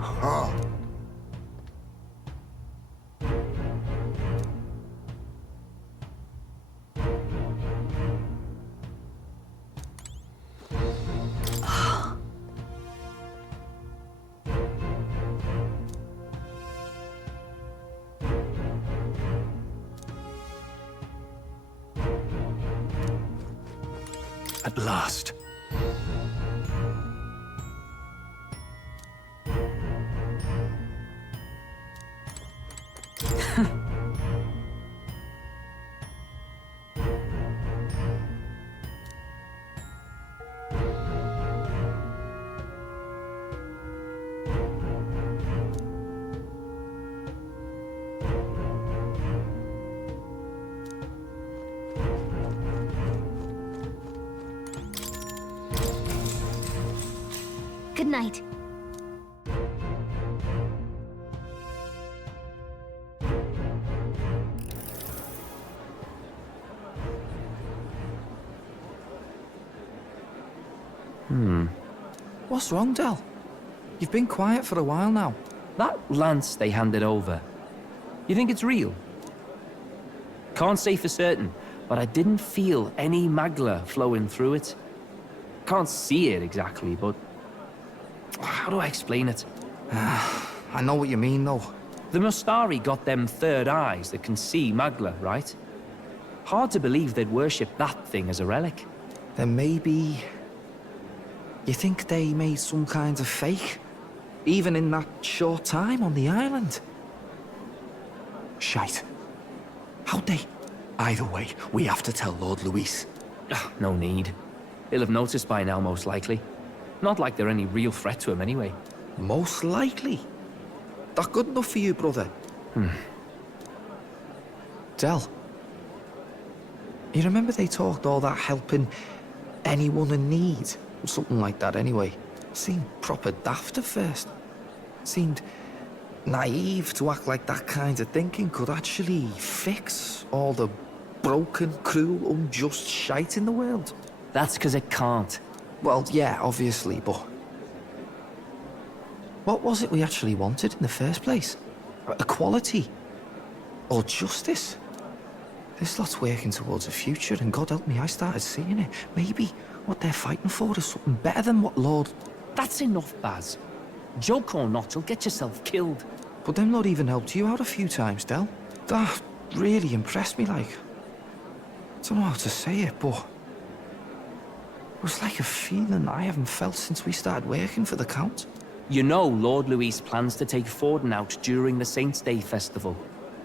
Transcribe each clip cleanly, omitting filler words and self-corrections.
Huh. At last. Good night. What's wrong, Del? You've been quiet for a while now. That lance they handed over, you think it's real? Can't say for certain, but I didn't feel any magla flowing through it. Can't see it exactly, but how do I explain it? I know what you mean, though. The Mustari got them third eyes that can see magla, right? Hard to believe they'd worship that thing as a relic. Then maybe... You think they made some kind of fake? Even in that short time on the island? Shite. How'd they? Either way, we have to tell Lord Luis. No need. He'll have noticed by now, most likely. Not like they're any real threat to him anyway. Most likely. That good enough for you, brother? Del. You remember they talked all that helping anyone in need? Or something like that anyway. Seemed proper daft at first. Seemed naive to act like that kind of thinking could actually fix all the broken, cruel, unjust shite in the world. That's because it can't. Well, yeah, obviously, but... What was it we actually wanted in the first place? Equality? Or justice? This lot's working towards a future, and God help me, I started seeing it. Maybe what they're fighting for is something better than what Lord... That's enough, Baz. Joke or not, you'll get yourself killed. But them Lord even helped you out a few times, Del. That really impressed me, like... I don't know how to say it, but... It was like a feeling I haven't felt since we started working for the Count. You know Lord Luis plans to take Forden out during the Saints' Day festival.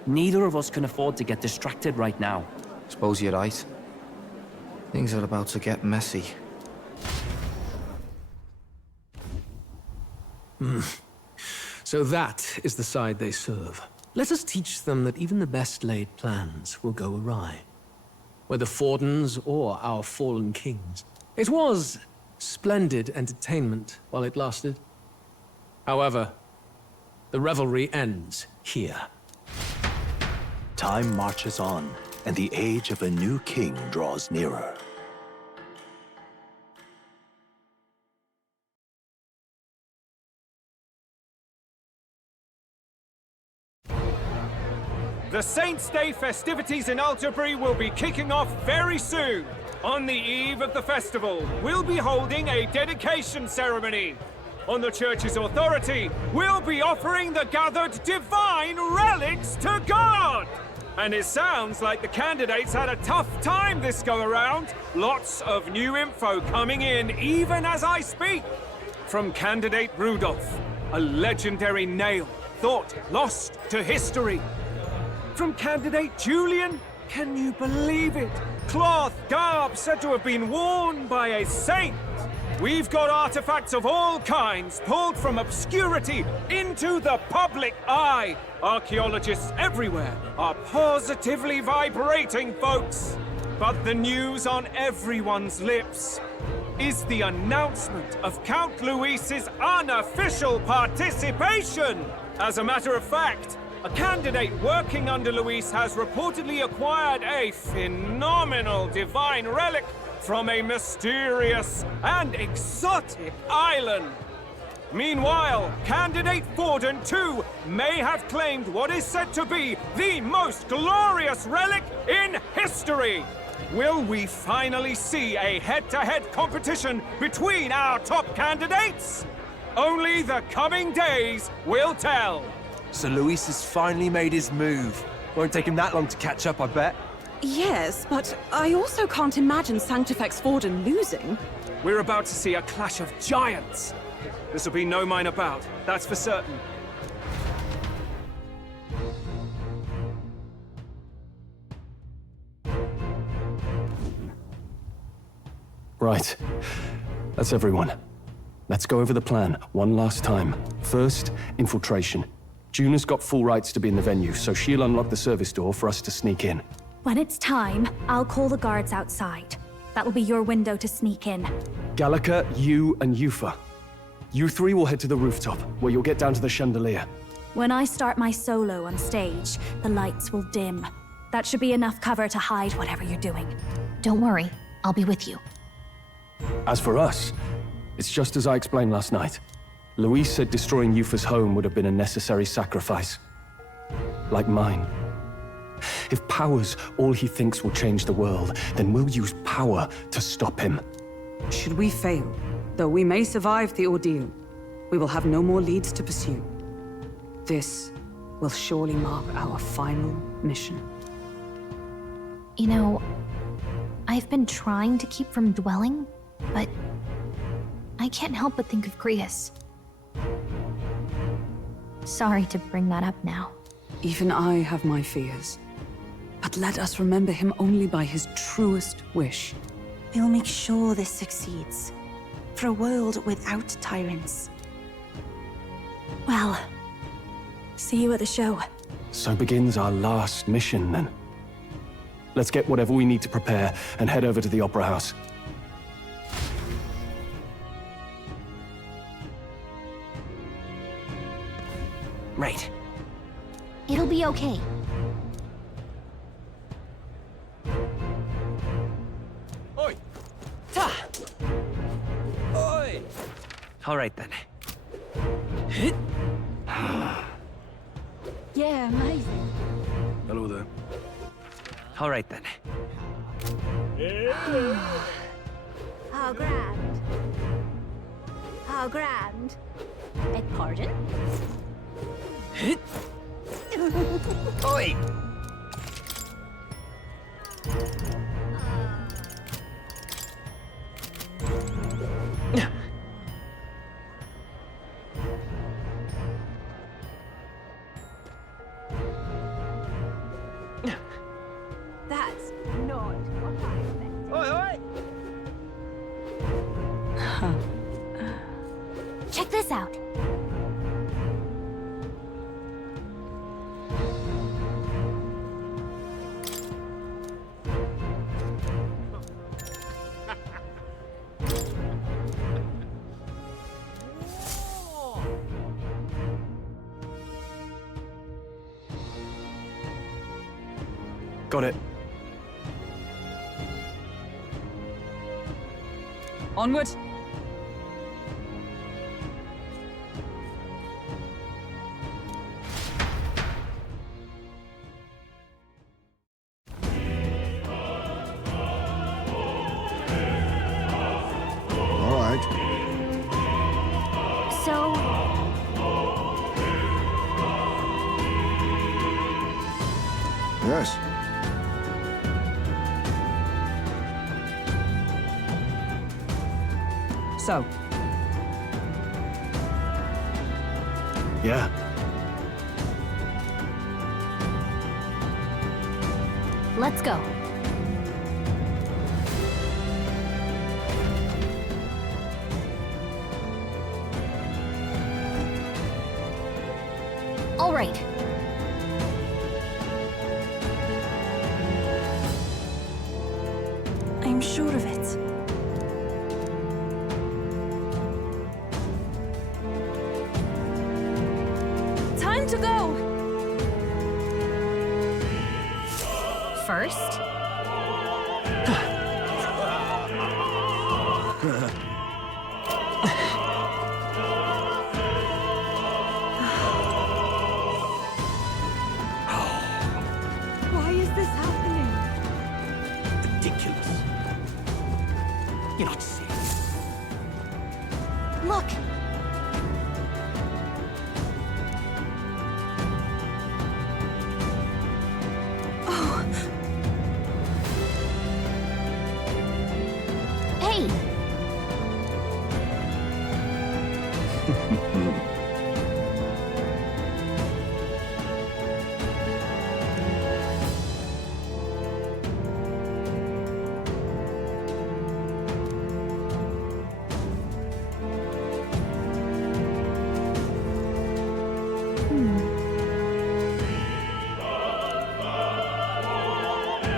Neither of us can afford to get distracted right now. Suppose you're right. Things are about to get messy. So that is the side they serve. Let us teach them that even the best laid plans will go awry. Whether Fordens or our fallen kings. It was splendid entertainment while it lasted. However, the revelry ends here. Time marches on, and the age of a new king draws nearer. The Saints' Day festivities in Alderbury will be kicking off very soon. On the eve of the festival, we'll be holding a dedication ceremony. On the church's authority, we'll be offering the gathered divine relics to God! And it sounds like the candidates had a tough time this go-around. Lots of new info coming in even as I speak. From candidate Rudolph, a legendary nail, thought lost to history. From candidate Julian, can you believe it? Cloth garb said to have been worn by a saint. We've got artifacts of all kinds pulled from obscurity into the public eye. Archaeologists everywhere are positively vibrating, folks. But the news on everyone's lips is the announcement of Count Luis's unofficial participation. As a matter of fact, a candidate working under Luis has reportedly acquired a phenomenal divine relic from a mysterious and exotic island. Meanwhile, candidate Forden, too, may have claimed what is said to be the most glorious relic in history. Will we finally see a head-to-head competition between our top candidates? Only the coming days will tell. So Luis has finally made his move. Won't take him that long to catch up, I bet. Yes, but I also can't imagine Sanctifex Forden losing. We're about to see a clash of giants. This will be no minor bout, that's for certain. Right. That's everyone. Let's go over the plan one last time. First, infiltration. Juna's got full rights to be in the venue, so she'll unlock the service door for us to sneak in. When it's time, I'll call the guards outside. That'll be your window to sneak in. Gallica, you, and Yufa. You three will head to the rooftop, where you'll get down to the chandelier. When I start my solo on stage, the lights will dim. That should be enough cover to hide whatever you're doing. Don't worry, I'll be with you. As for us, it's just as I explained last night. Luis said destroying Yufa's home would have been a necessary sacrifice. Like mine. If power's all he thinks will change the world, then we'll use power to stop him. Should we fail, though we may survive the ordeal, we will have no more leads to pursue. This will surely mark our final mission. You know, I've been trying to keep from dwelling, but I can't help but think of Grius. Sorry to bring that up now. Even I have my fears. But let us remember him only by his truest wish. We'll make sure this succeeds. For a world without tyrants. Well, see you at the show. So begins our last mission, then. Let's get whatever we need to prepare and head over to the Opera House. Right. It'll be okay. Oi! Ta! Oi! All right then. Yeah, amazing. Hello there. All right then. How grand. How grand. Beg pardon? Oi! That's not what I expected. Oi, oi! Check this out. Got it. Onward! All right. So, Yes. So, Yeah. let's go. All right. I'm sure of it. Time to go! First, Look! Oh. Hey!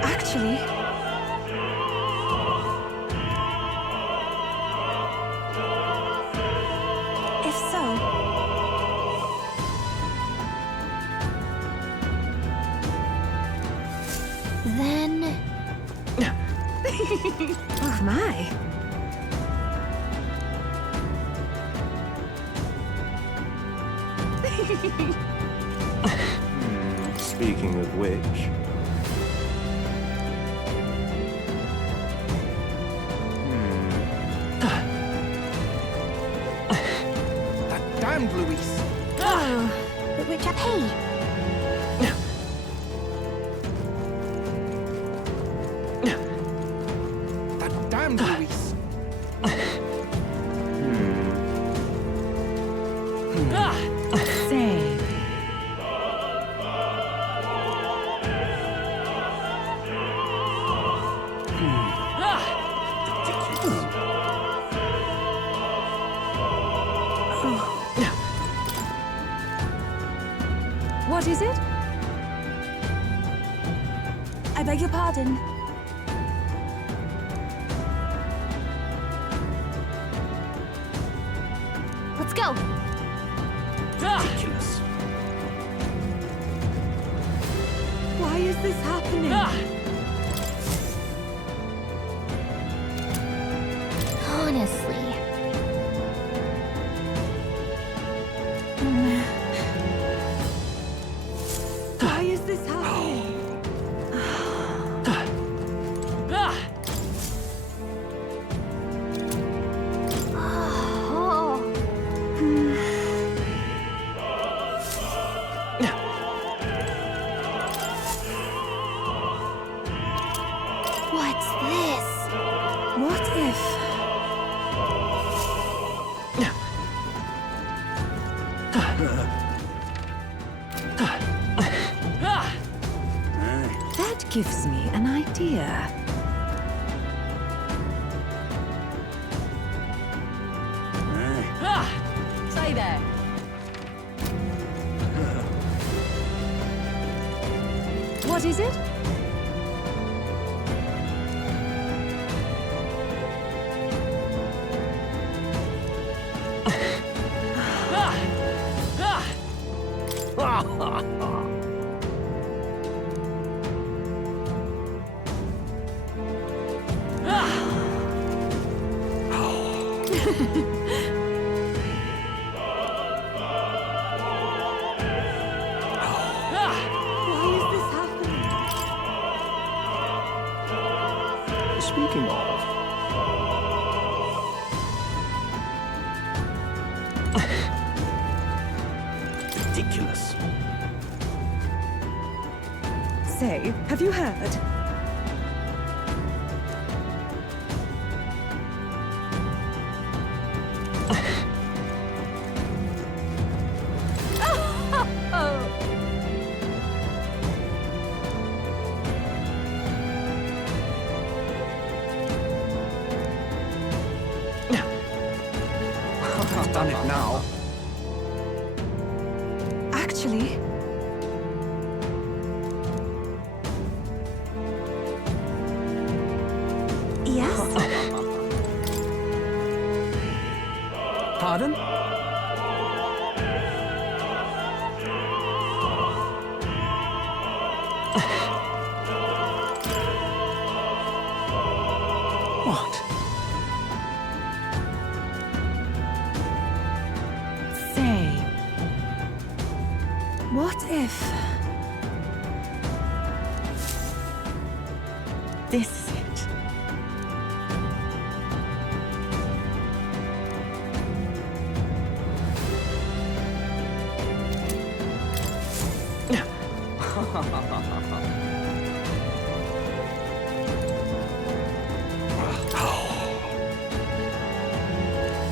Actually, If so, Then... oh my. Speaking of which, That damned Luis! Oh, but which... Hey! That damned Luis! Say. What is it? I beg your pardon. Let's go! Ridiculous. Why is this happening? Honestly. Why is this happening? Oh. What's this? What if? That gives me an idea. Stay there. What is it? Why is this happening? speaking of, Ridiculous. Say, have you heard? I've done it now. Actually, yes? Pardon? What? say, what if this is it?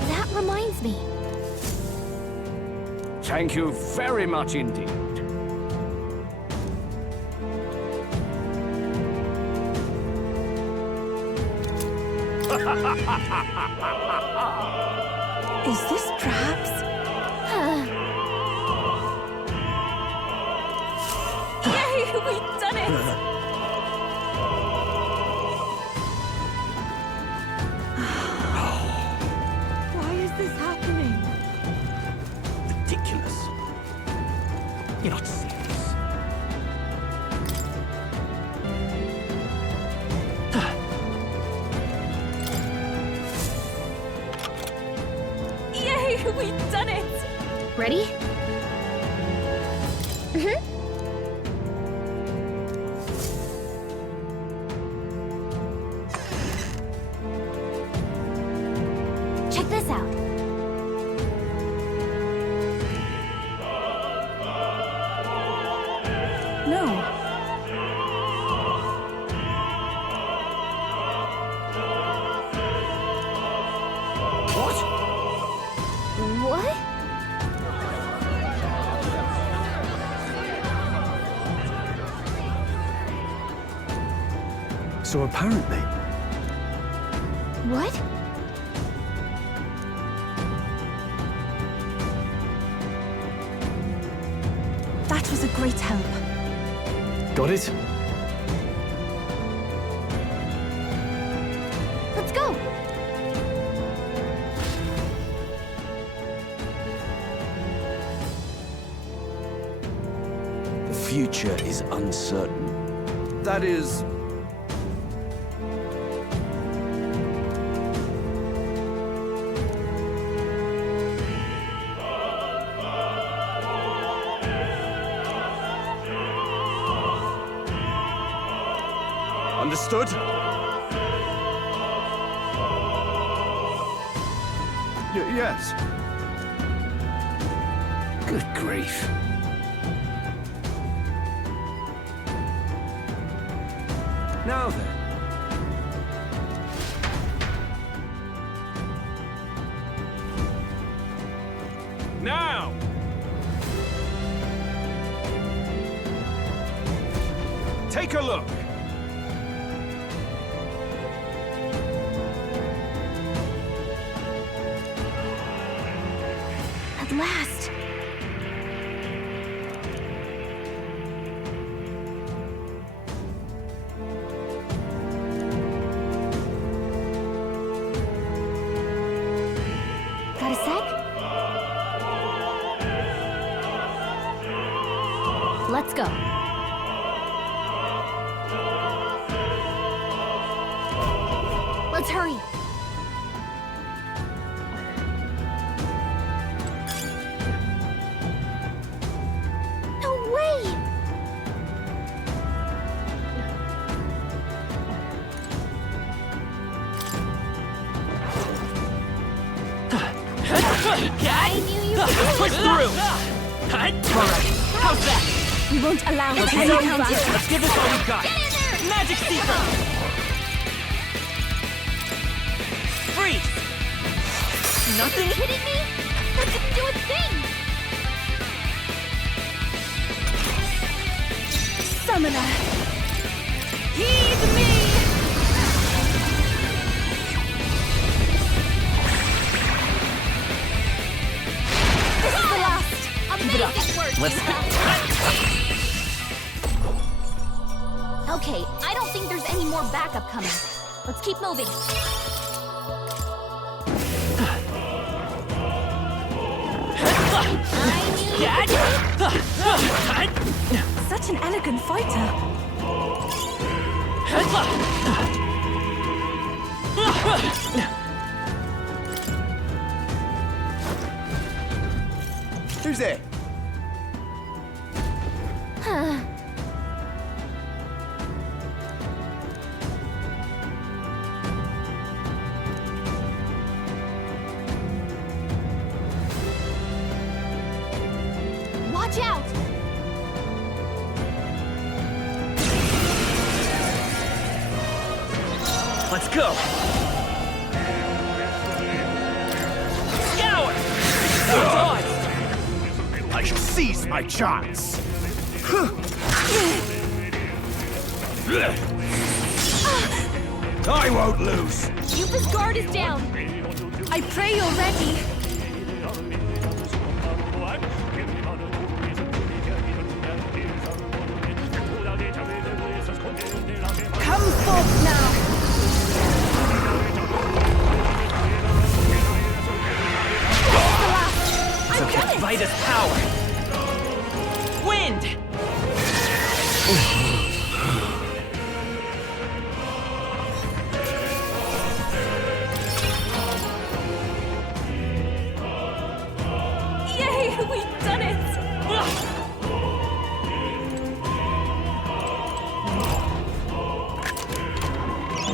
That reminds me. Thank you very much indeed. Is this perhaps? Yay, we've done it! Why is this happening? Ridiculous. You're not serious. Yay, we've done it! Ready? Check this out. No. What? So apparently, What? That was a great help. Got it? Let's go. The future is uncertain. that is... Understood? Yes. Good grief. Now then. Now! Take a look. At last. Got a sec? Let's go. Let's hurry. No way! I knew you could Push through! Alright, how's that? We won't allow Let's any go. counter. Let's give this all we've got. Get in there! Magic Seeker! Freeze! Nothing? Kidding me? That didn't do a thing! Summoner! Heed me! This is the last! Amazing work, Let's Yuka. Okay, I don't think there's any more backup coming. Let's keep moving. Such an elegant fighter. Who's there? Watch out! Let's go! Scour! I shall seize my chance. I won't lose. Yufa's guard is down. I pray you're ready. Come forth now. It's okay. Vitus power! Wind! Yay, we've done it!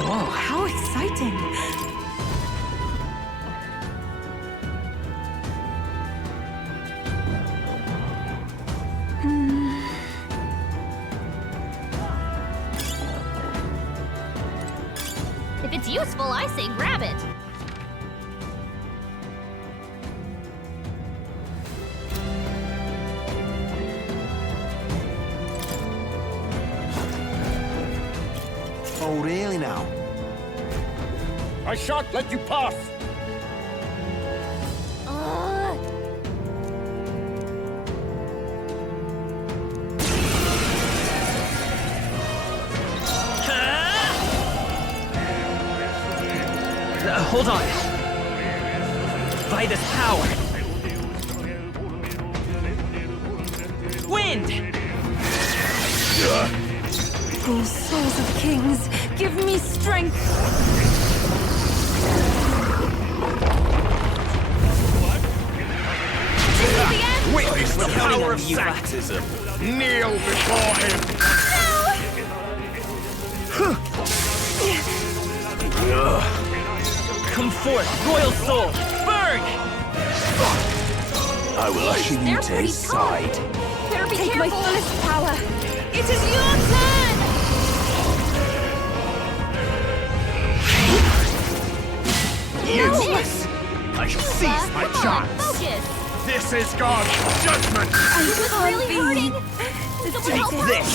Whoa, how exciting! If it's useful, I say grab it. Oh, really now? I shan't let you pass! Hold on. Vitus power. Wind! Oh, souls of kings, give me strength! This is the end! Witness the power of Sanctism. Kneel before him. Come forth, royal soul! Burn! I will usher you to his side. Better be careful! Take my fullest power! It is your turn! Useless! I shall seize my chance! Focus! This is God's judgment! It's really hurting! Take this!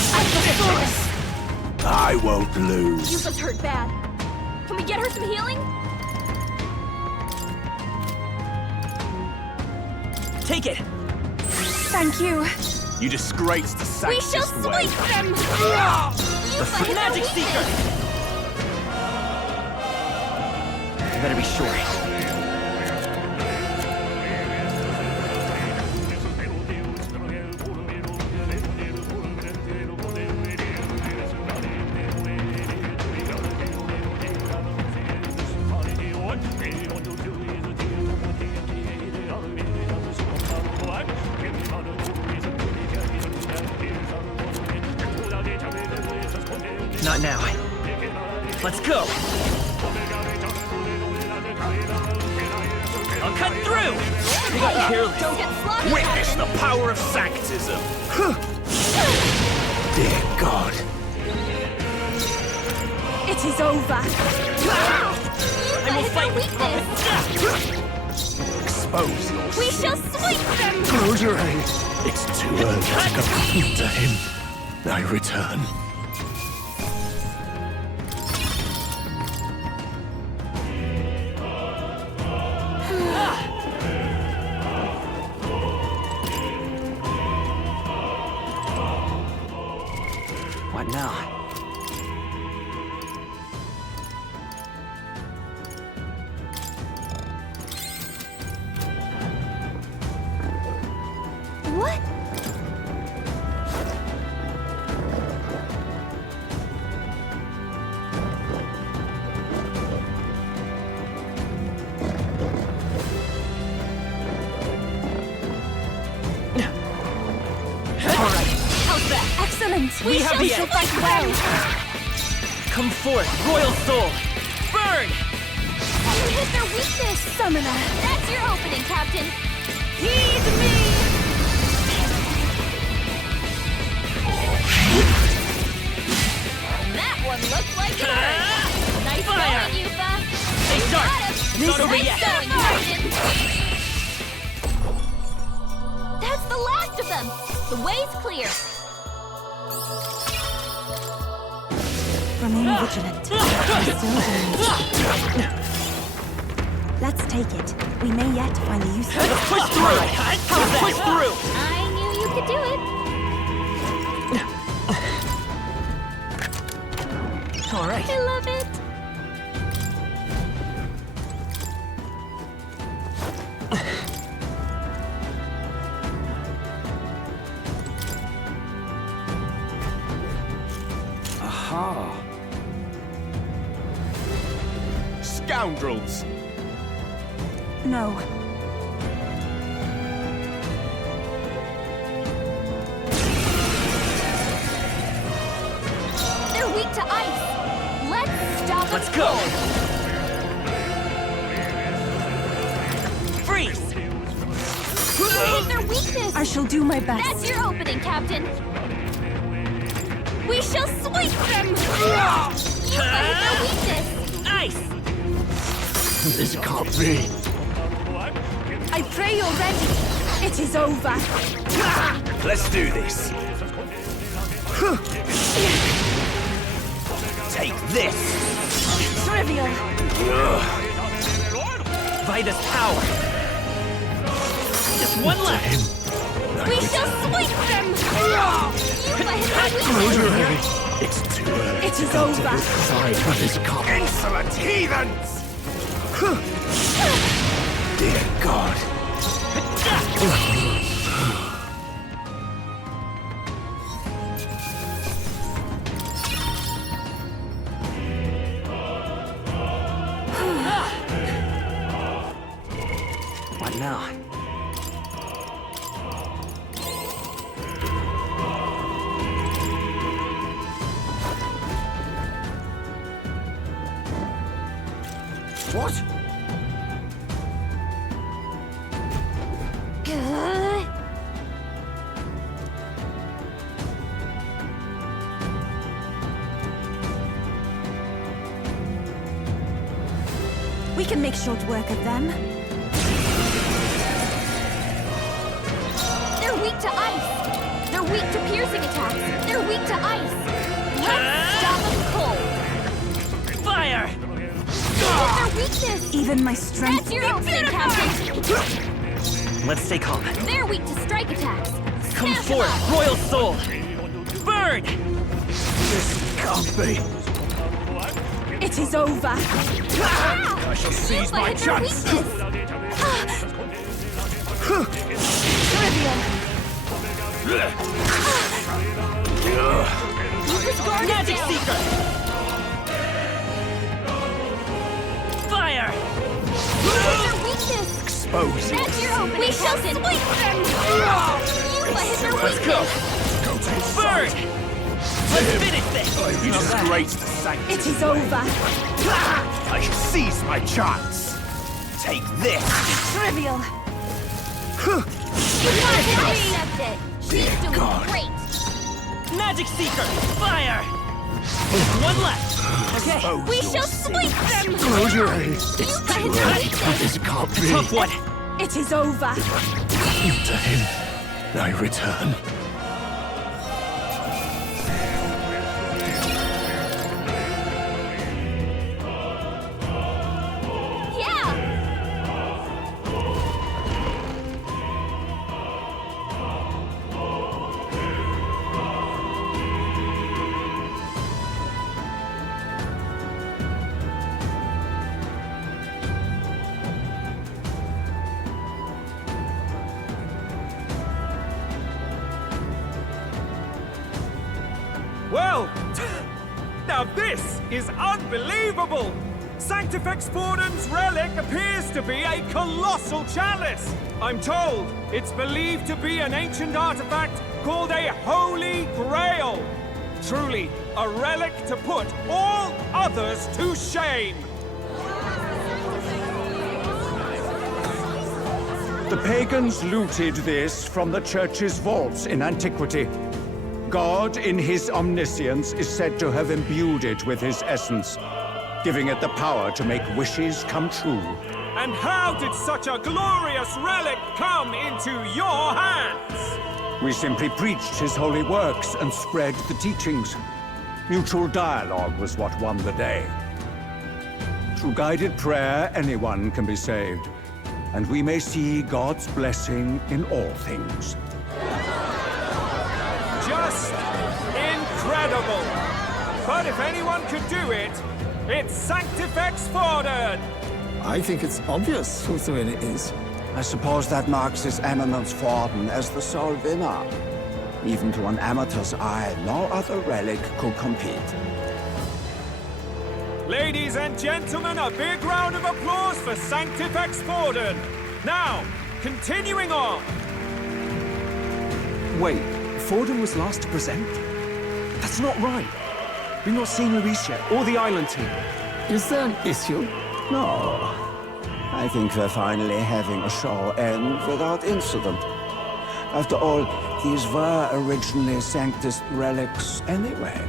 I won't lose. Yufa's hurt bad. Can we get her some healing? Take it! Thank you. You disgrace the Sanctus We shall way. sweep them! The magic seeker! You better be sure. Not now. Let's go! I'll cut through! We got careless. Don't get slaughtered! Witness the power of Sanctism! Dear God. It is over! I will fight with weakness! Expose your We sin. shall sweep them! Close your eyes. It's too early to go to him. I return. What now? What? Excellent! We have the shall edge. fight well! Come forth, royal soul! Burn! You hit their weakness! Summoner! That's your opening, Captain! Heed me! And that one looked like it hurt! Nice going! them! The way's clear! Remain vigilant. Let's take it. We may yet find the use of it. Push through! Push through! I knew you could do it! All right. I love it! Aha! Scoundrels! No. They're weak to ice! Let's stop them! Let's go! Freeze! Hit their weakness! I shall do my best. That's your opening, Captain! We shall sweep them! You hit their weakness! Ice! This can't be. I pray you're ready. It is over. Let's do this. Take this. Trivial. Vida's power! Just one left! We shall sweep them! You hit their weakness! It's too early. It is over. Decide what is coming. Insolent heathens! Dear God. What now? What? We can make short work of them. They're weak to ice! They're weak to piercing attacks! They're weak to ice! Let's stop them cold! Fire! Hit their weakness! Even my strength. That's your opening, Captain! Let's stay calm. They're weak to strike attacks! Come Smash them forth, up. Royal Soul! Burn! This can't be. It is over. I shall seize my chance. Magic Seeker! Fire! Their weakness! Expose it. That's your opening, we shall sweep them! You hit their weakness! Burn! Let's finish this! You disgrace the sanctuary. It is over. I shall seize my chance. Take this. Trivial. You can't accept it! She's doing God. great! Magic Seeker! Fire! One left! Okay. We shall sweep them! Closure. You hit their weakness! This can't be. Tough one! It is over. To him, I return. Well, now this is unbelievable! Sanctifex Fornum's relic appears to be a colossal chalice! I'm told it's believed to be an ancient artifact called a Holy Grail! Truly, a relic to put all others to shame! The pagans looted this from the church's vaults in antiquity. God, in his omniscience, is said to have imbued it with his essence, giving it the power to make wishes come true. And how did such a glorious relic come into your hands? We simply preached his holy works and spread the teachings. Mutual dialogue was what won the day. Through guided prayer, anyone can be saved, and we may see God's blessing in all things. Just incredible! But if anyone could do it, it's Sanctifex Forden! I think it's obvious who the winner is. I suppose that marks His Eminence Forden as the sole winner. Even to an amateur's eye, no other relic could compete. Ladies and gentlemen, a big round of applause for Sanctifex Forden! Now, continuing on! Wait, Forden was last to present? That's not right. We've not seen Luis yet, or the island team. Is there an issue? No. I think we're finally having a show end without incident. After all, these were originally Sanctus relics anyway.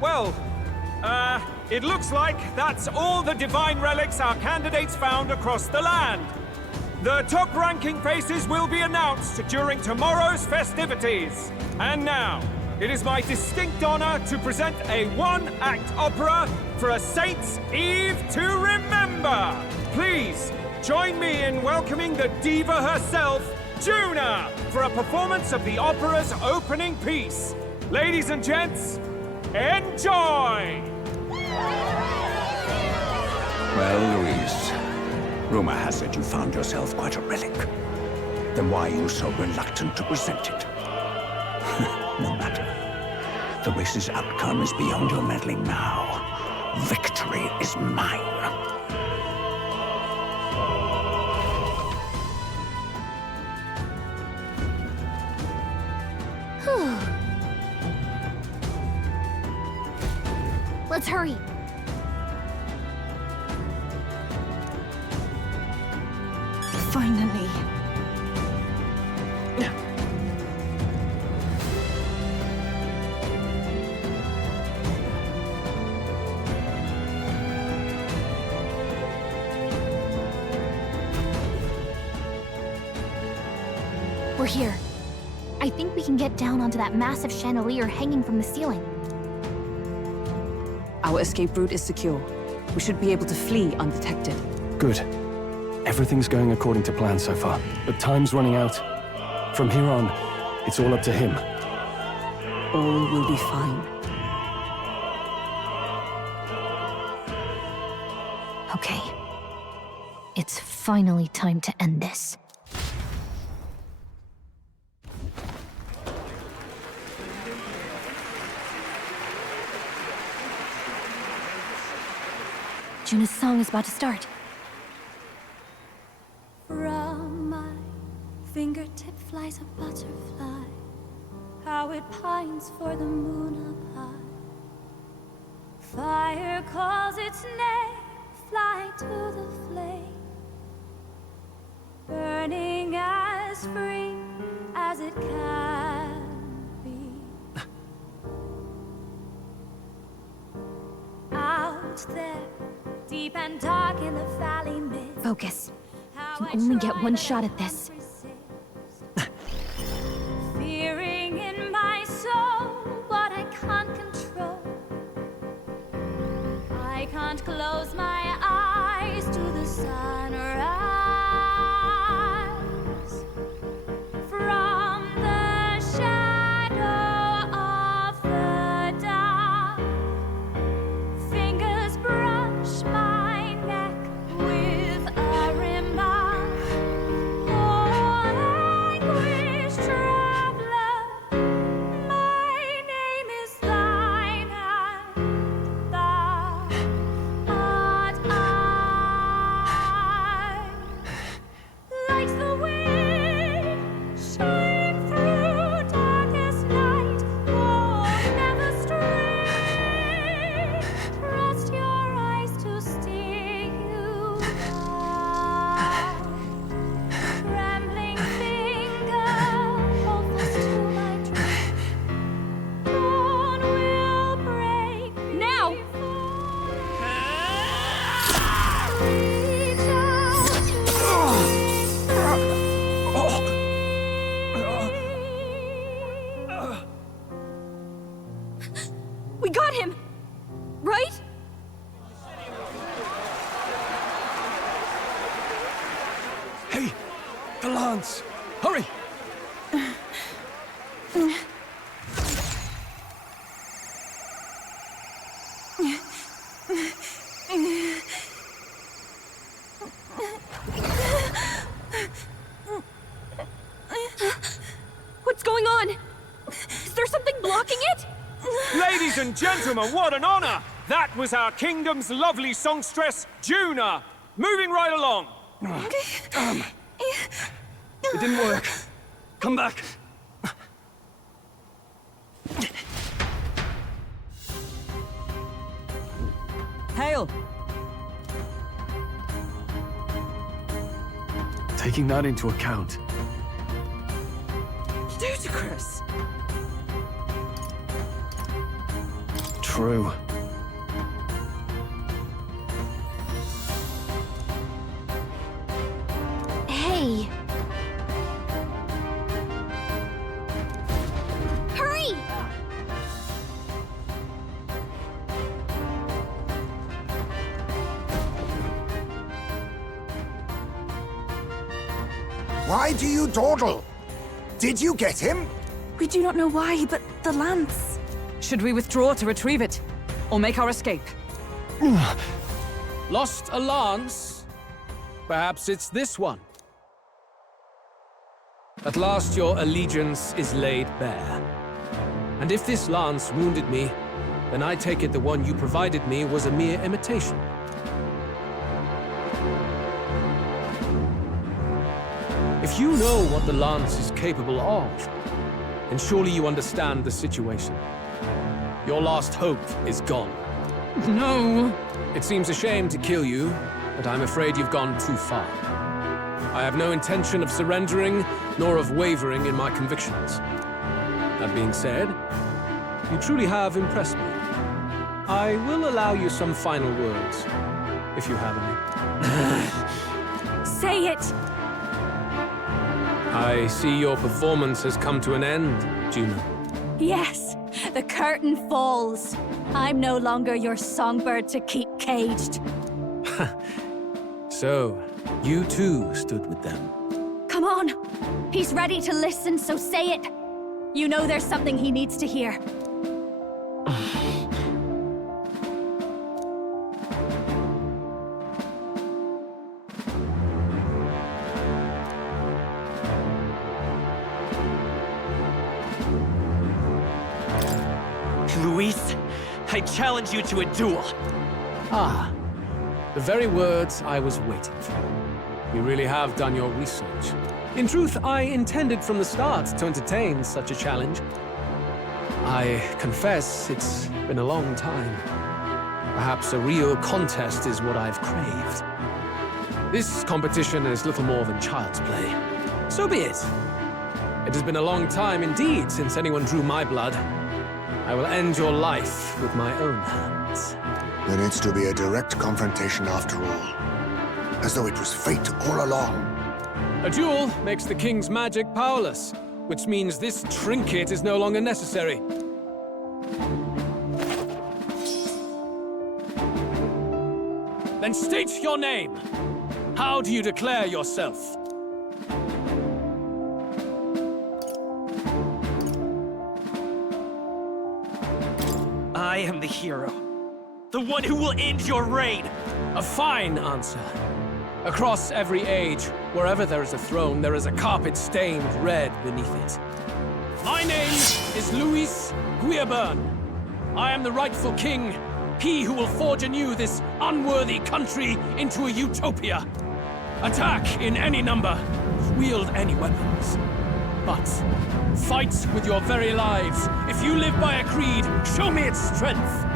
Well, it looks like that's all the divine relics our candidates found across the land. The top-ranking faces will be announced during tomorrow's festivities. And now, it is my distinct honor to present a one-act opera for a Saint's Eve to remember. Please, join me in welcoming the diva herself, Juna, for a performance of the opera's opening piece. Ladies and gents, enjoy! Well, Luis, rumor has it you found yourself quite a relic. Then why are you so reluctant to present it? No matter. The race's outcome is beyond your meddling now. Victory is mine. Let's hurry. Finally. We're here. I think we can get down onto that massive chandelier hanging from the ceiling. Our escape route is secure. We should be able to flee undetected. Good. Everything's going according to plan so far, but time's running out. From here on, it's all up to him. All will be fine. Okay. It's finally time to end this. Juna's song is about to start. From my fingertip flies a butterfly, how it pines for the moon up high. Fire calls its name, fly to the flame, burning as free as it can be. Out there, deep and dark in the valley mist. Focus. You can only get one shot at this. Fearing in my soul what I can't control. I can't close my eyes to the sunrise. From the shadow of the dark, fingers brush my neck with a remark. Oh, anguish traveler, my name is thine, and thou art Hey, the lance! Hurry! What's going on? Is there something blocking it? Ladies and gentlemen, what an honor! That was our kingdom's lovely songstress, Juna. Moving right along. It didn't work. Come back. Hail! Taking that into account, Ludicrous! true. Hey! Hurry! Why do you dawdle? Did you get him? We do not know why, but the lance. Should we withdraw to retrieve it? Or make our escape? Lost a lance? Perhaps it's this one. At last your allegiance is laid bare. And if this lance wounded me, then I take it the one you provided me was a mere imitation. If you know what the lance is capable of, then surely you understand the situation. Your last hope is gone. No! It seems a shame to kill you, but I'm afraid you've gone too far. I have no intention of surrendering, nor of wavering in my convictions. That being said, you truly have impressed me. I will allow you some final words, if you have any. Say it! I see your performance has come to an end, Juna. Yes, the curtain falls. I'm no longer your songbird to keep caged. So, you too stood with them. Come on! He's ready to listen, so say it! You know there's something he needs to hear. Luis, I challenge you to a duel. Ah, the very words I was waiting for. You really have done your research. In truth, I intended from the start to entertain such a challenge. I confess it's been a long time. Perhaps a real contest is what I've craved. This competition is little more than child's play. So be it. It has been a long time indeed since anyone drew my blood. I will end your life with my own hands. Then it's to be a direct confrontation after all. As though it was fate all along. A duel makes the king's magic powerless, which means this trinket is no longer necessary. Then state your name. How do you declare yourself? I am the hero. The one who will end your reign. A fine answer. Across every age, wherever there is a throne, there is a carpet stained red beneath it. My name is Luis Guiaburn. I am the rightful king, he who will forge anew this unworthy country into a utopia. Attack in any number, wield any weapons. But fight with your very lives. If you live by a creed, show me its strength.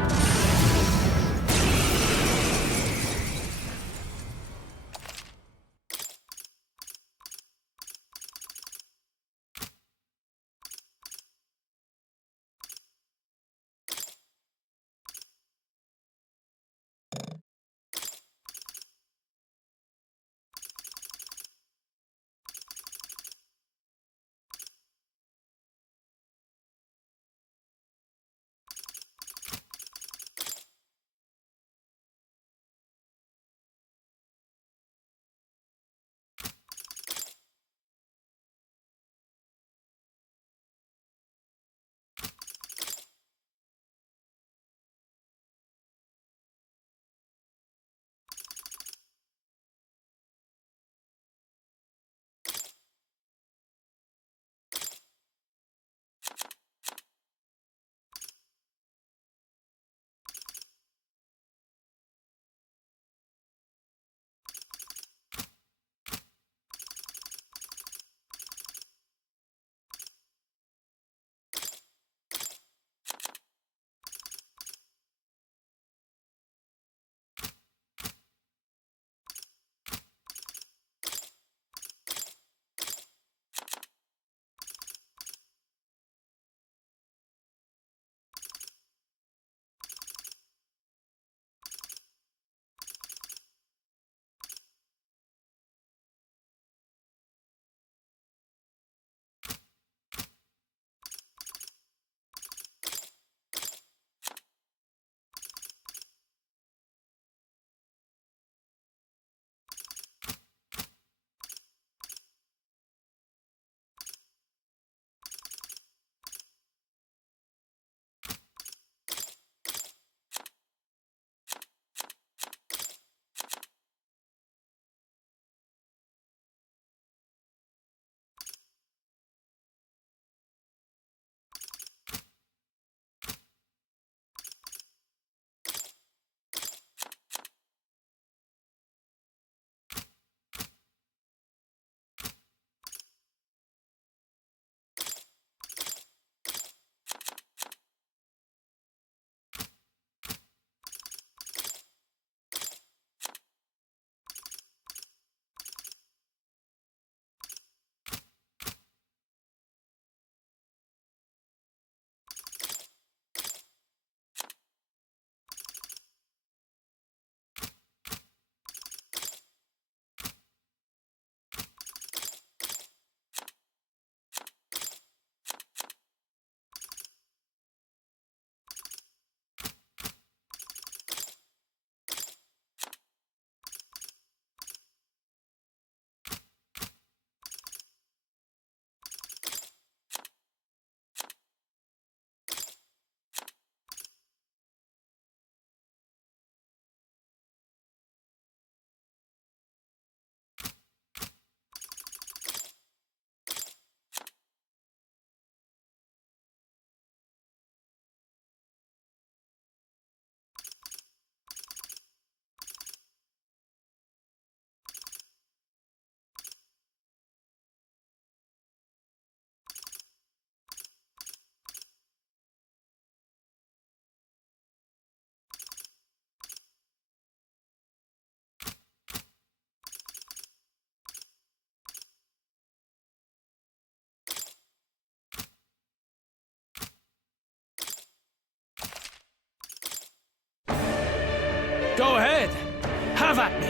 Have at me!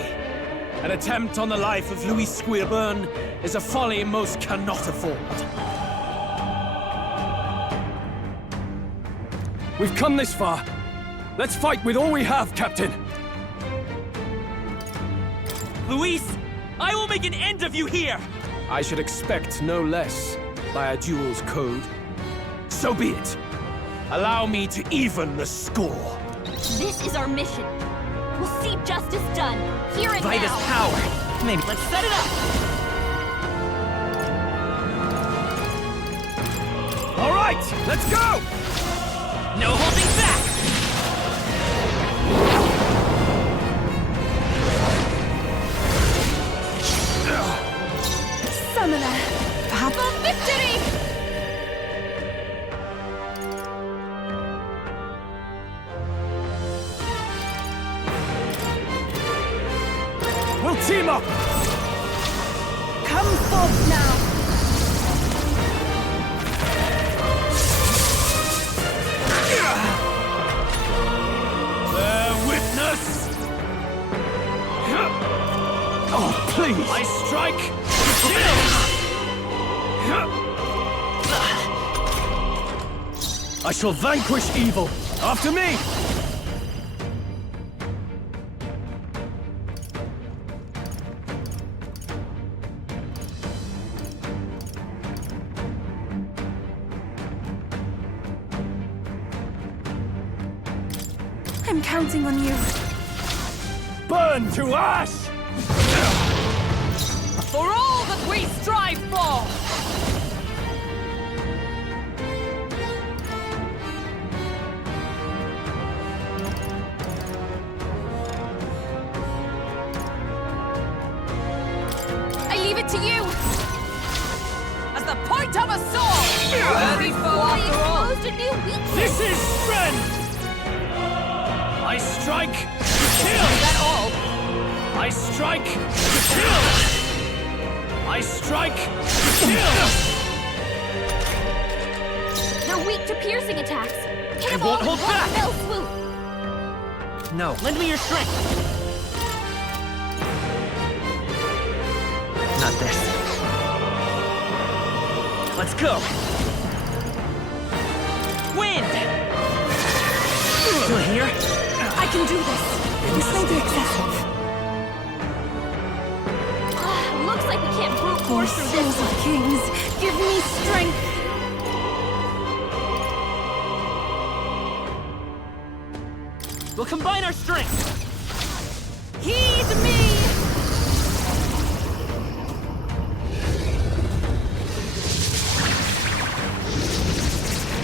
An attempt on the life of Louis Squeerburn is a folly most cannot afford. We've come this far. Let's fight with all we have, Captain. Luis, I will make an end of you here! I should expect no less by a duel's code. So be it. Allow me to even the score. This is our mission. We'll see justice done, here and By now. this power. Maybe let's set it up! All right, let's go! No holding back! Summoner, for victory! We'll team up! Come forth now! Bear witness! Oh, please! I strike! I shall vanquish evil! After me! I'm counting on you. Burn to ash! For all that we strive for! I leave it to you! As the point of a sword! Worthy foe after all! A new weakness. This is strength! I strike to kill! Is that all? I strike to kill! I strike to kill! They're weak to piercing attacks. Hit I them all won't in hold one back. fell swoop. No, lend me your strength! Not this. Let's go! Wind! Still here? I can do this. This may be excessive. Looks like we can't brute force through this. Of kings, give me strength. We'll combine our strength! Heed me!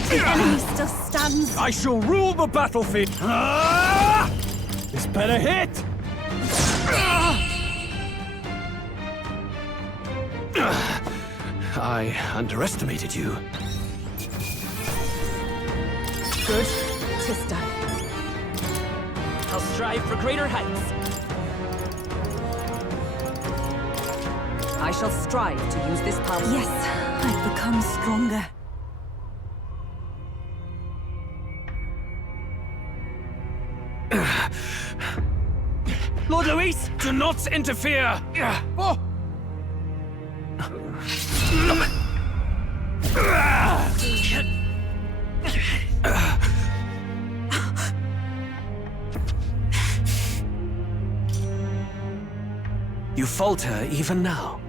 The enemy still stands. I shall rule the battlefield! This better hit! I underestimated you. Good. 'Tis done. I'll strive for greater heights. I shall strive to use this power. Yes, I've become stronger. Lord Luis, do not interfere! Oh. You falter even now.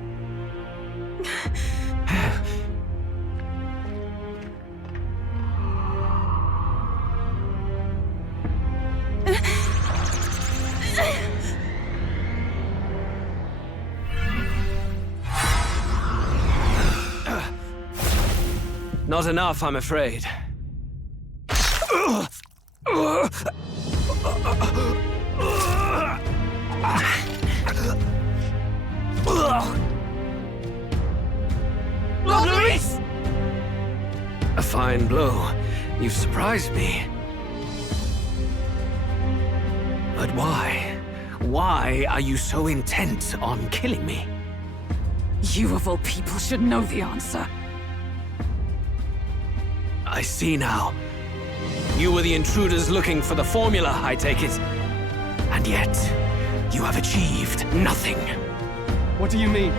Not enough, I'm afraid. Lord Luis! A fine blow. You've surprised me. But why? Why are you so intent on killing me? You of all people should know the answer. I see now. You were the intruders looking for the formula, I take it. And yet, You have achieved nothing. What do you mean?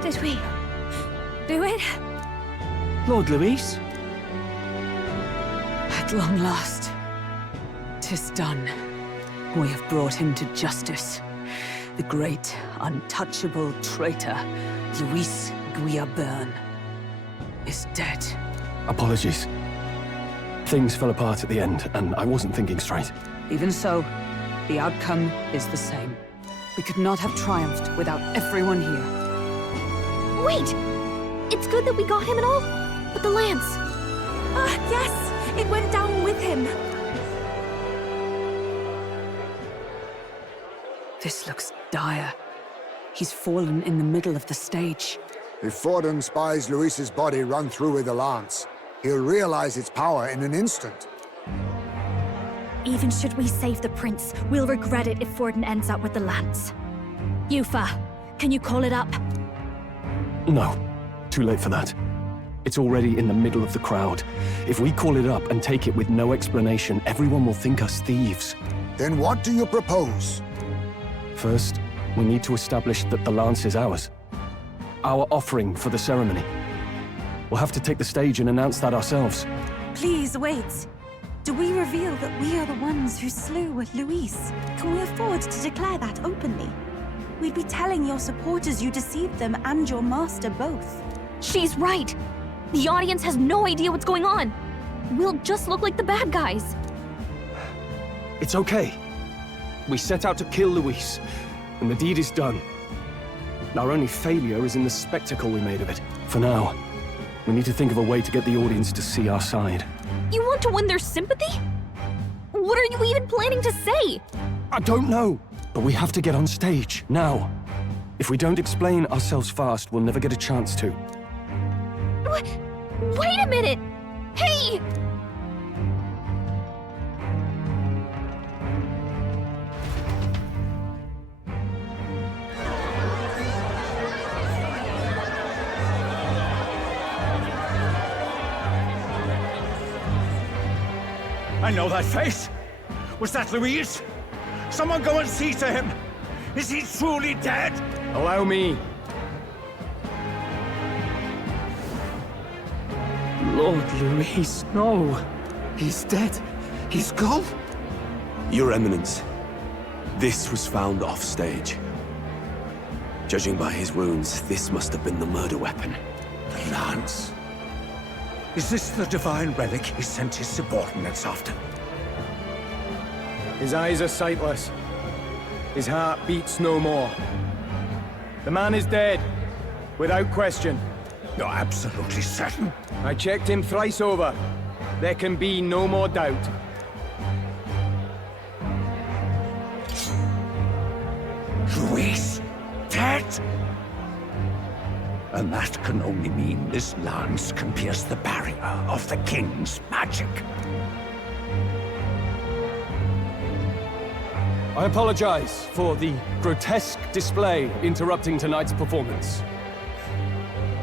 Did we do it? Lord Luis? At long last, 'tis done. We have brought him to justice. The great, untouchable traitor, Luis Guillaburn, is dead. Apologies. Things fell apart at the end, and I wasn't thinking straight. Even so, the outcome is the same. We could not have triumphed without everyone here. Wait! It's good that we got him and all, but the lance. Ah, yes! It went down with him. This looks dire. He's fallen in the middle of the stage. If Forden spies Luis's body run through with the lance, he'll realize its power in an instant. Even should we save the prince, we'll regret it if Forden ends up with the lance. Yufa, can you call it up? No. Too late for that. It's already in the middle of the crowd. If we call it up and take it with no explanation, everyone will think us thieves. Then what do you propose? First, we need to establish that the lance is ours. Our offering for the ceremony. We'll have to take the stage and announce that ourselves. Please wait. Do we reveal that we are the ones who slew Luis? Can we afford to declare that openly? We'd be telling your supporters you deceived them and your master both. She's right! The audience has no idea what's going on! We'll just look like the bad guys. It's okay. We set out to kill Luis, and the deed is done. Our only failure is in the spectacle we made of it. For now, we need to think of a way to get the audience to see our side. You want to win their sympathy? What are you even planning to say? I don't know, but we have to get on stage, now. If we don't explain ourselves fast, we'll never get a chance to. Wait a minute! Hey! I know that face. Was that Luis? Someone go and see to him. Is he truly dead? Allow me. Lord Luis, no. He's dead. He's gone. Your Eminence, this was found off-stage. Judging by his wounds, this must have been the murder weapon. The lance. Is this the divine relic he sent his subordinates after? His eyes are sightless. His heart beats no more. The man is dead, without question. You're absolutely certain? I checked him thrice over. There can be no more doubt. Luis, dead? And that can only mean this lance can pierce the barrier of the king's magic. I apologize for the grotesque display interrupting tonight's performance.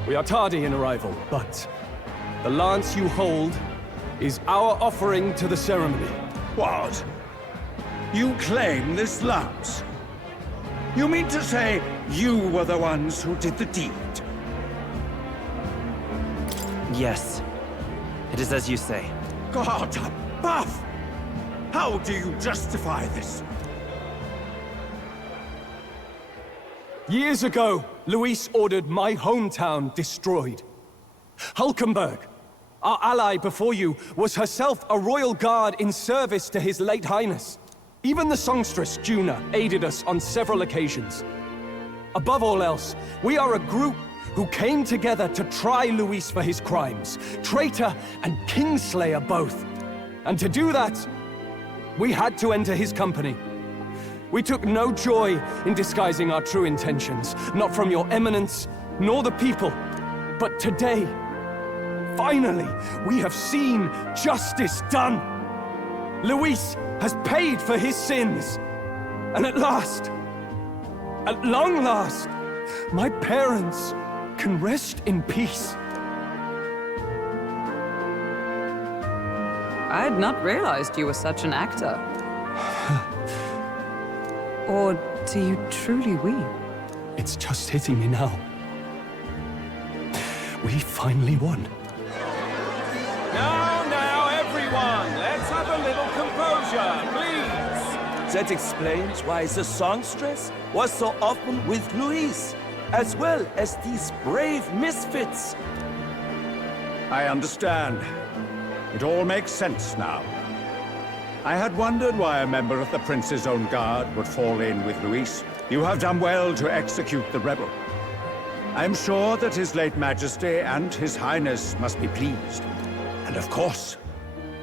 We are tardy in arrival, but the lance you hold is our offering to the ceremony. What? You claim this lance? You mean to say you were the ones who did the deed? Yes. It is as you say. God above! How do you justify this? Years ago, Luis ordered my hometown destroyed. Hulkenberg, our ally before you, was herself a royal guard in service to his late highness. Even the songstress, Juna, aided us on several occasions. Above all else, we are a group who came together to try Luis for his crimes, traitor and kingslayer both. And to do that, we had to enter his company. We took no joy in disguising our true intentions, not from your eminence, nor the people. But today, finally, we have seen justice done. Luis has paid for his sins. And at last, at long last, my parents can rest in peace. I had not realized you were such an actor. Or do you truly weep? It's just hitting me now. We finally won. Now, everyone, let's have a little composure, please. That explains why the songstress was so often with Luis, as well as these brave misfits. I understand. It all makes sense now. I had wondered why a member of the Prince's own guard would fall in with Luis. You have done well to execute the rebel. I am sure that His late Majesty and His Highness must be pleased. And of course,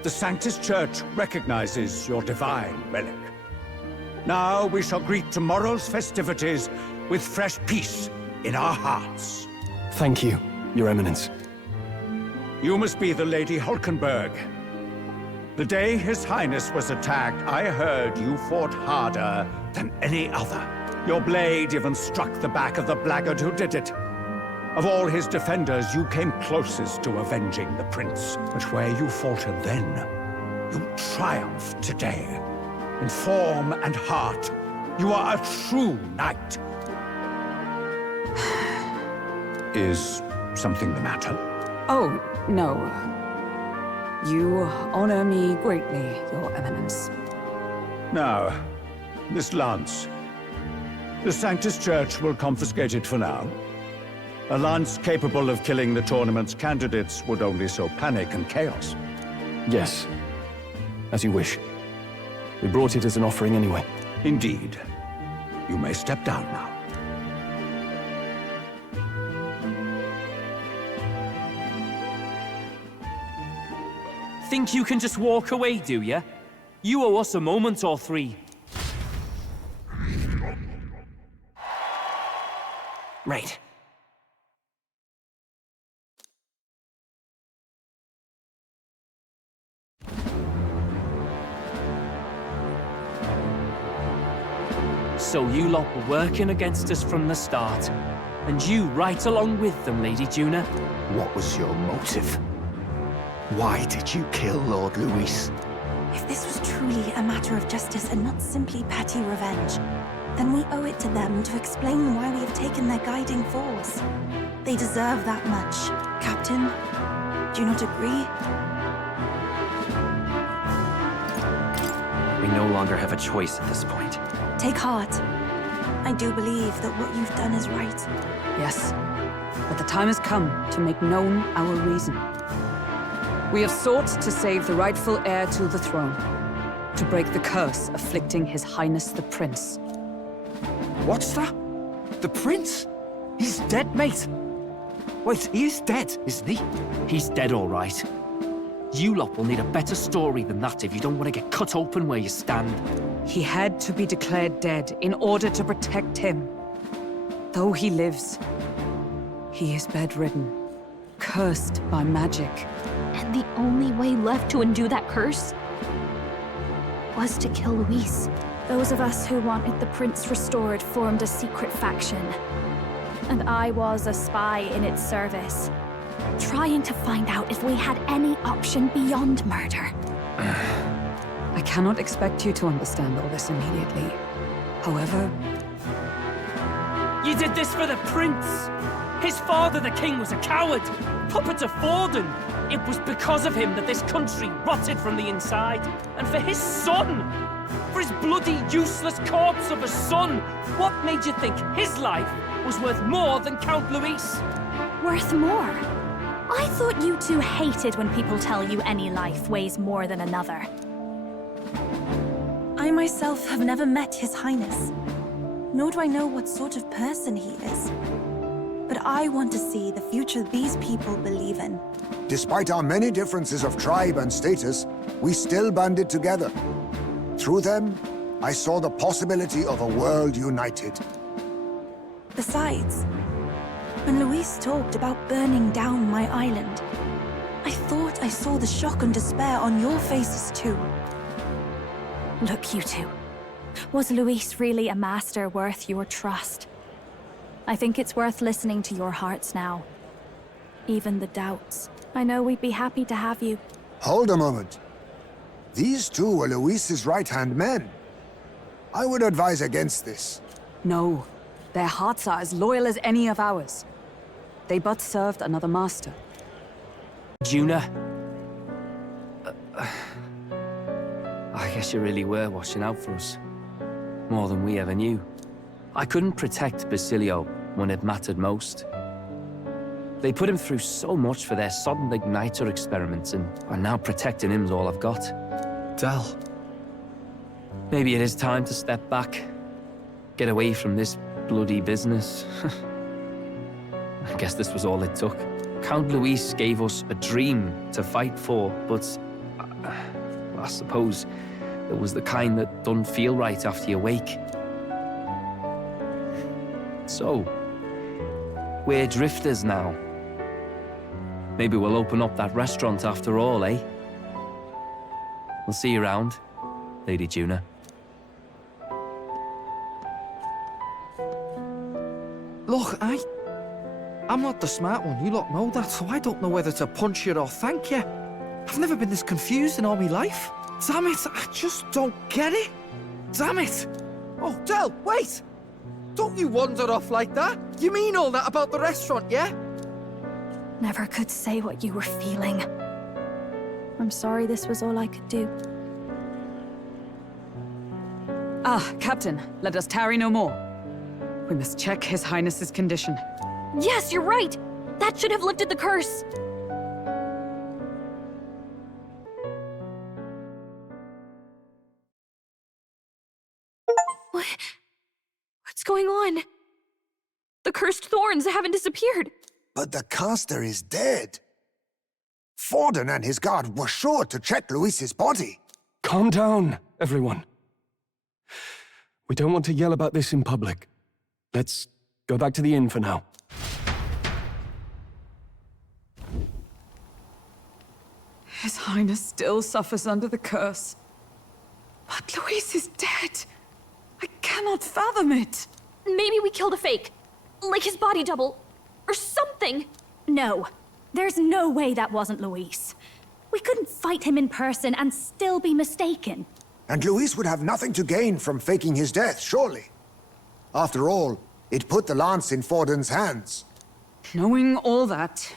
the Sanctus Church recognizes your divine relic. Now we shall greet tomorrow's festivities with fresh peace in our hearts. Thank you, Your Eminence. You must be the Lady Hulkenberg. The day His Highness was attacked, I heard you fought harder than any other. Your blade even struck the back of the blackguard who did it. Of all his defenders, you came closest to avenging the prince. But where you faltered then, you triumphed today. In form and heart, you are a true knight. Is something the matter? Oh, no. You honor me greatly, Your Eminence. Now, this lance. The Sanctus Church will confiscate it for now. A lance capable of killing the tournament's candidates would only sow panic and chaos. Yes, as you wish. We brought it as an offering anyway. Indeed. You may step down now. Think you can just walk away, do ya? You owe us a moment or three. Right. So you lot were working against us from the start. And you right along with them, Lady Juna. What was your motive? Why did you kill Lord Luis? If this was truly a matter of justice and not simply petty revenge, then we owe it to them to explain why we have taken their guiding force. They deserve that much. Captain, do you not agree? We no longer have a choice at this point. Take heart. I do believe that what you've done is right. Yes, but the time has come to make known our reason. We have sought to save the rightful heir to the throne, to break the curse afflicting His Highness the Prince. What's that? The prince? He's dead, mate. Wait, he is dead, isn't he? He's dead, all right. You lot will need a better story than that if you don't want to get cut open where you stand. He had to be declared dead in order to protect him. Though he lives, he is bedridden, cursed by magic. And the only way left to undo that curse was to kill Luis. Those of us who wanted the prince restored formed a secret faction. And I was a spy in its service, trying to find out if we had any option beyond murder. I cannot expect you to understand all this immediately. However... You did this for the prince! His father, the king, was a coward! Puppet to Forden! It was because of him that this country rotted from the inside. And for his son! For his bloody, useless corpse of a son! What made you think his life was worth more than Count Luis? Worth more? I thought you two hated when people tell you any life weighs more than another. I myself have never met His Highness, nor do I know what sort of person he is. But I want to see the future these people believe in. Despite our many differences of tribe and status, we still banded together. Through them, I saw the possibility of a world united. Besides, when Luis talked about burning down my island, I thought I saw the shock and despair on your faces too. Look, you two. Was Luis really a master worth your trust? I think it's worth listening to your hearts now. Even the doubts. I know we'd be happy to have you. Hold a moment. These two were Luis's right-hand men. I would advise against this. No. Their hearts are as loyal as any of ours. They but served another master. Juna? I guess you really were watching out for us. More than we ever knew. I couldn't protect Basilio when it mattered most. They put him through so much for their sudden igniter experiments, and now protecting him's all I've got. Del. Maybe it is time to step back. Get away from this bloody business. I guess this was all it took. Count Luis gave us a dream to fight for, but I suppose it was the kind that doesn't feel right after you wake. So, we're drifters now. Maybe we'll open up that restaurant after all, eh? We'll see you around, Lady Juna. Look, I'm not the smart one, you lot know that, so I don't know whether to punch you or thank you. I've never been this confused in all my life. Damn it, I just don't get it. Damn it. Oh, Del, wait! Don't you wander off like that? You mean all that about the restaurant, yeah? Never could say what you were feeling. I'm sorry this was all I could do. Ah, Captain, let us tarry no more. We must check His Highness's condition. Yes, you're right! That should have lifted the curse! What's going on? The cursed thorns haven't disappeared. But the caster is dead. Forden and his guard were sure to check Luis's body. Calm down, everyone. We don't want to yell about this in public. Let's go back to the inn for now. His Highness still suffers under the curse. But Luis is dead. I cannot fathom it. Maybe we killed a fake. Like his body double. Or something. No. There's no way that wasn't Luis. We couldn't fight him in person and still be mistaken. And Luis would have nothing to gain from faking his death, surely. After all, it put the lance in Forden's hands. Knowing all that,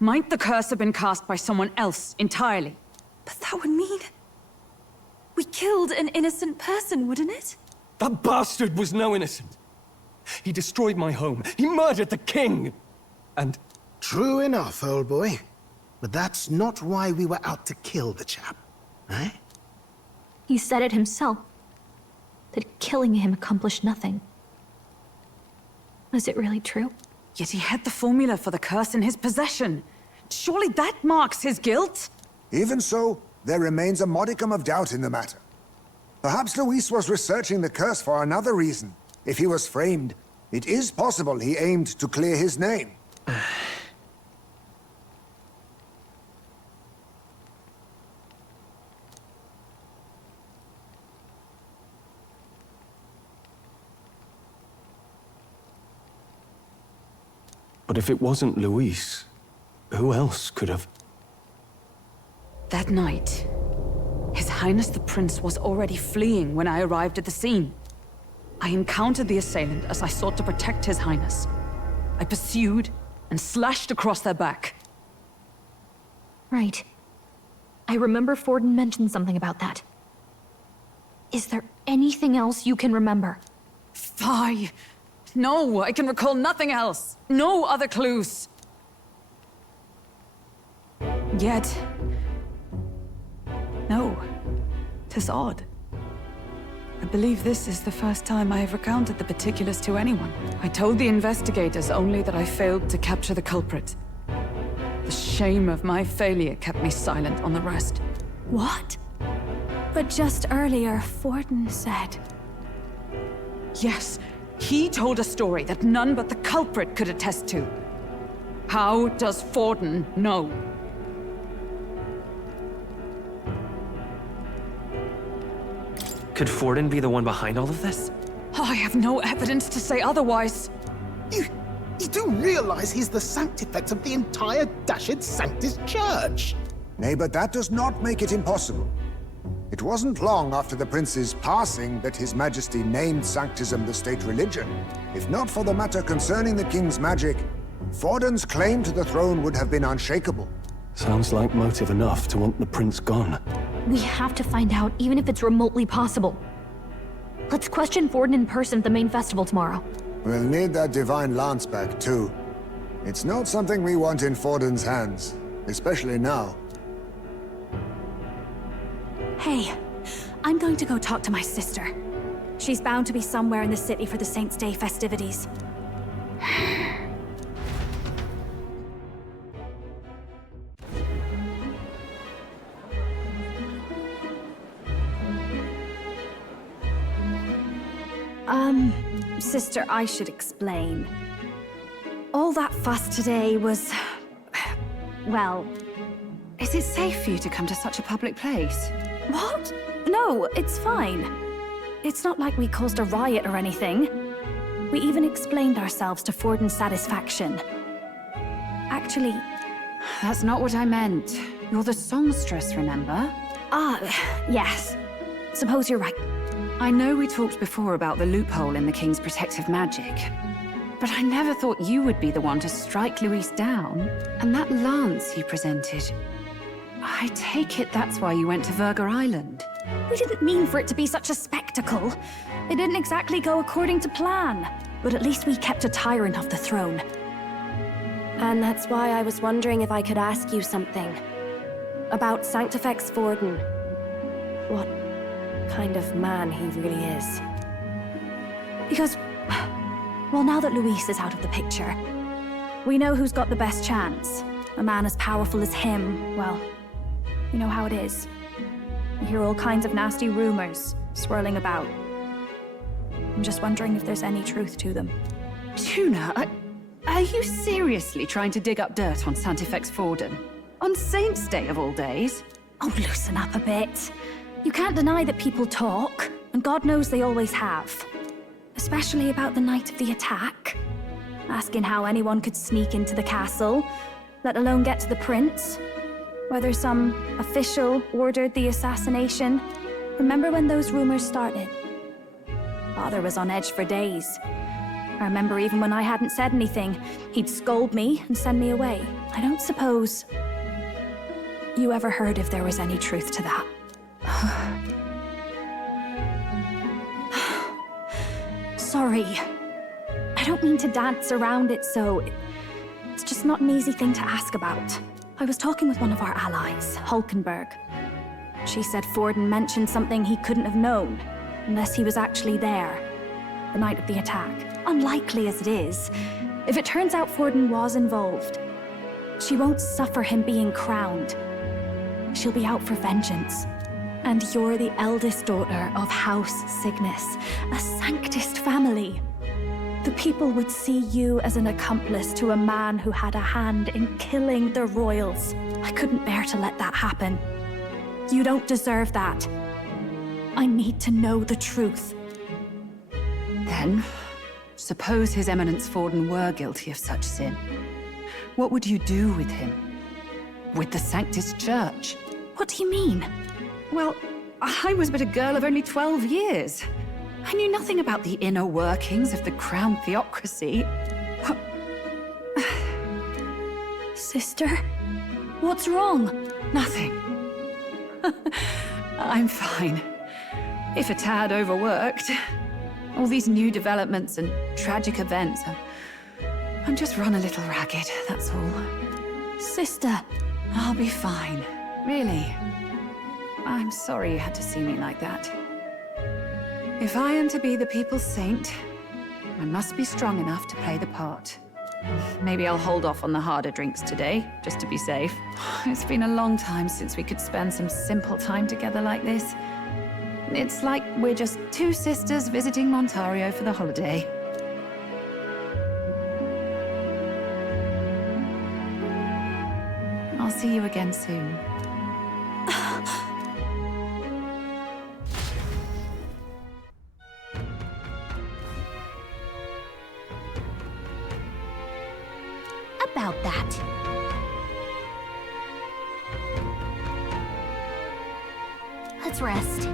might the curse have been cast by someone else entirely? But that would mean we killed an innocent person, wouldn't it? That bastard was no innocent. He destroyed my home. He murdered the king. And... True enough, old boy. But that's not why we were out to kill the chap, eh? He said it himself. That killing him accomplished nothing. Was it really true? Yet he had the formula for the curse in his possession. Surely that marks his guilt? Even so, there remains a modicum of doubt in the matter. Perhaps Luis was researching the curse for another reason. If he was framed, it is possible he aimed to clear his name. But if it wasn't Luis, who else could have... That night, His Highness the Prince was already fleeing when I arrived at the scene. I encountered the assailant as I sought to protect His Highness. I pursued and slashed across their back. Right. I remember Forden mentioned something about that. Is there anything else you can remember? Fie! No, I can recall nothing else. No other clues. Yet... no. 'Tis odd. I believe this is the first time I have recounted the particulars to anyone. I told the investigators only that I failed to capture the culprit. The shame of my failure kept me silent on the rest. What? But just earlier, Forden said... Yes, he told a story that none but the culprit could attest to. How does Forden know? Could Forden be the one behind all of this? I have no evidence to say otherwise. You do realize he's the sanctifex of the entire Dashed Sanctus Church? Nay, but that does not make it impossible. It wasn't long after the prince's passing that His Majesty named Sanctism the state religion. If not for the matter concerning the king's magic, Forden's claim to the throne would have been unshakable. Sounds like motive enough to want the prince gone. We have to find out, even if it's remotely possible. Let's question Forden in person at the main festival tomorrow. We'll need that divine lance back, too. It's not something we want in Forden's hands, especially now. Hey, I'm going to go talk to my sister. She's bound to be somewhere in the city for the Saints' Day festivities. Sister, I should explain. All that fuss today was... well... Is it safe for you to come to such a public place? What? No, it's fine. It's not like we caused a riot or anything. We even explained ourselves to Forden's satisfaction. Actually... That's not what I meant. You're the songstress, remember? Yes. Suppose you're right. I know we talked before about the loophole in the King's protective magic, but I never thought you would be the one to strike Luis down. And that lance you presented, I take it that's why you went to Verga Island. We didn't mean for it to be such a spectacle. It didn't exactly go according to plan, but at least we kept a tyrant off the throne. And that's why I was wondering if I could ask you something. About Sanctifex Forden. What kind of man he really is. Because, well, now that Luis is out of the picture, we know who's got the best chance. A man as powerful as him, well, you know how it is. You hear all kinds of nasty rumors swirling about. I'm just wondering if there's any truth to them. Tuna, are you seriously trying to dig up dirt on Sanctifex Forden? On Saints' Day of all days? Oh, loosen up a bit. You can't deny that people talk, and God knows they always have. Especially about the night of the attack. Asking how anyone could sneak into the castle, let alone get to the prince. Whether some official ordered the assassination. Remember when those rumors started? Father was on edge for days. I remember even when I hadn't said anything, he'd scold me and send me away. I don't suppose you ever heard if there was any truth to that. Sorry. I don't mean to dance around it, so... It's just not an easy thing to ask about. I was talking with one of our allies, Hulkenberg. She said Forden mentioned something he couldn't have known, unless he was actually there, the night of the attack. Unlikely as it is, if it turns out Forden was involved, she won't suffer him being crowned. She'll be out for vengeance. And you're the eldest daughter of House Cygnus, a Sanctist family. The people would see you as an accomplice to a man who had a hand in killing the royals. I couldn't bear to let that happen. You don't deserve that. I need to know the truth. Then, suppose His Eminence Forden were guilty of such sin. What would you do with him? With the Sanctus Church? What do you mean? Well, I was but a girl of only 12 years. I knew nothing about the inner workings of the crown theocracy. Sister? What's wrong? Nothing. I'm fine. If a tad overworked. All these new developments and tragic events. I'm just run a little ragged, that's all. Sister! I'll be fine. Really. I'm sorry you had to see me like that. If I am to be the people's saint, I must be strong enough to play the part. Maybe I'll hold off on the harder drinks today, just to be safe. It's been a long time since we could spend some simple time together like this. It's like we're just two sisters visiting Montario for the holiday. I'll see you again soon. About that. Let's rest.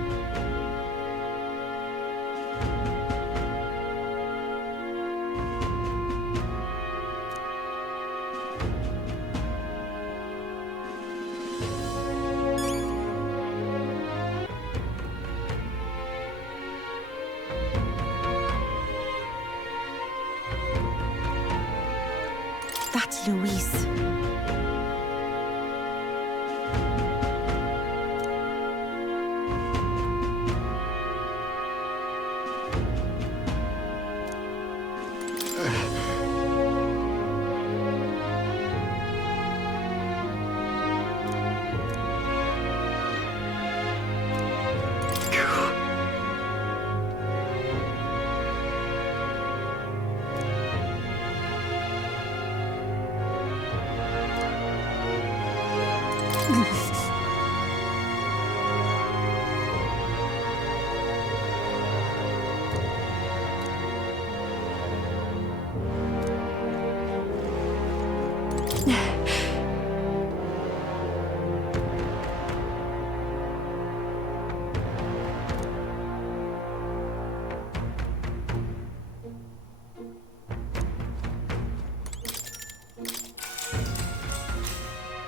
That's Luis.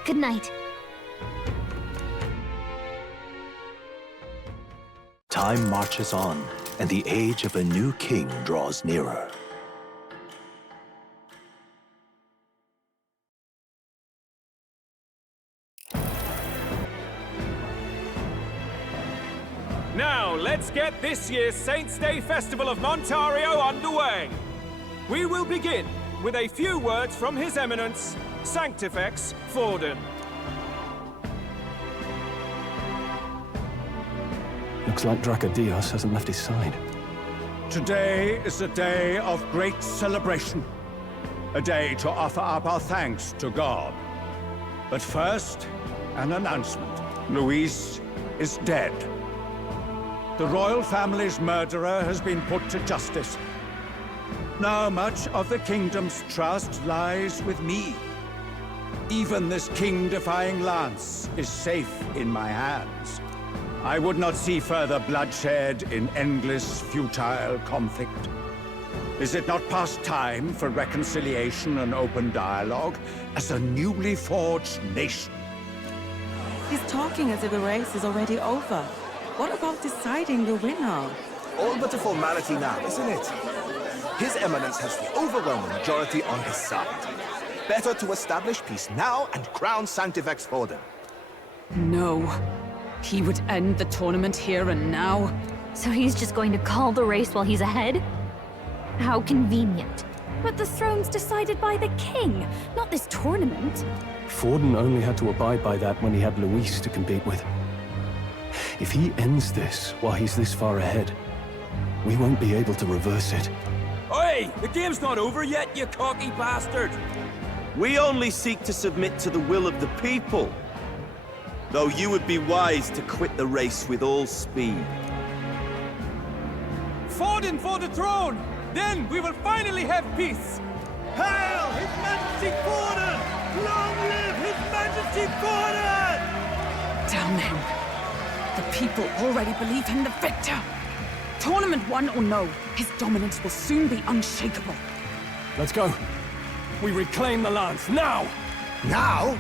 Good night. Time marches on, and the age of a new king draws nearer. Now, let's get this year's Saints' Day Festival of Montario underway. We will begin with a few words from His Eminence, Sanctifex Forden. Looks like Dracodios hasn't left his side. Today is a day of great celebration. A day to offer up our thanks to God. But first, an announcement. Luis is dead. The royal family's murderer has been put to justice. Now much of the kingdom's trust lies with me. Even this king-defying lance is safe in my hands. I would not see further bloodshed in endless, futile conflict. Is it not past time for reconciliation and open dialogue as a newly forged nation? He's talking as if the race is already over. What about deciding the winner? All but a formality now, isn't it? His Eminence has the overwhelming majority on his side. Better to establish peace now and crown Sanctifex Forden. No. He would end the tournament here and now. So he's just going to call the race while he's ahead? How convenient. But the throne's decided by the king, not this tournament. Forden only had to abide by that when he had Luis to compete with. If he ends this while he's this far ahead, we won't be able to reverse it. Oi! The game's not over yet, you cocky bastard! We only seek to submit to the will of the people. Though you would be wise to quit the race with all speed. Forden for the throne! Then we will finally have peace! Hail His Majesty Forden! Long live His Majesty Forden! Damn him. The people already believe him the victor. Tournament won or no, his dominance will soon be unshakable. Let's go. We reclaim the lance, now! Now?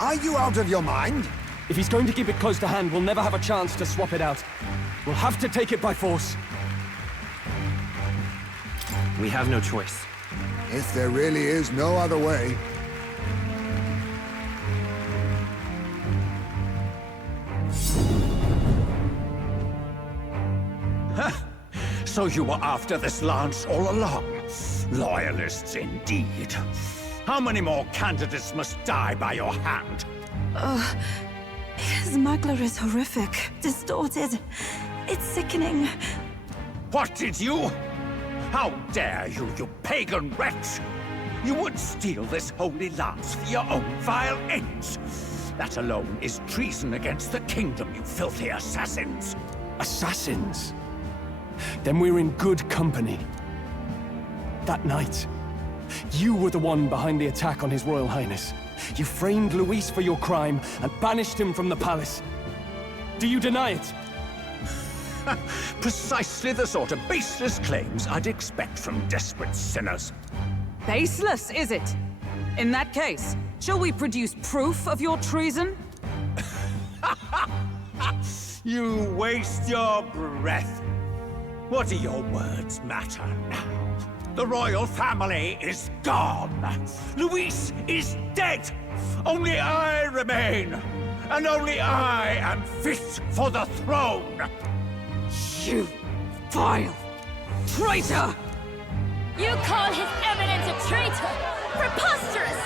Are you out of your mind? If he's going to keep it close to hand, we'll never have a chance to swap it out. We'll have to take it by force. We have no choice. If there really is no other way. So you were after this lance all along? Loyalists indeed. How many more candidates must die by your hand? His Magla is horrific, distorted. It's sickening. What did you? How dare you, you pagan wretch! You would steal this holy lance for your own vile ends. That alone is treason against the kingdom, you filthy assassins. Assassins? Then we're in good company. That night, you were the one behind the attack on His Royal Highness. You framed Luis for your crime and banished him from the palace. Do you deny it? Precisely the sort of baseless claims I'd expect from desperate sinners. Baseless, is it? In that case, shall we produce proof of your treason? You waste your breath. What do your words matter now? The royal family is gone. Luis is dead. Only I remain. And only I am fit for the throne. You vile traitor! You call His Eminence a traitor? Preposterous!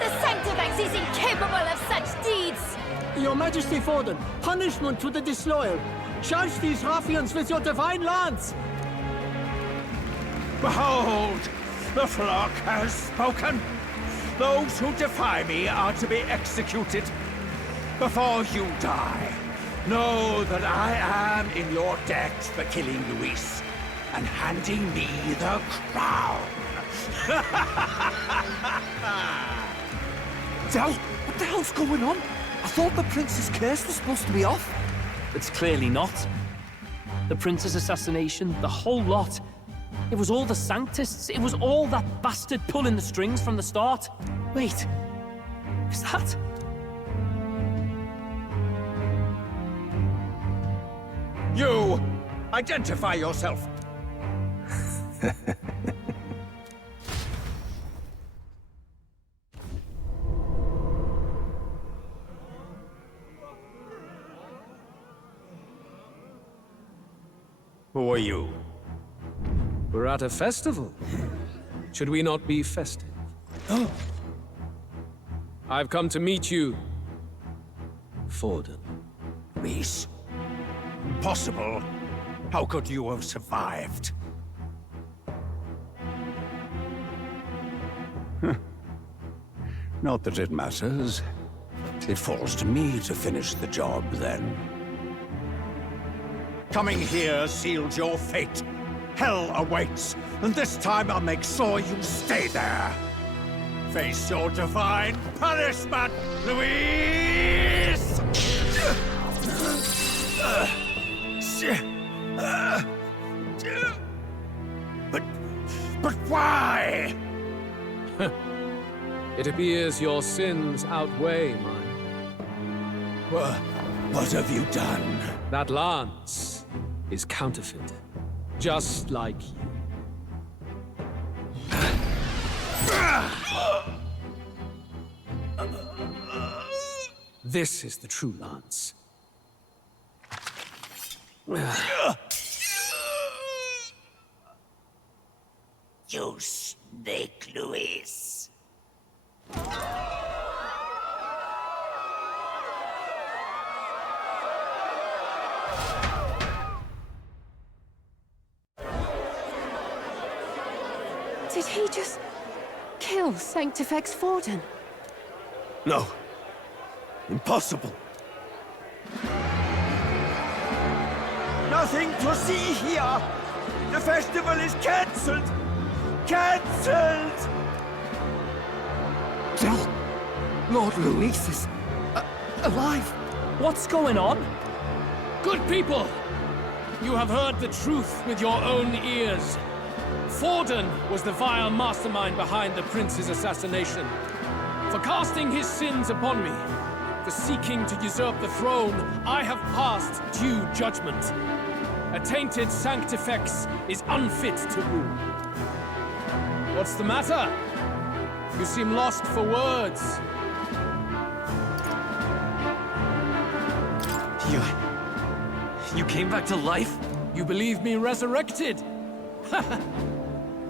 The Sanctifex is incapable of such deeds! Your Majesty Forden, punishment to the disloyal. Charge these ruffians with your divine lance! Behold, the flock has spoken. Those who defy me are to be executed. Before you die, know that I am in your debt for killing Luis and handing me the crown. Del, what the hell's going on? I thought the prince's curse was supposed to be off. It's clearly not. The prince's assassination, the whole lot. It was all the Sanctists. It was all that bastard pulling the strings from the start. Wait, is that? You! Identify yourself! Who are you? We're at a festival. Should we not be festive? I've come to meet you, Forden. Luis? Impossible. How could you have survived? Not that it matters. It falls to me to finish the job, then. Coming here sealed your fate. Hell awaits, and this time I'll make sure you stay there. Face your divine punishment, Luis! But why? It appears your sins outweigh mine. What have you done? That lance is counterfeit, just like you. This is the true lance. You snake, Luis. Did he just kill Sanctifex Forden? No. Impossible. Nothing to see here. The festival is cancelled. Cancelled! Del, Lord Luis is alive. What's going on? Good people! You have heard the truth with your own ears. Forden was the vile mastermind behind the prince's assassination. For casting his sins upon me, for seeking to usurp the throne, I have passed due judgment. A tainted Sanctifex is unfit to rule. What's the matter? You seem lost for words. You came back to life? You believe me resurrected?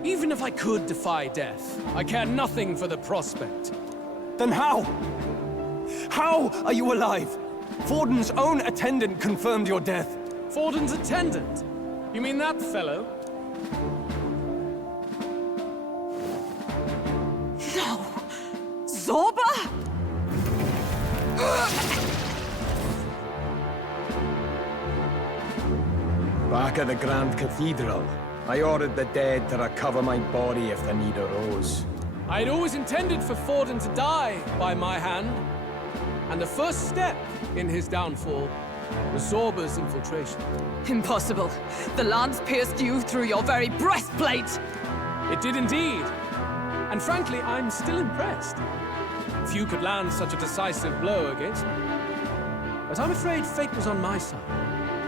Even if I could defy death, I care nothing for the prospect. Then how? How are you alive? Forden's own attendant confirmed your death. Forden's attendant? You mean that fellow? No! Zorba? Back at the Grand Cathedral, I ordered the dead to recover my body if the need arose. I'd always intended for Forden to die by my hand. And the first step in his downfall was Zorba's infiltration. Impossible. The lance pierced you through your very breastplate! It did indeed. And frankly, I'm still impressed. Few could land such a decisive blow against me. But I'm afraid fate was on my side,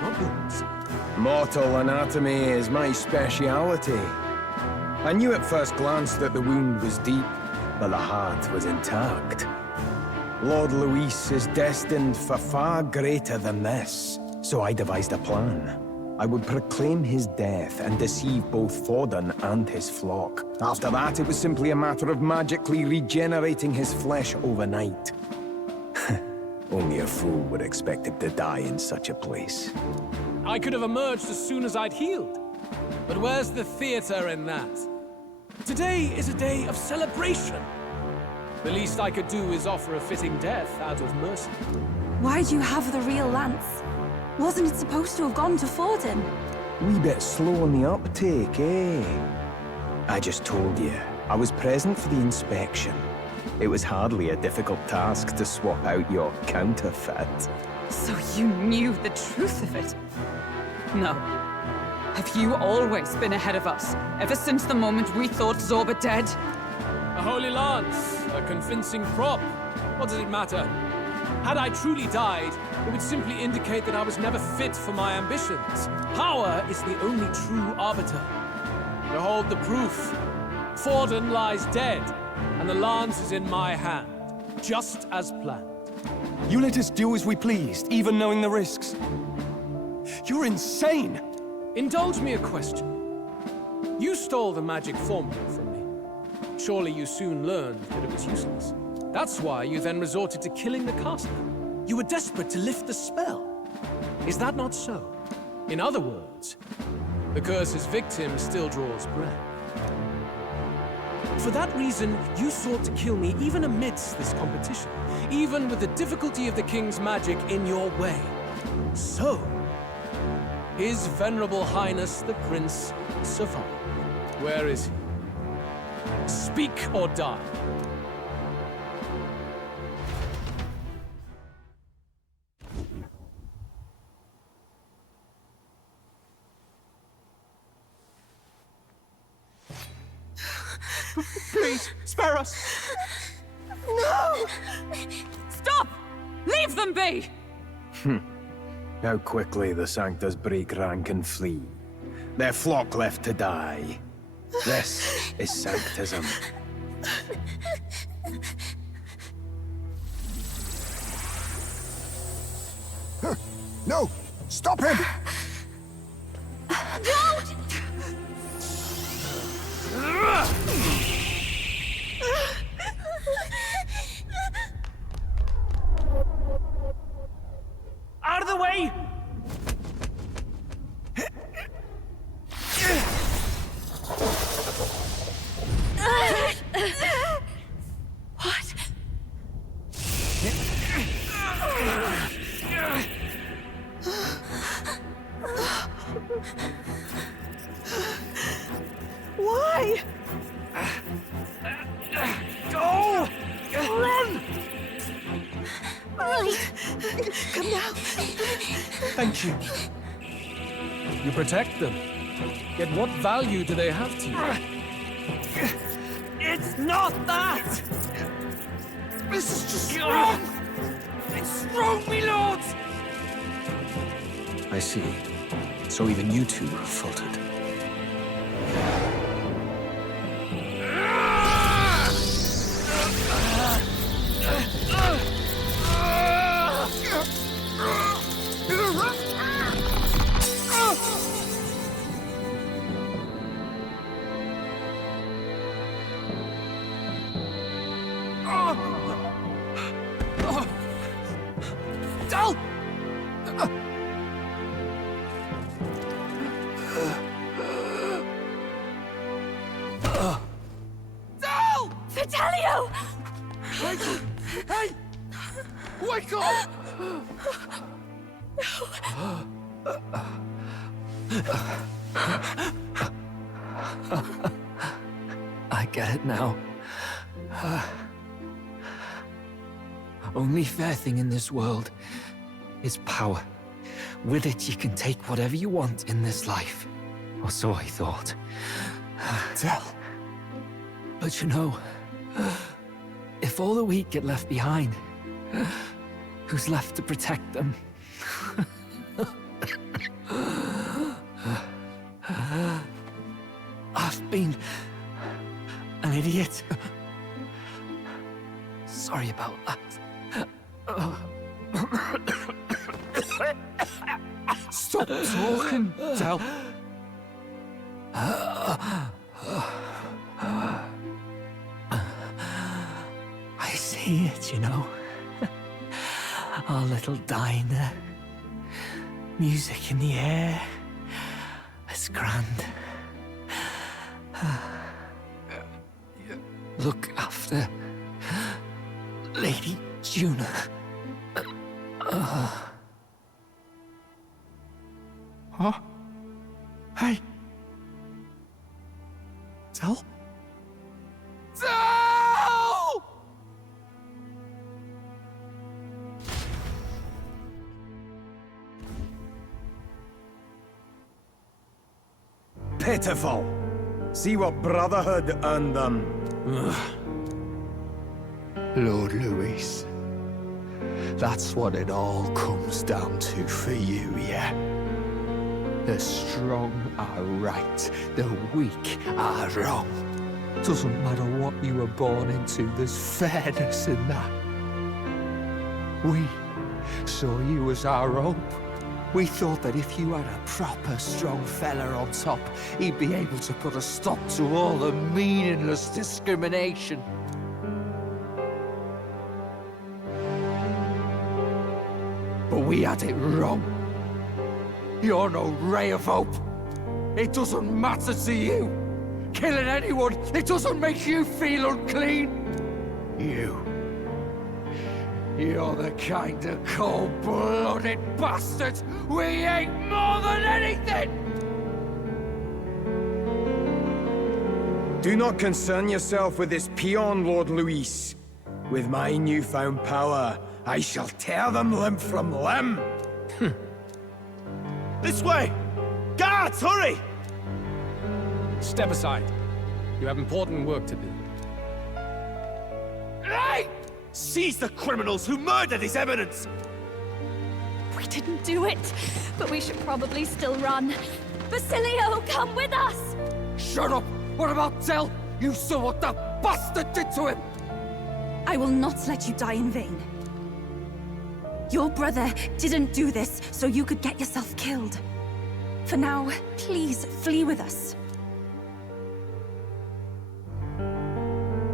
not yours. Mortal anatomy is my speciality. I knew at first glance that the wound was deep, but the heart was intact. Lord Luis is destined for far greater than this, so I devised a plan. I would proclaim his death and deceive both Forden and his flock. After that, it was simply a matter of magically regenerating his flesh overnight. Only a fool would expect him to die in such a place. I could have emerged as soon as I'd healed. But where's the theater in that? Today is a day of celebration. The least I could do is offer a fitting death out of mercy. Why'd you have the real lance? Wasn't it supposed to have gone to Forden? Wee bit slow on the uptake, eh? I just told you, I was present for the inspection. It was hardly a difficult task to swap out your counterfeit. So you knew the truth of it? No. Have you always been ahead of us, ever since the moment we thought Zorba dead? A holy lance, a convincing prop. What does it matter? Had I truly died, it would simply indicate that I was never fit for my ambitions. Power is the only true arbiter. Behold the proof. Forden lies dead, and the lance is in my hand, just as planned. You let us do as we pleased, even knowing the risks. You're insane! Indulge me a question. You stole the magic formula from me. Surely you soon learned that it was useless. That's why you then resorted to killing the caster. You were desperate to lift the spell. Is that not so? In other words, the curse's victim still draws breath. For that reason, you sought to kill me even amidst this competition, even with the difficulty of the king's magic in your way. So, His Venerable Highness the Prince survived. Where is he? Speak or die. Please, spare us! No! Stop! Leave them be! How quickly the Sanctus break rank and flee. Their flock left to die. This is Sanctism. No! Stop him! Don't! Out of the way! What? Why? Go! Run! Come now. Thank you. You protect them. Yet what value do they have to you? It's not that! This is just wrong! It's wrong, me lords! I see. So even you two have faltered. I get it now. Only fair thing in this world is power. With it, you can take whatever you want in this life. Or so I thought. Tell. But you know, if all the weak get left behind, who's left to protect them? I've been an idiot. Sorry about that. Stop talking, Del. I see it, you know. Our little diner. Music in the air. It's grand. Look after Lady Juna. Huh? Hey. Del? Del! Pitiful. See what Brotherhood earned them. Lord Louis, that's what it all comes down to for you, yeah? The strong are right, the weak are wrong. Doesn't matter what you were born into, there's fairness in that. We saw you as our hope. We thought that if you had a proper strong fella on top, he'd be able to put a stop to all the meaningless discrimination. But we had it wrong. You're no ray of hope. It doesn't matter to you. Killing anyone, it doesn't make you feel unclean. You're the kind of cold-blooded bastard we hate more than anything! Do not concern yourself with this peon, Lord Luis. With my newfound power, I shall tear them limb from limb. This way! Guards, hurry! Step aside. You have important work to do. Hey! Seize the criminals who murdered His Eminence! We didn't do it, but we should probably still run. Basilio, come with us! Shut up! What about Del? You saw what that bastard did to him! I will not let you die in vain. Your brother didn't do this so you could get yourself killed. For now, please flee with us.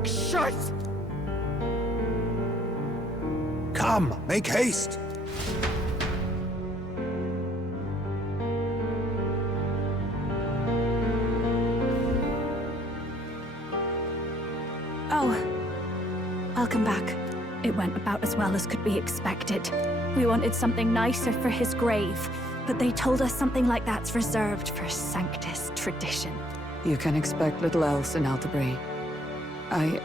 Shit! Come, make haste! Oh, welcome back. It went about as well as could be expected. We wanted something nicer for his grave, but they told us something like that's reserved for Sanctus tradition. You can expect little else in Altabri. I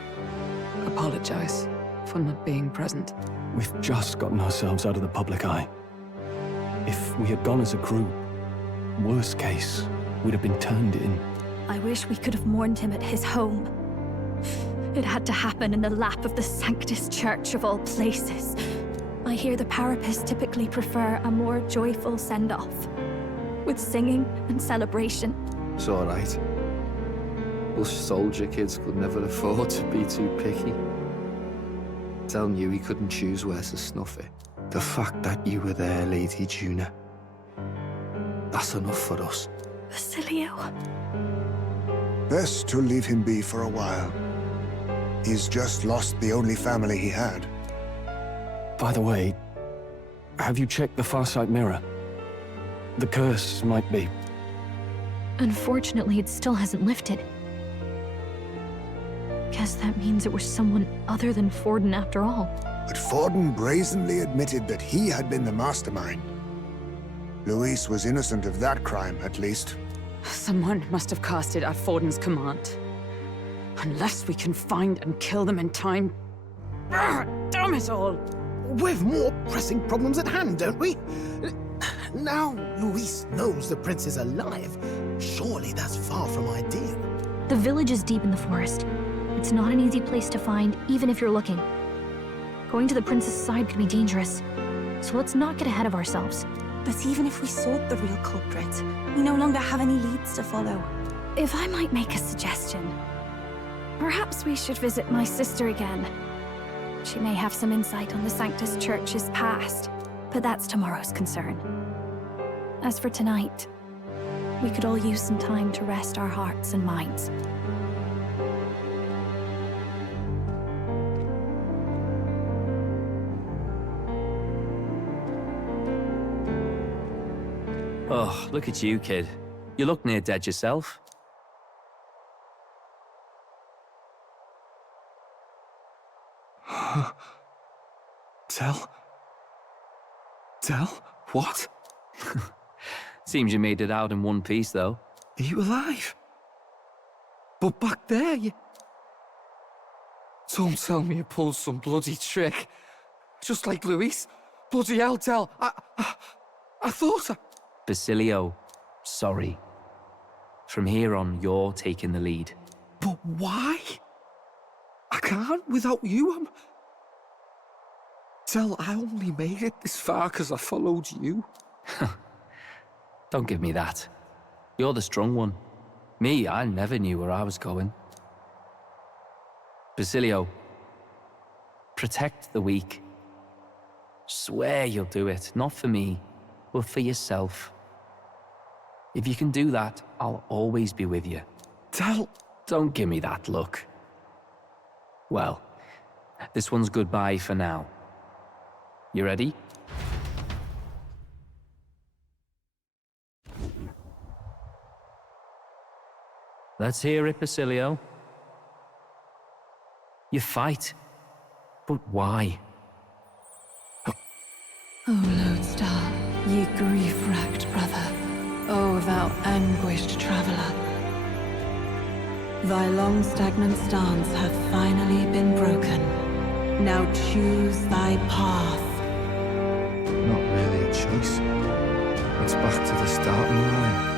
apologize for not being present. We've just gotten ourselves out of the public eye. If we had gone as a group, worst case, we'd have been turned in. I wish we could have mourned him at his home. It had to happen in the lap of the Sanctus Church of all places. I hear the Parapists typically prefer a more joyful send-off, with singing and celebration. It's all right. Us soldier kids could never afford to be too picky. Del knew he couldn't choose where to snuff it. The fact that you were there, Lady Juna, that's enough for us. Basilio. Best to leave him be for a while. He's just lost the only family he had. By the way, have you checked the Farsight mirror? The curse might be... Unfortunately, it still hasn't lifted. Guess that means it was someone other than Forden after all. But Forden brazenly admitted that he had been the mastermind. Luis was innocent of that crime, at least. Someone must have cast it at Forden's command. Unless we can find and kill them in time... Damn it all! We've more pressing problems at hand, don't we? Now Luis knows the prince is alive. Surely that's far from ideal. The village is deep in the forest. It's not an easy place to find, even if you're looking. Going to the prince's side could be dangerous. So let's not get ahead of ourselves. But even if we sought the real culprit, we no longer have any leads to follow. If I might make a suggestion, perhaps we should visit my sister again. She may have some insight on the Sanctus Church's past, but that's tomorrow's concern. As for tonight, we could all use some time to rest our hearts and minds. Oh, look at you, kid. You look near dead yourself. Tell? What? Seems you made it out in one piece, though. Are you alive? But back there, you... Don't tell me you pulled some bloody trick. Just like Luis. Bloody hell, Tell. I thought I... Basilio, sorry. From here on, you're taking the lead. But why? I can't without you. Tell, I only made it this far because I followed you. Don't give me that. You're the strong one. Me, I never knew where I was going. Basilio, protect the weak. Swear you'll do it, not for me, but for yourself. If you can do that, I'll always be with you. Tell... Don't give me that look. Well, this one's goodbye for now. You ready? Let's hear it, Basilio. You fight, but why? O Lodestar, ye grief-racked brother, O thou anguished traveler. Thy long stagnant stance hath finally been broken. Now choose thy path. Not really a choice. It's back to the starting line.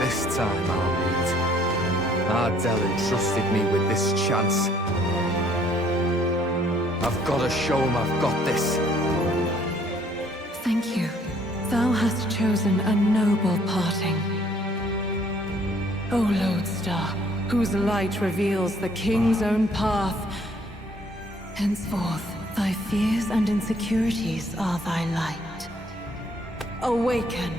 This time I'll lead. Ardell entrusted me with this chance. I've got to show him I've got this. Thank you. Thou hast chosen a noble parting. O Lodestar, whose light reveals the king's own path. Henceforth, thy fears and insecurities are thy light. Awaken.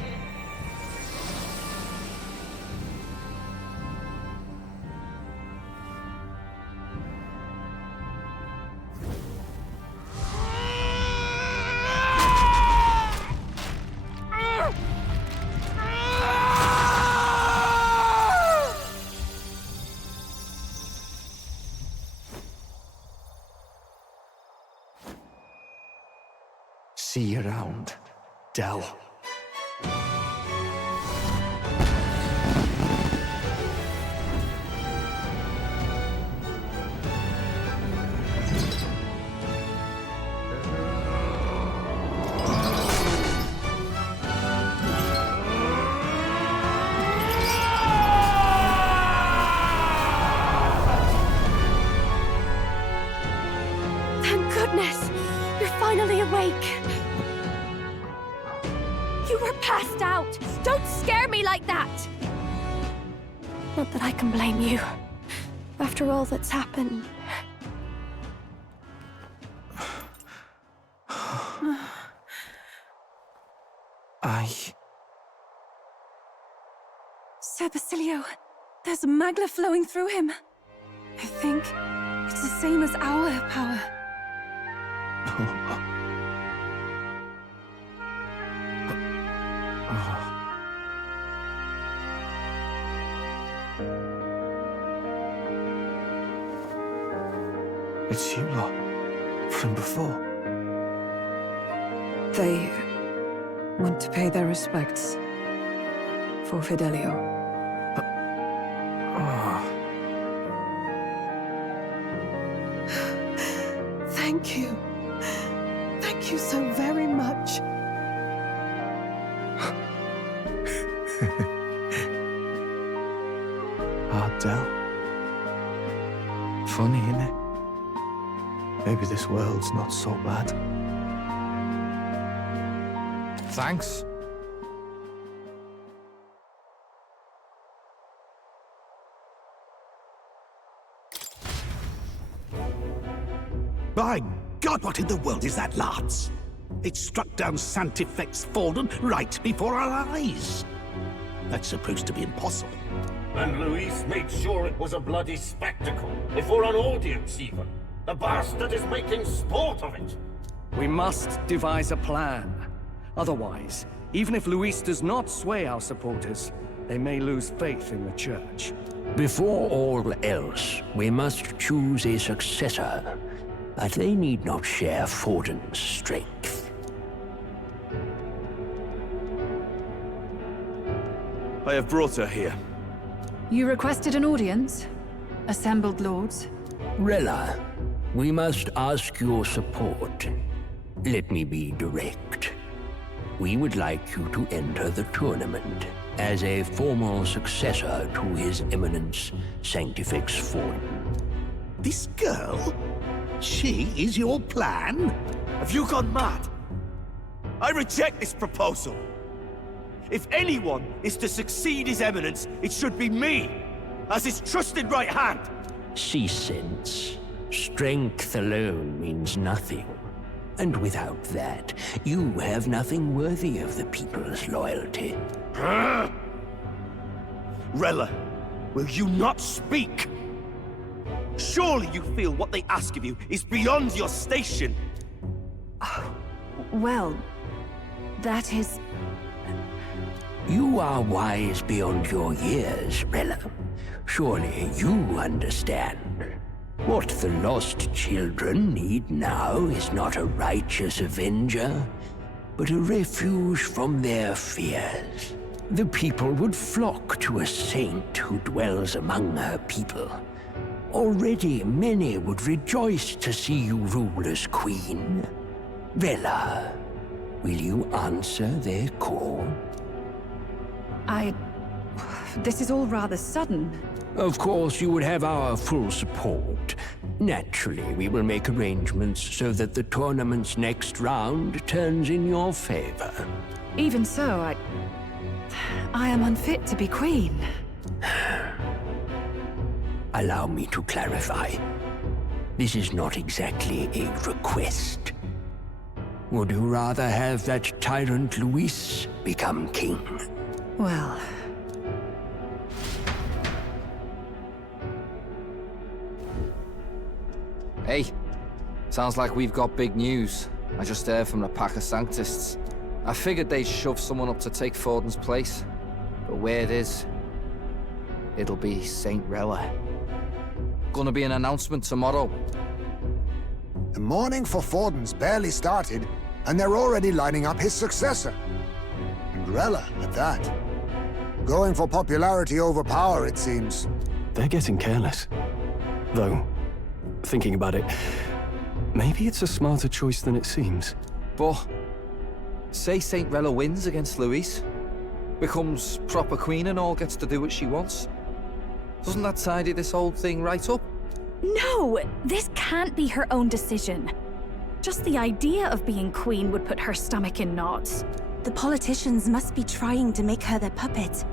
See you around, Dell. Thank goodness! You're finally awake! You were passed out! Don't scare me like that! Not that I can blame you. After all that's happened. Sir Basilio, there's magla flowing through him. I think it's the same as our power. It's you lot, from before. They want to pay their respects for Fidelio. Thank you. Thank you so very much. Ardell. Funny, innit? Maybe this world's not so bad. Thanks. By God, what in the world is that, lads? It struck down Sanctifex Forden right before our eyes. That's supposed to be impossible. And Luis made sure it was a bloody spectacle, before an audience even. The bastard is making sport of it. We must devise a plan. Otherwise, even if Luis does not sway our supporters, they may lose faith in the Church. Before all else, we must choose a successor. But they need not share Forden's strength. I have brought her here. You requested an audience? Assembled lords? Rella, we must ask your support. Let me be direct. We would like you to enter the tournament as a formal successor to His Eminence Sanctifex Forden. This girl? She is your plan? Have you gone mad? I reject this proposal. If anyone is to succeed His Eminence, it should be me, as his trusted right hand. Cease sense. Strength alone means nothing. And without that, you have nothing worthy of the people's loyalty. Rella, will you not speak? Surely you feel what they ask of you is beyond your station. Well, that is... You are wise beyond your years, Rella. Surely you understand. What the lost children need now is not a righteous avenger, but a refuge from their fears. The people would flock to a saint who dwells among her people. Already many would rejoice to see you rule as queen. Rella, will you answer their call? This is all rather sudden. Of course, you would have our full support. Naturally, we will make arrangements so that the tournament's next round turns in your favor. Even so, I am unfit to be queen. Allow me to clarify. This is not exactly a request. Would you rather have that tyrant Luis become king? Well... Hey, sounds like we've got big news. I just heard from the pack of Sanctists. I figured they'd shove someone up to take Forden's place. But where it is, it'll be Saint Rella. Gonna be an announcement tomorrow. The mourning for Forden's barely started, and they're already lining up his successor. And Rella, at that. Going for popularity over power, it seems. They're getting careless. Though, thinking about it, maybe it's a smarter choice than it seems. But, say Saint Rella wins against Luis, becomes proper queen and all gets to do what she wants. Doesn't that tidy this whole thing right up? No! This can't be her own decision. Just the idea of being queen would put her stomach in knots. The politicians must be trying to make her their puppet.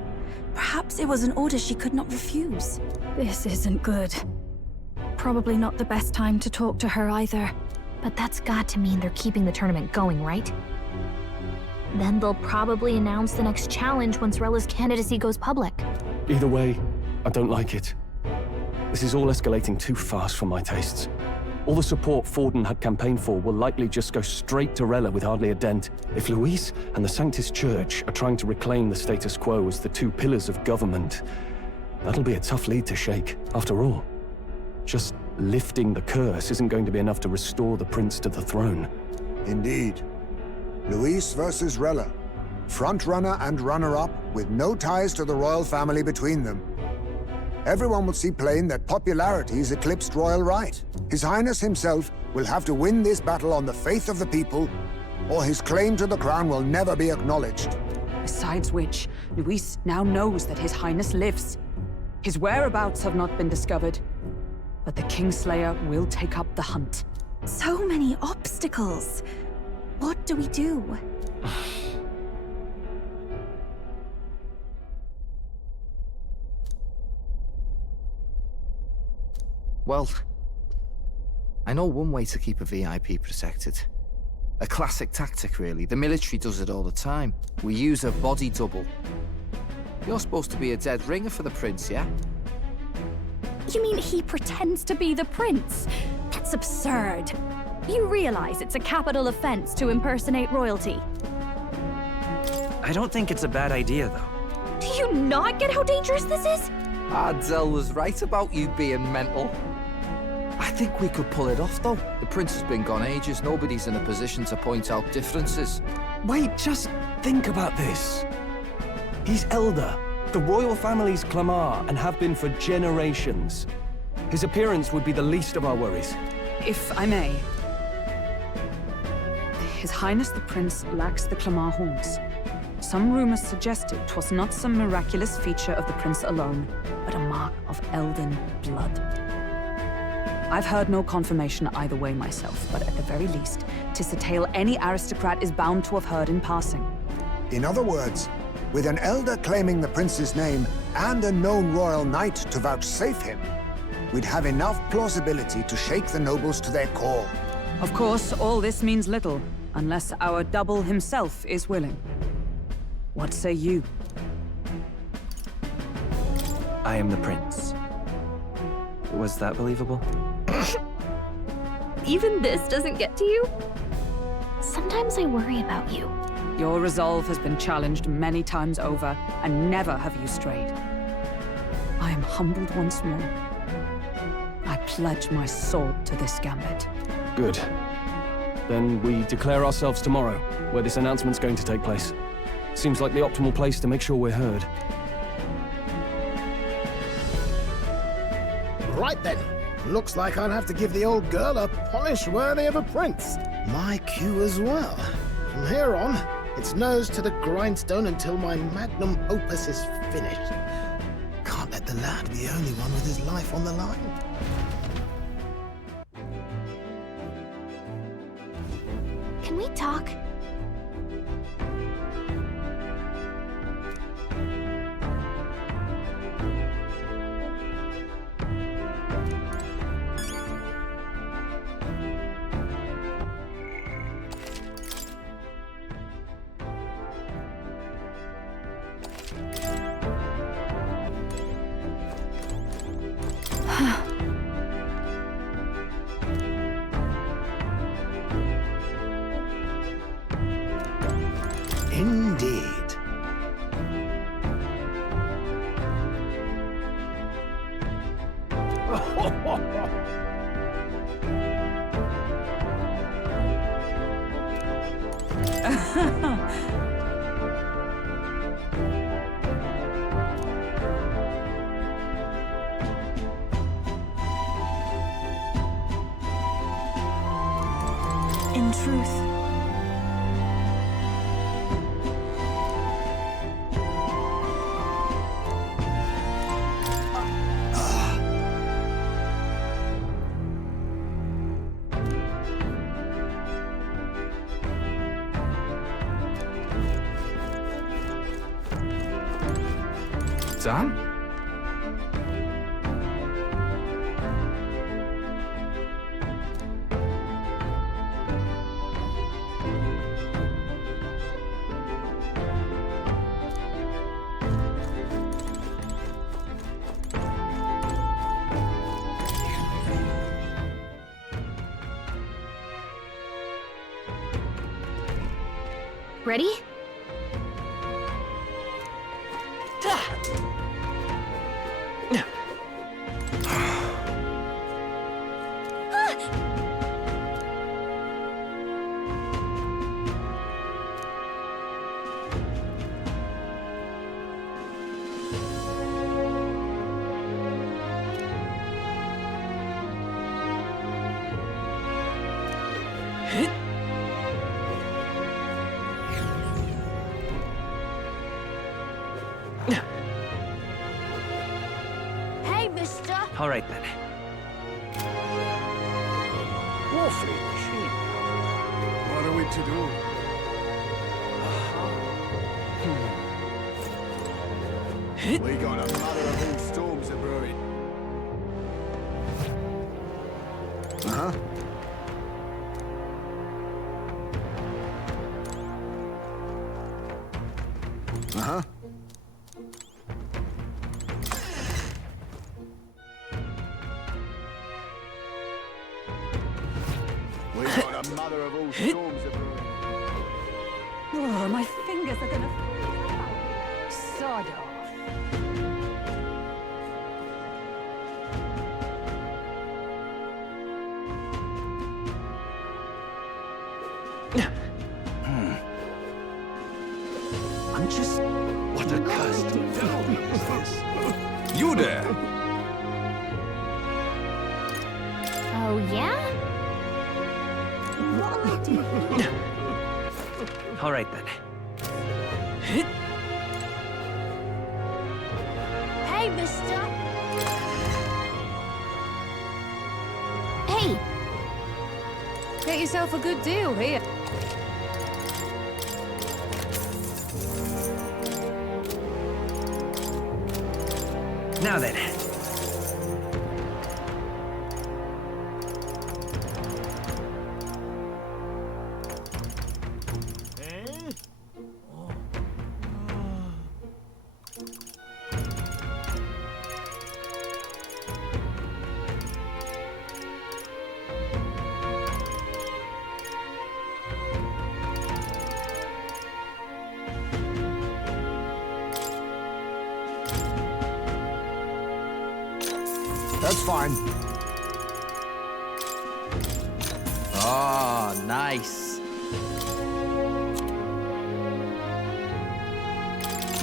Perhaps it was an order she could not refuse. This isn't good. Probably not the best time to talk to her either. But that's got to mean they're keeping the tournament going, right? Then they'll probably announce the next challenge once Rella's candidacy goes public. Either way, I don't like it. This is all escalating too fast for my tastes. All the support Forden had campaigned for will likely just go straight to Rella with hardly a dent. If Luis and the Sanctist Church are trying to reclaim the status quo as the two pillars of government, that'll be a tough lead to shake. After all, just lifting the curse isn't going to be enough to restore the prince to the throne. Indeed. Luis versus Rella. Frontrunner and runner-up, with no ties to the royal family between them. Everyone will see plain that popularity's eclipsed royal right. His Highness himself will have to win this battle on the faith of the people, or his claim to the crown will never be acknowledged. Besides which, Luis now knows that His Highness lives. His whereabouts have not been discovered, but the Kingslayer will take up the hunt. So many obstacles. What do we do? Well, I know one way to keep a VIP protected. A classic tactic, really. The military does it all the time. We use a body double. You're supposed to be a dead ringer for the prince, yeah? You mean he pretends to be the prince? That's absurd. You realize it's a capital offense to impersonate royalty. I don't think it's a bad idea, though. Do you not get how dangerous this is? Ardell was right about you being mental. I think we could pull it off, though. The prince has been gone ages. Nobody's in a position to point out differences. Wait, just think about this. He's elder. The royal family's Clamar and have been for generations. His appearance would be the least of our worries. If I may. His Highness the Prince lacks the Clamar horns. Some rumors suggested 'twas not some miraculous feature of the prince alone, but a mark of Elden blood. I've heard no confirmation either way myself, but at the very least, 'tis a tale any aristocrat is bound to have heard in passing. In other words, with an elder claiming the prince's name and a known royal knight to vouchsafe him, we'd have enough plausibility to shake the nobles to their core. Of course, all this means little, unless our double himself is willing. What say you? I am the prince. Was that believable? Even this doesn't get to you? Sometimes I worry about you. Your resolve has been challenged many times over, and never have you strayed. I am humbled once more. I pledge my sword to this gambit. Good. Then we declare ourselves tomorrow, where this announcement's going to take place. Seems like the optimal place to make sure we're heard. Right then. Looks like I'll have to give the old girl a polish worthy of a prince. My cue as well. From here on, it's nose to the grindstone until my magnum opus is finished. Can't let the lad be the only one with his life on the line. Can we talk? Indeed. In truth, Dan? Ready? All right, then. Awfully cheap. What are we to do? We got a mother of all storms a brewing. Uh-huh. Uh-huh. We got a mother of all storms a brewing. Oh, my fingers are gonna sod off. I'm just... What a cursed film is this? You there! Oh, yeah? What'll I do? All right, then. Hey, mister! Hey! Get yourself a good deal here. Now then. That's fine. Oh, nice.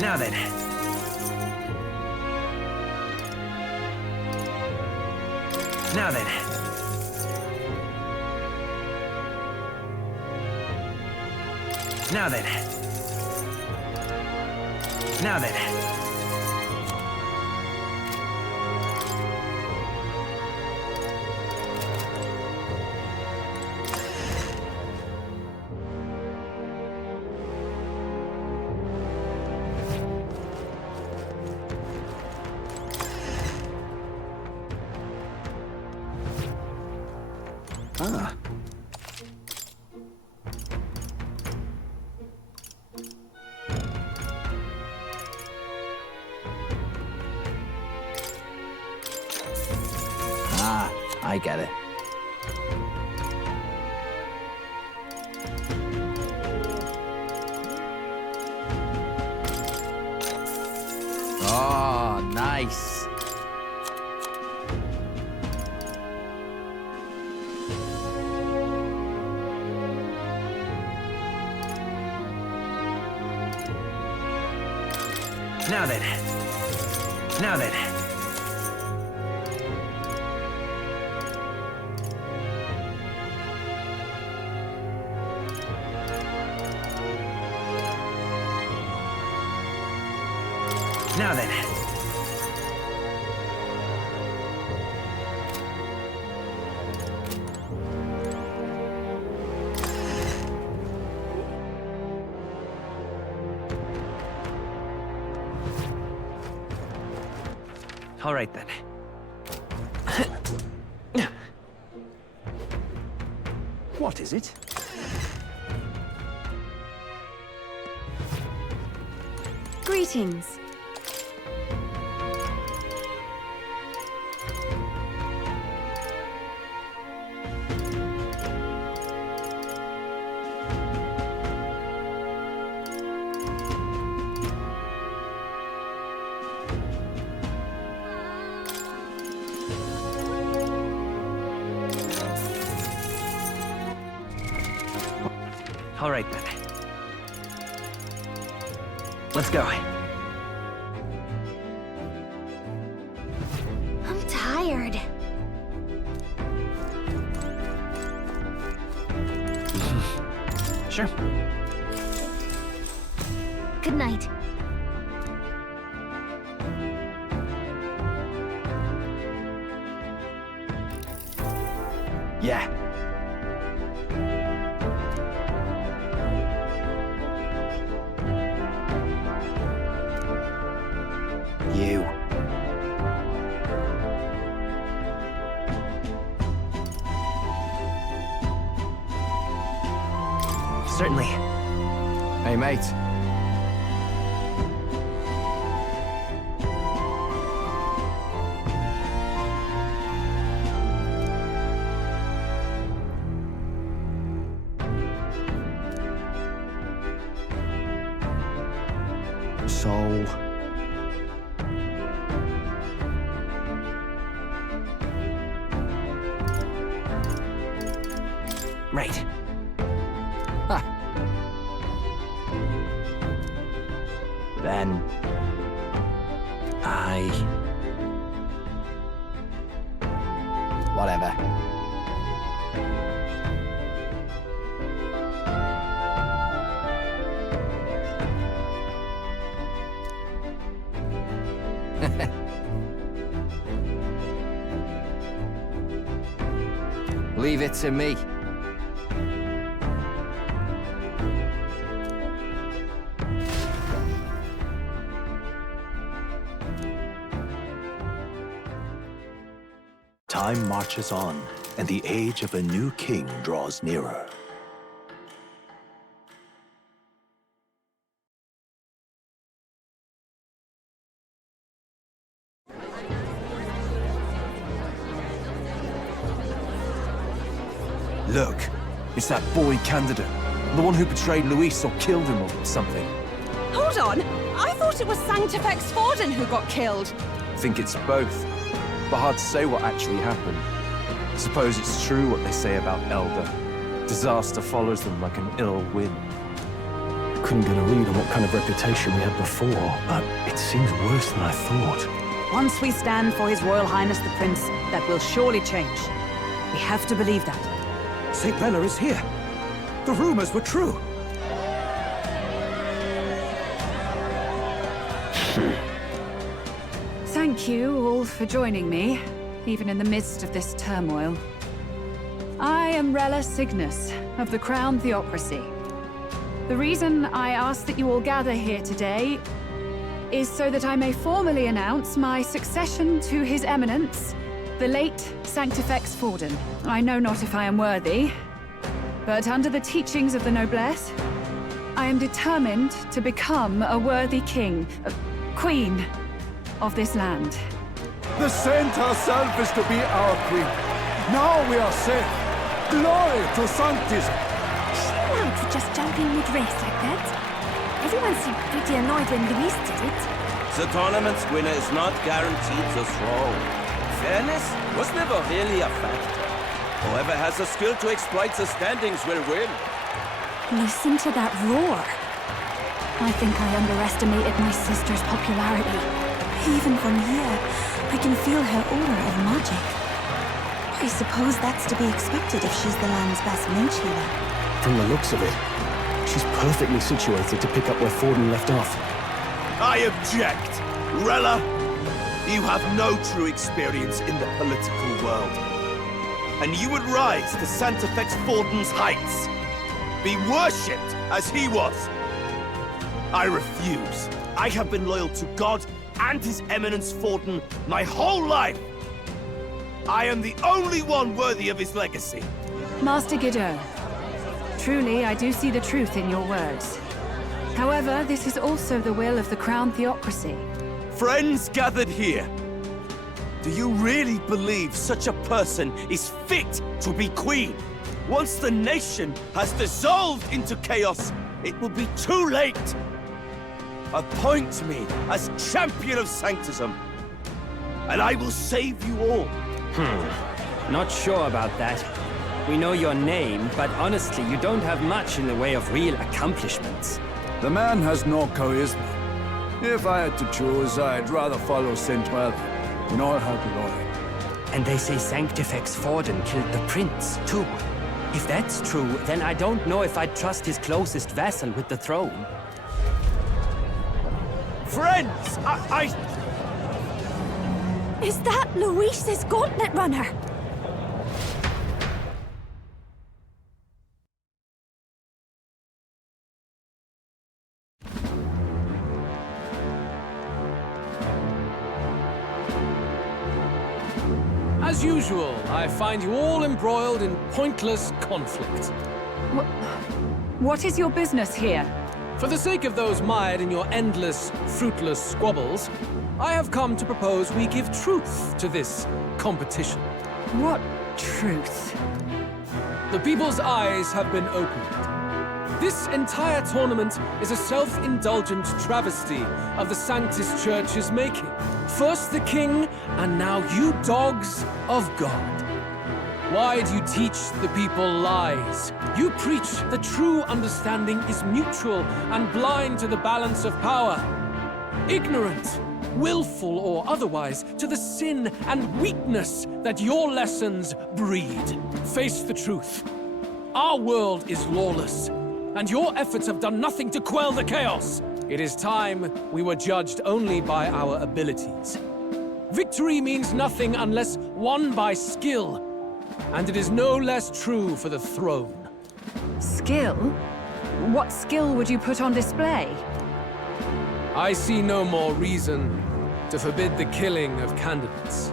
Now then. Now then. Now then. Now then. Ah. Ah, I get it. Oh, nice. Now then. Now then. Now then. All right, then. What is it? Greetings. All right, then. Let's go. I'm tired. Sure. Good night. Yeah. You. Certainly. Hey, mate. So... Right. Then... Whatever. Leave it to me. Time marches on, and the age of a new king draws nearer. Look, it's that boy candidate. The one who betrayed Luis or killed him or something. Hold on! I thought it was Sanctifex Forden who got killed. I think it's both. But hard to say what actually happened. Suppose it's true what they say about Elder. Disaster follows them like an ill wind. Couldn't get a read on what kind of reputation we had before, but it seems worse than I thought. Once we stand for His Royal Highness the Prince, that will surely change. We have to believe that. St. Rella is here. The rumors were true. Thank you all for joining me, even in the midst of this turmoil. I am Rella Cygnus, of the Crown Theocracy. The reason I ask that you all gather here today is so that I may formally announce my succession to His Eminence, the late Sanctifex Forden. I know not if I am worthy, but under the teachings of the noblesse, I am determined to become a worthy king, queen of this land. The saint herself is to be our queen. Now we are safe. Glory to Sanctism. Allowed for just jumping mid-race like that? Everyone seemed pretty annoyed when Luis did it. The tournament's winner is not guaranteed the throne. Fairness was never really a factor. Whoever has the skill to exploit the standings will win. Listen to that roar. I think I underestimated my sister's popularity. Even from here, I can feel her aura of magic. I suppose that's to be expected if she's the land's best mage healer. From the looks of it, she's perfectly situated to pick up where Forden left off. I object! Rella, you have no true experience in the political world. And you would rise to Sanctifex Forden's heights. Be worshipped as he was. I refuse. I have been loyal to God and His Eminence Forden my whole life. I am the only one worthy of his legacy. Master Guido, truly I do see the truth in your words. However, this is also the will of the Crown Theocracy. Friends gathered here, do you really believe such a person is fit to be queen? Once the nation has dissolved into chaos, it will be too late. Appoint me as champion of Sanctism, and I will save you all. Not sure about that. We know your name, but honestly, you don't have much in the way of real accomplishments. The man has no charisma. If I had to choose, I'd rather follow St. Rella in all her glory. And they say Sanctifex Forden killed the prince, too. If that's true, then I don't know if I'd trust his closest vassal with the throne. Friends, Is that Luis's gauntlet runner? As usual, I find you all embroiled in pointless conflict. What is your business here? For the sake of those mired in your endless, fruitless squabbles, I have come to propose we give truth to this competition. What truth? The people's eyes have been opened. This entire tournament is a self-indulgent travesty of the Sanctus Church's making. First the king, and now you dogs of God. Why do you teach the people lies? You preach the true understanding is mutual and blind to the balance of power. Ignorant, willful or otherwise, to the sin and weakness that your lessons breed. Face the truth. Our world is lawless, and your efforts have done nothing to quell the chaos. It is time we were judged only by our abilities. Victory means nothing unless won by skill, and it is no less true for the throne. Skill? What skill would you put on display? I see no more reason to forbid the killing of candidates.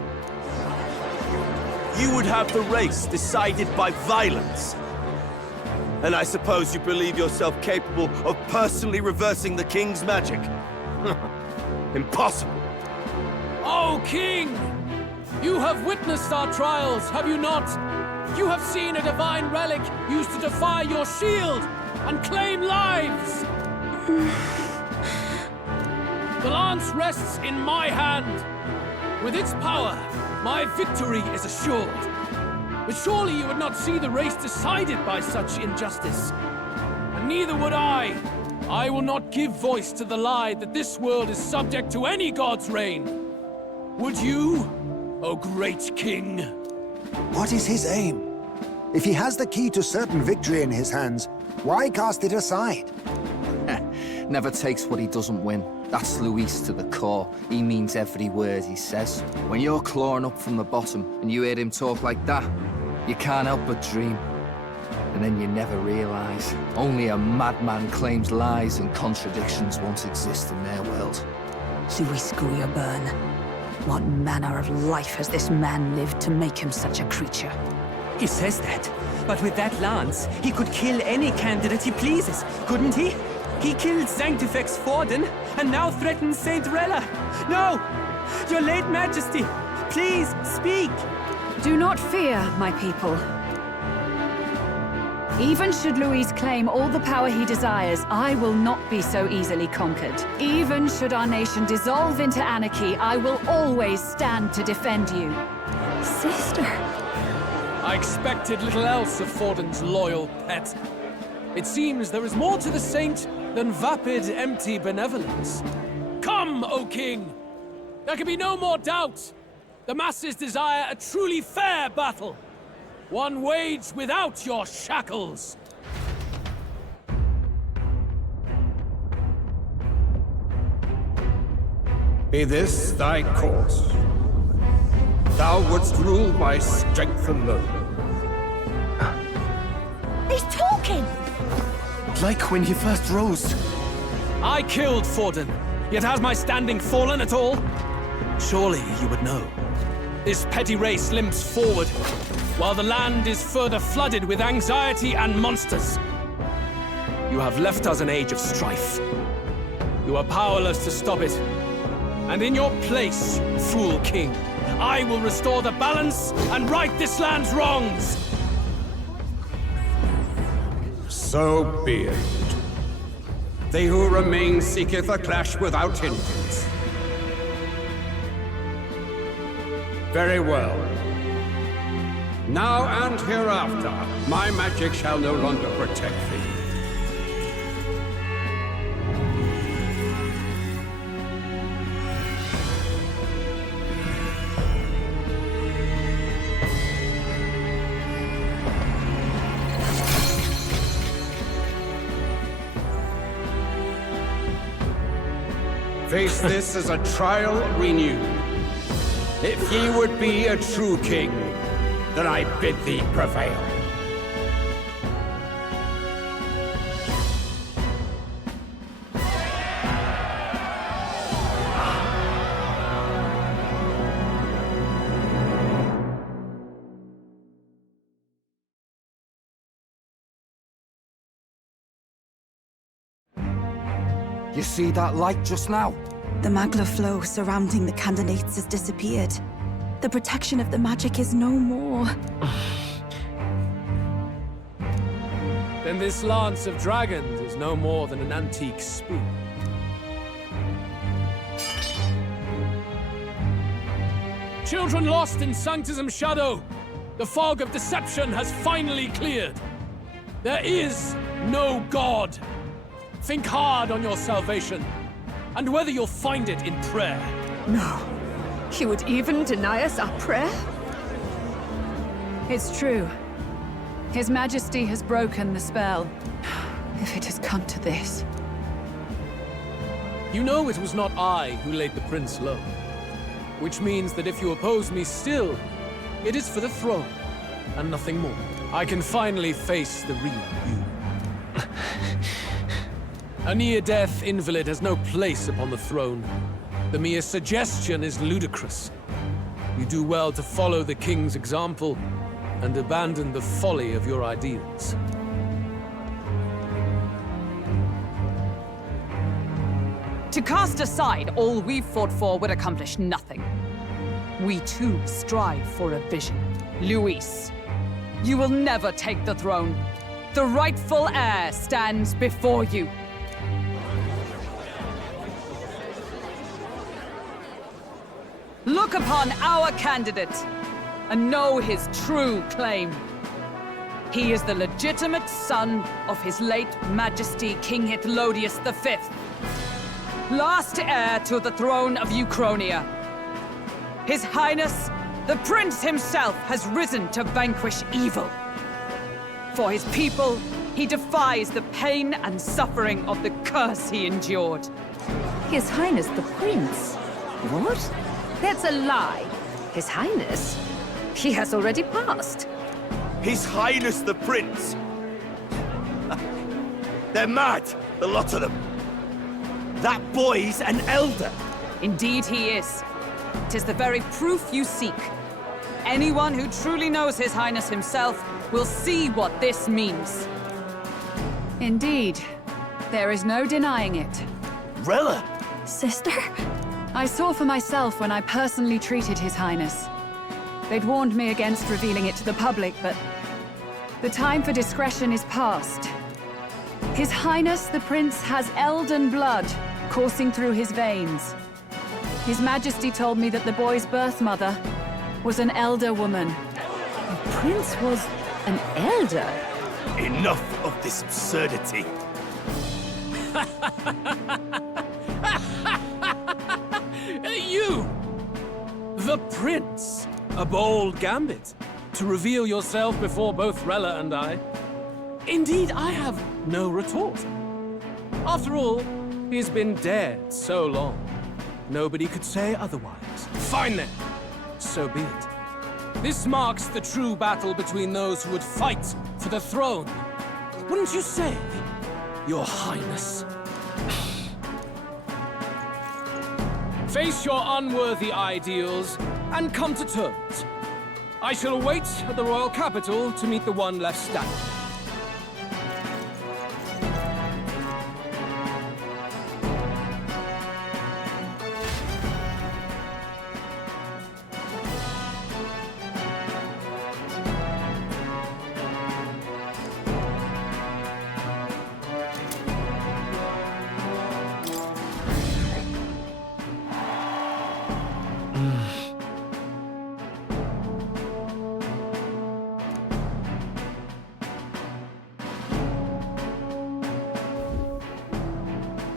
You would have the race decided by violence. And I suppose you believe yourself capable of personally reversing the king's magic? Impossible. Oh, king! You have witnessed our trials, have you not? You have seen a divine relic used to defy your shield and claim lives! The lance rests in my hand. With its power, my victory is assured. But surely you would not see the race decided by such injustice. And neither would I. I will not give voice to the lie that this world is subject to any god's reign. Would you, O great king? What is his aim? If he has the key to certain victory in his hands, why cast it aside? Never takes what he doesn't win. That's Luis to the core. He means every word he says. When you're clawing up from the bottom and you hear him talk like that, you can't help but dream. And then you never realize. Only a madman claims lies and contradictions won't exist in their world. Luis Guyaburn. What manner of life has this man lived to make him such a creature? He says that, but with that lance, he could kill any candidate he pleases, couldn't he? He killed Sanctifex Forden, and now threatens Saint Rella. No! Your late Majesty, please, speak! Do not fear, my people. Even should Luis claim all the power he desires, I will not be so easily conquered. Even should our nation dissolve into anarchy, I will always stand to defend you. Sister. I expected little else of Forden's loyal pet. It seems there is more to the saint than vapid, empty benevolence. Come, O king! There can be no more doubt. The masses desire a truly fair battle. One waged without your shackles. Be this thy course. Thou wouldst rule by strength alone. He's talking! Like when he first rose. I killed Forden, yet has my standing fallen at all? Surely you would know. This petty race limps forward, while the land is further flooded with anxiety and monsters. You have left us an age of strife. You are powerless to stop it. And in your place, fool king, I will restore the balance and right this land's wrongs! So be it. They who remain seeketh a clash without hindrance. Very well. Now and hereafter, my magic shall no longer protect thee. Face this as a trial renewed. If ye would be a true king, then I bid thee prevail. You see that light just now? The magla flow surrounding the candidates has disappeared. The protection of the magic is no more. Then this lance of dragons is no more than an antique spear. Children lost in Sanctism's shadow! The fog of deception has finally cleared! There is no God! Think hard on your salvation, and whether you'll find it in prayer. No. He would even deny us our prayer? It's true. His Majesty has broken the spell. If it has come to this. You know it was not I who laid the prince low. Which means that if you oppose me still, it is for the throne, and nothing more. I can finally face the real you. A near-death invalid has no place upon the throne. The mere suggestion is ludicrous. You do well to follow the king's example, and abandon the folly of your ideals. To cast aside all we've fought for would accomplish nothing. We too strive for a vision. Luis, you will never take the throne. The rightful heir stands before you. Look upon our candidate and know his true claim. He is the legitimate son of his late Majesty King Hytlodius V, last heir to the throne of Uchronia. His Highness, the Prince himself, has risen to vanquish evil. For his people, he defies the pain and suffering of the curse he endured. His Highness the Prince? What? That's a lie. His Highness? He has already passed. His Highness the Prince! They're mad, the lot of them. That boy's an elder. Indeed he is. 'Tis the very proof you seek. Anyone who truly knows His Highness himself will see what this means. Indeed. There is no denying it. Rella! Sister? I saw for myself when I personally treated His Highness. They'd warned me against revealing it to the public, but the time for discretion is past. His Highness the Prince has Elden blood coursing through his veins. His Majesty told me that the boy's birth mother was an elder woman. The Prince was an elder? Enough of this absurdity. You! The Prince! A bold gambit. To reveal yourself before both Rella and I. Indeed, I have no retort. After all, he's been dead so long. Nobody could say otherwise. Fine then. So be it. This marks the true battle between those who would fight for the throne. Wouldn't you say, Your Highness? Face your unworthy ideals and come to terms. I shall await at the royal capital to meet the one left standing.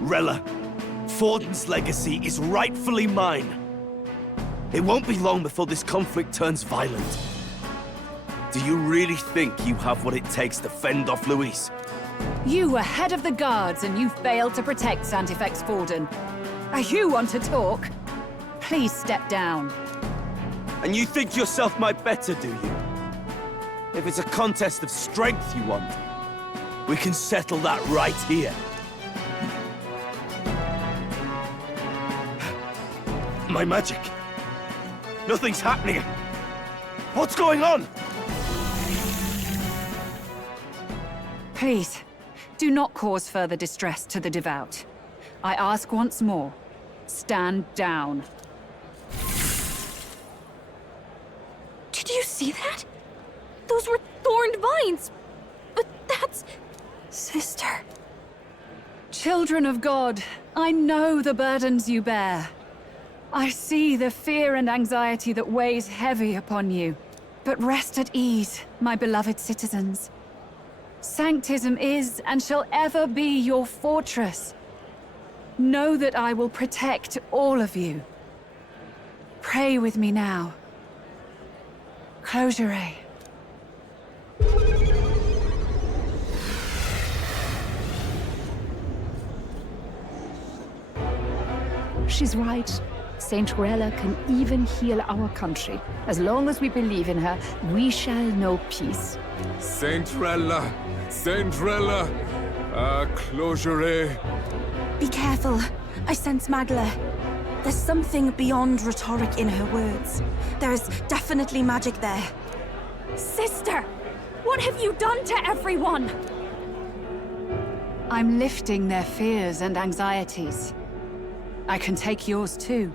Rella, Forden's legacy is rightfully mine. It won't be long before this conflict turns violent. Do you really think you have what it takes to fend off Luis? You were head of the guards and you failed to protect Santifex Forden. You want to talk? Please step down. And you think yourself my better, do you? If it's a contest of strength you want, we can settle that right here. My magic. Nothing's happening. What's going on? Please, do not cause further distress to the devout. I ask once more. Stand down. Did you see that? Those were thorned vines. But that's... Sister. Children of God, I know the burdens you bear. I see the fear and anxiety that weighs heavy upon you. But rest at ease, my beloved citizens. Sanctism is and shall ever be your fortress. Know that I will protect all of you. Pray with me now. Close your eyes. She's right. Saint Rella can even heal our country. As long as we believe in her, we shall know peace. Saint Rella! Saint Rella! Closure. Be careful. I sense Magla. There's something beyond rhetoric in her words. There is definitely magic there. Sister! What have you done to everyone? I'm lifting their fears and anxieties. I can take yours too.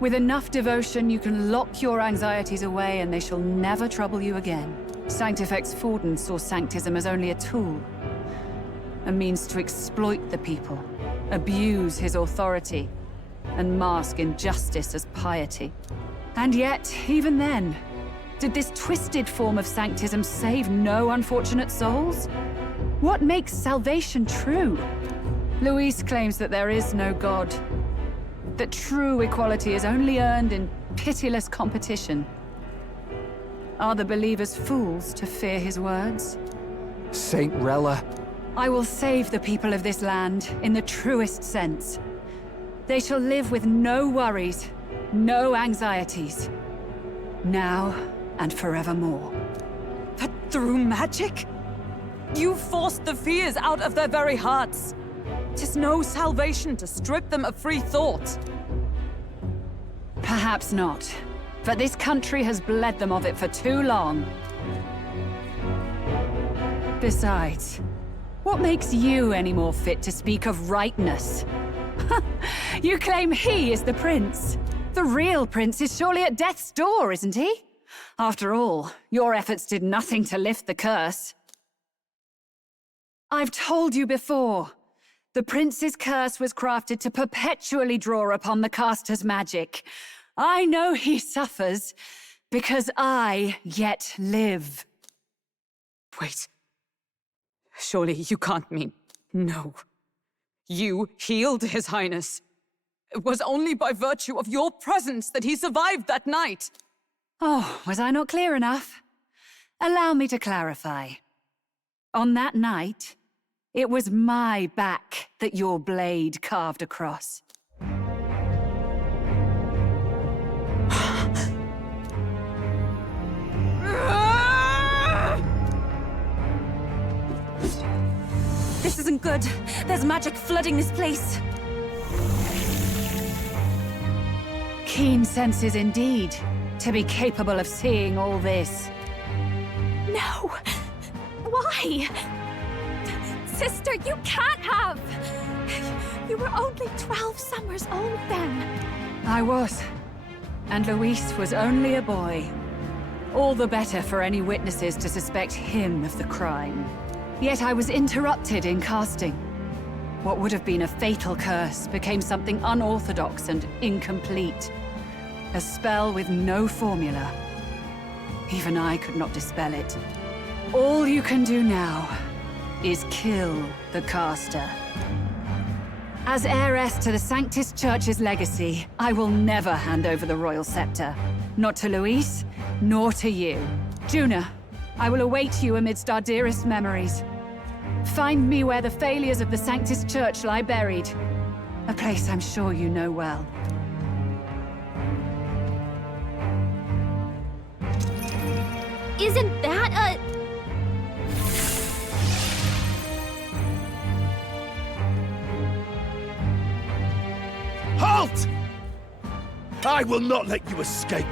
With enough devotion, you can lock your anxieties away and they shall never trouble you again. Sanctifex Forden saw Sanctism as only a tool. A means to exploit the people, abuse his authority, and mask injustice as piety. And yet, even then, did this twisted form of Sanctism save no unfortunate souls? What makes salvation true? Luis claims that there is no God, that true equality is only earned in pitiless competition. Are the believers fools to fear his words? Saint Rella. I will save the people of this land in the truest sense. They shall live with no worries, no anxieties. Now and forevermore. But through magic? You forced the fears out of their very hearts. 'Tis no salvation to strip them of free thought. Perhaps not. But this country has bled them of it for too long. Besides, what makes you any more fit to speak of rightness? You claim he is the prince. The real prince is surely at death's door, isn't he? After all, your efforts did nothing to lift the curse. I've told you before. The prince's curse was crafted to perpetually draw upon the caster's magic. I know he suffers, because I yet live. Wait. Surely you can't mean... No. You healed His Highness. It was only by virtue of your presence that he survived that night. Oh, was I not clear enough? Allow me to clarify. On that night, it was my back that your blade carved across. This isn't good. There's magic flooding this place. Keen senses indeed, to be capable of seeing all this. No! Why? Sister, you can't have! You were only 12 summers old then. I was. And Luis was only a boy. All the better for any witnesses to suspect him of the crime. Yet I was interrupted in casting. What would have been a fatal curse became something unorthodox and incomplete. A spell with no formula. Even I could not dispel it. All you can do now is kill the caster. As heiress to the Sanctis Church's legacy, I will never hand over the royal scepter. Not to Luis, nor to you. Juna, I will await you amidst our dearest memories. Find me where the failures of the Sanctis Church lie buried. A place I'm sure you know well. Isn't that a... Halt! I will not let you escape.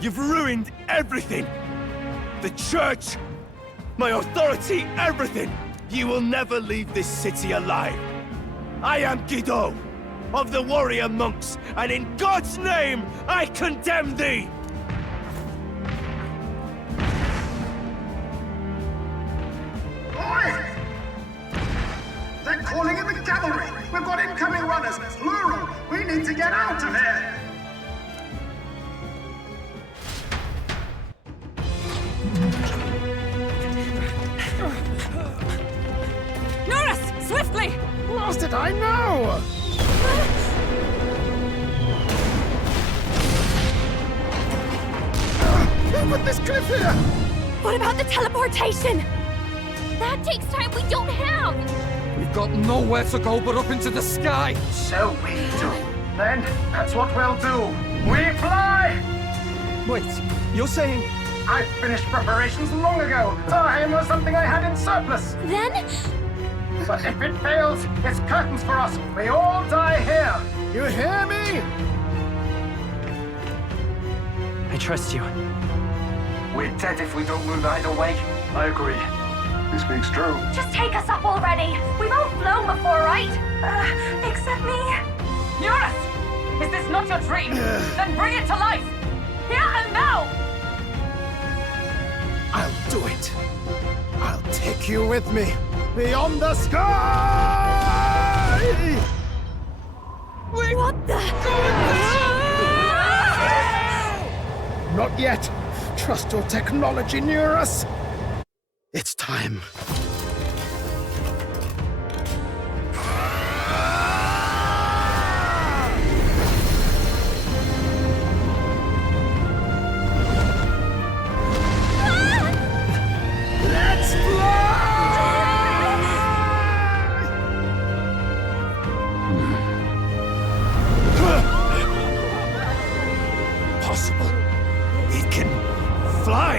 You've ruined everything. The church, my authority, everything. You will never leave this city alive. I am Guido, of the warrior monks, and in God's name, I condemn thee! Oi! They're calling in the cavalry! We've got incoming runners, plural! We need to get out of here! Norris! Swiftly! Lost it, I know! Who put this cliff here? What about the teleportation? That takes time we don't have! We've got nowhere to go but up into the sky! So we do. Then, that's what we'll do. We fly! Wait, you're saying... I finished preparations long ago. Time was something I had in surplus. Then? But if it fails, it's curtains for us. We all die here. You hear me? I trust you. We're dead if we don't move either way. I agree. He speaks true. Just take us up already. We've all flown before, right? Except me. Norris! Is this not your dream? Then bring it to life! Here and now! I'll do it. I'll take you with me. Beyond the sky! What the? Not yet. Trust your technology near us. It's time. Let's fly! Possible. It can fly!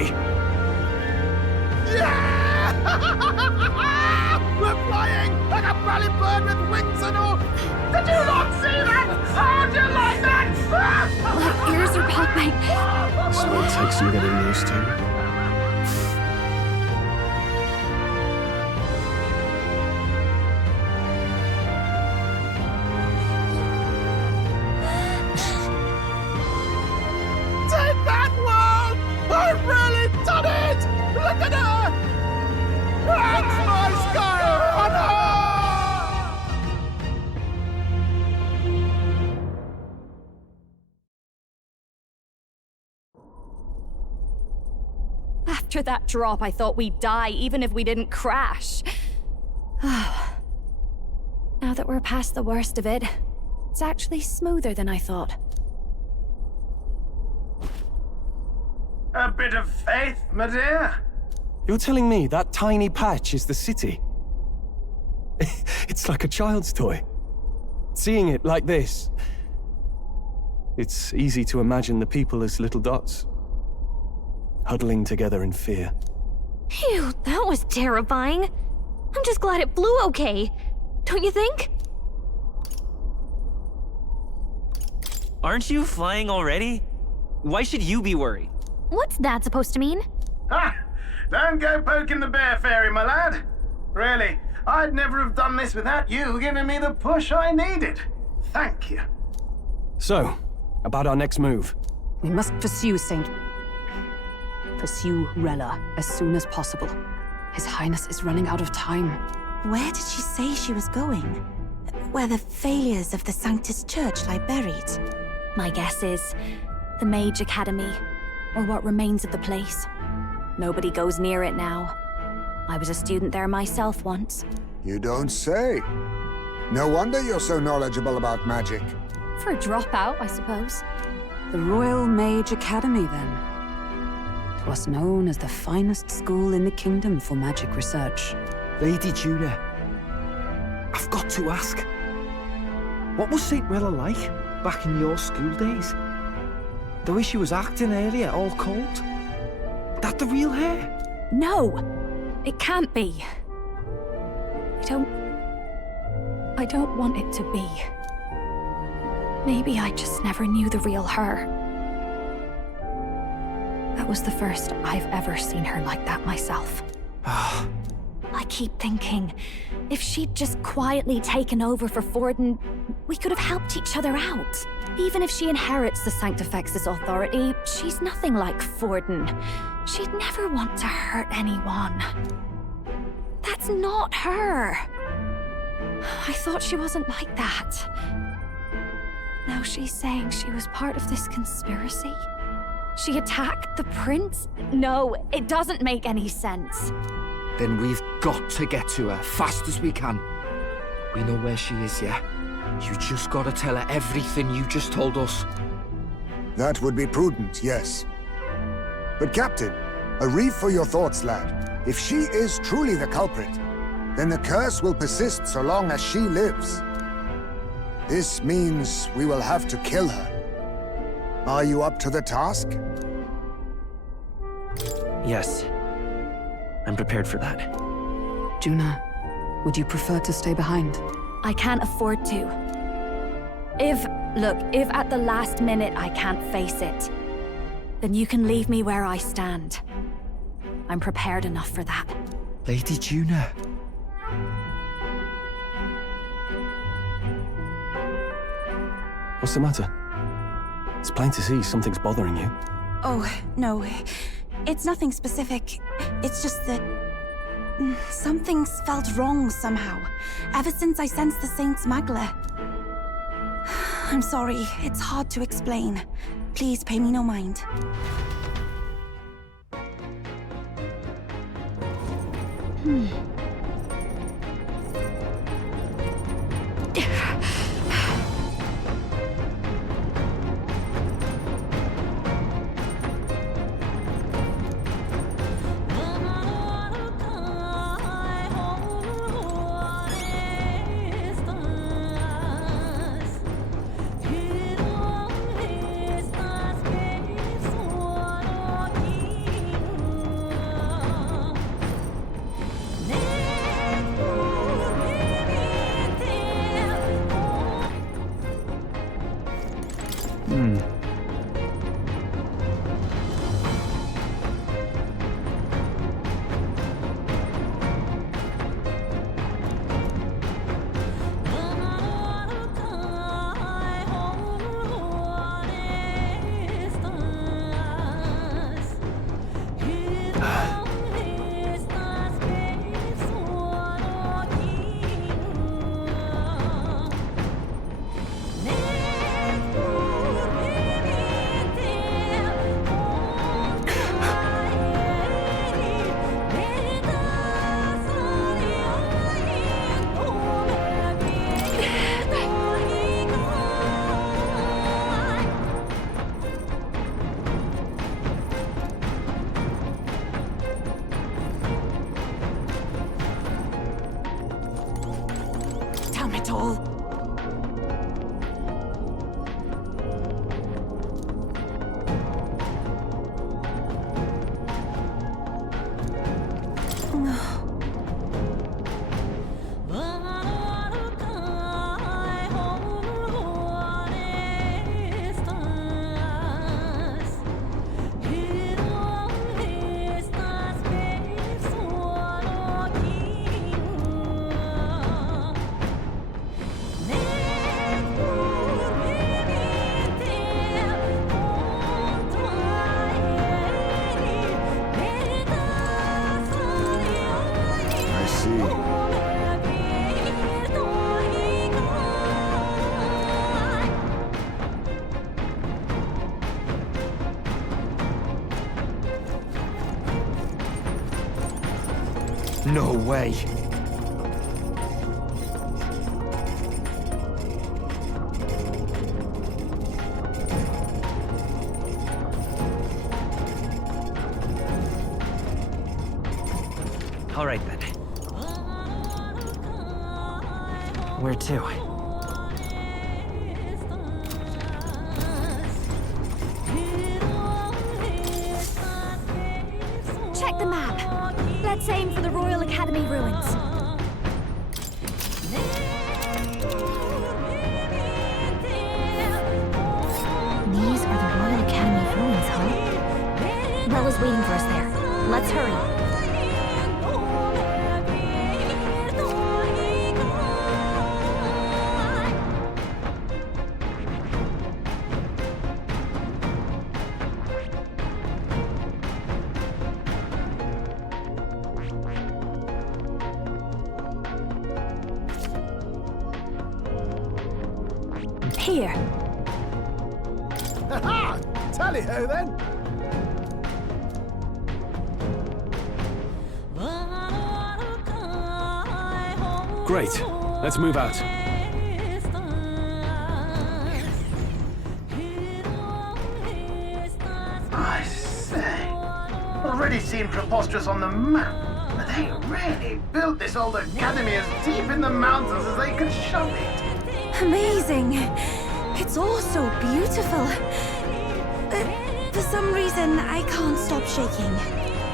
Yeah! We're flying like a bally bird with wings and all! Did you not see that? How do you like that? My ears are popping. This will take some getting used to. Take that, world! I've really done it! Look at her! That's my sky runner! After that drop, I thought we'd die, even if we didn't crash. Now that we're past the worst of it, it's actually smoother than I thought. A bit of faith, my dear. You're telling me that tiny patch is the city? It's like a child's toy. Seeing it like this, it's easy to imagine the people as little dots, huddling together in fear. Phew, that was terrifying. I'm just glad it flew okay. Don't you think? Aren't you flying already? Why should you be worried? What's that supposed to mean? Ha! Don't go poking the bear fairy, my lad. Really, I'd never have done this without you giving me the push I needed. Thank you. So, about our next move. We must pursue Rella as soon as possible. His Highness is running out of time. Where did she say she was going? Where the failures of the Sanctus Church lie buried? My guess is the Mage Academy, or what remains of the place. Nobody goes near it now. I was a student there myself once. You don't say. No wonder you're so knowledgeable about magic. For a dropout, I suppose. The Royal Mage Academy, then. 'Twas known as the finest school in the kingdom for magic research. Lady Juna, I've got to ask. What was St. Rella like back in your school days? The way she was acting earlier, all cold? That the real hair? No! It can't be. I don't want it to be. Maybe I just never knew the real her. That was the first I've ever seen her like that myself. I keep thinking, if she'd just quietly taken over for Forden, we could have helped each other out. Even if she inherits the Sanctifex's authority, she's nothing like Forden. She'd never want to hurt anyone. That's not her. I thought she wasn't like that. Now she's saying she was part of this conspiracy? She attacked the prince? No, it doesn't make any sense. Then we've got to get to her fast as we can. We know where she is, yeah? You just gotta tell her everything you just told us. That would be prudent, yes. But Captain, a reef for your thoughts, lad. If she is truly the culprit, then the curse will persist so long as she lives. This means we will have to kill her. Are you up to the task? Yes. I'm prepared for that. Juna, would you prefer to stay behind? I can't afford to. If at the last minute I can't face it, then you can leave me where I stand. I'm prepared enough for that. Lady Juna. What's the matter? It's plain to see something's bothering you. Oh, no. It's nothing specific. It's just that... something's felt wrong somehow, ever since I sensed the Saint's Magla. I'm sorry, it's hard to explain. Please pay me no mind. No way. All right, then. Where to? Check the map. Let's aim for the Royal Academy ruins. These are the Royal Academy ruins, huh? Bella's waiting for us there. Let's hurry. Here. Ha! Tally-ho then! Great. Let's move out. I say, already seem preposterous on the map, but they really built this old academy as deep in the mountains as they could shove it. Amazing. It's all so beautiful. For some reason, I can't stop shaking.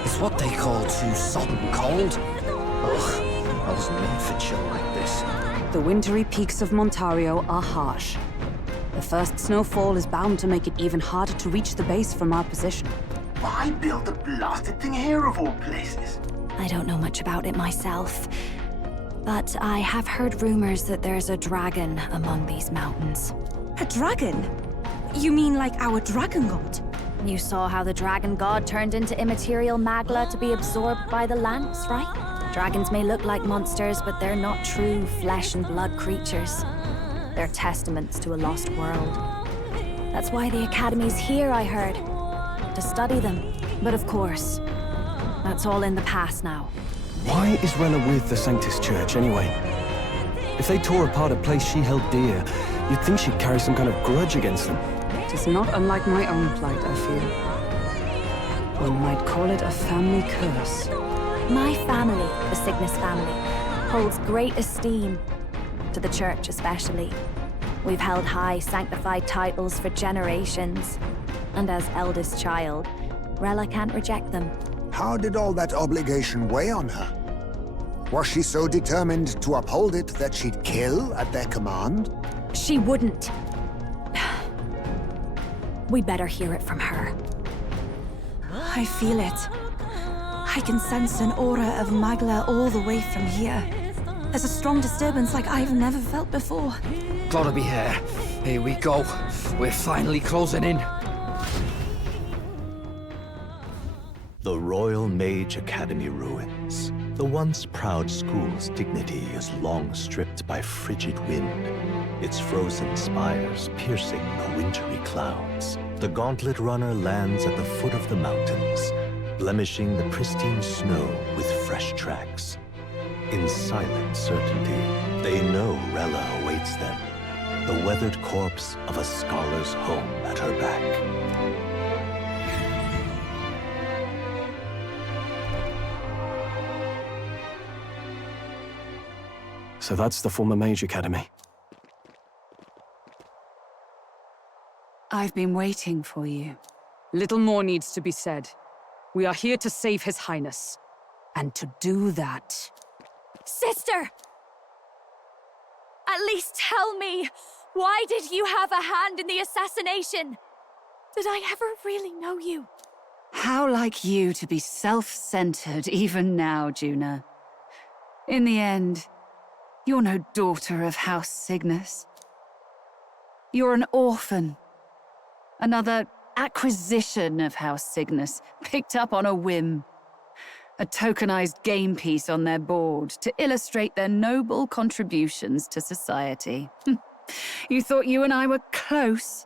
It's what they call too sodden cold. Ugh, I wasn't made for chill like this. The wintry peaks of Montario are harsh. The first snowfall is bound to make it even harder to reach the base from our position. Why build the blasted thing here of all places? I don't know much about it myself, but I have heard rumors that there's a dragon among these mountains. A dragon? You mean like our dragon god? You saw how the dragon god turned into immaterial magla to be absorbed by the lance, right? Dragons may look like monsters, but they're not true flesh and blood creatures. They're testaments to a lost world. That's why the Academy's here, I heard. To study them. But of course, that's all in the past now. Why is Rella with the Sanctus Church, anyway? If they tore apart a place she held dear, you'd think she'd carry some kind of grudge against them. It is not unlike my own plight, I feel. One might call it a family curse. My family, the Cygnus family, holds great esteem, to the Church especially. We've held high sanctified titles for generations, and as eldest child, Rella can't reject them. How did all that obligation weigh on her? Was she so determined to uphold it that she'd kill at their command? She wouldn't. We better hear it from her. I feel it. I can sense an aura of Magla all the way from here. There's a strong disturbance like I've never felt before. Gotta be here. Here we go. We're finally closing in. The Royal Mage Academy ruins. The once proud school's dignity is long stripped by frigid wind, its frozen spires piercing the wintry clouds. The gauntlet runner lands at the foot of the mountains, blemishing the pristine snow with fresh tracks. In silent certainty, they know Rella awaits them, the weathered corpse of a scholar's home at her back. So that's the former Mage Academy. I've been waiting for you. Little more needs to be said. We are here to save His Highness. And to do that... Sister! At least tell me, why did you have a hand in the assassination? Did I ever really know you? How like you to be self-centered even now, Juna. In the end, you're no daughter of House Cygnus. You're an orphan. Another acquisition of House Cygnus, picked up on a whim. A tokenized game piece on their board to illustrate their noble contributions to society. You thought you and I were close?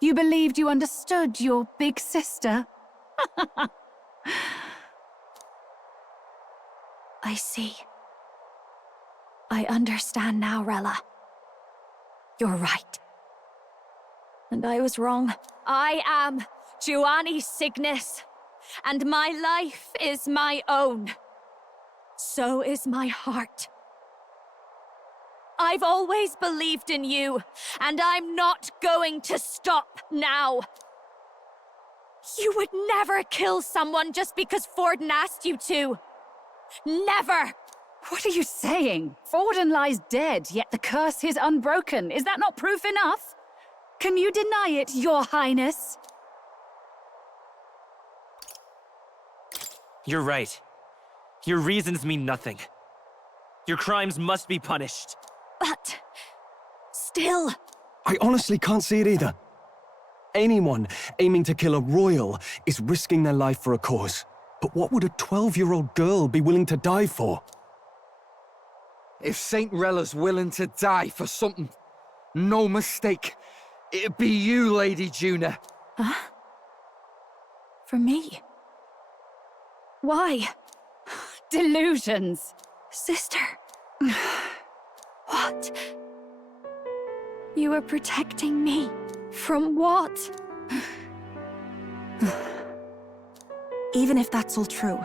You believed you understood your big sister? I see. I understand now, Rella. You're right. And I was wrong. I am Giovanni Cygnus, and my life is my own. So is my heart. I've always believed in you, and I'm not going to stop now. You would never kill someone just because Forden asked you to. Never! What are you saying? Forden lies dead, yet the curse is unbroken. Is that not proof enough? Can you deny it, Your Highness? You're right. Your reasons mean nothing. Your crimes must be punished. But... still... I honestly can't see it either. Anyone aiming to kill a royal is risking their life for a cause. But what would a 12-year-old girl be willing to die for? If Saint Rella's willing to die for something, No mistake. It'd be you, Lady Juna. Huh? For me? Why? Delusions. Sister. What? You were protecting me. From what? Even if that's all true,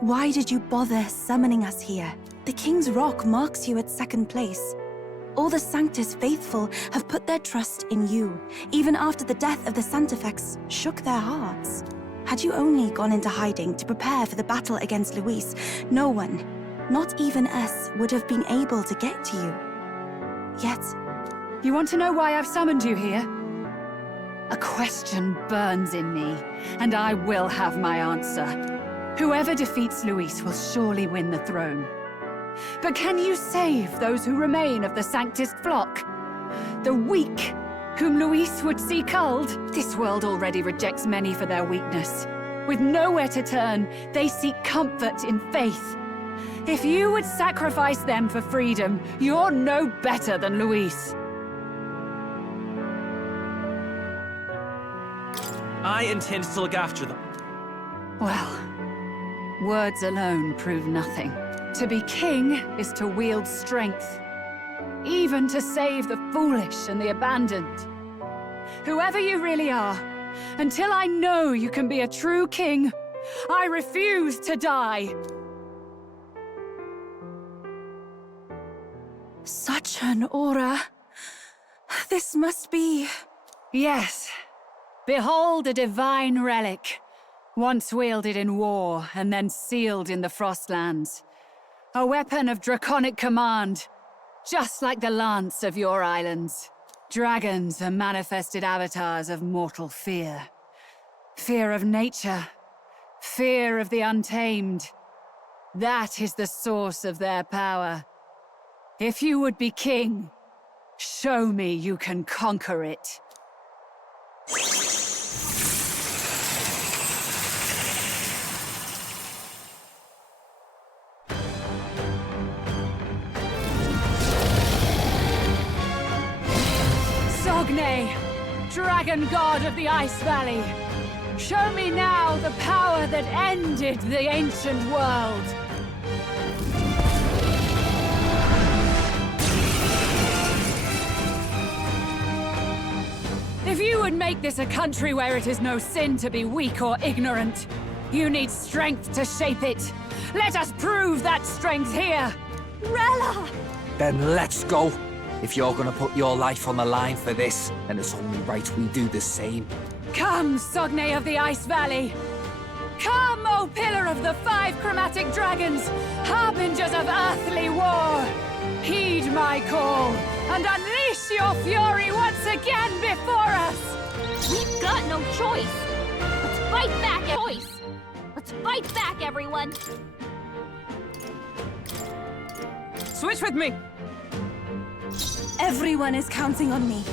why did you bother summoning us here? The King's Rock marks you at second place. All the Sanctus faithful have put their trust in you, even after the death of the Santafex shook their hearts. Had you only gone into hiding to prepare for the battle against Luis, no one, not even us, would have been able to get to you. Yet... You want to know why I've summoned you here? A question burns in me, and I will have my answer. Whoever defeats Luis will surely win the throne. But can you save those who remain of the Sanctist flock? The weak, whom Luis would see culled? This world already rejects many for their weakness. With nowhere to turn, they seek comfort in faith. If you would sacrifice them for freedom, you're no better than Luis. I intend to look after them. Well, words alone prove nothing. To be king is to wield strength, even to save the foolish and the abandoned. Whoever you really are, until I know you can be a true king, I refuse to die. Such an aura. This must be... Yes. Behold a divine relic, once wielded in war and then sealed in the Frostlands. A weapon of draconic command, just like the lance of your islands. Dragons are manifested avatars of mortal fear. Fear of nature, fear of the untamed. That is the source of their power. If you would be king, show me you can conquer it. Sogne, dragon god of the Ice Valley, show me now the power that ended the ancient world. If you would make this a country where it is no sin to be weak or ignorant, you need strength to shape it. Let us prove that strength here. Rella! Then let's go. If you're gonna put your life on the line for this, then it's only right we do the same. Come, Sogne of the Ice Valley! Come, O Pillar of the 5 Chromatic Dragons, harbingers of earthly war! Heed my call, and unleash your fury once again before us! We've got no choice! Let's fight back, Let's fight back, everyone! Switch with me! Everyone is counting on me.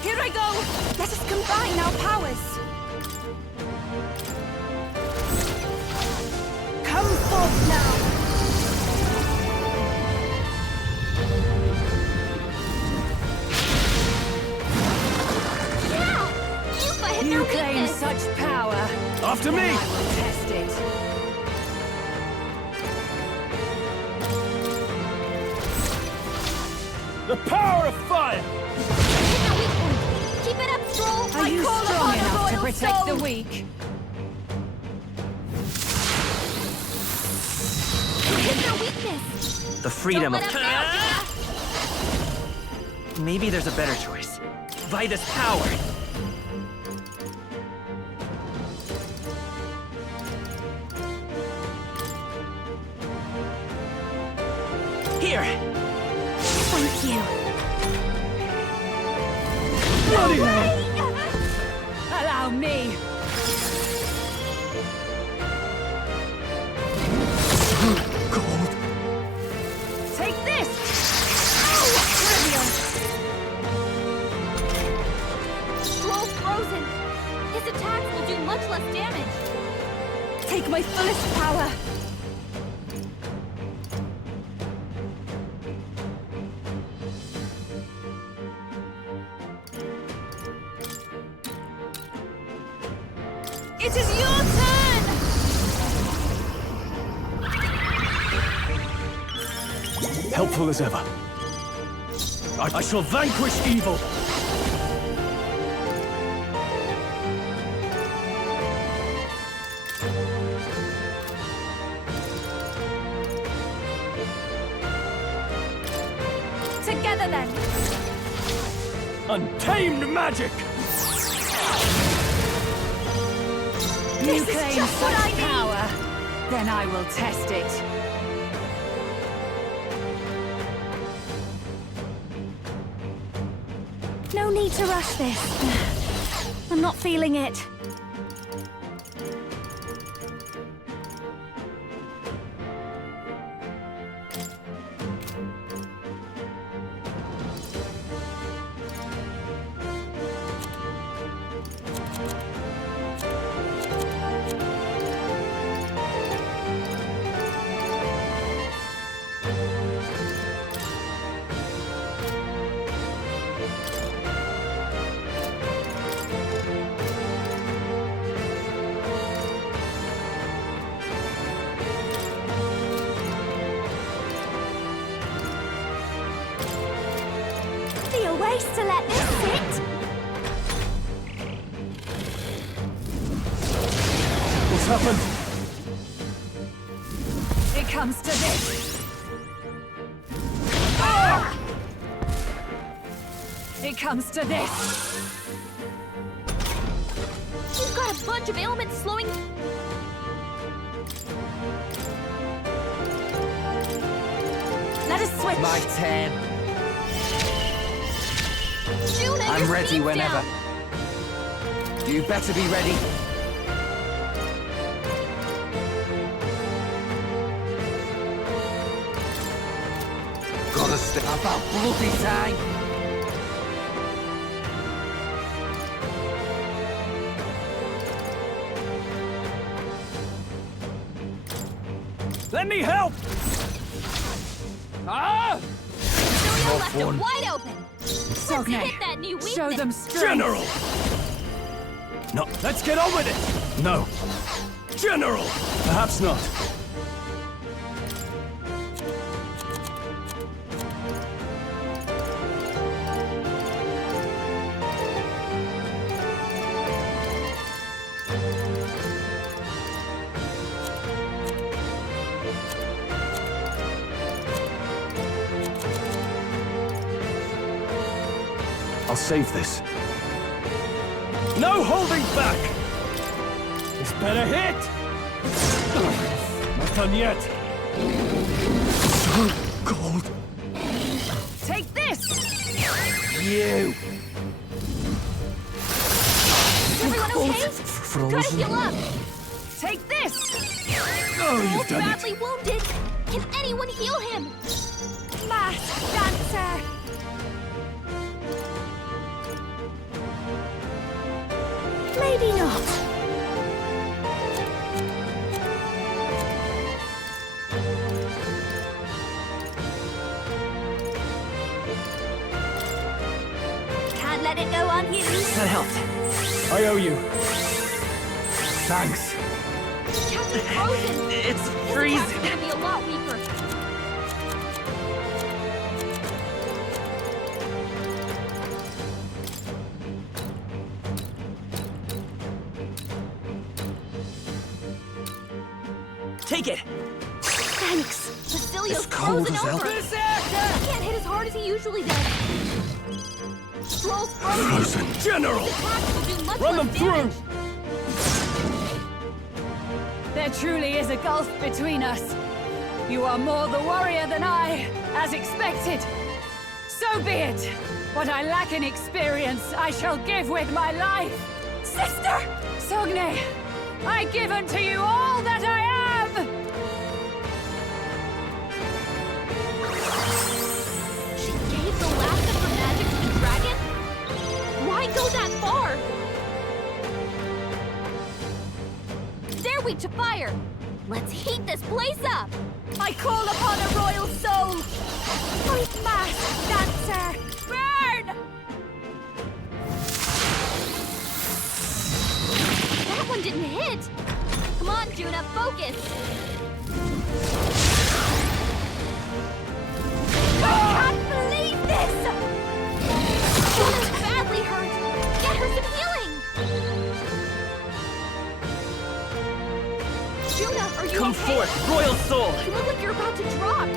Here I go! Let us combine our powers! Come forth now! Yeah! You claim such power. After me! I will test it. The power of fire! Keep it up, Stroll! Are you strong enough to protect the weak? Hit their weakness! The freedom of... Now, Maybe there's a better choice. Vitus power! Here! Thank you. Bloody Allow me! God! Take this! Trivial! Stroll's frozen! His attacks will do much less damage! Take my fullest power! It is your turn! Helpful as ever. I shall vanquish evil! Together then! Untamed magic! You This is claim just what such I need. power, then I will test it. No need to rush this. I'm not feeling it. Be a waste to let this sit. What's happened? It comes to this. It comes to this. You've got a bunch of ailments slowing... Let us switch. My turn. Juna, I'm your ready speed's whenever. down. You better be ready. Gotta stay. About bloody time. Let me help! Ah! Julia left it one. wide open. Let's hit that new weakness. Show them strength. General! No, let's get on with it! No. General! Perhaps not. I'll save this. No holding back! This better hit! Not done yet. So cold. Take this! You. Is everyone okay? Try to Frozen. heal up. Take this! Oh, you've Wolf's done it. badly wounded. Can anyone heal him? Masked dancer. Maybe not. Can't let it go unused. That helped. I owe you. Thanks. Captain Frozen. It's His freezing. attack's gonna be a lot weaker. Take it. Thanks. Basilio's As cold frozen as over. hell. He can't hit as hard as he usually does. Stroll's frozen. Frozen. General! His attacks will do much Run less them through! damage. There truly is a gulf between us. You are more the warrior than I, as expected. So be it. What I lack in experience, I shall give with my life. Sister! Sogne, I give unto you all that I am! She gave the last of her magic to the dragon? Why go that far? They're weak to fire. Let's heat this place up. I call upon a royal soul. White masked dancer. Burn! That one didn't hit! Come on, Juna, focus! I can't believe this! Juna's badly hurt! Get her some healing! Juna, are you Come okay? forth, Royal Soul! You look like you're about to drop!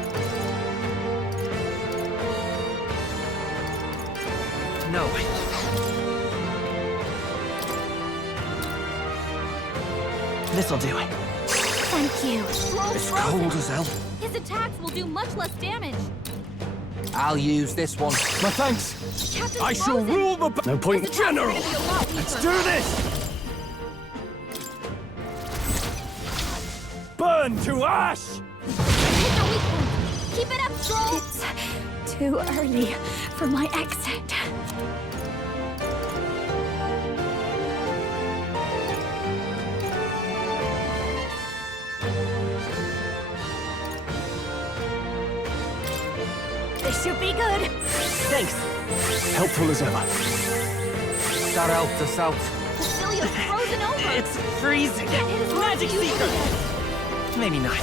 No. This'll do it. Thank you. It's cold as hell. His attacks will do much less damage. I'll use this one. My thanks. Captain I shall Frozen. rule the... No point. His attacks are General! gonna be a lot Let's weaker. do this! Burn to ash! Hit the weak point. Keep it up, Stroll! It's too early for my exit. This should be good. Thanks. Helpful as ever. That helped us out. Cecilia's frozen over! It's freezing. Can't hit his Magic usually Seeker. does. Maybe not.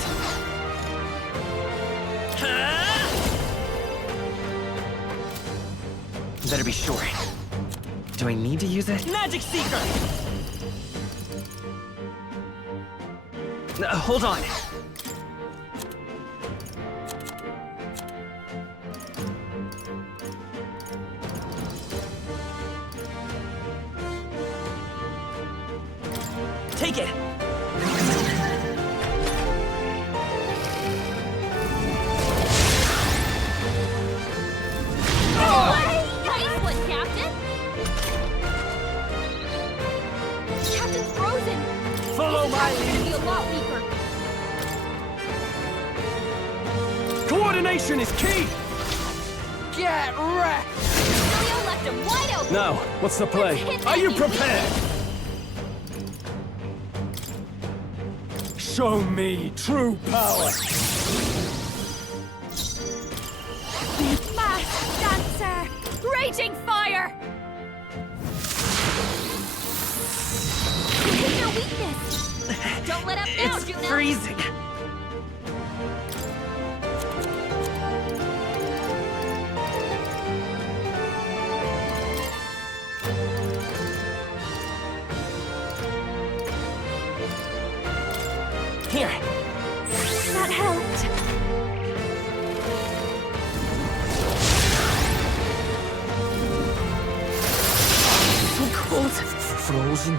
Better be sure. Do I need to use it? Magic Seeker! Hold on. Take it! Nice one, Captain! Captain's frozen! Follow His my attacks are gonna be a lot weaker. Coordination is key! Get wrecked! Cecilia left him wide open! Now, what's the play? Let's hit Are you any prepared? Show me true power! Mass Dancer! Raging Fire! You hit your weakness! Don't let up now, It's Juno! freezing. Here. That helped. So cold. Frozen.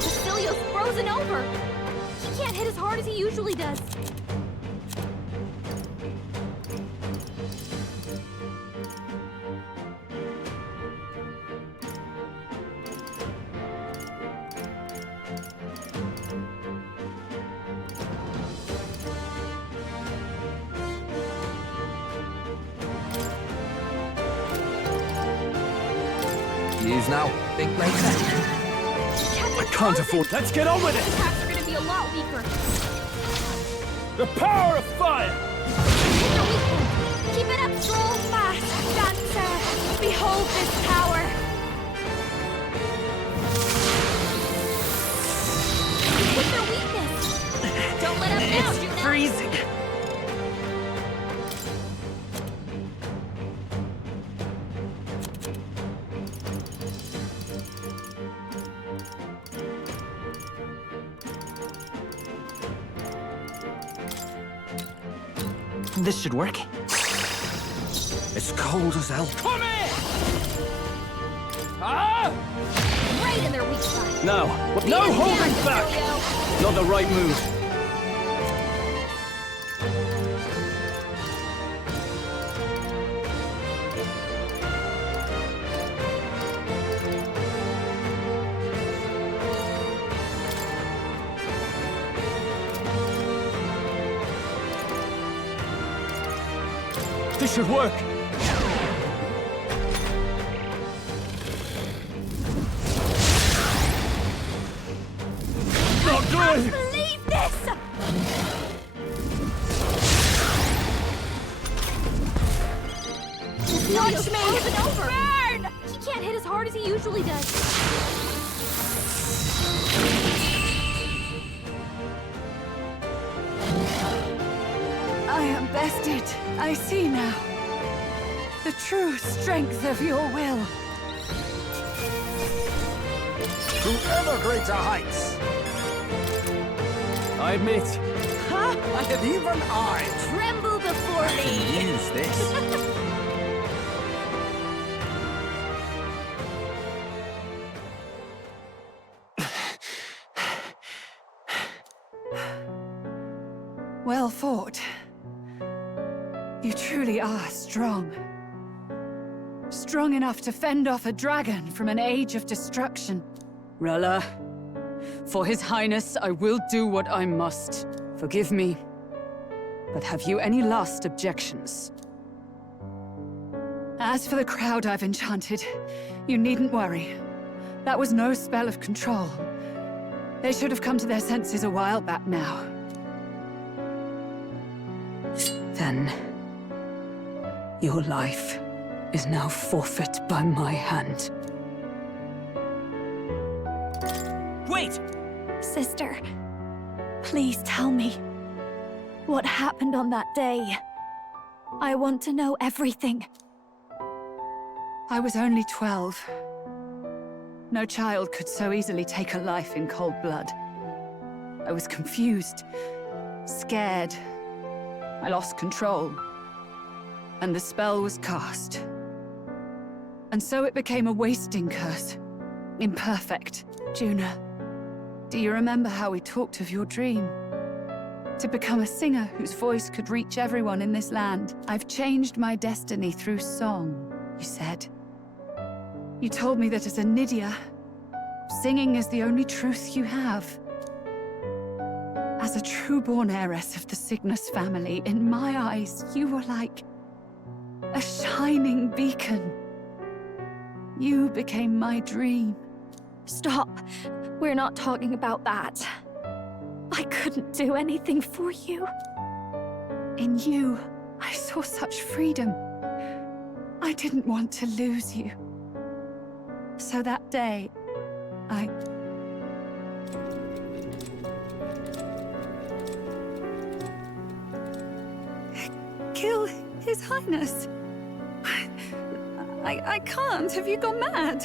Cecilia's frozen over! He can't hit as hard as he usually does. Use now. Think later. I can't afford... Let's get on with His it! attacks are gonna be a lot weaker. The power of fire! Hit the weak point. Keep it up, Stroll! Mass Dancer! Behold this power! You hit their weakness! Don't let up now, It's Juno! freezing. This should work. It's cold as hell. Come in! Ah! Right in their weak side. Now, Beat no him holding down, back! Cecilio. Not the right move. This should work. Not good! Believe this! Cecilio's Watch me! frozen over! Burn! He can't hit as hard as he usually does. I am bested. I see now. The true strength of your will. To ever greater heights! I admit, Even I! Tremble before me! Use this. Well fought. You truly are strong. Strong enough to fend off a dragon from an age of destruction. Rella, for His Highness, I will do what I must. Forgive me, but have you any last objections? As for the crowd I've enchanted, you needn't worry. That was no spell of control. They should have come to their senses a while back now. Then, your life is now forfeit by my hand. Wait! Sister, please tell me what happened on that day. I want to know everything. I was only 12. No child could so easily take a life in cold blood. I was confused, scared. I lost control. And the spell was cast. And so it became a wasting curse. Imperfect. Juna, do you remember how we talked of your dream? To become a singer whose voice could reach everyone in this land. I've changed my destiny through song, you said. You told me that as a Nydia, singing is the only truth you have. As a true-born heiress of the Cygnus family, in my eyes, you were like a shining beacon. You became my dream. Stop. We're not talking about that. I couldn't do anything for you. In you, I saw such freedom. I didn't want to lose you. So that day, I... kill His Highness. I can't. Have you gone mad?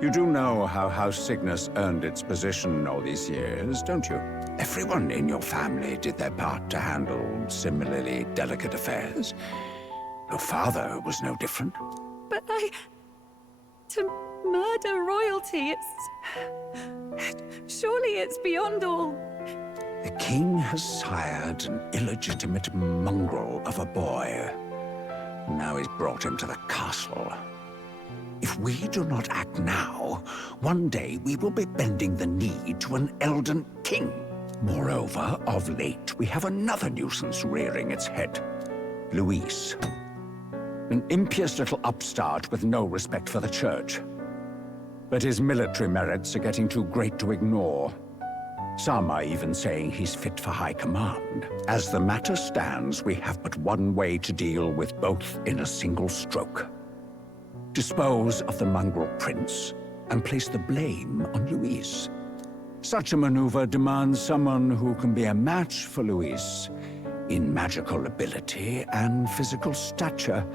You do know how House Cygnus earned its position all these years, don't you? Everyone in your family did their part to handle similarly delicate affairs. Your father was no different. But to murder royalty, surely it's beyond all. The king has sired an illegitimate mongrel of a boy. Now he's brought him to the castle. If we do not act now, one day we will be bending the knee to an Elden king. Moreover, of late, we have another nuisance rearing its head. Luis. An impious little upstart with no respect for the church. But his military merits are getting too great to ignore. Some are even saying he's fit for high command. As the matter stands, we have but one way to deal with both in a single stroke. Dispose of the mongrel prince and place the blame on Luis. Such a maneuver demands someone who can be a match for Luis in magical ability and physical stature.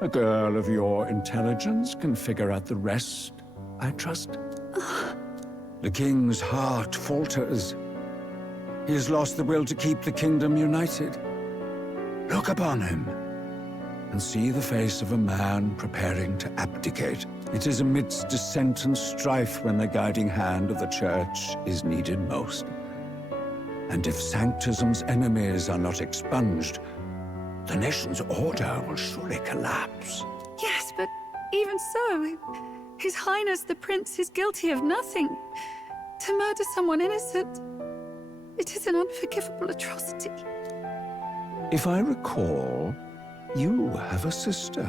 A girl of your intelligence can figure out the rest, I trust. The king's heart falters. He has lost the will to keep the kingdom united. Look upon him and see the face of a man preparing to abdicate. It is amidst dissent and strife when the guiding hand of the church is needed most. And if Sanctism's enemies are not expunged, the nation's order will surely collapse. Yes, but even so, His Highness the Prince is guilty of nothing. To murder someone innocent, it is an unforgivable atrocity. If I recall, you have a sister.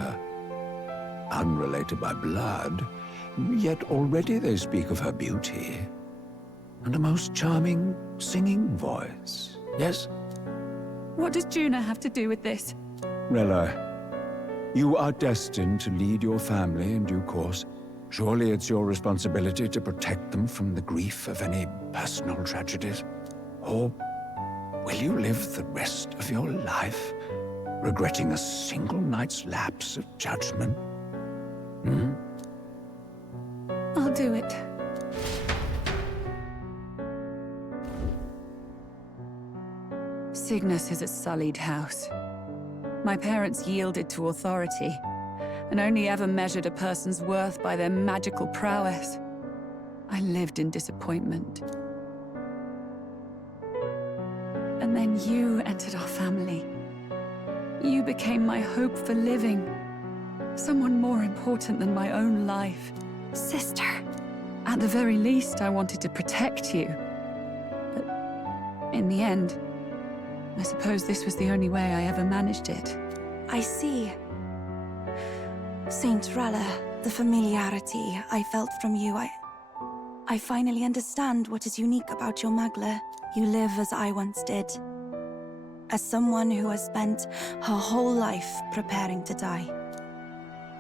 Unrelated by blood, yet already they speak of her beauty. And a most charming singing voice, yes? What does Juna have to do with this? Rella, you are destined to lead your family in due course. Surely it's your responsibility to protect them from the grief of any personal tragedies? Or will you live the rest of your life regretting a single night's lapse of judgment? I'll do it. Cygnus is a sullied house. My parents yielded to authority, and only ever measured a person's worth by their magical prowess. I lived in disappointment. And then you entered our family. You became my hope for living. Someone more important than my own life. Sister. At the very least, I wanted to protect you. But in the end, I suppose this was the only way I ever managed it. I see. Saint Rella, the familiarity I felt from you, I finally understand what is unique about your Magla. You live as I once did. As someone who has spent her whole life preparing to die.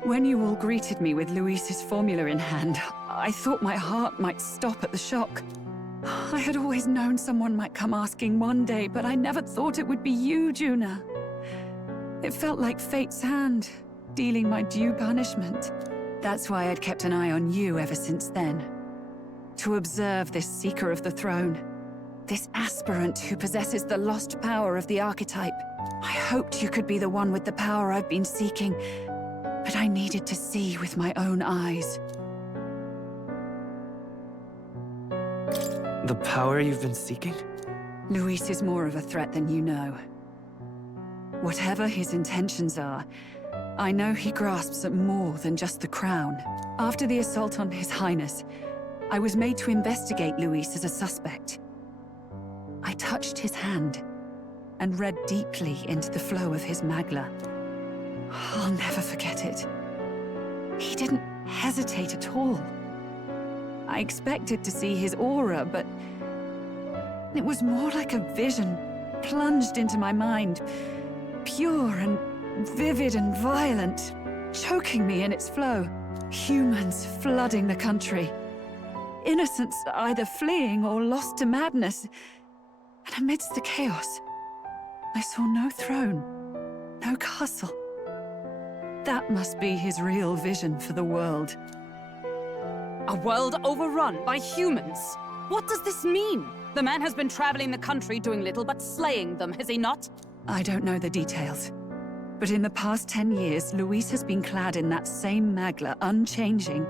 When you all greeted me with Luis's formula in hand, I thought my heart might stop at the shock. I had always known someone might come asking one day, but I never thought it would be you, Juna. It felt like fate's hand, dealing my due punishment. That's why I'd kept an eye on you ever since then. To observe this seeker of the throne. This aspirant who possesses the lost power of the Archetype. I hoped you could be the one with the power I've been seeking, but I needed to see with my own eyes. The power you've been seeking? Luis is more of a threat than you know. Whatever his intentions are, I know he grasps at more than just the crown. After the assault on His Highness, I was made to investigate Luis as a suspect. I touched his hand and read deeply into the flow of his Magla. I'll never forget it. He didn't hesitate at all. I expected to see his aura, but it was more like a vision plunged into my mind, pure and vivid and violent, choking me in its flow. Humans flooding the country. Innocents either fleeing or lost to madness. And amidst the chaos, I saw no throne, no castle. That must be his real vision for the world. A world overrun by humans? What does this mean? The man has been traveling the country doing little but slaying them, has he not? I don't know the details. But in the past 10 years, Luis has been clad in that same Magla, unchanging.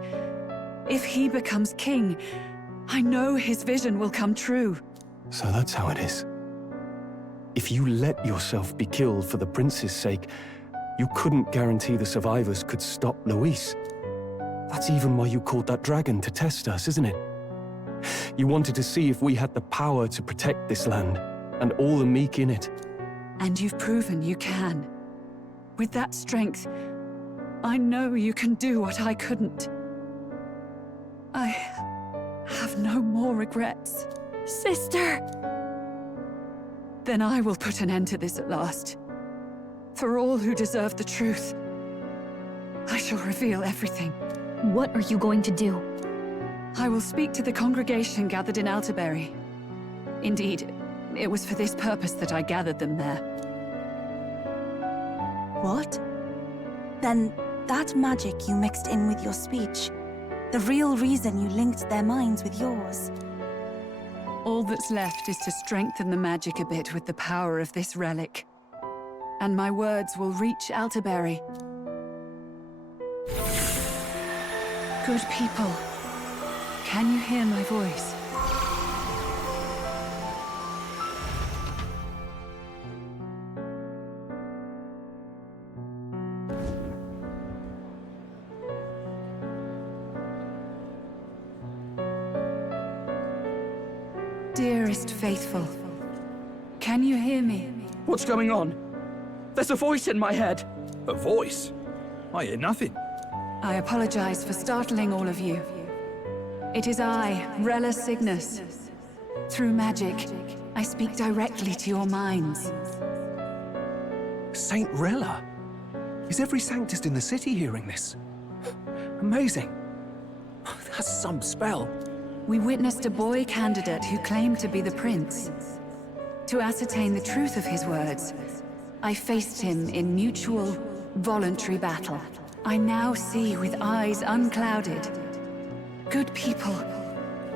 If he becomes king, I know his vision will come true. So that's how it is. If you let yourself be killed for the prince's sake, you couldn't guarantee the survivors could stop Luis. That's even why you called that dragon to test us, isn't it? You wanted to see if we had the power to protect this land, and all the meek in it. And you've proven you can. With that strength, I know you can do what I couldn't. I have no more regrets. Sister! Then I will put an end to this at last. For all who deserve the truth, I shall reveal everything. What are you going to do? I will speak to the congregation gathered in Altaberry. Indeed, it was for this purpose that I gathered them there. What? Then that magic you mixed in with your speech, the real reason you linked their minds with yours. All that's left is to strengthen the magic a bit with the power of this relic. And my words will reach Altaberry. Good people, can you hear my voice? Dearest faithful, can you hear me? What's going on? There's a voice in my head. A voice? I hear nothing. I apologize for startling all of you. It is I, Rella Cygnus. Through magic, I speak directly to your minds. Saint Rella? Is every Sanctist in the city hearing this? Amazing. That's some spell. We witnessed a boy candidate who claimed to be the prince. To ascertain the truth of his words, I faced him in mutual, voluntary battle. I now see with eyes unclouded. Good people.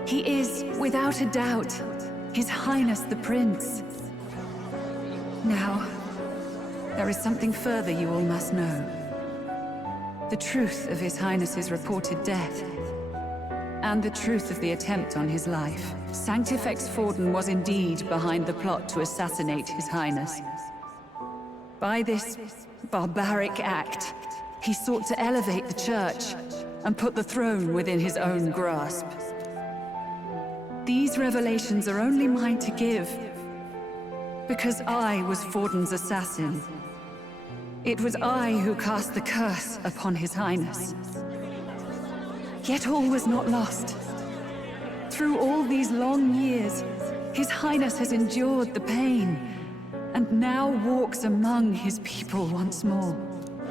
He is, without a doubt, His Highness the Prince. Now, there is something further you all must know. The truth of His Highness's reported death, and the truth of the attempt on his life. Sanctifex Forden was indeed behind the plot to assassinate His Highness. By this barbaric act, he sought to elevate the Church and put the throne within his own grasp. These revelations are only mine to give, because I was Forden's assassin. It was I who cast the curse upon His Highness. Yet all was not lost. Through all these long years, His Highness has endured the pain, and now walks among his people once more.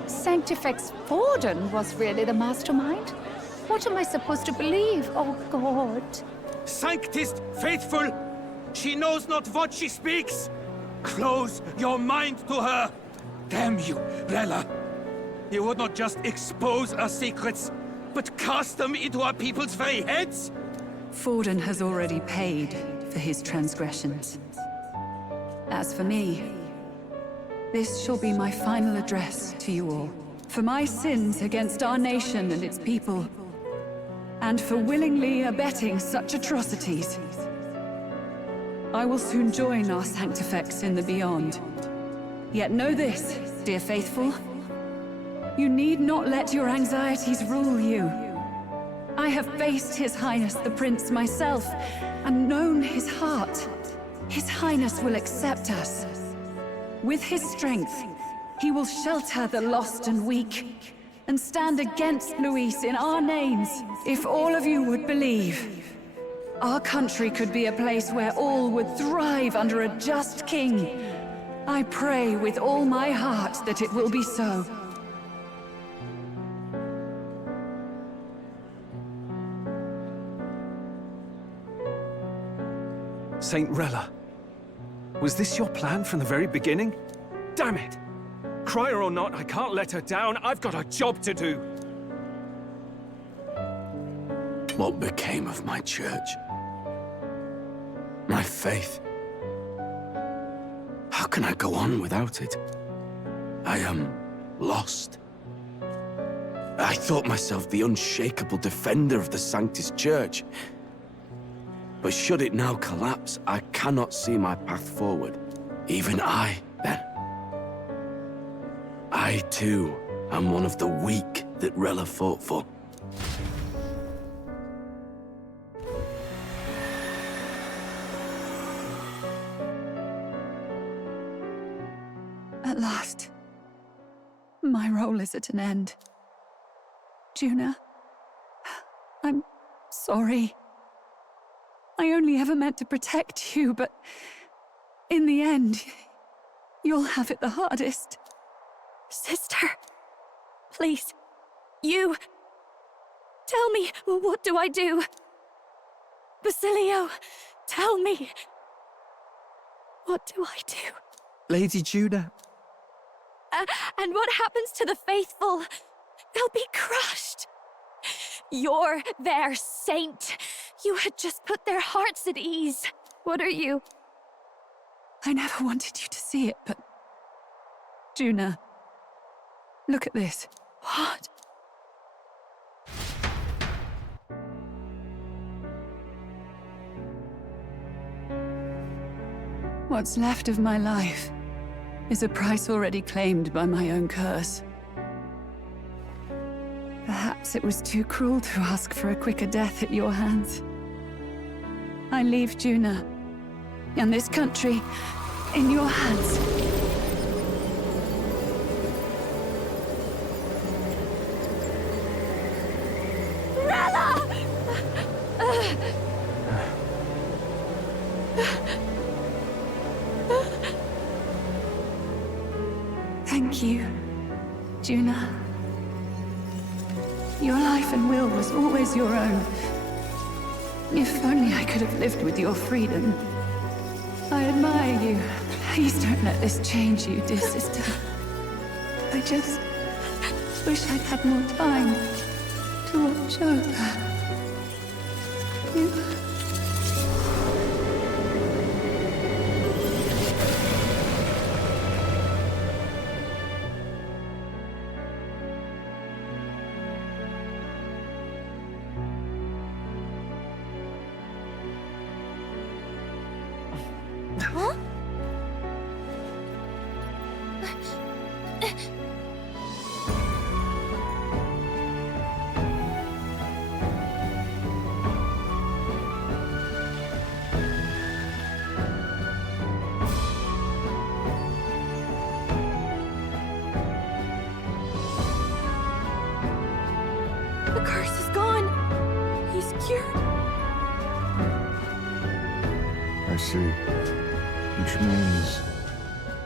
Sanctifex Forden was really the mastermind? What am I supposed to believe? Oh, God. Sanctist faithful! She knows not what she speaks! Close your mind to her! Damn you, Rella! You would not just expose our secrets, but cast them into our people's very heads? Forden has already paid for his transgressions. As for me, this shall be my final address to you all. For my sins against our nation and its people, and for willingly abetting such atrocities. I will soon join our Sanctifex in the Beyond. Yet know this, dear faithful. You need not let your anxieties rule you. I have faced His Highness the Prince myself, and known his heart. His Highness will accept us. With his strength, he will shelter the lost and weak, and stand against Luis in our names. If all of you would believe, our country could be a place where all would thrive under a just king. I pray with all my heart that it will be so. Saint Rella, was this your plan from the very beginning? Damn it! Crier or not, I can't let her down. I've got a job to do. What became of my church? My faith? How can I go on without it? I am lost. I thought myself the unshakable defender of the Sanctus Church. But should it now collapse, I cannot see my path forward. Even I, then. I, too, am one of the weak that Rella fought for. At last, my role is at an end. Juna, I'm sorry. I only ever meant to protect you, but in the end, you'll have it the hardest. Sister, please, you... Tell me, what do I do? Basilio, tell me. What do I do? Lady Juna. And what happens to the faithful? They'll be crushed. You're their saint. You had just put their hearts at ease. What are you? I never wanted you to see it, but... Juna, look at this. What? What's left of my life is a price already claimed by my own curse. Perhaps it was too cruel to ask for a quicker death at your hands. I leave Juna and this country in your hands. Rella! Thank you, Juna. Your life and will was always your own. If only I could have lived with your freedom. I admire you. Please don't let this change you, dear sister. I just wish I'd had more time to watch over you. Huh? The curse is gone. He's cured. I see. Which means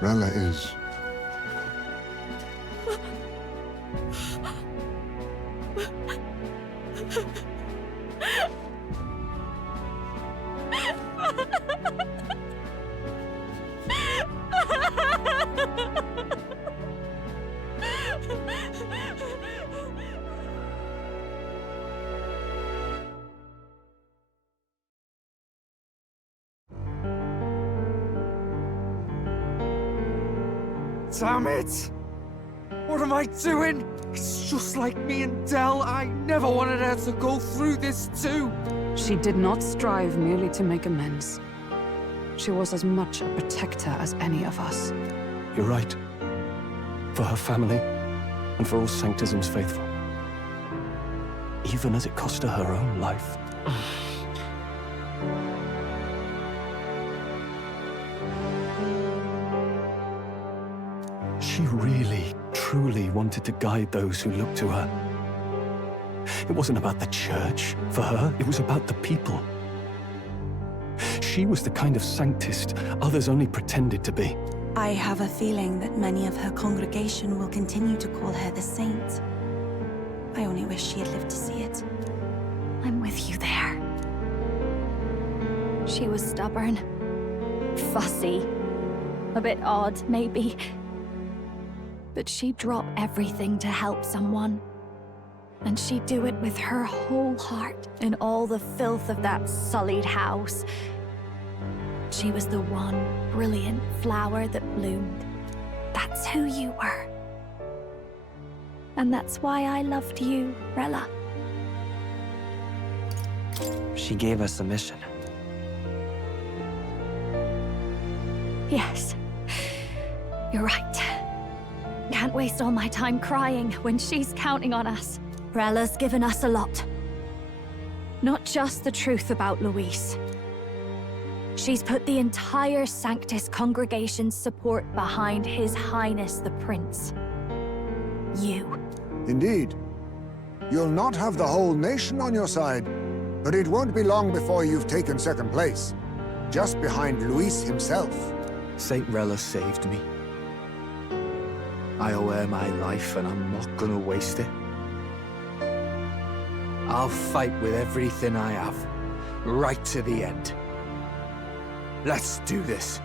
Rella is... Damn it! What am I doing? It's just like me and Del. I never wanted her to go through this too. She did not strive merely to make amends. She was as much a protector as any of us. You're right. For her family, and for all Sanctism's faithful. Even as it cost her her own life. She really, truly wanted to guide those who looked to her. It wasn't about the church, for her. It was about the people. She was the kind of Sanctist others only pretended to be. I have a feeling that many of her congregation will continue to call her the saint. I only wish she had lived to see it. I'm with you there. She was stubborn, fussy, a bit odd, maybe. But she'd drop everything to help someone. And she'd do it with her whole heart in all the filth of that sullied house. She was the one brilliant flower that bloomed. That's who you were. And that's why I loved you, Rella. She gave us a mission. Yes. You're right. Can't waste all my time crying when she's counting on us. Rella's given us a lot. Not just the truth about Luis. She's put the entire Sanctus congregation's support behind His Highness the Prince. You. Indeed. You'll not have the whole nation on your side, but it won't be long before you've taken second place, just behind Luis himself. Saint Rella saved me. I owe her my life, and I'm not gonna waste it. I'll fight with everything I have, right to the end. Let's do this.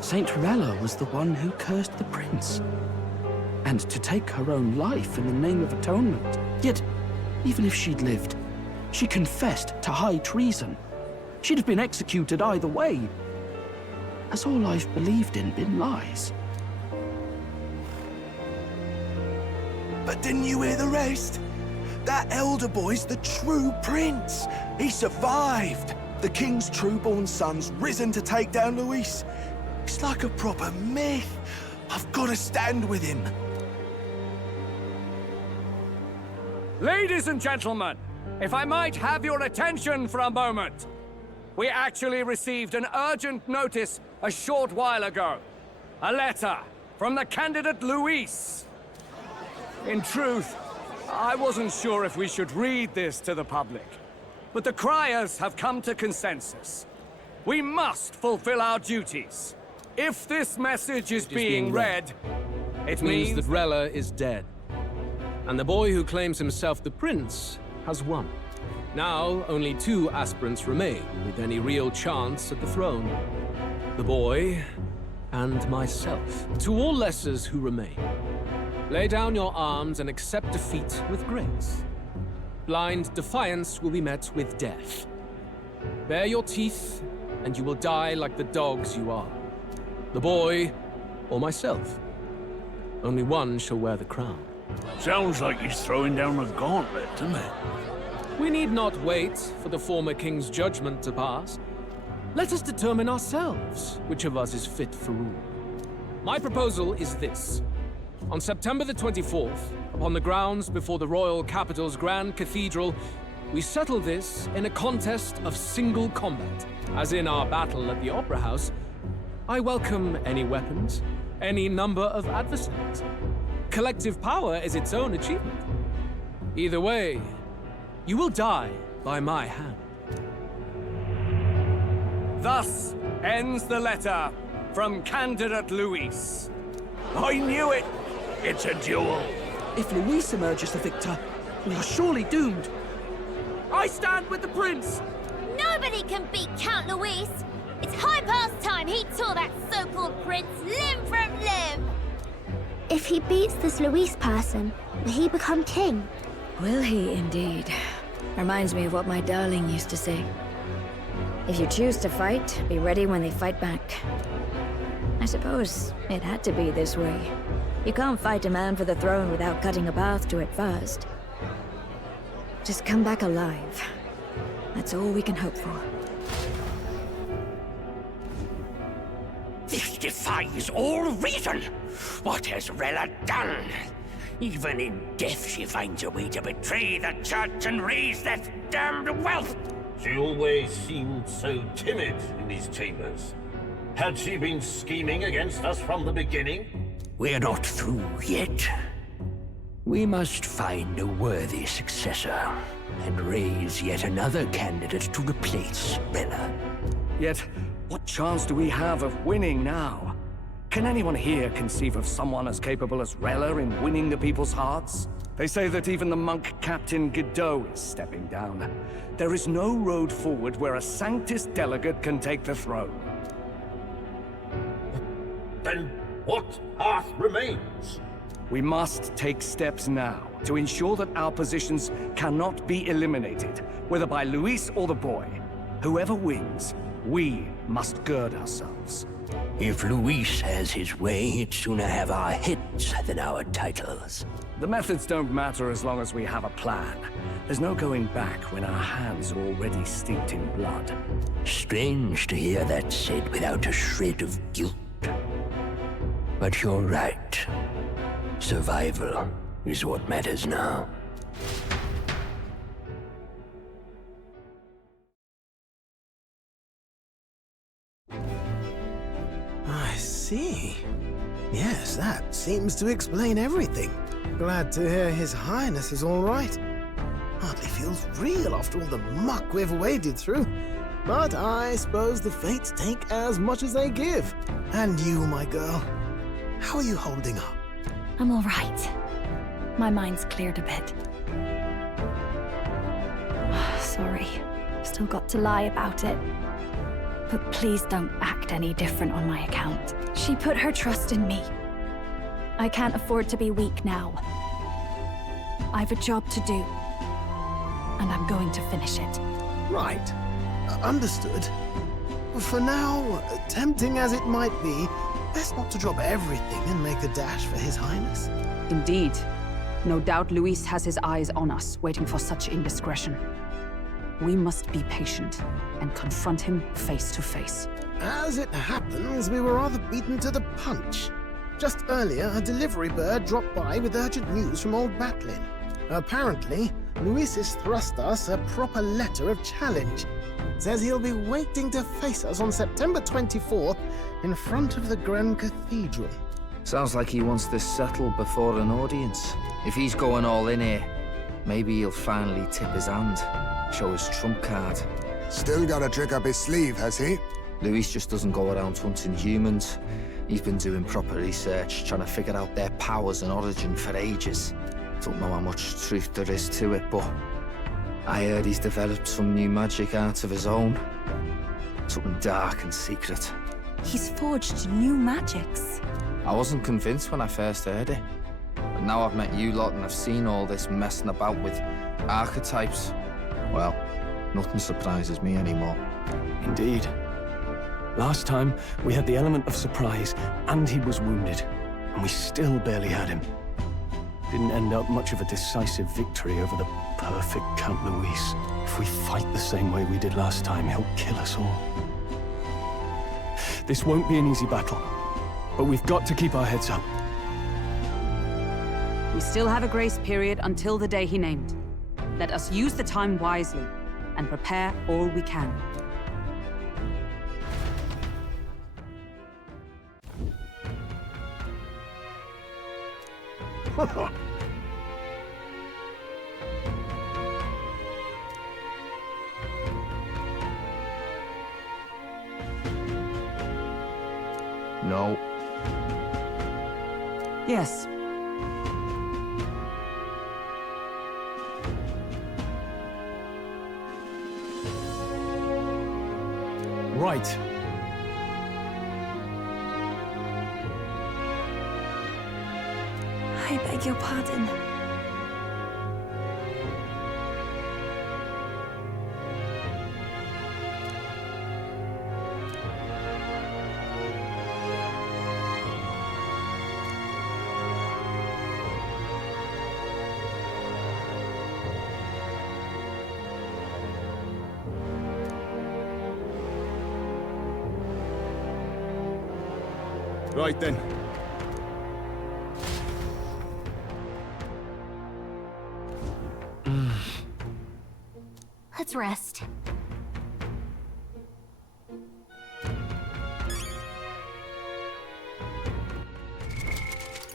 Saint Rella was the one who cursed the prince. And to take her own life in the name of atonement. Yet, even if she'd lived, she confessed to high treason. She'd have been executed either way. Has all I've believed in been lies? But didn't you hear the rest? That elder boy's the true prince. He survived. The king's true-born son's risen to take down Luis. It's like a proper myth. I've got to stand with him. Ladies and gentlemen, if I might have your attention for a moment. We actually received an urgent notice a short while ago. A letter from the candidate Luis. In truth, I wasn't sure if we should read this to the public, but the criers have come to consensus. We must fulfill our duties. If this message is being read, it means that Rella is dead. And the boy who claims himself the prince has won. Now, only 2 aspirants remain with any real chance at the throne. The boy and myself. To all lessers who remain, lay down your arms and accept defeat with grace. Blind defiance will be met with death. Bare your teeth, and you will die like the dogs you are. The boy or myself. Only one shall wear the crown. Sounds like he's throwing down a gauntlet, doesn't it? We need not wait for the former king's judgment to pass. Let us determine ourselves which of us is fit for rule. My proposal is this. On September the 24th, upon the grounds before the royal capital's grand cathedral, we settle this in a contest of single combat. As in our battle at the Opera House, I welcome any weapons, any number of adversaries. Collective power is its own achievement. Either way, you will die by my hand. Thus ends the letter from candidate Luis. I knew it! It's a duel. If Luis emerges the victor, we are surely doomed. I stand with the prince! Nobody can beat Count Luis! It's high past time he tore that so-called prince limb from limb! If he beats this Luis person, will he become king? Will he indeed? Reminds me of what my darling used to say. If you choose to fight, be ready when they fight back. I suppose it had to be this way. You can't fight a man for the throne without cutting a path to it first. Just come back alive. That's all we can hope for. This defies all reason. What has Rella done? Even in death she finds a way to betray the church and raise that damned wealth. She always seemed so timid in these chambers. Had she been scheming against us from the beginning? We're not through yet. We must find a worthy successor and raise yet another candidate to replace Rella. Yet, what chance do we have of winning now? Can anyone here conceive of someone as capable as Rella in winning the people's hearts? They say that even the monk Captain Godot is stepping down. There is no road forward where a Sanctus delegate can take the throne. Then what path remains? We must take steps now to ensure that our positions cannot be eliminated, whether by Luis or the boy. Whoever wins, we must gird ourselves. If Luis has his way, he'd sooner have our heads than our titles. The methods don't matter as long as we have a plan. There's no going back when our hands are already steeped in blood. Strange to hear that said without a shred of guilt. But you're right. Survival is what matters now. I see. Yes, that seems to explain everything. Glad to hear His Highness is all right. Hardly feels real after all the muck we've waded through. But I suppose the fates take as much as they give. And you, my girl, how are you holding up? I'm all right. My mind's cleared a bit. Sorry. Still got to lie about it. But please don't act any different on my account. She put her trust in me. I can't afford to be weak now. I've a job to do. And I'm going to finish it. Right. Understood. For now, tempting as it might be, best not to drop everything and make a dash for His Highness. Indeed. No doubt Luis has his eyes on us, waiting for such indiscretion. We must be patient and confront him face to face. As it happens, we were rather beaten to the punch. Just earlier, a delivery bird dropped by with urgent news from old Batlin. Apparently, Luis has thrust us a proper letter of challenge. Says he'll be waiting to face us on September 24th in front of the Grand Cathedral. Sounds like he wants this settled before an audience. If he's going all in here, maybe he'll finally tip his hand, show his trump card. Still got a trick up his sleeve, has he? Luis just doesn't go around hunting humans. He's been doing proper research, trying to figure out their powers and origin for ages. Don't know how much truth there is to it, but I heard he's developed some new magic art of his own. Something dark and secret. He's forged new magics. I wasn't convinced when I first heard it. But now I've met you lot and I've seen all this messing about with archetypes. Well, nothing surprises me anymore. Indeed. Last time, we had the element of surprise, and he was wounded, and we still barely had him. Didn't end up much of a decisive victory over the perfect Count Luis. If we fight the same way we did last time, he'll kill us all. This won't be an easy battle, but we've got to keep our heads up. We still have a grace period until the day he named. Let us use the time wisely and prepare all we can. No. Yes. Right. I beg your pardon. Right then. Let's rest.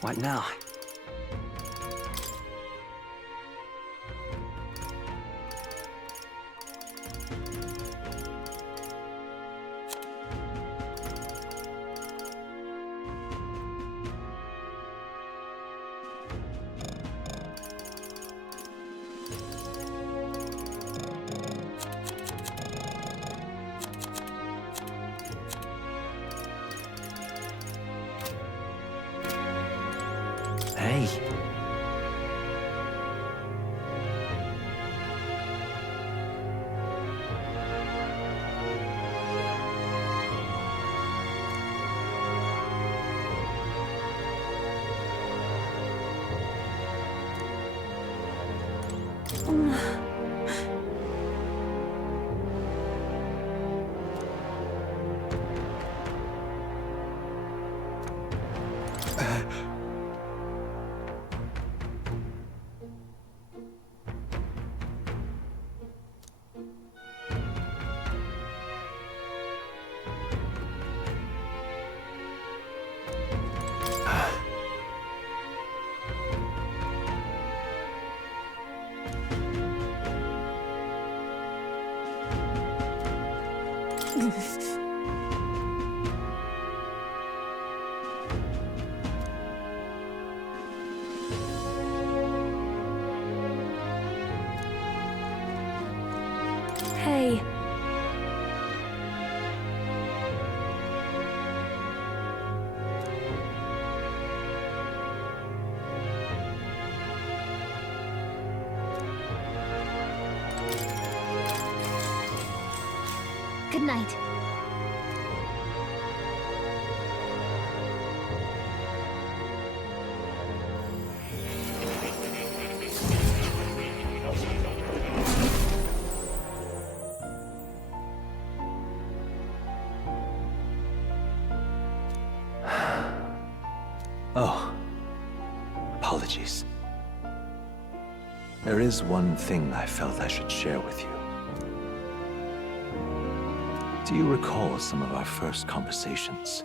What now? Hey. Hey. Good night. Oh, apologies. There is one thing I felt I should share with you. Do you recall some of our first conversations,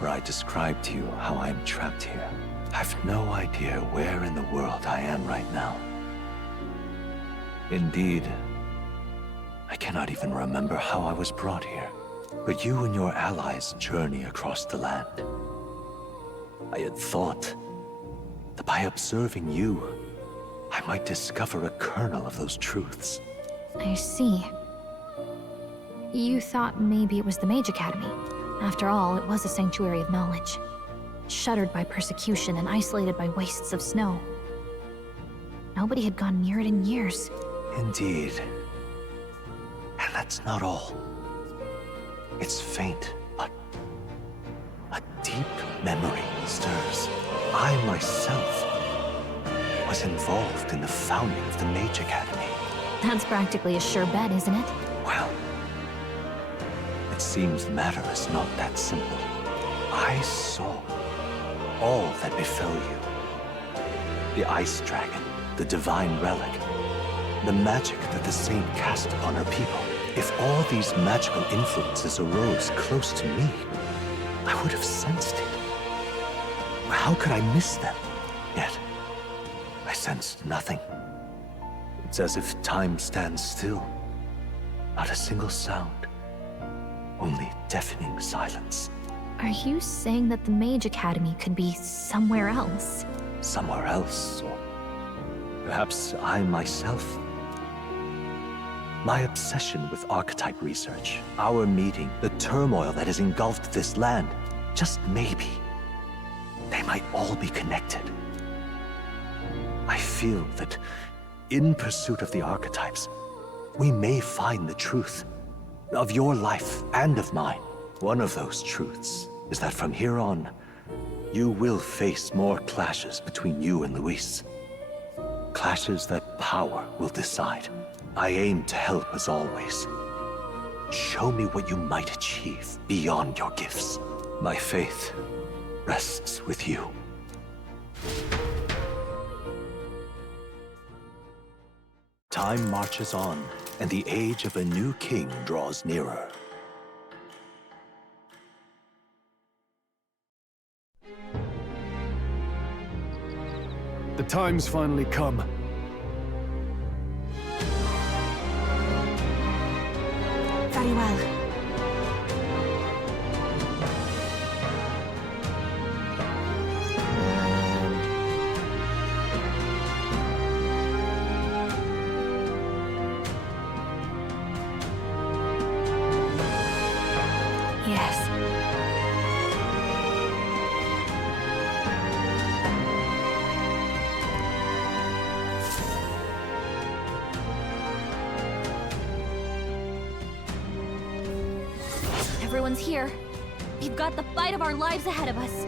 where I described to you how I am trapped here? I've no idea where in the world I am right now. Indeed, I cannot even remember how I was brought here. But you and your allies journey across the land. I had thought that by observing you, I might discover a kernel of those truths. I see. You thought maybe it was the Mage Academy. After all, it was a sanctuary of knowledge. Shuttered by persecution and isolated by wastes of snow. Nobody had gone near it in years. Indeed. And that's not all. It's faint, but a deep memory stirs. I myself was involved in the founding of the Mage Academy. That's practically a sure bet, isn't it? Well, it seems the matter is not that simple. I saw all that befell you. The Ice Dragon, the Divine Relic, the magic that the Saint cast upon her people. If all these magical influences arose close to me, I would have sensed it. How could I miss them? Yet, I sensed nothing. It's as if time stands still. Not a single sound. Only deafening silence. Are you saying that the Mage Academy could be somewhere else? Somewhere else, or perhaps I myself? My obsession with archetype research, our meeting, the turmoil that has engulfed this land, just maybe, they might all be connected. I feel that in pursuit of the archetypes, we may find the truth of your life and of mine. One of those truths is that from here on, you will face more clashes between you and Luis. Clashes that power will decide. I aim to help as always. Show me what you might achieve beyond your gifts. My faith rests with you. Time marches on, and the age of a new king draws nearer. The time's finally come. Very well. Yes. Everyone's here. We've got the fight of our lives ahead of us.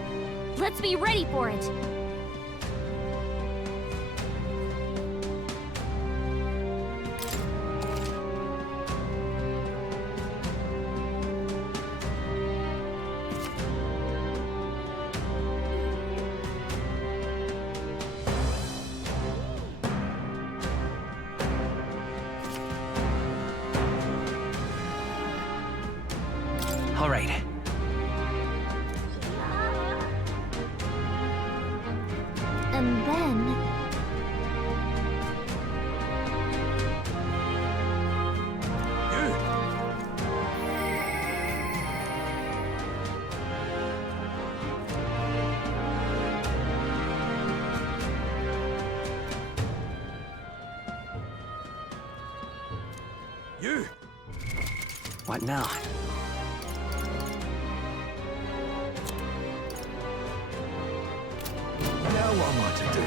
Let's be ready for it. All right. And then... You! What now? Now what am I to do?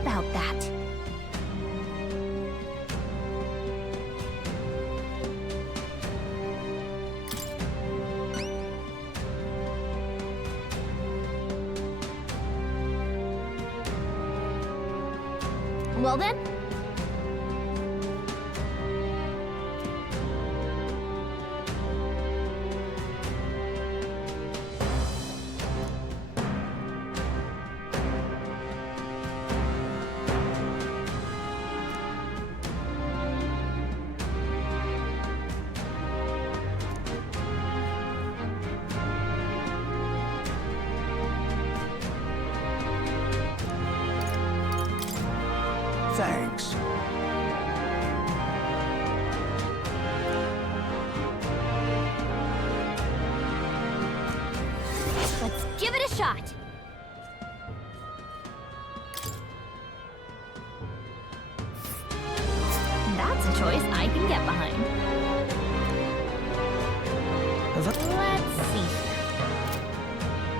about that. Well then? Thanks. Let's give it a shot. That's a choice I can get behind. Let's see here.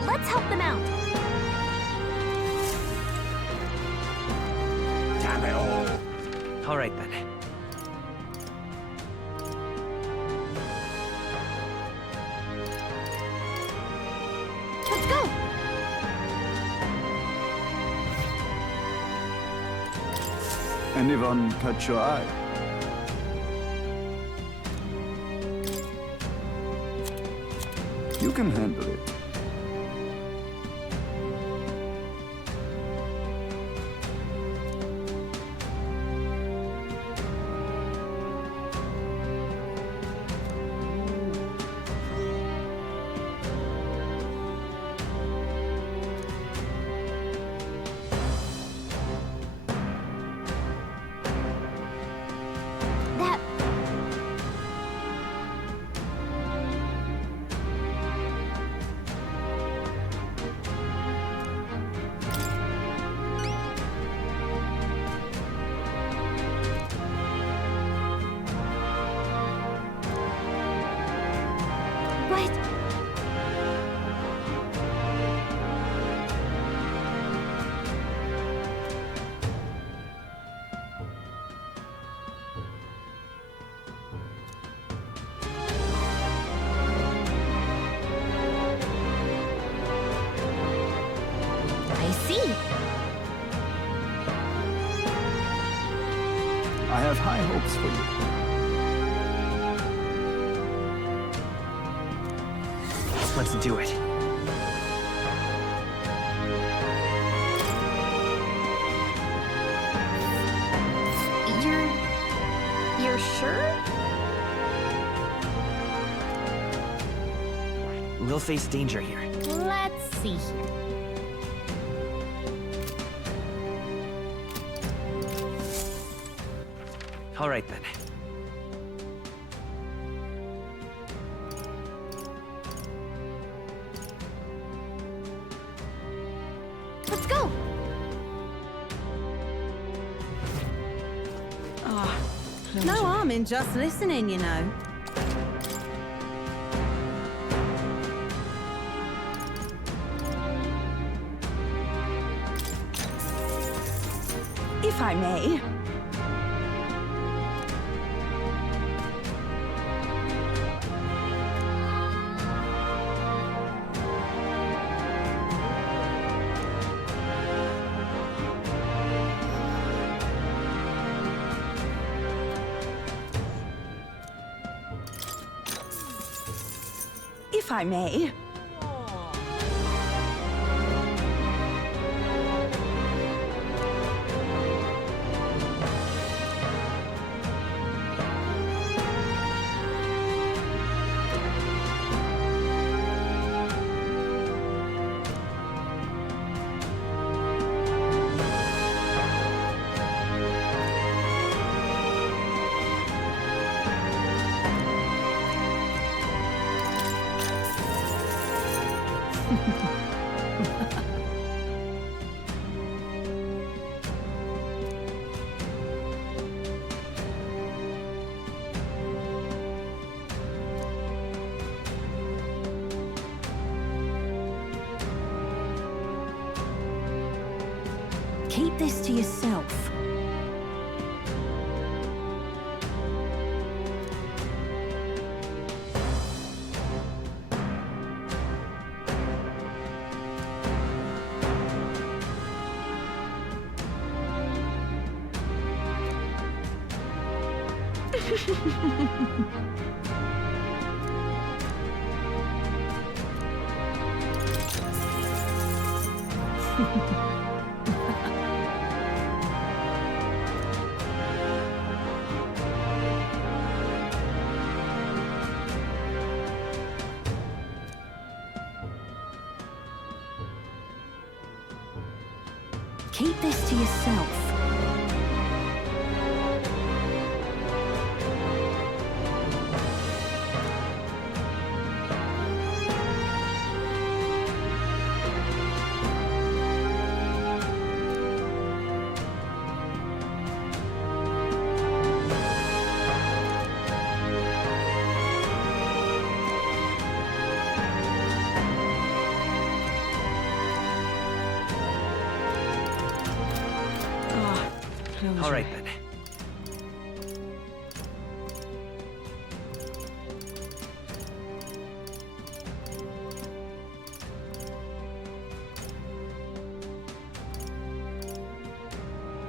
Let's help them out. Damn it all! All right, then. Let's go! Anyone catch your eye? You can handle it. That... What? I see. I have high hopes for you. Let's do it. You're sure? We'll face danger here. Let's see here. All right, then. Let's go! No harm in just listening, you know. If I may. If I may. Keep this to yourself. Keep this to yourself. All right, then.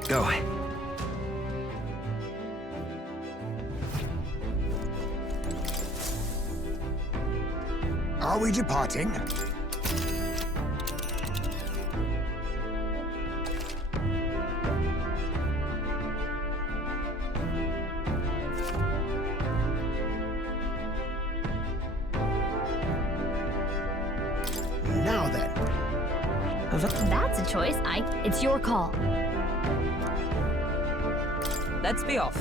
Go. Are we departing? Now then. That's a choice. It's your call. Let's be off.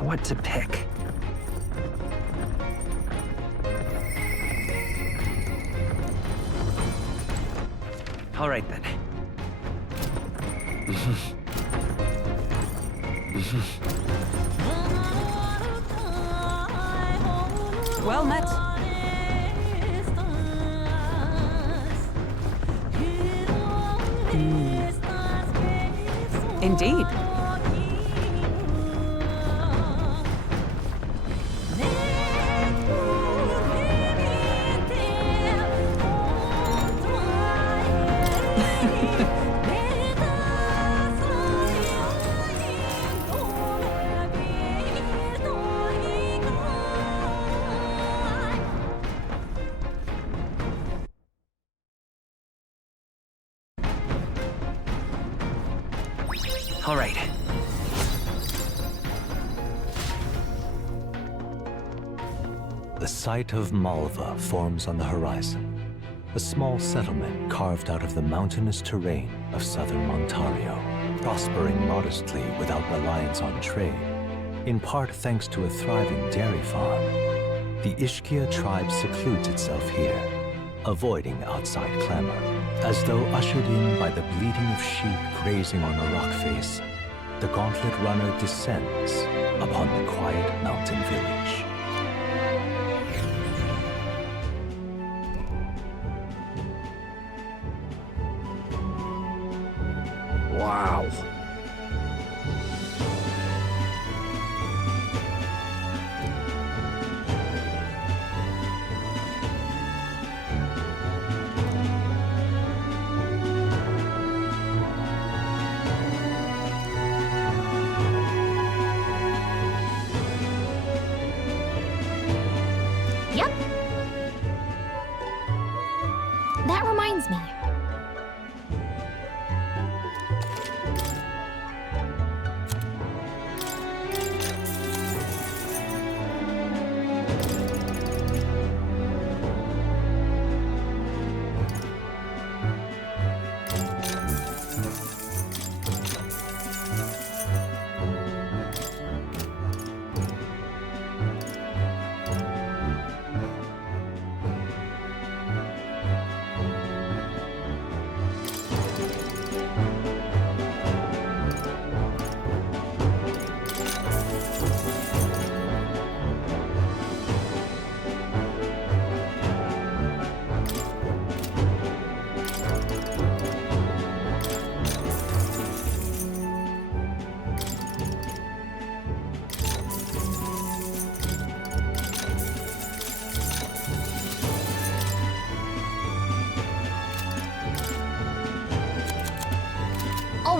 What to pick? All right, then. Well met. Indeed. All right. The site of Malva forms on the horizon, a small settlement carved out of the mountainous terrain of southern Ontario, prospering modestly without reliance on trade, in part thanks to a thriving dairy farm. The Ishkia tribe secludes itself here, avoiding outside clamor, as though ushered in by the bleating of sheep grazing on a rock face. The gauntlet runner descends upon the quiet mountain village. Wow.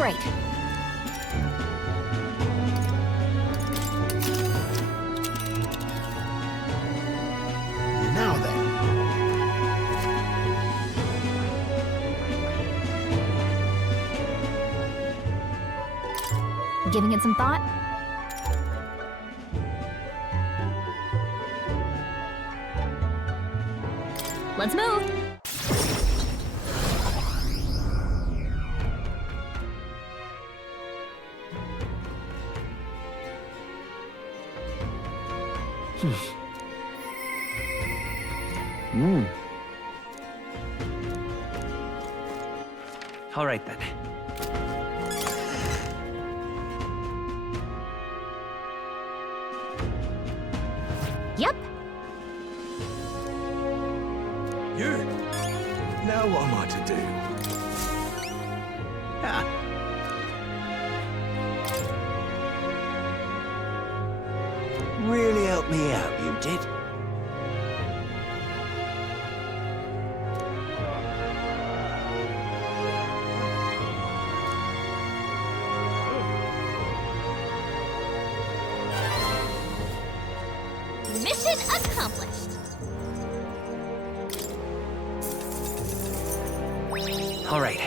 Great. Now then. Giving it some thought? Let's move! All right then. Yep. You? Now what am I to do? Really helped me out, you did. Mission accomplished. All right.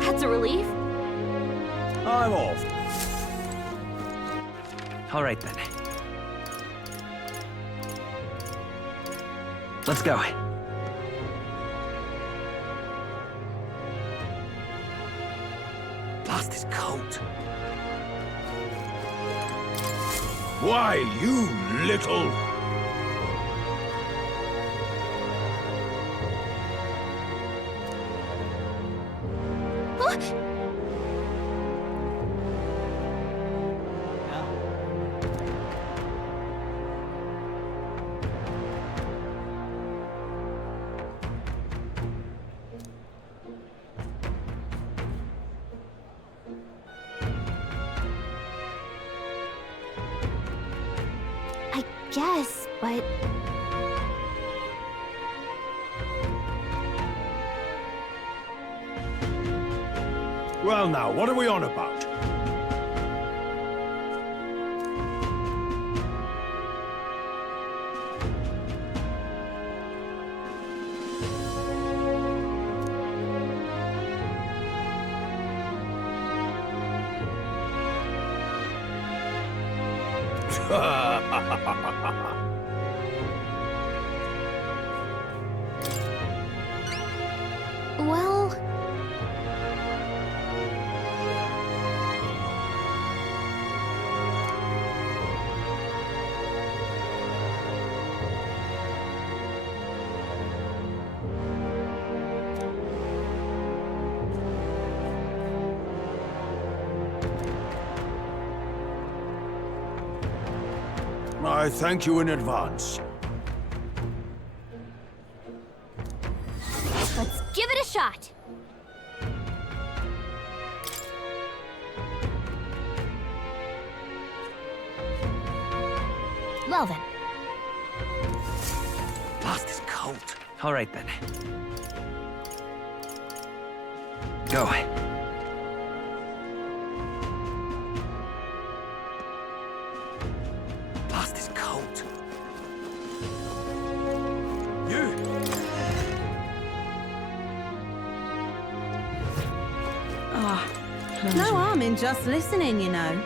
That's a relief. I'm off. All right then. Let's go. Blast his coat. Why, you little... I guess, but... Well now, what are we on about? Well... I thank you in advance. Let's give it a shot. Well then. Blast his coat. All right then. Go. Blast his coat. You! No harm in just listening, you know.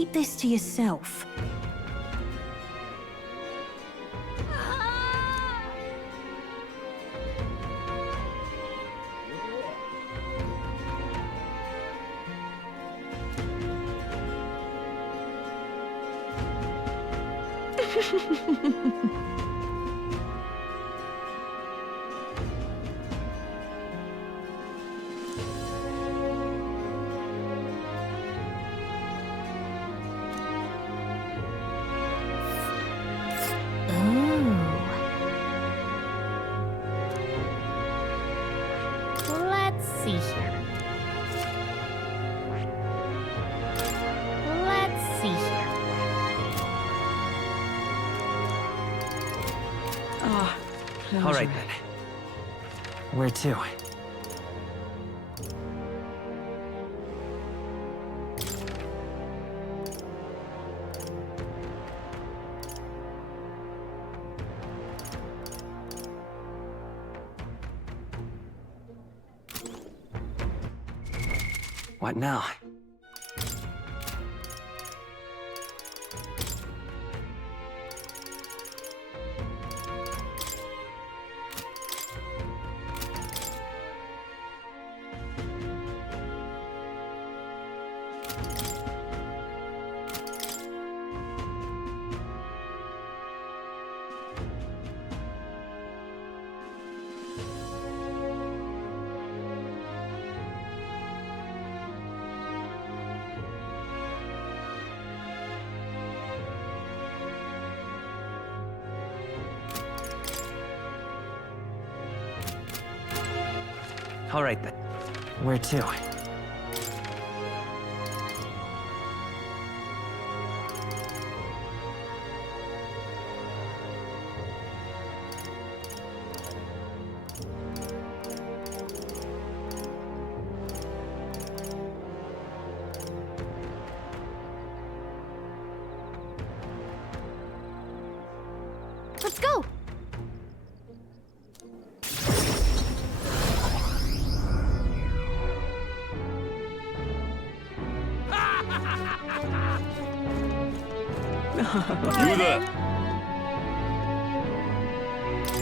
Keep this to yourself. Let's see here. Let's see here. Ah, all right then. Where to? What now? All right then. Where to? Let's go! You there?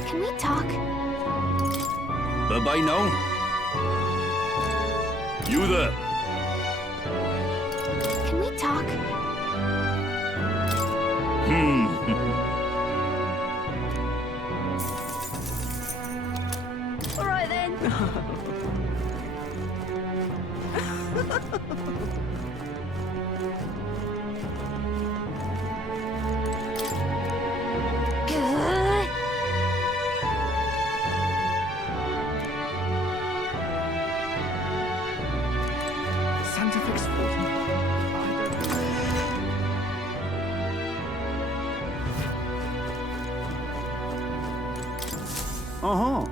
Can we talk? Bye-bye now. You there? Can we talk? All right then. Uh-huh.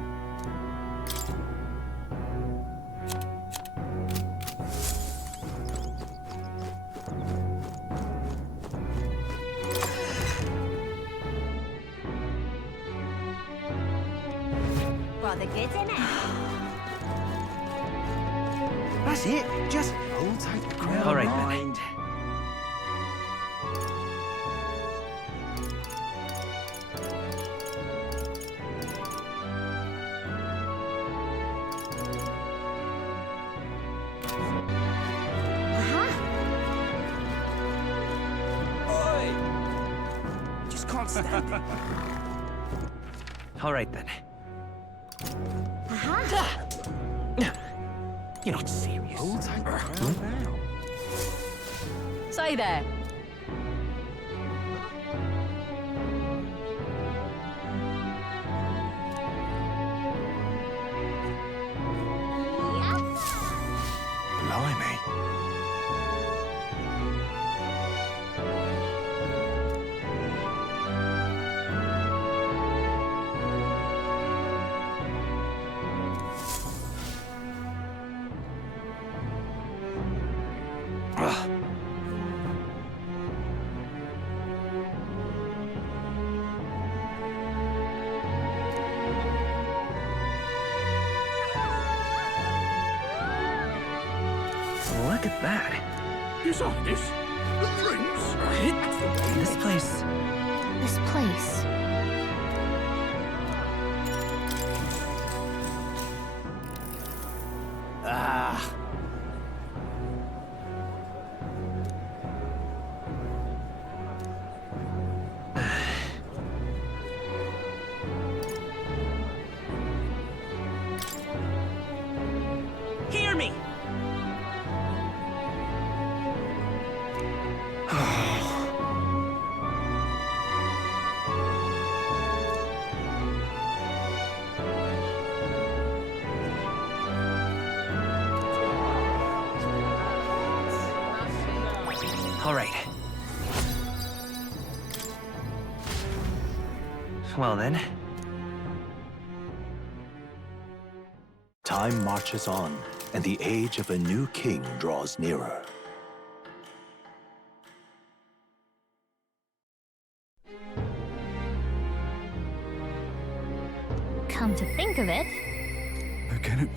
Rather good, isn't it? That's it. Just hold tight the crown. All right then. Mind. Just can't stand it. All right then. You're not serious. Hold tight the crown now. Say there. Blimey. Look at that. His Highness, the prince. This place. This place. Ah. Hear me! All right. Well then. Time marches on, and the age of a new king draws nearer. Come to think of it, Again.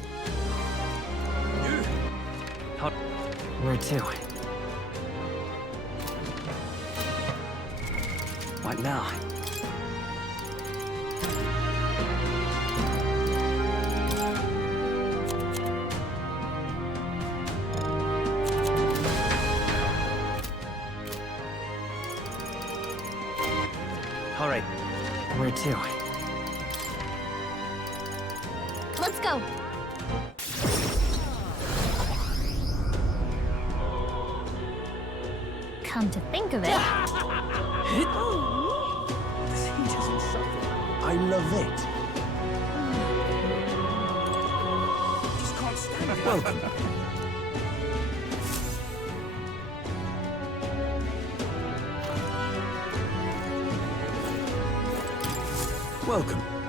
Where to? What now? All right. Where to? let's go. Come to think of it, This heat is insufferable. I love it. Just can't stand it. Welcome. Welcome.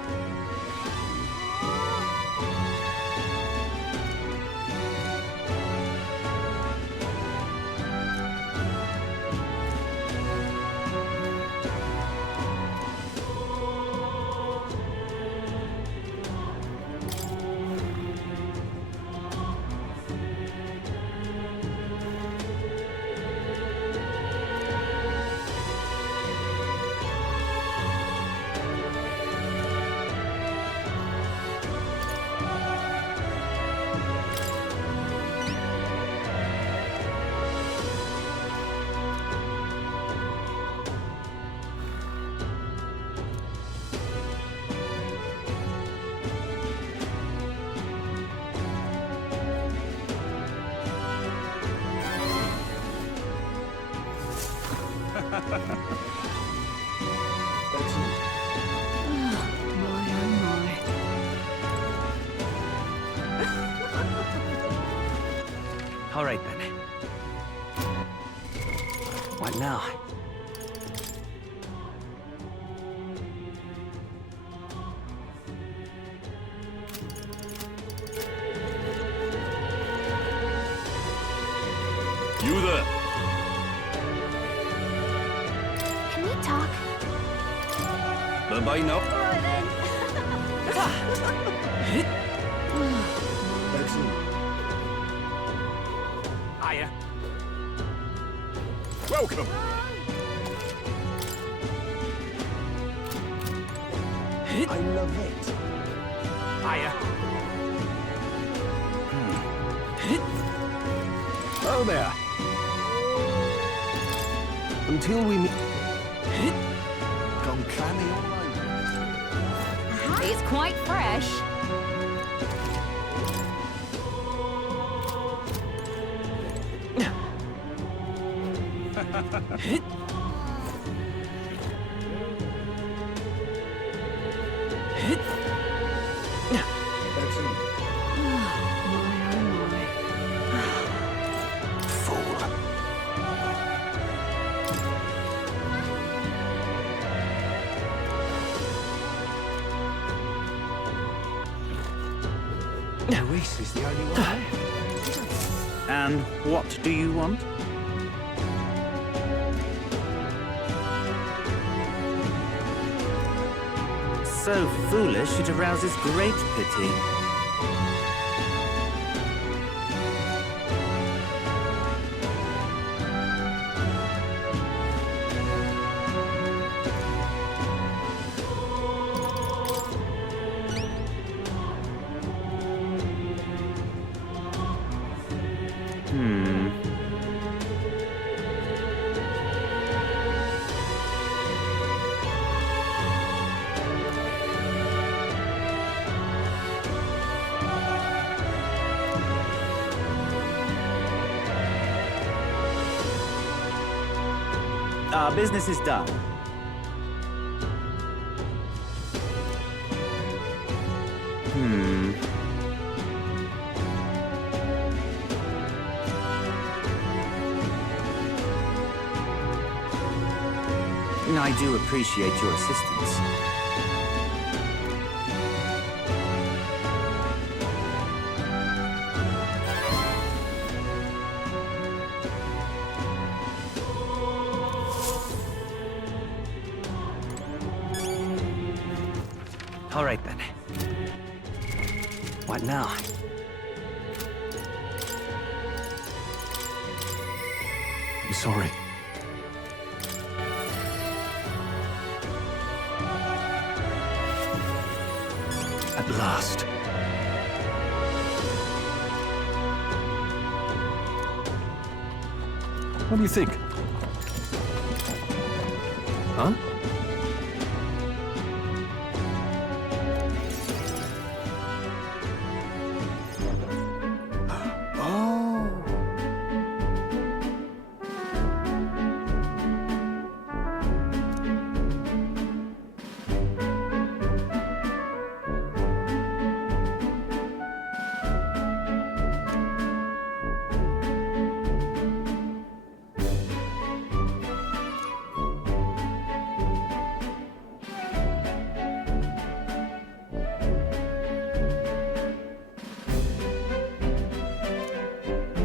All right, then. What now? You there? can we talk? Nobody know? Alright then. Hiya. Welcome. I love it. Hiya. Oh there. Until we meet. Gone clammy all over. It's quite fresh. Luis is the only one there. And what do you want? So foolish it arouses great pity. Our business is done. I do appreciate your assistance. All right then. What now? I'm sorry. At last. What do you think? Huh?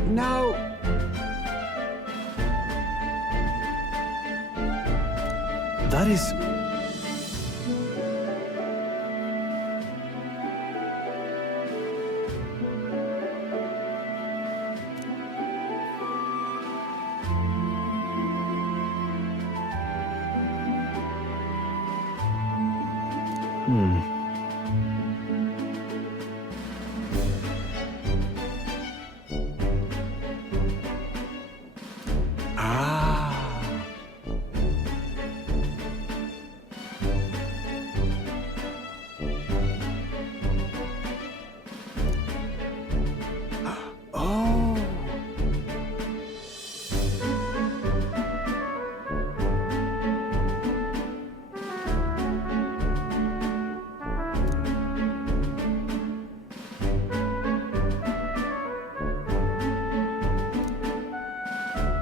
No. That is...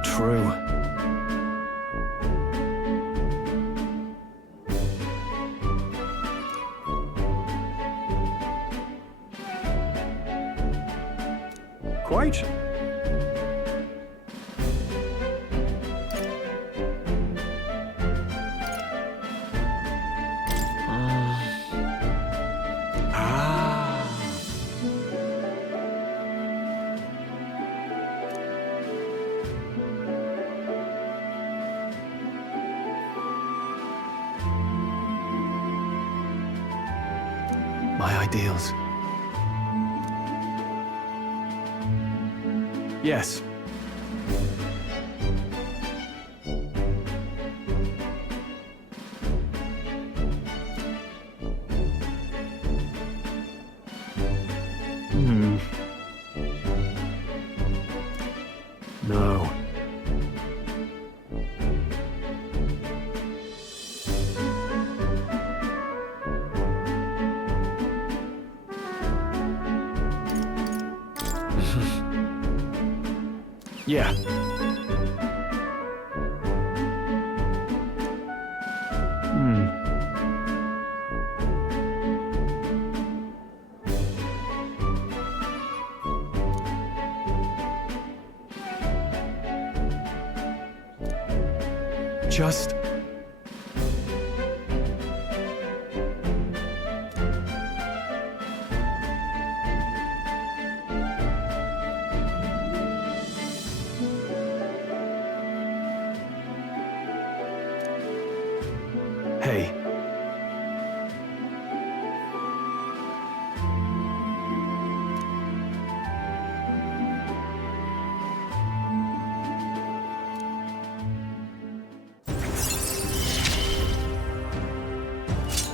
True. Quite. My ideals. Yes. No. Yeah. Just... Hey.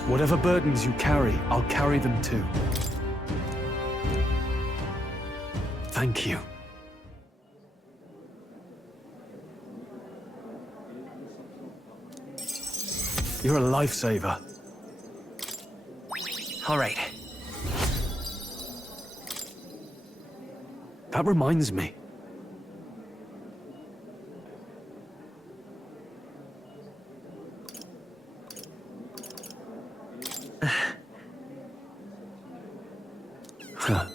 Whatever burdens you carry, I'll carry them too. Thank you. You're a lifesaver. All right. That reminds me. Huh.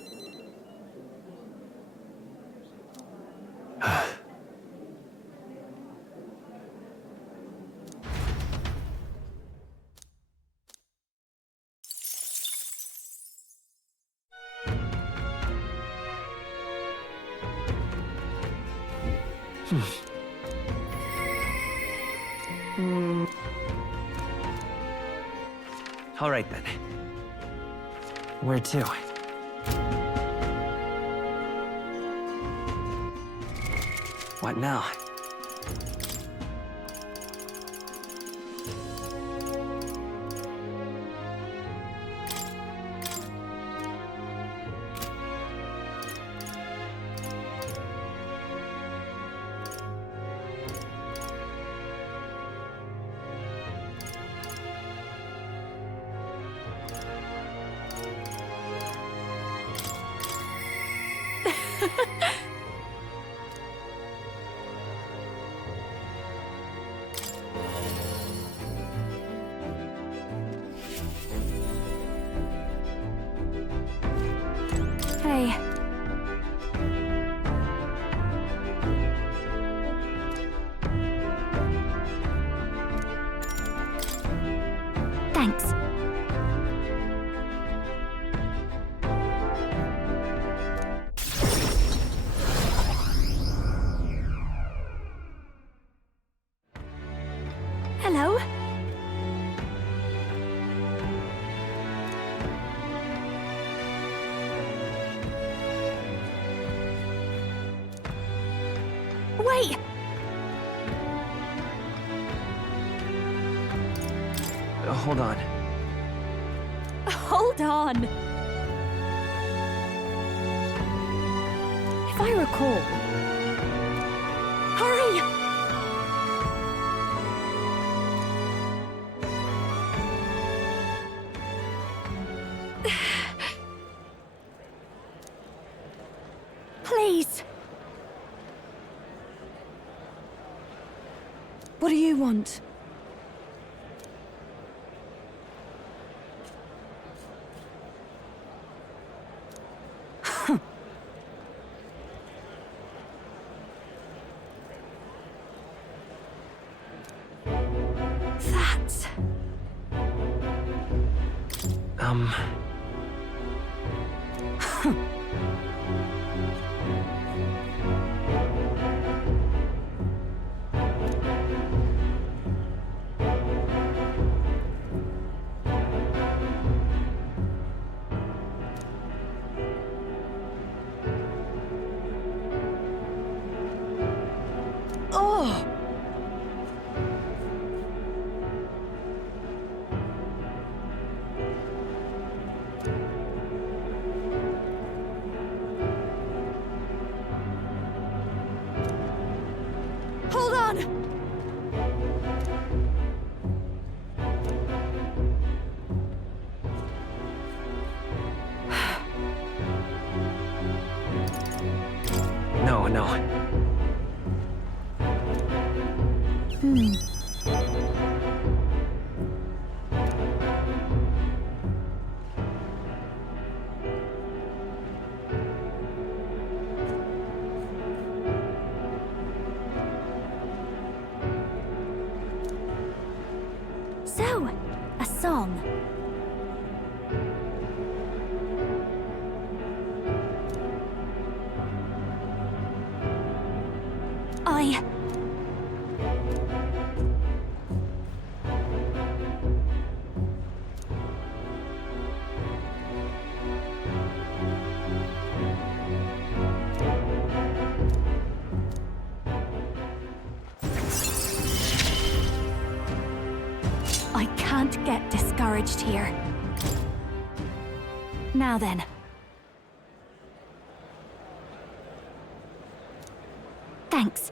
All right then. Where to? What now? Hey. Thanks. Hello? Wait! Hold on. Hold on. If I recall... Hurry! Please! What do you want? That's... Oh! Hold on! No, no. So, a song. I can't get discouraged here. Now then. Thanks.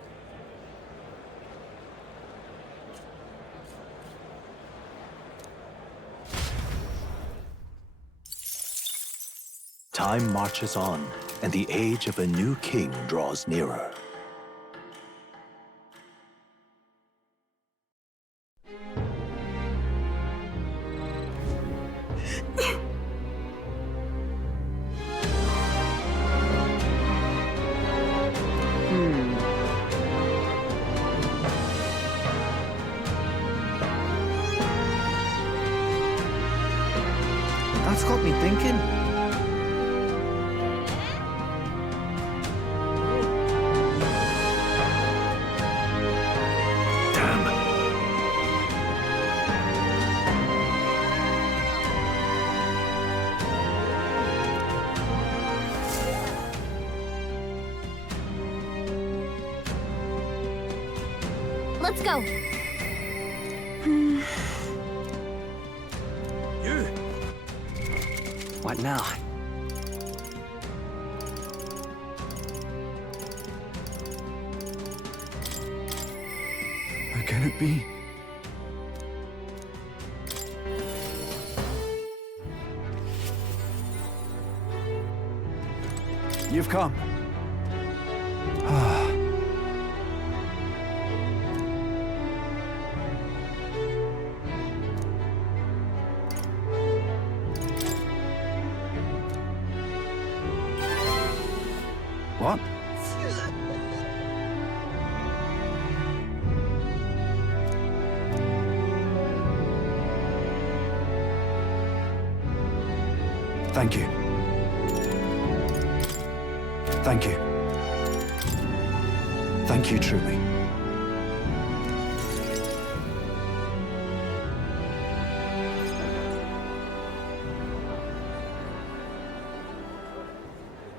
Time marches on, and the age of a new king draws nearer. That's got me thinking. Let's go. You! What now? How can it be? You've come. What? Thank you. Thank you. Thank you, truly.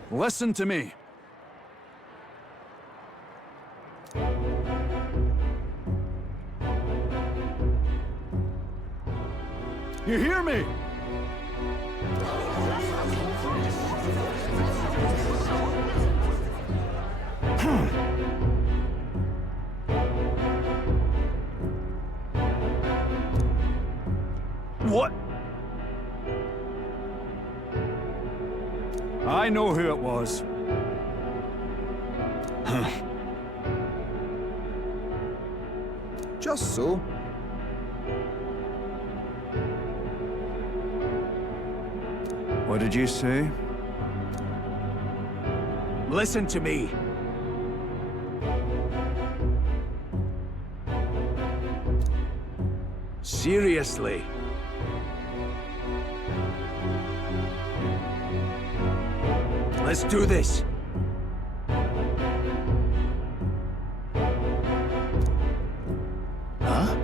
Listen to me. You hear me? What? I know who it was. Just so. What did you say? Listen to me. Seriously. Let's do this. Huh?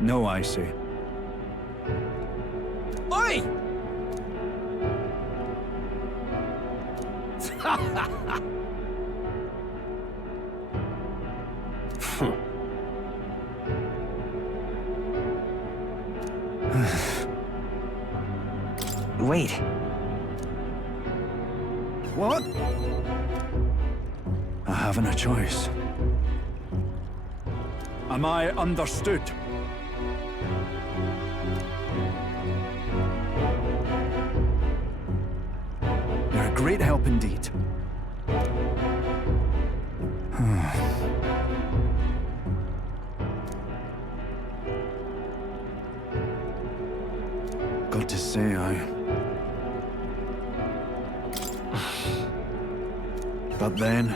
No, I say. Oi! Wait. What? I haven't a choice. Am I understood? You're a great help indeed. Got to say, But then...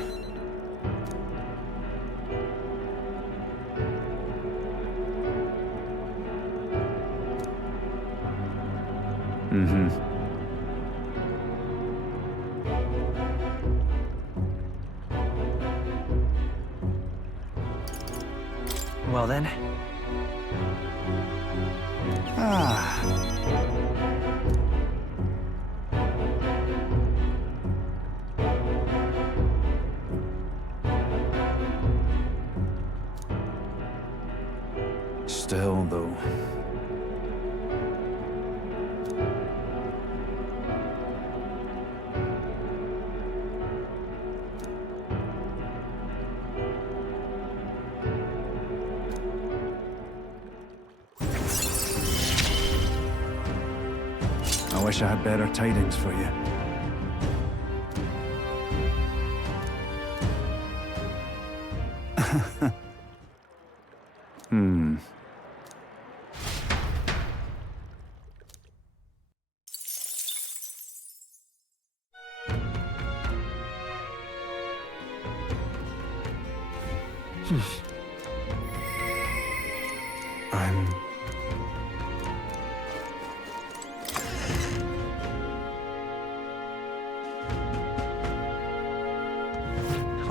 Well then. Still, though. wish I had better tidings for you.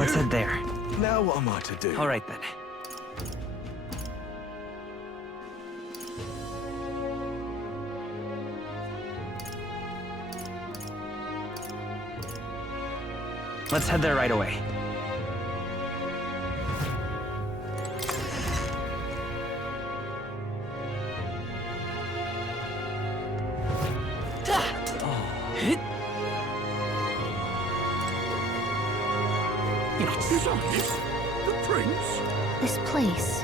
Let's head there. Now what am I to do? All right then. Let's head there right away. The prince? This place.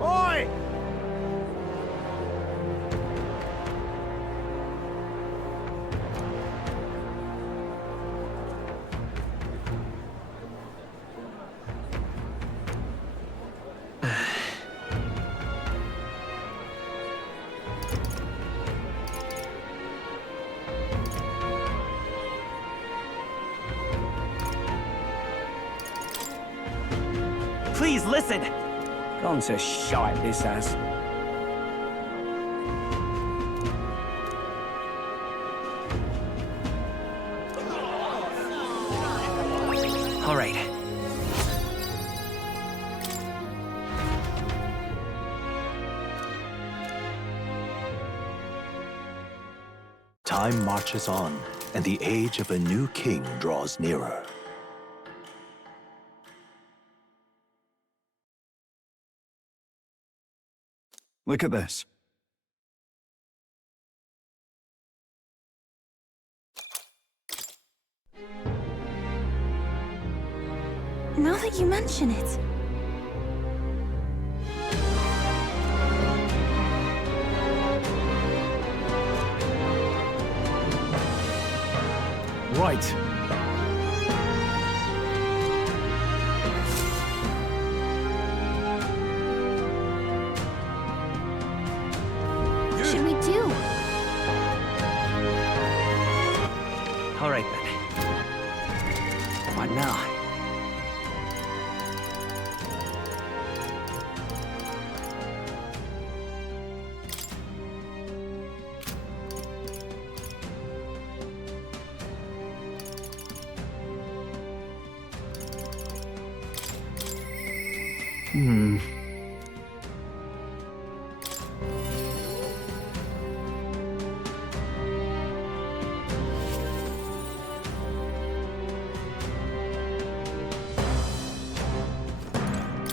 Oi! Please listen! Gone to shite, this has. All right. Time marches on, and the age of a new king draws nearer. Look at this. Now that you mention it, Right. What should we do? All right then. What now?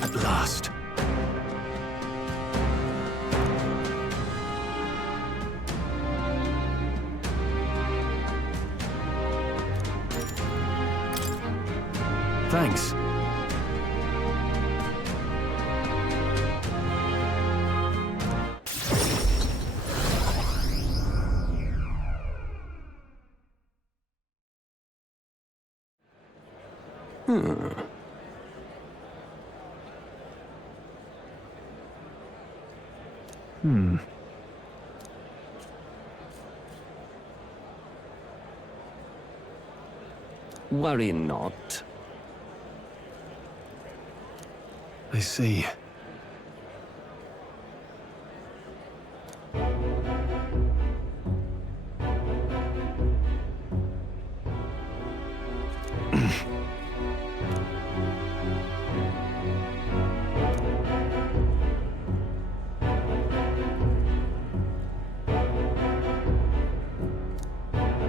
At last. Thanks. Worry not. I see.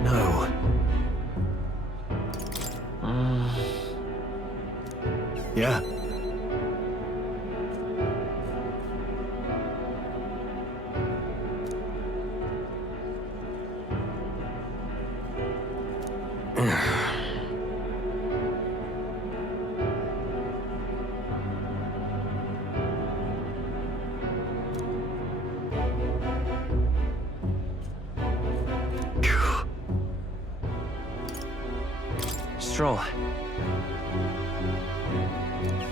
No. Yeah. stroll.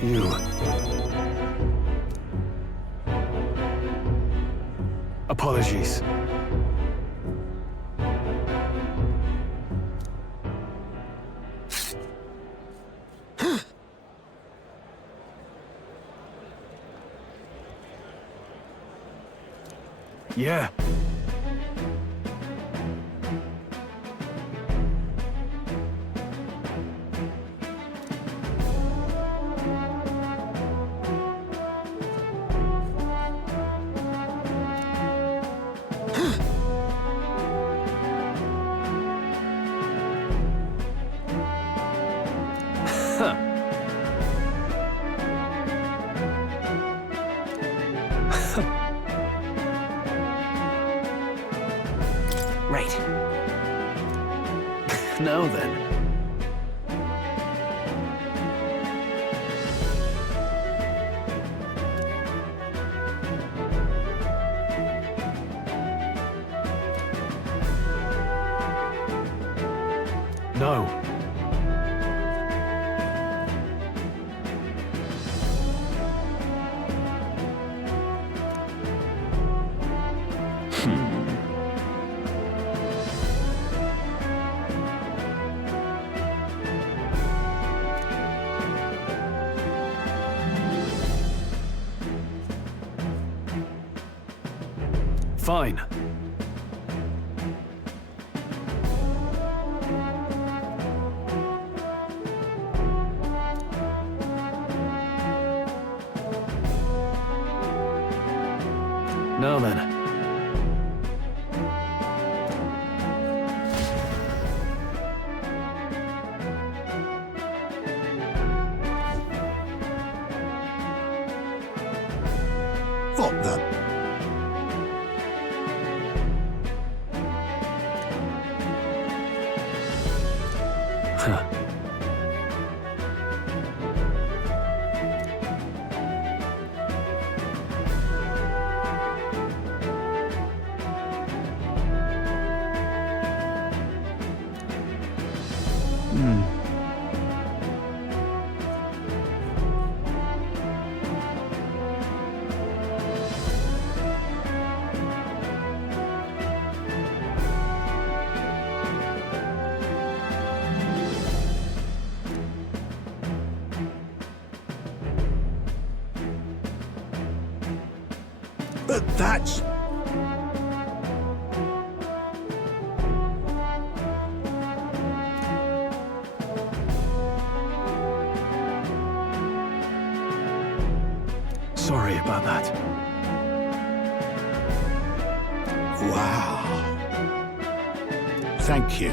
You. Apologies. Yeah. Right. Now then. No. Fine. Now then. What the? Huh. But that's... Sorry about that. Wow. Thank you.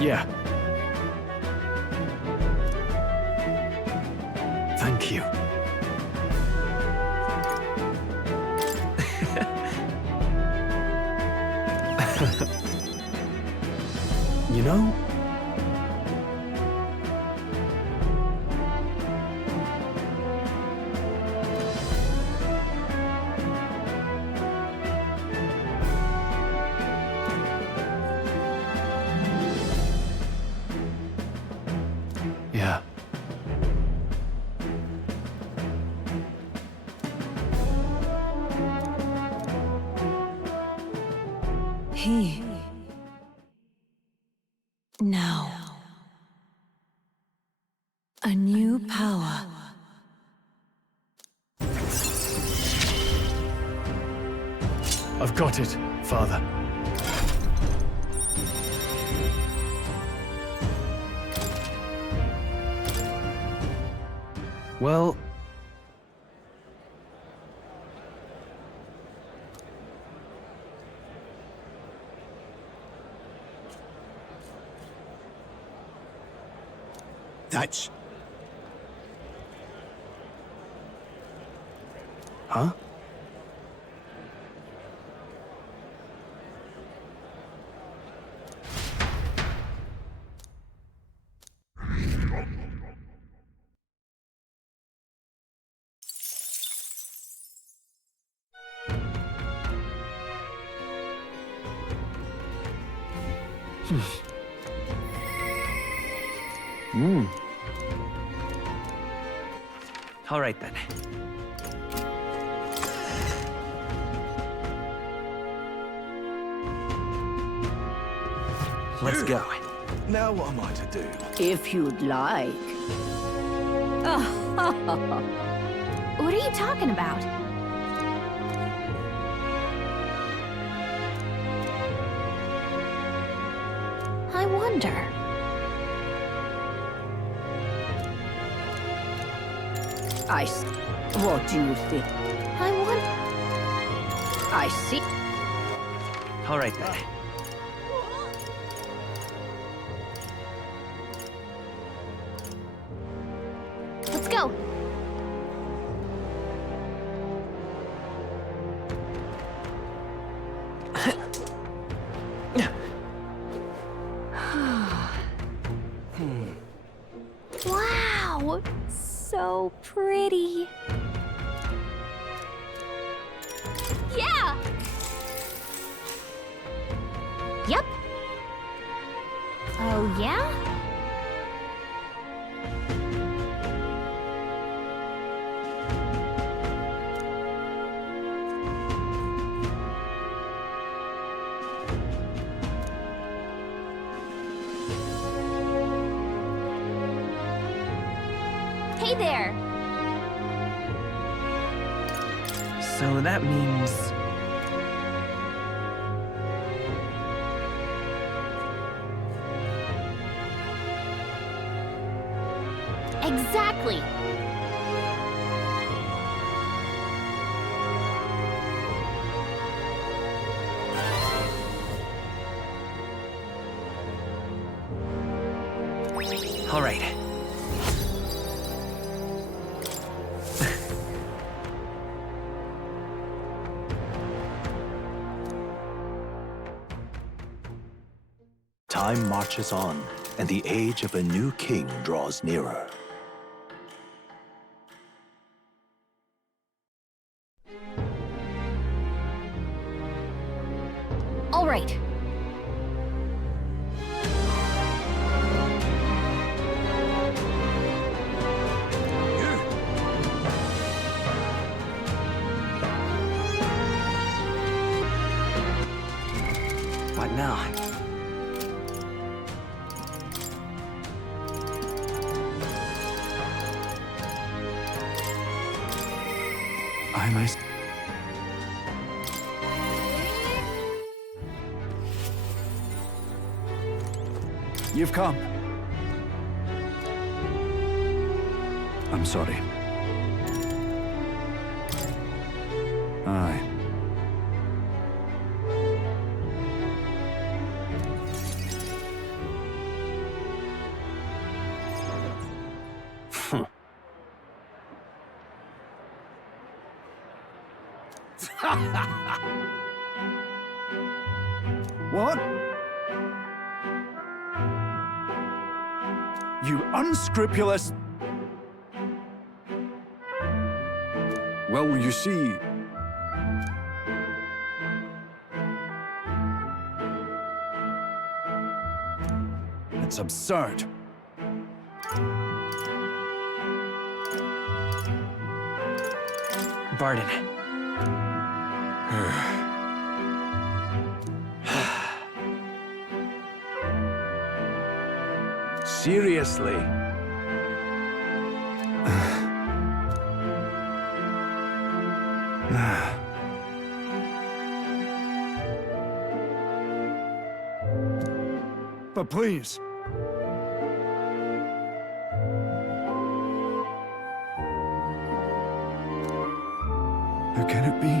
Yeah. Thank you. You know? Yeah. He. Now. A new power. I've got it, Father. Well... That's... Huh? All right then. Let's go. Now what am I to do? If you'd like. What are you talking about? I wonder. What do you think? I wonder. I see. All right then. Let's go. Wow! So pretty. Yeah! Yep. Oh, yeah? Hey there! So that means... Exactly! All right. Time marches on, and the age of a new king draws nearer. All right. What now? I must... You've come. I'm sorry. Aye. What? You unscrupulous... Well, you see... It's absurd. Barden. Seriously? But please. How can it be?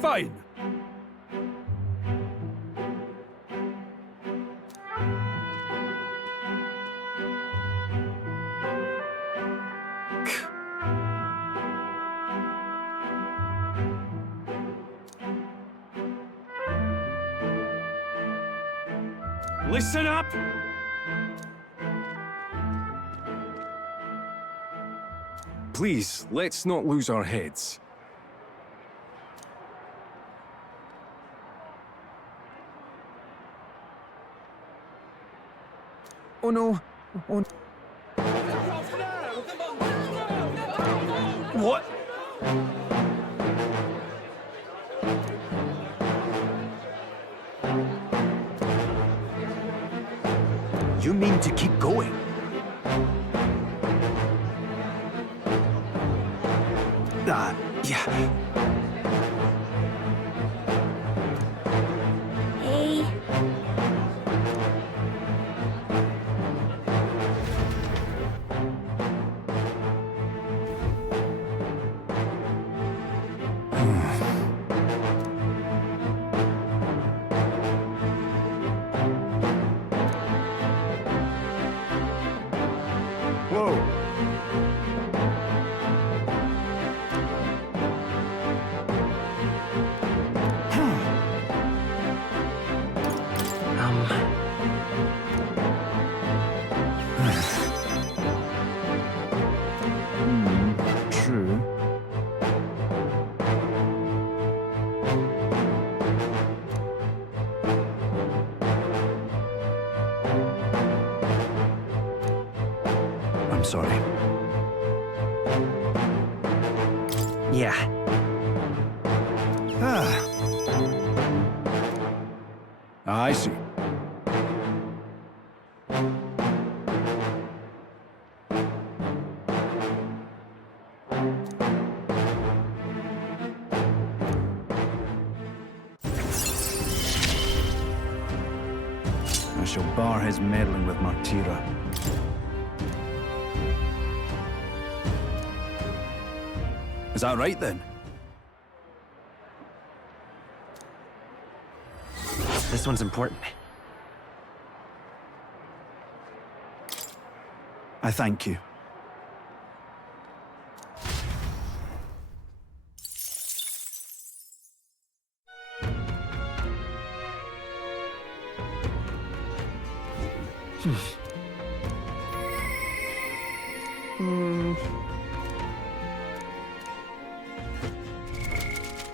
Fine. Listen up! Please, let's not lose our heads. Oh no. Oh. What? You mean to keep going? Yeah. Hey. True. I'm sorry. Yeah. I see. I shall bar his meddling with Martira. Is that right then? This one's important. I thank you.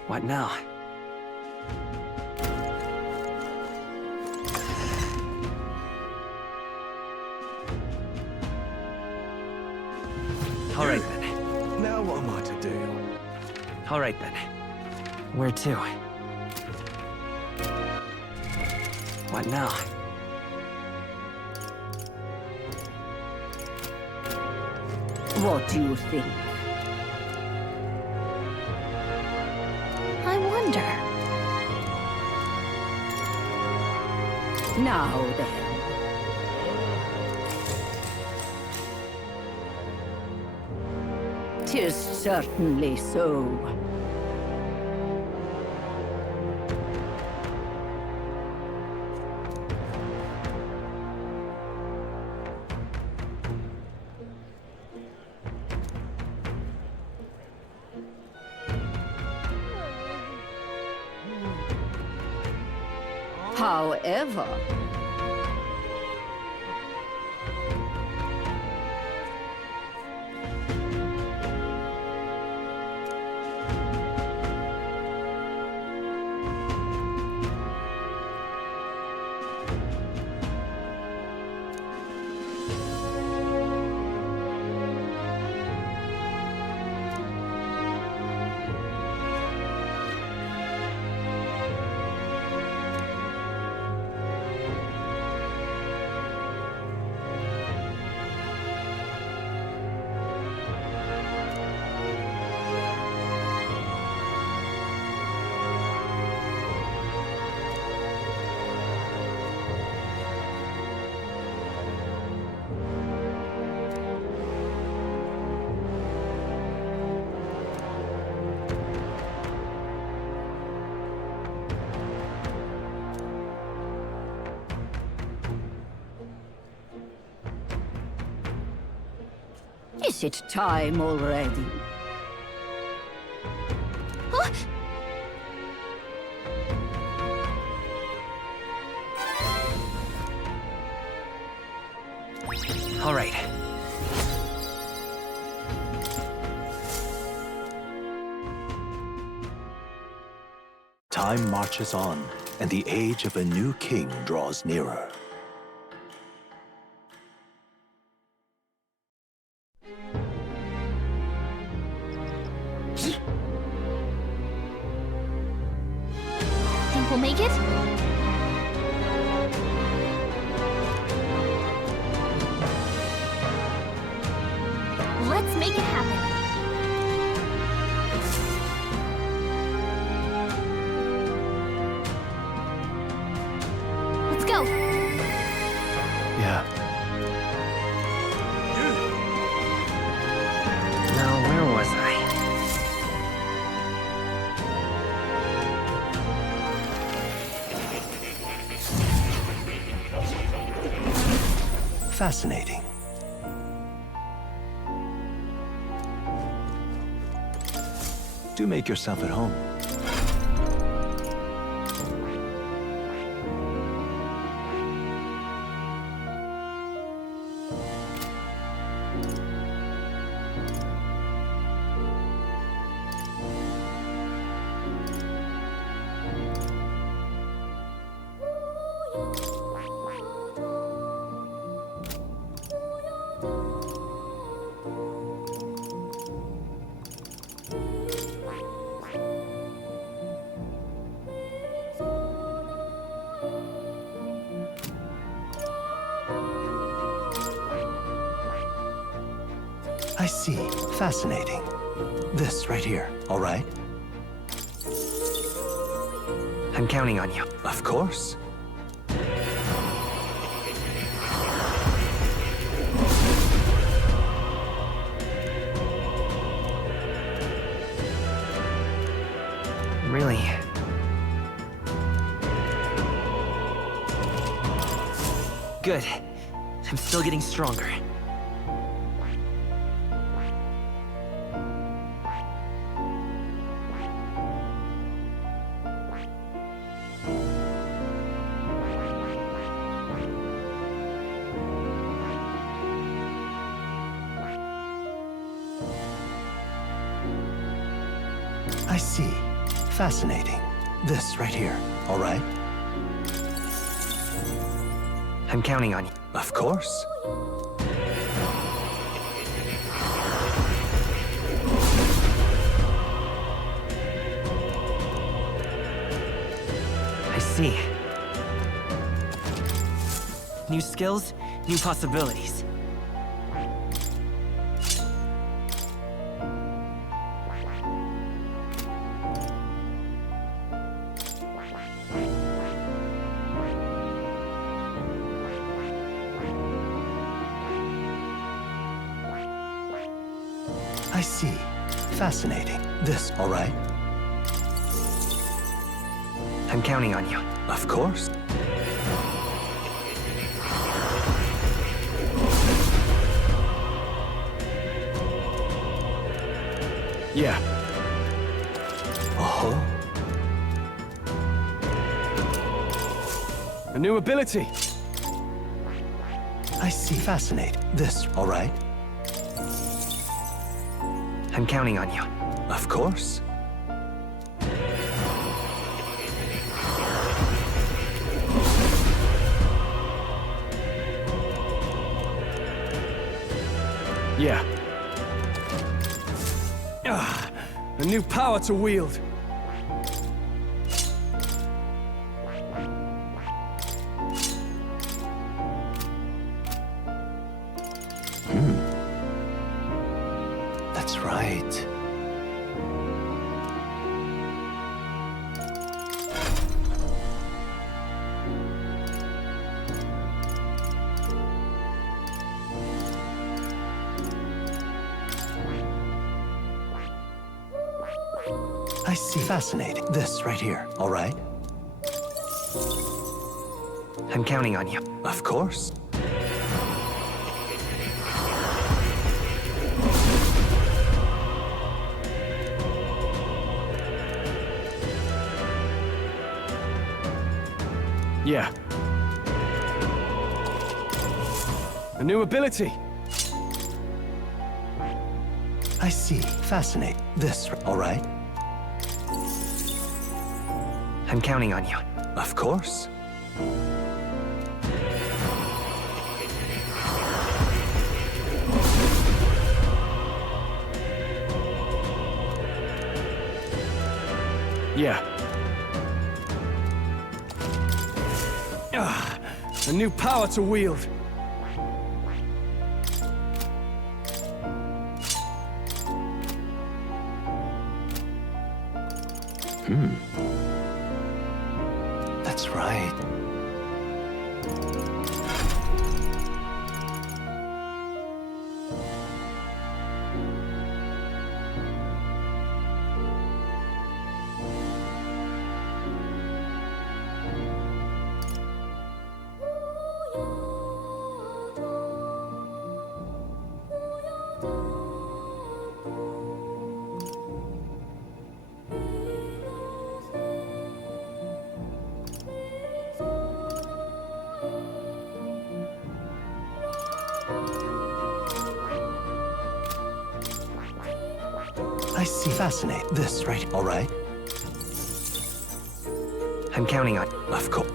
What now? All right then. Now what am I to do? All right then. Where to? What now? What do you think? I wonder. Now then. 'Tis certainly so. However, is it time already? Huh? All right. Time marches on, and the age of a new king draws nearer. make it? Let's make it happen. Let's go. Yeah. Now, where was I? Fascinating. Do make yourself at home. I see. Fascinating. This right here, all right? I'm counting on you. Of course. Really? Good. I'm still getting stronger. I see. Fascinating. This right here, all right? I'm counting on you. Of course. I see. New skills, new possibilities. I see. Fascinating. This, all right? I'm counting on you. Of course. Yeah. Oh. A new ability. I see. Fascinating. This, all right? I'm counting on you. Of course. Yeah. A new power to wield. That's right. I see. Fascinating. This right here, all right? I'm counting on you. Of course. Yeah. A new ability. I see. Fascinating. This, all right? I'm counting on you. Of course. Yeah. A new power to wield. That's right. I see. Fascinate. This, right? All right. I'm counting on... Of course.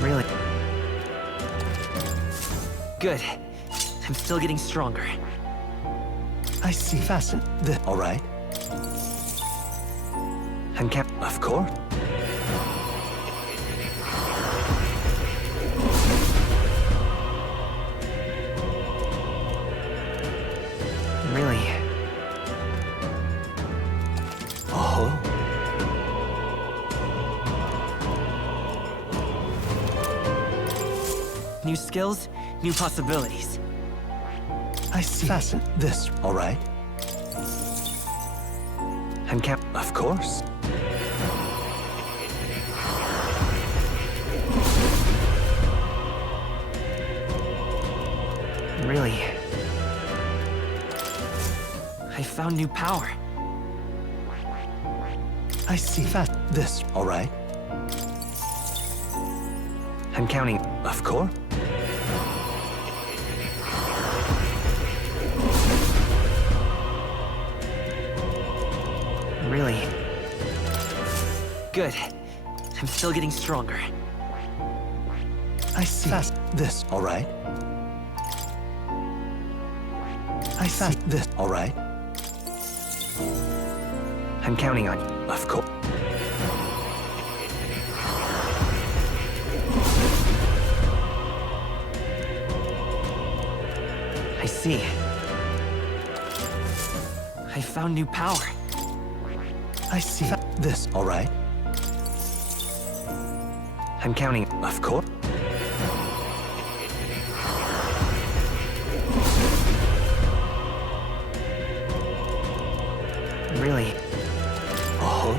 Really? Good. I'm still getting stronger. I see. Fascinate. All right. I'm Of course. Really? Oh. New skills, new possibilities. I see. Fasten this. All right. I'm Of course. Really? I found new power. I see. Fast. This. All right. I'm counting. Of course. Really? Good. I'm still getting stronger. I see. Fast. This. All right. I see. This. All right. I'm counting on you. Of course. I see. I found new power. I see. This. All right. I'm counting. Of course. Really? Oh.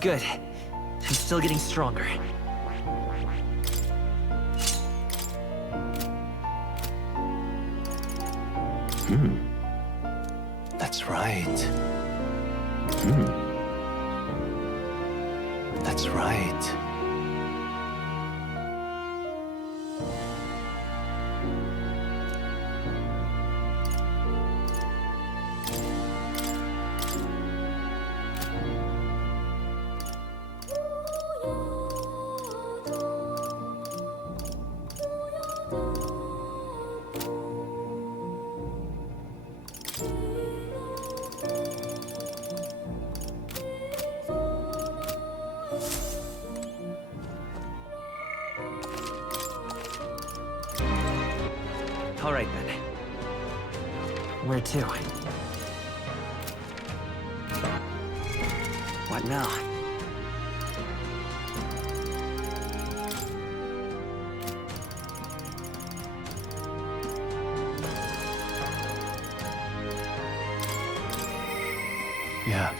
Good. I'm still getting stronger. That's right. That's right. All right, then. Where to? What now? Yeah.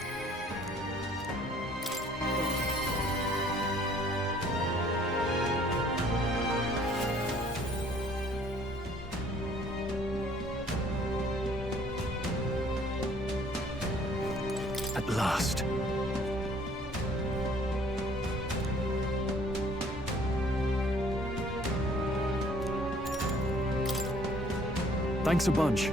At last. Thanks a bunch.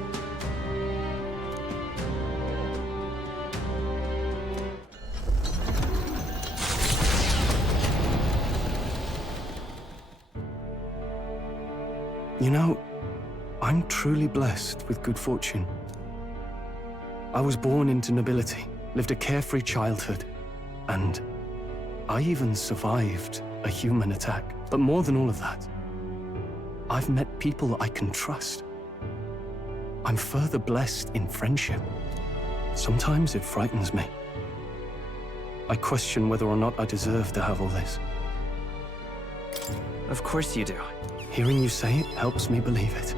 You know, I'm truly blessed with good fortune. I was born into nobility, lived a carefree childhood, and I even survived a human attack. But more than all of that, I've met people I can trust. I'm further blessed in friendship. Sometimes it frightens me. I question whether or not I deserve to have all this. Of course you do. Hearing you say it helps me believe it.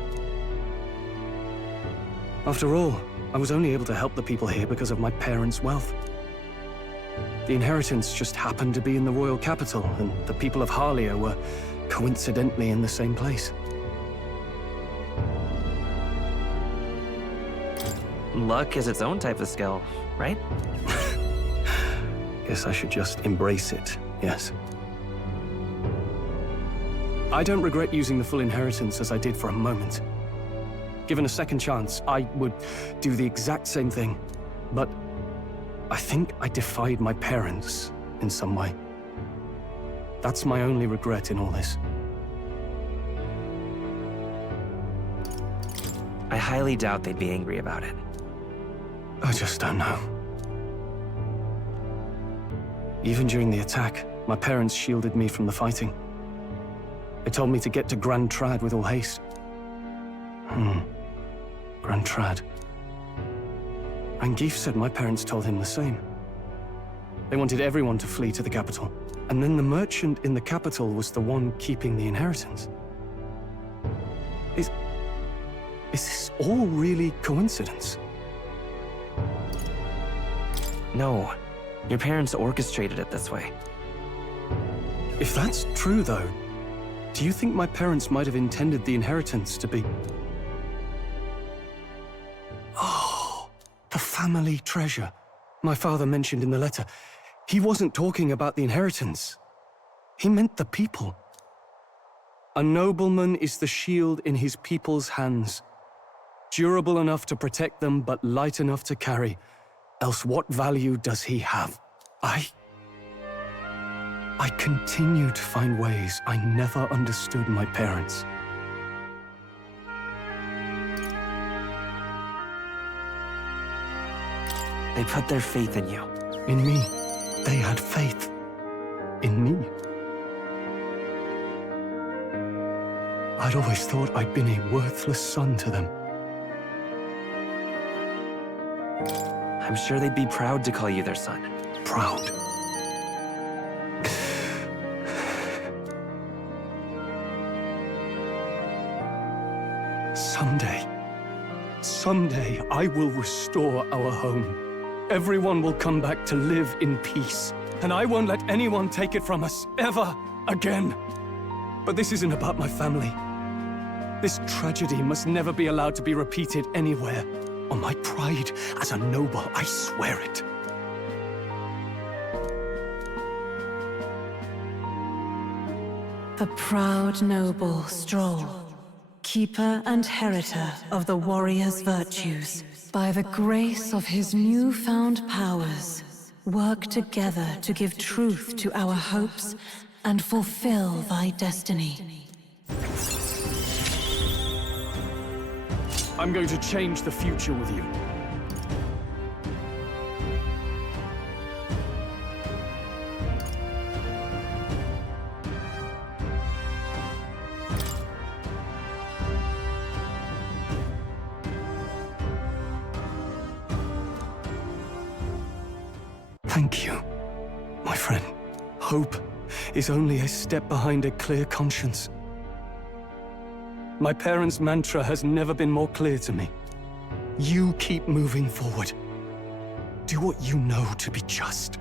After all, I was only able to help the people here because of my parents' wealth. The inheritance just happened to be in the royal capital, and the people of Harlia were coincidentally in the same place. Luck is its own type of skill, right? Guess I should just embrace it, yes. I don't regret using the full inheritance as I did for a moment. Given a second chance, I would do the exact same thing. But I think I defied my parents in some way. That's my only regret in all this. I highly doubt they'd be angry about it. I just don't know. Even during the attack, my parents shielded me from the fighting. They told me to get to Grand Trad with all haste. Grand Trad. Rangeef said my parents told him the same. They wanted everyone to flee to the capital. And then the merchant in the capital was the one keeping the inheritance. Is this all really coincidence? No. Your parents orchestrated it this way. If that's true, though, do you think my parents might have intended the inheritance to be... Oh, the family treasure my father mentioned in the letter. He wasn't talking about the inheritance. He meant the people. A nobleman is the shield in his people's hands, durable enough to protect them, but light enough to carry. Else what value does he have? I continue to find ways I never understood my parents. They put their faith in you. In me. They had faith. In me. I'd always thought I'd been a worthless son to them. I'm sure they'd be proud to call you their son. Proud. Someday I will restore our home. Everyone will come back to live in peace. And I won't let anyone take it from us, ever again. But this isn't about my family. This tragedy must never be allowed to be repeated anywhere. On my pride as a noble, I swear it. The proud noble Stroll, keeper and heritor of the warrior's virtues, by the grace of his newfound powers, work together to give truth to our hopes and fulfill thy destiny. I'm going to change the future with you. Thank you, my friend. Hope is only a step behind a clear conscience. My parents' mantra has never been more clear to me. You keep moving forward. Do what you know to be just.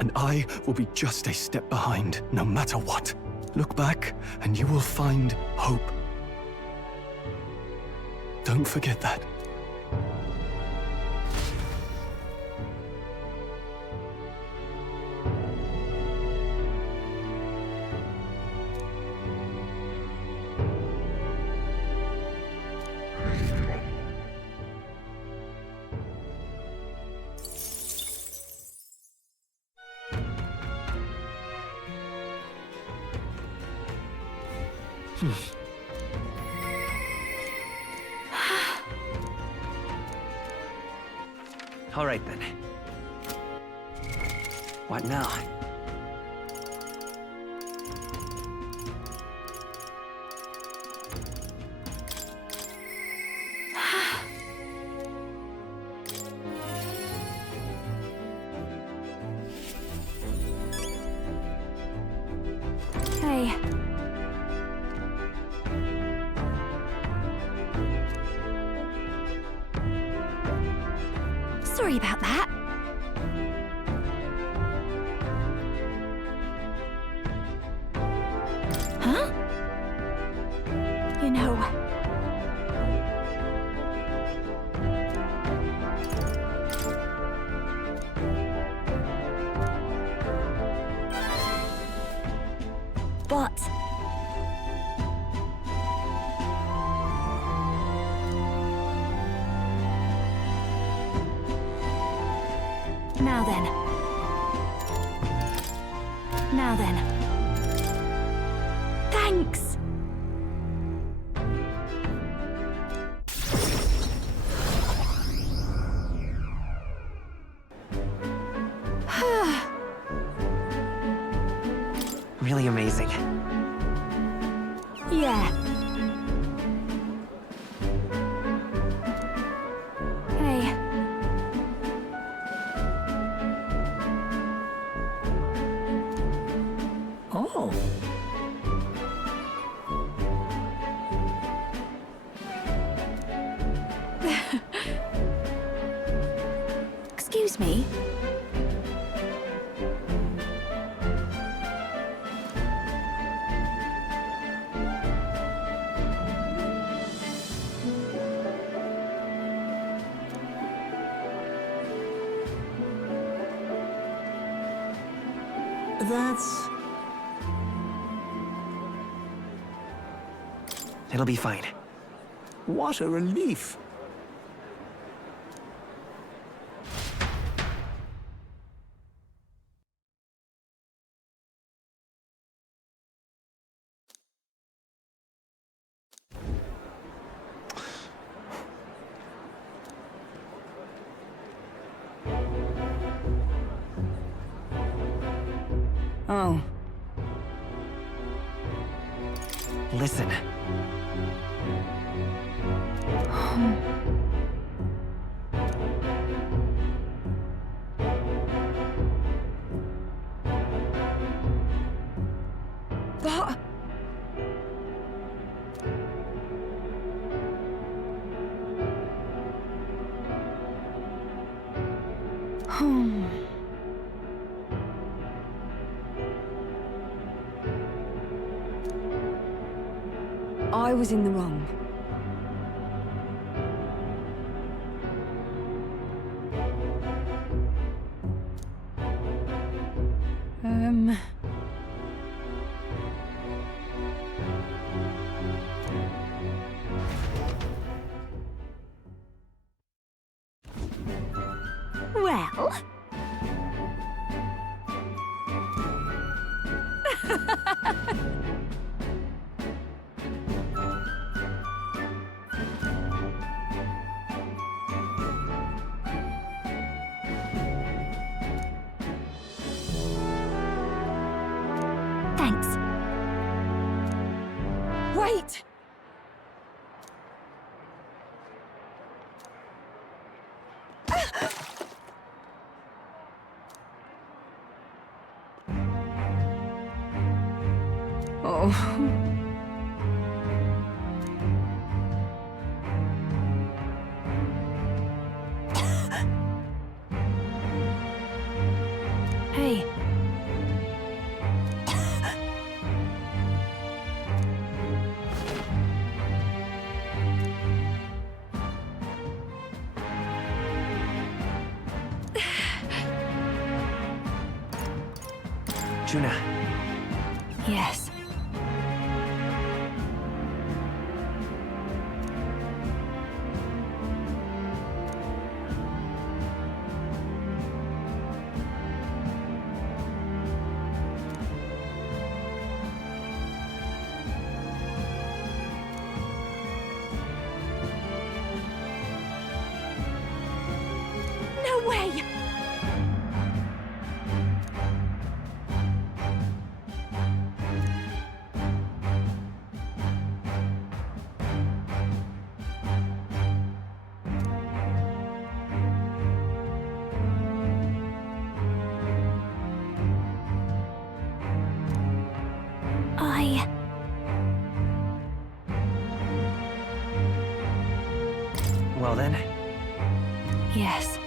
And I will be just a step behind, no matter what. Look back, and you will find hope. Don't forget that. All right then. What now? Hey. Sorry about that. Huh? You know... But... Now then. Now then. Thanks! Really amazing. Yeah. Hey. Oh. Excuse me? That's... It'll be fine. What a relief. Oh. Listen. But... I was in the wrong. Well... Thanks. Wait! Oh. Hey. Juna. Yes. No away! Well then. Yes.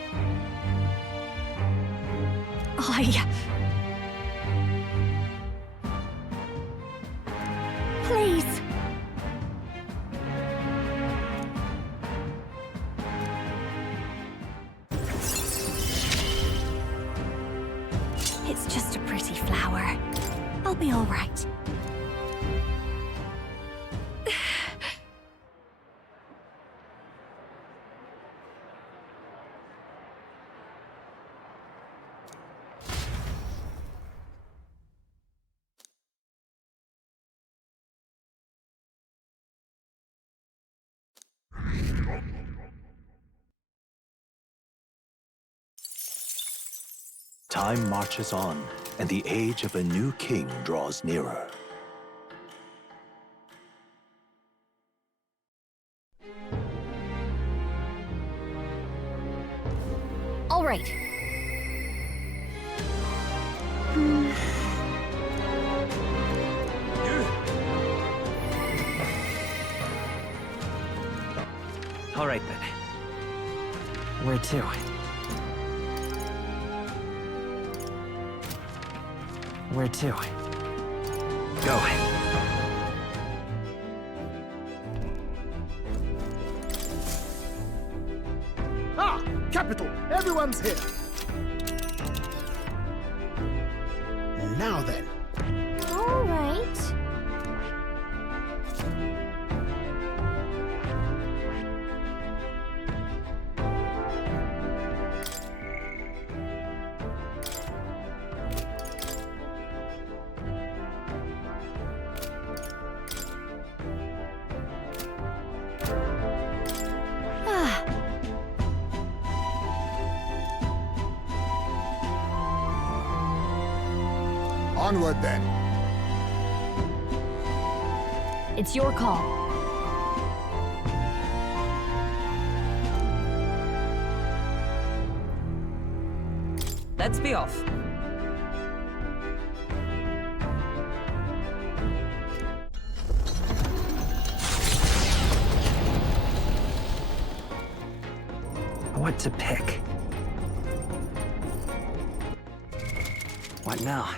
Please. It's just a pretty flower. I'll be all right. Time marches on, and the age of a new king draws nearer. All right. All right then. Where to? Where to? Go. Ah! Capital! Everyone's here! Now then. All right. Onward, then. It's your call. Let's be off. What to pick? What now?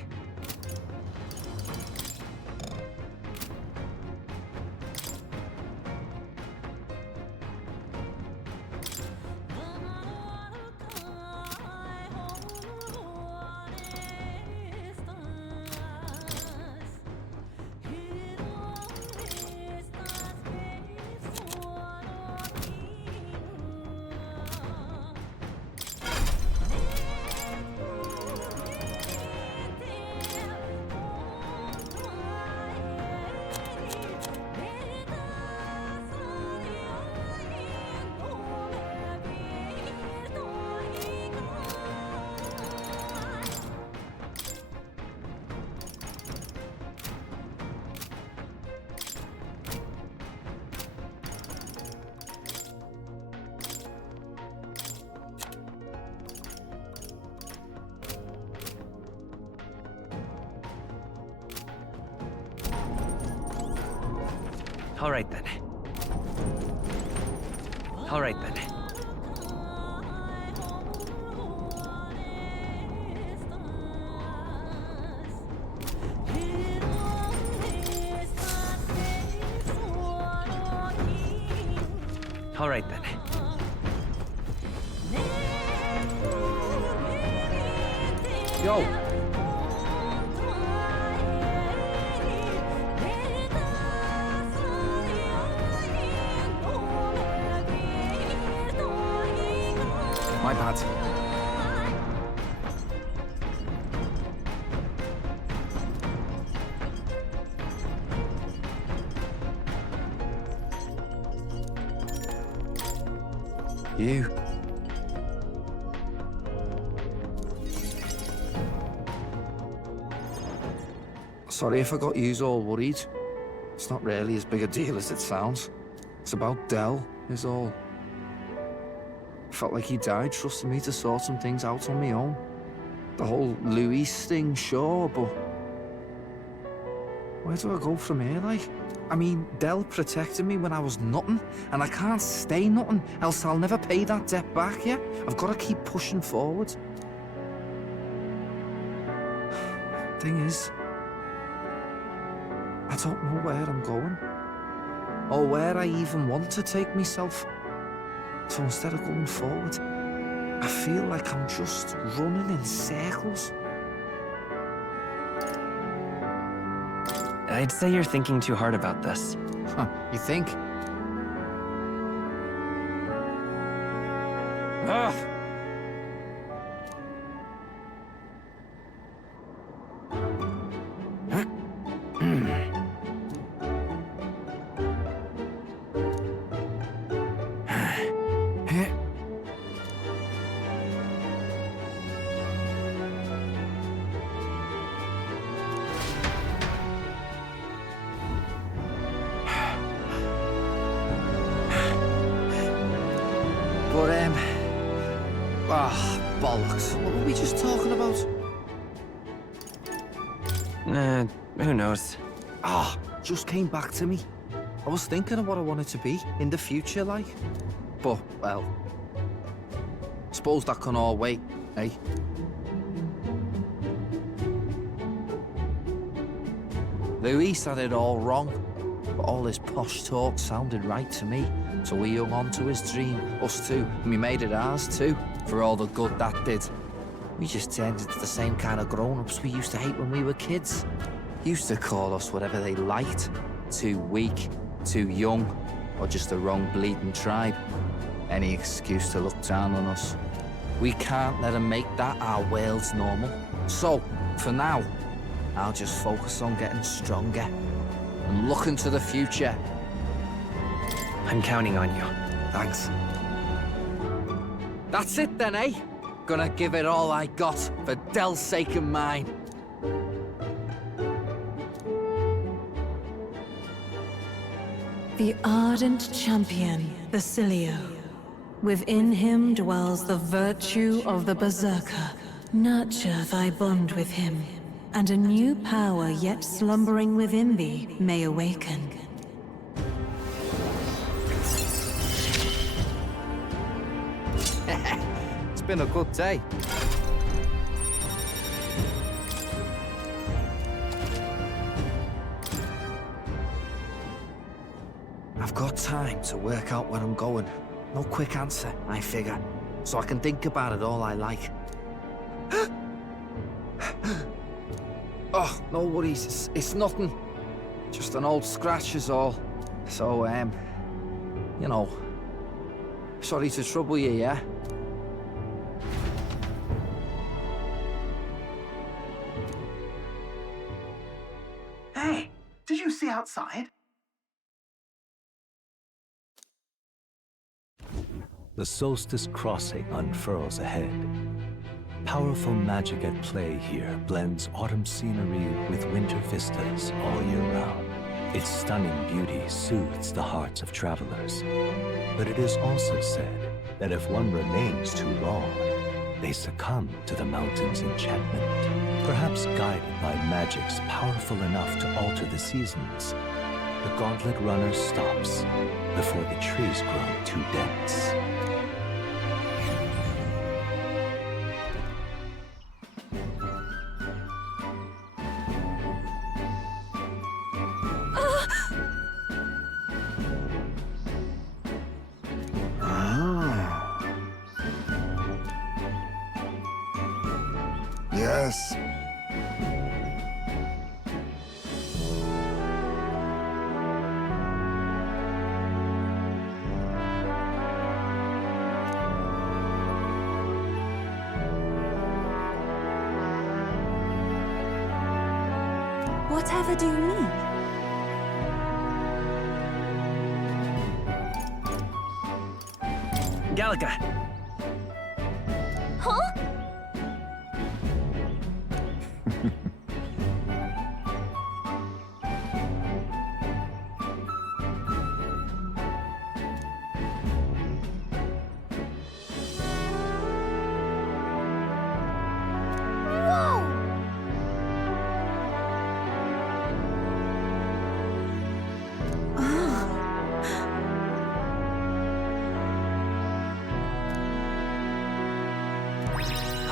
All right then. All right then. All right then. Yo! My bad. You. Sorry if I got yous all worried. It's not really as big a deal as it sounds. It's about Del, is all. Felt like he died trusting me to sort some things out on my own. The whole Luis thing, sure, but... where do I go from here, like? I mean, Del protected me when I was nothing, and I can't stay nothing, else I'll never pay that debt back, yeah? I've got to keep pushing forward. Thing is, I don't know where I'm going, or where I even want to take myself. So instead of going forward, I feel like I'm just running in circles. I'd say you're thinking too hard about this. Huh, you think? Ugh. Bollocks. What were we just talking about? Who knows? Just came back to me. I was thinking of what I wanted to be in the future, like. But, well... suppose that can all wait, eh? Luis had it all wrong. But all his posh talk sounded right to me. So we hung on to his dream, us two, and we made it ours too, for all the good that did. We just turned into the same kind of grown-ups we used to hate when we were kids. Used to call us whatever they liked. Too weak, too young, or just the wrong bleeding tribe. Any excuse to look down on us. We can't let them make that our world's normal. So, for now, I'll just focus on getting stronger and looking to the future. I'm counting on you. Thanks. That's it then, eh? Gonna give it all I got for Del's sake and mine. The ardent champion, Basilio. Within him dwells the virtue of the Berserker. Nurture thy bond with him, and a new power yet slumbering within thee may awaken. It's been a good day. I've got time to work out where I'm going. No quick answer, I figure. So I can think about it all I like. Oh, no worries. It's nothing. Just an old scratch is all. So, you know... sorry to trouble you, yeah? Hey, did you see outside? The solstice crossing unfurls ahead. Powerful magic at play here blends autumn scenery with winter vistas all year round. Its stunning beauty soothes the hearts of travelers. But it is also said that if one remains too long, they succumb to the mountain's enchantment. Perhaps guided by magics powerful enough to alter the seasons, the gauntlet runner stops before the trees grow too dense. Yes. Whatever do you mean? Gallica! Huh?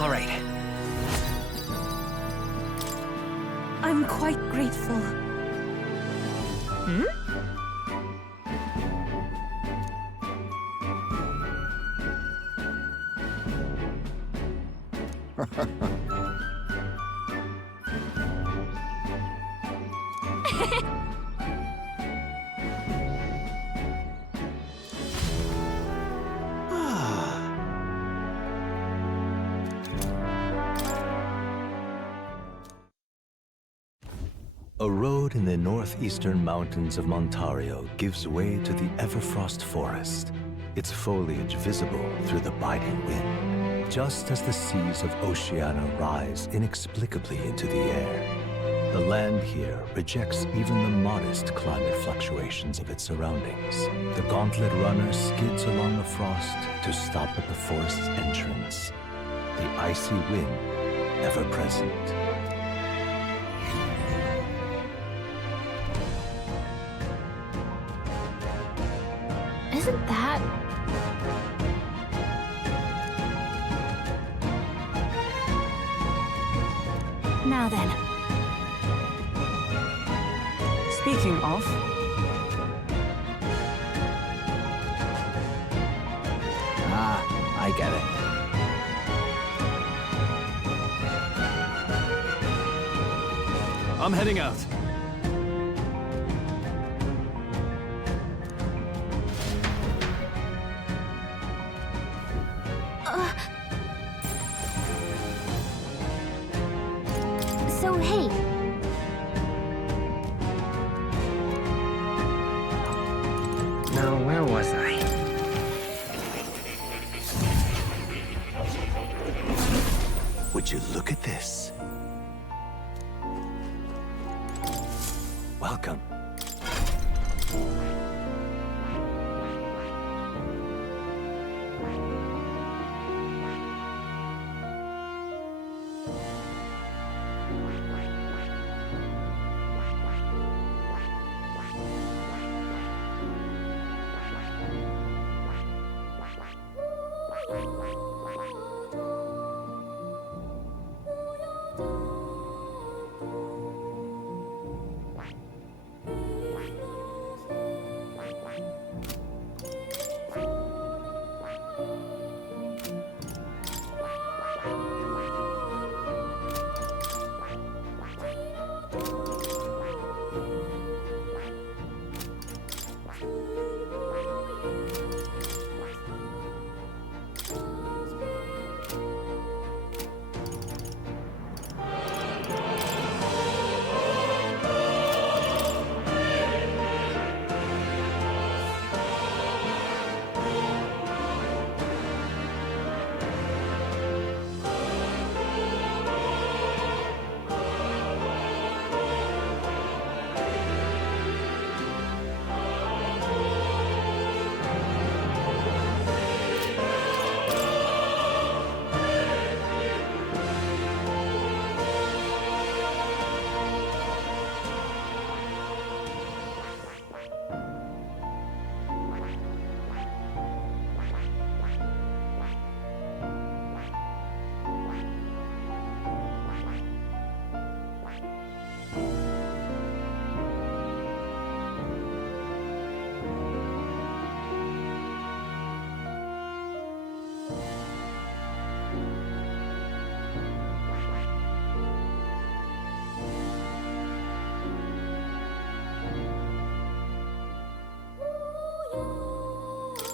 All right. I'm quite grateful. Hmm? A road in the northeastern mountains of Montario gives way to the Everfrost Forest, its foliage visible through the biting wind, just as the seas of Oceania rise inexplicably into the air. The land here rejects even the modest climate fluctuations of its surroundings. The gauntlet runner skids along the frost to stop at the forest's entrance, the icy wind ever present. Isn't that... Now then. Speaking of... Ah, I get it. I'm heading out. So, hey. Now, where was I? Would you look at this? Welcome.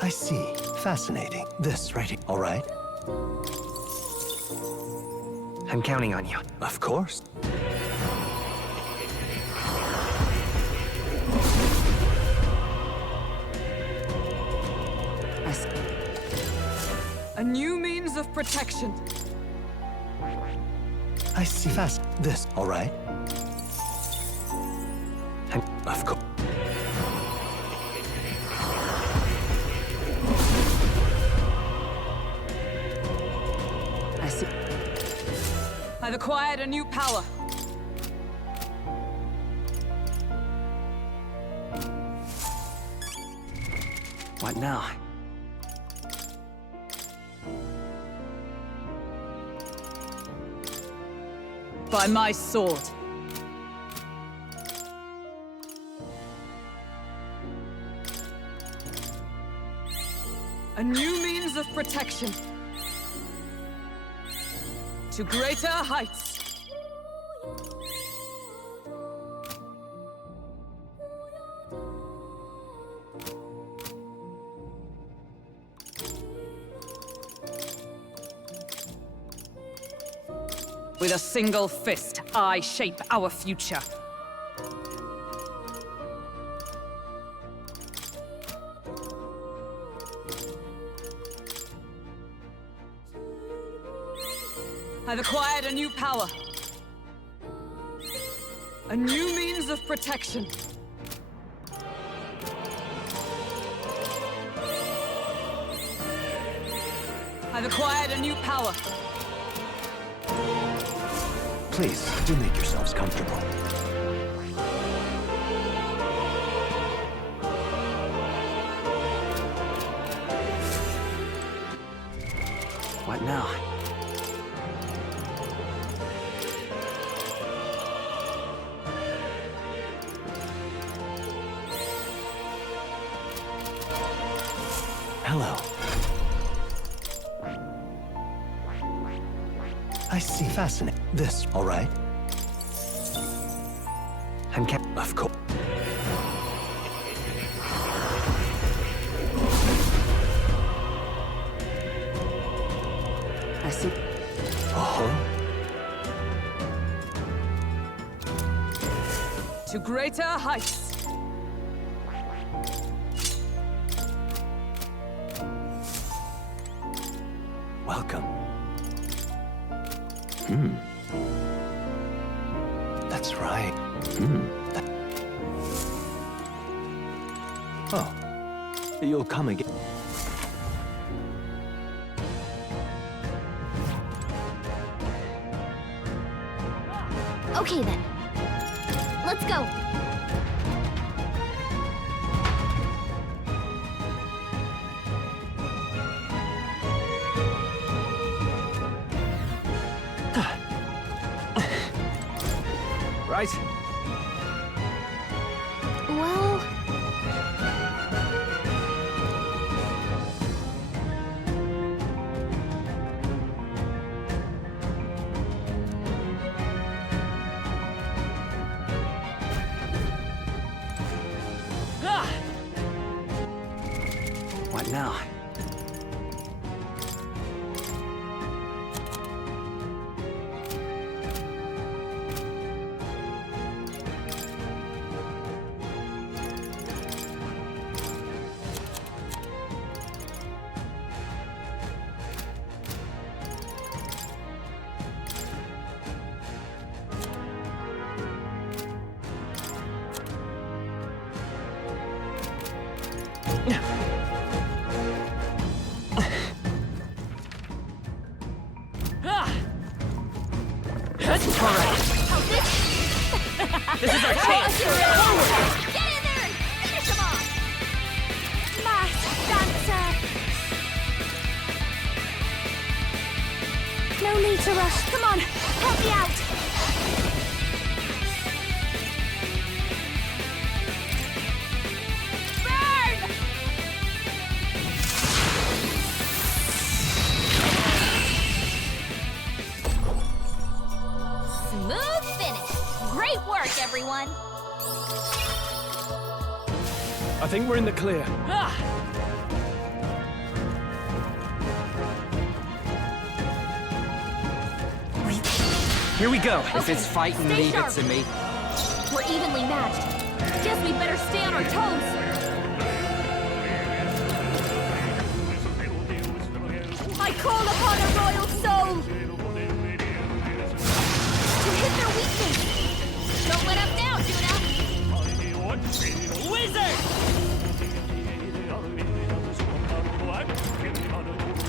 I see. Fascinating. This right here. All right. I'm counting on you. Of course. A new means of protection. I see. Fast. This. All right. Of course. I see. I've acquired a new power. What now? By my sword. A new means of protection. To greater heights. With a single fist, I shape our future. I've acquired a new power. A new means of protection. I've acquired a new power. Please, do make yourselves comfortable. What now? Hello. I see. Fascinating. This, all right? I'm of course. I see. To greater heights. Welcome. That's right. Oh. You'll come again. Okay then. Let's go. Right. Well... What now? This is our chance! Get in there and finish him off! Masked dancer! No need to rush. Come on, help me out! Smooth finish! Great work, everyone! I think we're in the clear. Here we go. Okay, If it's fighting, stay leave sharp. it to me. We're evenly matched. Guess we better stay on our toes. I call upon a royal soul to hit their weakness. Don't let up now, Juna. Wizard!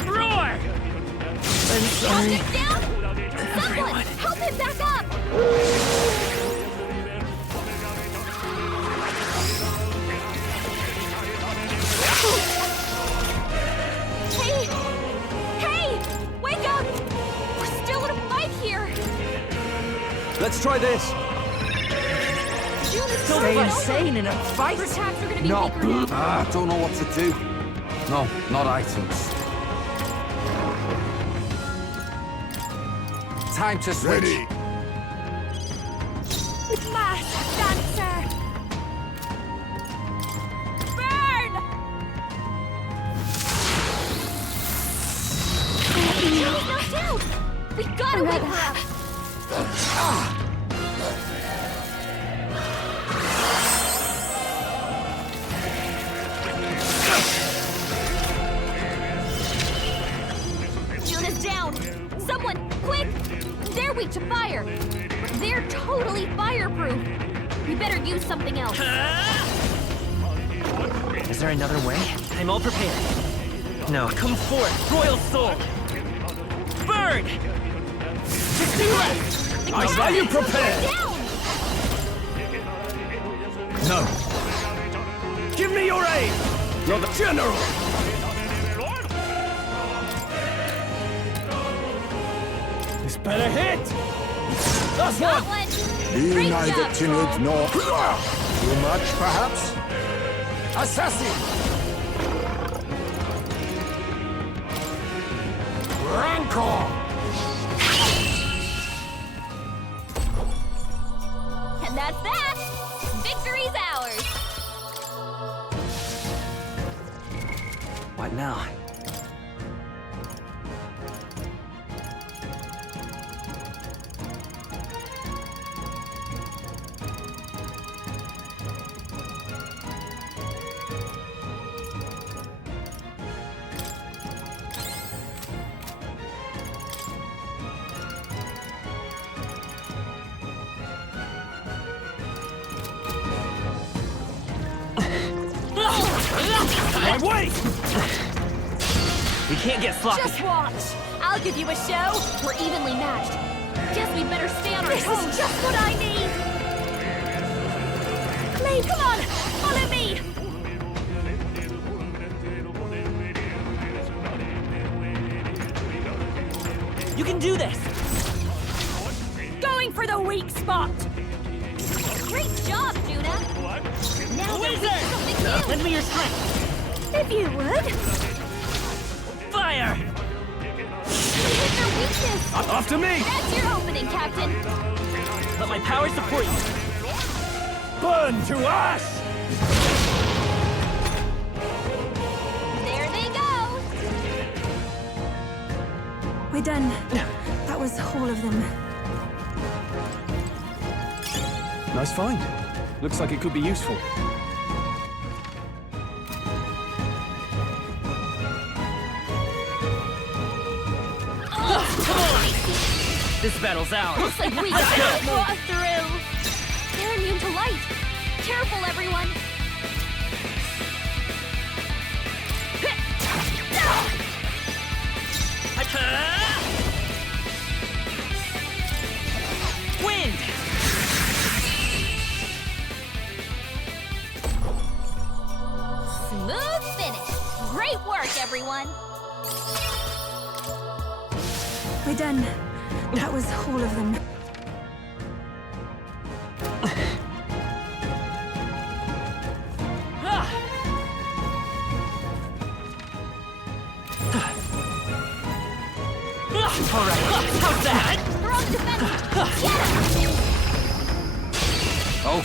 Roar! I'm sorry. Down? Someone, help him back up! Hey! Hey! Wake up! We're still in a fight here! Let's try this. Stay insane in a fight? Our attacks are gonna be No. weaker now. Don't know what to do. No, not items. Time to switch. Ready. Mass dancer! Burn! He's knocked out! We gotta wait for him! Juna's down! Someone, quick! They're weak to fire! But they're totally fireproof! We better use something else. Is there another way? I'm all prepared. No, come forth, royal soul! Burn! I saw you prepared! No. Give me your aid! You're the general! This better hit! That's Got one! one! Be Great neither job, timid Troll. nor... Too much, perhaps? Assassin! Rancor! And that's that! Victory's ours! What now? My way! We can't get sloppy. Just watch! I'll give you a show! We're evenly matched. Guess we better stay on our toes. This is just what I need! Clay, come on! Follow me! You can do this! Going for the weak spot! Great job, Juna! Now they're weak to something new! Lend me your strength! If you would! Fire! We hit their weakness! After me! That's your opening, Captain! Let my power support you! Burn to ash! There they go! We're done. That was all of them. Nice find. Looks like it could be useful. This battle's ours! Looks like we got it! Walkthrough! They're immune to light! Careful, everyone! Wind! Smooth finish! Great work, everyone! We're done. That was all of them. All right, how's that? Throw the defense!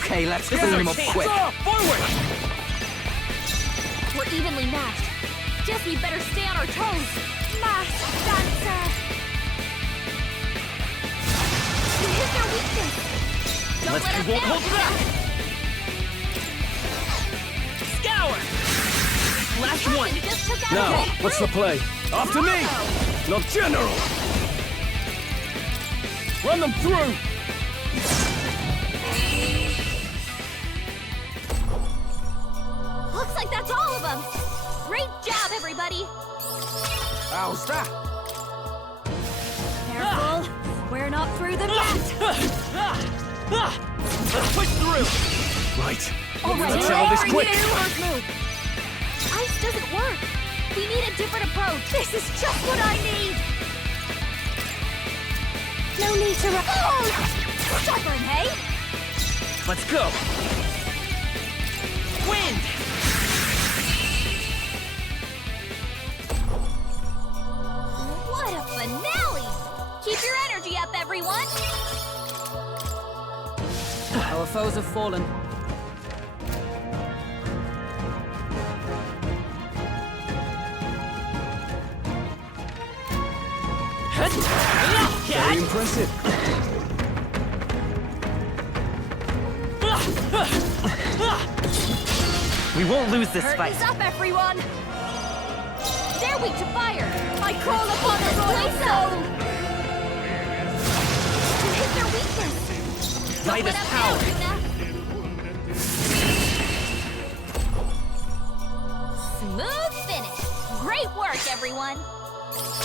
Okay, let's This clean is him our up chance. quick. Forward! We're evenly matched. Guess we better stay on our toes. Mass dancer! We hit their weakness! Don't Let's let us won't down! hold back! Scour! Last Captain one! just took out Now, a big what's the group. play? After me! Not general! Run them through! Looks like that's all of them! Great job, everybody! How's that? Careful! We're not through them yet! Let's push through! Right. All right, Let's settle this for quick. you. First move. Ice doesn't work. We need a different approach. This is just what I need. No need to run. Oh! Stubborn, hey? Let's go! Wind! What a finale! Keep your energy up, everyone! Our foes have fallen. Very impressive. We won't lose this fight. Curtains up, everyone! They're weak to fire! I call upon this place zone! To hit their weakness! By this power! Smooth finish! Great work, everyone!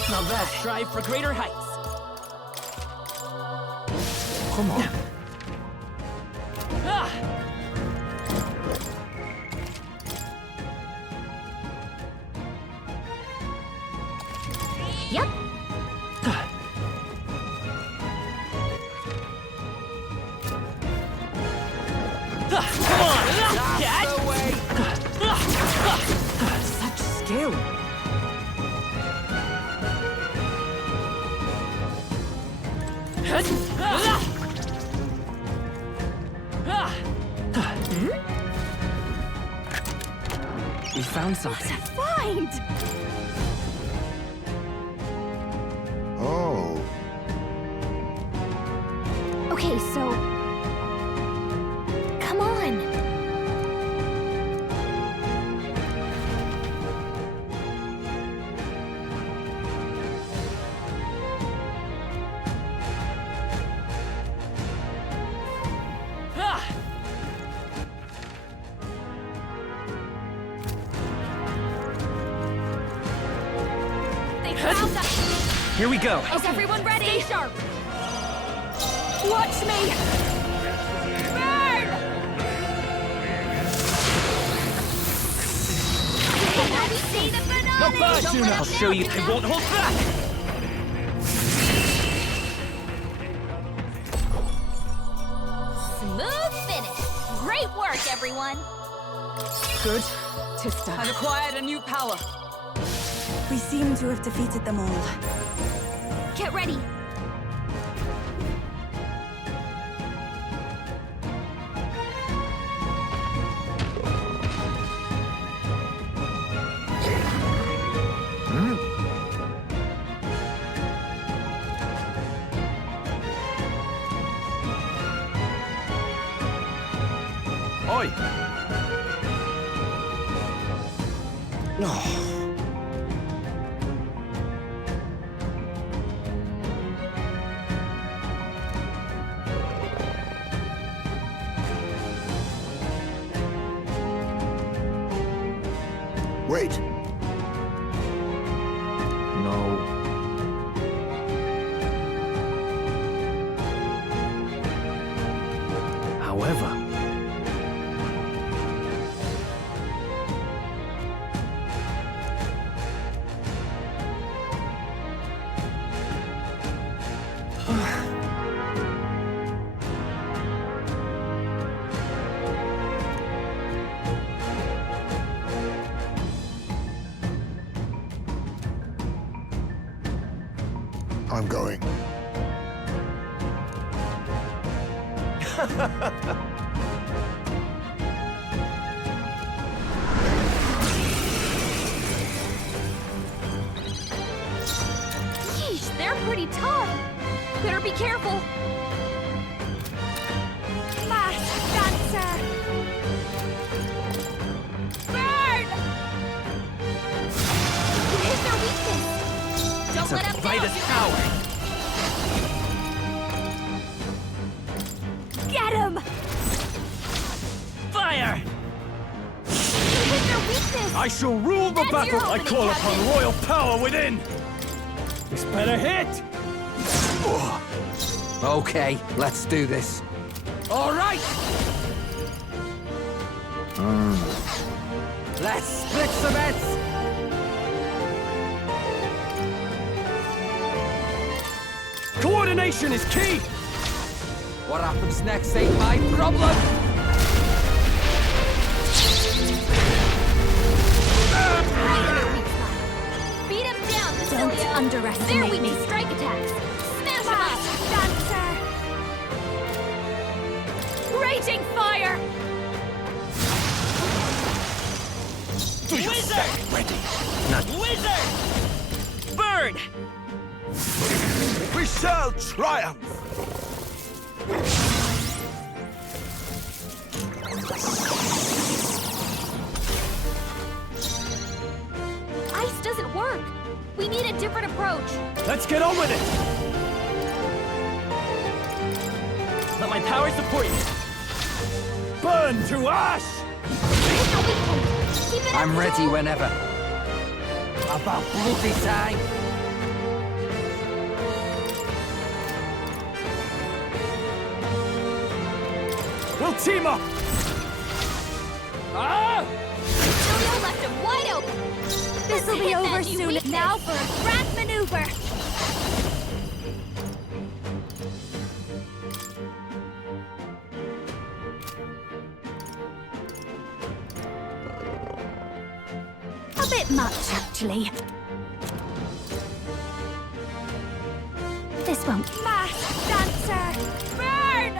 Now let's strive for greater heights. Come on. Yep. Come on! Dad! Such skill. We found something. Find! Oh. Okay, so... Come on! They found us! Here we go. Is everyone ready? Stay sharp! Watch me! Burn! Can we see the finale? No bad, Don't Juno! let I'll us show down, you I won't hold back! Smooth finish! Great work, everyone! Good. Tis done. I've acquired a new power. We seem to have defeated them all. Get ready! Oi! Oh. Wait. No. However, I'm going. Yeesh, they're pretty tough! Better be careful! Mass dancer! Burn! Hit their weakness! Don't let them By down! this power! Get him! Fire! Hit their weakness! I shall rule the That's your battle! I opening, call Captain. upon royal power within! This better hit! Okay, let's do this. All right! Let's split some bets! Coordination is key! What happens next ain't my problem! Beat him down, Don't Basilia. underestimate They're weak me. to strike attacks. Smash him up! Dancer! Raging fire! Wizard! Ready. Wizard! Burn! We shall triumph! Ice doesn't work. We need a different approach. Let's get on with it! Let my power support you. Burn to ash! Keep it I'm up, ready Joel. whenever. About bloody time! We'll team up! Ah! Julio left him wide open. This'll be over soon. Now for a grand maneuver. A bit much, actually. This won't. Mass dancer, burn!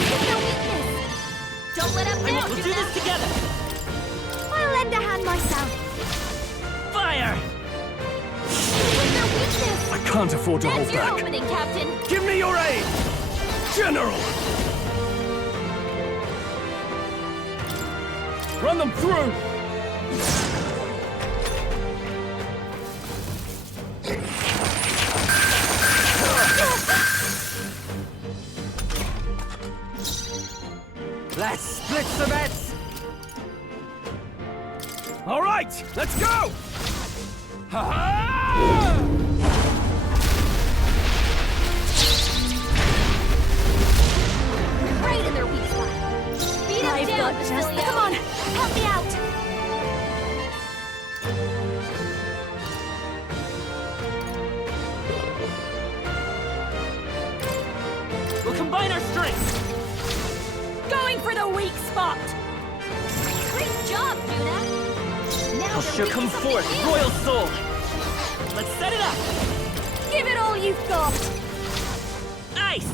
Hit their weakness. Don't let up now. We'll do this together. I'll lend a hand myself. Fire! Hit their weakness. I can't afford to hold That's your back. opening, Captain. Give me your aid! General! Run them through! Let's split some heads! All right, let's go! Ha-ha! Right in their weak spot. Beat him I've down, got just. Basilia. Come on, help me out. We'll combine our strength. Going for the weak spot. Great job, Juna. Now I'll they're sure weak come to something forth, new. Royal Soul. Let's set it up. Give it all you've got. Ice.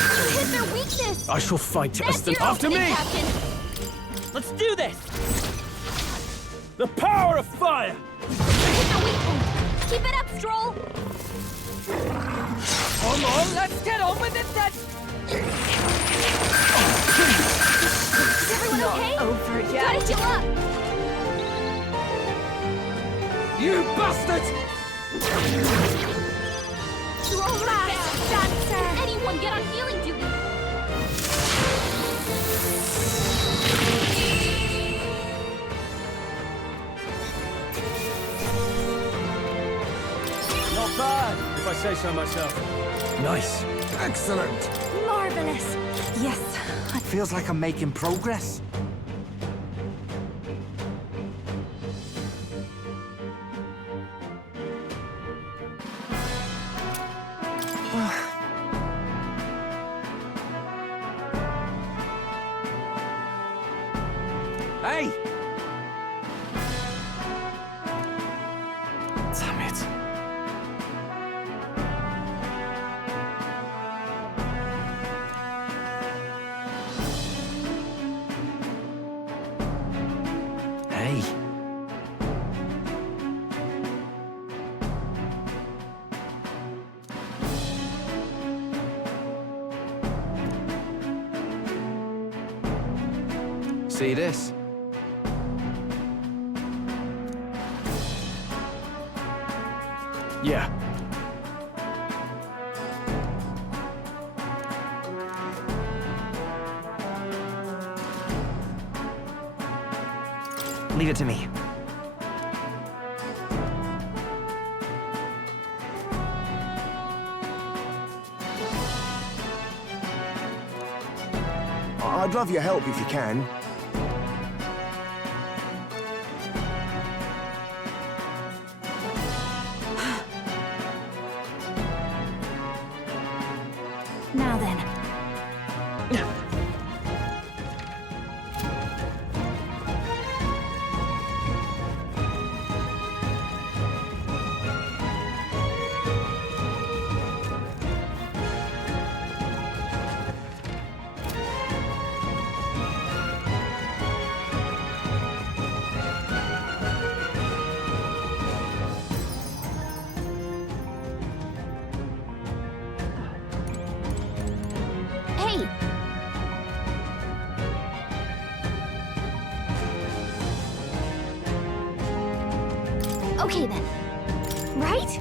You hit their weakness. I shall fight That's as the... your After opening, me! Captain. Let's do this. The power of fire! Hit the weak point. Keep it up, Stroll. Come on, let's get on with it then! Is everyone okay? Over yet. Gotta heal up. You bastard! Stroll fast, dancer. Anyone get on healing duty. Not bad, if I say so myself. Nice. Excellent! Marvelous. Yes, Feels like I'm making progress. Hey! Damn it. Hey. See this? Yeah. Leave it to me. I'd love your help if you can. Okay then. Right?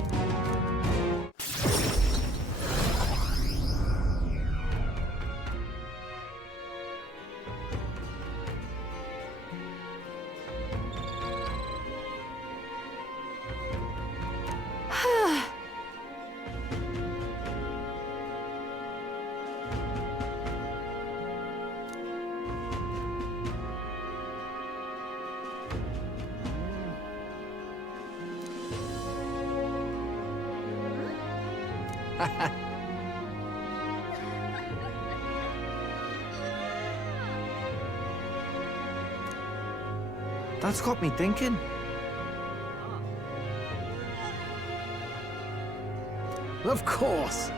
That's got me thinking. Of course.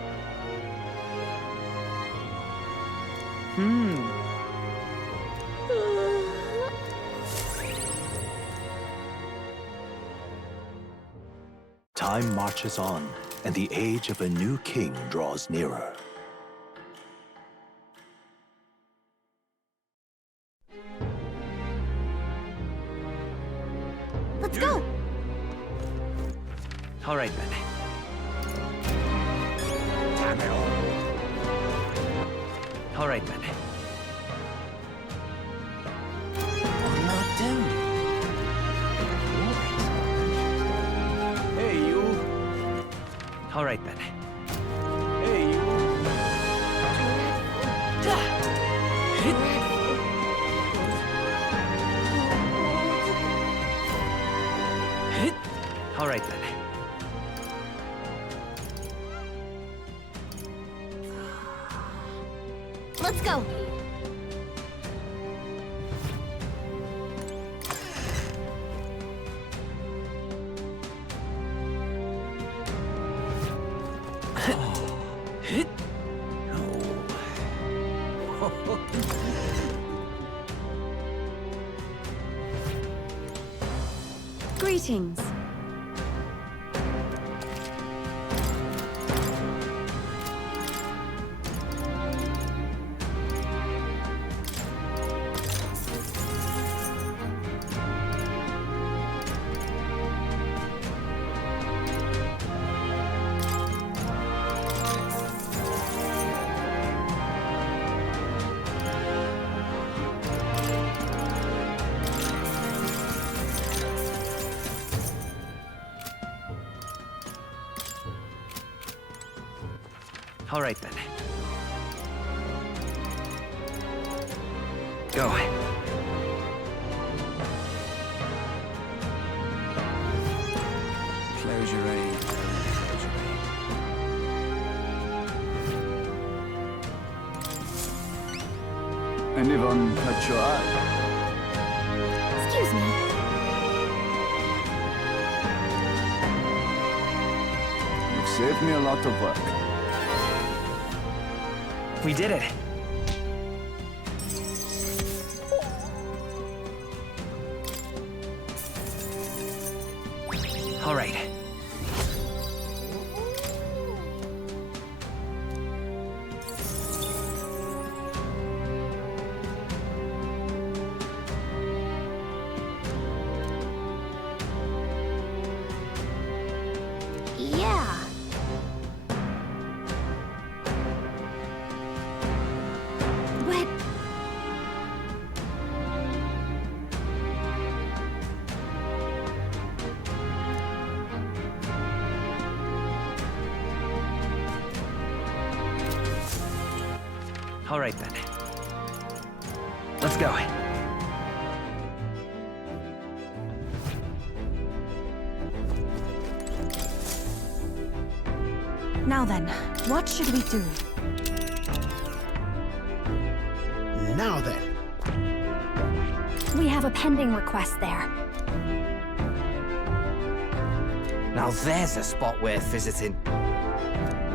Time marches on, and the age of a new king draws nearer. Let's go! All right, then. All right, then. I'm not down. Hey, you. All right, then. Hey, you. All right, then. Let's go! Greetings. All right, then. Go. Close your eyes. Anyone catch your eye? Excuse me. You've saved me a lot of work. We did it. All right. Yeah. But... All right, then. Let's go. Now then, what should we do? Now then. We have a pending request there. Now there's a spot worth visiting.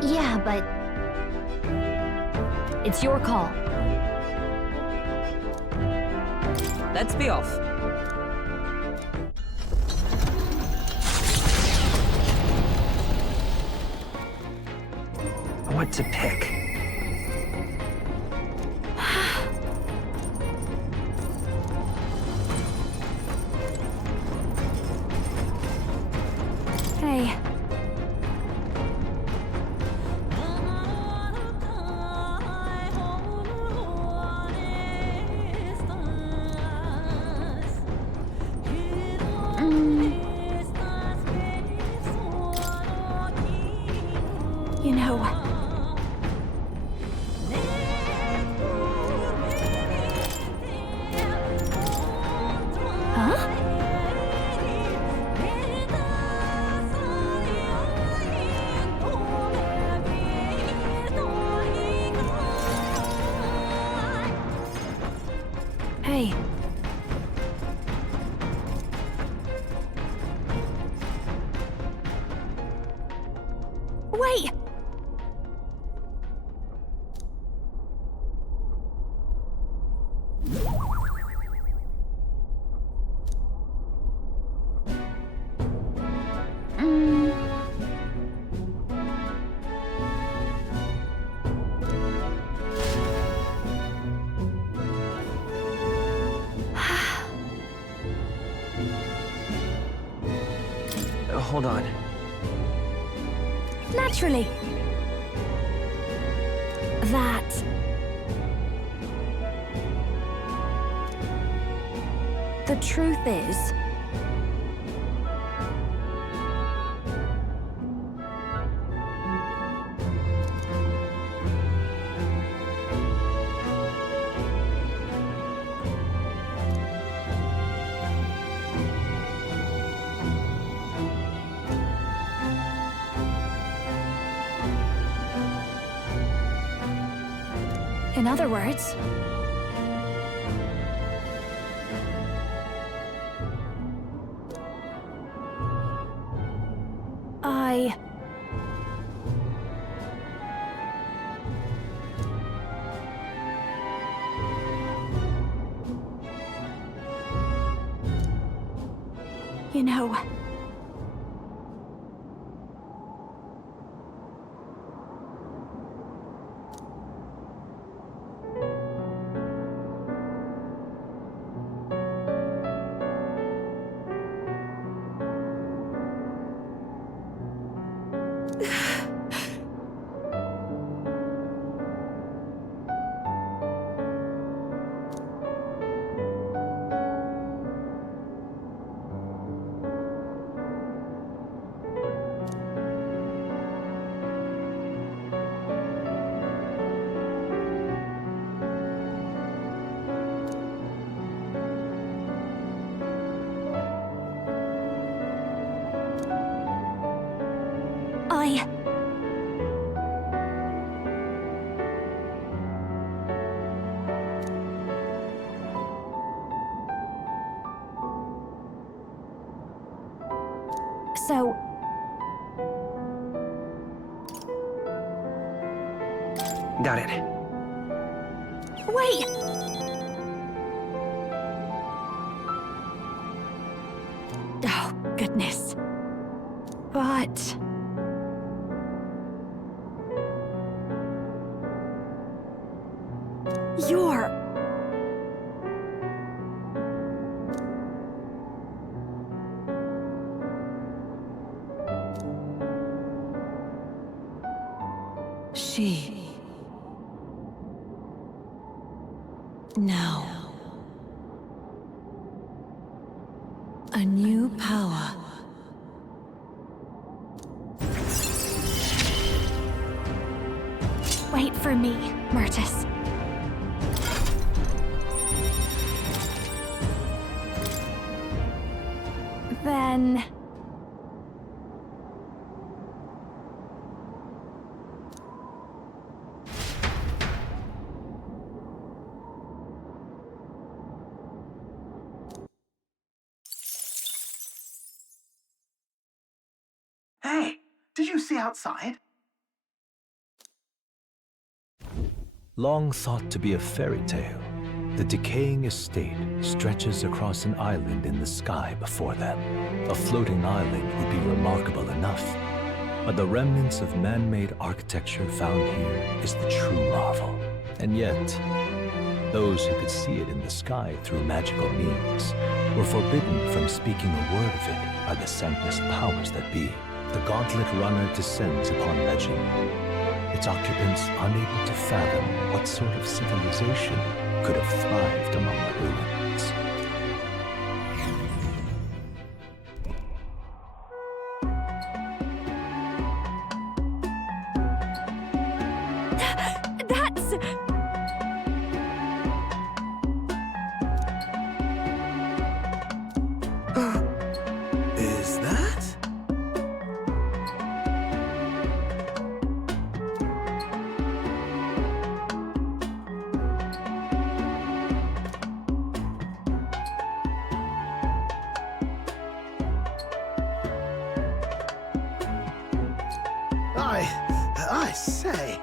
Yeah, but... It's your call. Let's be off. What to pick? Hey. You know... Huh? Hey. Wait! Hold on. Naturally. That... The truth is... In other words... You know... So... Got it. Wait! Oh, goodness. But... You're... She... Now... A new power. Wait for me, Myrtus. Then... Hey, did you see outside? Long thought to be a fairy tale, the decaying estate stretches across an island in the sky before them. A floating island would be remarkable enough, but the remnants of man-made architecture found here is the true marvel. And yet, those who could see it in the sky through magical means were forbidden from speaking a word of it by the Sanctus powers that be. the Gauntlet Runner descends upon legend, its occupants unable to fathom what sort of civilization could have thrived among the ruins. Is that? I say.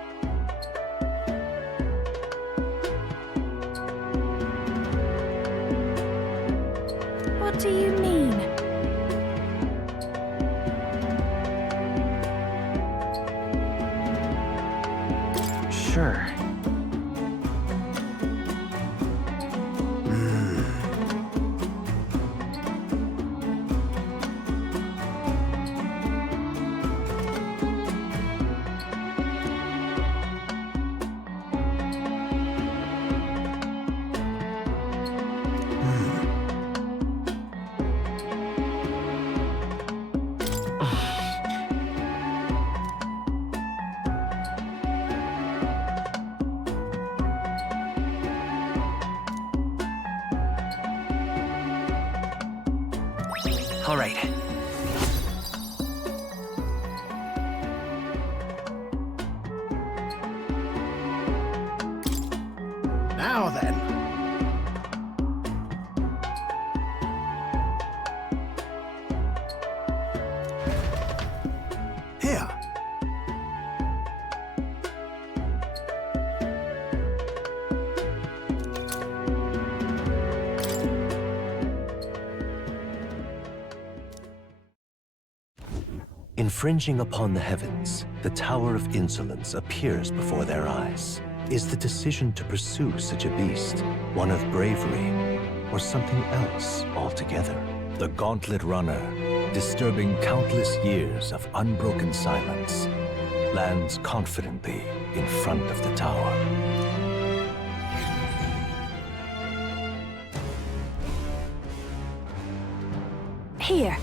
What do you mean? Sure. All right. Now then. Here. Infringing upon the heavens, the Tower of Insolence appears before their eyes. Is the decision to pursue such a beast one of bravery, or something else altogether? The Gauntlet Runner, disturbing countless years of unbroken silence, lands confidently in front of the tower. Here.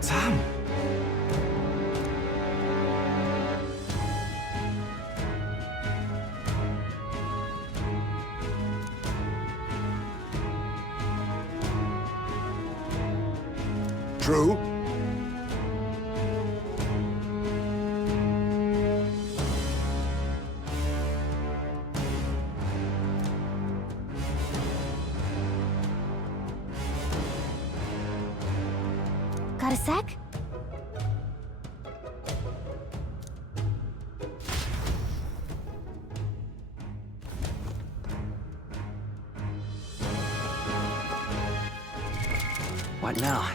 Sam! True. Got a sec? What now?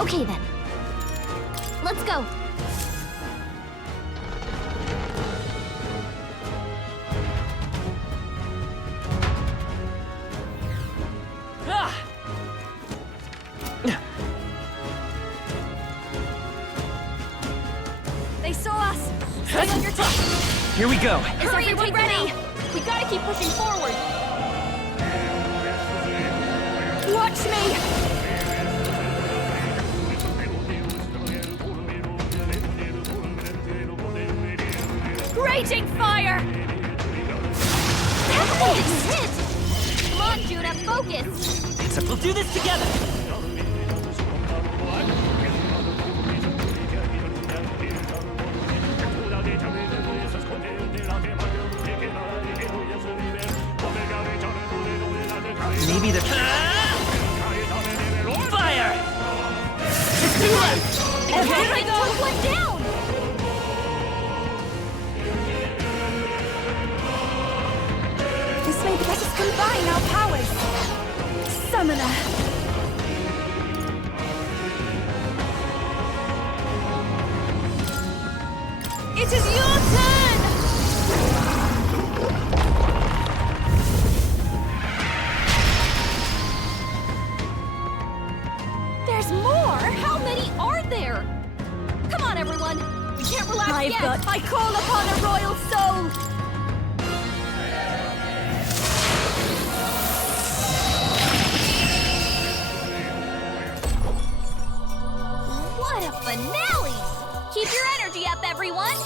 Okay then. Let's go. They saw us. Stay on your toes. Here we go. Is everyone ready? We gotta keep pushing forward. Watch me. Raging fire! Holy shit! Come on, Juna, focus! Except we'll do this together! Maybe the... Fire! Everybody took one down! This may let us combine our powers. Summoner. It is your turn! There's more? How many are there? Come on, everyone! We can't relax yet! I call upon a royal soul! What a finale! Keep your energy up, everyone!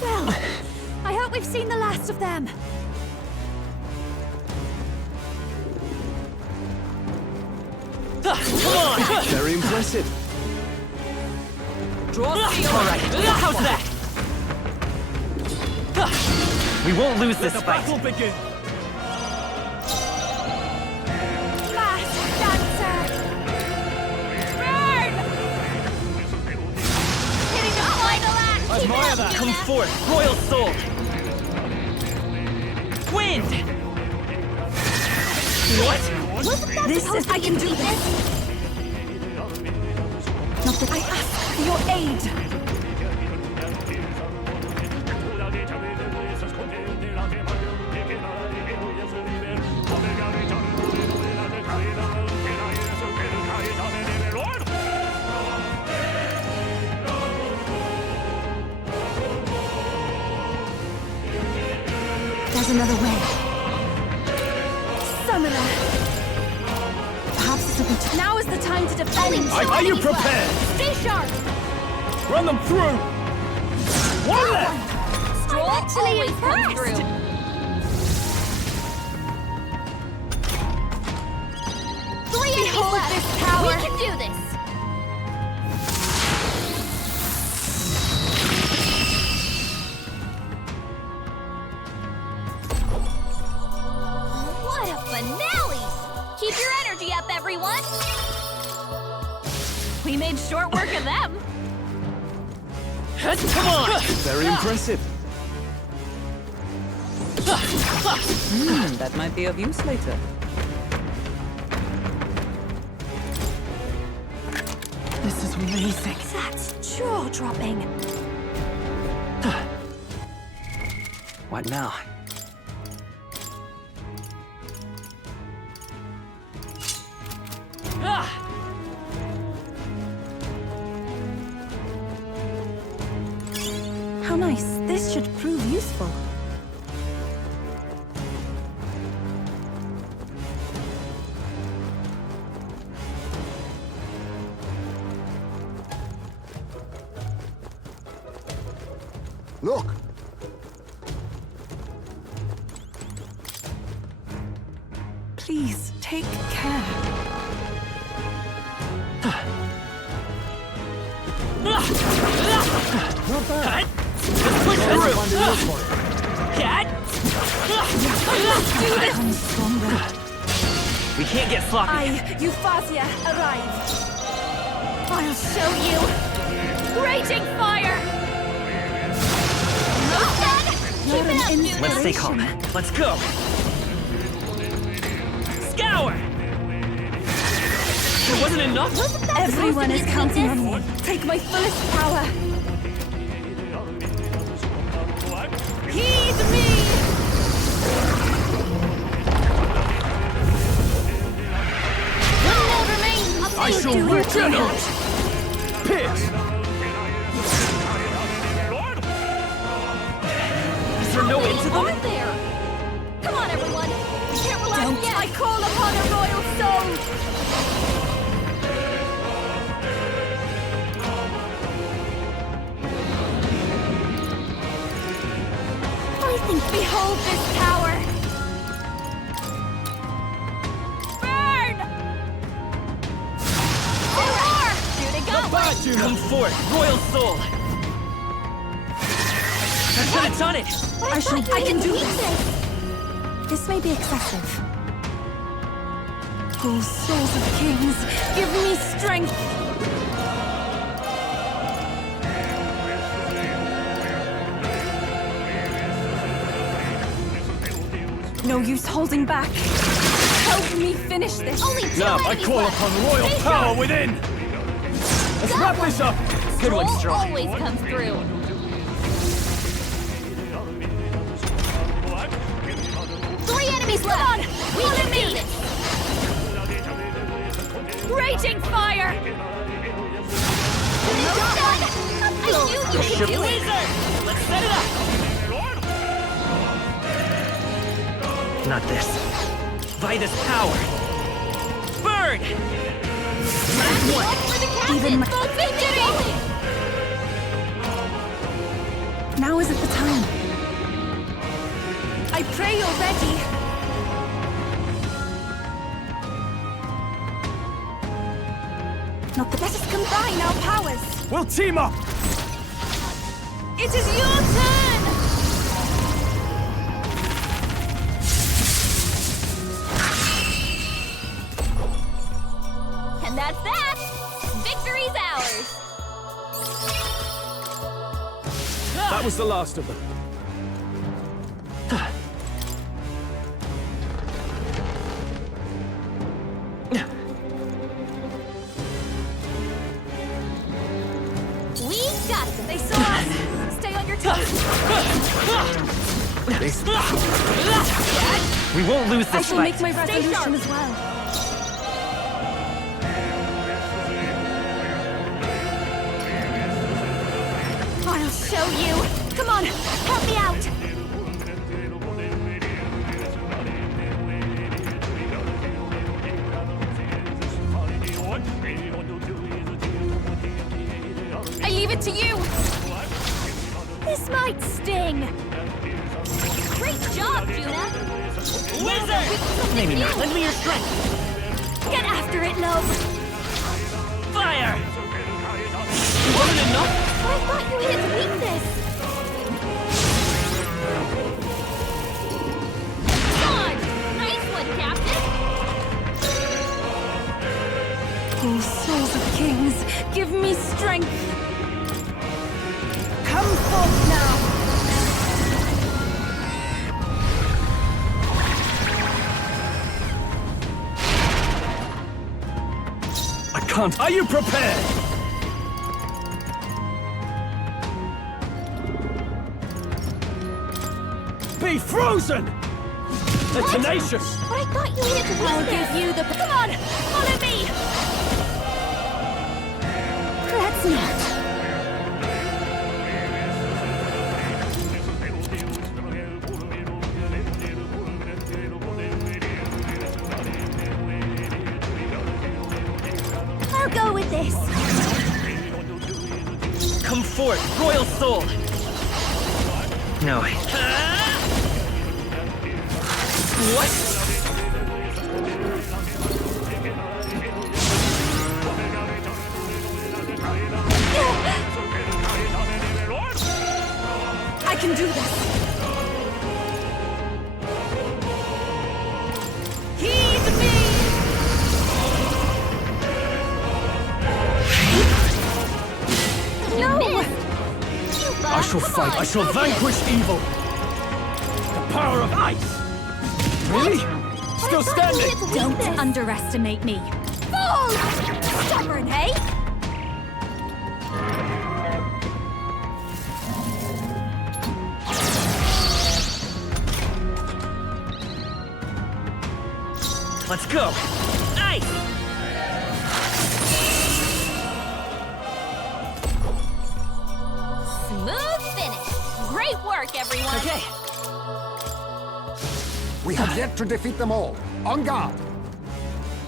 Well, I hope we've seen the last of them. Come on! Very impressive. Draw steel. All right, how's that? We won't lose this fight. Battle begin. Mass dancer! Burn! Hitting the final act! Keep it up, Come Juna. forth, royal soul. Wind. What? Wasn't that This supposed is- to I can do beat this. Not that I ask for your aid. There's another way. Summoner. Perhaps this will be... Now is the time to defend. Are you prepared? Stay sharp! Run them through! One left! Stroll actually always comes impressed. through. Three enemies Behold left. this power. We can do this! What a finale! Keep your energy up, everyone! We made short work of them! Come on! Very impressive. That might be of use later. This is amazing. That's jaw-dropping. What now? How nice. This should prove useful. Look! Please, take care. Not bad. Let's push through. Cat. Become stronger. We can't get sloppy. I, Euphausia, arrive. I'll show you. Raging fire! Not done! Keep it up, Juna! Let's stay calm. Let's go. Scour. It wasn't enough? Everyone is counting on me. Take my fullest power. Heed me! One more remains. I shall regenerate! Pierce! Is there no end to them? Aren't there? Come on, everyone. We can't relax yet. I call upon a royal soul! I think Behold this power! Burn! Come forth, royal soul! That should have done it! I can do this! This may be excessive. Oh, souls of kings, give me strength! No use holding back. Help me finish this. Now I call upon royal power within! Let's wrap this up! Good one, Strong. always comes through. Three enemies left! We can beat it! Raging fire! Almost done! I knew you could do it! Let's set it up! Not this. By this power. Burn! What? For the captain! Even my- Victory! Now isn't the time. I pray you're ready. Not the best. Let us combine our powers. We'll team up! It is your turn! And that's that! Victory's ours! That was the last of them. We got them! They saw us! Stay on your toes! We won't lose this I shall fight. make my resolution as well. I'll show you! Come on, help me out! I leave it to you! This might sting! Great job, Juna! Wizard! Maybe not. Lend me your strength. Get after it, love! Fire! Wasn't enough? I thought you needed to beat this! Done! Nice one, Captain! Oh, souls of kings, give me strength! Come forth now! I can't. Are you prepared? Be frozen! They're tenacious! But I thought you needed to beat I'll this! give you the... Come on! Follow me! Let's not. I'll go with this. Come forth, royal soul! No. What? I can do this. Heed me! You missed! I shall fight. I shall vanquish evil. The power of ice. Really? Still standing? Don't underestimate me. Fall! Stubborn, hey? Let's go! Ice! Smooth finish. Great work, everyone. Okay. We have yet to defeat them all. On guard!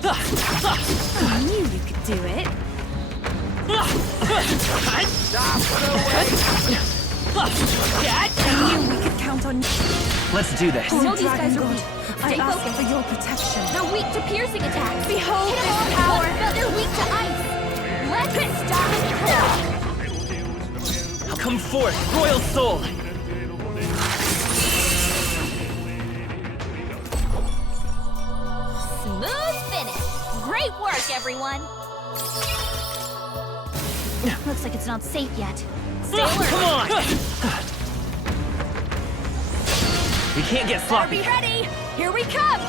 I knew you could do it. I knew we could count on you. Let's do this. I know these guys are weak. I Stay ask focused. for your protection. They're weak to piercing attacks. Behold Hit 'em this all at power. once, but they're weak to ice. Let's stop it. Come forth, Royal Soul! Smooth finish. Great work, everyone. Looks like it's not safe yet. Stay alert. Come on! We can't get Better sloppy. be ready. Here we come.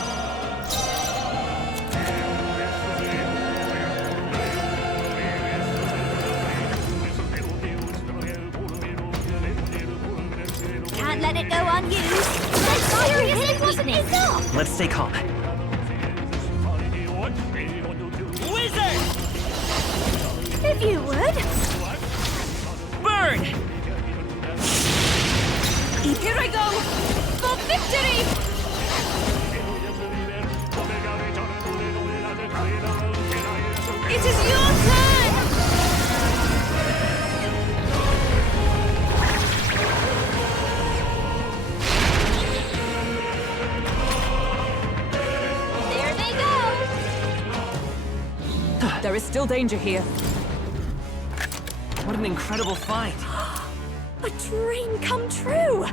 Can't let it go unused. That seriously wasn't enough. Let's stay calm. Wizard! If you would. Burn! Here I go. For victory. It is your turn. There they go. There is still danger here. What an incredible find. A dream come true.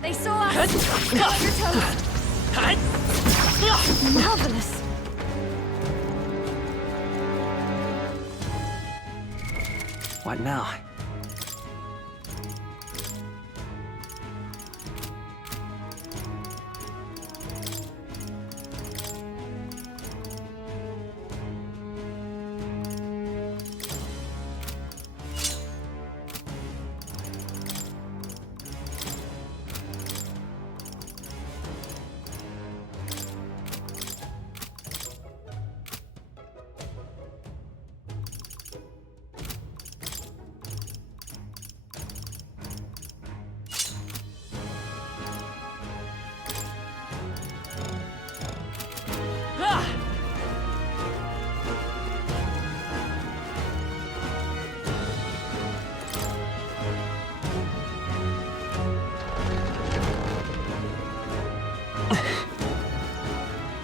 They saw us. Stay on your toes. Marvelous. What now?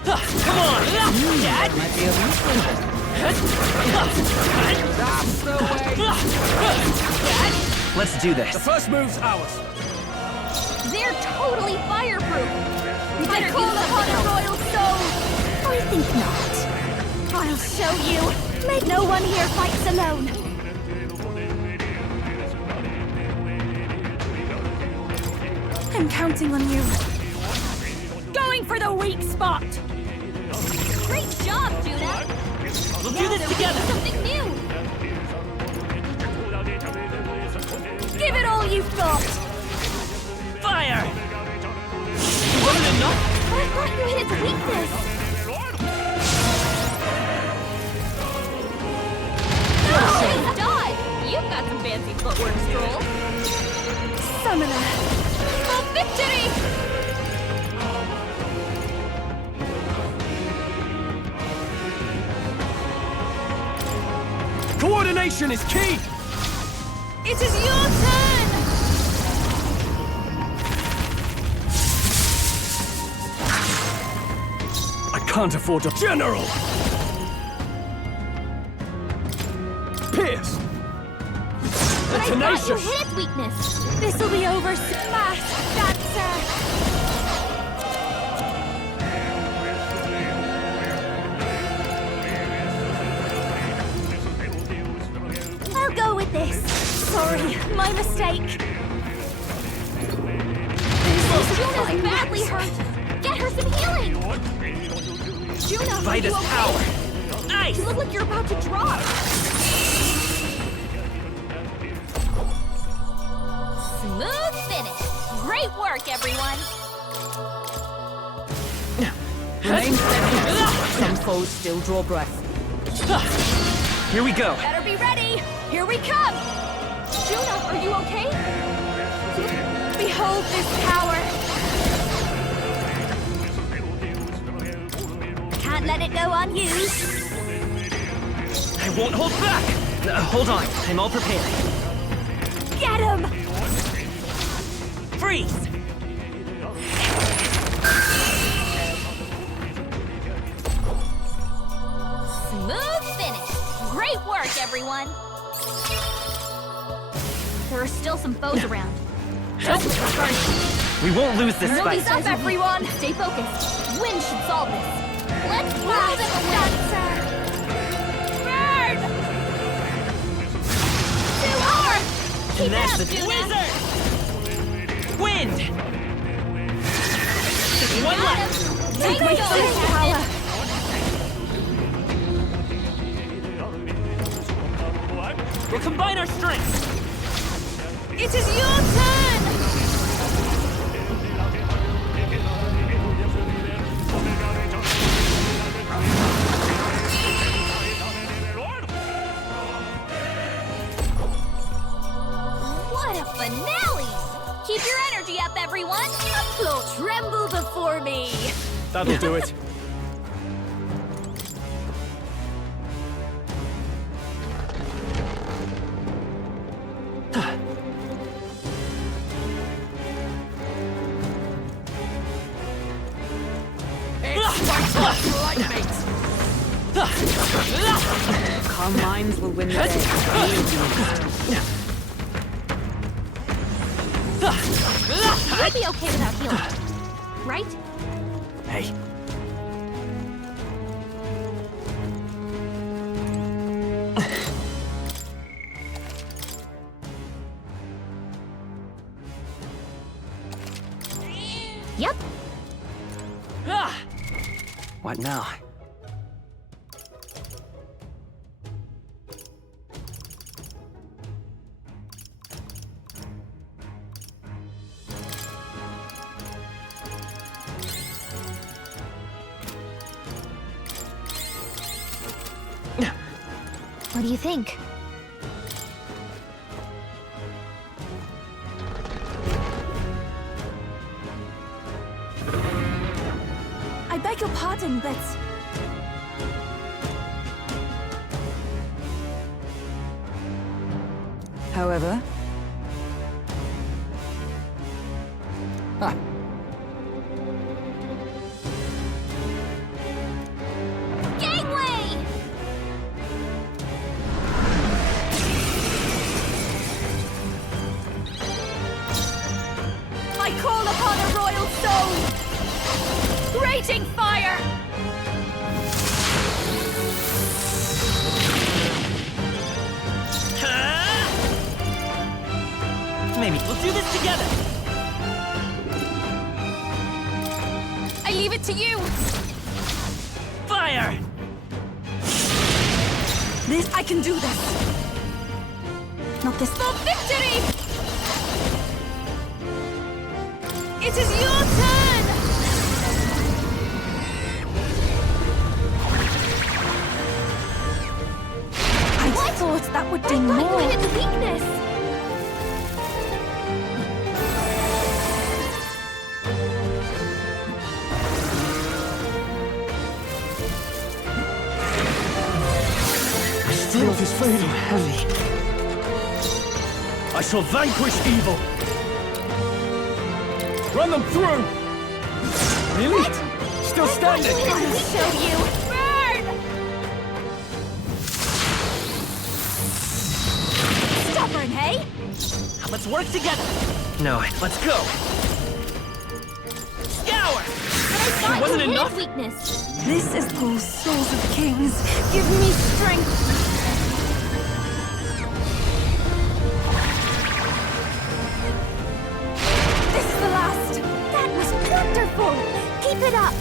Come on! Dad! Might be a That's the way. Let's do this. The first move's ours. They're totally fireproof. We better call upon a royal soul. I think not. I'll show you. Let no one here fights alone. I'm counting on you. Going for the weak spot. Great job, Judah. We'll do this together. Something new. Give it all you've got. Fire! Wasn't enough? I thought you hit its weakness. Nice dodge. You've got some fancy footwork, Stroll. Summoner. A victory! Coordination is key! It is your turn! I can't afford to... General! Pierce! But I thought you tenacious! hit its weakness. This'll be over fast, dancer. I'll go with this. Sorry, my mistake. Juna's badly hurt. Get her some healing! Juno, Vitus are you okay? power! Ice! You look like you're about to drop! Smooth finish! Great work, everyone! Remain steady. Some foes still draw breath. Here we go! Better be ready! Here we come! Juno, are you okay? Behold this power! Can't let it go unused. I won't hold back! Hold on, I'm all prepared. Get him! Freeze! Smooth finish! Great work, everyone! There are still some foes around. Don't burn. We won't lose this fight. Release up, everyone! Stay focused. Wind should solve this. Let's whirl them away! Burn! Too hard! Keep it up, Juno! Wind! Just one left! Take my full power! We'll combine our strengths! It is your turn! What a finale! Keep your energy up, everyone! Applaud, tremble before me! That'll do it. Calm minds will win the day. You'll be okay without healing, right? Hey. Yep. What now? What do you think? I beg your pardon, but... However... Gangway! I call upon a royal soul! Raging fire! Maybe we'll do this together! I leave it to you! Fire! This, I can do this! Not this... For victory! It is your turn! I thought that would do I more. thought you hit the weakness! Still is fatal. Heavy. I shall vanquish evil. Run them through. Really? What? Still standing. I'll show you! Burn! Stubborn, hey? Let's work together! No, let's go! Scour! But I thought Wasn't you hit enough? weakness! This is for souls of kings. Give me strength. This is the last. That was wonderful! Keep it up!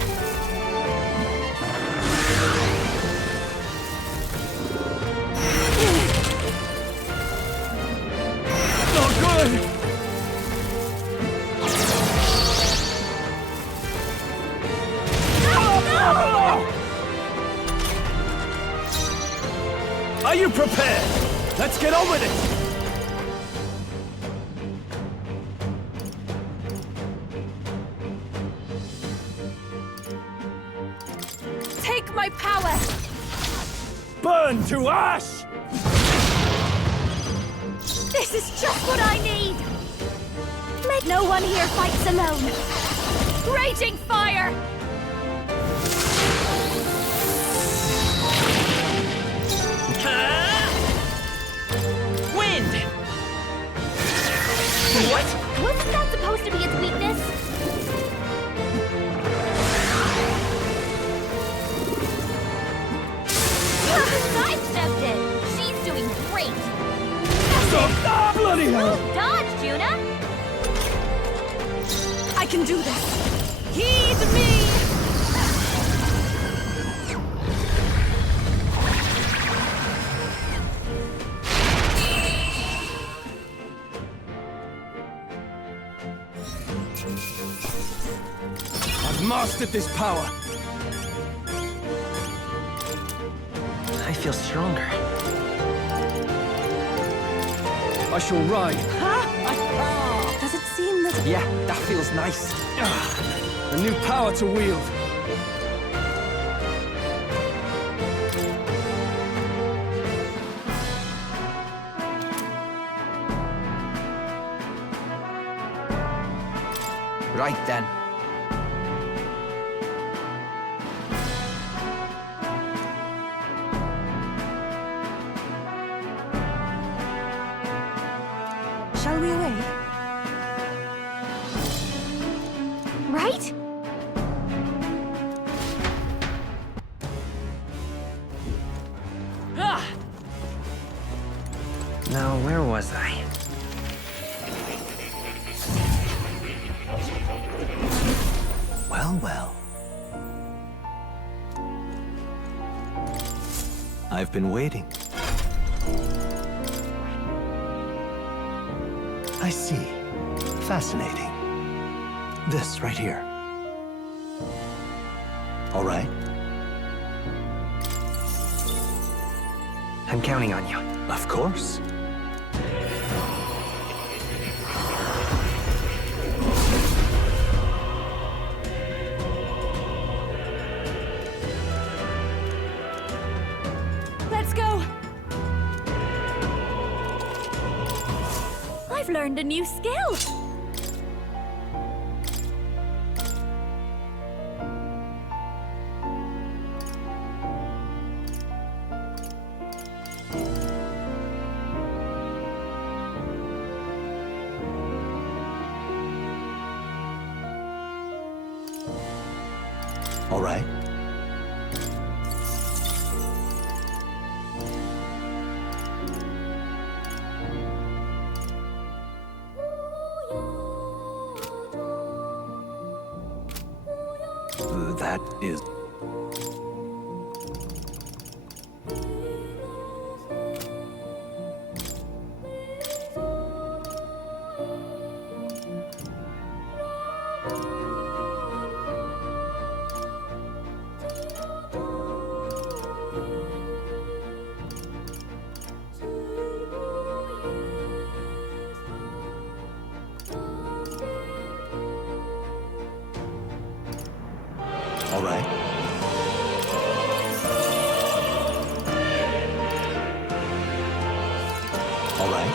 Are you prepared? Let's get on with it! Take my power! Burn to ash! This is just what I need! Let no one here fights alone! Raging fire! Wind! What? Wasn't that supposed to be its weakness? Sidestepped it! She's doing great! Ah, bloody hell! Smooth dodge, Juna! I can do this! Heed me! I've mastered this power. I feel stronger. I shall ride. Does it seem that... Yeah, that feels nice. A new power to wield. Right then. Shall we away? Right? Now, where was I? Well, well. I've been waiting. I see. Fascinating. This right here. All right. I'm counting on you. Of course. Let's go! I've learned a new skill! All right. That is... All right. All right.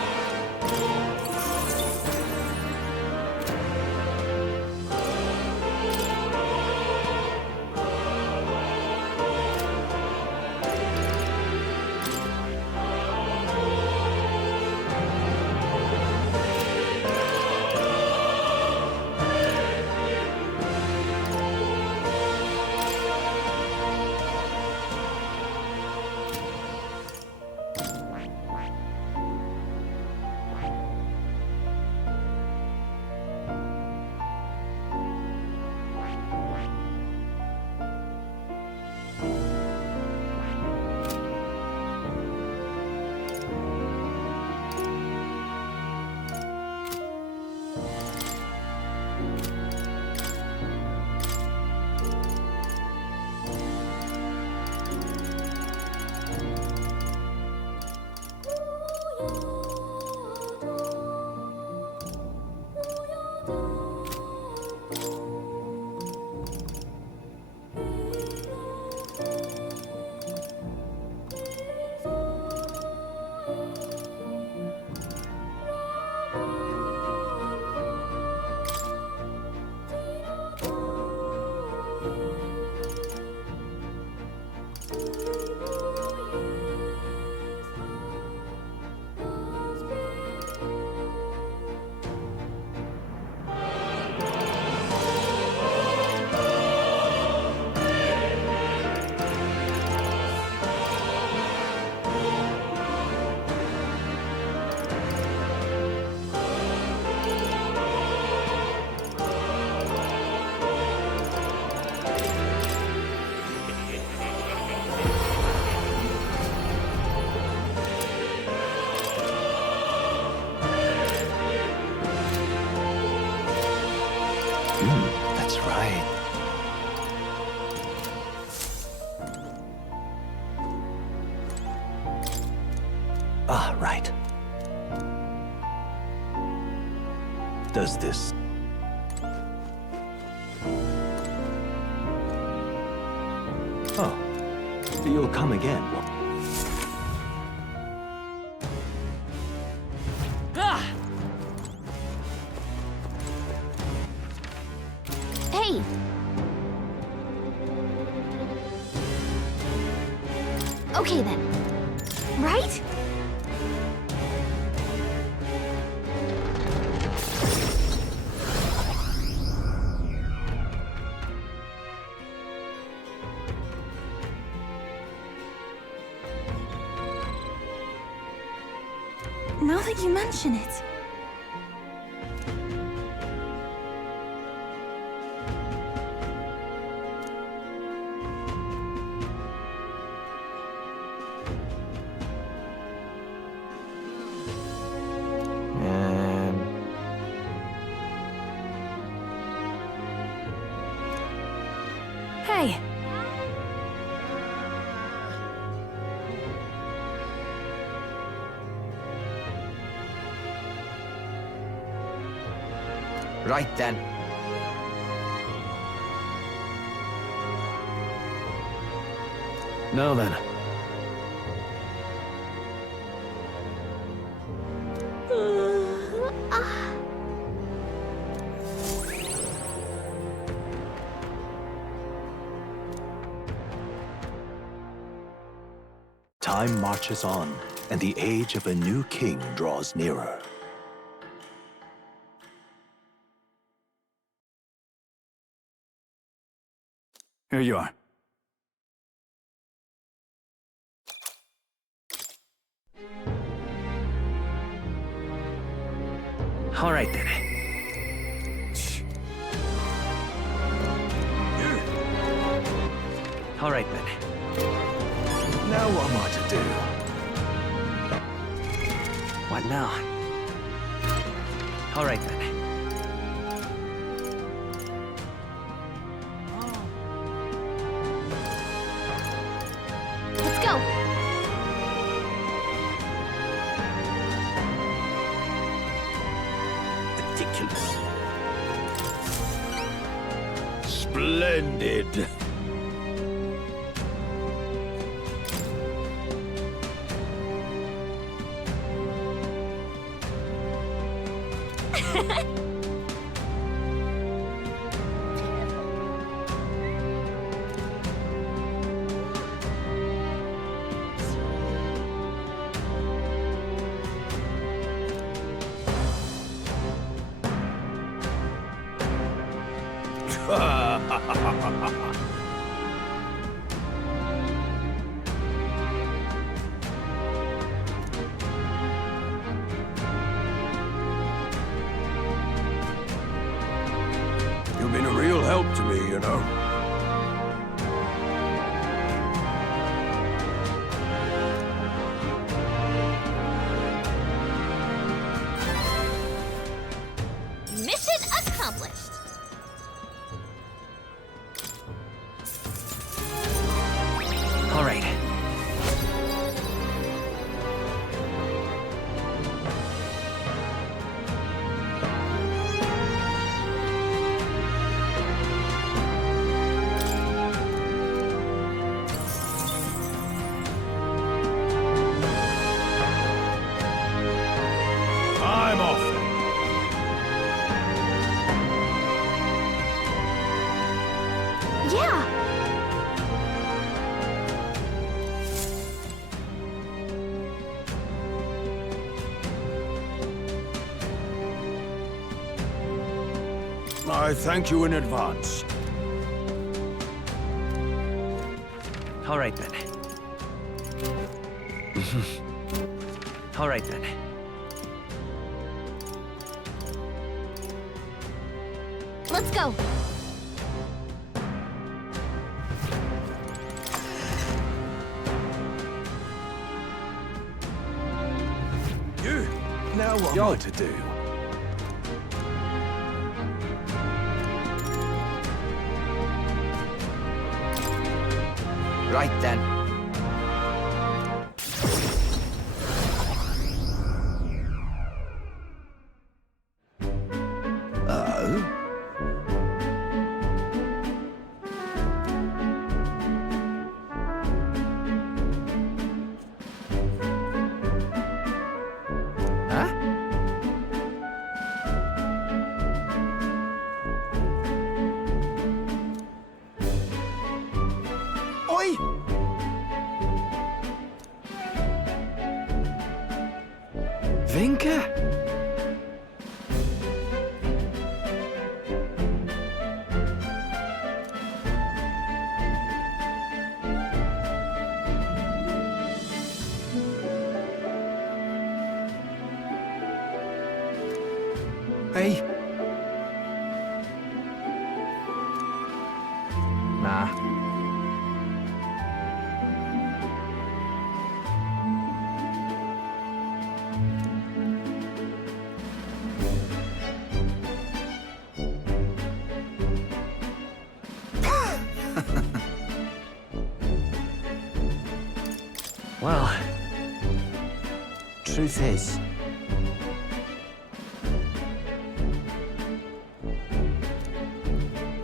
That's right. Ah, right. Does this... Oh, you'll come again. Hey! Okay then. Right? Now that you mention it... Hey! Right then. Now then. Time marches on, and the age of a new king draws nearer. Here you are. All right then. All right then. Now what am I to do? What now? All right then. Let's go! Ridiculous. Splendid. You've been a real help to me, you know. Mission accomplished! All right. I'm off. Yeah! I thank you in advance. All right then. All right then. Let's go! Now what am I to do? Right then. Oi! Vinka! Hey. Nah. Well, truth is,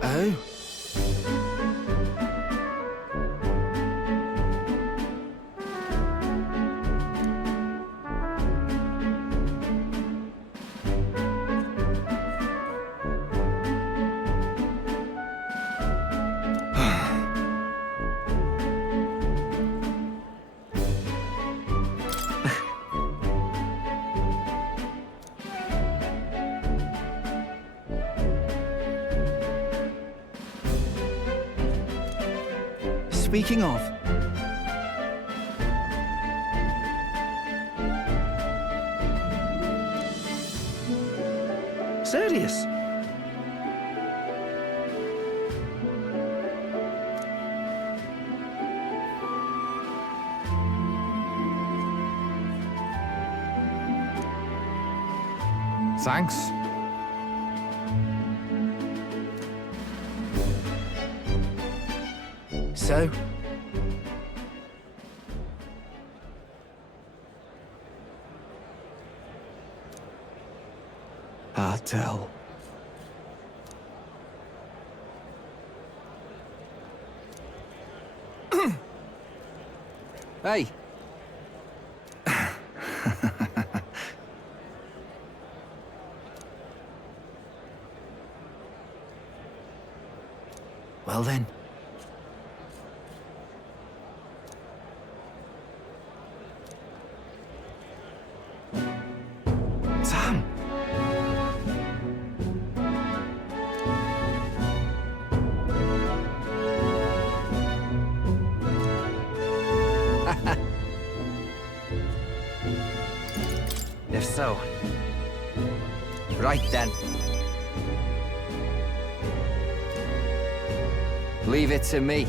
Oh? speaking of, serious? Thanks. So? Hard tell. Hey. Well then. Sam. If so. Right then. Leave it to me.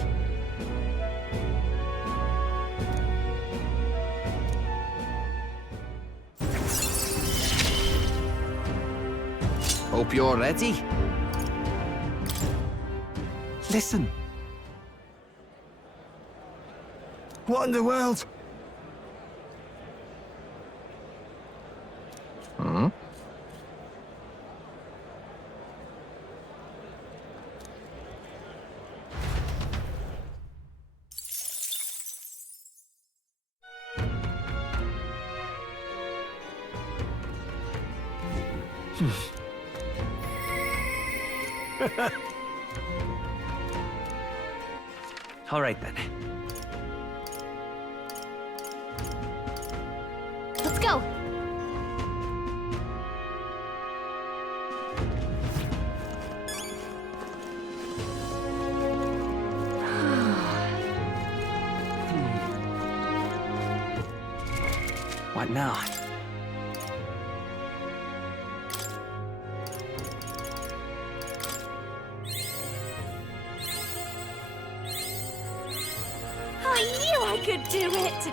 Hope you're ready. Listen. What in the world? Hmm? All right then. Let's go. What now? I knew I could do it!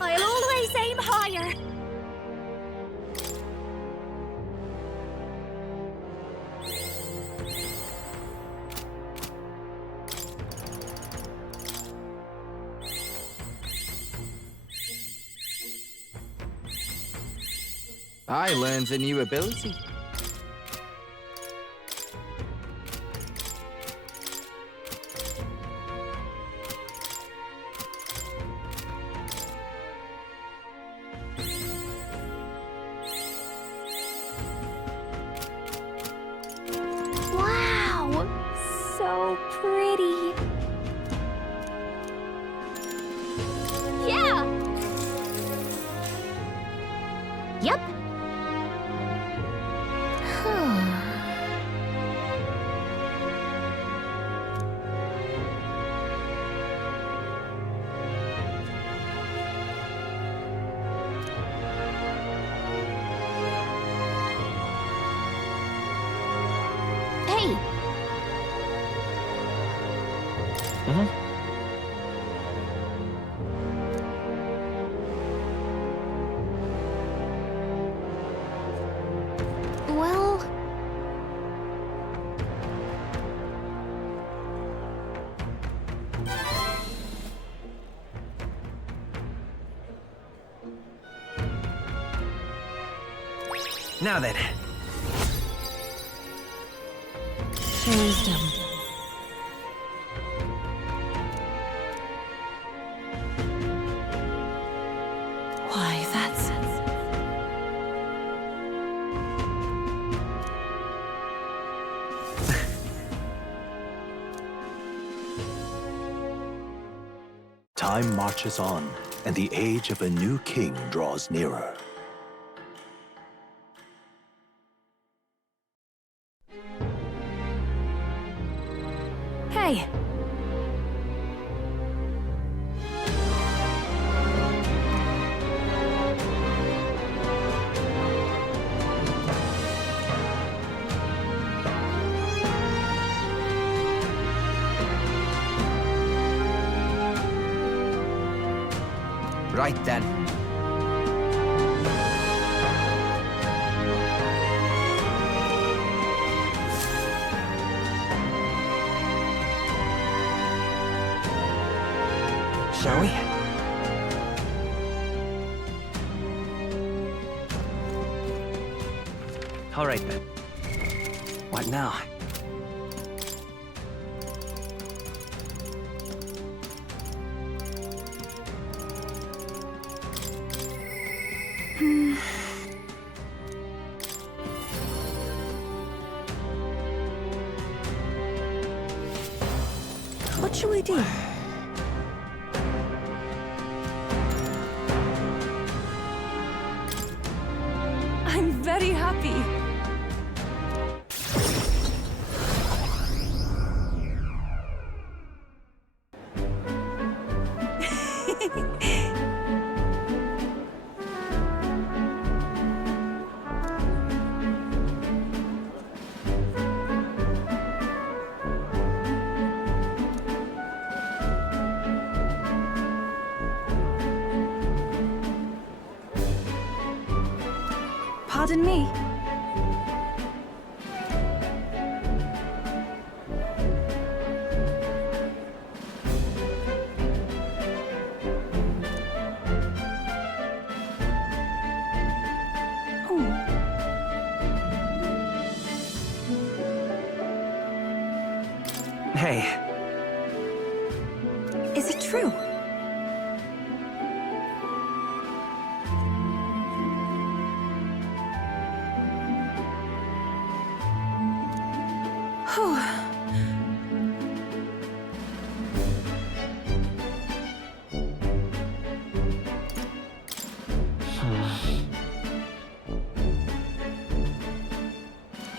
I'll always aim higher! I learned a new ability. Wow! So pretty. Yeah! Yep. Hey! Well... Now then. Wisdom. Why, that's... Time marches on, and the age of a new king draws nearer. Hey! Right then. Shall we? All right then. What now? What shall we do? I'm very happy. Pardon me. Hey. Is it true?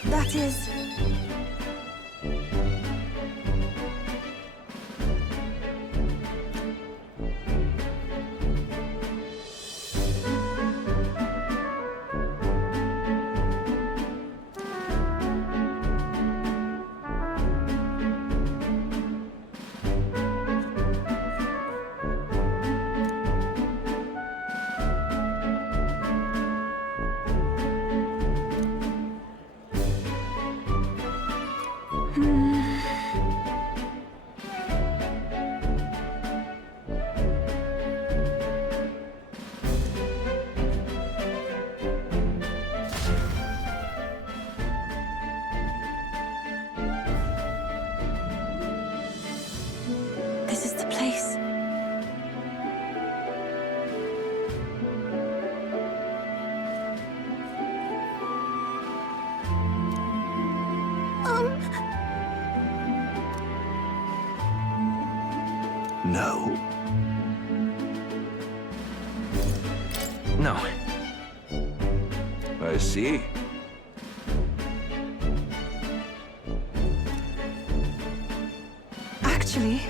That is... No. I see. Actually,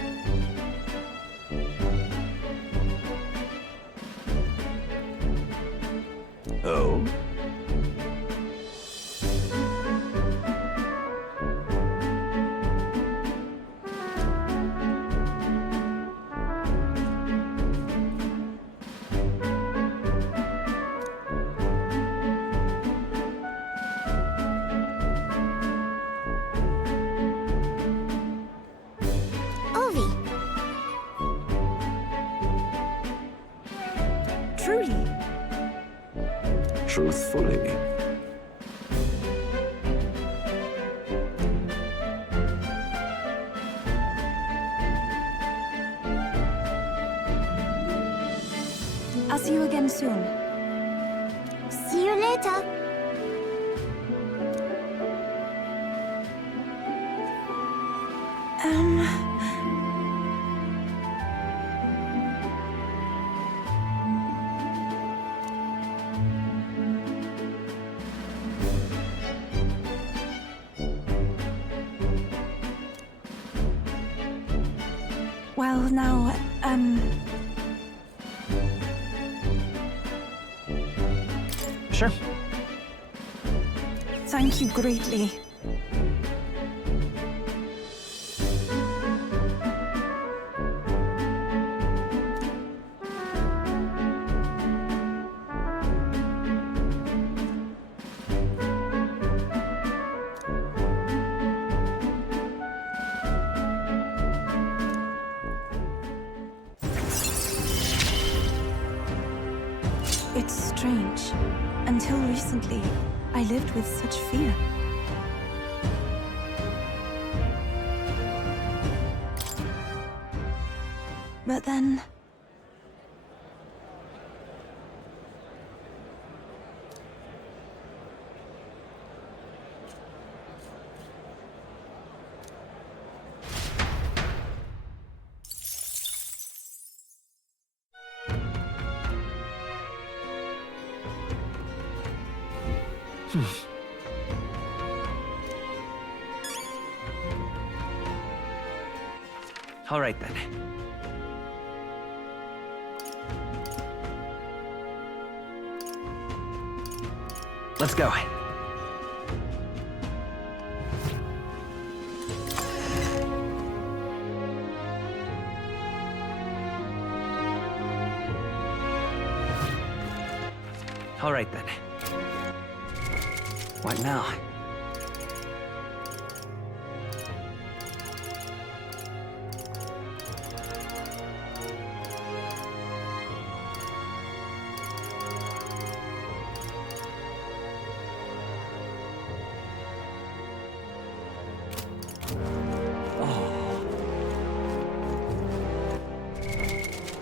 Oh? Ovi, truly. Truthfully. I'll see you again soon. see you later. Well, now, Sure. thank you greatly. It's strange. Until recently, I lived with such fear. But then... All right then. Let's go. All right then. What now?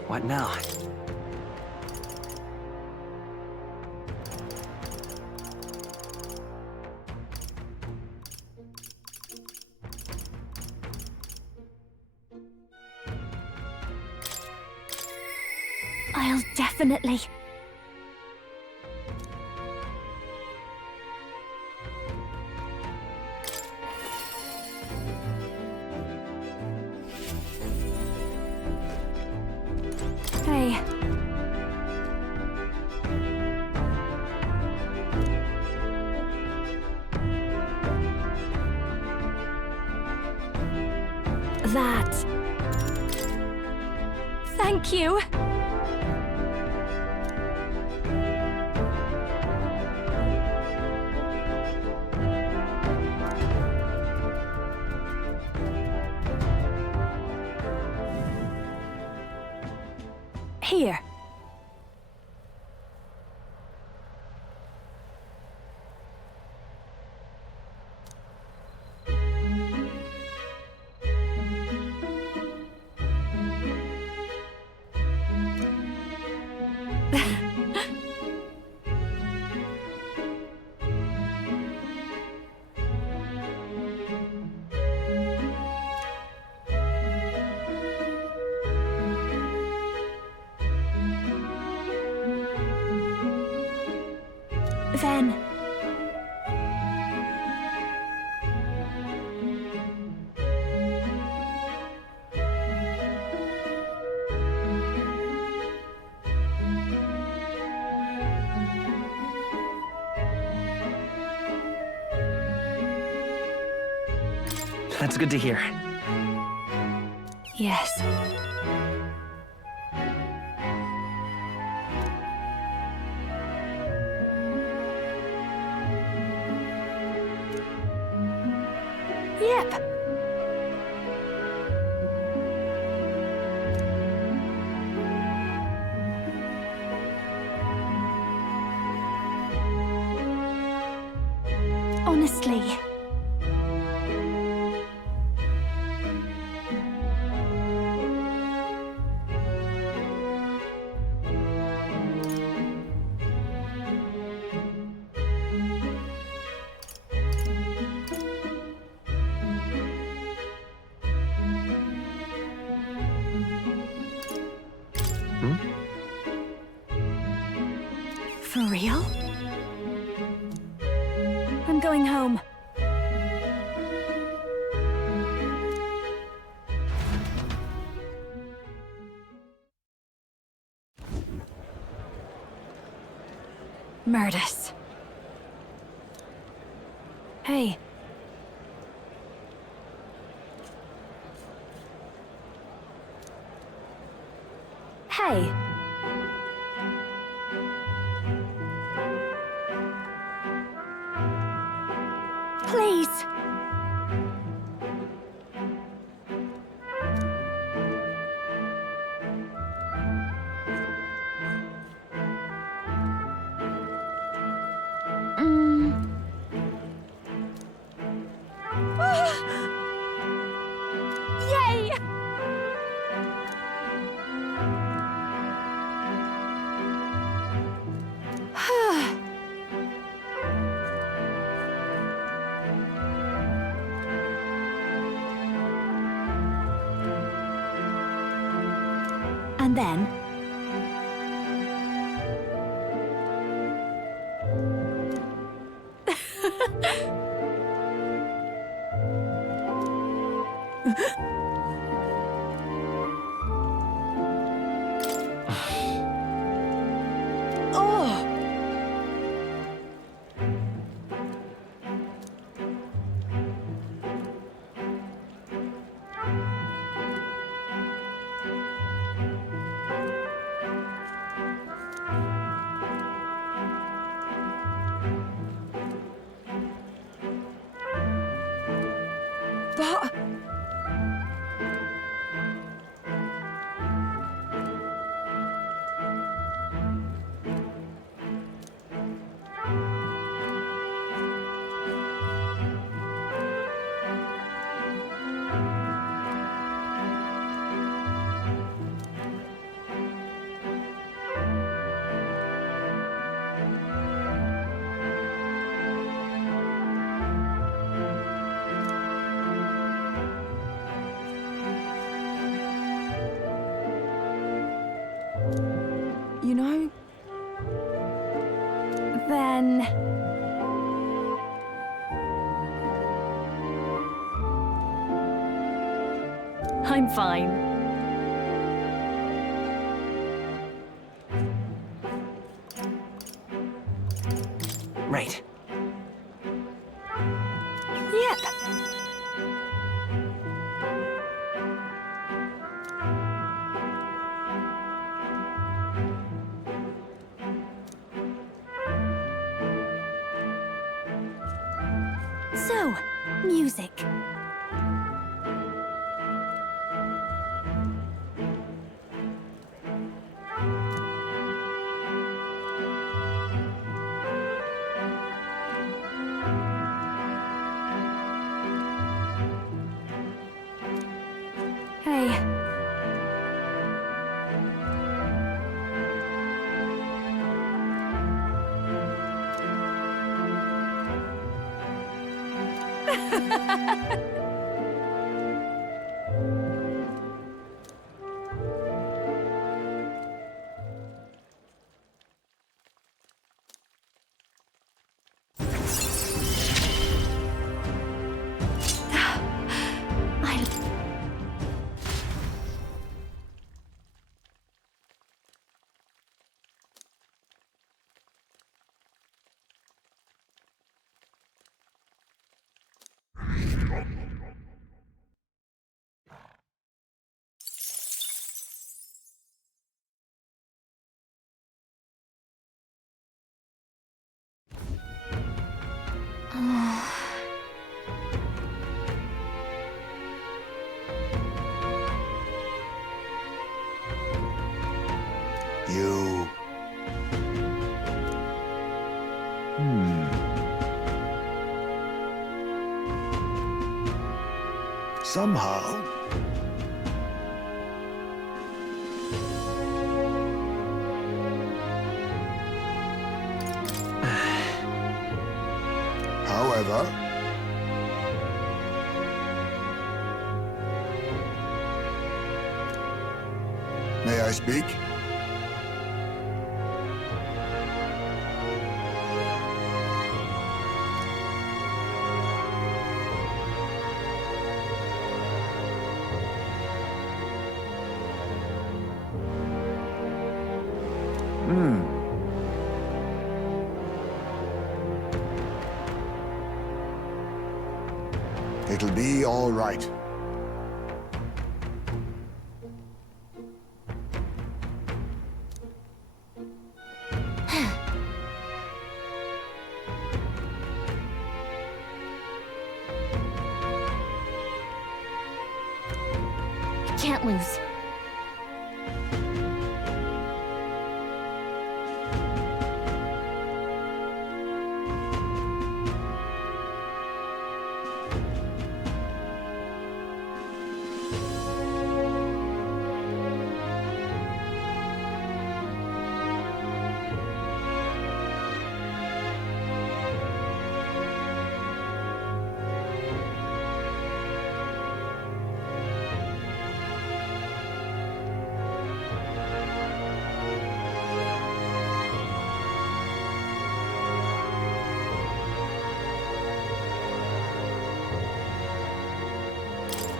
What now? I'll definitely. Hey. That. Thank you. Here. Then... That's good to hear. Yes. Yep. Honestly. For real? I'm going home. Murdus. Hey. Hey. Please. Yay! And then... oh! But... You know... Then... I'm fine. Right. Yep. So, music. Hey. You... Somehow... However... May I speak? It'll be all right. Can't lose.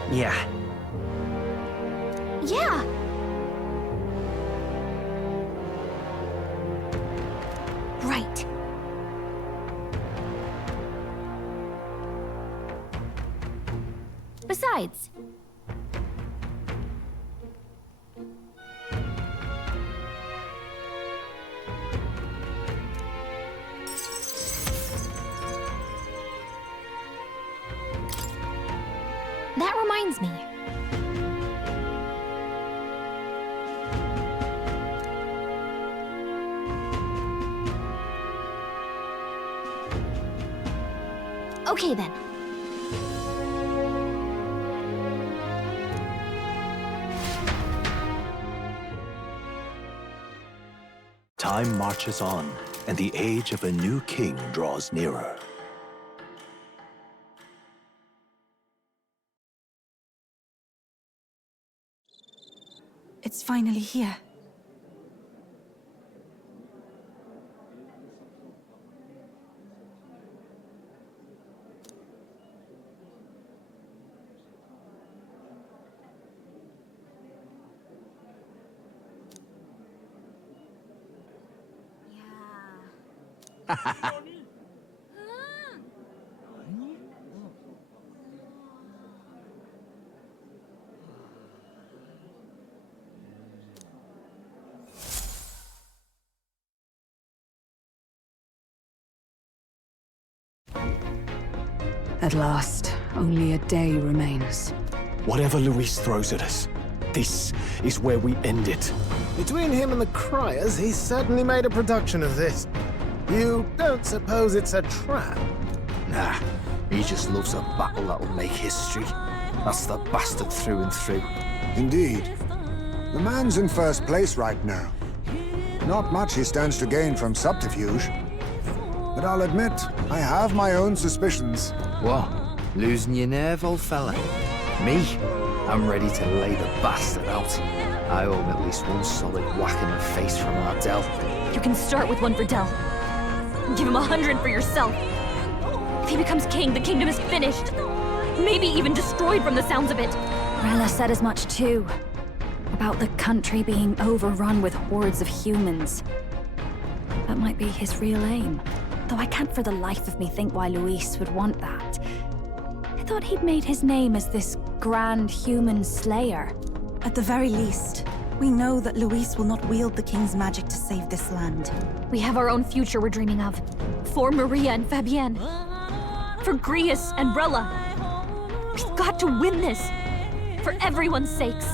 Yeah. Yeah! Right. Besides... That reminds me. Okay then. Time marches on, and the age of a new king draws nearer. It's finally here. At last, only a day remains. Whatever Luis throws at us, this is where we end it. Between him and the Criers, he's certainly made a production of this. You don't suppose it's a trap? Nah, he just loves a battle that'll make history. That's the bastard through and through. Indeed. The man's in first place right now. Not much he stands to gain from subterfuge. But I'll admit, I have my own suspicions. What? Losing your nerve, old fella? Me? I'm ready to lay the bastard out. I owe him at least one solid whack in the face from Ardell. You can start with one for Dell. Give him 100 for yourself. If he becomes king, the kingdom is finished. Maybe even destroyed from the sounds of it. Rella said as much too. About the country being overrun with hordes of humans. That might be his real aim. Though I can't for the life of me think why Luis would want that. I thought he'd made his name as this grand human slayer. At the very least, we know that Luis will not wield the king's magic to save this land. We have our own future we're dreaming of. For Maria and Fabienne. For Grius and Rella. We've got to win this. For everyone's sakes.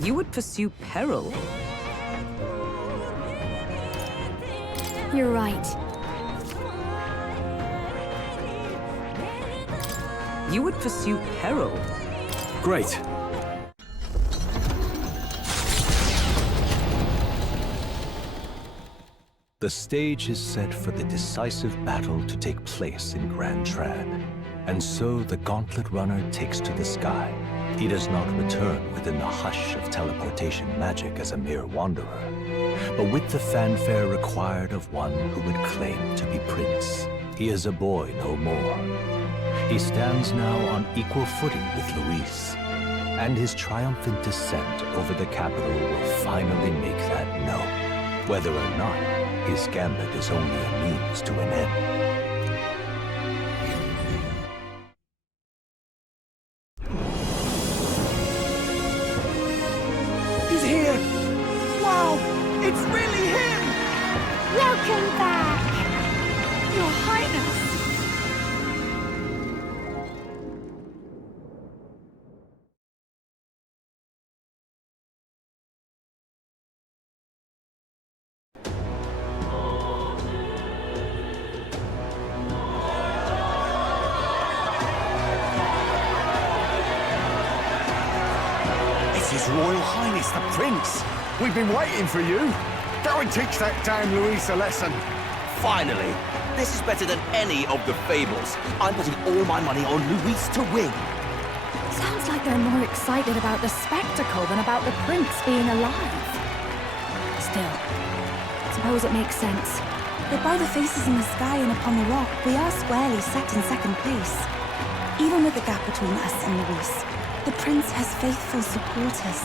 You would pursue peril? You're right. You would pursue peril? Great. The stage is set for the decisive battle to take place in Grand Trad. And so the Gauntlet Runner takes to the sky. He does not return within the hush of teleportation magic as a mere wanderer, but with the fanfare required of one who would claim to be Prince. He is a boy no more. He stands now on equal footing with Luis, and his triumphant descent over the capital will finally make that known, whether or not his gambit is only a means to an end. He's here! Wow! It's really him! Welcome back! Your Highness! His Royal Highness, the Prince! We've been waiting for you! Go and teach that damn Luis a lesson! Finally! This is better than any of the fables. I'm putting all my money on Luis to win. Sounds like they're more excited about the spectacle than about the prince being alive. Still, suppose it makes sense. But by the faces in the sky and upon the rock, we are squarely set in second place. Even with the gap between us and Luis, the prince has faithful supporters.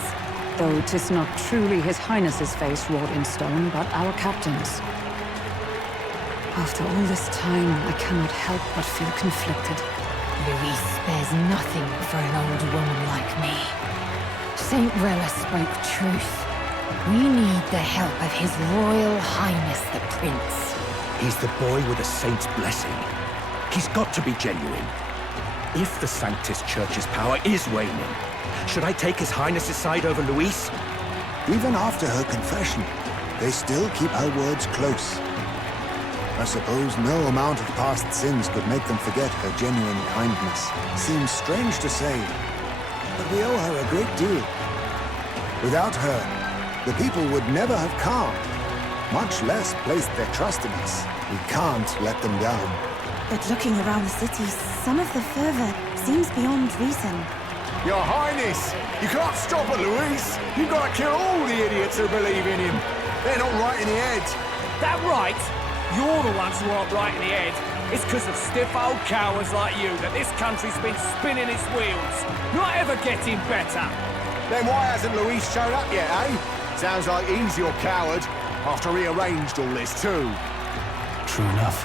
Though 'tis not truly His Highness's face wrought in stone, but our captain's. After all this time, I cannot help but feel conflicted. Luis spares nothing for an old woman like me. Saint Rella spoke truth. We need the help of His Royal Highness the Prince. He's the boy with a saint's blessing. He's got to be genuine. If the Sanctus Church's power is waning, should I take His Highness's side over Luis? Even after her confession, they still keep her words close. I suppose no amount of past sins could make them forget her genuine kindness. Seems strange to say, but we owe her a great deal. Without her, the people would never have calmed, much less placed their trust in us. We can't let them down. But looking around the city, some of the fervor seems beyond reason. Your Highness, you can't stop at Luis. You've got to kill all the idiots who believe in him. They're not right in the head. That right? You're the ones who aren't right in the head. It's because of stiff old cowards like you that this country's been spinning its wheels. Not ever getting better. Then why hasn't Luis showed up yet, eh? Sounds like he's your coward, after he arranged all this too. True enough.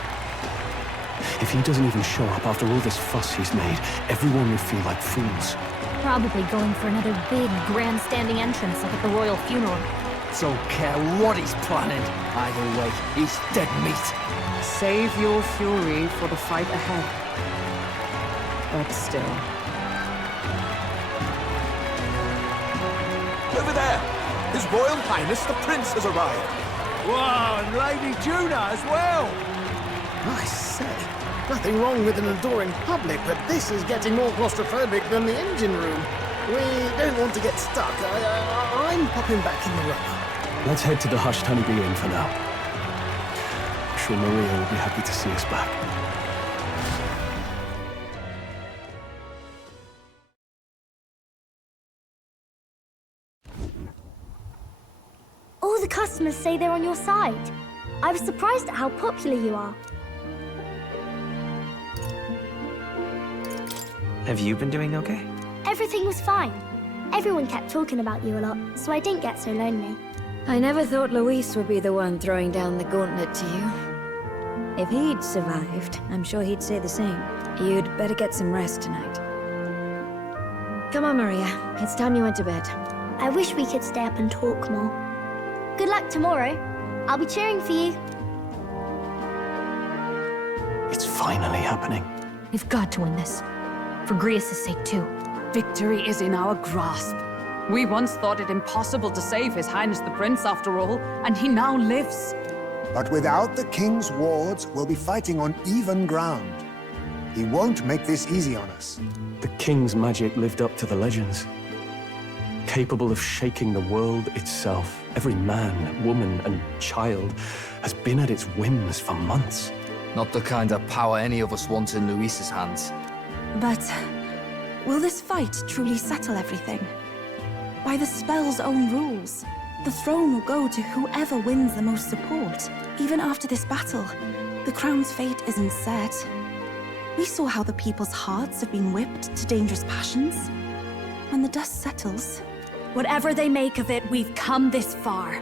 If he doesn't even show up after all this fuss he's made, everyone will feel like fools. Probably going for another big, grandstanding entrance like at the royal funeral. Don't care what he's planning. Either way, he's dead meat. Save your fury for the fight ahead. But still. Over there! His Royal Highness the Prince has arrived. Wow, and Lady Juna as well! I say, nothing wrong with an adoring public, but this is getting more claustrophobic than the engine room. We don't want to get stuck. I'm popping back in the room. Let's head to the Hushed Honeybee Inn for now. I'm sure Maria will be happy to see us back. All the customers say they're on your side. I was surprised at how popular you are. Have you been doing okay? Everything was fine. Everyone kept talking about you a lot, so I didn't get so lonely. I never thought Luis would be the one throwing down the gauntlet to you. If he'd survived, I'm sure he'd say the same. You'd better get some rest tonight. Come on, Maria. It's time you went to bed. I wish we could stay up and talk more. Good luck tomorrow. I'll be cheering for you. It's finally happening. We've got to win this. For Grius' sake, too. Victory is in our grasp. We once thought it impossible to save His Highness the Prince, after all, and he now lives. But without the king's wards, we'll be fighting on even ground. He won't make this easy on us. The king's magic lived up to the legends. Capable of shaking the world itself. Every man, woman, and child has been at its whims for months. Not the kind of power any of us want in Luis's hands. But will this fight truly settle everything? By the spell's own rules, the throne will go to whoever wins the most support. Even after this battle, the crown's fate isn't set. We saw how the people's hearts have been whipped to dangerous passions. When the dust settles... Whatever they make of it, we've come this far.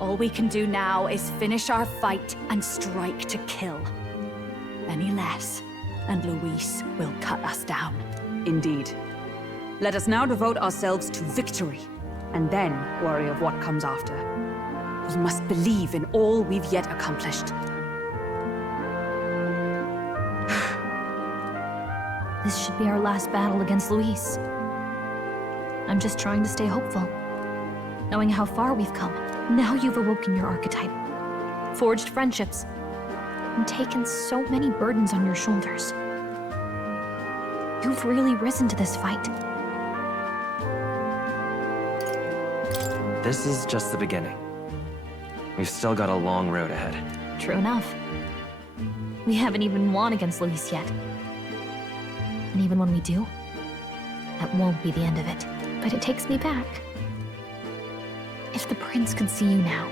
All we can do now is finish our fight and strike to kill. Any less, and Luis will cut us down. Indeed. Let us now devote ourselves to victory, and then worry of what comes after. We must believe in all we've yet accomplished. This should be our last battle against Luis. I'm just trying to stay hopeful. Knowing how far we've come. Now you've awoken your archetype. Forged friendships. And taken so many burdens on your shoulders. You've really risen to this fight. This is just the beginning. We've still got a long road ahead. True enough. We haven't even won against Luis yet. And even when we do, that won't be the end of it. But it takes me back. If the prince could see you now,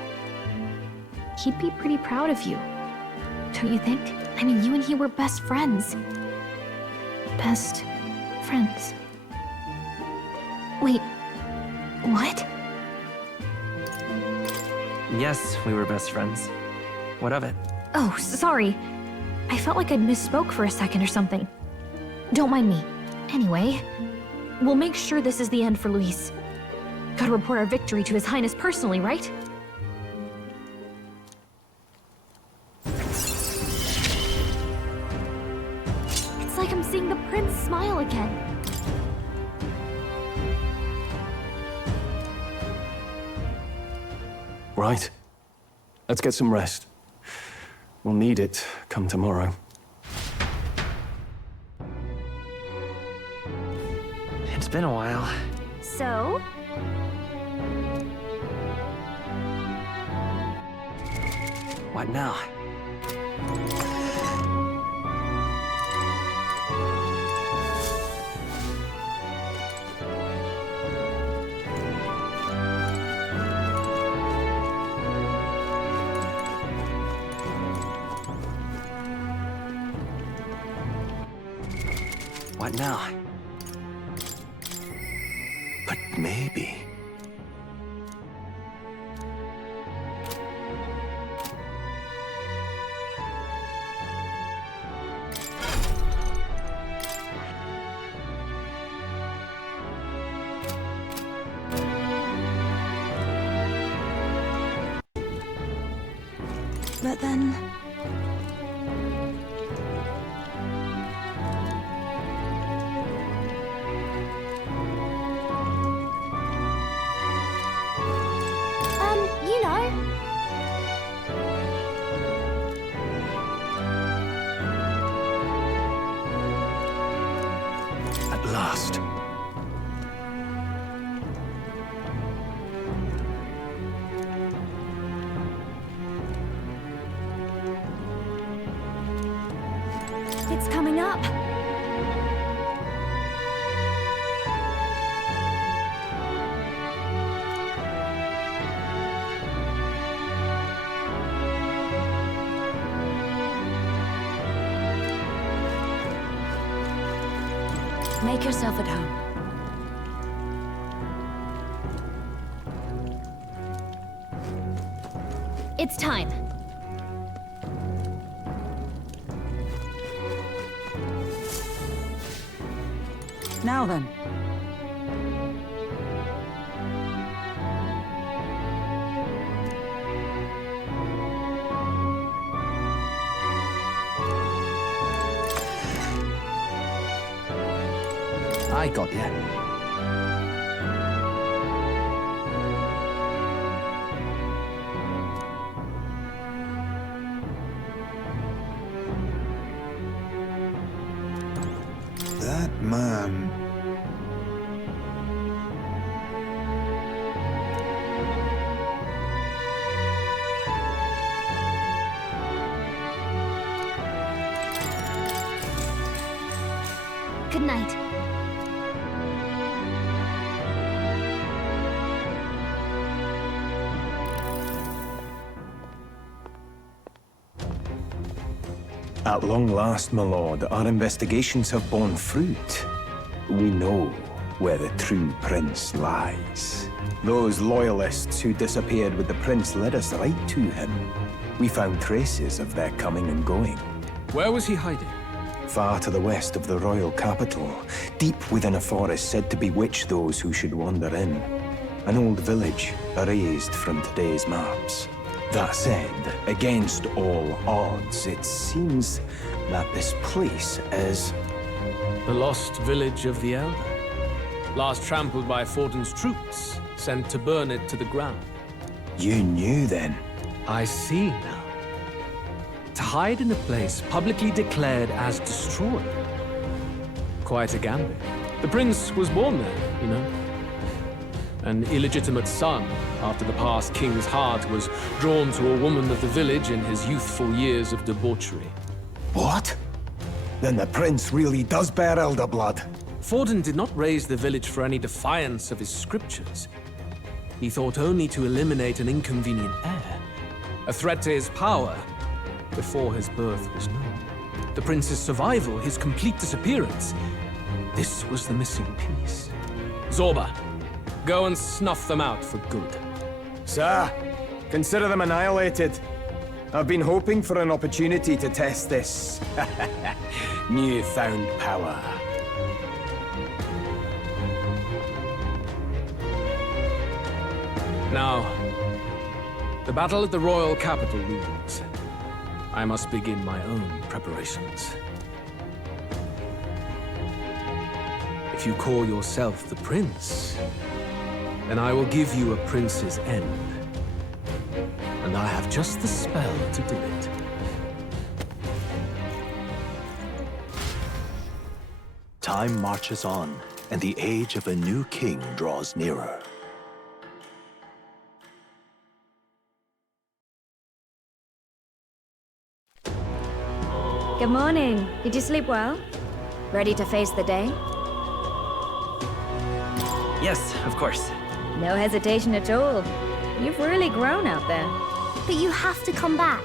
he'd be pretty proud of you. Don't you think? I mean, you and he were best friends. Best friends. Wait, what? Yes, we were best friends. What of it? Oh, sorry. I felt like I'd misspoke for a second or something. Don't mind me. Anyway, we'll make sure this is the end for Luis. Gotta report our victory to His Highness personally, right? It's like I'm seeing the prince smile again. Right. Let's get some rest. We'll need it come tomorrow. It's been a while. So? What now? What now? But maybe... But then... You know. At last. It's coming up. Make yourself at home. It's time. Now then. I got you. That man... Good night. At long last, my lord, our investigations have borne fruit. We know where the true prince lies. Those loyalists who disappeared with the prince led us right to him. We found traces of their coming and going. Where was he hiding? Far to the west of the royal capital, deep within a forest said to bewitch those who should wander in. An old village, erased from today's maps. That said, against all odds, it seems that this place is... The lost village of the Elder. Last trampled by Forden's troops, sent to burn it to the ground. You knew then? I see now. To hide in a place publicly declared as destroyed. Quite a gambit. The prince was born there, you know. An illegitimate son, after the past king's heart was drawn to a woman of the village in his youthful years of debauchery. What? Then the prince really does bear elder blood. Forden did not raise the village for any defiance of his scriptures. He thought only to eliminate an inconvenient heir, a threat to his power, before his birth was known. The prince's survival, his complete disappearance, this was the missing piece. Zorba, go and snuff them out for good. Sir, consider them annihilated. I've been hoping for an opportunity to test this newfound power. Now, the battle at the royal capital looms. I must begin my own preparations. If you call yourself the prince, then I will give you a prince's end. And I have just the spell to do it. Time marches on, and the age of a new king draws nearer. Good morning. Did you sleep well? Ready to face the day? Yes, of course. No hesitation at all. You've really grown out there. But you have to come back,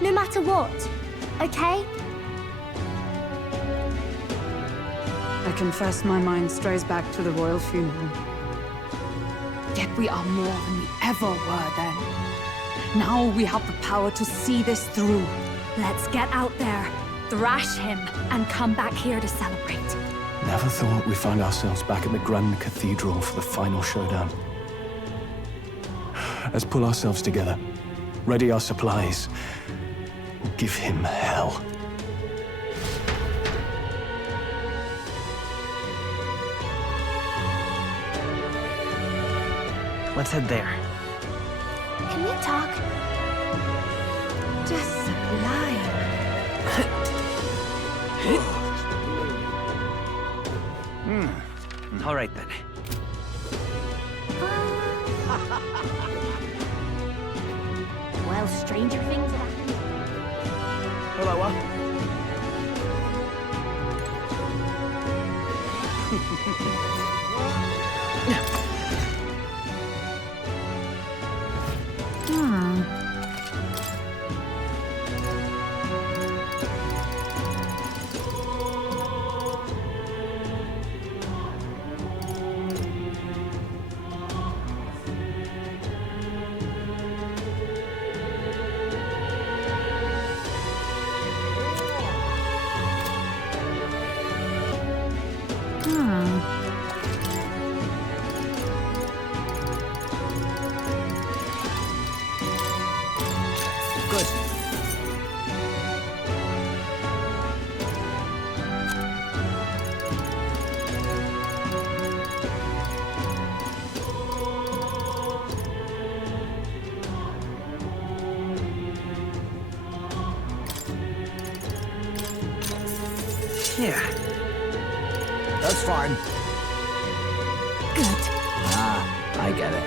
no matter what, okay? I confess my mind strays back to the royal funeral. Yet we are more than we ever were then. Now we have the power to see this through. Let's get out there, thrash him, and come back here to celebrate. Never thought we'd find ourselves back at the Grand Cathedral for the final showdown. Let's pull ourselves together, ready our supplies, and give him hell. Let's head there. Can we talk? Just sublime. All right then. Well, stranger things have happened. Hello, Yeah. That's fine. Good. Ah, I get it.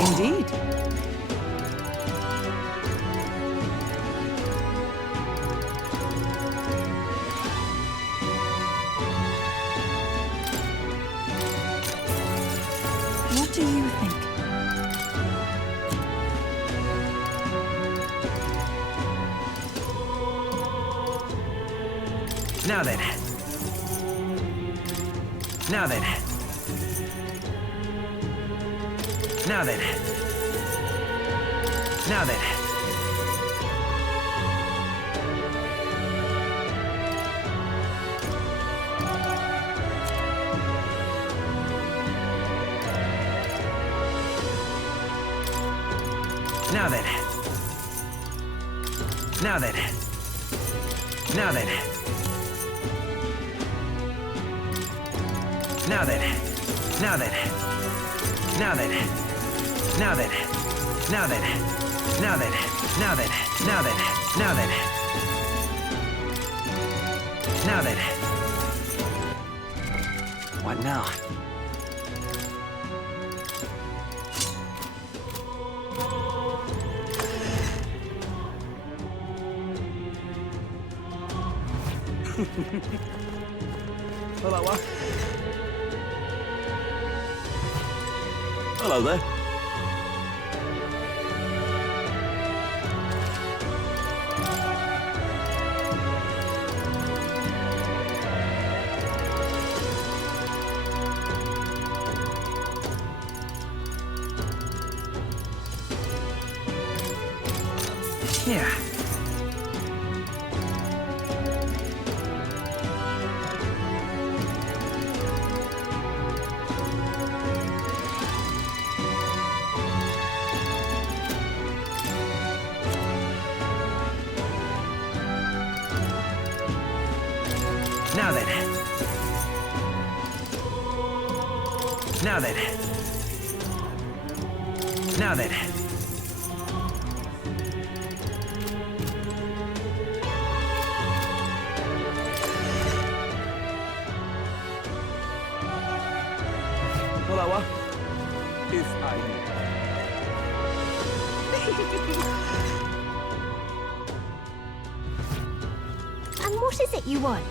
Indeed. What do you think? Now then. Now then. Now then. Now then. Now then. Now then. Now then. Now then. Now then. Now then. Now then. Now then. Now then. Now then. Now then. Now then. Now then. What now? Hello, Hello there. Yeah. Now then. Now then. Now then. Hello, if I... And what is it you want?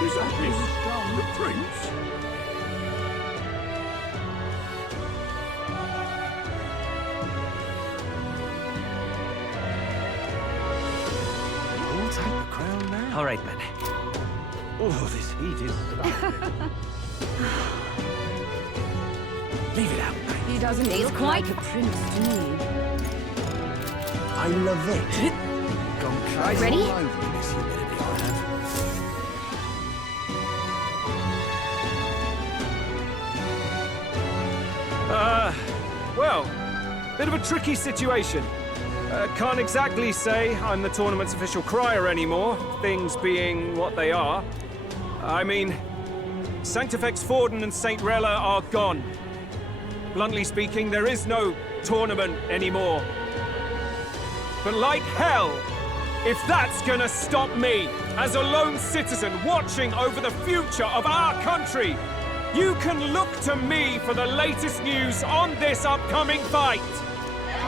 Is that the prince? We'll take the crown now. All right, then. Oh, this heat is... Leave it out, mate. He doesn't look quite- like a prince to me. I love it. Gone crazy Ready? all over in this humidity I have. Well, bit of a tricky situation. Can't exactly say I'm the tournament's official crier anymore, things being what they are. I mean, Sanctifex Forden and St. Rella are gone. Bluntly speaking, there is no tournament anymore. But like hell, if that's gonna stop me, as a lone citizen watching over the future of our country, you can look to me for the latest news on this upcoming fight.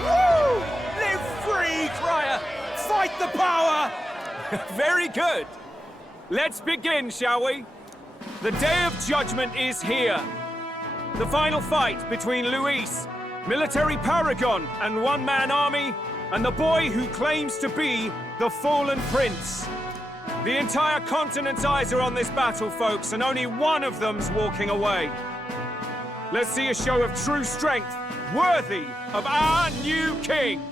Woo! Live free, crier! Fight the power! Very good. Let's begin, shall we? The Day of Judgment is here. the final fight between Luis, military paragon and one-man army, and the boy who claims to be the fallen prince. The entire continent's eyes are on this battle, folks, and only one of them's walking away. Let's see a show of true strength, worthy of our new king.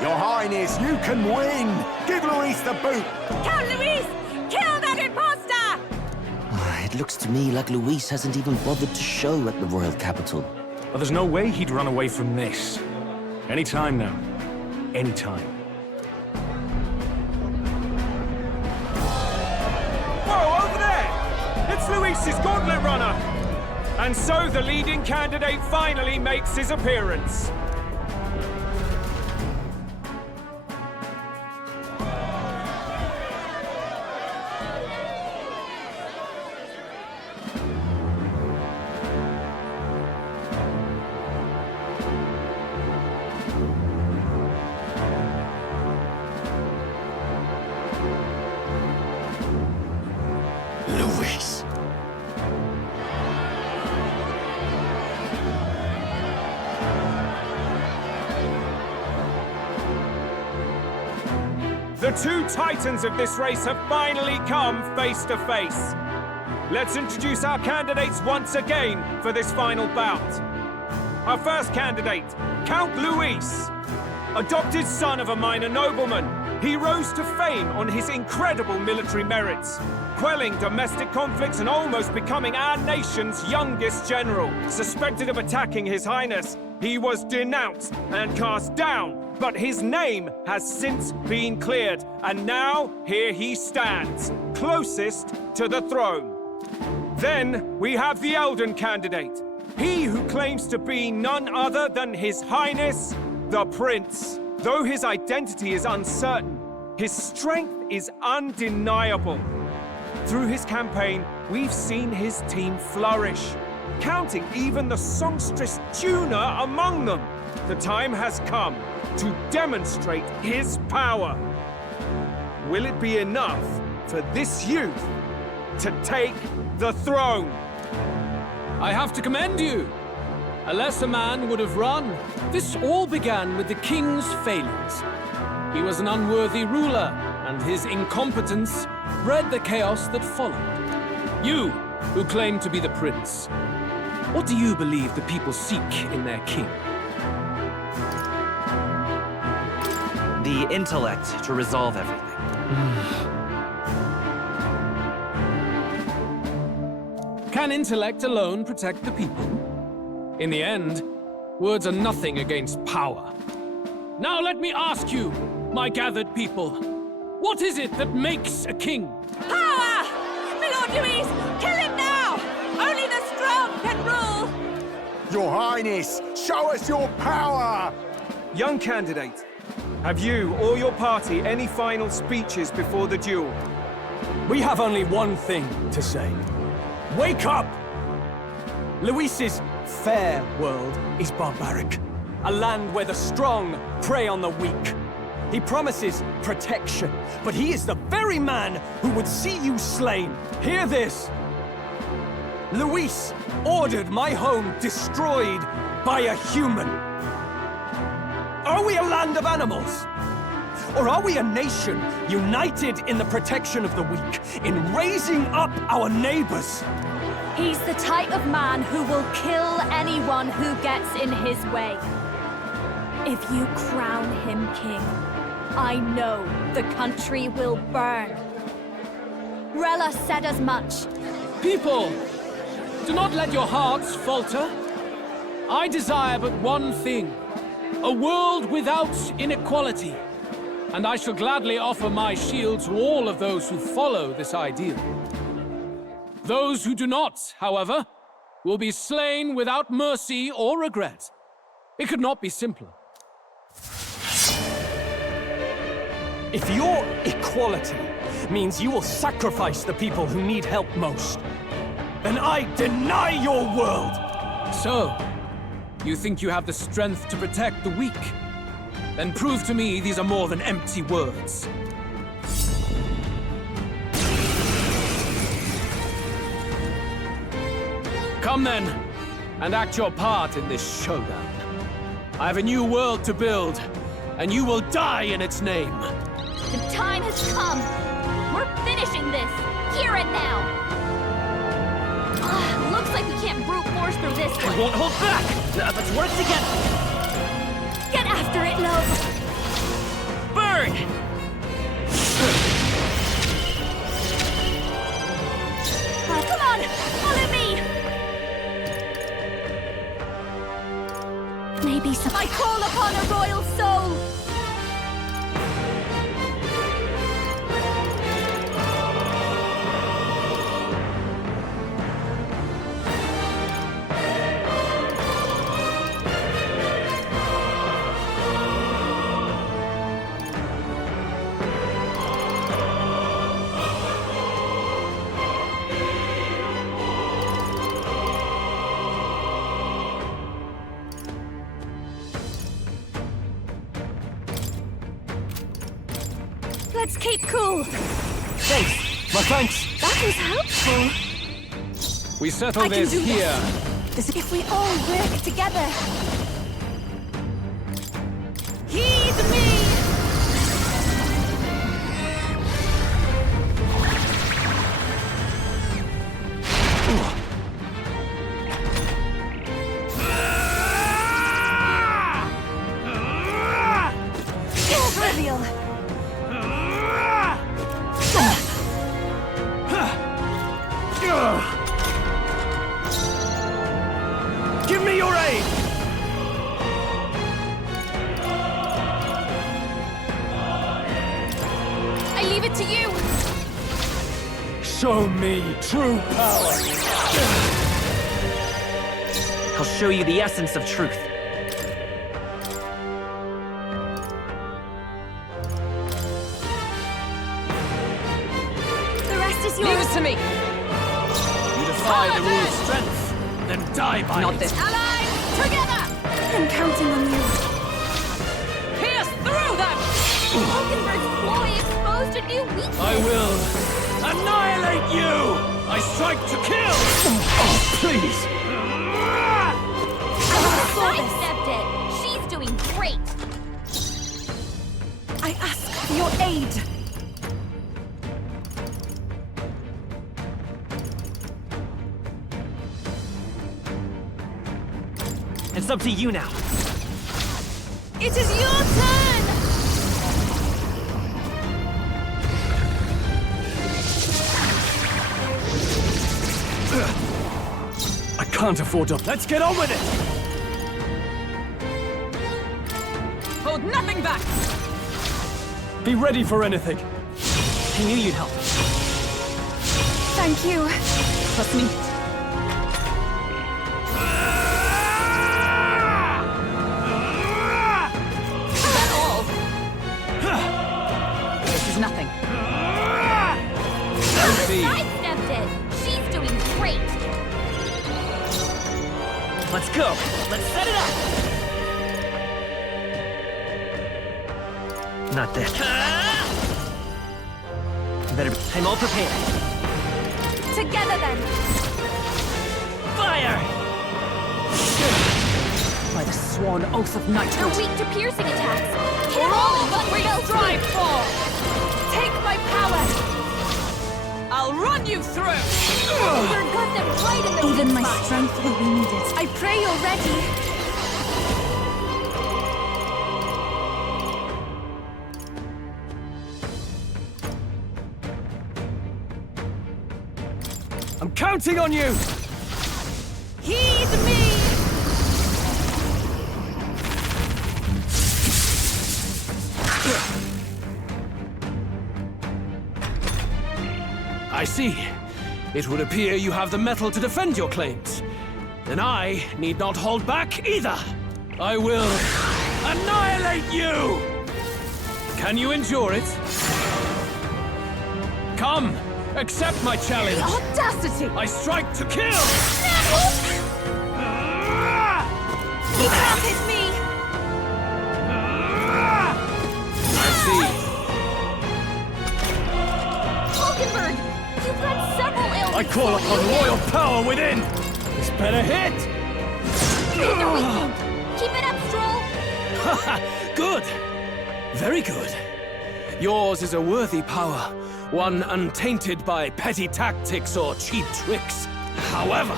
Your Highness, you can win! Give Luis the boot! Count Luis! Kill that imposter! It looks to me like Luis hasn't even bothered to show at the royal capital. Well, there's no way he'd run away from this. Any time now. Any time. Whoa, over there! It's Luis's gauntlet runner! And so the leading candidate finally makes his appearance. Luis. The two titans of this race have finally come face to face. Let's introduce our candidates once again for this final bout. Our first candidate, Count Luis. Adopted son of a minor nobleman, he rose to fame on his incredible military merits, quelling domestic conflicts and almost becoming our nation's youngest general. Suspected of attacking His Highness, he was denounced and cast down, but his name has since been cleared, and now here he stands, closest to the throne. Then we have the Elden candidate, he who claims to be none other than His Highness, the Prince. Though his identity is uncertain, his strength is undeniable. Through his campaign, we've seen his team flourish, counting even the songstress Juna among them. The time has come to demonstrate his power. Will it be enough for this youth to take the throne? I have to commend you. A lesser man would have run. This all began with the king's failures. He was an unworthy ruler, and his incompetence bred the chaos that followed. You, who claim to be the prince, what do you believe the people seek in their king? The intellect to resolve everything. Can intellect alone protect the people? In the end, words are nothing against power. Now let me ask you, my gathered people, what is it that makes a king? Power! My Lord Luis, kill him now! Only the strong can rule! Your Highness, show us your power! Young candidate, have you or your party any final speeches before the duel? We have only one thing to say. Wake up! Luis's fair world is barbaric. A land where the strong prey on the weak. He promises protection, but he is the very man who would see you slain. Hear this! Luis ordered my home destroyed by a human. Are we a land of animals? Or are we a nation united in the protection of the weak, in raising up our neighbors? He's the type of man who will kill anyone who gets in his way. If you crown him king, I know the country will burn. Rella said as much. People, do not let your hearts falter. I desire but one thing, a world without inequality. And I shall gladly offer my shield to all of those who follow this ideal. Those who do not, however, will be slain without mercy or regret. It could not be simpler. If your equality means you will sacrifice the people who need help most, then I deny your world! So, you think you have the strength to protect the weak? Then prove to me these are more than empty words. Come then. and act your part in this showdown. I have a new world to build, and you will die in its name. The time has come. We're finishing this, here and now. Looks like we can't brute force through this one. I won't hold back! Let's work together! Get after it, love! Burn! Come on, follow me! Maybe some... I call upon a royal soul! Let's keep cool. Thanks. My thanks. That was helpful. We settle this here. This if we all work together. Heed me! Trivial. Give me your aid! I leave it to you! Show me true power! I'll show you the essence of truth. The rest is yours. Leave it to me! You defy the rule of strength, then die by Not it. this. Allies, together! I'm counting on you. Pierce through them! Falkenberg's ploy exposed a new weakness. I will annihilate you! I strike to kill! Oh, please! I sidestepped it. She's doing great. I ask for your aid. It's up to you now. It is your turn! I can't afford to... Let's get on with it! Hold nothing back! Be ready for anything. I knew you'd help. Thank you. Trust me. That's all. This is nothing. Sidestepped it. She's doing great. Let's go. Let's set it up. Not this. Better. I'm all prepared. Together then. Fire! By the sworn oath of You're knighthood. weak to piercing attacks. Hit all in what we strive for! Take my power. I'll run you through! You're got them right in the Even weak my spot. strength will be needed. I pray you're ready. I'm counting on you! Heed me! I see. It would appear you have the metal to defend your claims. Then I need not hold back either. I will annihilate you! Can you endure it? Come, accept my challenge. The audacity! I strike to kill! You can't hit me! I see. Falkenberg, you've got several ills. I call upon royal power within! This better hit! Neither we won't. Keep it up, Stroll. Good. Very good. Yours is a worthy power, one untainted by petty tactics or cheap tricks. However...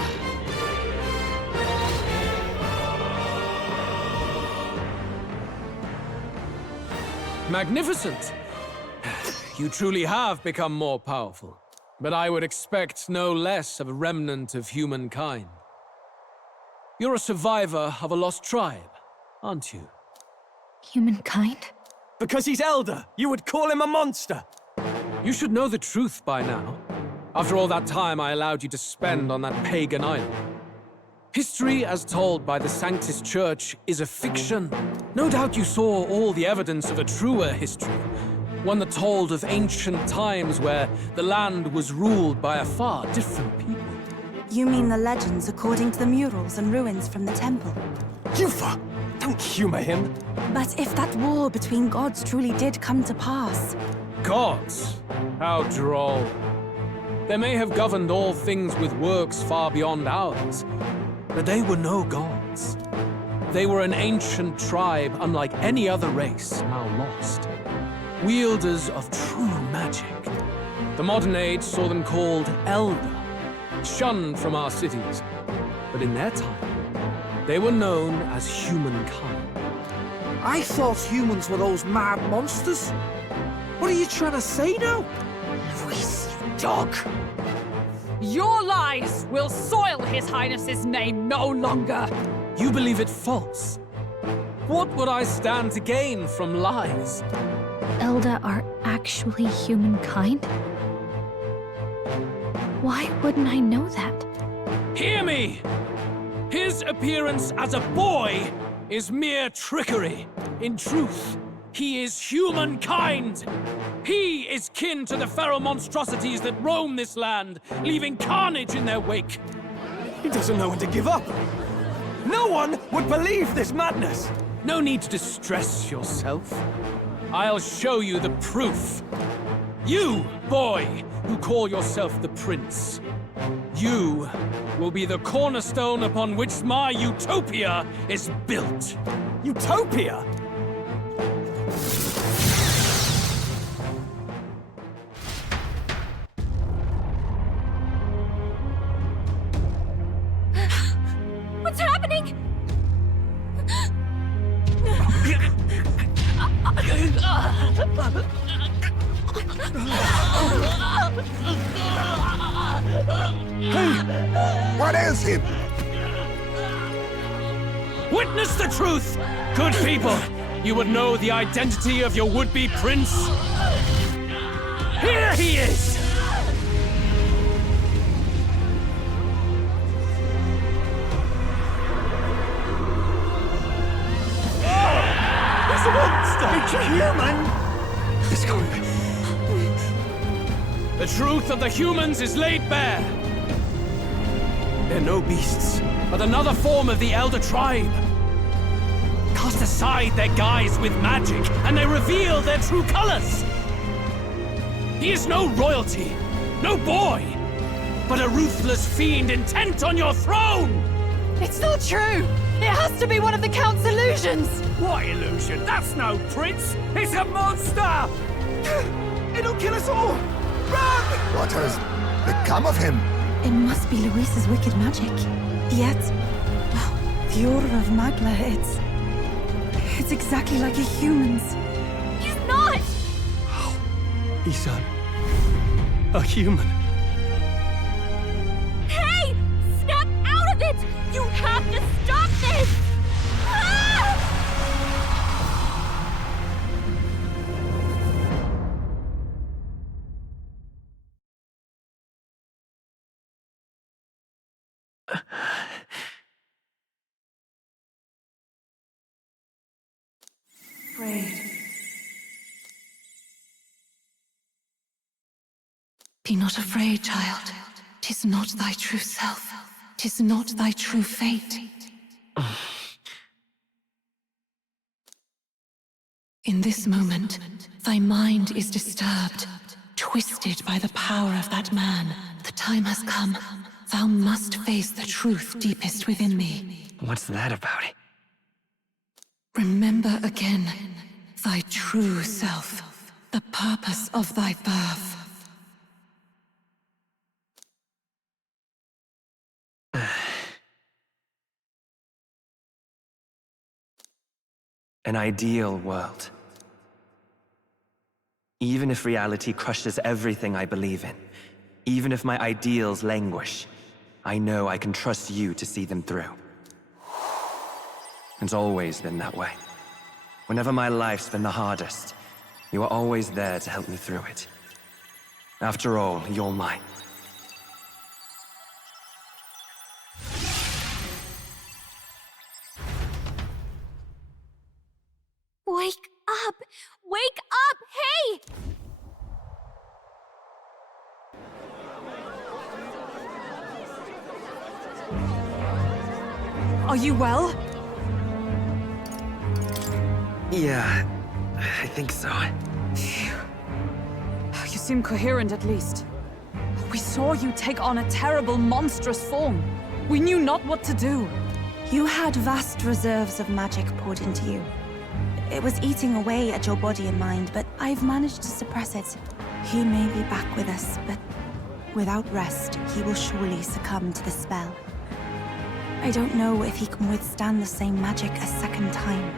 Magnificent. You truly have become more powerful. But I would expect no less of a remnant of humankind. You're a survivor of a lost tribe, aren't you? Humankind? Because he's elder, you would call him a monster! You should know the truth by now. After all that time I allowed you to spend on that pagan island. History as told by the Sanctus Church is a fiction. No doubt you saw all the evidence of a truer history. One that told of ancient times where the land was ruled by a far different people. You mean the legends according to the murals and ruins from the temple? Yufa! Don't humor him! But if that war between gods truly did come to pass... Gods? How droll. They may have governed all things with works far beyond ours, but they were no gods. They were an ancient tribe unlike any other race, now lost. Wielders of true magic. The modern age saw them called Elder, shunned from our cities. But in their time, they were known as humankind. I thought humans were those mad monsters. What are you trying to say now? Luis, you dog! Your lies will soil His Highness's name no longer! You believe it false? What would I stand to gain from lies? Elder are actually humankind? Why wouldn't I know that? Hear me! His appearance as a boy is mere trickery. In truth, he is humankind! He is kin to the feral monstrosities that roam this land, leaving carnage in their wake. He doesn't know when to give up! No one would believe this madness! No need to distress yourself. I'll show you the proof. You, boy, who call yourself the Prince. You will be the cornerstone upon which my utopia is built. Utopia? What's happening? What ails him? Witness the truth! Good people, you would know the identity of your would-be prince. Here he is! He's a monster! It's a human! It's going. The truth of the humans is laid bare. They're no beasts, but another form of the Elder Tribe. Cast aside their guise with magic, and they reveal their true colors. He is no royalty, no boy, but a ruthless fiend intent on your throne! It's not true! It has to be one of the Count's illusions! What illusion? That's no prince! It's a monster! It'll kill us all! Run! What has become of him? It must be Luis's wicked magic. Yet, well, the aura of Magla, it's exactly like a human's. He's not! He's a human. Hey! Snap out of it! You have to stop this! Ah! Afraid. Be not afraid, child. 'Tis not thy true self. 'Tis not thy true fate. In this moment, thy mind is disturbed, twisted by the power of that man. The time has come. Thou must face the truth deepest within thee. What's that about? Remember again thy true self, the purpose of thy birth. An ideal world. Even if reality crushes everything I believe in, even if my ideals languish, I know I can trust you to see them through. It's always been that way. Whenever my life's been the hardest, you are always there to help me through it. After all, you're mine. Wake up! Wake up! Hey! Are you well? Yeah, I think so. Phew. You seem coherent at least. We saw you take on a terrible, monstrous form. We knew not what to do. You had vast reserves of magic poured into you. It was eating away at your body and mind, but I've managed to suppress it. He may be back with us, but without rest, he will surely succumb to the spell. I don't know if he can withstand the same magic a second time.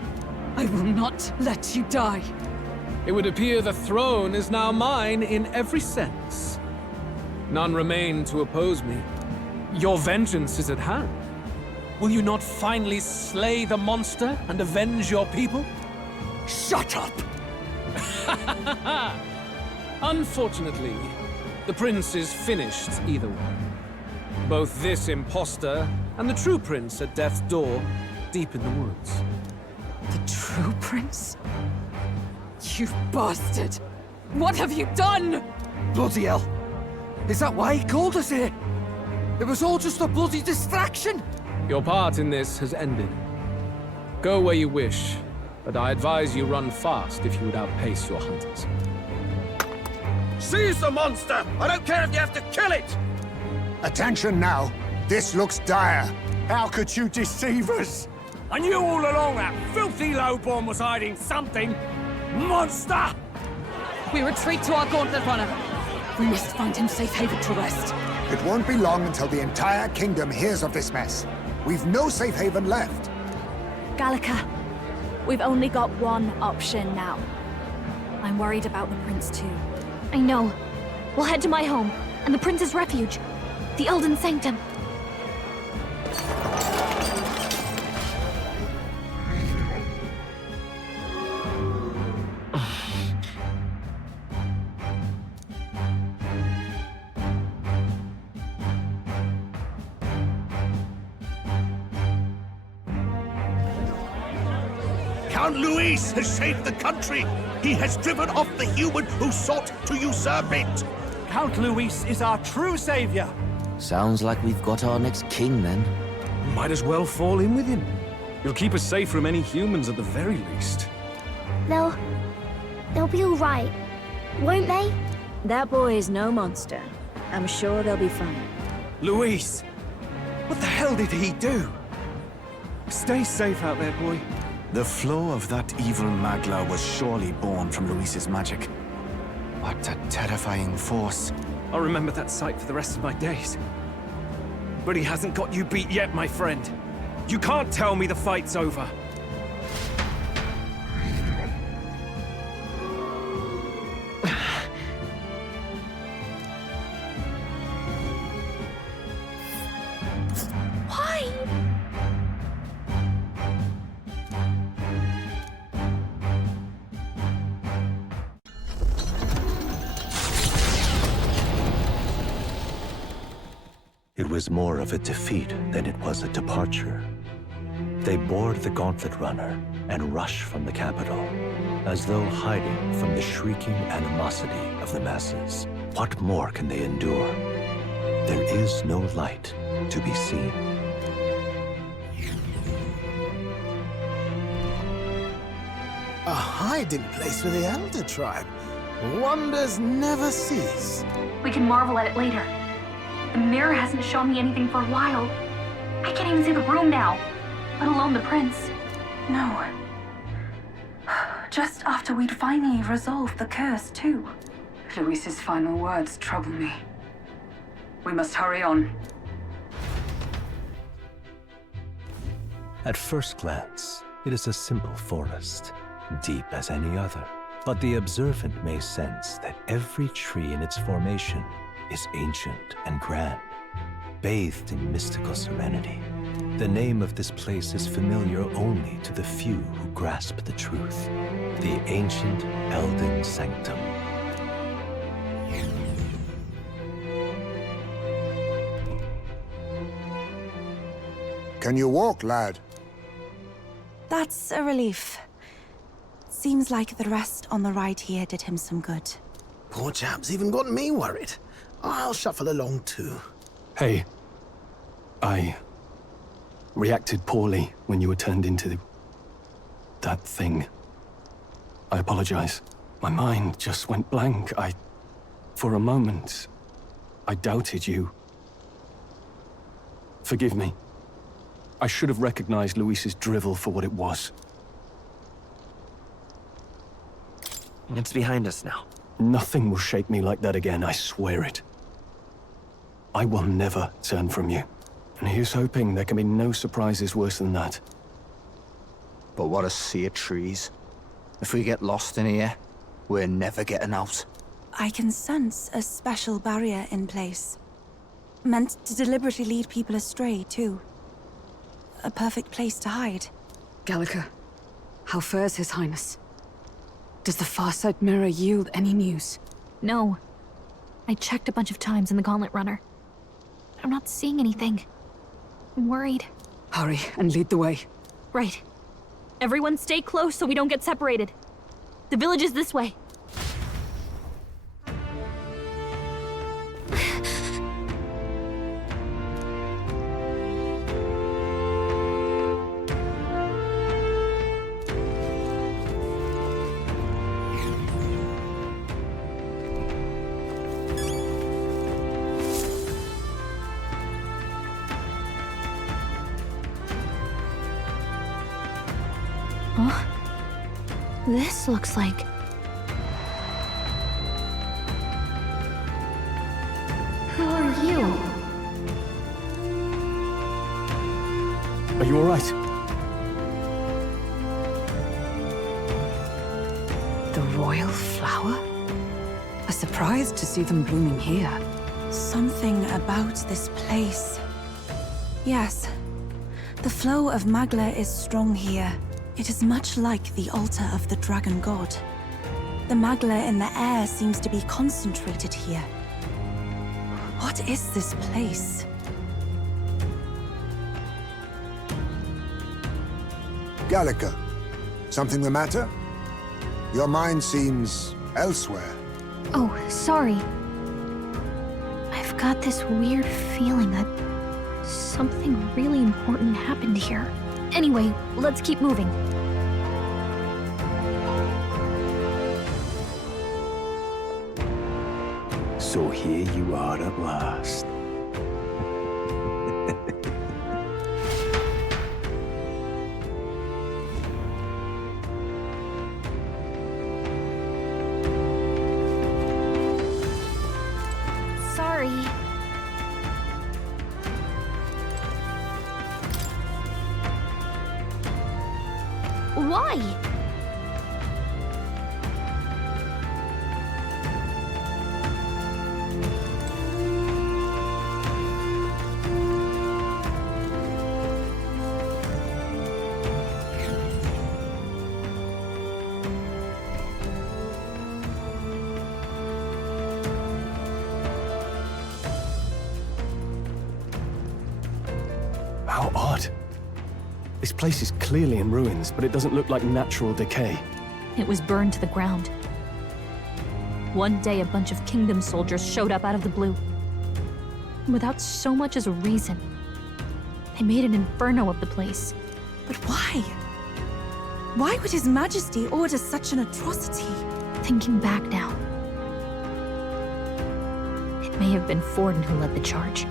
I will not let you die. It would appear the throne is now mine in every sense. None remain to oppose me. Your vengeance is at hand. Will you not finally slay the monster and avenge your people? Shut up! Unfortunately, the prince is finished either way. Both this imposter and the true prince at death's door, deep in the woods. The true prince? You bastard! What have you done? Bloody hell! Is that why he called us here? It was all just a bloody distraction! Your part in this has ended. Go where you wish, but I advise you run fast if you would outpace your hunters. Seize the monster! I don't care if you have to kill it! Attention now. This looks dire. How could you deceive us? I knew all along that filthy lowborn was hiding something! Monster! We retreat to our gauntlet runner. We must find him safe haven to rest. It won't be long until the entire kingdom hears of this mess. We've no safe haven left. Gallica, we've only got one option now. I'm worried about the prince too. I know. We'll head to my home, and the prince's refuge. The Elden Sanctum. Count Luis has saved the country! He has driven off the human who sought to usurp it! Count Luis is our true savior! Sounds like we've got our next king, then. Might as well fall in with him. He'll keep us safe from any humans at the very least. They'll be all right, won't they? That boy is no monster. I'm sure they'll be fine. Luis! What the hell did he do? Stay safe out there, boy. The flow of that evil Magla was surely born from Luis's magic. What a terrifying force. I'll remember that sight for the rest of my days. But he hasn't got you beat yet, my friend. You can't tell me the fight's over. Why? It was more of a defeat than it was a departure. They board the gauntlet runner and rush from the capital, as though hiding from the shrieking animosity of the masses. What more can they endure? There is no light to be seen. A hiding place for the Elder Tribe. Wonders never cease. We can marvel at it later. The mirror hasn't shown me anything for a while. I can't even see the room now. let alone the prince. No. Just after we'd finally resolved the curse, too. Luis's final words trouble me. We must hurry on. At first glance, it is a simple forest, deep as any other. But the observant may sense that every tree in its formation is ancient and grand, bathed in mystical serenity. The name of this place is familiar only to the few who grasp the truth. The ancient Elden Sanctum. Can you walk, lad? That's a relief. Seems like the rest on the ride here did him some good. Poor chap's even got me worried. I'll shuffle along too. Hey, I reacted poorly when you were turned into that thing. I apologize. My mind just went blank. For a moment, I doubted you. Forgive me. I should have recognized Luis's drivel for what it was. It's behind us now. Nothing will shake me like that again, I swear it. I will never turn from you. And here's hoping there can be no surprises worse than that. But what a sea of trees. If we get lost in here, we're never getting out. I can sense a special barrier in place. Meant to deliberately lead people astray, too. A perfect place to hide. Gallica, how fares His Highness? Does the Farsight Mirror yield any news? No. I checked a bunch of times in the Gauntlet Runner. I'm not seeing anything. I'm worried. Hurry and lead the way. Right. Everyone stay close so we don't get separated. The village is this way. Huh? This looks like... Who are you? Are you all right? The royal flower? A surprise to see them blooming here. Something about this place. Yes. The flow of Magla is strong here. It is much like the altar of the dragon god. The Magla in the air seems to be concentrated here. What is this place? Gallica, something the matter? Your mind seems elsewhere. Oh, sorry. I've got this weird feeling that something really important happened here. Anyway, let's keep moving. So here you are at last. Sorry. Why? How odd. This place is clearly in ruins, but it doesn't look like natural decay. It was burned to the ground. One day, a bunch of kingdom soldiers showed up out of the blue. Without so much as a reason. They made an inferno of the place. But why? Why would His Majesty order such an atrocity? Thinking back now, it may have been Forden who led the charge.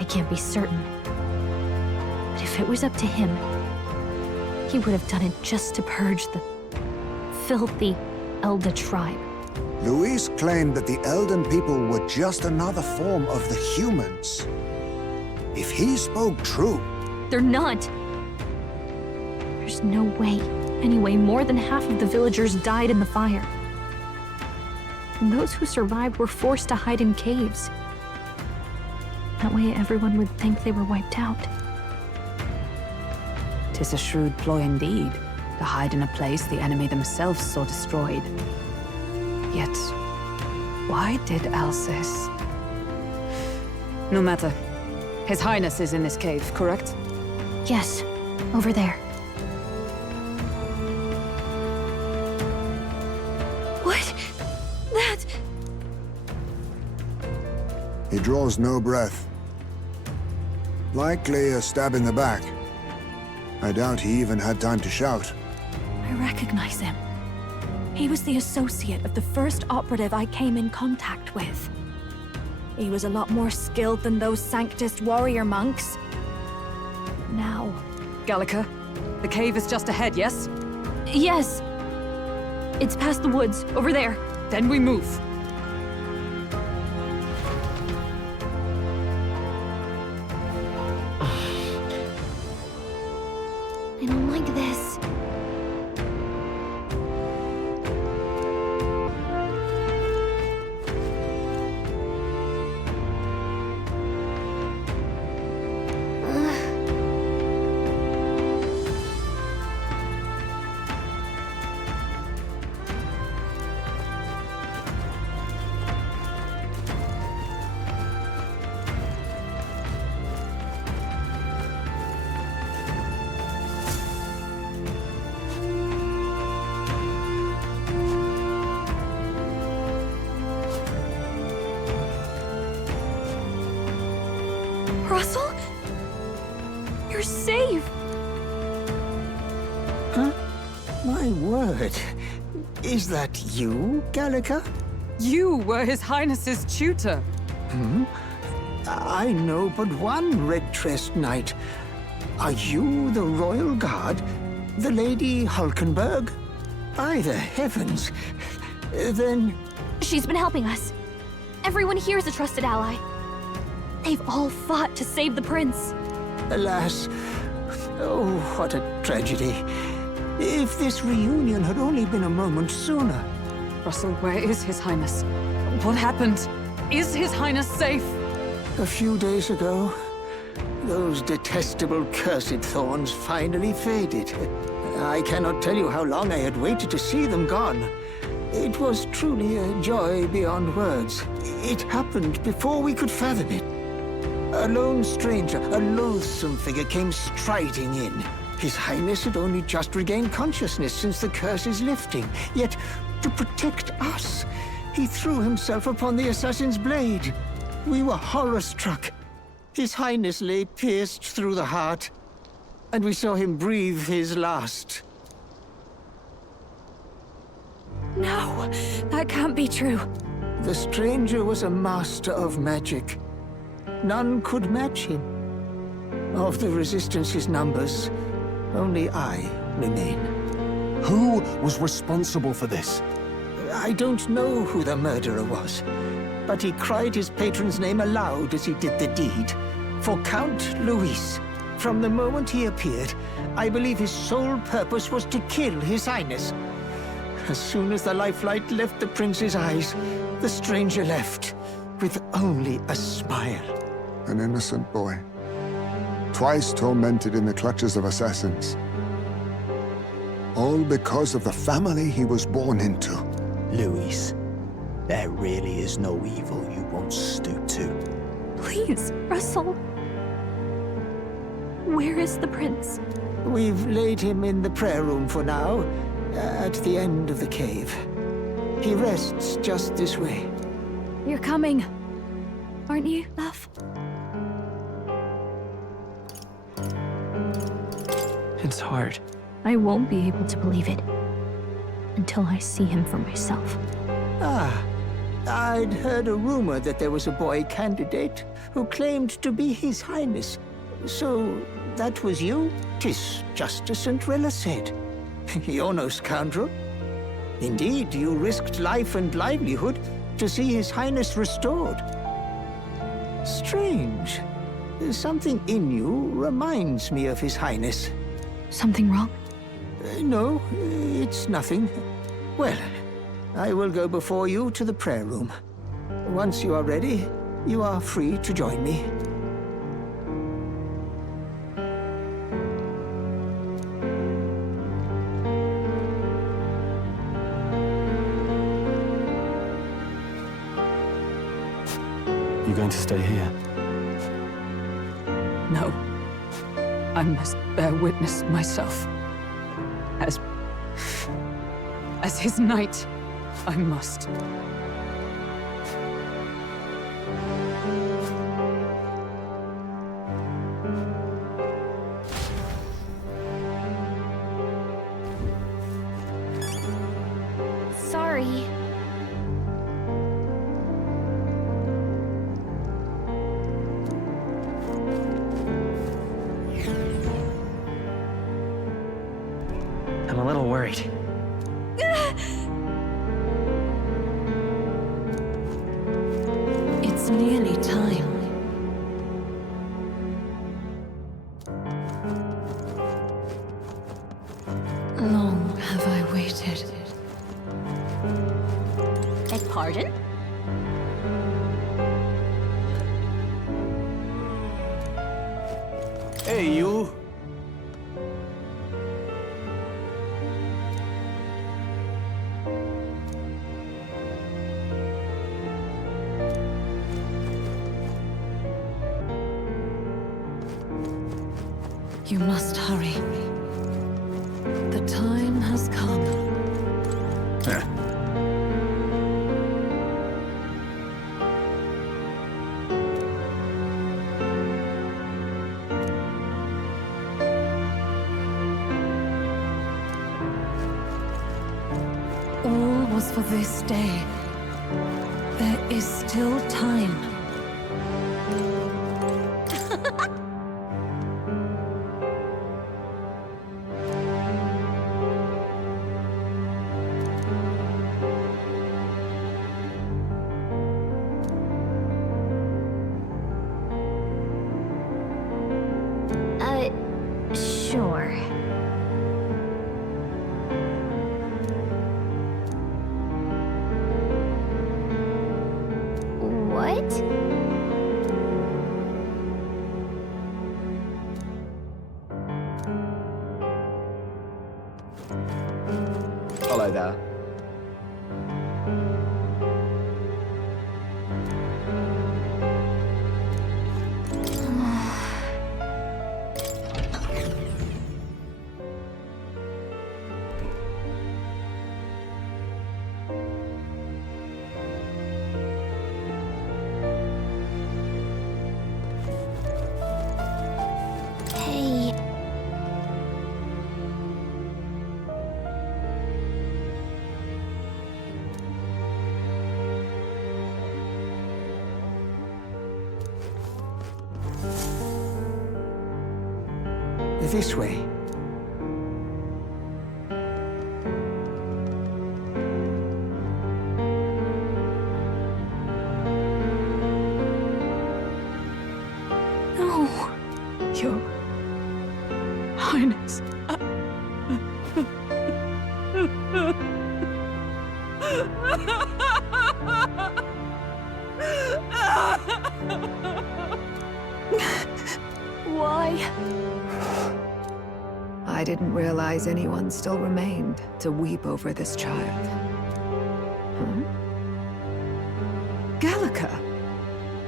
I can't be certain, but if it was up to him, he would have done it just to purge the filthy Elder tribe. Luis claimed that the Elden people were just another form of the humans. If he spoke true... They're not. There's no way. Anyway, more than half of the villagers died in the fire. And those who survived were forced to hide in caves. That way everyone would think they were wiped out. 'Tis a shrewd ploy indeed, to hide in a place the enemy themselves saw destroyed. Yet, why did Alcest? No matter. His Highness is in this cave, correct? Yes, over there. What? That... He draws no breath. Likely a stab in the back. I doubt he even had time to shout. I recognize him. He was the associate of the first operative I came in contact with. He was a lot more skilled than those Sanctist warrior monks. Now... Gallica, the cave is just ahead, yes? Yes. It's past the woods, over there. Then we move. I don't like this. Russell? You're safe! Huh? My word. Is that you, Gallica? You were His Highness's tutor. Hmm? I know but one red-tressed knight. Are you the royal guard? The Lady Hulkenberg? By the heavens. Then... She's been helping us. Everyone here is a trusted ally. They've all fought to save the prince. Alas. Oh, what a tragedy. If this reunion had only been a moment sooner. Russell, where is His Highness? What happened? Is His Highness safe? A few days ago, those detestable cursed thorns finally faded. I cannot tell you how long I had waited to see them gone. It was truly a joy beyond words. It happened before we could fathom it. A lone stranger, a loathsome figure, came striding in. His Highness had only just regained consciousness since the curse's lifting. Yet, to protect us, he threw himself upon the assassin's blade. We were horror-struck. His Highness lay pierced through the heart, and we saw him breathe his last. No, that can't be true. The stranger was a master of magic. None could match him. Of the Resistance's numbers, only I remain. Who was responsible for this? I don't know who the murderer was, but he cried his patron's name aloud as he did the deed. For Count Luis, from the moment he appeared, I believe his sole purpose was to kill His Highness. As soon as the lifelight left the prince's eyes, the stranger left, with only a smile. An innocent boy. Twice tormented in the clutches of assassins. All because of the family he was born into. Luis, there really is no evil you won't stoop to. Please, Russell. Where is the prince? We've laid him in the prayer room for now, at the end of the cave. He rests just this way. You're coming, aren't you, love? It's hard. I won't be able to believe it until I see him for myself. Ah, I'd heard a rumor that there was a boy candidate who claimed to be His Highness. So, that was you? 'Tis just as St. Rilla said. You're no scoundrel. Indeed, you risked life and livelihood to see His Highness restored. Strange. Something in you reminds me of His Highness. Something wrong? No, it's nothing. Well, I will go before you to the prayer room. Once you are ready, you are free to join me. You going to stay here? No. I must bear witness myself. As his knight, I must. Sorry. I'm a little worried. It's nearly time. Long have I waited. Beg pardon? Hey, you! You must hurry. The time has come. All was for this day. There is still time. Sure. What? Hello there. Hey. This way. No. Your Highness. Why? I didn't realize anyone still remained to weep over this child. Huh? Gallica!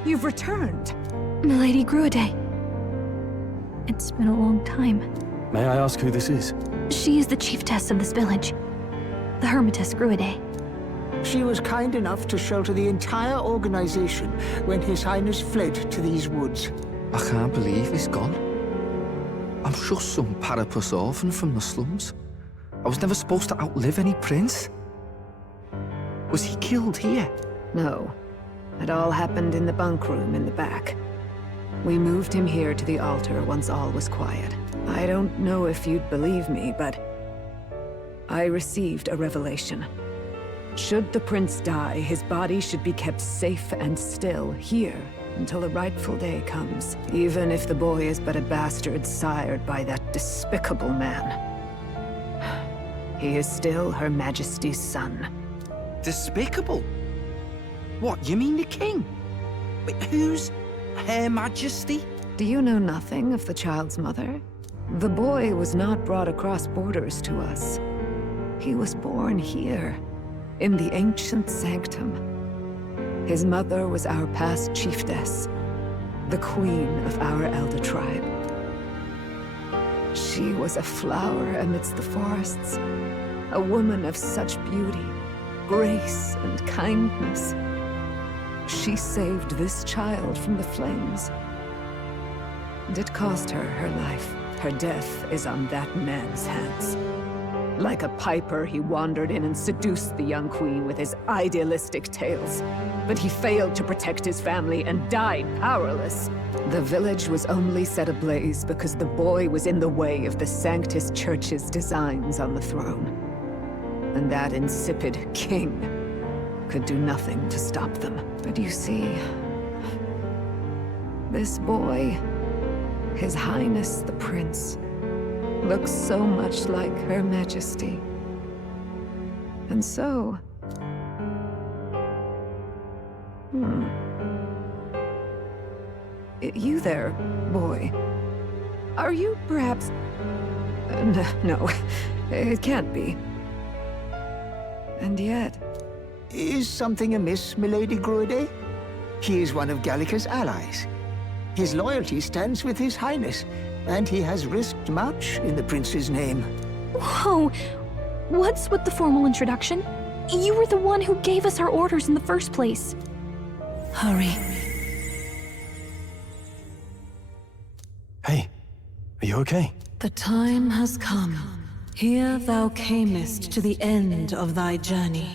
You've returned! Milady Gruiday. It's been a long time. May I ask who this is? She is the chiefess of this village. The Hermitess Gruiday. She was kind enough to shelter the entire organization when His Highness fled to these woods. I can't believe he's gone. I'm just some parapus orphan from the slums. I was never supposed to outlive any prince. Was he killed here? No. It all happened in the bunk room in the back. We moved him here to the altar once all was quiet. I don't know if you'd believe me, but I received a revelation. Should the prince die, his body should be kept safe and still here until the rightful day comes, even if the boy is but a bastard sired by that despicable man. He is still Her Majesty's son. Despicable? What, you mean the king? Wait, who's Her Majesty? Do you know nothing of the child's mother? The boy was not brought across borders to us. He was born here, in the ancient sanctum. His mother was our past chiefess, the queen of our elder tribe. She was a flower amidst the forests, a woman of such beauty, grace, and kindness. She saved this child from the flames. And it cost her her life. Her death is on that man's hands. Like a piper, he wandered in and seduced the young queen with his idealistic tales. But he failed to protect his family and died powerless. The village was only set ablaze because the boy was in the way of the Sanctus Church's designs on the throne. And that insipid king could do nothing to stop them. But you see, this boy, His Highness the Prince, looks so much like Her Majesty. And so... You there, boy. Are you perhaps... No, it can't be. And yet... Is something amiss, milady Gruide? He is one of Gallica's allies. His loyalty stands with His Highness, and he has risked much in the prince's name. Whoa! What's with the formal introduction? You were the one who gave us our orders in the first place. Hurry. Hey, are you okay? The time has come. Here thou camest to the end of thy journey.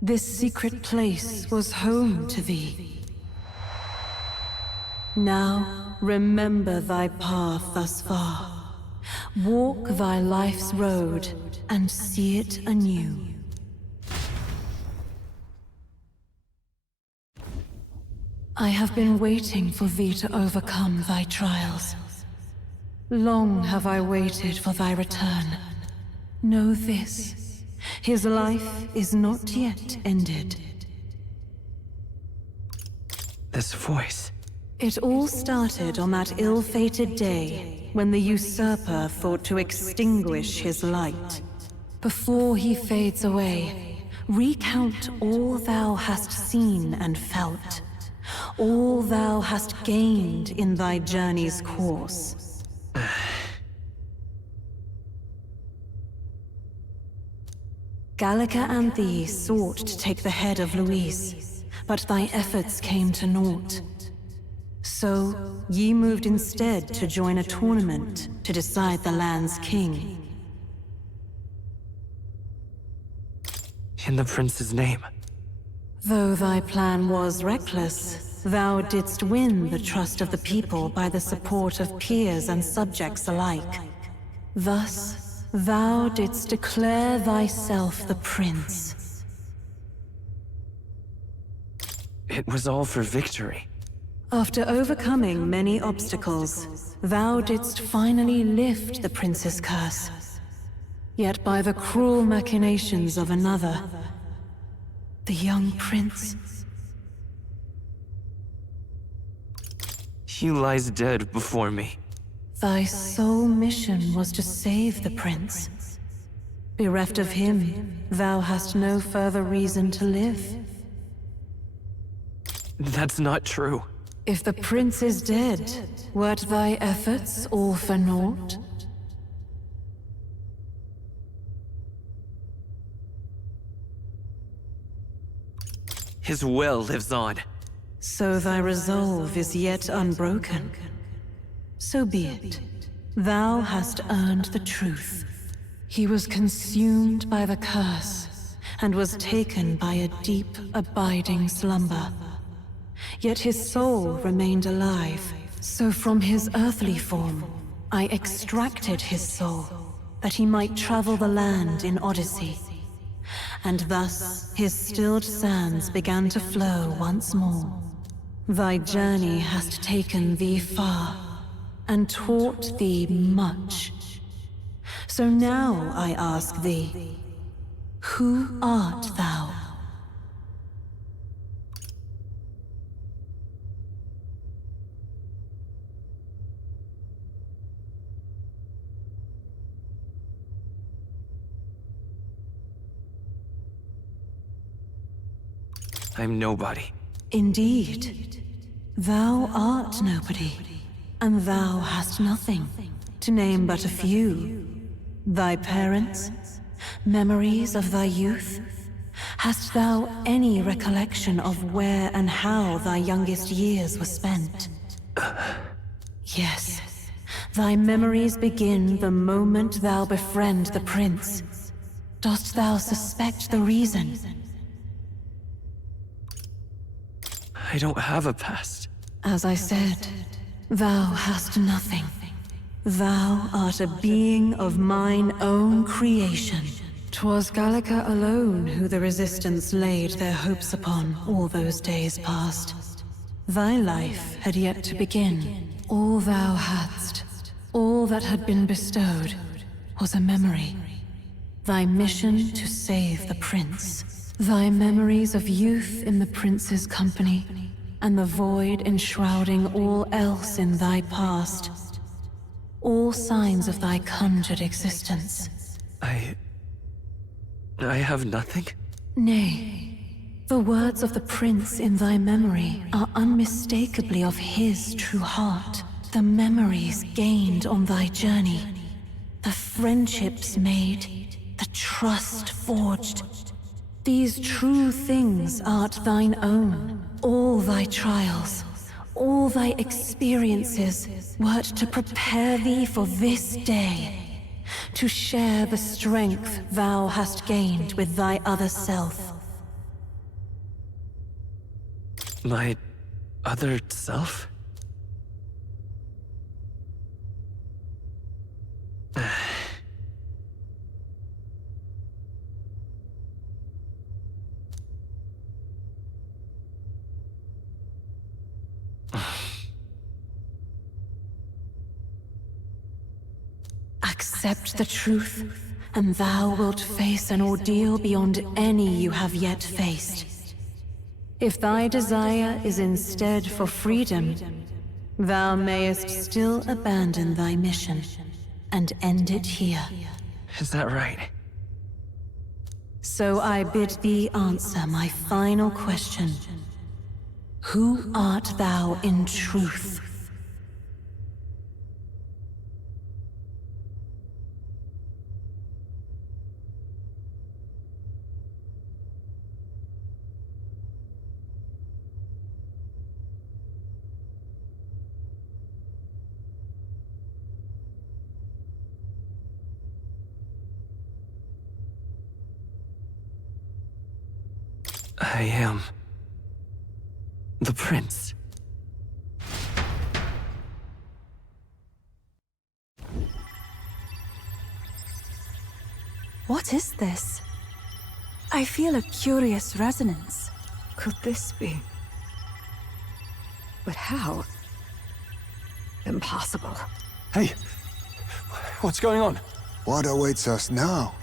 This secret place was home to thee. Now, remember thy path thus far. Walk thy life's road and see it anew. I have been waiting for thee to overcome thy trials. Long have I waited for thy return. Know this, his life is not yet ended. This voice... It all started on that ill-fated day when the usurper thought to extinguish his light. Before he fades away, recount all thou hast seen and felt, all thou hast gained in thy journey's course. Gallica and thee sought to take the head of Luis, but thy efforts came to naught. So, ye moved instead to join a tournament to decide the land's king. In the prince's name. Though thy plan was reckless, thou didst win the trust of the people by the support of peers and subjects alike. Thus, thou didst declare thyself the prince. It was all for victory. After overcoming many obstacles, thou didst finally lift the prince's curse. Yet by the cruel machinations of another, the young prince... He lies dead before me. Thy sole mission was to save the prince. Bereft of him, thou hast no further reason to live. That's not true. If the prince is dead, weren't thy efforts all for naught? His will lives on. So thy resolve is yet unbroken. So be it. Thou hast earned the truth. He was consumed by the curse, and was taken by a deep, abiding slumber. yet his soul remained alive. So from his earthly form, I extracted his soul, that he might travel the land in Odyssey. And thus his stilled sands began to flow once more. Thy journey hast taken thee far, and taught thee much. So now I ask thee, who art thou? I'm nobody. Indeed. Thou art nobody, and thou hast nothing, to name but a few. Thy parents, memories of thy youth? Hast thou any recollection of where and how thy youngest years were spent? Yes, thy memories begin the moment thou befriend the prince. Dost thou suspect the reason? I don't have a past. As I said, thou hast nothing. Thou art a being of mine own creation. 'Twas Gallica alone who the Resistance laid their hopes upon all those days past. Thy life had yet to begin. All thou hadst, all that had been bestowed, was a memory. Thy mission to save the prince. Thy memories of youth in the prince's company, and the void enshrouding all else in thy past. All signs of thy conjured existence. I have nothing? Nay, the words of the prince in thy memory are unmistakably of his true heart. The memories gained on thy journey, the friendships made, the trust forged. These true things art thine own. All thy trials, all thy experiences wert to prepare thee for this day, to share the strength thou hast gained with thy other self. My other self? Accept the truth, and thou wilt face an ordeal beyond any you have yet faced. If thy desire is instead for freedom, thou mayest still abandon thy mission and end it here. Is that right? So I bid thee answer my final question. Who art thou in truth? I am the prince. What is this? I feel a curious resonance. Could this be? But how? Impossible. Hey! What's going on? What awaits us now?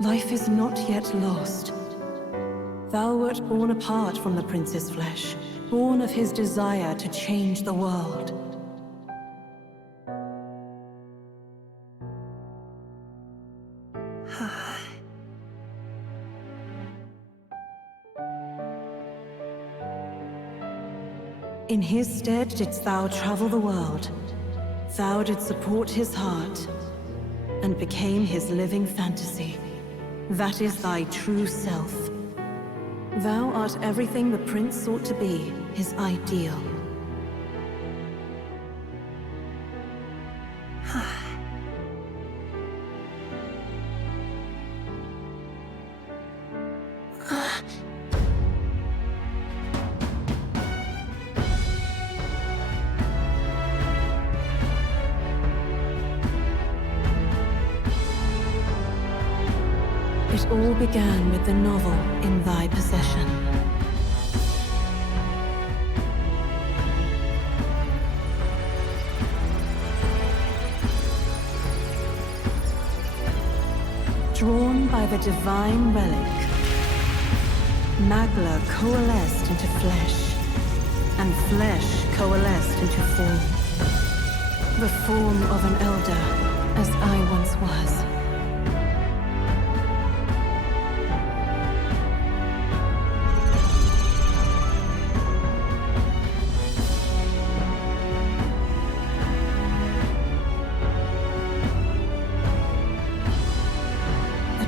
Life is not yet lost. Thou wert born apart from the prince's flesh, born of his desire to change the world. In his stead didst thou travel the world. Thou didst support his heart, and became his living fantasy. That is thy true self. Thou art everything the prince sought to be, his ideal. It all began with the novel in thy possession. Drawn by the divine relic, Magla coalesced into flesh, and flesh coalesced into form. The form of an elder, as I once was.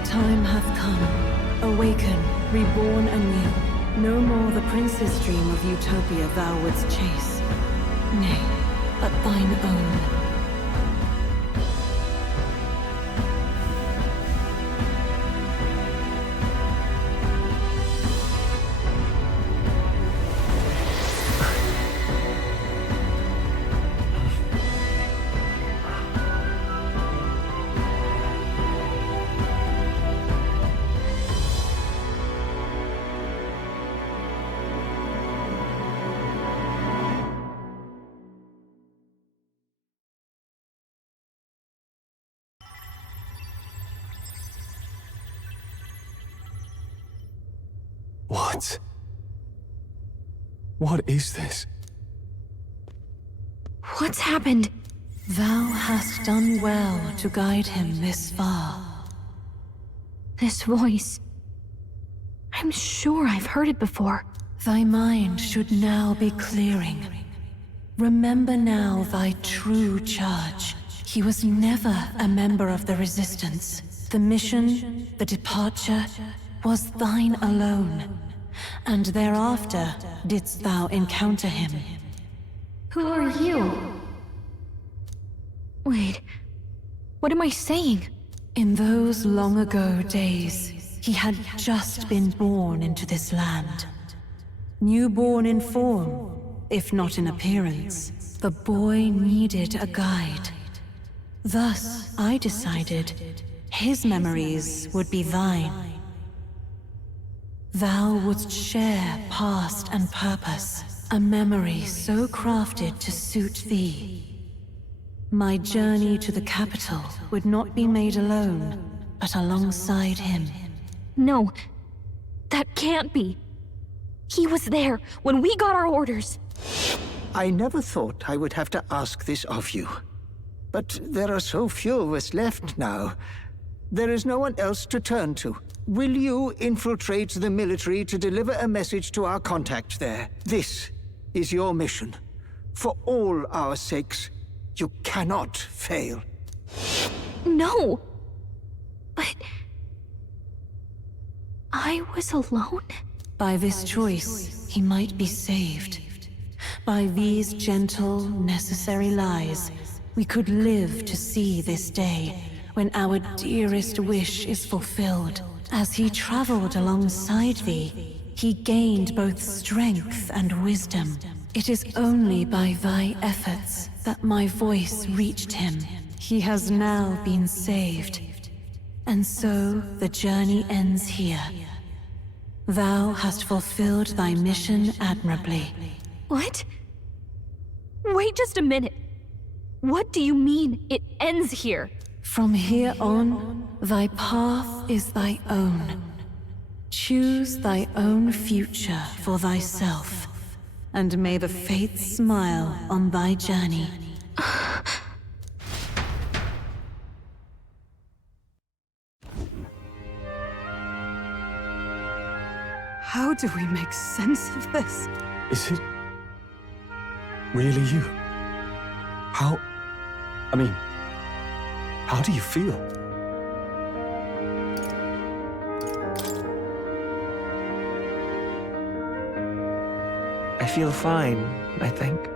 Time hath come. Awaken, reborn anew. No more the prince's dream of utopia thou wouldst chase. Nay, but thine own. What? What is this? What's happened? Thou hast done well to guide him this far. This voice. I'm sure I've heard it before. Thy mind should now be clearing. Remember now thy true charge. He was never a member of the Resistance. The mission, the departure, was thine alone. And thereafter didst thou encounter him. Who are you? Wait, what am I saying? In those long ago days, he had just been born into this land. Newborn in form, if not in appearance, the boy needed a guide. Thus, I decided his memories would be thine. Thou wouldst share past and purpose, a memory so crafted to suit thee. My journey to the capital would not be made alone, but alongside him. No, that can't be. He was there when we got our orders. I never thought I would have to ask this of you. But there are so few of us left now. There is no one else to turn to. Will you infiltrate the military to deliver a message to our contact there? This is your mission. For all our sakes, you cannot fail. No! But... I was alone? By this choice, he might be saved. By these gentle, necessary lies, we could live to see this day, when our dearest wish is fulfilled. As he traveled alongside thee, he gained both strength and wisdom. It is only by thy efforts that my voice reached him. He has now been saved. And so the journey ends here. Thou hast fulfilled thy mission admirably. What? Wait just a minute. What do you mean, it ends here? From here on, thy path is thy own. Choose thy own future for thyself, and may the fates smile on thy journey. How do we make sense of this? Is it really you? How do you feel? I feel fine, I think.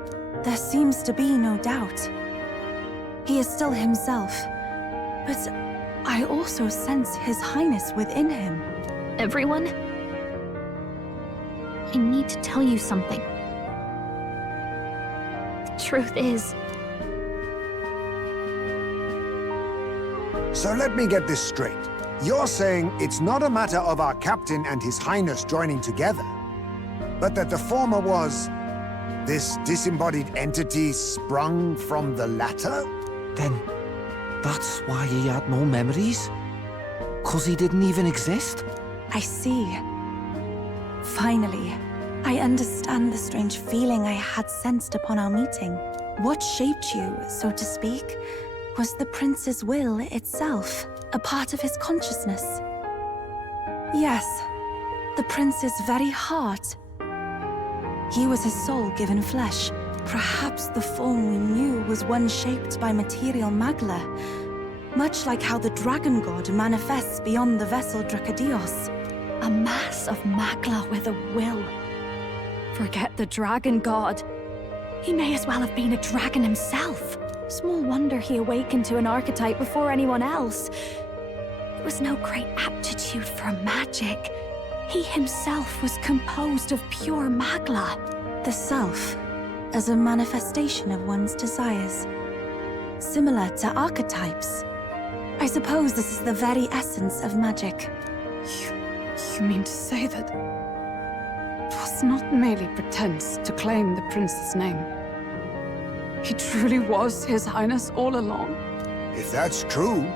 There seems to be no doubt. He is still himself, but I also sense His Highness within him. Everyone? I need to tell you something. The truth is... So let me get this straight. You're saying it's not a matter of our captain and his highness joining together, but that the former was this disembodied entity sprung from the latter? Then that's why he had no memories? 'Cause he didn't even exist? I see. Finally, I understand the strange feeling I had sensed upon our meeting. What shaped you, so to speak, was the prince's will itself, a part of his consciousness. Yes, the prince's very heart. He was his soul given flesh. Perhaps the form we knew was one shaped by material magla, much like how the dragon god manifests beyond the vessel Drakadios. A mass of magla with a will. Forget the dragon god. He may as well have been a dragon himself. Small wonder he awakened to an archetype before anyone else. It was no great aptitude for magic. He himself was composed of pure magla. The self, as a manifestation of one's desires. Similar to archetypes. I suppose this is the very essence of magic. You mean to say that it was not merely pretense to claim the prince's name? He truly was His Highness all along? If that's true,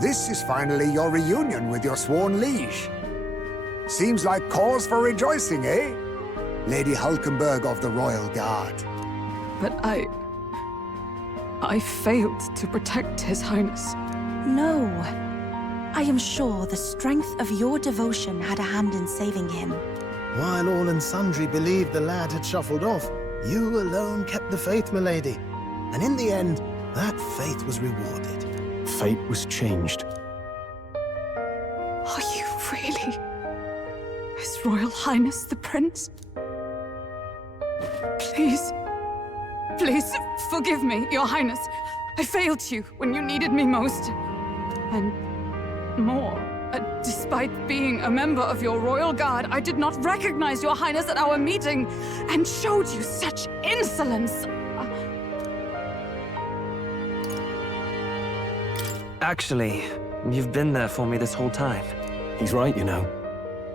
this is finally your reunion with your sworn liege. Seems like cause for rejoicing, eh? Lady Hulkenberg of the Royal Guard. But I failed to protect His Highness. No. I am sure the strength of your devotion had a hand in saving him. While all and sundry believed the lad had shuffled off, you alone kept the faith, milady. And in the end, that faith was rewarded. Fate was changed. Are you really His Royal Highness the Prince? Please, please, forgive me, Your Highness. I failed you when you needed me most. And more, despite being a member of your Royal Guard, I did not recognize Your Highness at our meeting and showed you such insolence. Actually, you've been there for me this whole time. He's right, you know.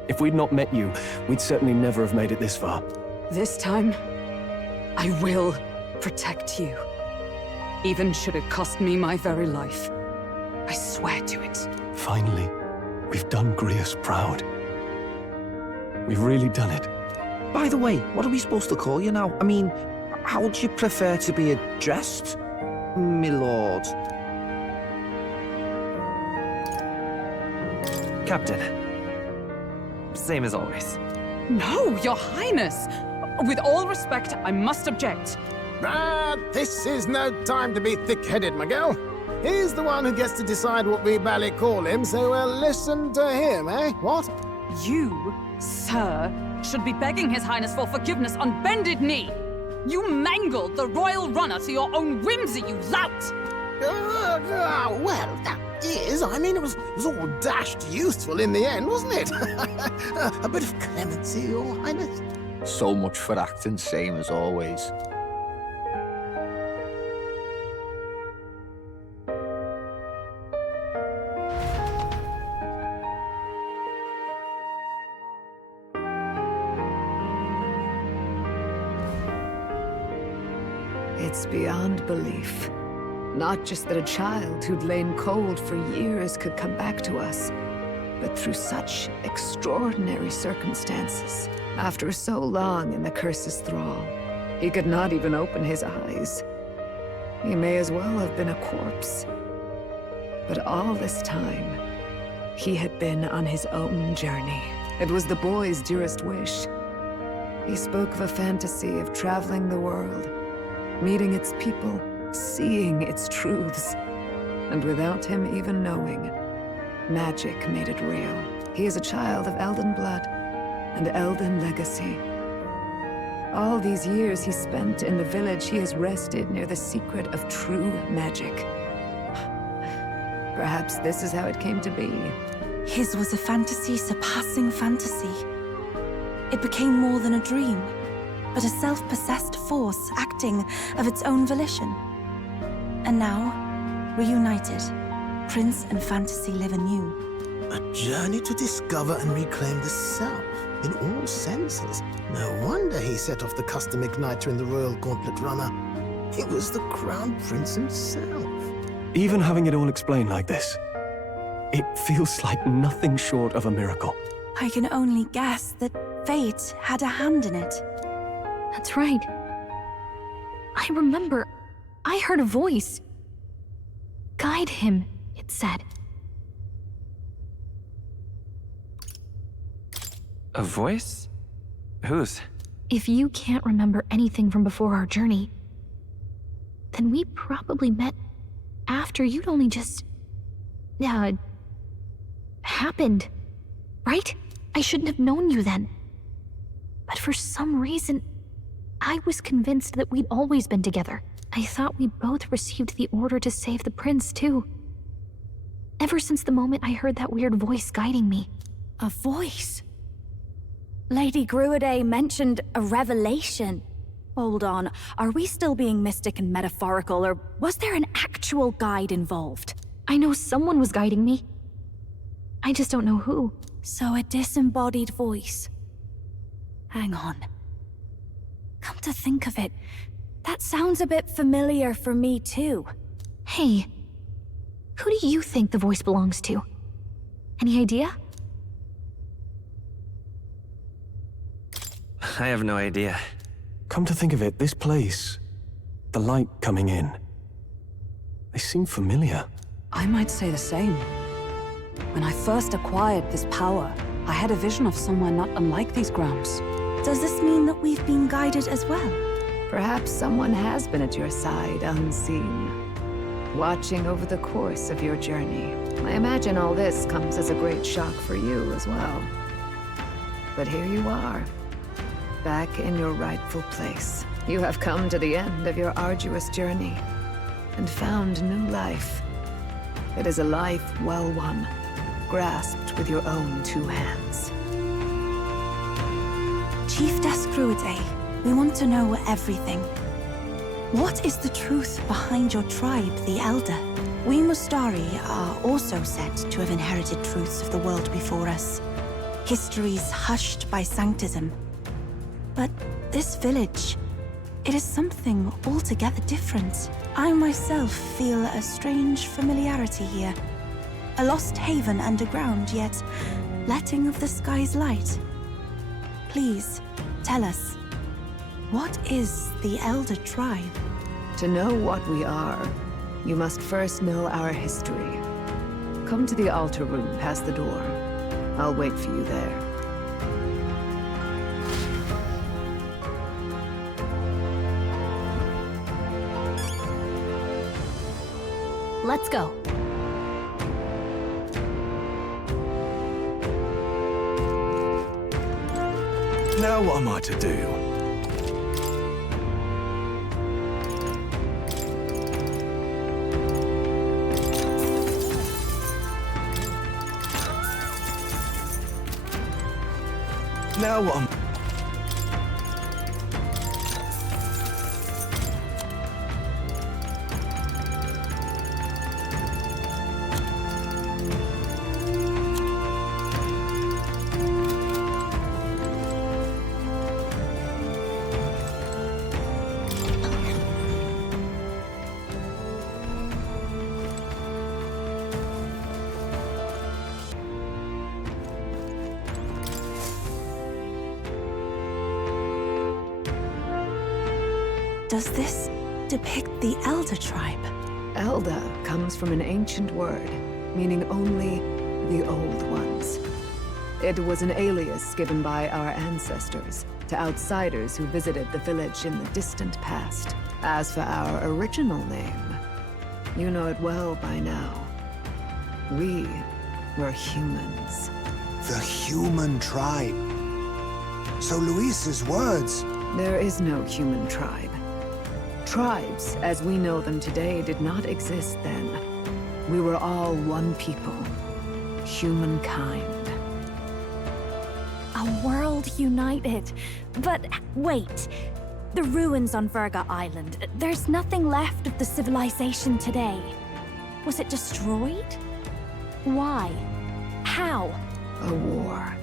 If we'd not met you, we'd certainly never have made it this far. This time, I will protect you. Even should it cost me my very life. I swear to it. Finally, we've done Grius proud. We've really done it. By the way, what are we supposed to call you now? I mean, how would you prefer to be addressed, my lord? Captain. Same as always. No, Your Highness! With all respect, I must object. This is no time to be thick-headed, Miguel. He's the one who gets to decide what we bally call him, so we'll listen to him, eh? What? You, sir, should be begging His Highness for forgiveness on bended knee. You mangled the royal runner to your own whimsy, you lout! Well, that is, I mean, it was all dashed useful in the end, wasn't it? A bit of clemency, Your Highness. So much for acting same as always. It's beyond belief. Not just that a child who'd lain cold for years could come back to us, but through such extraordinary circumstances. After so long in the curse's thrall, he could not even open his eyes. He may as well have been a corpse. But all this time, he had been on his own journey. It was the boy's dearest wish. He spoke of a fantasy of traveling the world, meeting its people, seeing its truths. And without him even knowing, magic made it real. He is a child of Elden blood and Elden legacy. All these years he spent in the village, he has rested near the secret of true magic. Perhaps this is how it came to be. His was a fantasy surpassing fantasy. It became more than a dream, but a self-possessed force acting of its own volition. And now, reunited, Prince and fantasy live anew. A journey to discover and reclaim the self, in all senses. No wonder he set off the custom igniter in the Royal Gauntlet Runner. It was the Crown Prince himself. Even having it all explained like this, it feels like nothing short of a miracle. I can only guess that fate had a hand in it. That's right. I remember, I heard a voice. Guide him, it said. A voice? Whose? If you can't remember anything from before our journey, then we probably met after you'd only just... happened, right? I shouldn't have known you then. But for some reason, I was convinced that we'd always been together. I thought we both received the order to save the prince, too. Ever since the moment I heard that weird voice guiding me. A voice? Lady Gruaday mentioned a revelation. Hold on, are we still being mystic and metaphorical, or was there an actual guide involved? I know someone was guiding me. I just don't know who. So a disembodied voice. Hang on. Come to think of it, that sounds a bit familiar for me too. Hey, who do you think the voice belongs to? Any idea? I have no idea. Come to think of it, this place, the light coming in, they seem familiar. I might say the same. When I first acquired this power, I had a vision of somewhere not unlike these grounds. Does this mean that we've been guided as well? Perhaps someone has been at your side unseen, watching over the course of your journey. I imagine all this comes as a great shock for you as well. But here you are, back in your rightful place. You have come to the end of your arduous journey and found new life. It is a life well won, grasped with your own two hands. Chiefess Gruaday, we want to know everything. What is the truth behind your tribe, the Elder? We Mustari are also said to have inherited truths of the world before us. Histories hushed by sanctism. But this village, it is something altogether different. I myself feel a strange familiarity here. A lost haven underground, yet letting of the sky's light. Please, tell us, what is the Elder Tribe? To know what we are, you must first know our history. Come to the altar room past the door. I'll wait for you there. Let's go. Now what am I to do? Now what am... Does this depict the Elder Tribe? Elder comes from an ancient word, meaning only the Old Ones. It was an alias given by our ancestors to outsiders who visited the village in the distant past. As for our original name, you know it well by now. We were humans. The human tribe. So Luis's words... There is no human tribe. Tribes, as we know them today, did not exist then. We were all one people. Humankind. A world united. But wait, the ruins on Virga Island, there's nothing left of the civilization today. Was it destroyed? Why? How? A war.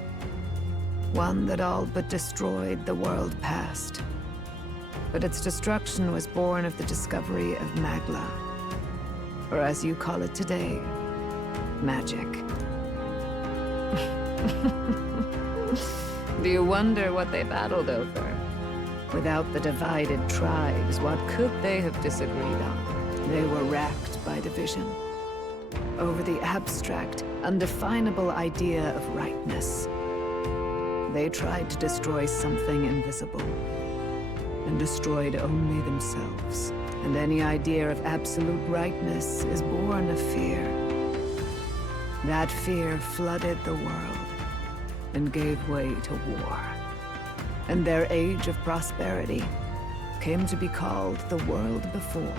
One that all but destroyed the world past. But its destruction was born of the discovery of Magla. Or as you call it today, magic. Do you wonder what they battled over? Without the divided tribes, what could they have disagreed on? They were racked by division. Over the abstract, undefinable idea of rightness. They tried to destroy something invisible, and destroyed only themselves. And any idea of absolute rightness is born of fear. That fear flooded the world, and gave way to war. And their age of prosperity came to be called the world before.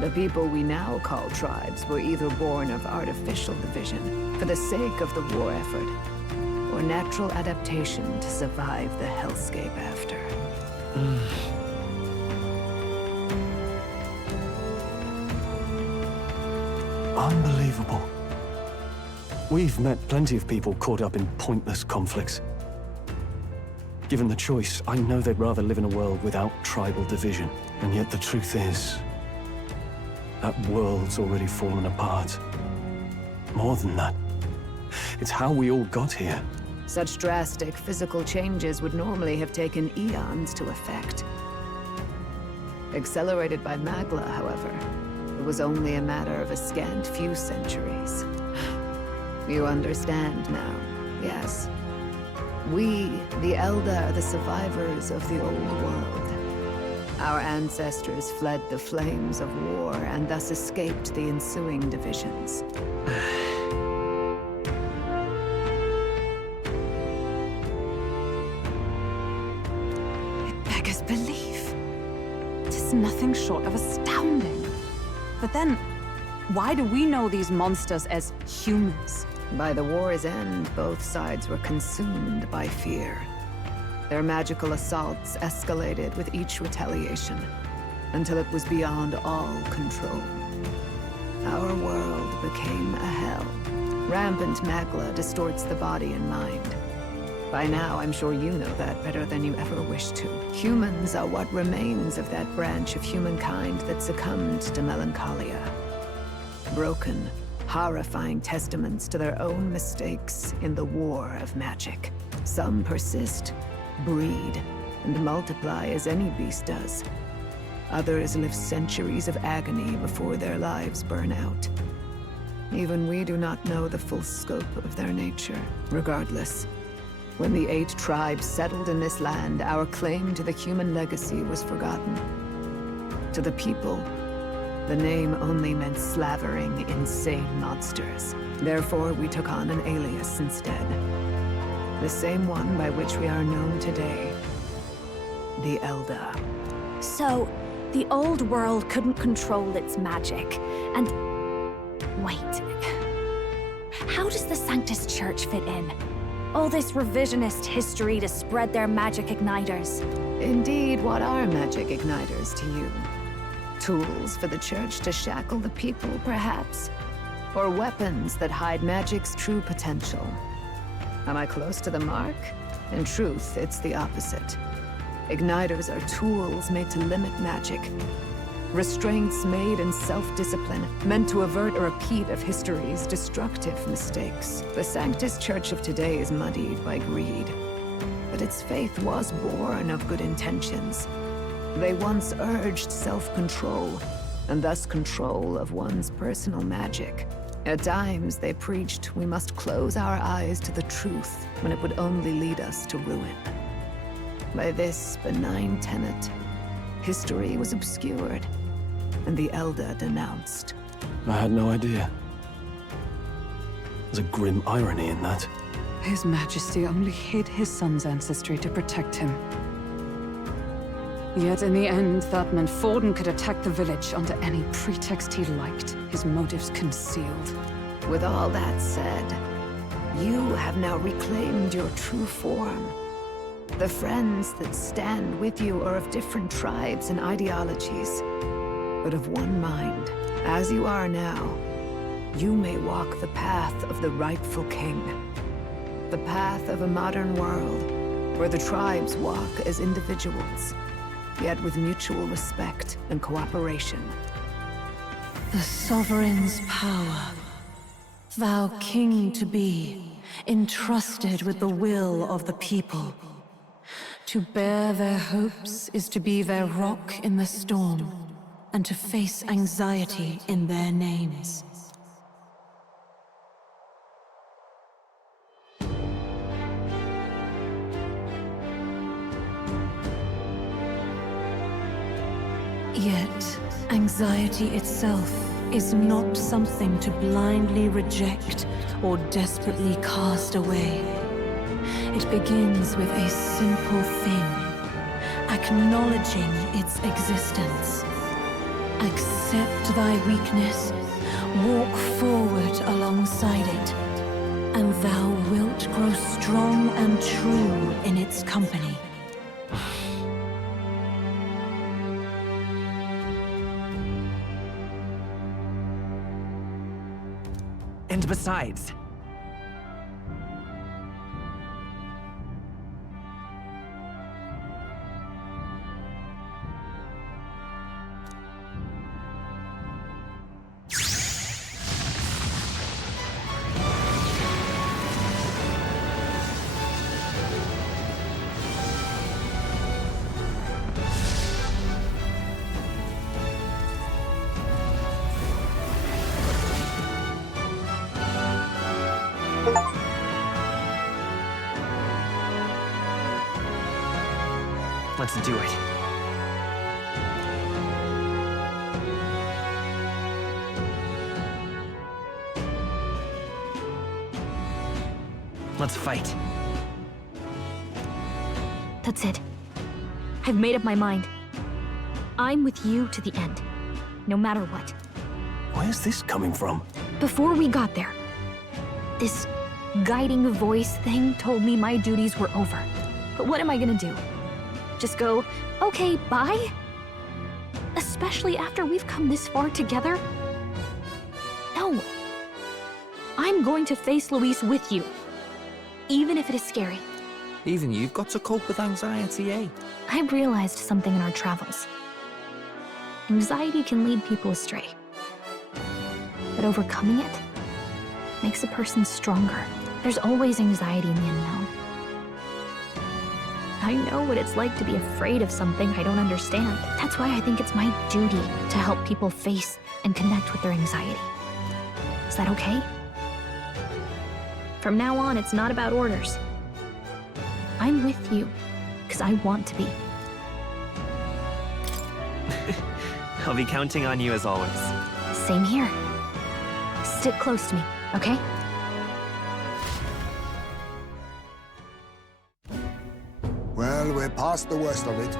The people we now call tribes were either born of artificial division for the sake of the war effort, or natural adaptation to survive the hellscape after. Unbelievable. We've met plenty of people caught up in pointless conflicts. Given the choice, I know they'd rather live in a world without tribal division. And yet the truth is, that world's already fallen apart. More than that, it's how we all got here. Such drastic physical changes would normally have taken eons to effect. Accelerated by Magla, however, it was only a matter of a scant few centuries. You understand now, yes? We, the Elder, are the survivors of the old world. Our ancestors fled the flames of war and thus escaped the ensuing divisions. It beggars belief. It is nothing short of astounding. But then, why do we know these monsters as humans? By the war's end, both sides were consumed by fear. Their magical assaults escalated with each retaliation, until it was beyond all control. Our world became a hell. Rampant Magla distorts the body and mind. By now, I'm sure you know that better than you ever wished to. Humans are what remains of that branch of humankind that succumbed to melancholia. Broken, horrifying testaments to their own mistakes in the war of magic. Some persist, breed, and multiply as any beast does. Others live centuries of agony before their lives burn out. Even we do not know the full scope of their nature. Regardless, when the 8 tribes settled in this land, our claim to the human legacy was forgotten. To the people, the name only meant slavering, insane monsters. Therefore, we took on an alias instead. The same one by which we are known today. The Elder. So, the old world couldn't control its magic, and... Wait. How does the Sanctus Church fit in? All this revisionist history to spread their magic igniters. Indeed, what are magic igniters to you? Tools for the Church to shackle the people, perhaps? Or weapons that hide magic's true potential? Am I close to the mark? In truth, it's the opposite. Igniters are tools made to limit magic. Restraints made in self-discipline, meant to avert a repeat of history's destructive mistakes. The Sanctus Church of today is muddied by greed. But its faith was born of good intentions. They once urged self-control, and thus control of one's personal magic. At times, they preached we must close our eyes to the truth when it would only lead us to ruin. By this benign tenet, history was obscured, and the Elder denounced. I had no idea. There's a grim irony in that. His Majesty only hid his son's ancestry to protect him. Yet in the end, that meant Forden could attack the village under any pretext he liked, his motives concealed. With all that said, you have now reclaimed your true form. The friends that stand with you are of different tribes and ideologies, but of one mind. As you are now, you may walk the path of the rightful king. The path of a modern world where the tribes walk as individuals, yet with mutual respect and cooperation. The sovereign's power. Thou king to be, entrusted with the will of the people. To bear their hopes is to be their rock in the storm, and to face anxiety in their names. Yet, anxiety itself is not something to blindly reject or desperately cast away. It begins with a simple thing, acknowledging its existence. Accept thy weakness, walk forward alongside it, and thou wilt grow strong and true in its company. And besides... Let's do it. Let's fight. That's it. I've made up my mind. I'm with you to the end, no matter what. Where's this coming from? Before we got there, this guiding voice thing told me my duties were over. But what am I gonna do? Just go, okay, bye? Especially after we've come this far together? No. I'm going to face Luis with you, even if it is scary. Even you've got to cope with anxiety, eh? I've realized something in our travels. Anxiety can lead people astray. But overcoming it makes a person stronger. There's always anxiety in the unknown. I know what it's like to be afraid of something I don't understand. That's why I think it's my duty to help people face and connect with their anxiety. Is that okay? From now on, it's not about orders. I'm with you, because I want to be. I'll be counting on you as always. Same here. Stick close to me, okay? Well, we're past the worst of it.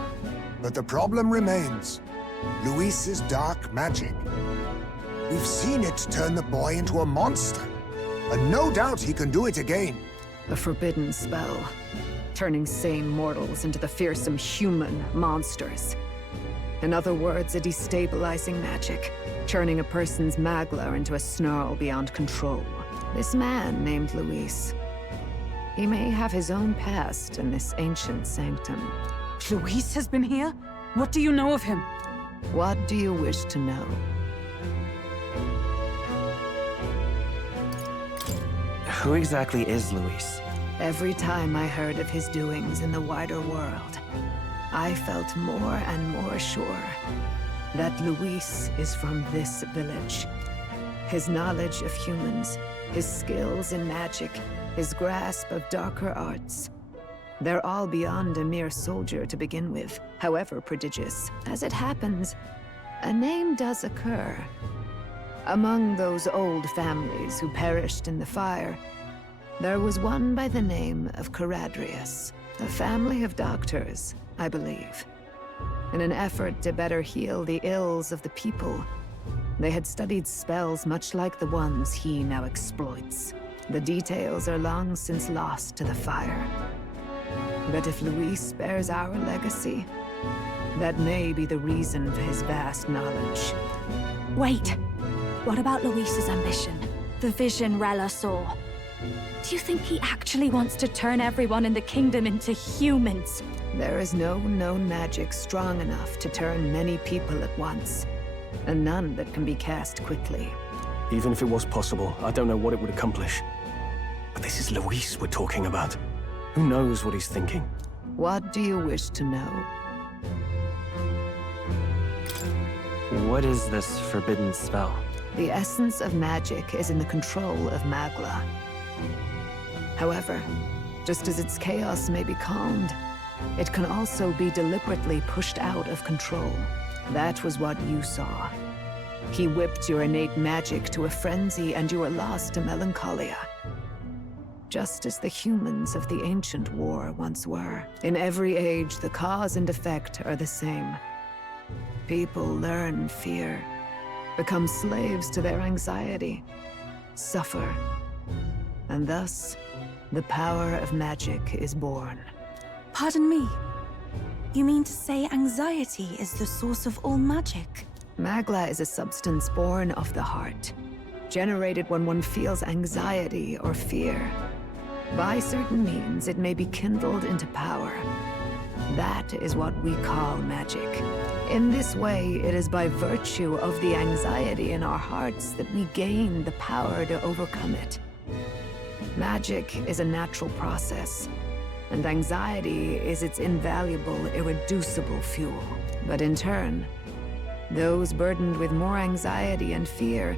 But the problem remains. Luis's dark magic. We've seen it turn the boy into a monster. And no doubt he can do it again. A forbidden spell, turning sane mortals into the fearsome human monsters. In other words, a destabilizing magic, turning a person's magla into a snarl beyond control. This man named Luis, he may have his own past in this ancient sanctum. Luis has been here? What do you know of him? What do you wish to know? Who exactly is Luis? Every time I heard of his doings in the wider world, I felt more and more sure that Luis is from this village. His knowledge of humans, his skills in magic, his grasp of darker arts. They're all beyond a mere soldier to begin with, however prodigious. As it happens, a name does occur. Among those old families who perished in the fire, there was one by the name of Caradrius, a family of doctors, I believe. In an effort to better heal the ills of the people, they had studied spells much like the ones he now exploits. The details are long since lost to the fire. But if Luis bears our legacy, that may be the reason for his vast knowledge. Wait, what about Luis's ambition? the vision Rella saw. Do you think he actually wants to turn everyone in the kingdom into humans? There is no known magic strong enough to turn many people at once, and none that can be cast quickly. Even if it was possible, I don't know what it would accomplish. But this is Luis we're talking about. Who knows what he's thinking? What do you wish to know? What is this forbidden spell? The essence of magic is in the control of Magla. However, just as its chaos may be calmed, it can also be deliberately pushed out of control. That was what you saw. He whipped your innate magic to a frenzy and you were lost to melancholia. Just as the humans of the ancient war once were. In every age, the cause and effect are the same. People learn fear, become slaves to their anxiety, suffer, and thus, the power of magic is born. Pardon me. You mean to say anxiety is the source of all magic? Magla is a substance born of the heart, generated when one feels anxiety or fear. By certain means, it may be kindled into power. That is what we call magic. In this way, it is by virtue of the anxiety in our hearts that we gain the power to overcome it. Magic is a natural process, and anxiety is its invaluable, irreducible fuel. But in turn, those burdened with more anxiety and fear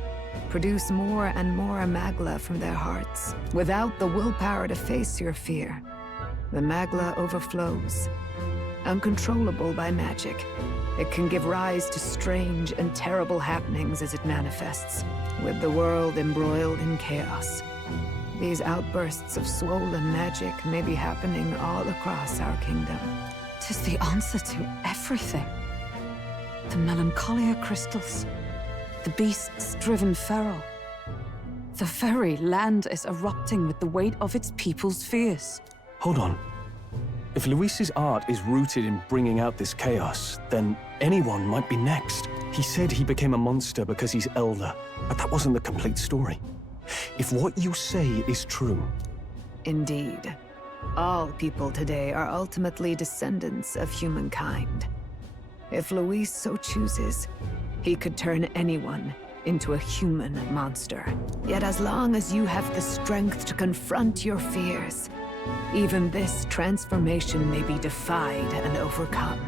produce more and more Magla from their hearts. Without the willpower to face your fear, the Magla overflows. Uncontrollable by magic, it can give rise to strange and terrible happenings as it manifests, with the world embroiled in chaos. These outbursts of swollen magic may be happening all across our kingdom. 'Tis the answer to everything. The melancholia crystals, the beasts driven feral. The very land is erupting with the weight of its people's fears. Hold on. If Luis's art is rooted in bringing out this chaos, then anyone might be next. He said he became a monster because he's elder, but that wasn't the complete story. If what you say is true... Indeed. All people today are ultimately descendants of humankind. If Luis so chooses, he could turn anyone into a human monster. Yet as long as you have the strength to confront your fears, even this transformation may be defied and overcome.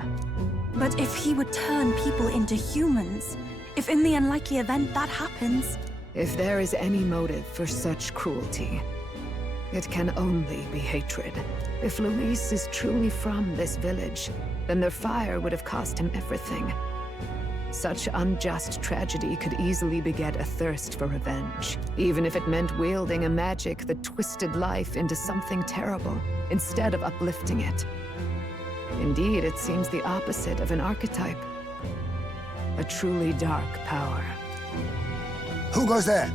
But if he would turn people into humans, if in the unlikely event that happens... If there is any motive for such cruelty, it can only be hatred. If Luis is truly from this village, then their fire would have cost him everything. Such unjust tragedy could easily beget a thirst for revenge, even if it meant wielding a magic that twisted life into something terrible, instead of uplifting it. Indeed, it seems the opposite of an archetype. A truly dark power. Who goes there?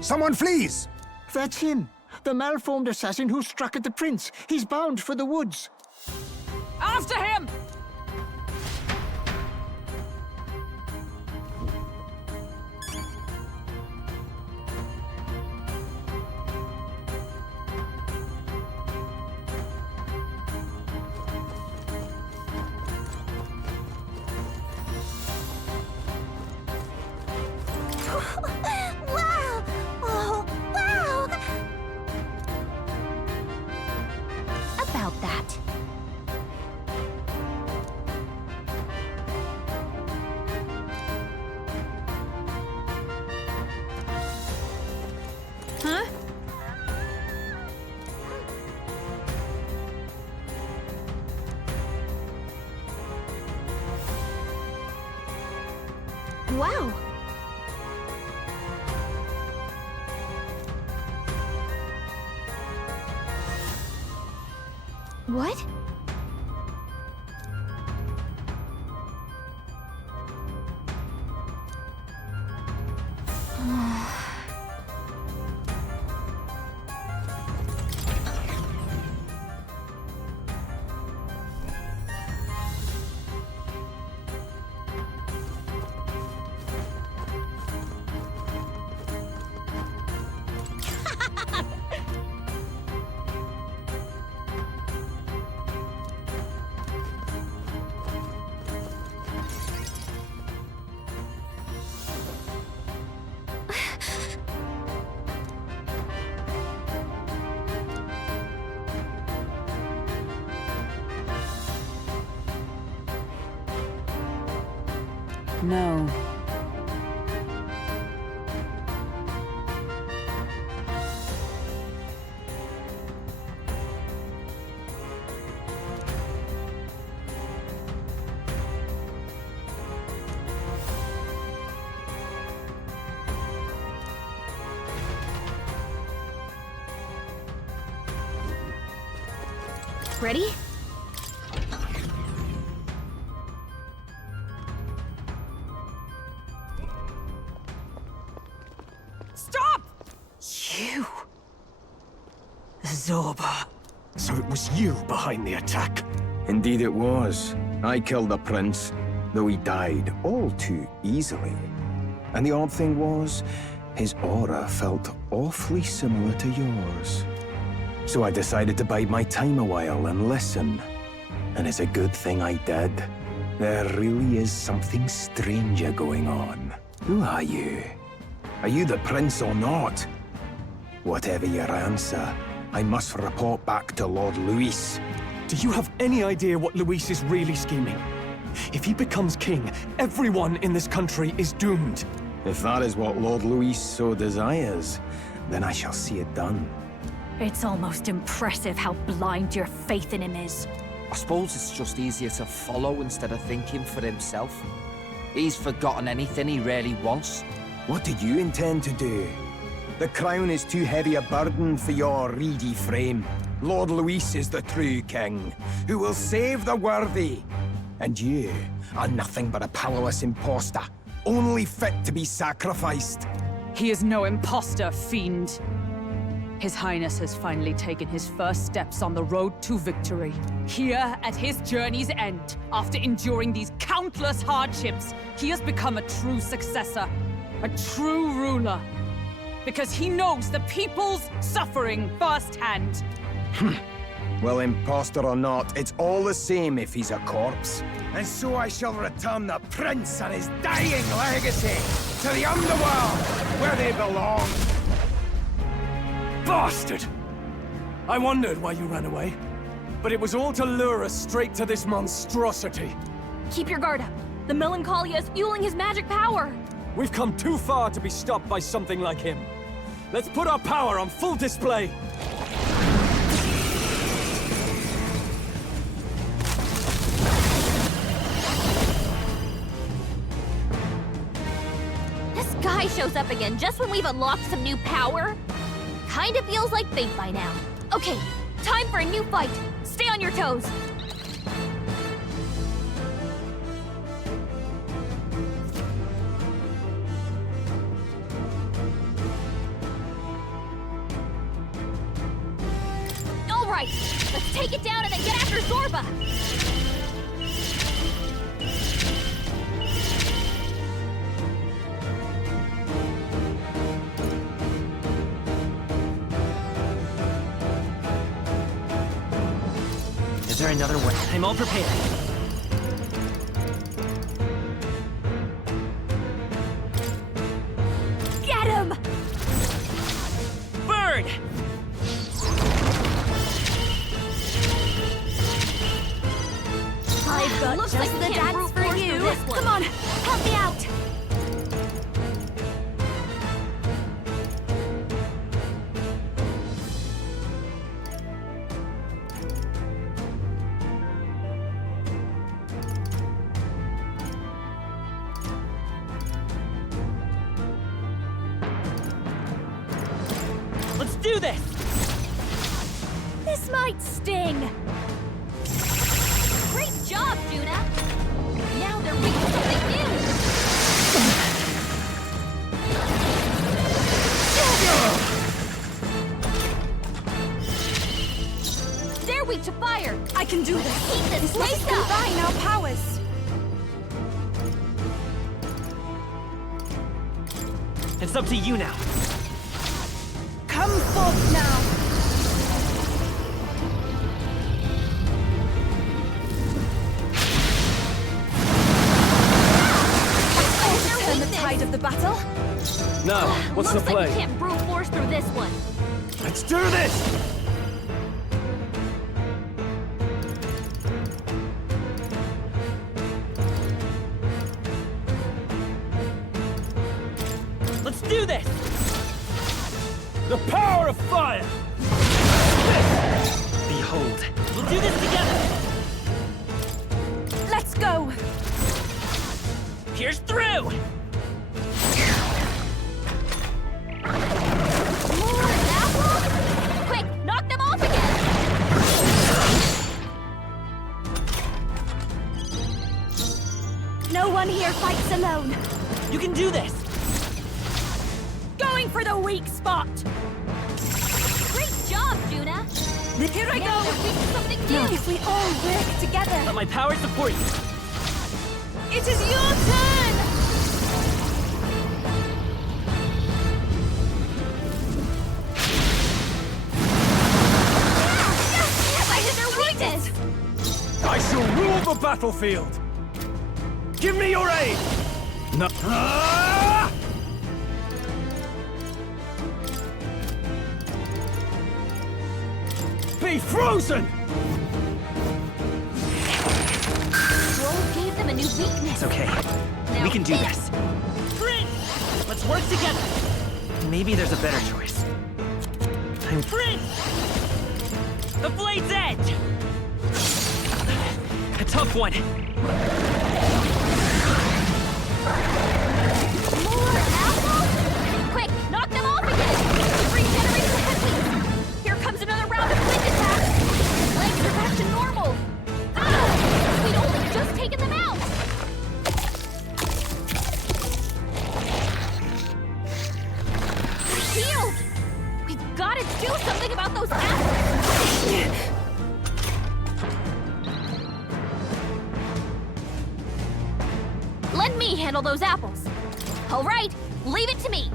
Someone flees! That's him! The malformed assassin who struck at the prince. He's bound for the woods. After him! Wow! Oh, wow! About that. Huh? Wow! What? No. Ready? Stop! You... Zorba. So it was you behind the attack? Indeed it was. I killed the prince, though he died all too easily. And the odd thing was, his aura felt awfully similar to yours. So I decided to bide my time a while and listen. And it's a good thing I did. There really is something stranger going on. Who are you? Are you the prince or not? Whatever your answer, I must report back to Lord Luis. Do you have any idea what Luis is really scheming? If he becomes king, everyone in this country is doomed. If that is what Lord Luis so desires, then I shall see it done. It's almost impressive how blind your faith in him is. I suppose it's just easier to follow instead of thinking for himself. He's forgotten anything he really wants. What did you intend to do? The crown is too heavy a burden for your reedy frame. Lord Luis is the true king, who will save the worthy. And you are nothing but a powerless imposter, only fit to be sacrificed. He is no imposter, fiend. His Highness has finally taken his first steps on the road to victory. Here, at his journey's end, after enduring these countless hardships, he has become a true successor, a true ruler. Because he knows the people's suffering firsthand. Well, imposter or not, it's all the same if he's a corpse. And so I shall return the prince and his dying legacy to the underworld, where they belong. Bastard! I wondered why you ran away, but it was all to lure us straight to this monstrosity. Keep your guard up. The Melancholia is fueling his magic power. We've come too far to be stopped by something like him. Let's put our power on full display. This guy shows up again just when we've unlocked some new power. Kinda feels like fate by now. Okay, time for a new fight. Stay on your toes. All right, let's take it down and then get after Zorba. Is there another way? I'm all prepared. Get him! Bird! I've got Looks just like we the can't dance brute for force you. through this one. Come on, help me out. Let's do this! This might sting. Great job, Juna. Now they're reaching something new. They're weak to fire. I can do this. Keep this Let's place up. combine our powers. It's up to you now. Come forth now. Turn the tide of the battle. Now, what's the Looks like play? we can't brute force through this one. Let's do this! do this! The power of fire! Behold. We'll do this together! Let's go! Here's through! More apples? Quick, knock them off again! No one here fights alone. You can do this! Going for the weak spot! Great job, Juna! Here I Now go! we're reaching something new! If we all work together... Let my power support you! It is your turn! Yes, I hit their weakness! I shall rule the battlefield! Give me your aid! No. Be frozen! Roll gave them a new weakness. It's okay. Now We can do hit. this. Prince! Let's work together! Maybe there's a better choice. Prince! The blade's edge! A tough one. More apples? Quick, knock them off again! Regenerate the headwinds! Here comes another round of wind attacks! Legs are back to normal! Ah! We'd only just taken them out! We're healed! We've got to do something about those apples! Let me handle those apples. All right, leave it to me.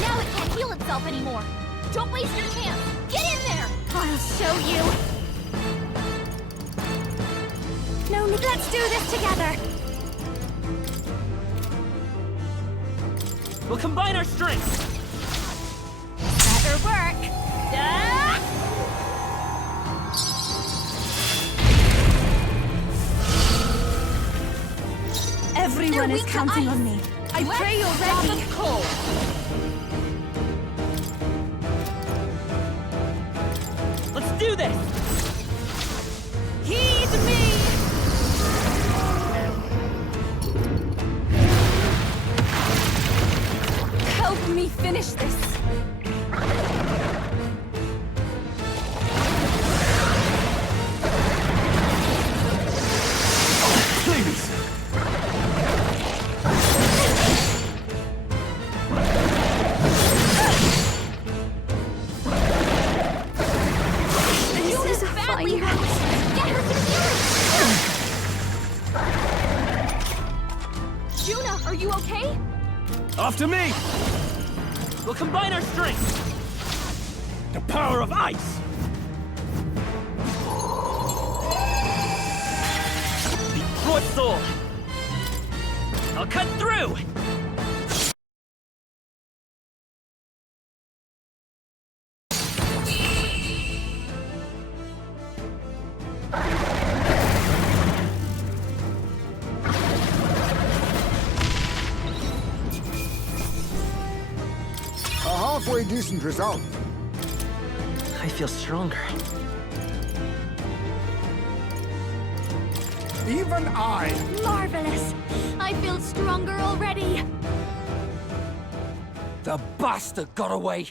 Now it can't heal itself anymore. Don't waste your chance. Get in there. I'll show you. No, let's do this together! We'll combine our strengths! Better work. Ah! Everyone is counting on me. I pray you're ready. Cold. Let's do this! Heed me! Help me finish this. Please! This is badly hurt. Get her to heal. Juna, are you okay? After me! We'll combine our strengths! The power of ice! Broad sword! I'll cut through! A halfway decent result. I feel stronger. Even I. Marvelous. I feel stronger already. The bastard got away!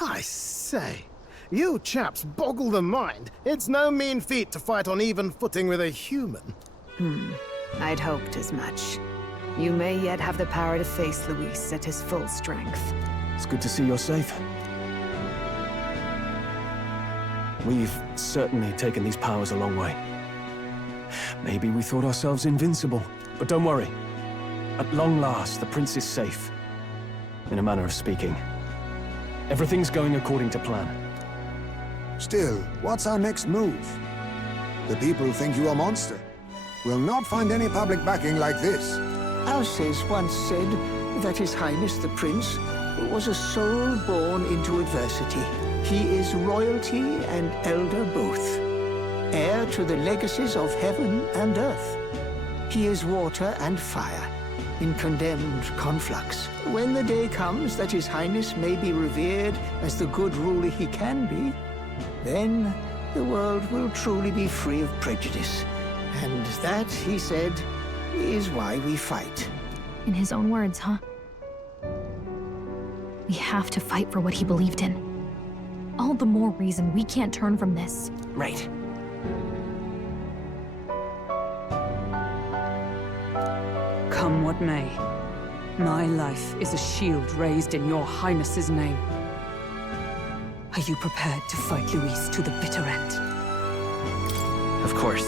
I say, you chaps boggle the mind. It's no mean feat to fight on even footing with a human. I'd hoped as much. You may yet have the power to face Luis at his full strength. It's good to see you're safe. We've certainly taken these powers a long way. Maybe we thought ourselves invincible, but don't worry. At long last, the prince is safe. In a manner of speaking. Everything's going according to plan. Still, what's our next move? The people think you a monster. We'll not find any public backing like this. Alces once said that His Highness the Prince was a soul born into adversity. He is royalty and elder both, heir to the legacies of heaven and earth. He is water and fire, in condemned conflux. When the day comes that His Highness may be revered as the good ruler he can be, then the world will truly be free of prejudice. And that, he said, is why we fight. In his own words, huh? We have to fight for what he believed in. All the more reason we can't turn from this. Right. Come what may, my life is a shield raised in your Highness's name. Are you prepared to fight Luis to the bitter end? Of course.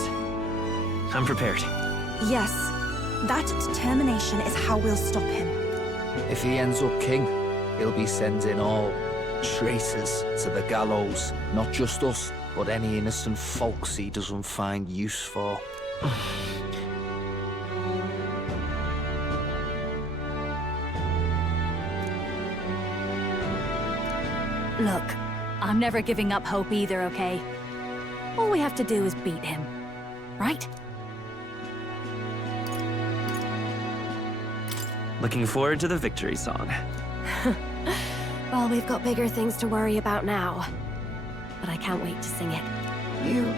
I'm prepared. Yes. That determination is how we'll stop him. If he ends up king, he'll be sending all traitors to the gallows. Not just us, but any innocent folks he doesn't find use for. Look, I'm never giving up hope either, okay? All we have to do is beat him, right? Looking forward to the victory song. Well, we've got bigger things to worry about now. But I can't wait to sing it. You...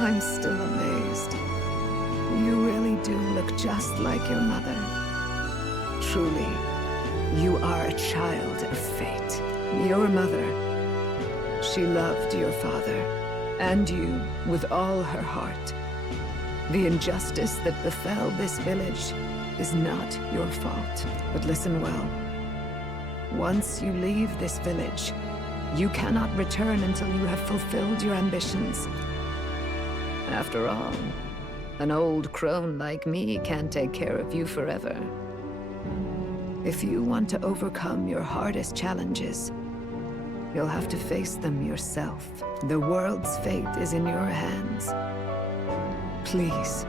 I'm still amazed. You really do look just like your mother. Truly, you are a child of fate. Your mother, she loved your father, and you with all her heart. The injustice that befell this village is not your fault. But listen well. Once you leave this village, you cannot return until you have fulfilled your ambitions. After all, an old crone like me can't take care of you forever. If you want to overcome your hardest challenges, you'll have to face them yourself. The world's fate is in your hands. Please,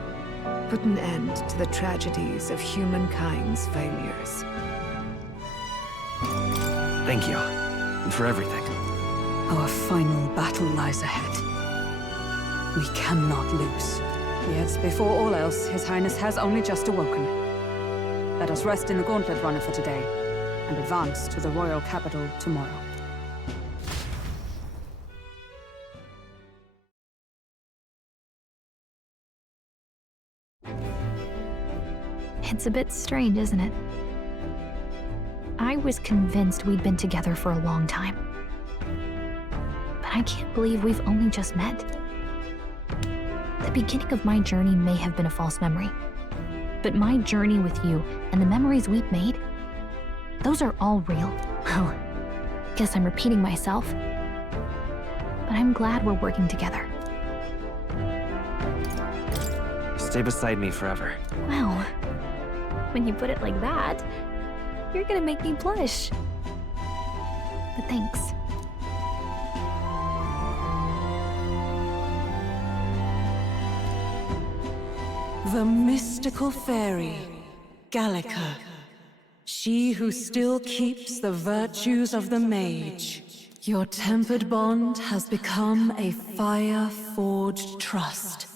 put an end to the tragedies of humankind's failures. Thank you. And for everything. Our final battle lies ahead. We cannot lose. Yet, before all else, His Highness has only just awoken. Let us rest in the Gauntlet Runner for today, and advance to the royal capital tomorrow. It's a bit strange, isn't it? I was convinced we'd been together for a long time. But I can't believe we've only just met. The beginning of my journey may have been a false memory. But my journey with you and the memories we've made, those are all real. Well, guess I'm repeating myself. But I'm glad we're working together. Stay beside me forever. Well, when you put it like that, you're gonna make me blush. But thanks. The mystical fairy, Gallica. She who still keeps the virtues of the mage. Your tempered bond has become a fire-forged trust.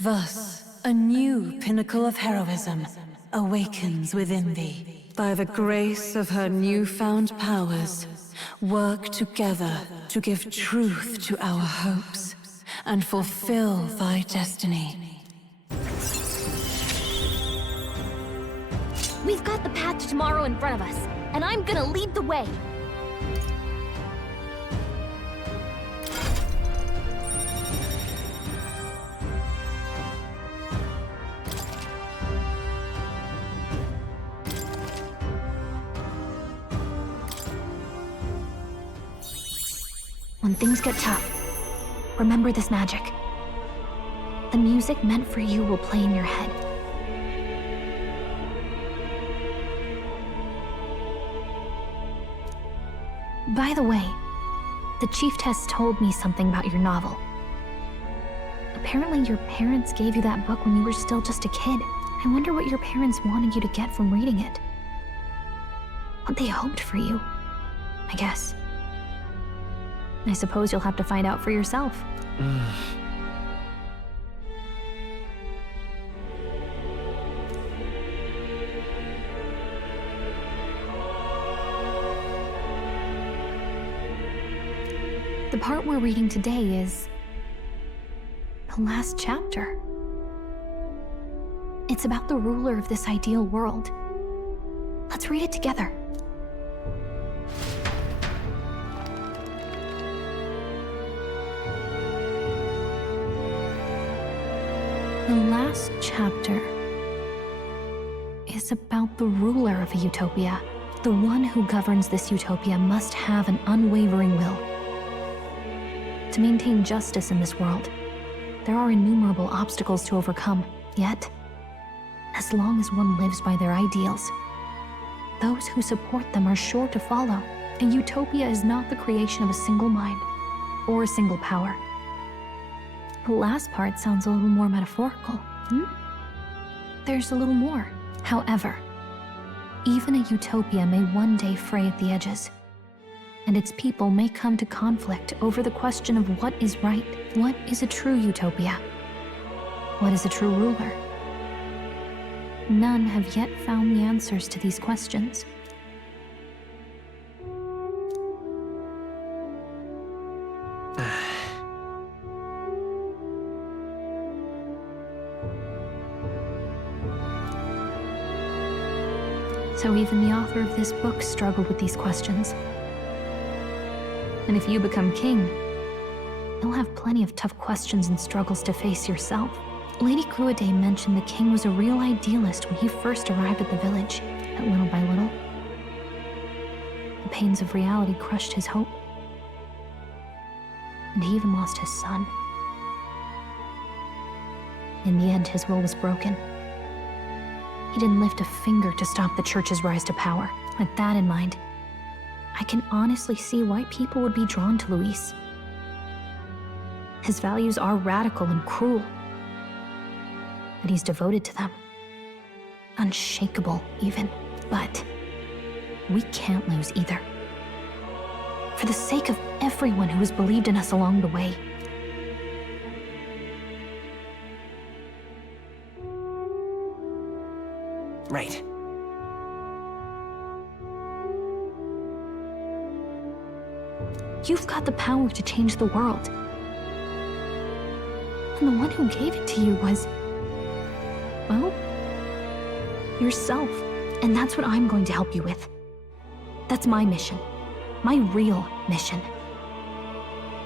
Thus, a new pinnacle of heroism awakens within thee. By the grace of her newfound powers, work together to give truth to our hopes and fulfill thy destiny. We've got the path to tomorrow in front of us, and I'm gonna lead the way. When things get tough, remember this magic. The music meant for you will play in your head. By the way, the chiefess told me something about your novel. Apparently your parents gave you that book when you were still just a kid. I wonder what your parents wanted you to get from reading it. What they hoped for you, I guess. I suppose you'll have to find out for yourself. The part we're reading today is the last chapter. It's about the ruler of this ideal world. Let's read it together. The last chapter is about the ruler of a utopia. The one who governs this utopia must have an unwavering will. To maintain justice in this world, there are innumerable obstacles to overcome. Yet, as long as one lives by their ideals, those who support them are sure to follow. A utopia is not the creation of a single mind or a single power. The last part sounds a little more metaphorical. There's a little more. However, even a utopia may one day fray at the edges, and its people may come to conflict over the question of what is right. What is a true utopia? What is a true ruler? None have yet found the answers to these questions. So even the author of this book struggled with these questions. And if you become king, you'll have plenty of tough questions and struggles to face yourself. Lady Cruaday mentioned the king was a real idealist when he first arrived at the village, but little by little, the pains of reality crushed his hope. And he even lost his son. In the end, his will was broken. He didn't lift a finger to stop the church's rise to power. With that in mind, I can honestly see why people would be drawn to Luis. His values are radical and cruel, but he's devoted to them. Unshakable, even. But we can't lose either. For the sake of everyone who has believed in us along the way. Right. You've got the power to change the world. And the one who gave it to you was, well, yourself. And that's what I'm going to help you with. That's my mission. My real mission.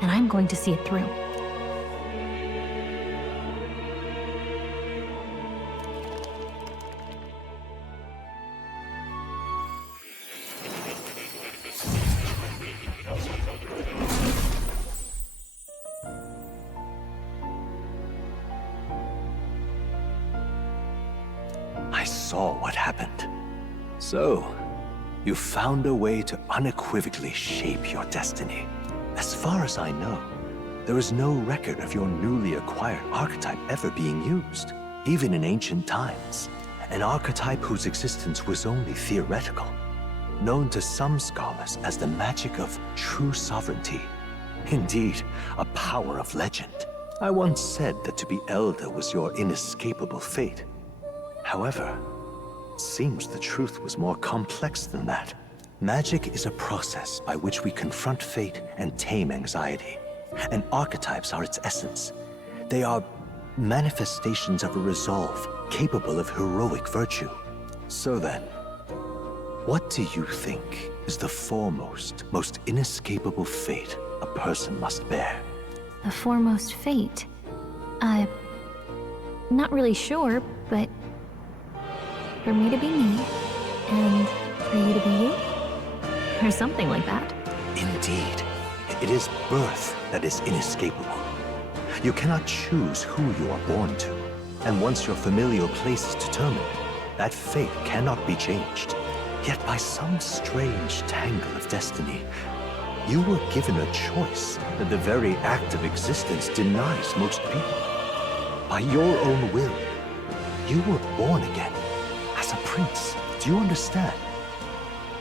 And I'm going to see it through. I saw what happened. So, you found a way to unequivocally shape your destiny. As far as I know, there is no record of your newly acquired archetype ever being used, even in ancient times. An archetype whose existence was only theoretical, known to some scholars as the magic of true sovereignty. Indeed, a power of legend. I once said that to be elder was your inescapable fate. However, it seems the truth was more complex than that. Magic is a process by which we confront fate and tame anxiety. And archetypes are its essence. They are manifestations of a resolve capable of heroic virtue. So then, what do you think is the foremost, most inescapable fate a person must bear? The foremost fate? Not really sure, but for me to be me, and for you to be you? Or something like that. Indeed. It is birth that is inescapable. You cannot choose who you are born to. And once your familial place is determined, that fate cannot be changed. Yet by some strange tangle of destiny, you were given a choice that the very act of existence denies most people. By your own will, you were born again. As a prince, do you understand?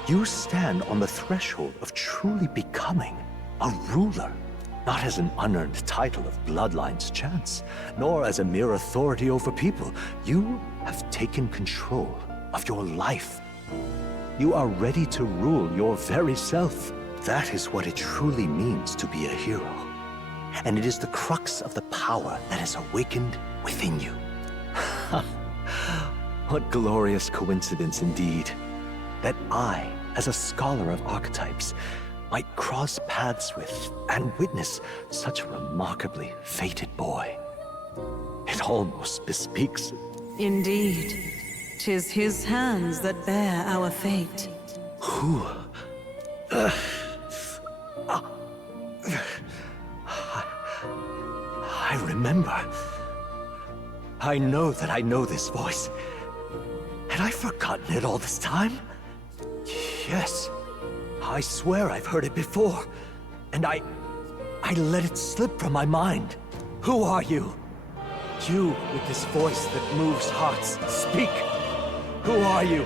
You stand on the threshold of truly becoming a ruler, not as an unearned title of bloodline's chance, nor as a mere authority over people. You have taken control of your life. You are ready to rule your very self. That is what it truly means to be a hero. And it is the crux of the power that is awakened within you. What glorious coincidence indeed, that I, as a scholar of archetypes, might cross paths with and witness such a remarkably fated boy. It almost bespeaks. Indeed. 'Tis his hands that bear our fate. Who? I remember. I know that I know this voice. Had I forgotten it all this time? Yes. I swear I've heard it before. And I let it slip from my mind. Who are you? You with this voice that moves hearts. Speak. Who are you?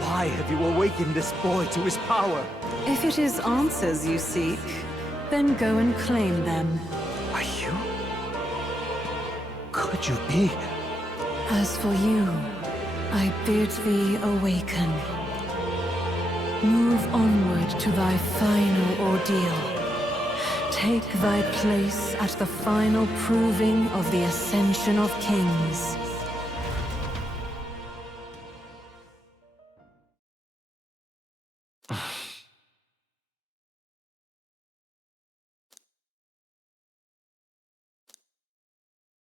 Why have you awakened this boy to his power? If it is answers you seek, then go and claim them. Are you? Could you be? As for you, I bid thee awaken. Move onward to thy final ordeal. Take thy place at the final proving of the Ascension of Kings.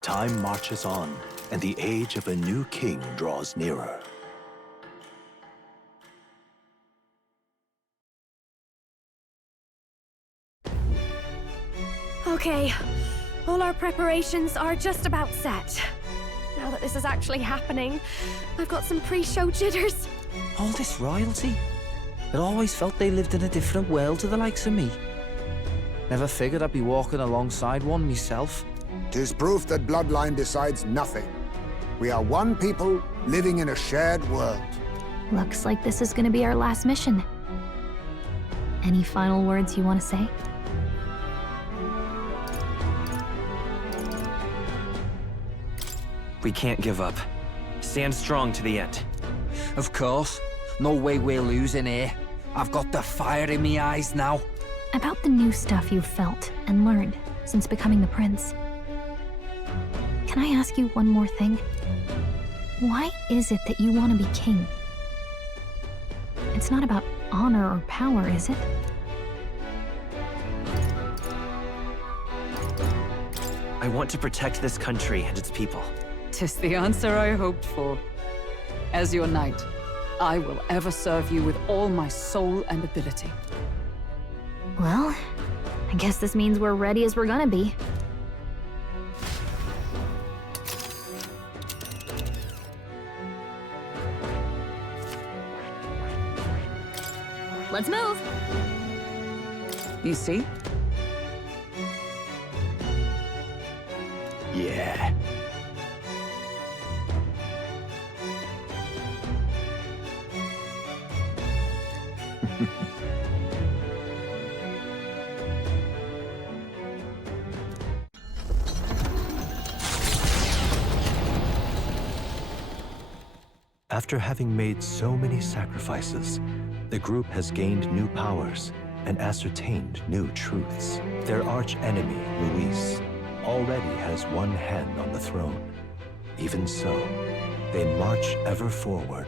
Time marches on, and the age of a new king draws nearer. Okay, all our preparations are just about set. Now that this is actually happening, I've got some pre-show jitters. All this royalty? It always felt they lived in a different world to the likes of me. Never figured I'd be walking alongside one myself. 'Tis proof that bloodline decides nothing. We are one people living in a shared world. Looks like this is gonna be our last mission. Any final words you want to say? We can't give up. Stand strong to the end. Of course. No way we're losing here. I've got the fire in me eyes now. About the new stuff you've felt and learned since becoming the prince. Can I ask you one more thing? Why is it that you want to be king? It's not about honor or power, is it? I want to protect this country and its people. 'Tis the answer I hoped for. As your knight, I will ever serve you with all my soul and ability. Well, I guess this means we're ready as we're gonna be. Let's move! You see? Yeah. After having made so many sacrifices, the group has gained new powers and ascertained new truths. Their arch-enemy, Luis, already has one hand on the throne. Even so, they march ever forward,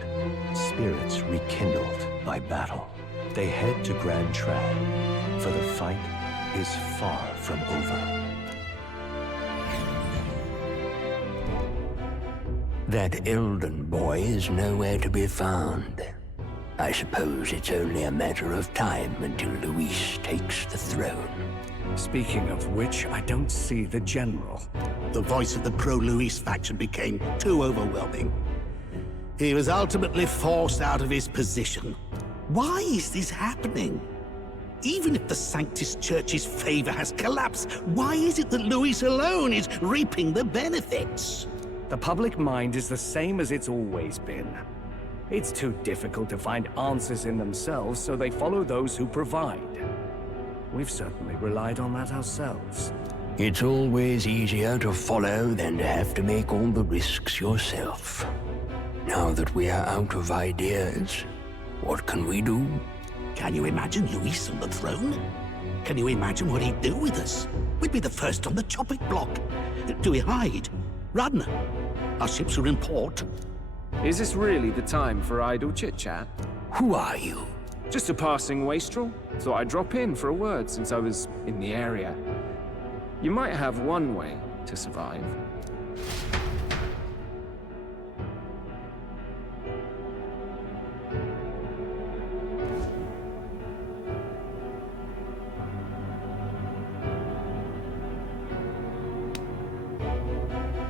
spirits rekindled by battle. They head to Grand Trad, for the fight is far from over. That Elden boy is nowhere to be found. I suppose it's only a matter of time until Luis takes the throne. Speaking of which, I don't see the general. The voice of the pro-Luis faction became too overwhelming. He was ultimately forced out of his position. Why is this happening? Even if the Sanctus Church's favor has collapsed, why is it that Luis alone is reaping the benefits? The public mind is the same as it's always been. It's too difficult to find answers in themselves, so they follow those who provide. We've certainly relied on that ourselves. It's always easier to follow than to have to make all the risks yourself. Now that we are out of ideas, what can we do? Can you imagine Luis on the throne? Can you imagine what he'd do with us? We'd be the first on the chopping block. Do we hide? Run? Our ships are in port. Is this really the time for idle chit-chat? Who are you? Just a passing wastrel. Thought I'd drop in for a word since I was in the area. You might have one way to survive.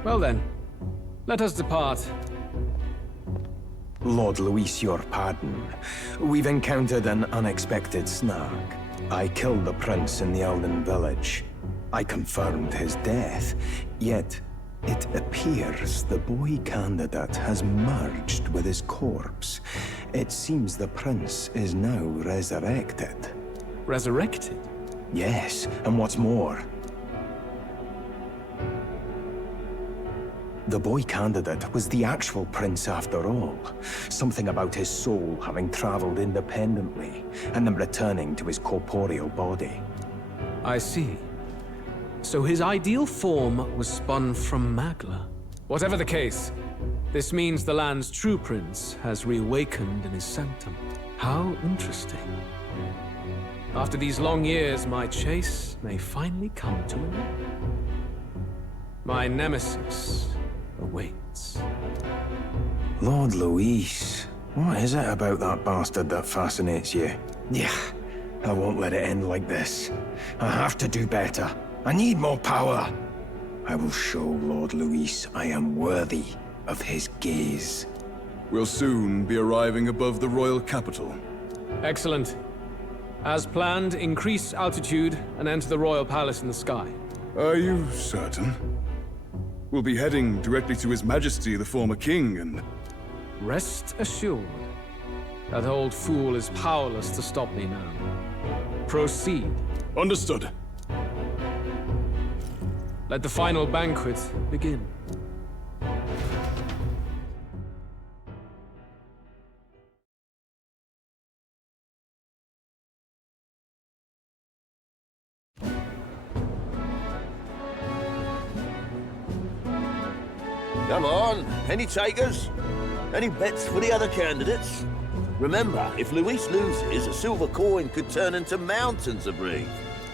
Well then, let us depart. Lord Luis, your pardon. We've encountered an unexpected snag. I killed the prince in the Elden village. I confirmed his death, yet it appears the boy candidate has merged with his corpse. It seems the prince is now resurrected. Resurrected? Yes, and what's more, the boy candidate was the actual prince after all. Something about his soul having traveled independently, and then returning to his corporeal body. I see. So his ideal form was spun from Magla. Whatever the case, this means the land's true prince has reawakened in his sanctum. How interesting. After these long years, my chase may finally come to an end. My nemesis awaits. Lord Luis, what is it about that bastard that fascinates you? Yeah, I won't let it end like this. I have to do better. I need more power. I will show Lord Luis I am worthy of his gaze. We'll soon be arriving above the royal capital. Excellent. As planned, increase altitude and enter the royal palace in the sky. Are you certain? We'll be heading directly to His Majesty, the former king, and... Rest assured, that old fool is powerless to stop me now. Proceed. Understood. Let the final banquet begin. Come on, any takers? Any bets for the other candidates? Remember, if Luis loses, a silver coin could turn into mountains of Reeve.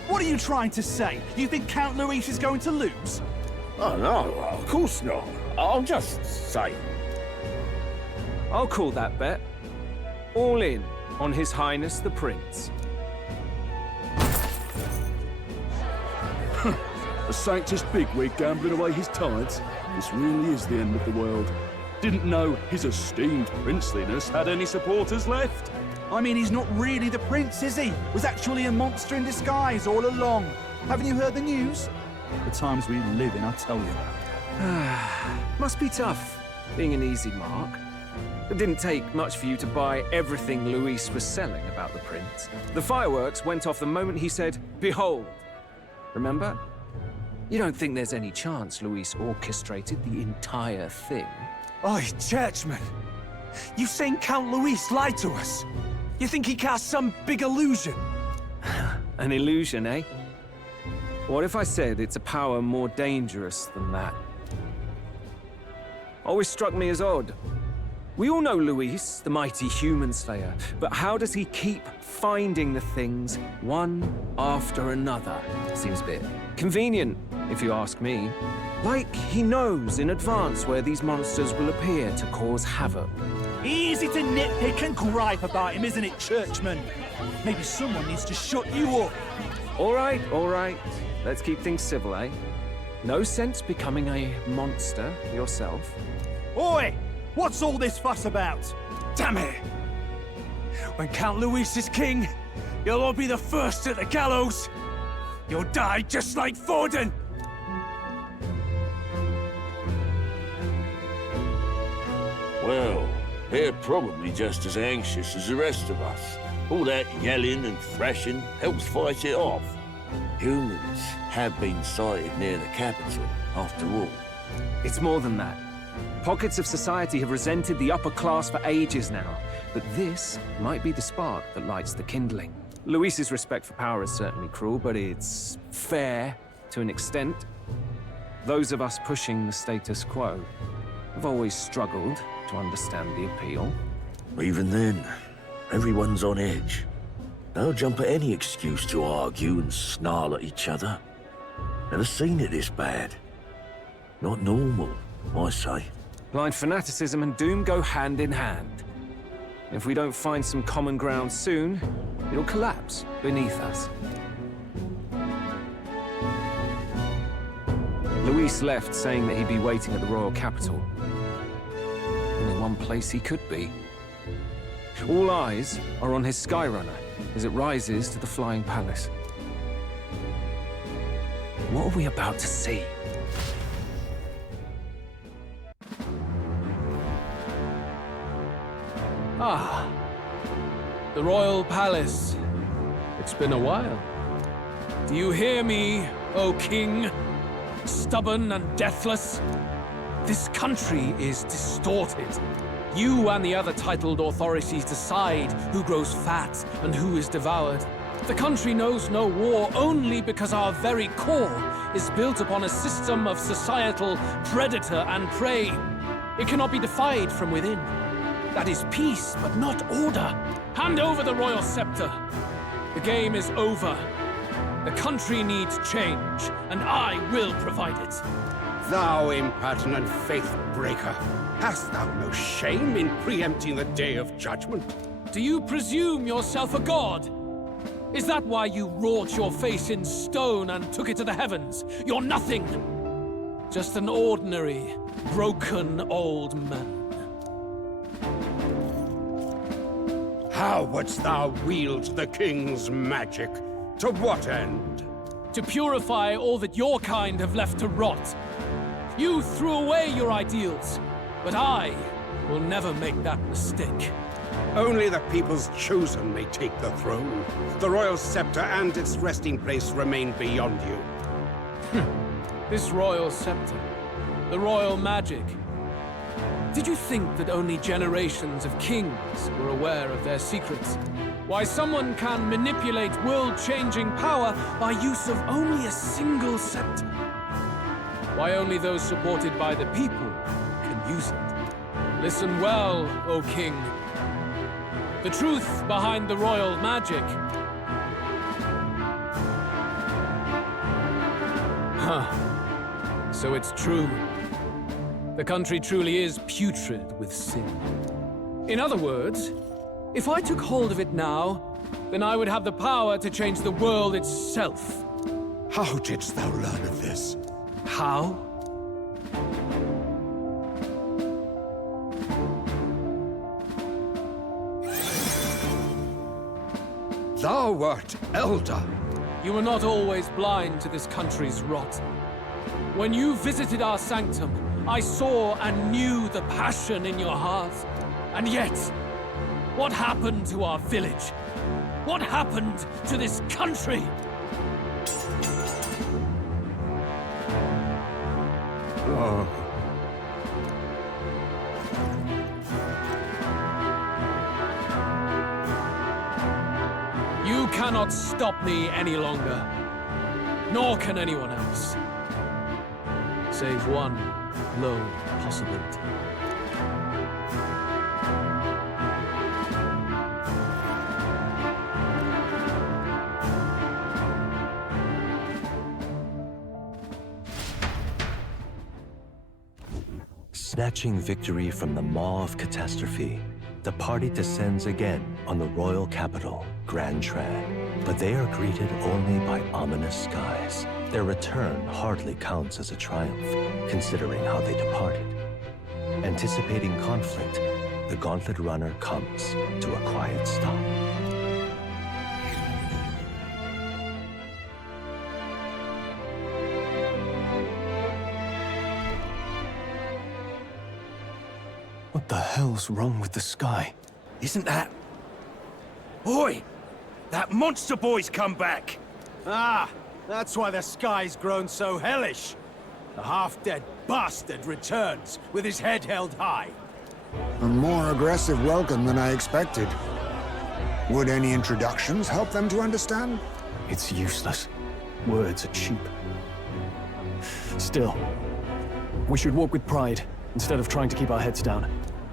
What are you trying to say? You think Count Luis is going to lose? Oh no, of course not. I'm just saying. I'll call that bet. All in on His Highness the Prince. A Sanctus bigwig gambling away his tides? This really is the end of the world. Didn't know his esteemed princeliness had any supporters left. I mean, he's not really the prince, is he? Was actually a monster in disguise all along. Haven't you heard the news? The times we live in, I tell you. Must be tough, being an easy mark. It didn't take much for you to buy everything Luis was selling about the prince. The fireworks went off the moment he said, "Behold." Remember? You don't think there's any chance Luis orchestrated the entire thing? Oi, churchman! You saying Count Luis lied to us? You think he cast some big illusion? An illusion, eh? What if I said it's a power more dangerous than that? Always struck me as odd. We all know Luis, the mighty human slayer, but how does he keep finding the things one after another? Seems a bit convenient, if you ask me. Like he knows in advance where these monsters will appear to cause havoc. Easy to nitpick and gripe about him, isn't it, churchman? Maybe someone needs to shut you up. All right. Let's keep things civil, eh? No sense becoming a monster yourself. Oi! What's all this fuss about? Damn it! When Count Luis is king, you'll all be the first at the gallows. You'll die just like Forden. Well, they're probably just as anxious as the rest of us. All that yelling and thrashing helps fight it off. Humans have been sighted near the capital, after all. It's more than that. Pockets of society have resented the upper class for ages now, but this might be the spark that lights the kindling. Luis's respect for power is certainly cruel, but it's fair to an extent. Those of us pushing the status quo have always struggled to understand the appeal. Even then, everyone's on edge. They'll jump at any excuse to argue and snarl at each other. Never seen it this bad. Not normal, I say. Blind fanaticism and doom go hand in hand. If we don't find some common ground soon, it'll collapse beneath us. Luis left saying that he'd be waiting at the royal capital. Only one place he could be. All eyes are on his Skyrunner as it rises to the flying palace. What are we about to see? Ah, the royal palace. It's been a while. Do you hear me, O king? Stubborn and deathless? This country is distorted. You and the other titled authorities decide who grows fat and who is devoured. The country knows no war only because our very core is built upon a system of societal predator and prey. It cannot be defied from within. That is peace, but not order. Hand over the royal scepter. The game is over. The country needs change, and I will provide it. Thou impertinent faith breaker, hast thou no shame in preempting the day of judgment? Do you presume yourself a god? Is that why you wrought your face in stone and took it to the heavens? You're nothing. Just an ordinary, broken old man. How wouldst thou wield the king's magic? To what end? To purify all that your kind have left to rot. You threw away your ideals, but I will never make that mistake. Only the people's chosen may take the throne. The royal scepter and its resting place remain beyond you. This royal scepter, the royal magic. Did you think that only generations of kings were aware of their secrets? Why someone can manipulate world-changing power by use of only a single scepter? Why only those supported by the people can use it? Listen well, O king. The truth behind the royal magic. Huh. So it's true. The country truly is putrid with sin. In other words, if I took hold of it now, then I would have the power to change the world itself. How didst thou learn of this? How? Thou wert elder. You were not always blind to this country's rot. When you visited our sanctum, I saw and knew the passion in your heart. And yet, what happened to our village? What happened to this country? Oh. You cannot stop me any longer. Nor can anyone else. Save one lone possibility. Snatching victory from the maw of catastrophe, the party descends again on the royal capital, Grand Trad. But they are greeted only by ominous skies. Their return hardly counts as a triumph, considering how they departed. Anticipating conflict, the Gauntlet Runner comes to a quiet stop. What the hell's wrong with the sky? Isn't that... Oi! That monster boy's come back! Ah, that's why the sky's grown so hellish. The half-dead bastard returns with his head held high. A more aggressive welcome than I expected. Would any introductions help them to understand? It's useless. Words are cheap. Still, we should walk with pride instead of trying to keep our heads down.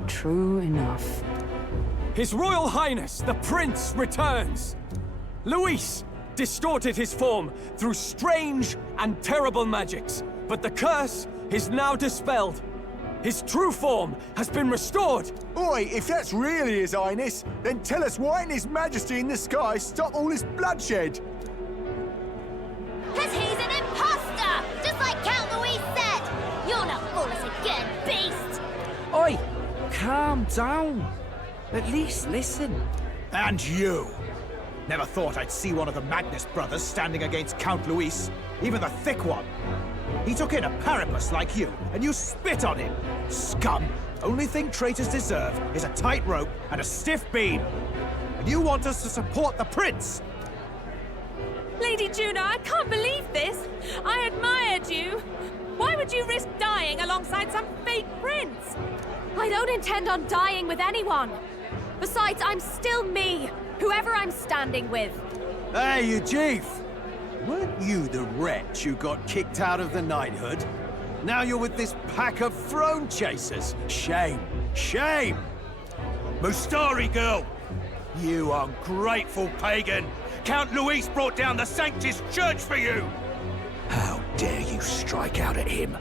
True enough. His Royal Highness, the Prince, returns! Luis distorted his form through strange and terrible magics, but the curse is now dispelled. His true form has been restored! Oi, if that's really His Highness, then tell us why didn't His Majesty in the sky stop all this bloodshed? Because he's an imposter! Just like Count Luis said! You'll not fool us again, beast! Oi! Calm down. At least listen. And you! Never thought I'd see one of the Magnus brothers standing against Count Luis, even the thick one. He took in a Paripus like you, and you spit on him. Scum! Only thing traitors deserve is a tight rope and a stiff beam. And you want us to support the prince? Lady Juna, I can't believe this! I admired you! Why would you risk dying alongside some fake prince? I don't intend on dying with anyone. Besides, I'm still me, whoever I'm standing with. Hey, you chief! Weren't you the wretch who got kicked out of the knighthood? Now you're with this pack of throne chasers. Shame! Shame! Mustari girl! You ungrateful pagan! Count Luis brought down the Sanctus Church for you! How dare you strike out at him?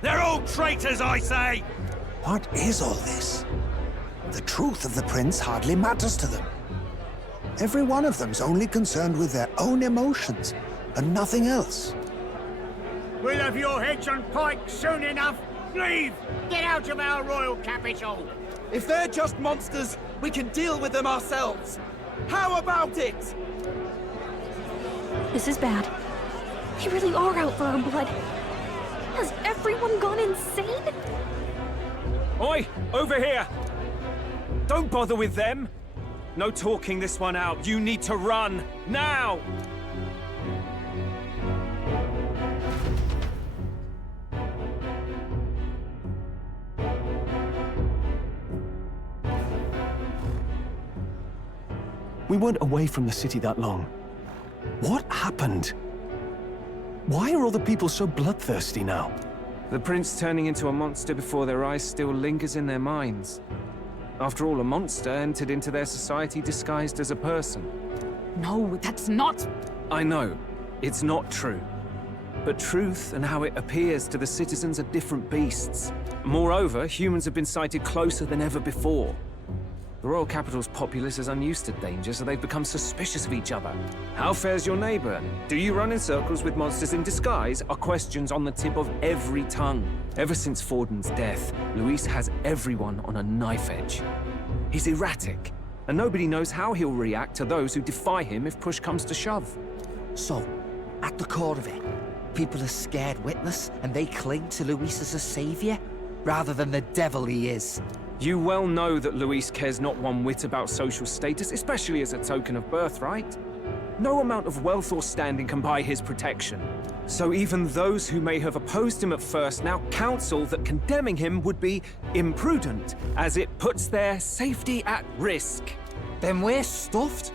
They're all traitors, I say! What is all this? The truth of the prince hardly matters to them. Every one of them's only concerned with their own emotions, and nothing else. We'll have your heads on pike soon enough. Leave! Get out of our royal capital! If they're just monsters, we can deal with them ourselves. How about it? This is bad. They really are out for our blood. Has everyone gone insane? Oi! Over here! Don't bother with them! No talking this one out. You need to run! Now! We weren't away from the city that long. What happened? Why are all the people so bloodthirsty now? The prince turning into a monster before their eyes still lingers in their minds. After all, a monster entered into their society disguised as a person. No, that's not... I know, it's not true. But truth and how it appears to the citizens are different beasts. Moreover, humans have been sighted closer than ever before. The royal capital's populace is unused to danger, so they've become suspicious of each other. How fares your neighbor? Do you run in circles with monsters in disguise? Are questions on the tip of every tongue. Ever since Forden's death, Luis has everyone on a knife edge. He's erratic, and nobody knows how he'll react to those who defy him if push comes to shove. So, at the core of it, people are scared witless, and they cling to Luis as a savior, rather than the devil he is. You well know that Luis cares not one whit about social status, especially as a token of birthright. No amount of wealth or standing can buy his protection. So even those who may have opposed him at first now counsel that condemning him would be imprudent, as it puts their safety at risk. Then we're stuffed.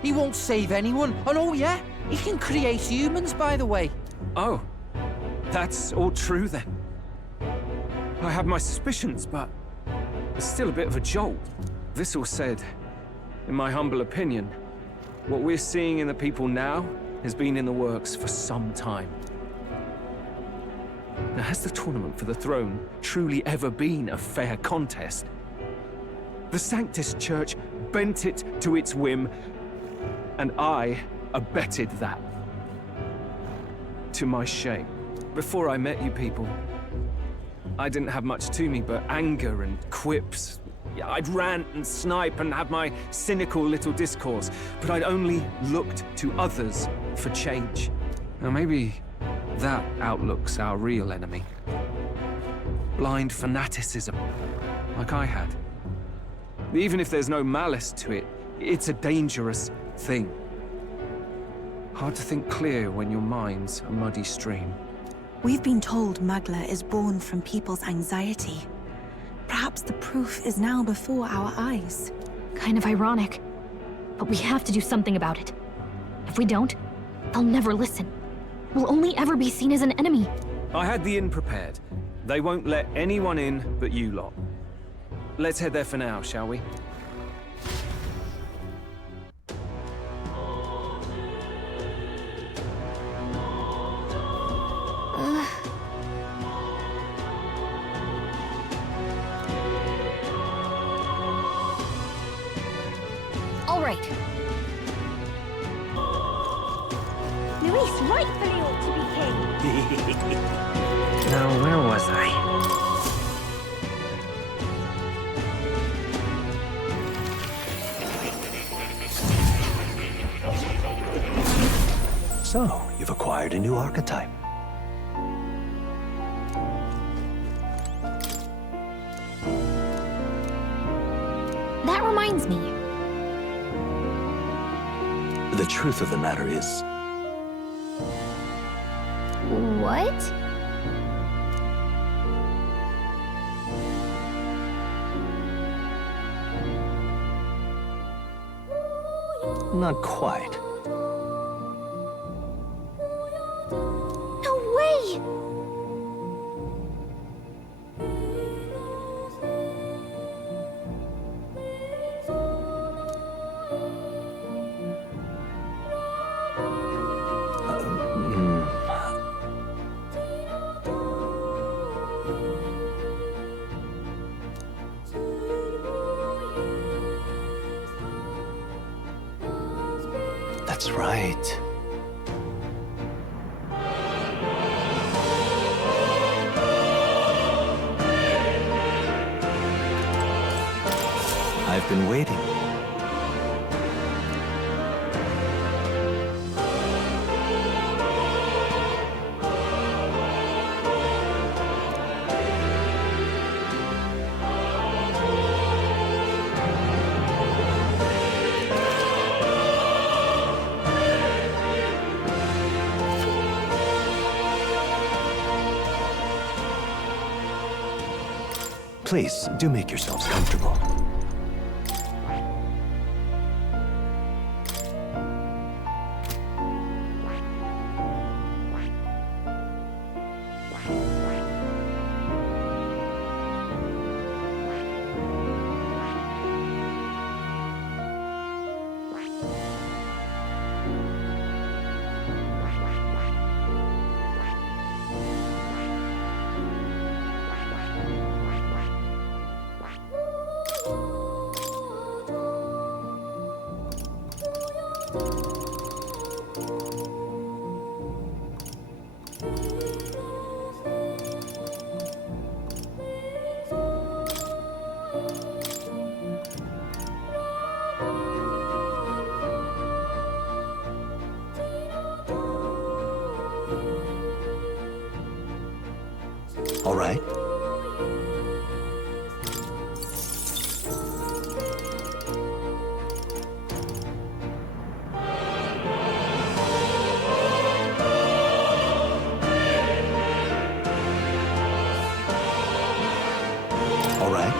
He won't save anyone, and oh yeah, he can create humans, by the way. Oh, that's all true then. I have my suspicions, but it's still a bit of a jolt. This all said, in my humble opinion, what we're seeing in the people now has been in the works for some time. Now, has the tournament for the throne truly ever been a fair contest? The Sanctus Church bent it to its whim, and I abetted that. To my shame. Before I met you people, I didn't have much to me but anger and quips. I'd rant and snipe and have my cynical little discourse, but I'd only looked to others for change. Now maybe that outlook's our real enemy. Blind fanaticism, like I had. Even if there's no malice to it, it's a dangerous thing. Hard to think clear when your mind's a muddy stream. We've been told Magla is born from people's anxiety. Perhaps the proof is now before our eyes. Kind of ironic. But we have to do something about it. If we don't, they'll never listen. We'll only ever be seen as an enemy. I had the inn prepared. They won't let anyone in but you lot. Let's head there for now, shall we? All right. Luis rightfully ought to be king. Now, where was I? So, you've acquired a new archetype. That reminds me. The truth of the matter is, What? not quite. No way! That's right. I've been waiting. Please, do make yourselves comfortable. All right. All right.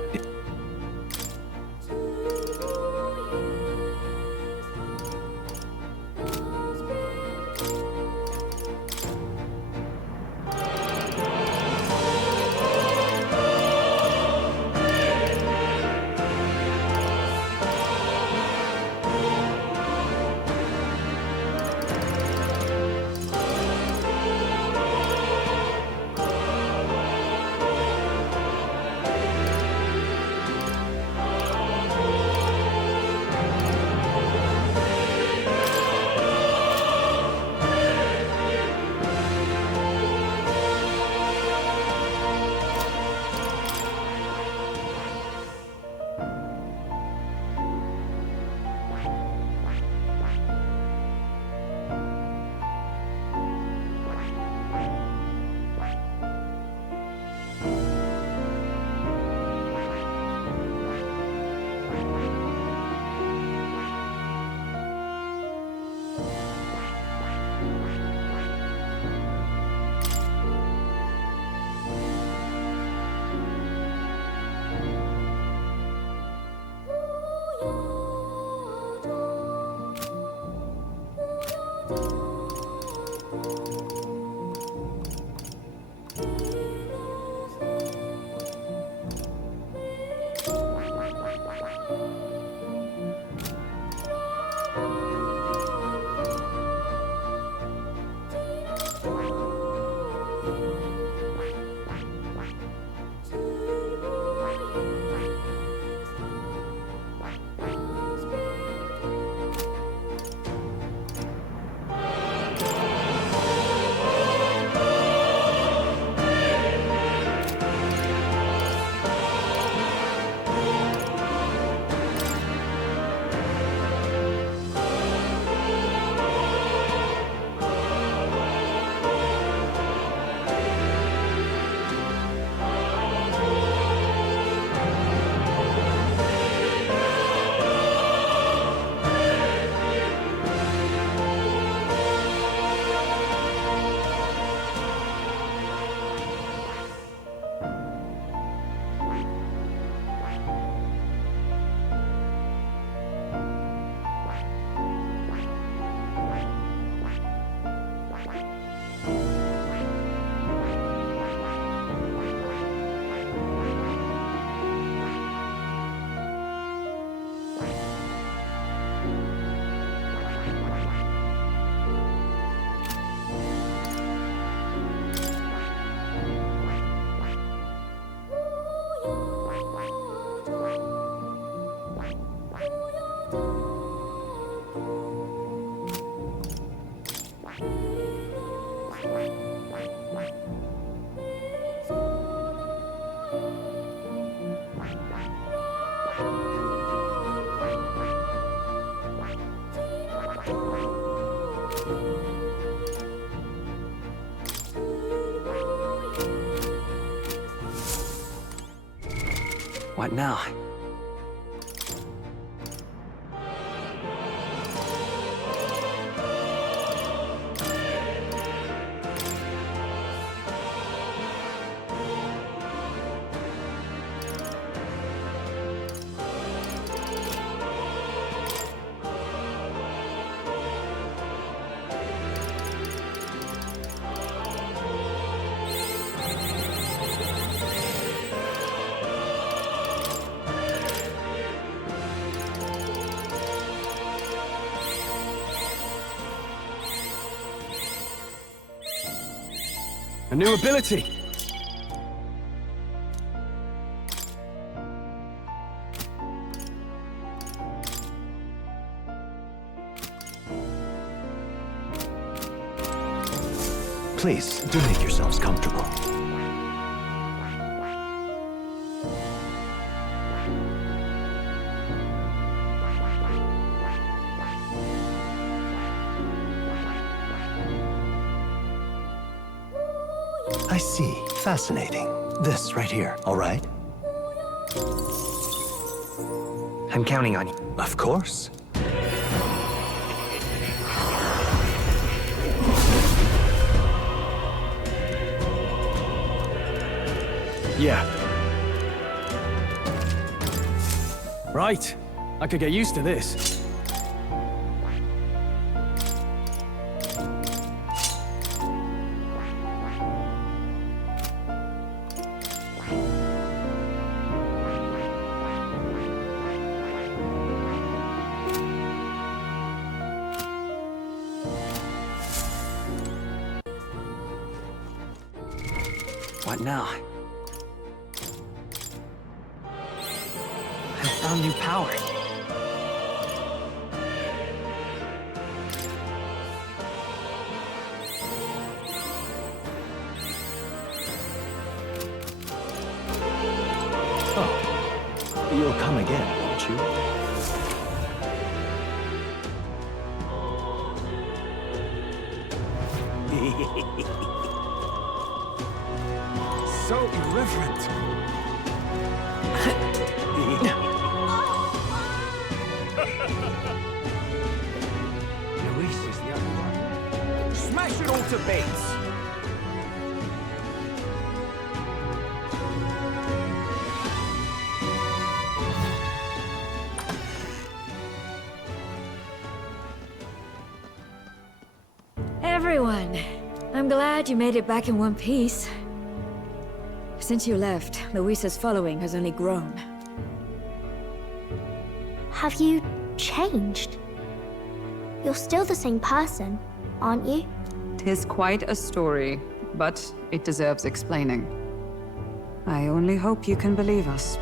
that... What now? A new ability! Please, do make yourselves comfortable. I see. Fascinating. This right here, all right? I'm counting on you. Of course. Yeah. Right. I could get used to this. What now? I found new power. Oh, you'll come again, won't you? So irreverent. Luis is the other one. Smash it all to bits! Everyone, I'm glad you made it back in one piece. Since you left, Luis's following has only grown. Have you changed? You're still the same person, aren't you? 'Tis quite a story, but it deserves explaining. I only hope you can believe us.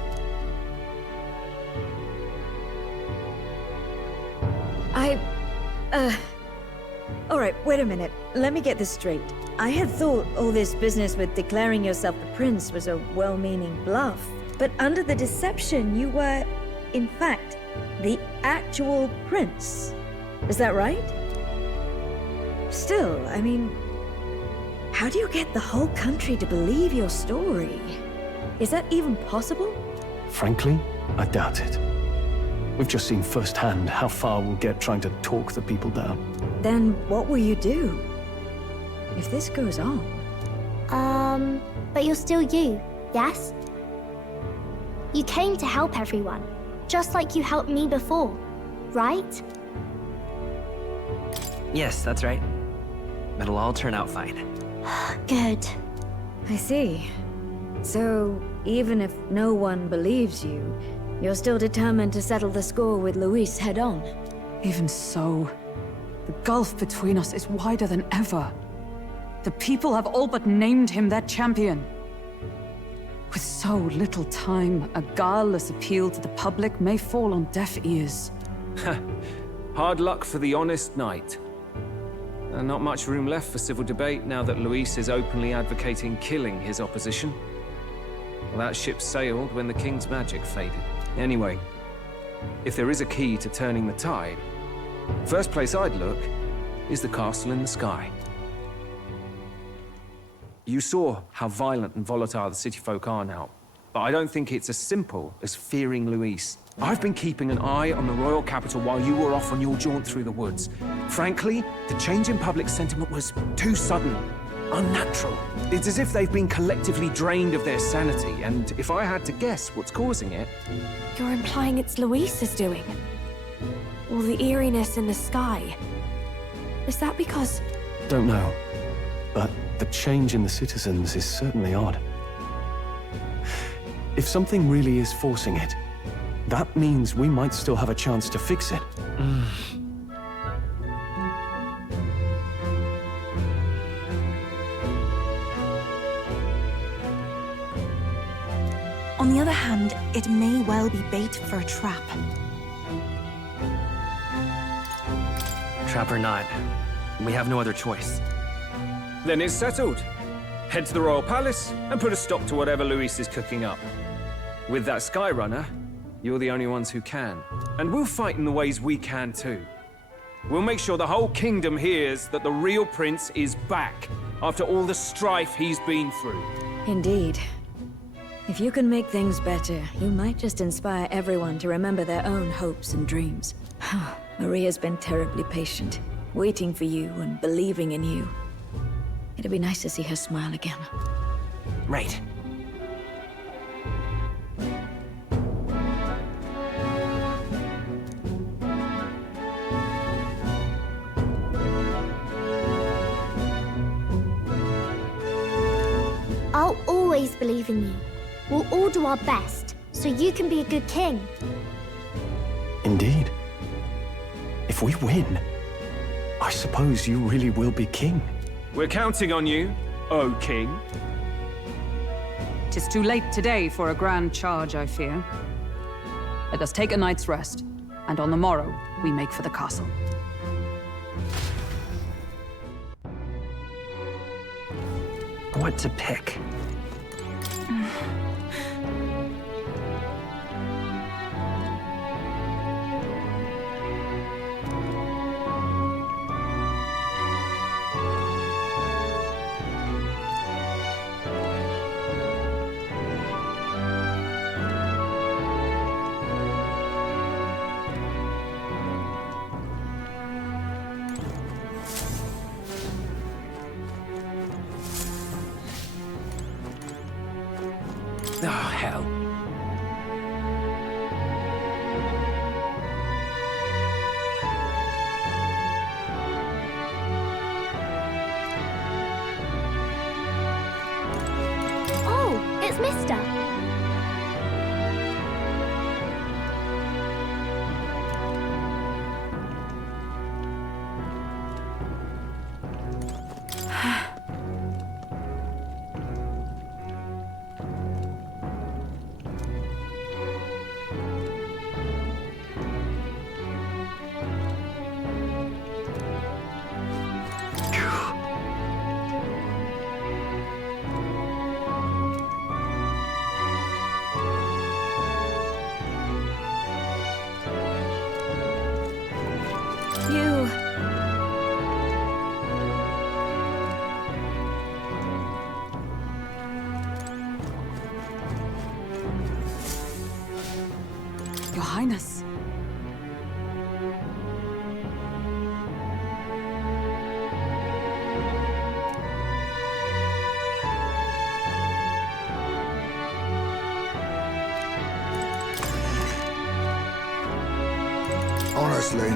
Alright, wait a minute. Let me get this straight. I had thought all this business with declaring yourself the prince was a well-meaning bluff. But under the deception, you were, in fact, the actual prince. Is that right? Still, I mean, how do you get the whole country to believe your story? Is that even possible? Frankly, I doubt it. We've just seen firsthand how far we'll get trying to talk the people down. Then what will you do? If this goes on? But you're still you, yes? You came to help everyone, just like you helped me before, right? Yes, that's right. It'll all turn out fine. Good. I see. So, even if no one believes you, you're still determined to settle the score with Luis head-on? Even so, the gulf between us is wider than ever. The people have all but named him their champion. With so little time, a guileless appeal to the public may fall on deaf ears. Hard luck for the honest knight. And not much room left for civil debate now that Luis is openly advocating killing his opposition. Well, that ship sailed when the king's magic faded. Anyway, if there is a key to turning the tide, first place I'd look is the castle in the sky. You saw how violent and volatile the city folk are now, but I don't think it's as simple as fearing Luis. I've been keeping an eye on the royal capital while you were off on your jaunt through the woods. Frankly, the change in public sentiment was too sudden, unnatural. It's as if they've been collectively drained of their sanity, and if I had to guess what's causing it... You're implying it's Luis's doing? All the eeriness in the sky. Is that because... Don't know, but the change in the citizens is certainly odd. If something really is forcing it, that means we might still have a chance to fix it. On the other hand, it may well be bait for a trap. Trap or not, we have no other choice. Then it's settled. Head to the royal palace and put a stop to whatever Luis is cooking up. With that Skyrunner, you're the only ones who can. And we'll fight in the ways we can too. We'll make sure the whole kingdom hears that the real prince is back after all the strife he's been through. Indeed. If you can make things better, you might just inspire everyone to remember their own hopes and dreams. Maria's been terribly patient, waiting for you and believing in you. It'd be nice to see her smile again. Right. believe in you. We'll all do our best, so you can be a good king. Indeed. If we win, I suppose you really will be king. We're counting on you, O King. 'Tis too late today for a grand charge, I fear. Let us take a night's rest, and on the morrow, we make for the castle. What to pick? Oh, hell. Oh, it's Mister. Your Highness. Honestly.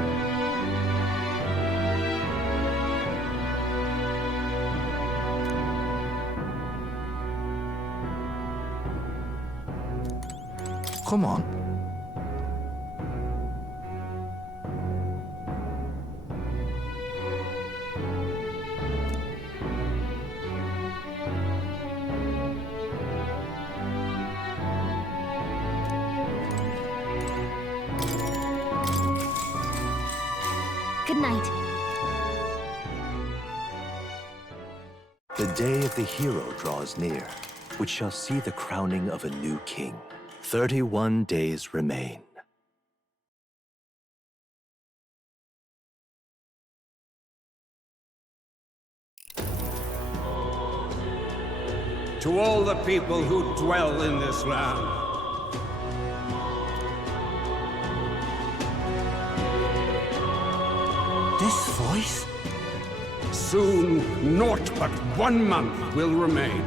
Come on. Good night. The day of the hero draws near, which shall see the crowning of a new king. 31 days remain. To all the people who dwell in this land, This voice? soon naught but 1 month will remain.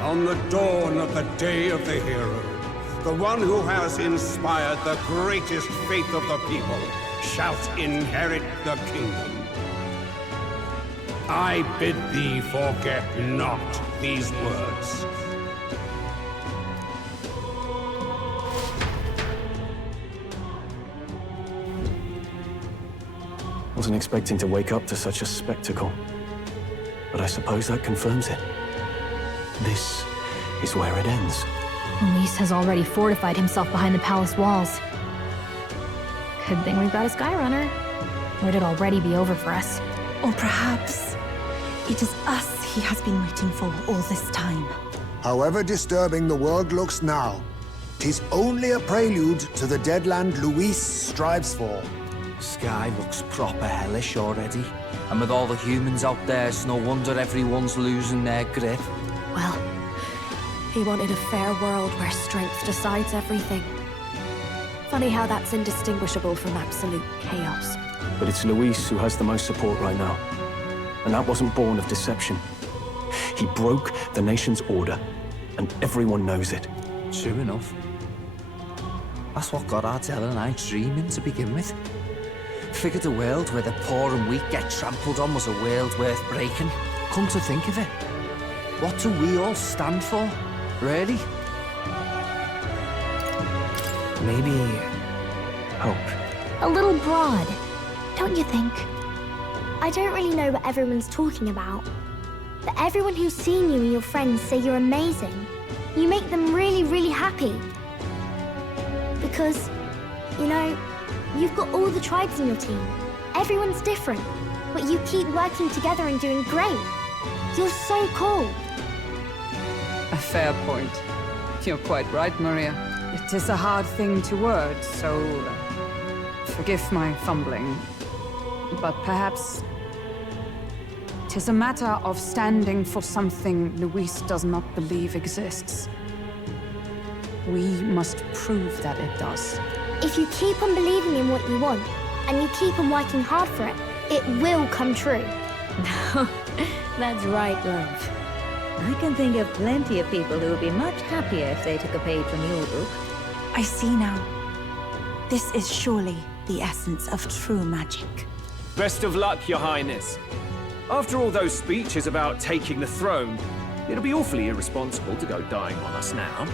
On the dawn of the day of the hero, the one who has inspired the greatest faith of the people shalt inherit the kingdom. I bid thee forget not these words. Wasn't expecting to wake up to such a spectacle, but I suppose that confirms it. This is where it ends. Luis has already fortified himself behind the palace walls. Good thing we've got a Skyrunner, or it'd already be over for us. Or perhaps it is us he has been waiting for all this time. However disturbing the world looks now, 'tis only a prelude to the deadland Luis strives for. Sky looks proper hellish already. And with all the humans out there, it's no wonder everyone's losing their grip. Well, he wanted a fair world where strength decides everything. Funny how that's indistinguishable from absolute chaos. But it's Luis who has the most support right now. And that wasn't born of deception. He broke the nation's order, and everyone knows it. True enough. That's what got Ardell and I dreaming to begin with. Figured a world where the poor and weak get trampled on was a world worth breaking. Come to think of it, What do we all stand for? Really? Maybe... hope. A little broad, don't you think? I don't really know what everyone's talking about, but everyone who's seen you and your friends say you're amazing. You make them really, really happy. Because, you know, you've got all the tribes in your team. Everyone's different, but you keep working together and doing great. You're so cool. A fair point. You're quite right, Maria. It is a hard thing to word, so forgive my fumbling. But perhaps 'tis a matter of standing for something Luis does not believe exists. We must prove that it does. If you keep on believing in what you want, and you keep on working hard for it, it will come true. That's right, love. I can think of plenty of people who would be much happier if they took a page from your book. I see now. This is surely the essence of true magic. Best of luck, Your Highness. After all those speeches about taking the throne, it'll be awfully irresponsible to go dying on us now.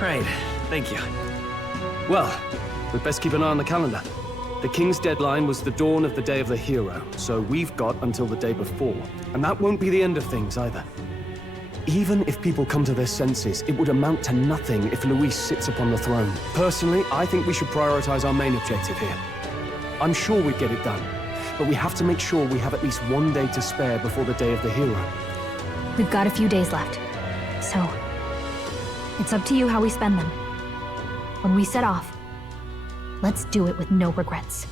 Right, thank you. Well, we'd best keep an eye on the calendar. The King's deadline was the dawn of the Day of the Hero, so we've got until the day before. And that won't be the end of things either. Even if people come to their senses, it would amount to nothing if Luis sits upon the throne. Personally, I think we should prioritize our main objective here. I'm sure we'd get it done, but we have to make sure we have at least one day to spare before the Day of the Hero. We've got a few days left, so it's up to you how we spend them. When we set off, let's do it with no regrets.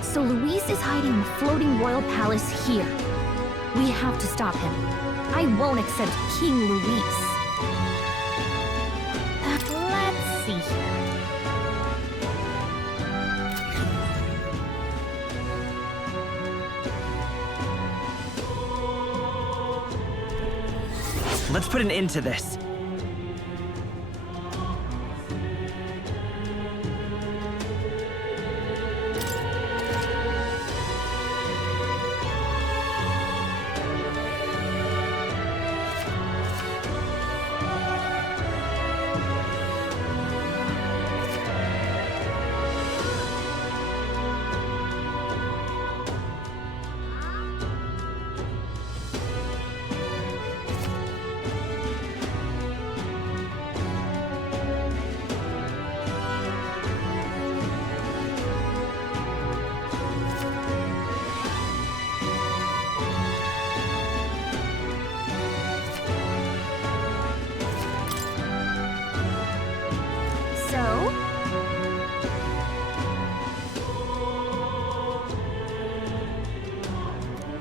So Luis is hiding in the floating royal palace here. We have to stop him. I won't accept King Luis. Let's see here. Let's put an end to this.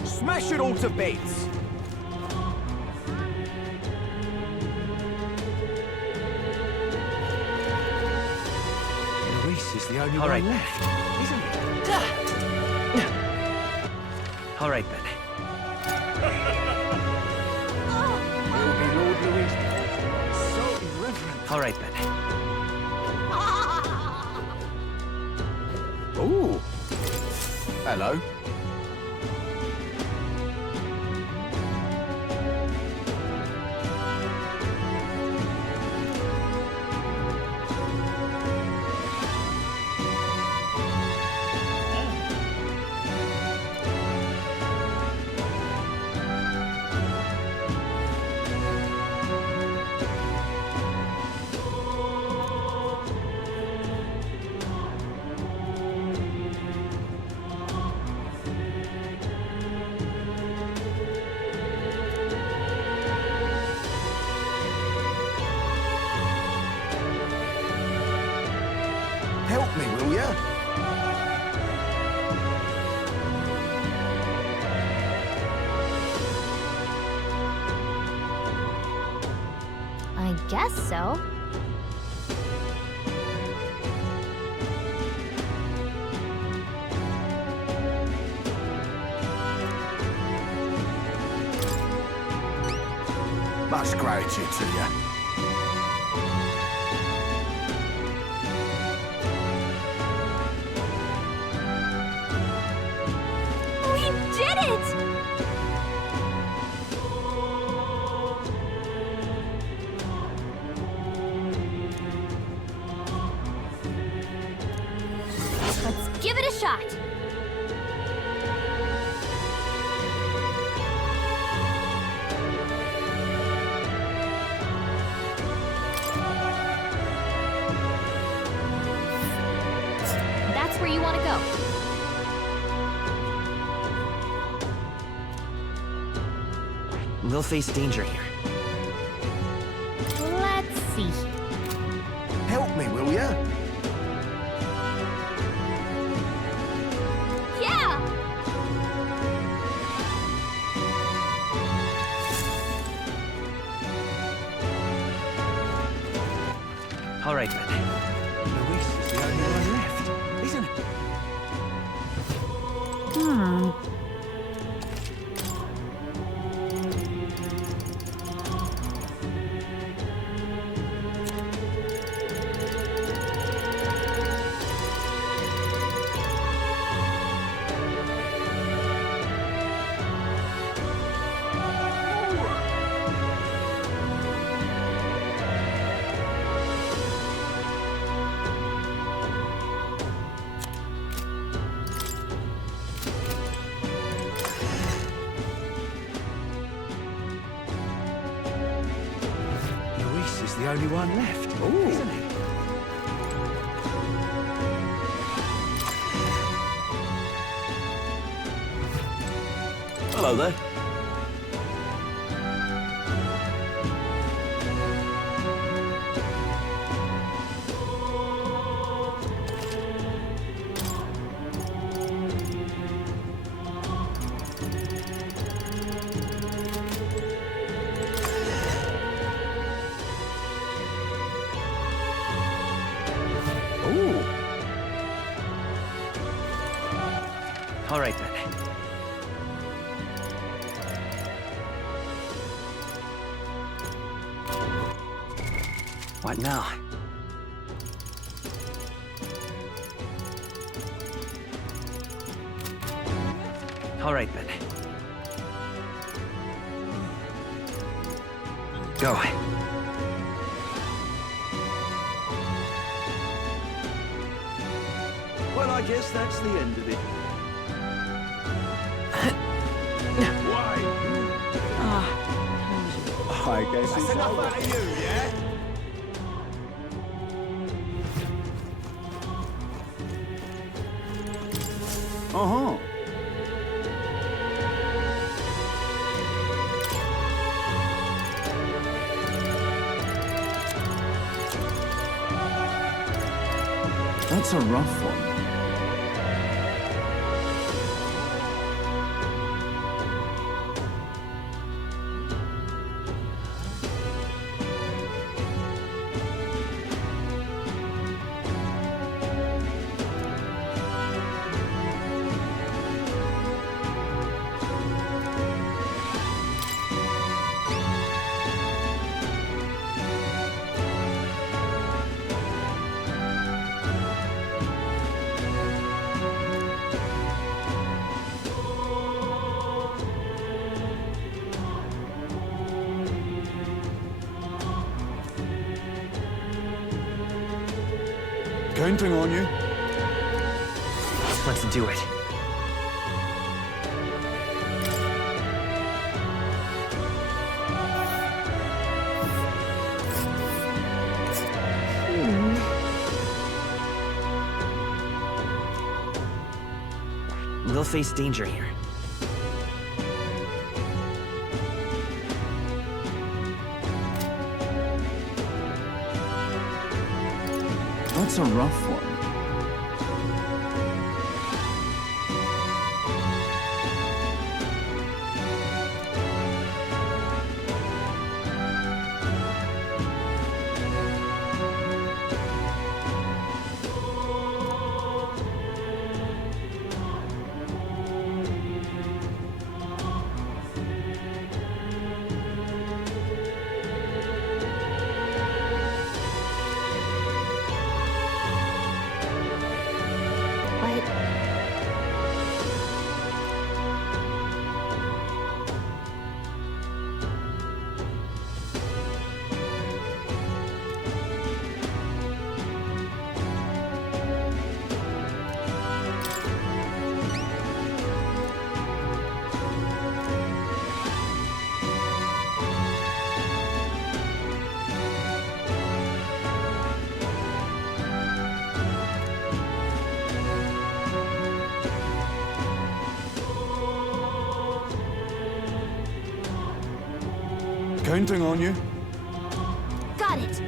Smash it all to bits! Luis is the only All right. one left, isn't he? All right, then. Will be Lord Luis. So irreverent. All right, then. Ooh. Hello. Help me, will ya? I guess so. Much gratitude to you. We did it! Let's give it a shot. That's where you want to go. We'll face danger here. Let's see. Help me, will ya? Yeah! All right, then. Luis is the only one left, isn't it? Luis is the only one left, isn't he? Hello there. All right, then. What now? All right, then. Go. Well, I guess that's the end of it. I guess That's enough out of you, yeah? Uh-huh. That's a rough one. Counting on you. Let's do it. We'll face danger here. That's a rough one. Counting on you. Got it.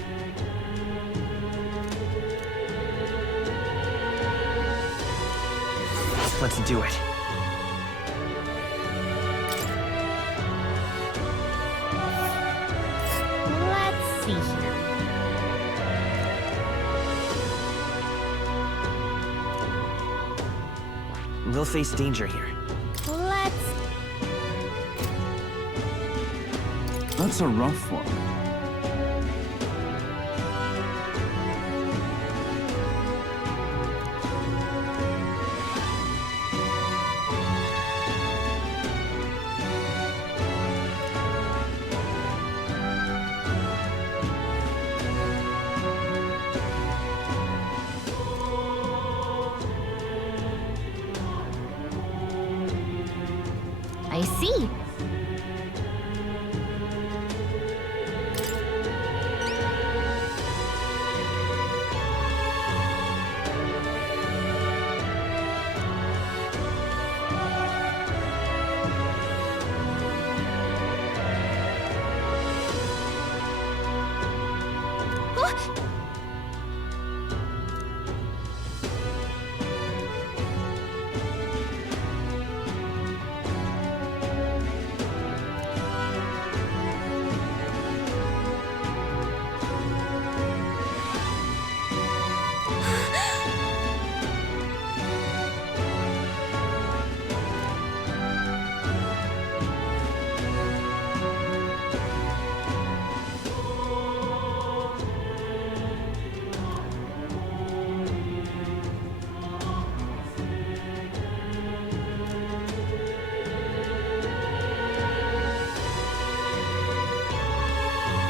Let's do it. Let's see here. We'll face danger here. Let's... That's a rough one. I see.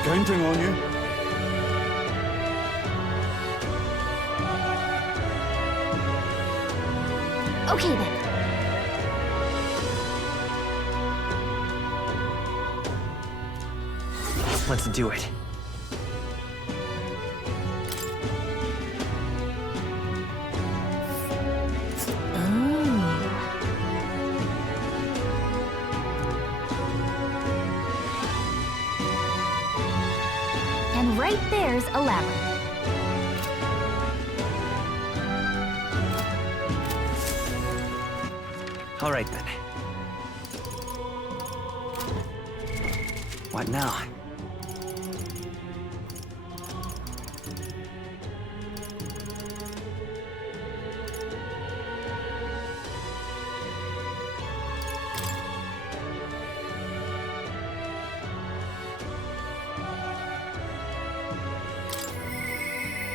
Counting on you. Okay then. Let's do it. And right there's a labyrinth. All right then. What now?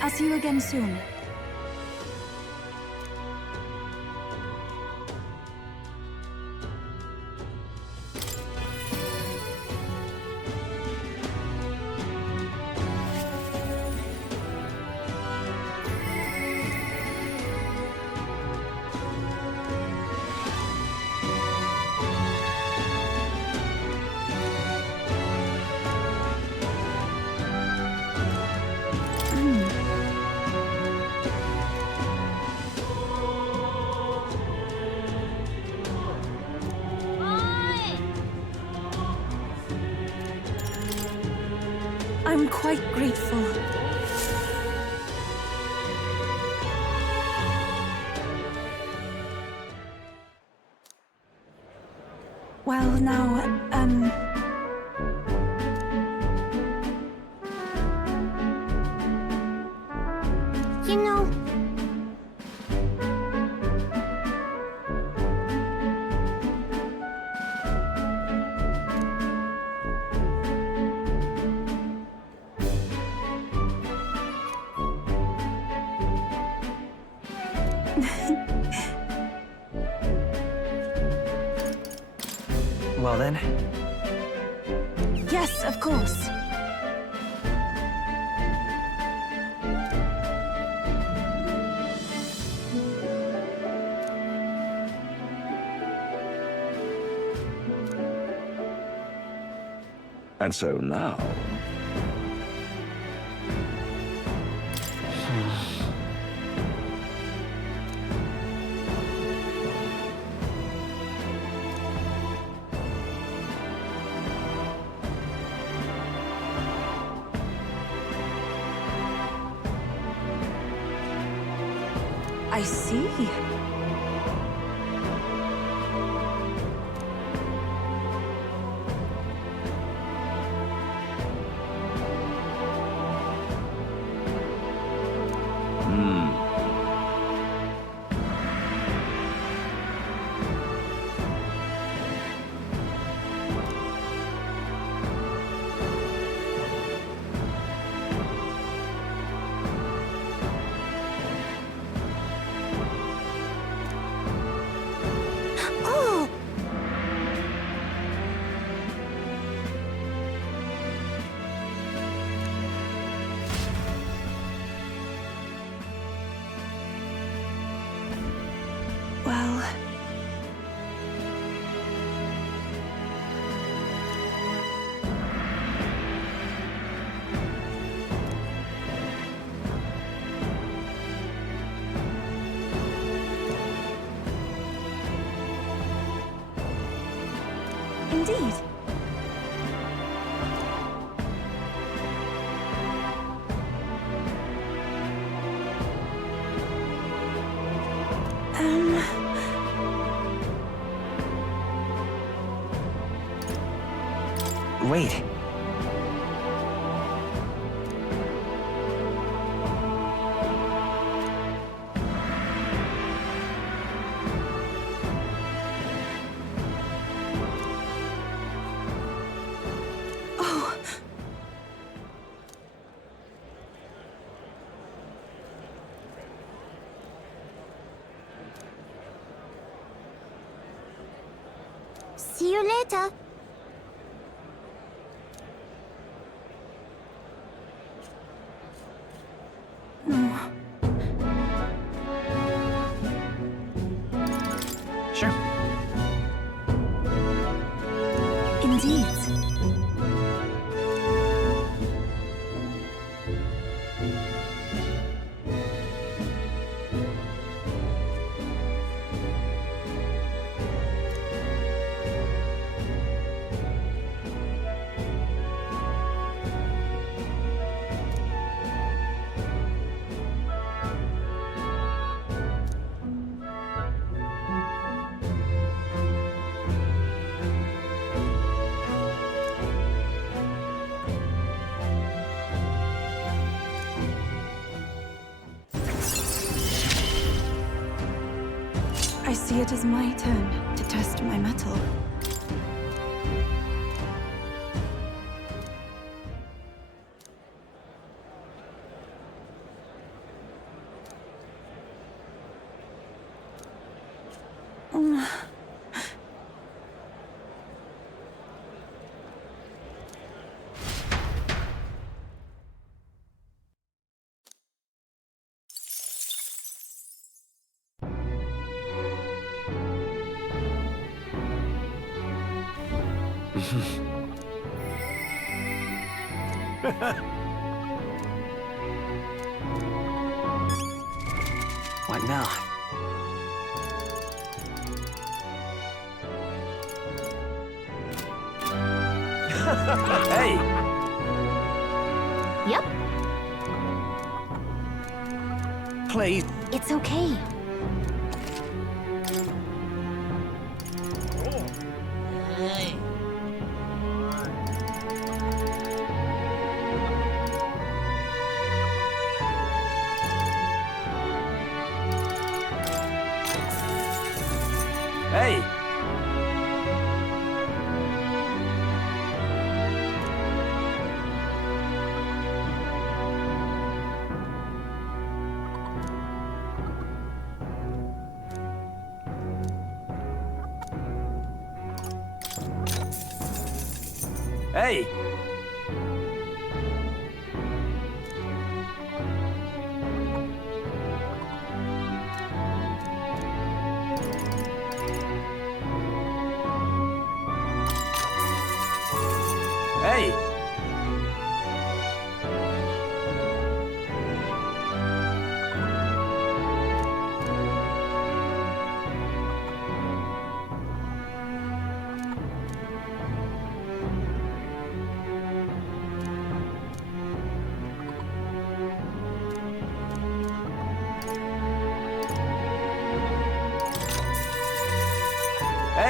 I'll see you again soon. I'm quite grateful. Well, now, You know, Well then. yes, of course. And so now... I see. Well... Indeed. Wait. Oh. See you later. No. Sure. Indeed. I see it is my turn to test my mettle. What now? Hey! Yep. Please. It's okay. Hey! Hey! Hey!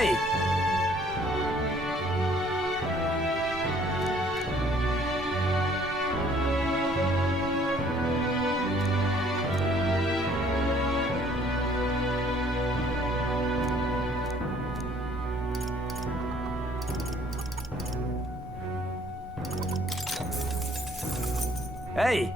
Hey! Hey!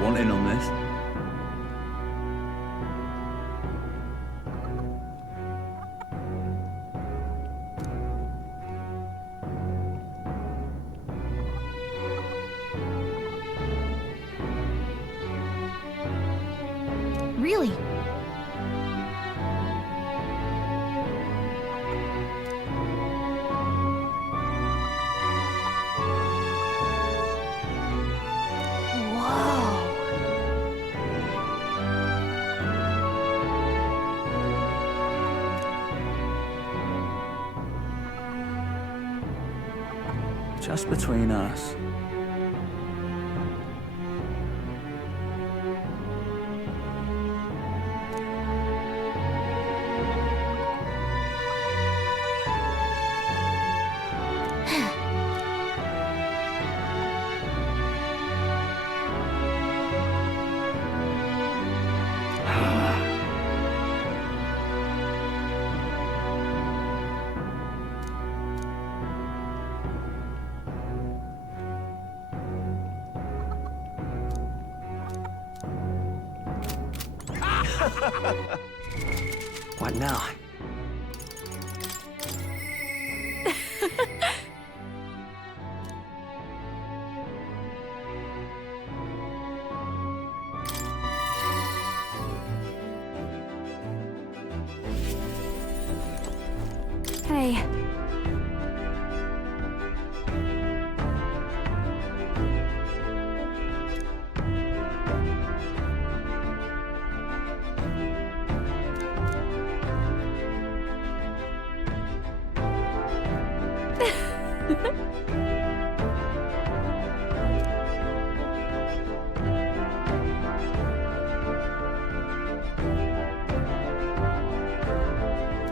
Want in on this? Really? Just between us. What now? Hey.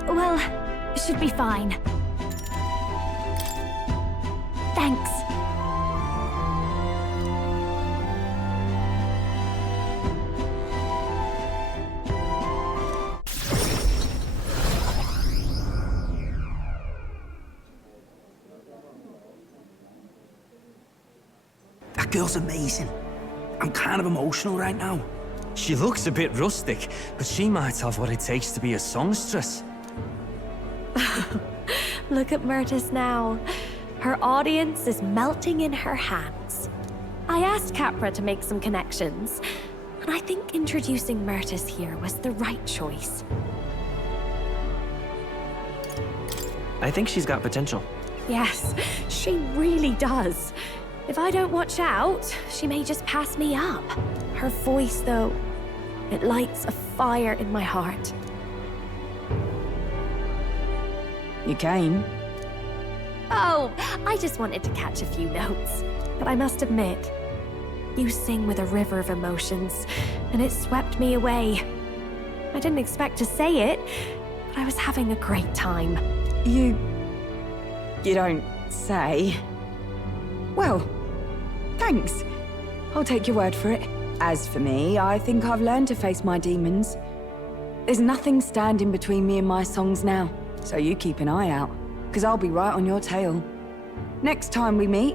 Well, should be fine. Thanks. That girl's amazing. I'm kind of emotional right now. She looks a bit rustic, but she might have what it takes to be a songstress. Look at Myrtis now. Her audience is melting in her hands. I asked Capra to make some connections, and I think introducing Myrtis here was the right choice. I think she's got potential. Yes, she really does. If I don't watch out, she may just pass me up. Her voice, though, it lights a fire in my heart. You came? Oh, I just wanted to catch a few notes. But I must admit, you sing with a river of emotions, and it swept me away. I didn't expect to say it, but I was having a great time. You don't say? Well, thanks. I'll take your word for it. As for me, I think I've learned to face my demons. There's nothing standing between me and my songs now, so you keep an eye out, because I'll be right on your tail. Next time we meet,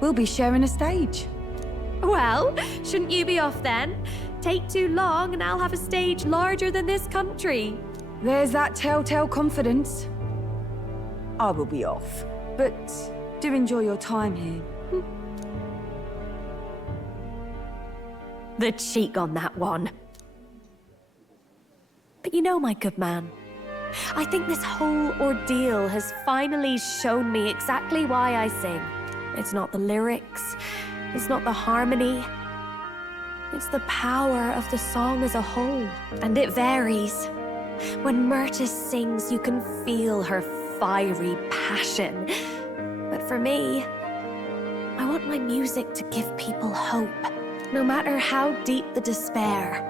we'll be sharing a stage. Well, shouldn't you be off then? Take too long and I'll have a stage larger than this country. There's that telltale confidence. I will be off, but do enjoy your time here. The cheek on that one. But you know, my good man, I think this whole ordeal has finally shown me exactly why I sing. It's not the lyrics, it's not the harmony, it's the power of the song as a whole. And it varies. When Myrtis sings, you can feel her fiery passion. But for me, I want my music to give people hope, no matter how deep the despair.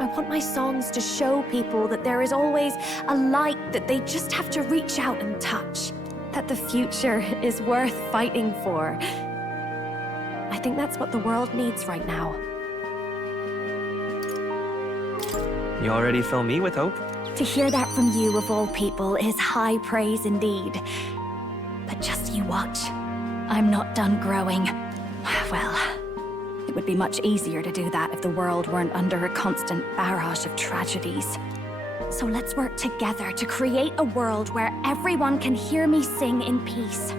I want my songs to show people that there is always a light that they just have to reach out and touch, that the future is worth fighting for. I think that's what the world needs right now. You already fill me with hope. To hear that from you, of all people, is high praise indeed. But just you watch. I'm not done growing. Well, it would be much easier to do that if the world weren't under a constant barrage of tragedies. So let's work together to create a world where everyone can hear me sing in peace.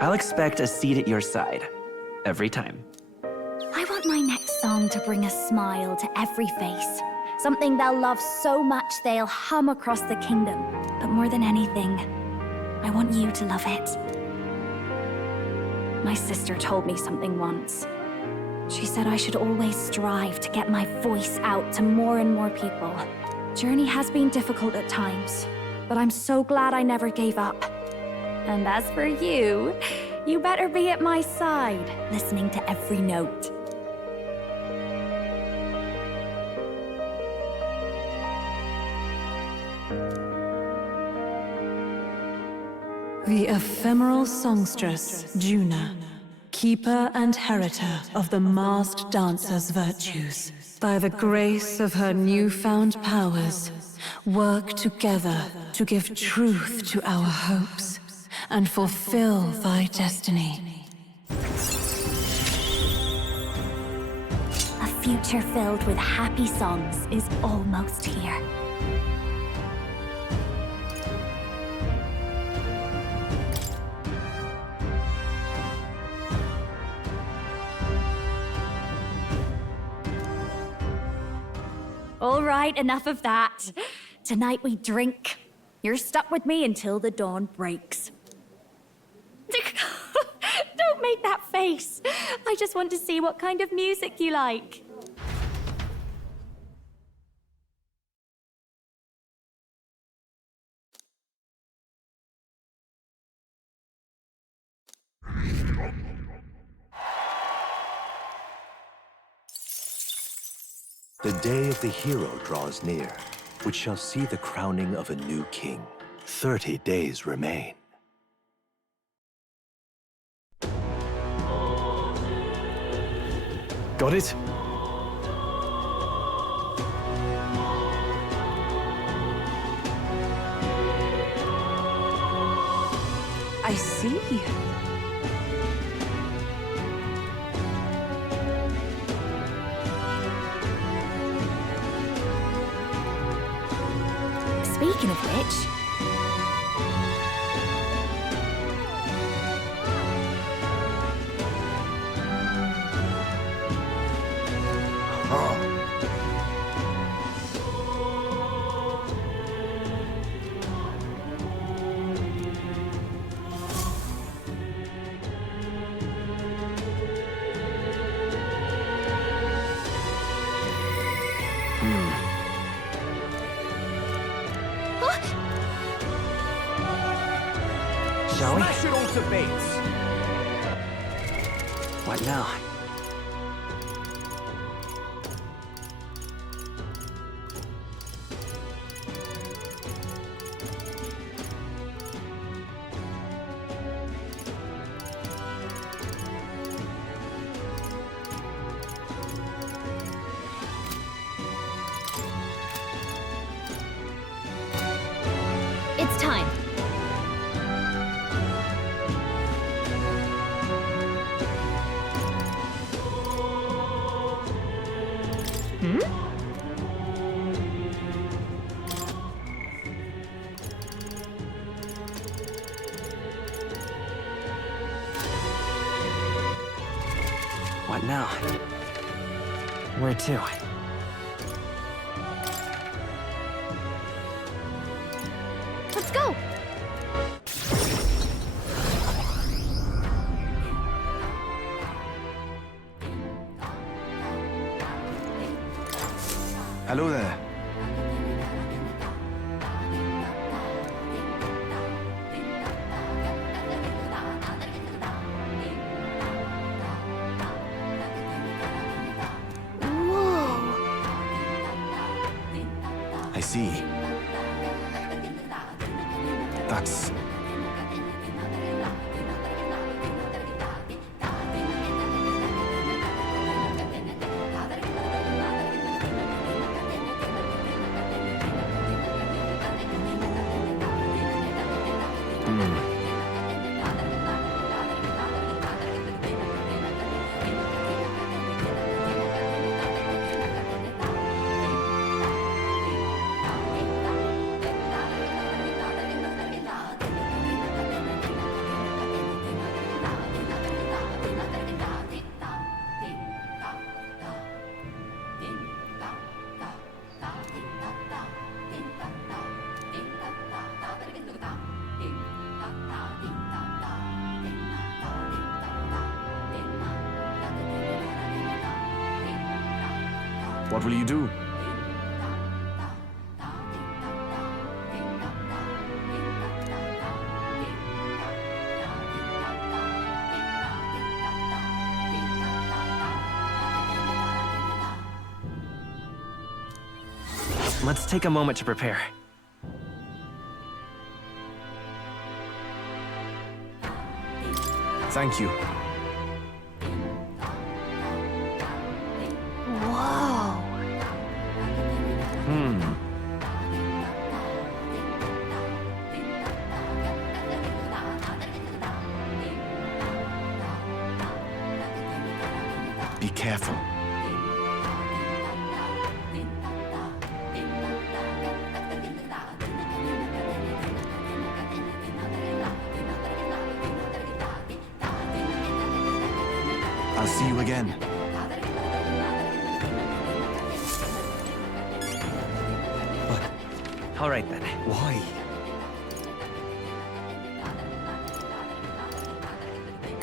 I'll expect a seat at your side. Every time. I want my next song to bring a smile to every face. Something they'll love so much they'll hum across the kingdom. But more than anything, I want you to love it. My sister told me something once. She said I should always strive to get my voice out to more and more people. Journey has been difficult at times, but I'm so glad I never gave up. And as for you, you better be at my side, listening to every note. The ephemeral songstress, Juna, keeper and heritor of the masked dancer's virtues, by the grace of her newfound powers, work together to give truth to our hopes and fulfill thy destiny. A future filled with happy songs is almost here. All right, enough of that. Tonight we drink. You're stuck with me until the dawn breaks. Don't make that face. I just want to see what kind of music you like. The day of the hero draws near, which shall see the crowning of a new king. 30 days remain. Got it? I see. Speaking of which... Shall we? Smash it all to bits. What now? time. Hmm? What now? Where to? Let's go! Hello there. Whoa! I see. That's... What will you do? Let's take a moment to prepare. Thank you. Whoa! Be careful. I'll see you again. All right then. Why?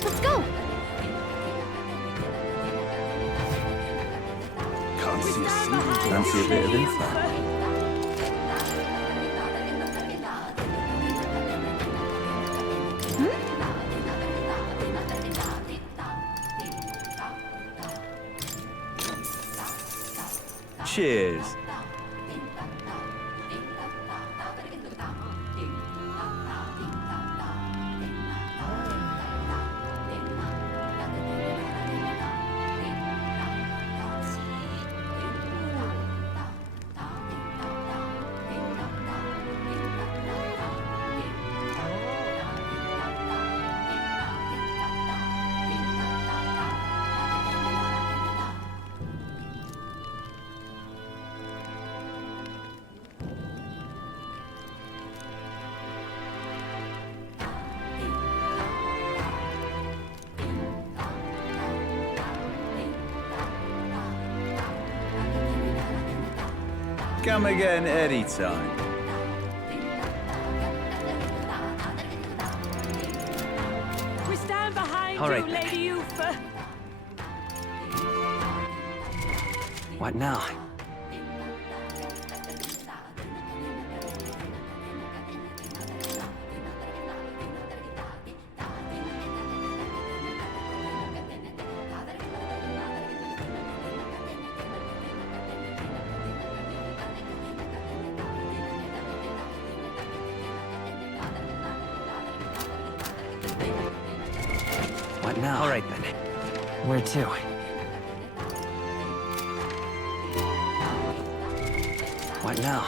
Let's go! Can't see a single Fancy a bit of info. Cheers. Come again anytime. We stand behind All right, you, then. Lady Ufa. What now? What now? All right then. Where to? What now?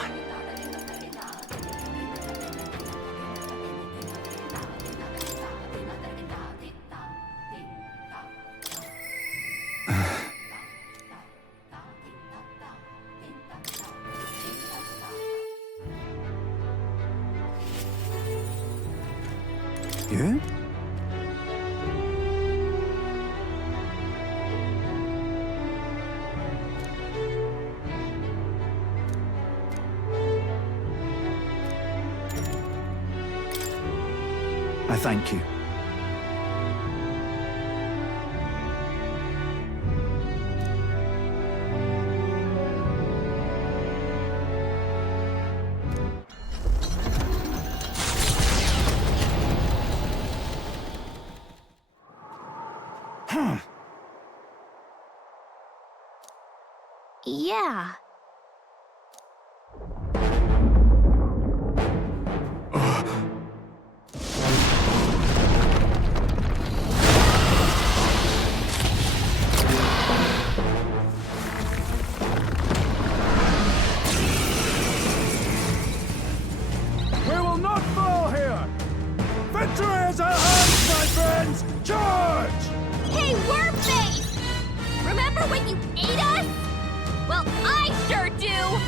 Eh? I thank you. Yeah. We will not fall here! Victory is our hands, my friends! Charge! Hey, Wormface! Remember when you ate us? Well, I sure do!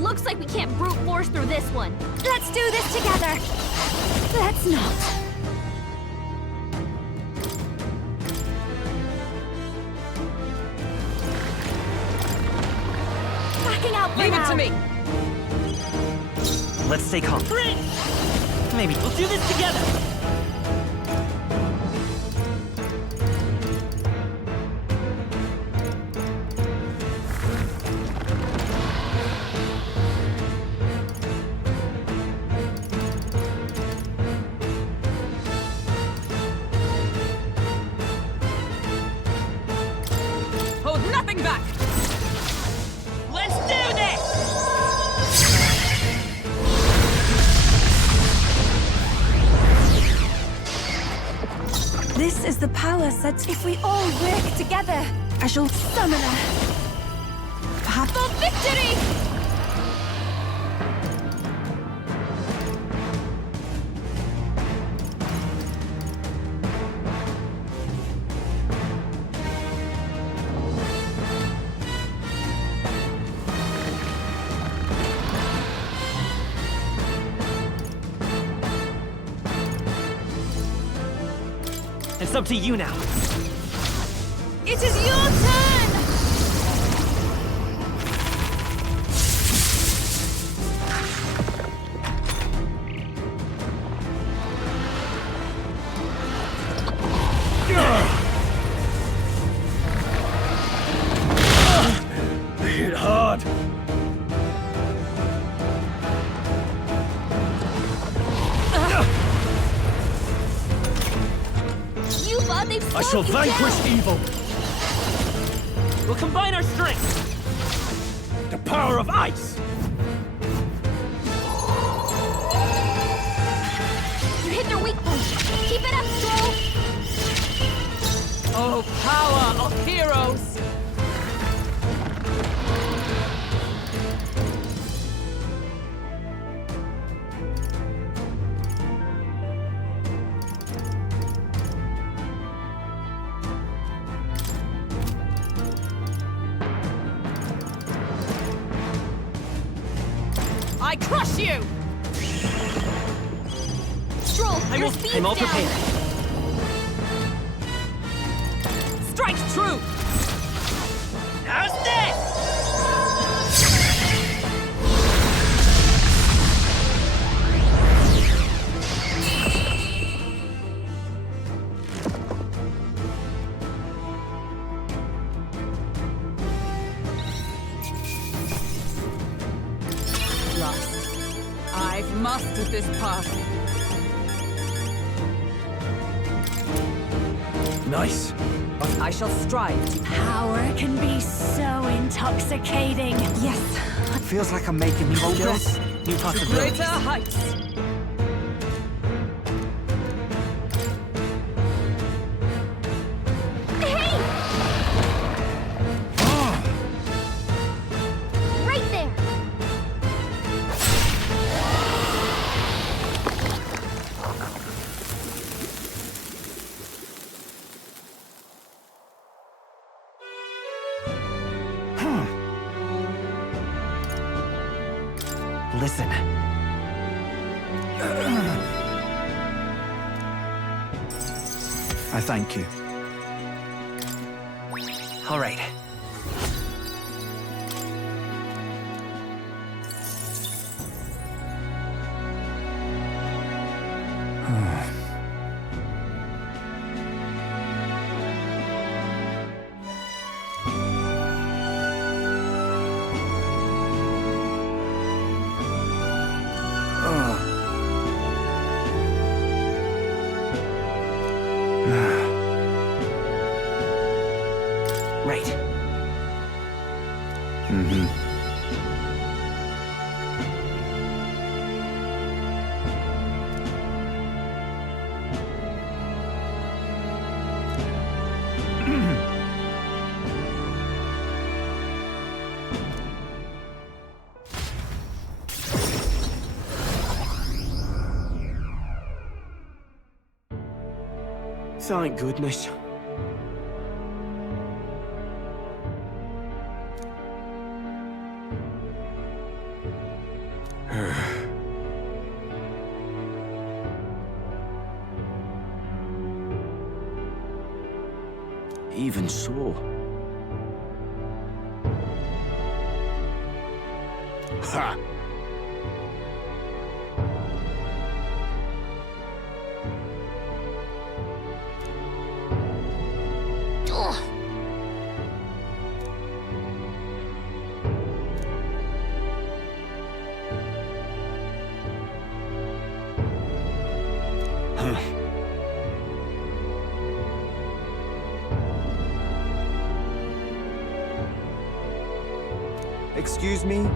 Looks like we can't brute force through this one. Let's do this together. Let's not. Backing out for Leave now. it to me! Let's stay calm. Maybe we'll do this together! Hold nothing back! Let's do this! This is the power set. If we all work together, I shall summon her. Perhaps For victory! It's up to you now. It is your turn! They hit hard! You thought they've I shall vanquish evil. We'll combine our strength. The power of ice. You hit their weak point. Keep it up, Stroll. Oh, power of heroes. I crush you! Stroll, your speed's I'm all down. prepared. Strike true! How's this? Lost. I've mastered this path. Nice. I shall strive to Power can be so intoxicating. Yes. Feels like I'm making progress. New possibilities. greater heights. Hey! Right there. Listen. I thank you. All right. Right. Mm-hmm. Thank goodness. Even so. Ha! Excuse me?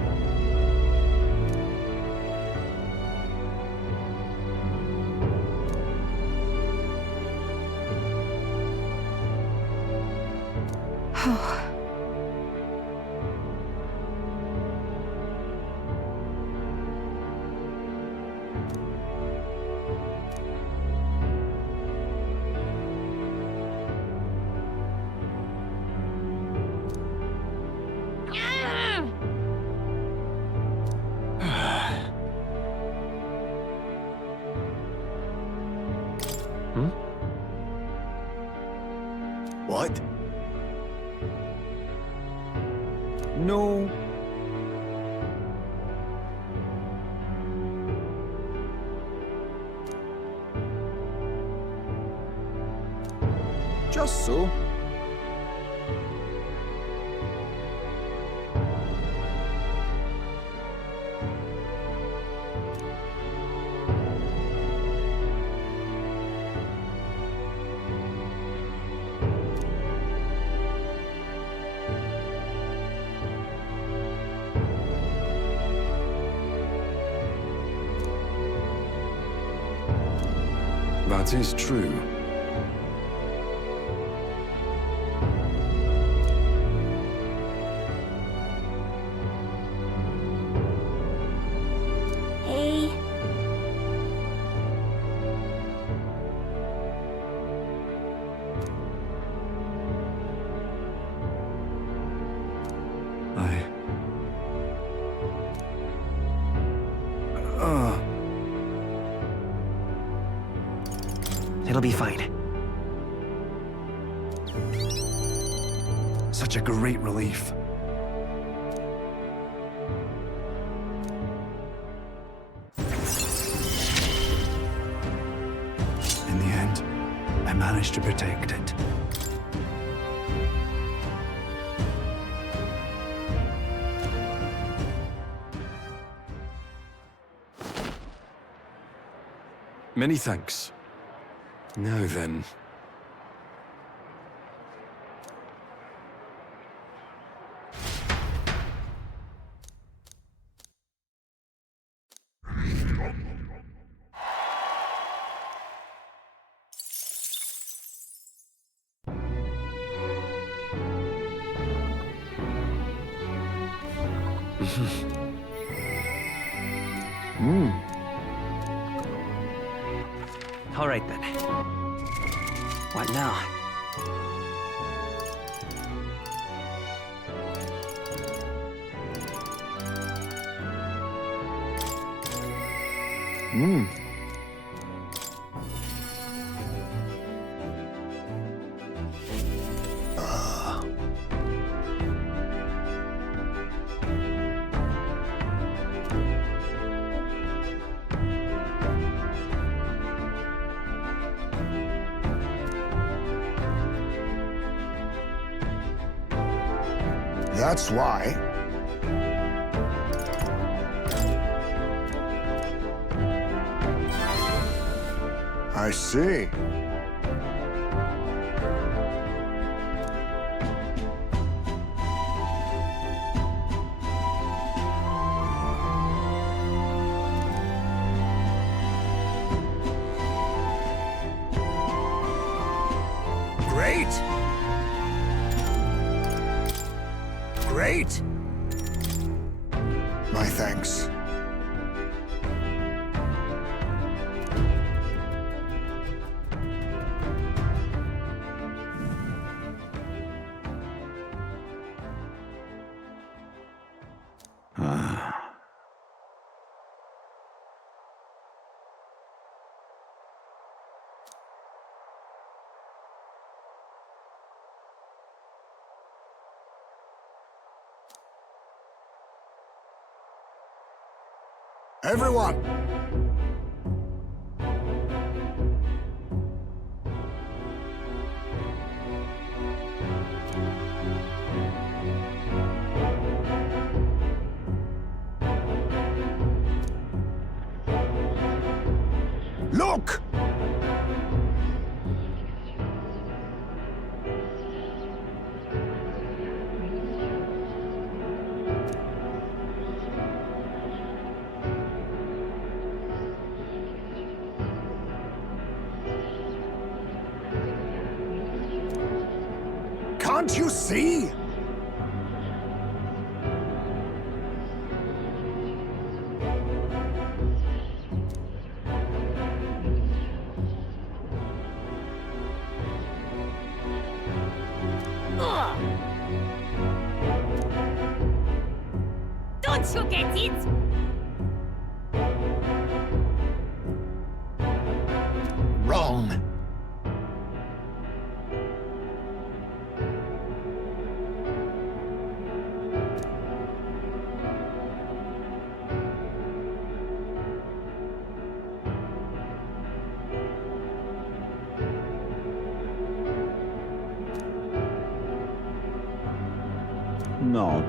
What? No. Just so. That is true. Hey. It'll be fine. Such a great relief. In the end, I managed to protect it. Many thanks. Now then. All right then. What now? That's why. I see. Great! Great! My thanks. Everyone! Look! Can't you see? Don't you get it? Wrong. No.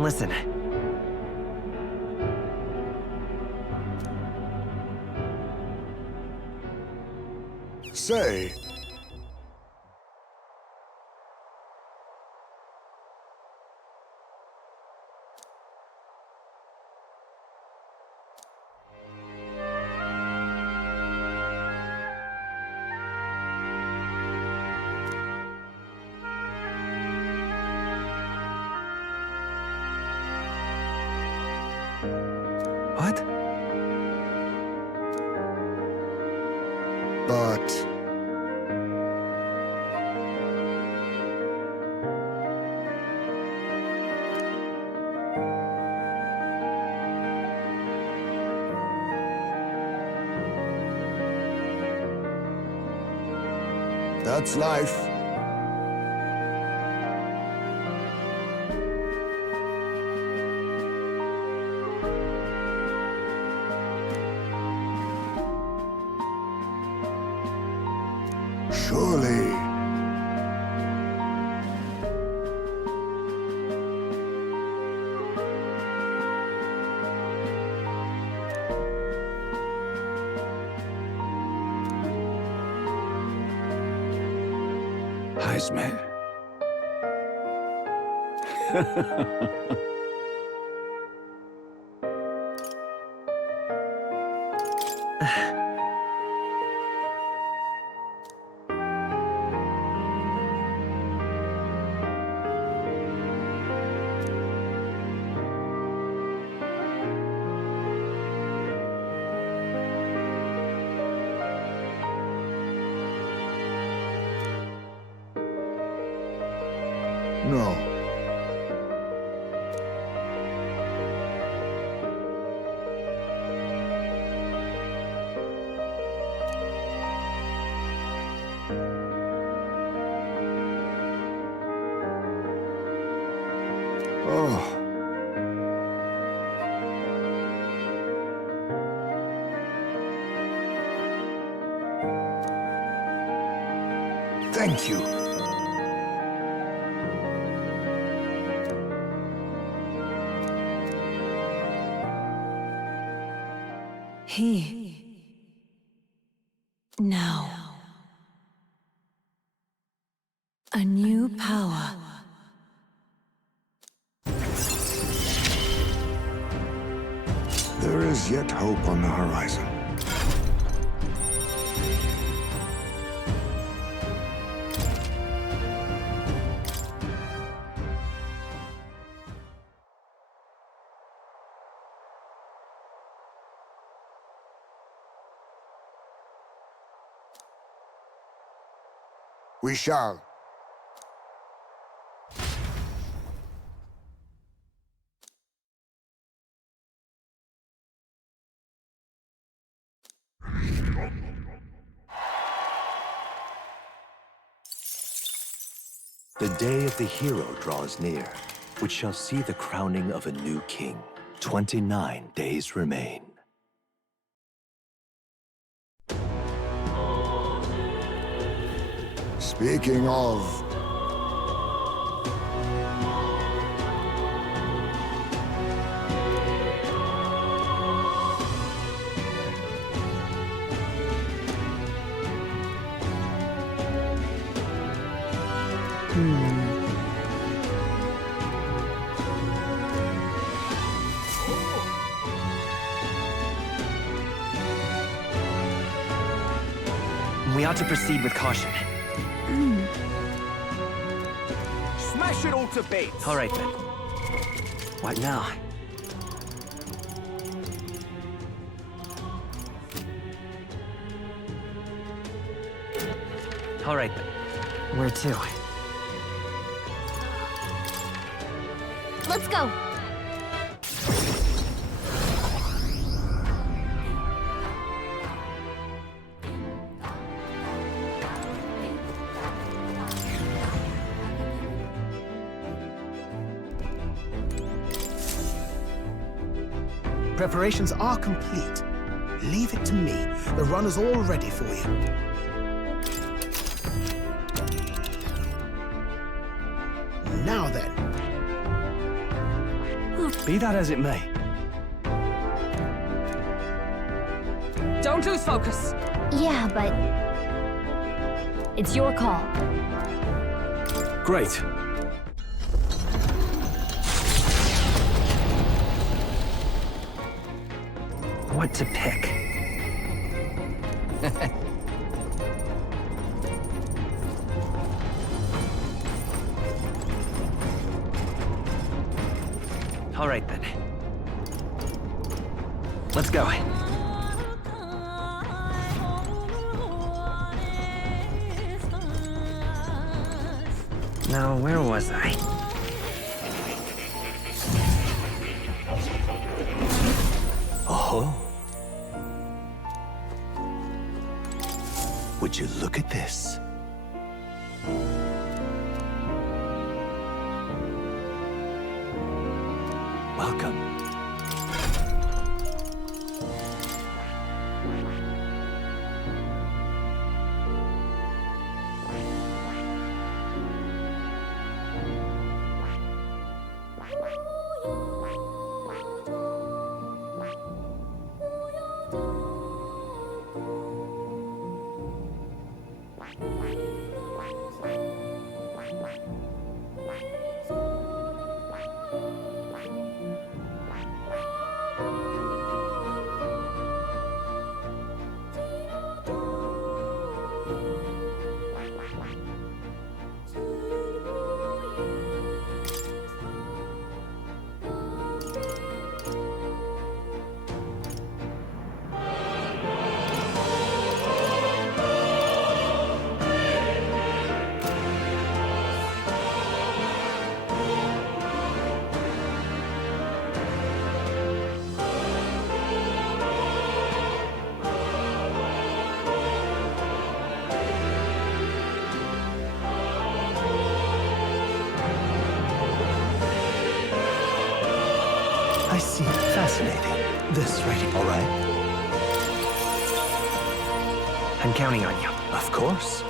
Listen. Say. What? But... that's life. Surely. Heisman. No. Oh. Thank you. Here. Now. A new power. There is yet hope on the horizon. We shall. The day of the hero draws near, which shall see the crowning of a new king. 29 days remain. Speaking of... We ought to proceed with caution. Smash it all to bits! All right, then. What now? All right, then. Where to? Let's go. Preparations are complete. Leave it to me. The run is all ready for you. Now then. Be that as it may. Don't lose focus. Yeah, but... it's your call. Great. What to pick? All right, then. Let's go. Now, where was I? Oh. Would you look at this? Welcome. I see. Fascinating. This right here, all right? I'm counting on you. Of course.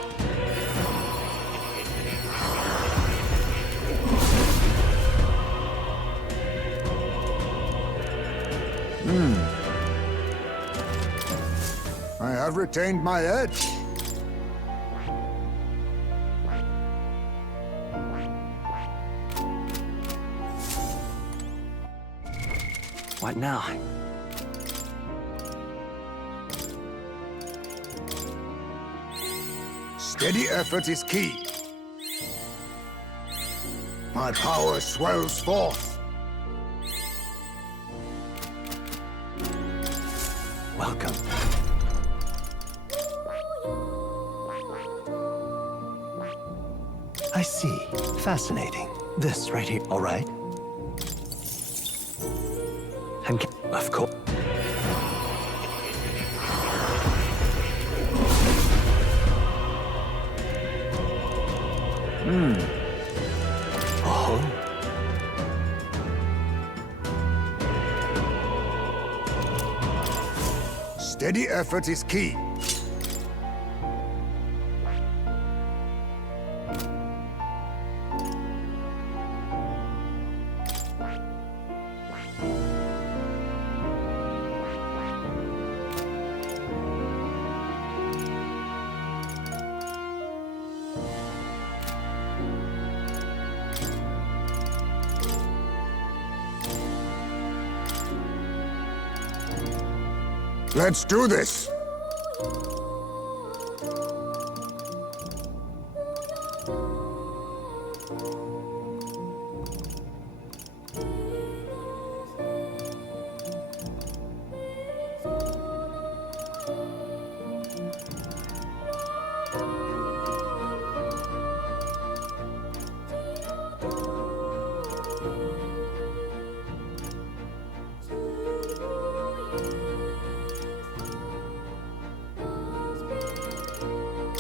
I have retained my edge. What now? Steady effort is key. My power swells forth. Welcome. I see. Fascinating. This right here, all right? Of course. Oh. Steady effort is key. Let's do this!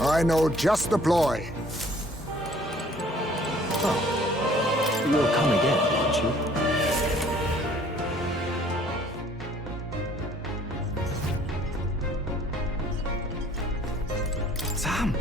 I know just the ploy. Oh. You'll come again, won't you? Sam!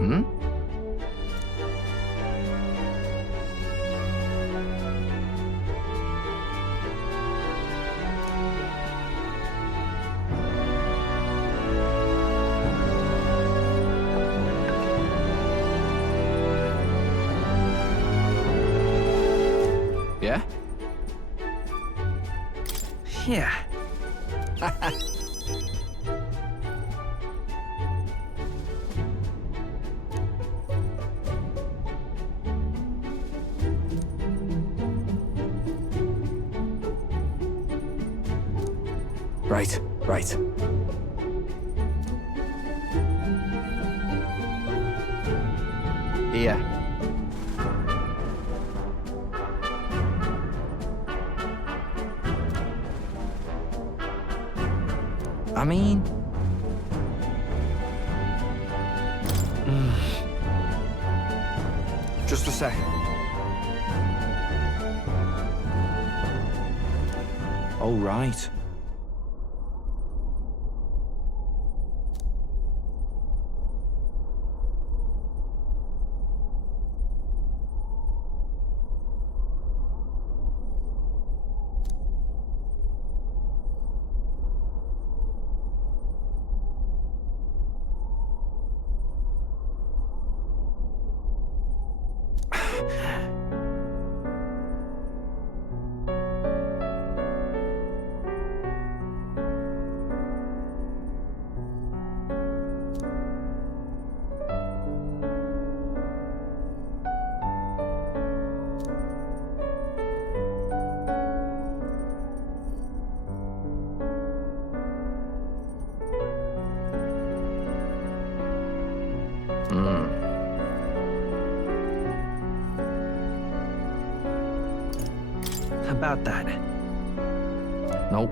Hmm? Yeah? Yeah. Right, right. Here. I mean... Just a sec. Oh, right. about that. Nope.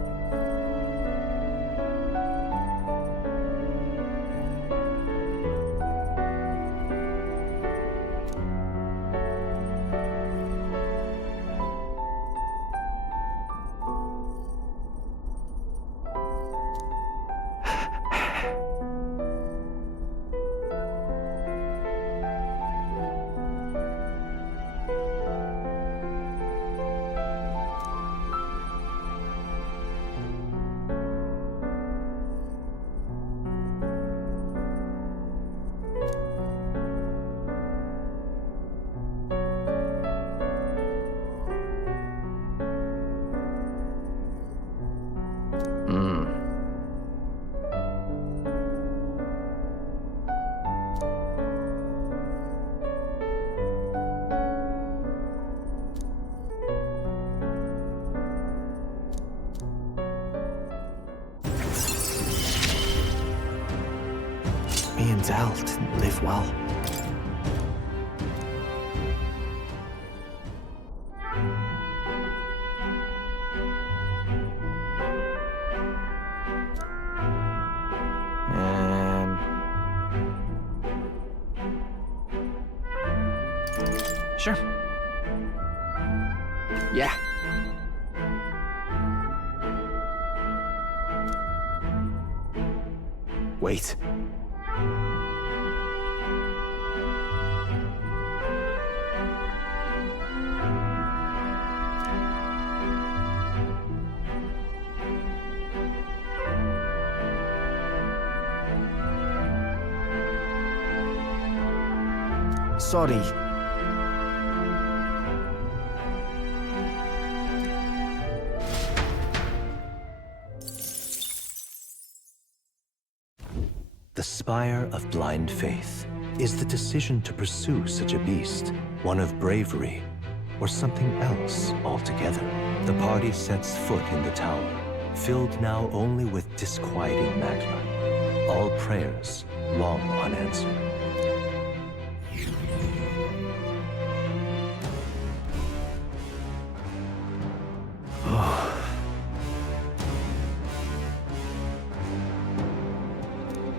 Me and Del didn't live well. Sure. Yeah. Wait. Sorry. The Spire of Blind Faith is the decision to pursue such a beast, one of bravery, or something else altogether. The party sets foot in the tower, filled now only with disquieting magma, all prayers long unanswered.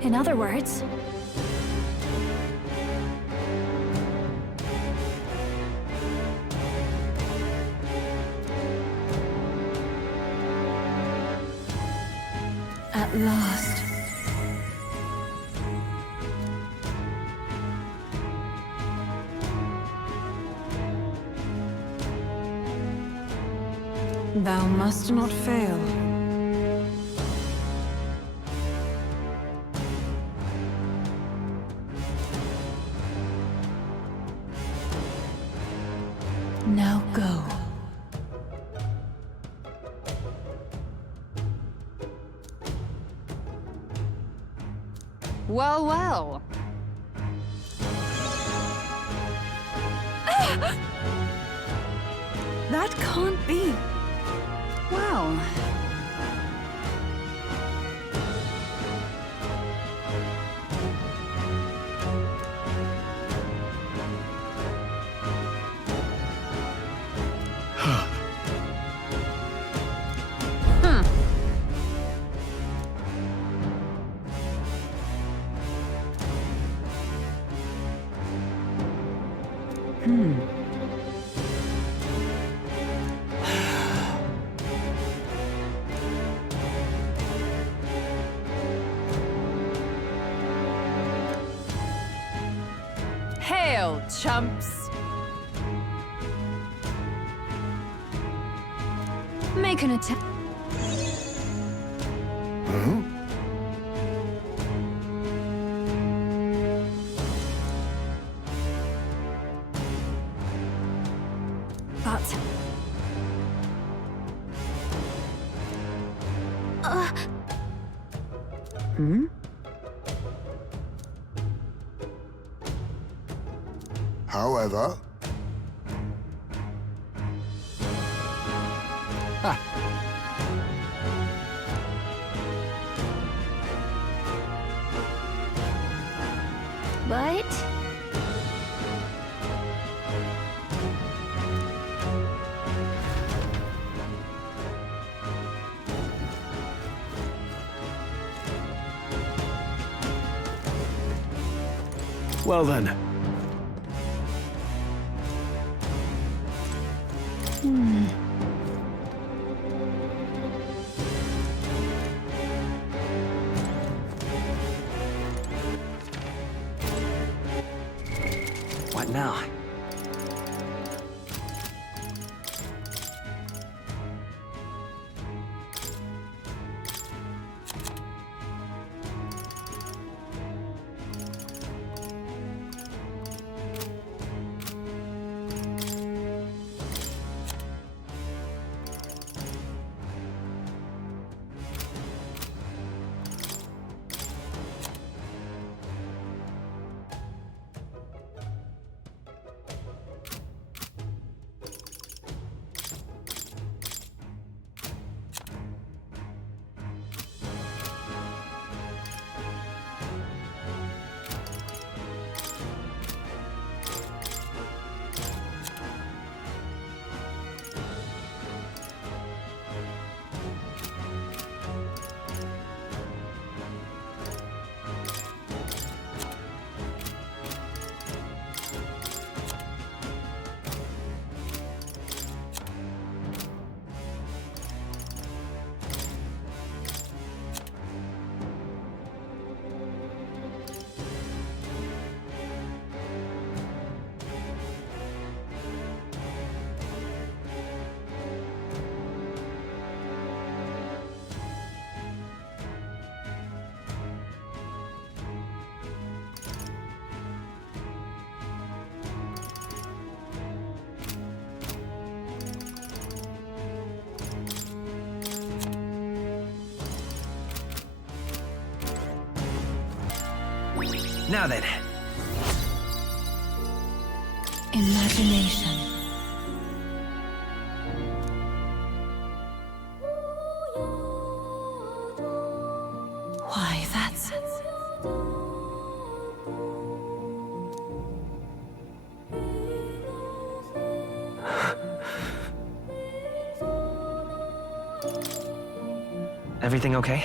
In other words, at last. Thou must not fail. Now go. Well, well. That can't be. Well. Hail, chumps! Make an attempt. but... However... But... Well then. What now? Now then. Imagination. Why, that's... Everything okay?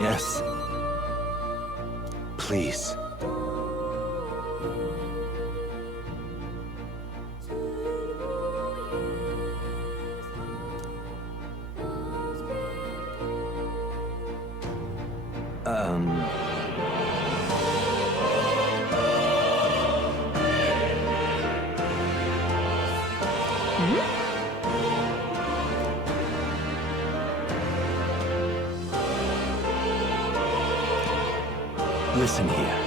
Yes. Please. Listen here.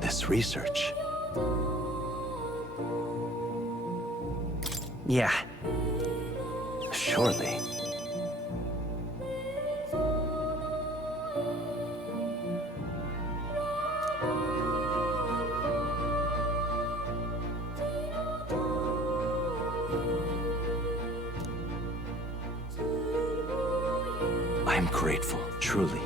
This research. Yeah. Surely. I'm grateful, truly.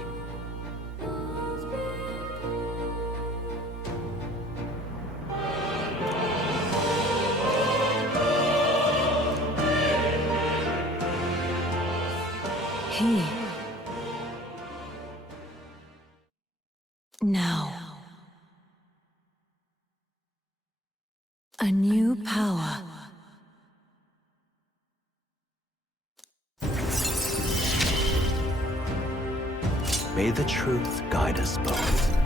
Now. A new power. May the truth guide us both.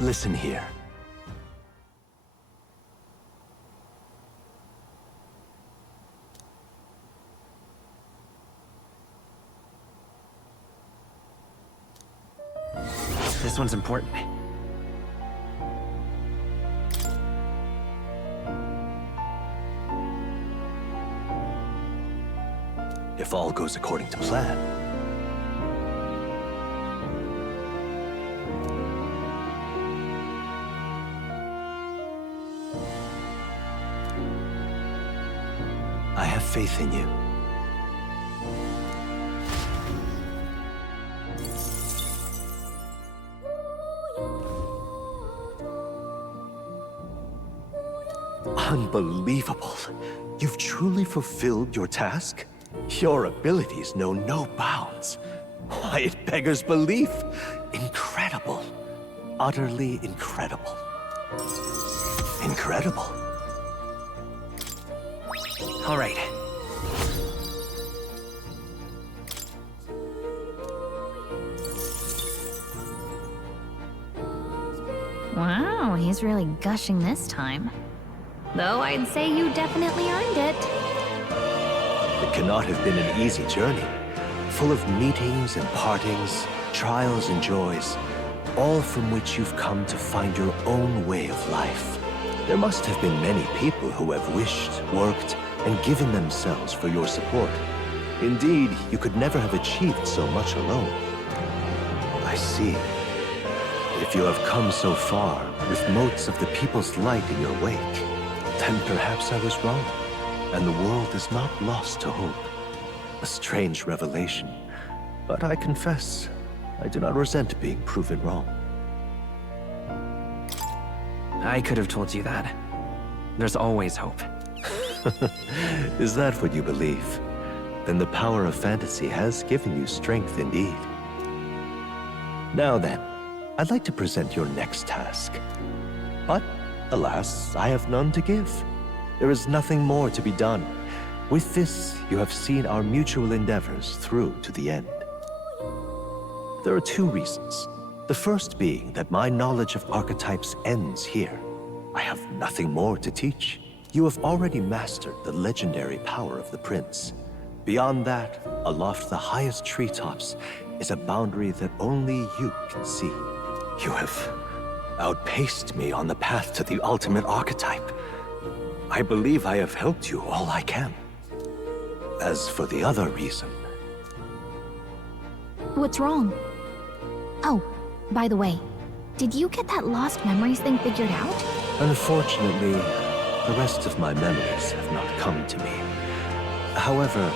Listen here. This one's important. If all goes according to plan, I have faith in you. Unbelievable. You've truly fulfilled your task? Your abilities know no bounds. Why, it beggars belief. Incredible. Utterly incredible. Incredible. All right. Wow, he's really gushing this time. Though I'd say you definitely earned it. It cannot have been an easy journey, full of meetings and partings, trials and joys, all from which you've come to find your own way of life. There must have been many people who have wished, worked, and given themselves for your support. Indeed, you could never have achieved so much alone. I see. If you have come so far, with motes of the people's light in your wake, then perhaps I was wrong, and the world is not lost to hope. A strange revelation, but I confess, I do not resent being proven wrong. I could have told you that. There's always hope. Is that what you believe? Then the power of fantasy has given you strength indeed. Now then, I'd like to present your next task. But, alas, I have none to give. There is nothing more to be done. With this, you have seen our mutual endeavors through to the end. There are two reasons. The first being that my knowledge of archetypes ends here. I have nothing more to teach. You have already mastered the legendary power of the prince. Beyond that, aloft the highest treetops, is a boundary that only you can see. You have outpaced me on the path to the ultimate archetype. I believe I have helped you all I can. As for the other reason... What's wrong? Oh, by the way, did you get that lost memories thing figured out? Unfortunately, the rest of my memories have not come to me. However,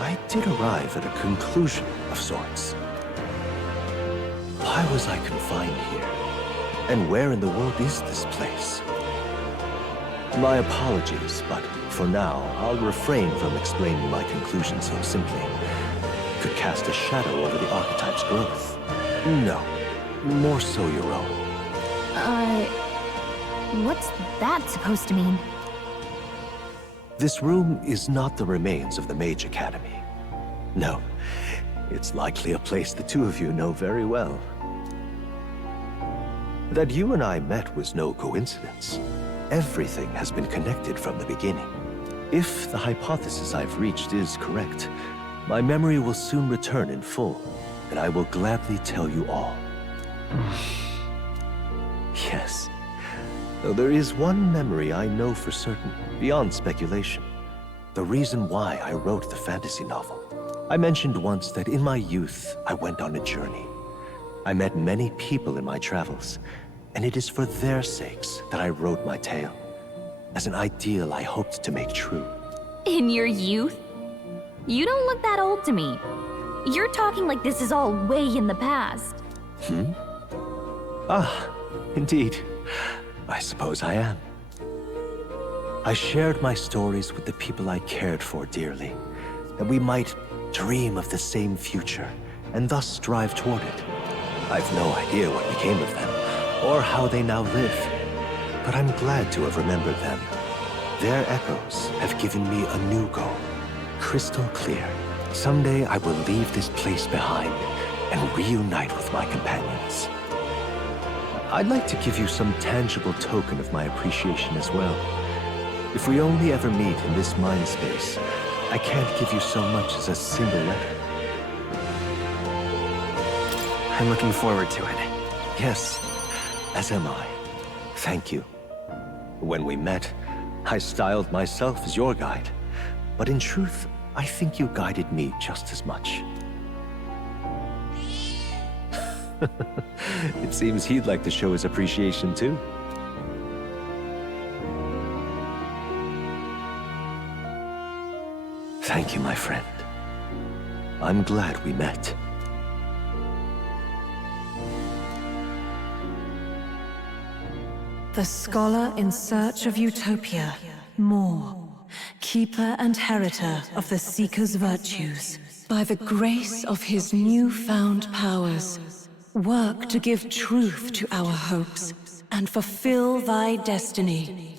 I did arrive at a conclusion of sorts. Why was I confined here? And where in the world is this place? My apologies, but for now, I'll refrain from explaining my conclusion so simply. It could cast a shadow over the archetype's growth. No, more so your own. What's that supposed to mean? This room is not the remains of the Mage Academy. No, it's likely a place the two of you know very well. That you and I met was no coincidence. Everything has been connected from the beginning. If the hypothesis I've reached is correct, my memory will soon return in full, and I will gladly tell you all. Yes. Though there is one memory I know for certain, beyond speculation. The reason why I wrote the fantasy novel. I mentioned once that in my youth, I went on a journey. I met many people in my travels, and it is for their sakes that I wrote my tale, as an ideal I hoped to make true. In your youth? You don't look that old to me. You're talking like this is all way in the past. Ah, indeed. I suppose I am. I shared my stories with the people I cared for dearly, that we might dream of the same future, and thus strive toward it. I've no idea what became of them, or how they now live, but I'm glad to have remembered them. Their echoes have given me a new goal, crystal clear. Someday I will leave this place behind and reunite with my companions. I'd like to give you some tangible token of my appreciation as well. If we only ever meet in this mind space, I can't give you so much as a single letter. I'm looking forward to it. Yes, as am I. Thank you. When we met, I styled myself as your guide. But in truth, I think you guided me just as much. It seems he'd like to show his appreciation too. Thank you, my friend. I'm glad we met. The scholar in search of utopia, more. Keeper and heritor of the Seeker's virtues. By the grace of his newfound powers, work to give truth to our hopes and fulfill thy destiny.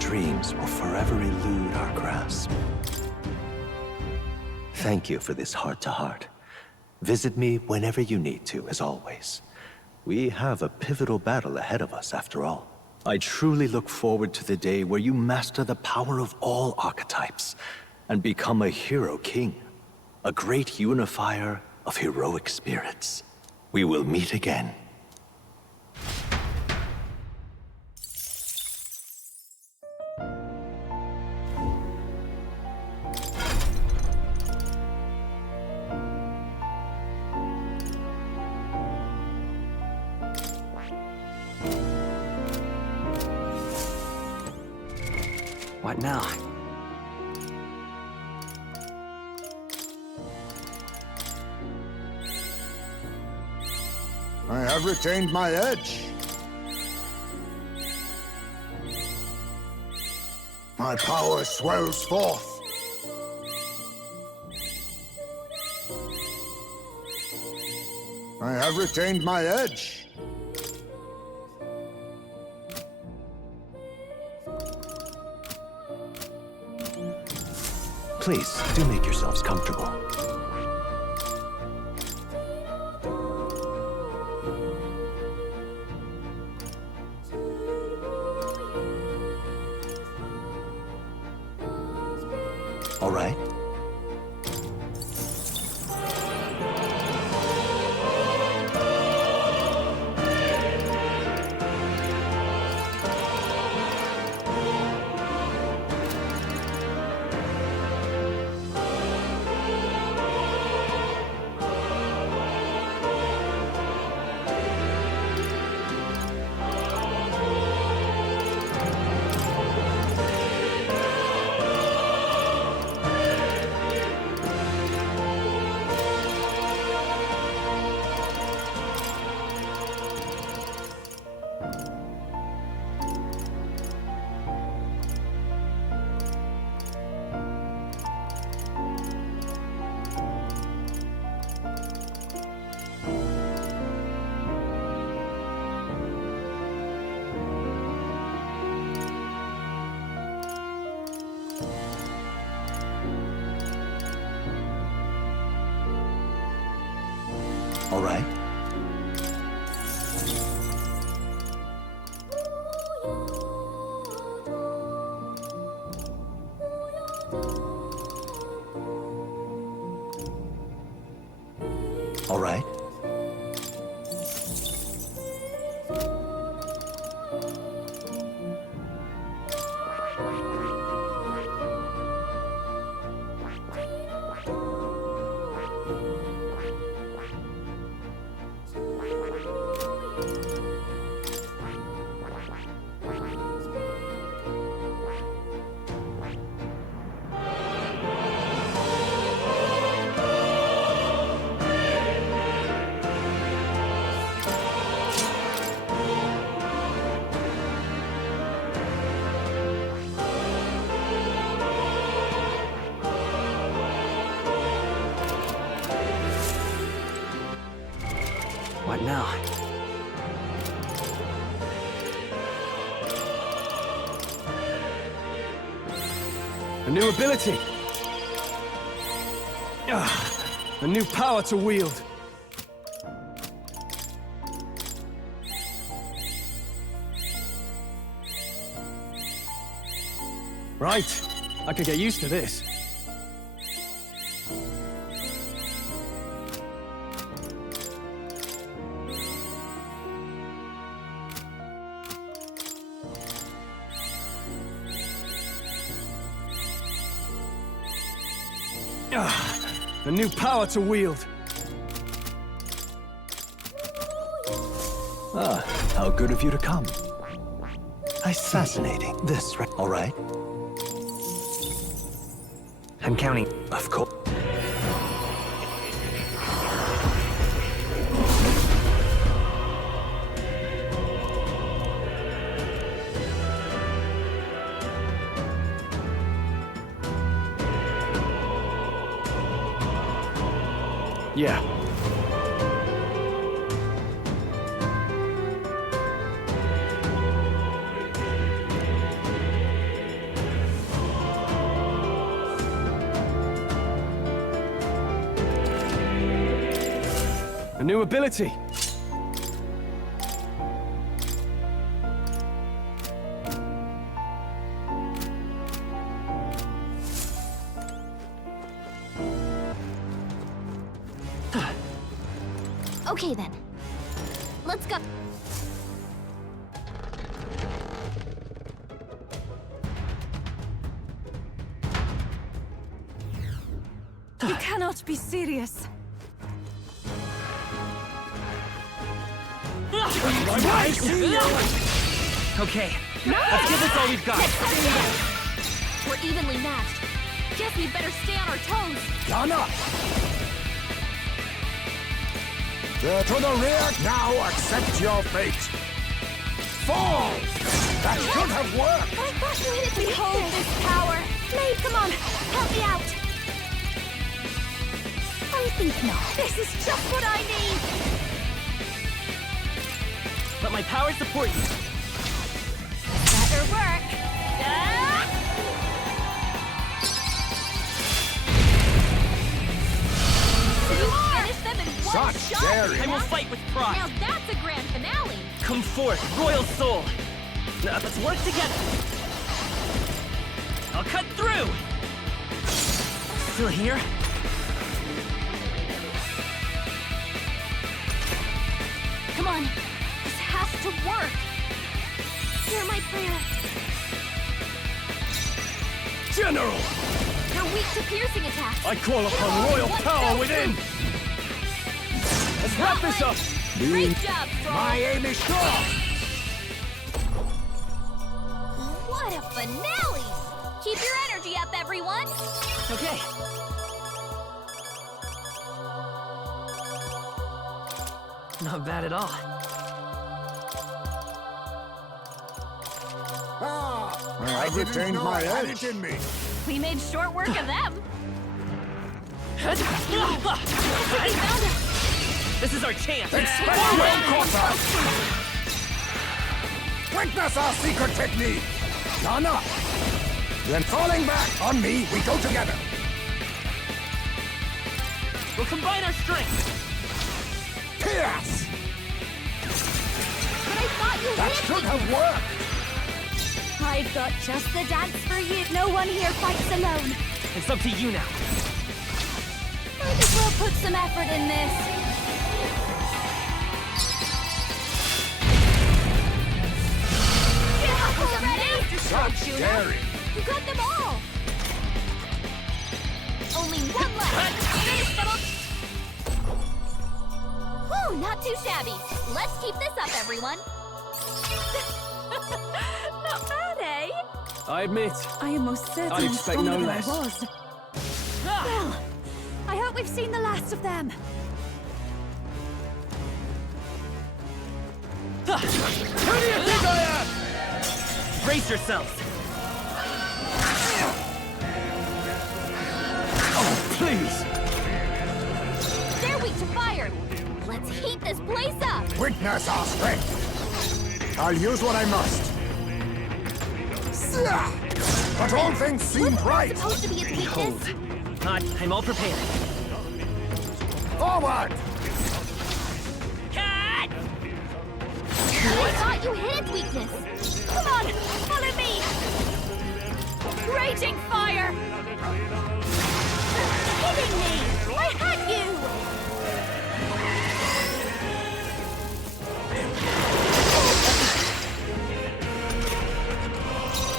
Dreams will forever elude our grasp. Thank you for this heart-to-heart. Visit me whenever you need to, as always. We have a pivotal battle ahead of us, after all. I truly look forward to the day where you master the power of all archetypes and become a hero king, a great unifier of heroic spirits. We will meet again. What now? I have retained my edge. My power swells forth. I have retained my edge. Please, do make yourselves comfortable. All right. All right. All right. What now? A new ability! A new power to wield! Right, I could get used to this. A new power to wield. Ah, how good of you to come. It's fascinating. This, all right? I'm counting. Of course. Yeah. A new ability. Okay then. Let's go. You cannot be serious. Okay, let's give this all we've got. We're evenly matched. Guess we'd better stay on our toes. Ghana! They're to the rear. Now accept your fate. Fall! That should have worked! I thought you needed to hold this power. Blade, come on, help me out. I think not. This is just what I need. Let my power support you. Better work. You finish them in one Such shot. daring. I will fight with pride. Now that's a grand finale. Come forth, royal soul. Now let's work together. I'll cut through. Still here? Come on, this has to work. Hear my prayer. General! You're weak to piercing attacks. I call upon royal power within. Let's wrap this up. Great job, Stroll. My aim is sure! What a finale! Keep your energy up, everyone. Okay. Not bad at all. I retained my edge in me. We made short work of them. This is our chance. Expect well caught up. Witness our secret technique. Ghana. Then falling back on me, we go together. We'll combine our strength. Pierce! But I thought you That hit should me. have worked. I've got just the dance for you. No one here fights alone. It's up to you now. Might as well put some effort in this. That was a masterstroke, Such Juna. daring. You got them all. Only one left. Finish them up. Whew, not too shabby. Let's keep this up, everyone. Not bad, eh? I admit, I am most I certainly expect stronger no than less. I was. Well, I hope we've seen the last of them. Who do you think I am? Brace yourselves. Oh, please. They're weak to fire. Let's heat this place up. Witness our strength. I'll use what I must. But all things seem right. Supposed to be its weakness. I'm all prepared. Forward! Cut! I thought you hit its weakness. Come on, follow me. Raging fire. You're kidding me. I had you.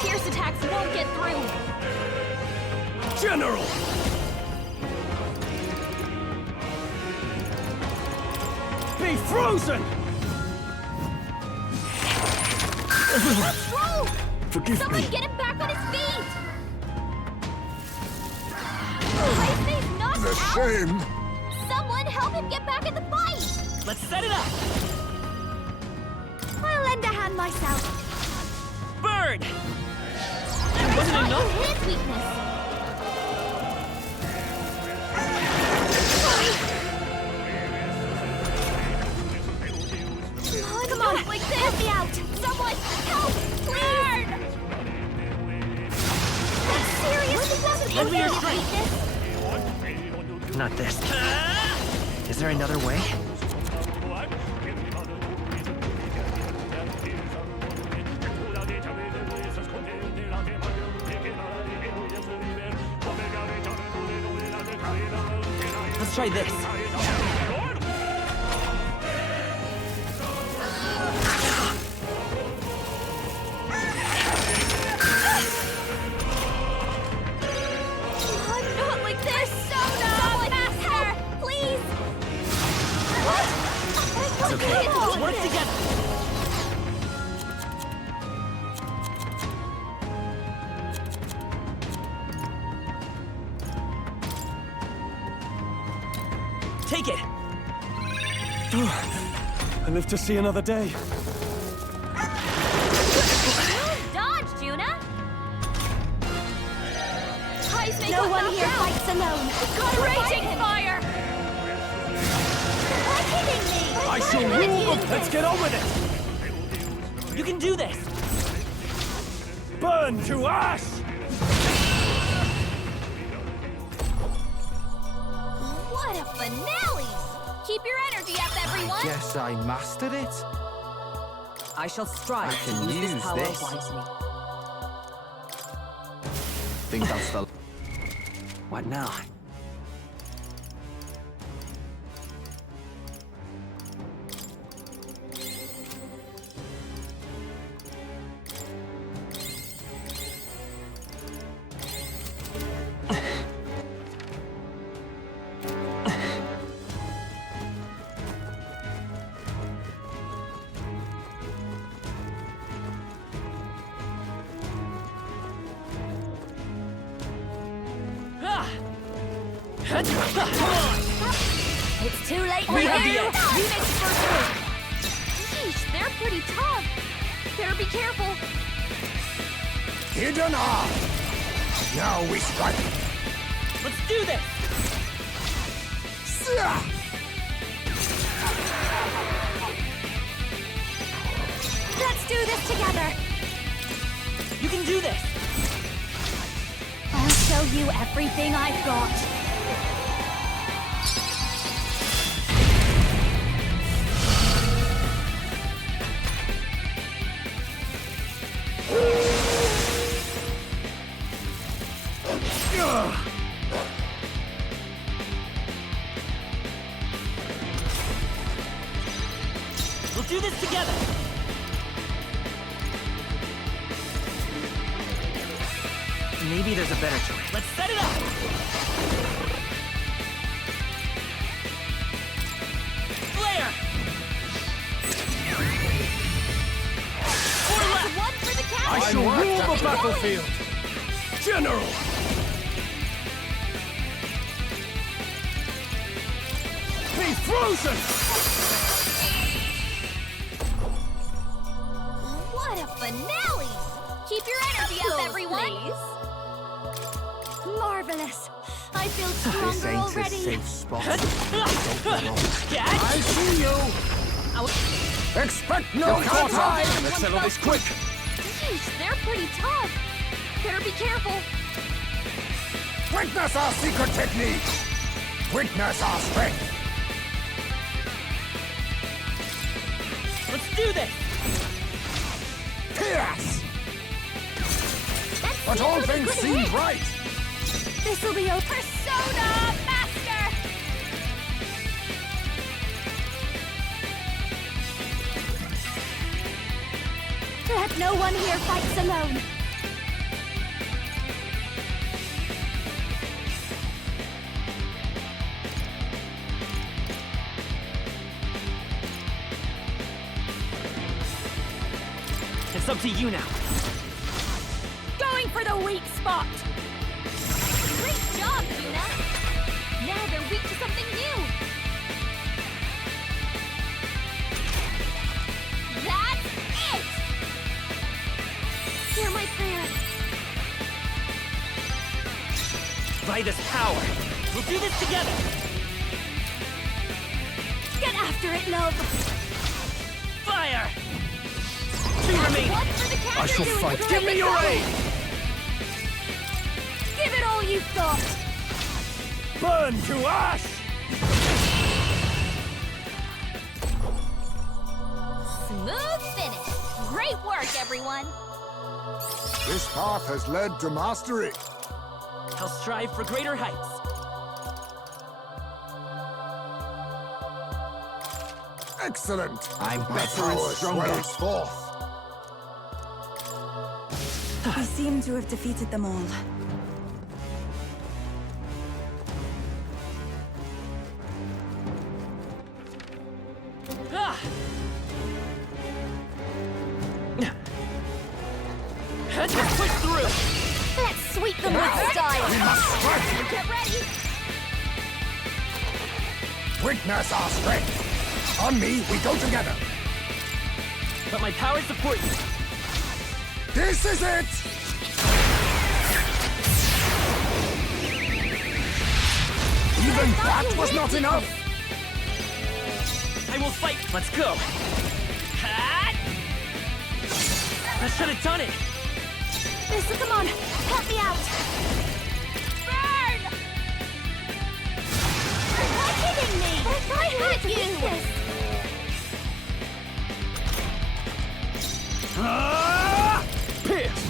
Fierce attacks won't get through. General! frozen! Troll! Forgive Someone me. get him back on his feet! His face knocked The out! shame. Someone help him get back in the fight! Let's set it up! I'll lend a hand myself. Burn! It wasn't enough? His weakness. Come on, like this! Help me out! Someone, help! Please! That's serious! It wasn't Lend me your his strength. weakness! Not this. Is there another way? Let's try this. Not like this! Someone, help! Please! What? It's okay. Let's work together. Take it! I live to see another day. Dodge, Juna! No one here fights alone. Raging fire! Why hitting me? I shall rule the... Let's get on with it! You can do this! Burn to ash! What a finale! Keep your energy up, everyone! Guess I mastered it. I shall strive I can to use use this power this. wisely. Think that's the... What now? It's too late for We you! have the edge. Phoenix first move! Sheesh, they're pretty tough. Better be careful. Hidden arm. Now we strike. Let's do this! Let's do this together! You can do this! I'll show you everything I've got. We'll do this together! Maybe there's a better choice. Let's set it up! Flare! That's one for the count! I shall rule the battlefield! General! Be frozen! What a finale! Keep your energy up, everyone! Marvelous! I feel This stronger ain't a already! safe spot. I see you. Expect no counter. Let's settle this quick! Jeez, they're pretty tough. Better be careful. Witness our secret technique. Witness our strength. Let's do this! Pierce. But all things seem right. This'll be your Persona Master! Let no one here fights alone. up to you now. Going for the weak spot! Great job, Yuna! Now they're weak to something new! That's it! Hear my prayer. By this power, we'll do this together. Get after it, love! Fire! Two remain. I shall fight. Give me your aid! Give it all you've got! Burn to ash! Smooth finish! Great work, everyone! This path has led to mastery. I'll strive for greater heights. Excellent. I'm My better and power stronger. swells forth. We seem to have defeated them all. Ah! Let's push through! Let's sweep them with style! We must strike. Get ready! Witness our strength. On me, we go together. But my powers support you. This is it! Even that was not enough! I will fight. Let's go. Ha! That should have done it. Mister, come on! Help me out! Burn! Why kidding me? I hurt you! Pierce!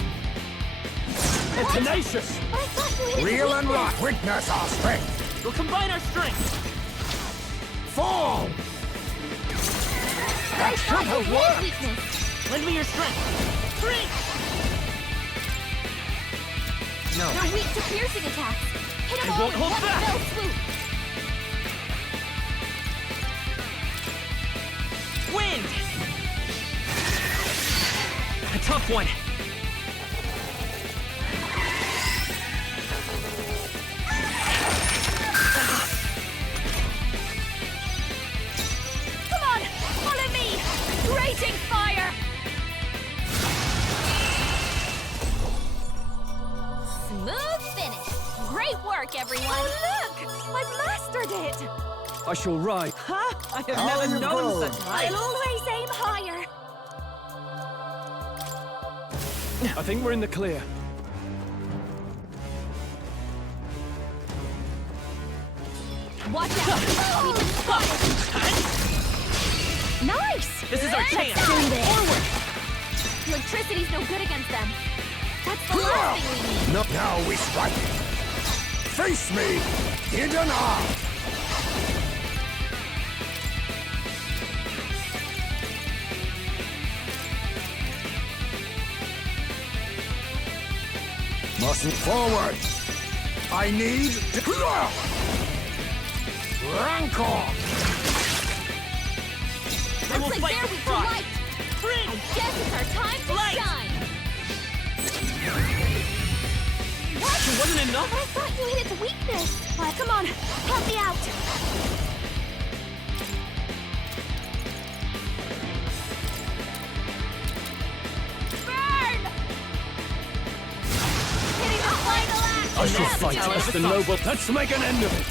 And tenacious! I thought you hit Real its and weakness. rock, witness our strength! We'll combine our strengths. Fall! That I should thought have you hit worked! its weakness! Lend me your strength. Drink! No. They're weak to piercing attacks! Hit them I all won't in hold one back. fell swoop! Wind! A tough one. Come on! Follow me! Raging fire! Smooth finish! Great work, everyone! Oh, look! I've mastered it! I shall ride. Huh? I have How never you known go? such height. I'll always aim higher! I think we're in the clear. Watch out! We've been spotted! Nice! This is our chance. Forward! Electricity's no good against them. That's the last thing we need. No, now we strike. Face me! Hidden arm! Mustn't forward! I need... Rancor! I will Looks like fight they're with weak to pride. light! Bring! I guess it's our time to Light! shine! What? It wasn't enough? I thought you hit its weakness! Come on! Help me out! Burn! Hitting the final act! I shall Now, fight Tower as of the the Sun. noble. Let's make an end of it.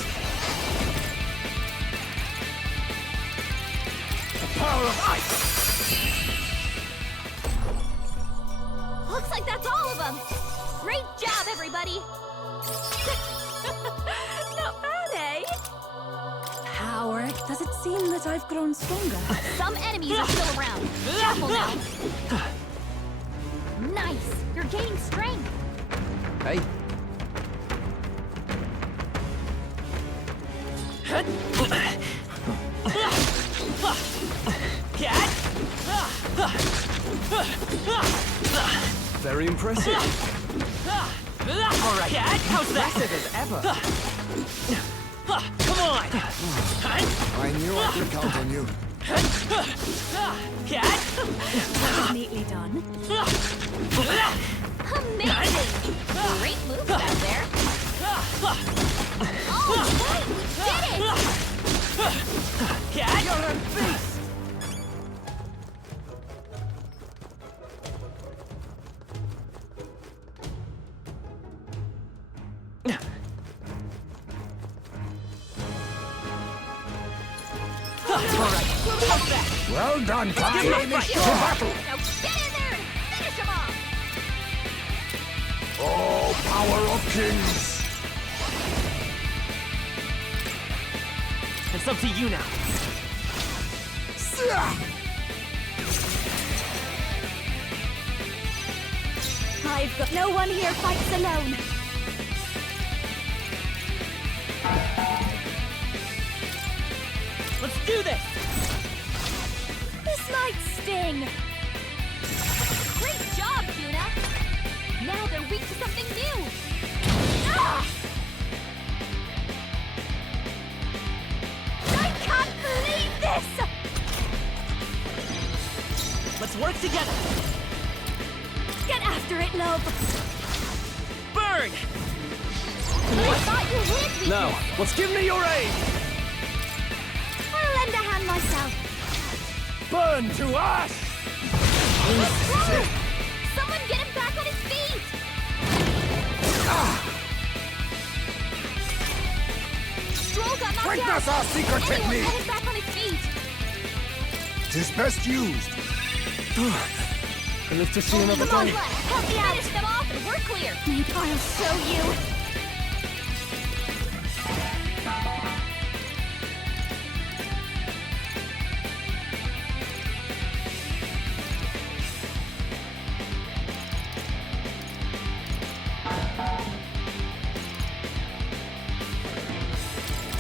The power of ice. Looks like that's all of them! Great job, everybody! Not bad, eh? Power, does it seem that I've grown stronger? Some enemies are still around. Careful now! Nice! You're gaining strength! Hey, Very impressive. All right, Cat, how's that? impressive as ever. Come on! I knew I could count on you. Cat! That was neatly done. Amazing! Great moves out there. All right, we did it! Cat! You're a beast! Well done, Kai. Give him a fight. To battle. Now get in there and finish him off! Oh, power of kings. It's up to you now. I've got no one here fights alone. Let's do this! This might sting. Great job, Juna! Now they're weak to something new! Ah! I can't believe this! Let's work together! Get after it, love! Burn! I thought you hid me! Now, let's give me your aid! I'll lend a hand myself. Burn to ash. Someone get him back on his feet! Stroll got knocked Quickness, out! our secret Anyone technique. get him back on his feet! Tis best used. I live to see another Come on, day. Glenn! Help me finish them off and we're clear! Maybe I'll show you.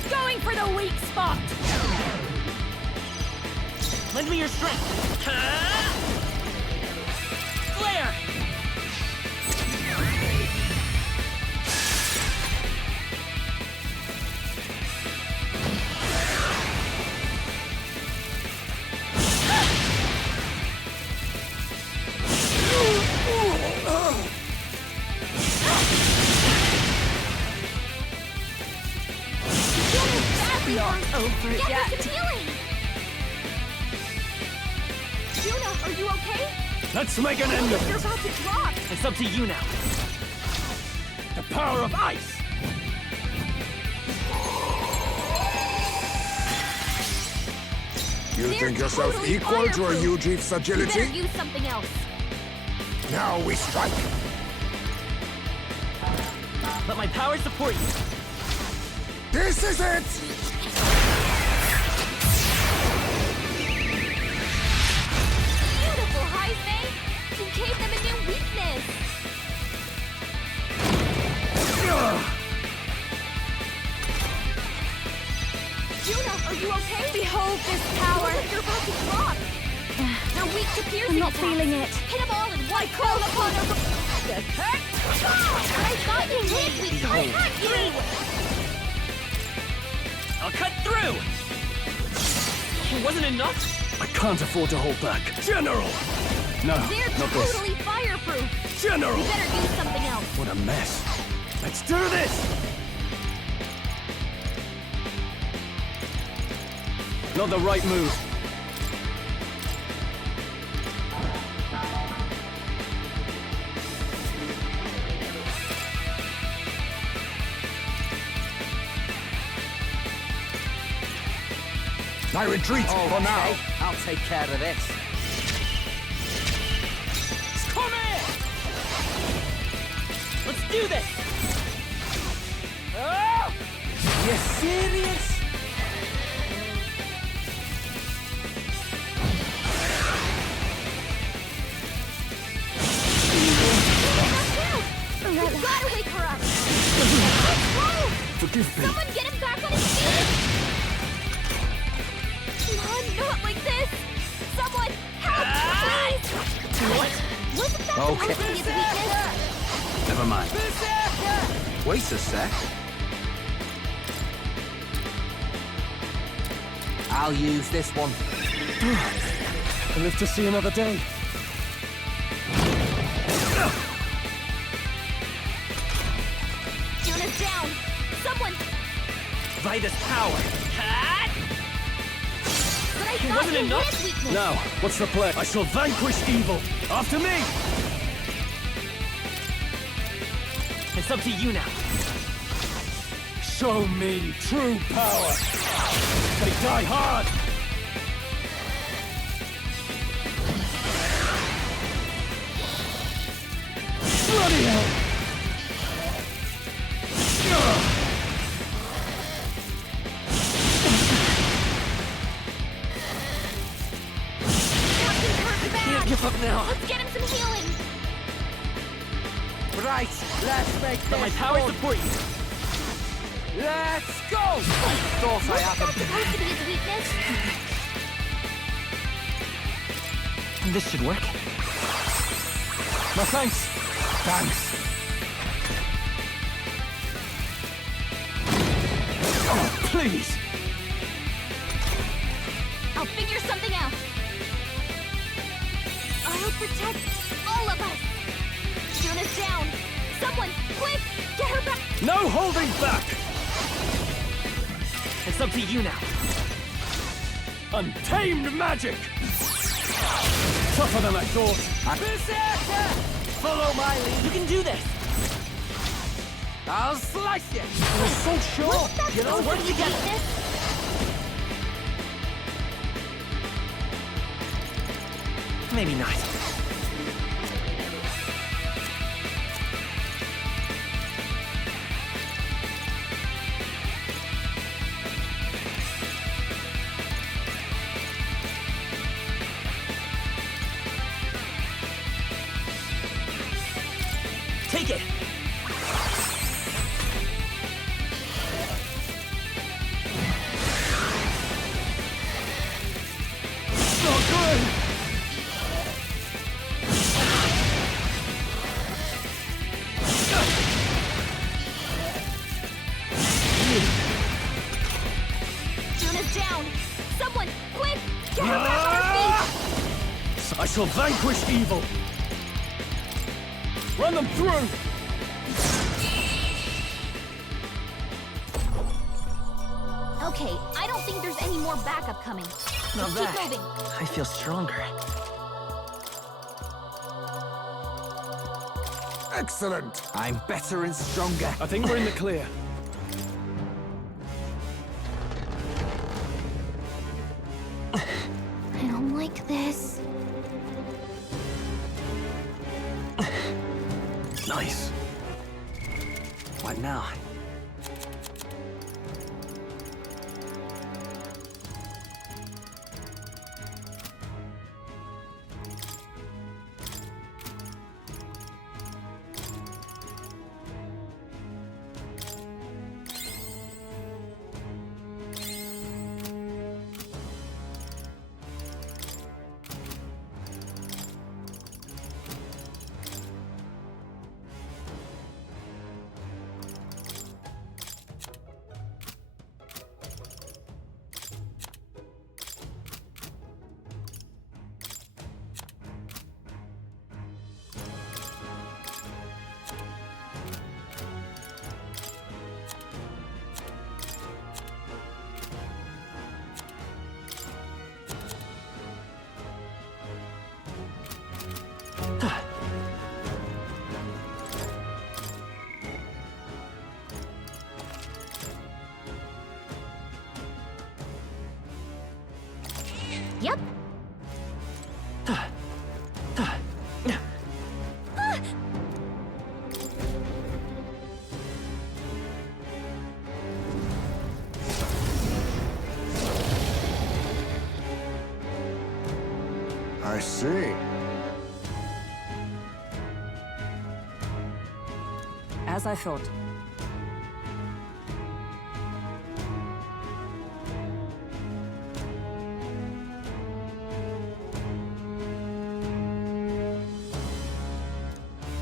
Going for the weak spot. Lend me your strength! Flare! Not over Get yet. me some healing! Juna, are you okay? Let's make an end of You're it. about to drop! It's up to you now. The power of ice. You They're think yourself totally equal to a fireproof. Ujief's You better agility? use something else. Now we strike. Let my power support you. This is it! Beautiful, Heisei! You gave them a new weakness! Juna, are you okay? Behold this power. Look like you're about to drop! They're weak to piercing I'm not attacks. feeling it. Hit them all in one call upon a... I thought you hid me! I had you! I'll cut through! It wasn't enough? I can't afford to hold back. General! No, They're not this. totally fireproof! General! You better use something else! What a mess. Let's do this! Not the right move. I retreat for now. I'll take care of this. Come here! Let's do this! Oh! You serious? You gotta wake her up! Forgive me. Someone get him back on his feet! Come on, not like this! Someone, help, please! What? Wasn't that Okay. supposed to be his weakness? Never mind. Wait a sec. I'll use this one. I live to see another day. Juna's down! Someone! Vida's power. But I It thought wasn't you enough. hid weakness! Now, what's the play? I shall vanquish evil. After me! It's up to you now. Show me true power. They die hard. Bloody hell! Can't give up now. Let's get him some healing! Right, let's make this. Let my power support you. Let's go! Thought I had supposed to be his weakness? This should work. No thanks. Thanks. Oh, please. I'll figure something out. I'll protect all of us. Juna's down. Someone, quick, get her back. No holding back. It's up to you now. Untamed magic. Tougher than I thought. Follow my lead. You can do this. I'll slice you. You're so sure. You know, where did you get this? Maybe not. Take it. Not good. Juna's down. Someone, quick, get her back on her feet. I shall vanquish evil. Run them through. Okay, I don't think there's any more backup coming. Now Let's that, keep moving. I feel stronger. Excellent. I'm better and stronger. I think we're in the clear. I don't like this. Nice. What now? Yep. I see. As I thought.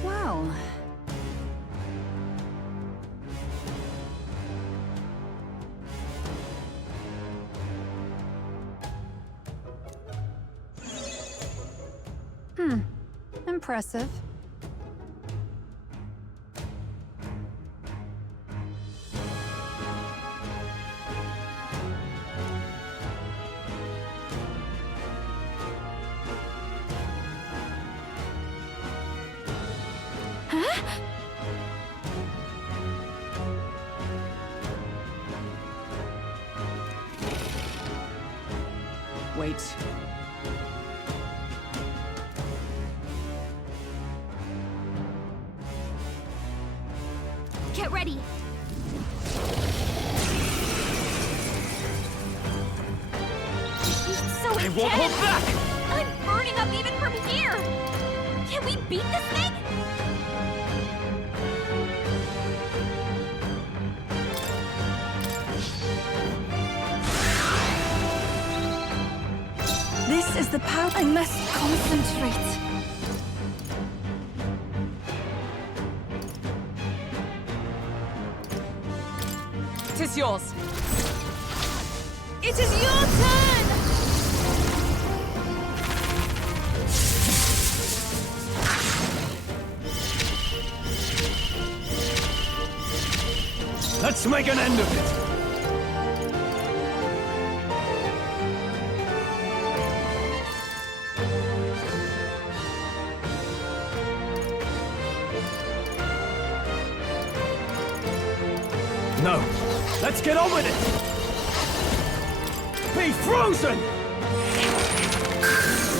Well. impressive. Wait. Get ready. It's so intense. won't hold back! I'm burning up even from here. Can we beat this thing? This is the power. I must concentrate. It is yours. It is your turn! Let's make an end of it! No! Let's get on with it! Be frozen!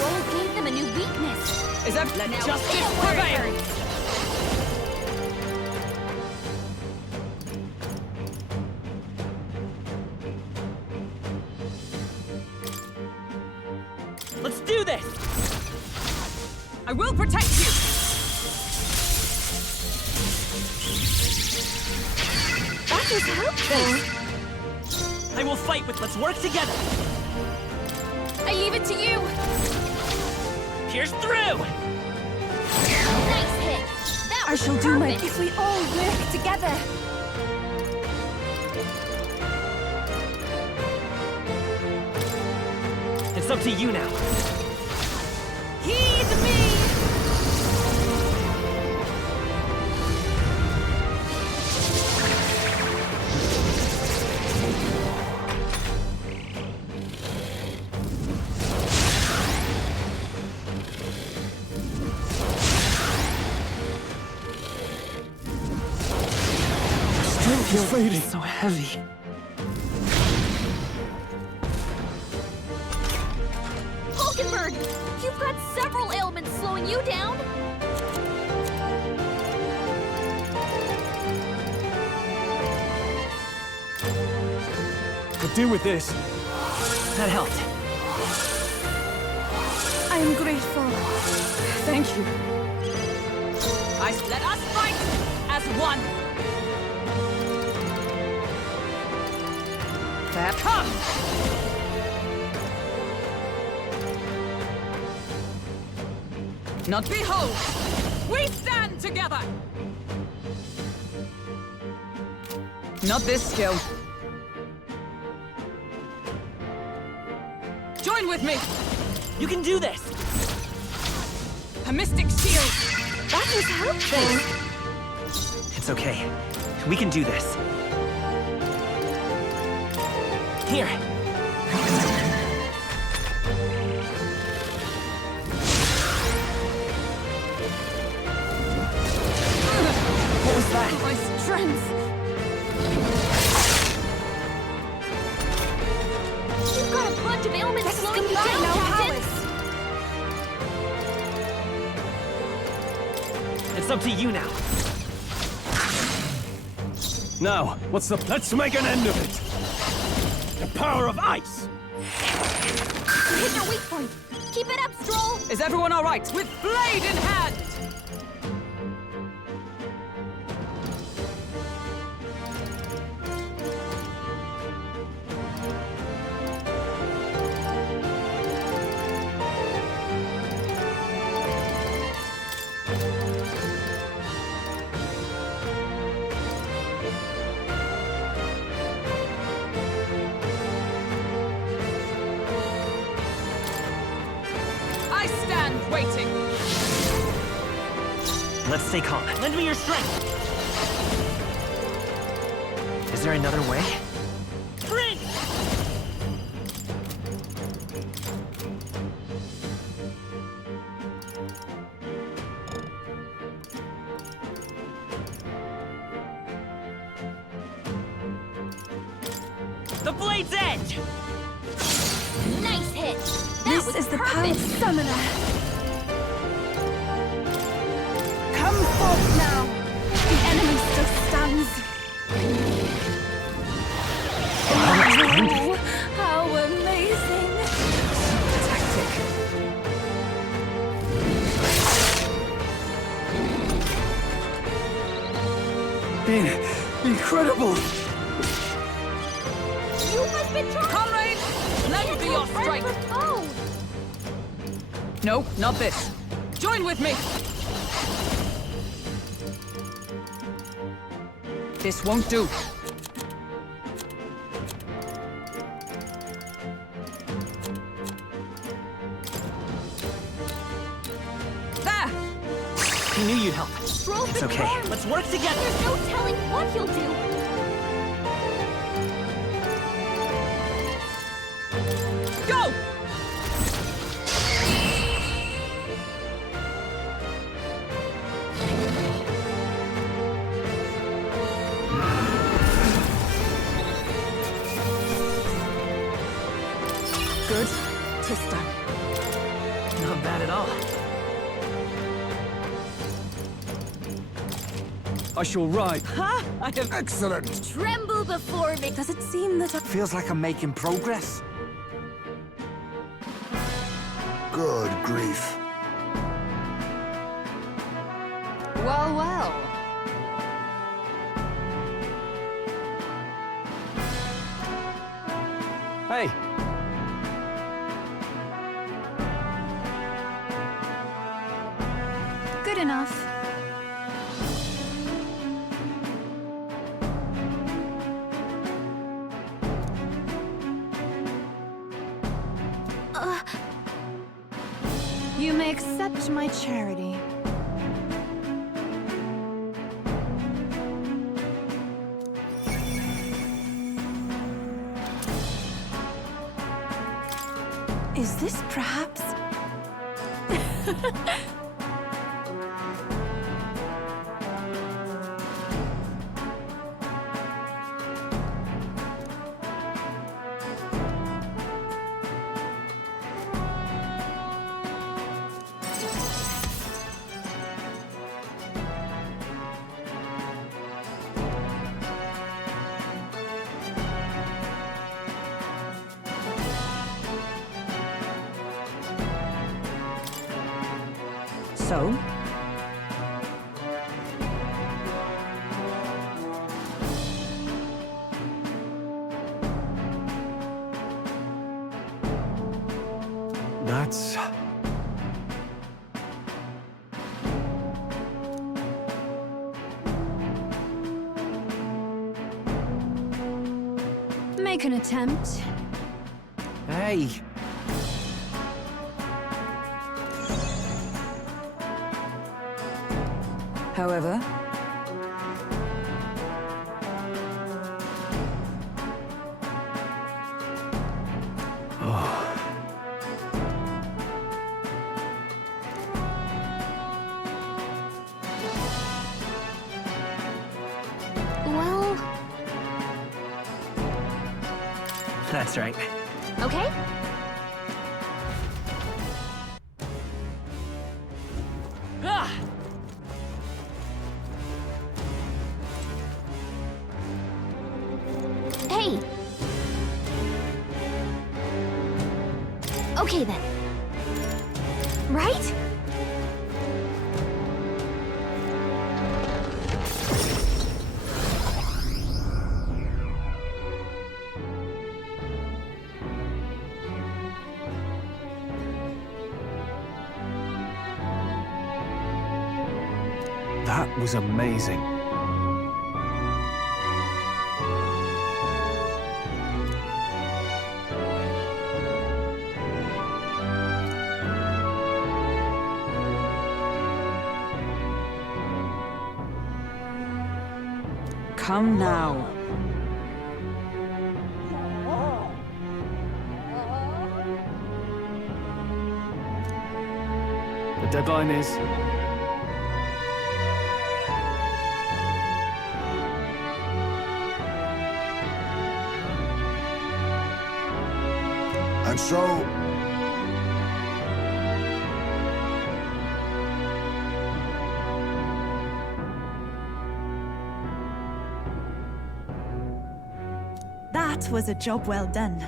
Roll gave them a new weakness. Is that Now justice it prevail? works. Let's do this! I will protect you! That is helpful. I will fight with let's work together. I leave it to you. Pierce through! Nice hit. That I was shall do my... perfect. If we all work together. It's up to you now. Heed me. Strength is fading. So heavy. Hulkenberg, you've got several ailments slowing you down. Could do with this. That helped. I am grateful. Thank you. Let us fight as one! There, come! Not behold! We stand together! Not this skill. Join with me! You can do this! A mystic shield! That was helpful. It's okay. We can do this. Here. What was that? My strength! You've got a bunch of ailments slowing you down, Captain. It's up to you now. Now, what's the... Let's make an end of it! The power of ice! You hit your weak point. Keep it up, Stroll. Is everyone all right? With blade in hand! I stand waiting. let's stay calm. Lend me your strength! Is there another way? Prince! The blade's edge! Nice hit! This is the Power Summoner. Come forth now. The enemy still stands. Oh, how amazing! Incredible! You must be trying. Comrades, let be your strike! Oh! No, not this. Join with me! This won't do. There! He knew you'd help. Stroll It's the okay. arm. Let's work together. There's no telling what he'll do. Go! Good. 'Tis done. Not bad at all. I shall ride. Ha! I have... Excellent! Tremble before me. Does it seem that Feels like I'm making progress. Good grief. Well, well. Hey, Good enough. You may accept my charity. Is this perhaps? So? That's... Make an attempt. hey. However, Well, That's right. okay. Ah! Hey. Okay then. Right? That was amazing. Come now. The deadline is... And so... That was a job well done.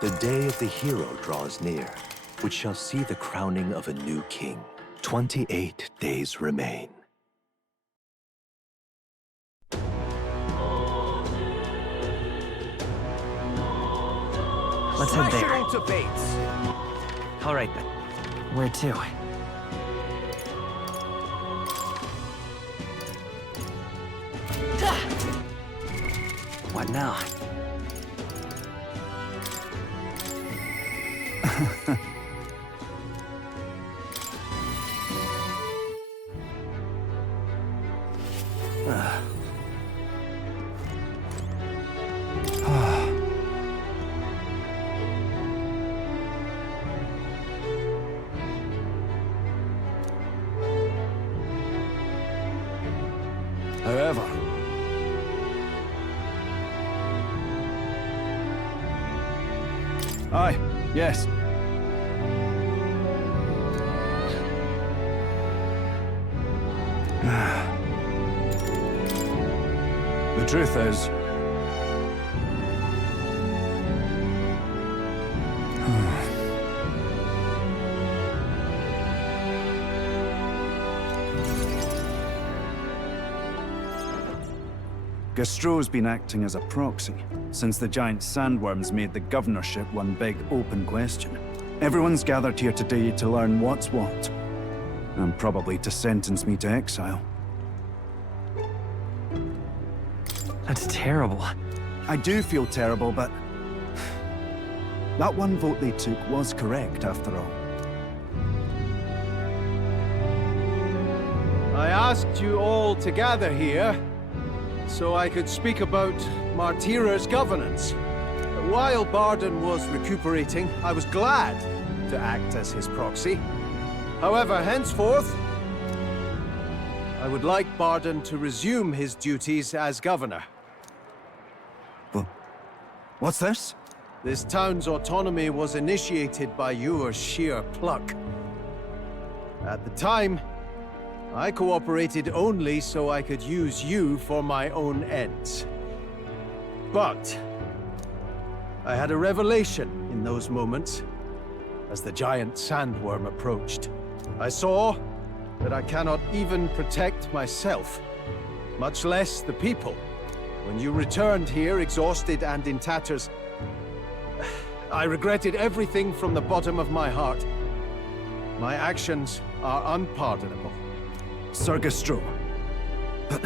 The day of the hero draws near, which shall see the crowning of a new king. 28 days remain. Let's head there. Smash it all to bits. All right then. Where to? What now? However... Aye, yes. The truth is... Gastro's been acting as a proxy since the giant sandworms made the governorship one big open question. Everyone's gathered here today to learn what's what, and probably to sentence me to exile. That's terrible. I do feel terrible, but that one vote they took was correct after all. I asked you all to gather here so I could speak about Martira's governance. While Barden was recuperating, I was glad to act as his proxy. However, henceforth, I would like Barden to resume his duties as governor. What's this? This town's autonomy was initiated by your sheer pluck. At the time, I cooperated only so I could use you for my own ends. But I had a revelation in those moments as the giant sandworm approached. I saw that I cannot even protect myself, much less the people. When you returned here exhausted and in tatters, I regretted everything from the bottom of my heart. My actions are unpardonable. Sir Gastro, but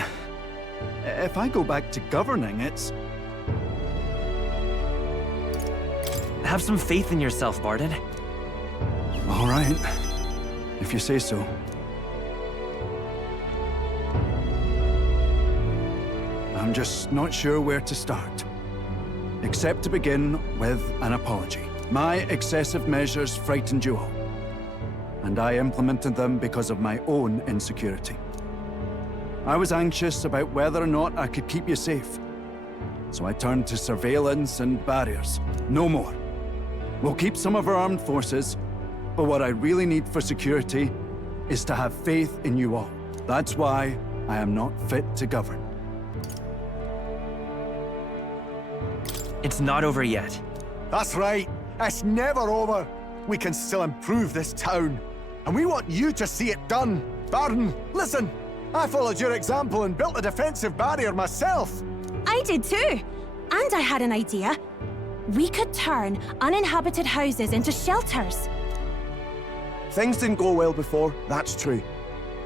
if I go back to governing, it's... Have some faith in yourself, Barden. All right, if you say so. I'm just not sure where to start. Except to begin with an apology. My excessive measures frightened you all. And I implemented them because of my own insecurity. I was anxious about whether or not I could keep you safe. So I turned to surveillance and barriers. No more. We'll keep some of our armed forces, but what I really need for security is to have faith in you all. That's why I am not fit to govern. It's not over yet. That's right. It's never over. We can still improve this town. And we want you to see it done. Barden, listen. I followed your example and built a defensive barrier myself. I did too. And I had an idea. We could turn uninhabited houses into shelters. Things didn't go well before, that's true.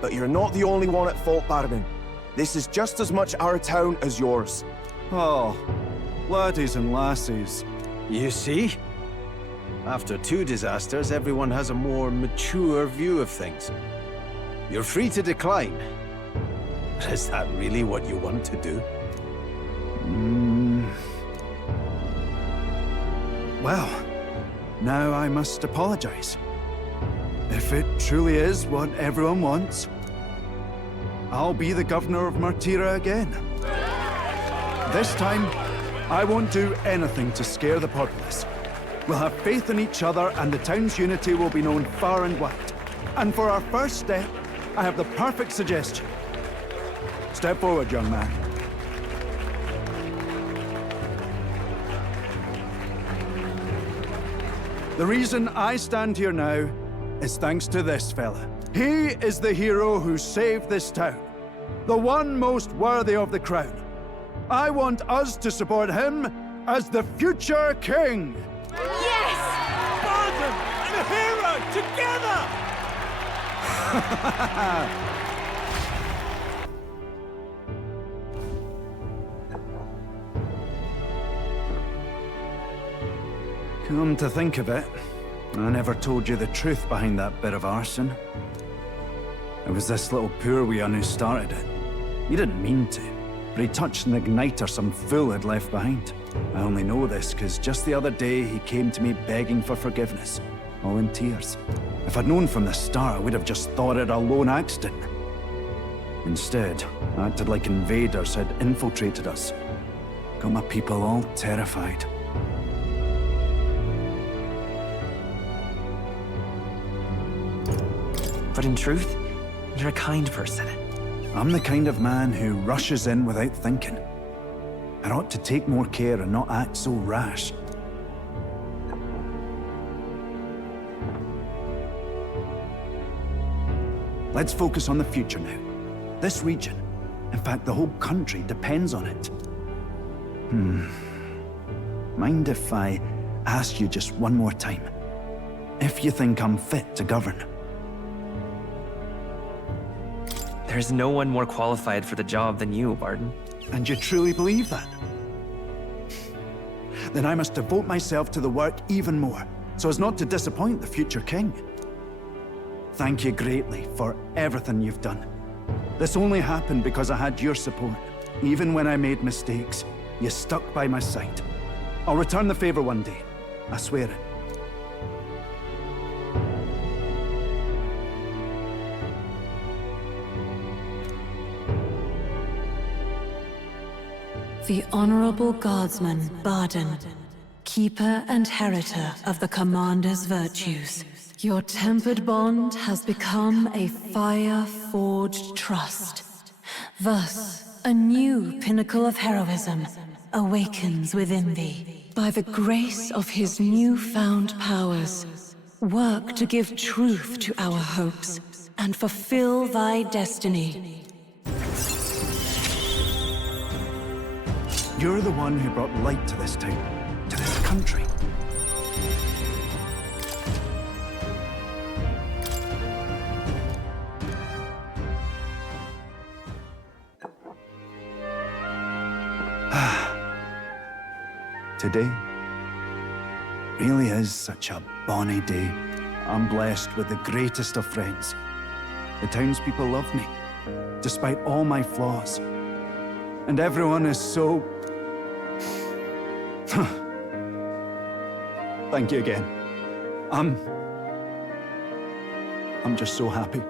But you're not the only one at fault, Barden. This is just as much our town as yours. Oh, laddies and lassies. You see? After 2 disasters, everyone has a more mature view of things. You're free to decline. But is that really what you want to do? Well, now I must apologize. If it truly is what everyone wants, I'll be the governor of Martira again. This time, I won't do anything to scare the populace. We'll have faith in each other and the town's unity will be known far and wide. And for our first step, I have the perfect suggestion. Step forward, young man. The reason I stand here now is thanks to this fella. He is the hero who saved this town. The one most worthy of the crown. I want us to support him as the future king. Yes! Barton and a hero together! Come to think of it, I never told you the truth behind that bit of arson. It was this little poor wee un who started it. He didn't mean to, but he touched an igniter some fool had left behind. I only know this because just the other day he came to me begging for forgiveness, all in tears. If I'd known from the start, I would have just thought it a lone accident. Instead, I acted like invaders had infiltrated us. Got my people all terrified. But in truth, you're a kind person. I'm the kind of man who rushes in without thinking. I ought to take more care and not act so rash. Let's focus on the future now. This region, in fact the whole country, depends on it. Mind if I ask you just one more time? If you think I'm fit to govern? There's no one more qualified for the job than you, Barton. And you truly believe that? Then I must devote myself to the work even more, so as not to disappoint the future king. Thank you greatly for everything you've done. This only happened because I had your support. Even when I made mistakes, you stuck by my side. I'll return the favor one day. I swear it. The Honorable Guardsman, Barden, Keeper and Heriter of the Commander's virtues. Your tempered bond has become a fire-forged trust. Thus, a new pinnacle of heroism awakens within thee. By the grace of his newfound powers, work to give truth to our hopes and fulfill thy destiny. You're the one who brought light to this town, to this country. Today really is such a bonny day. I'm blessed with the greatest of friends. The townspeople love me, despite all my flaws. And everyone is so... Thank you again. I'm just so happy.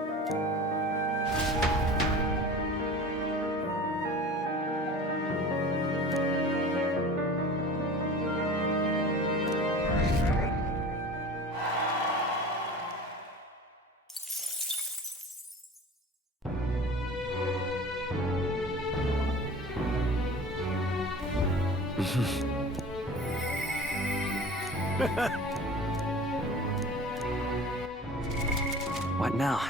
What now?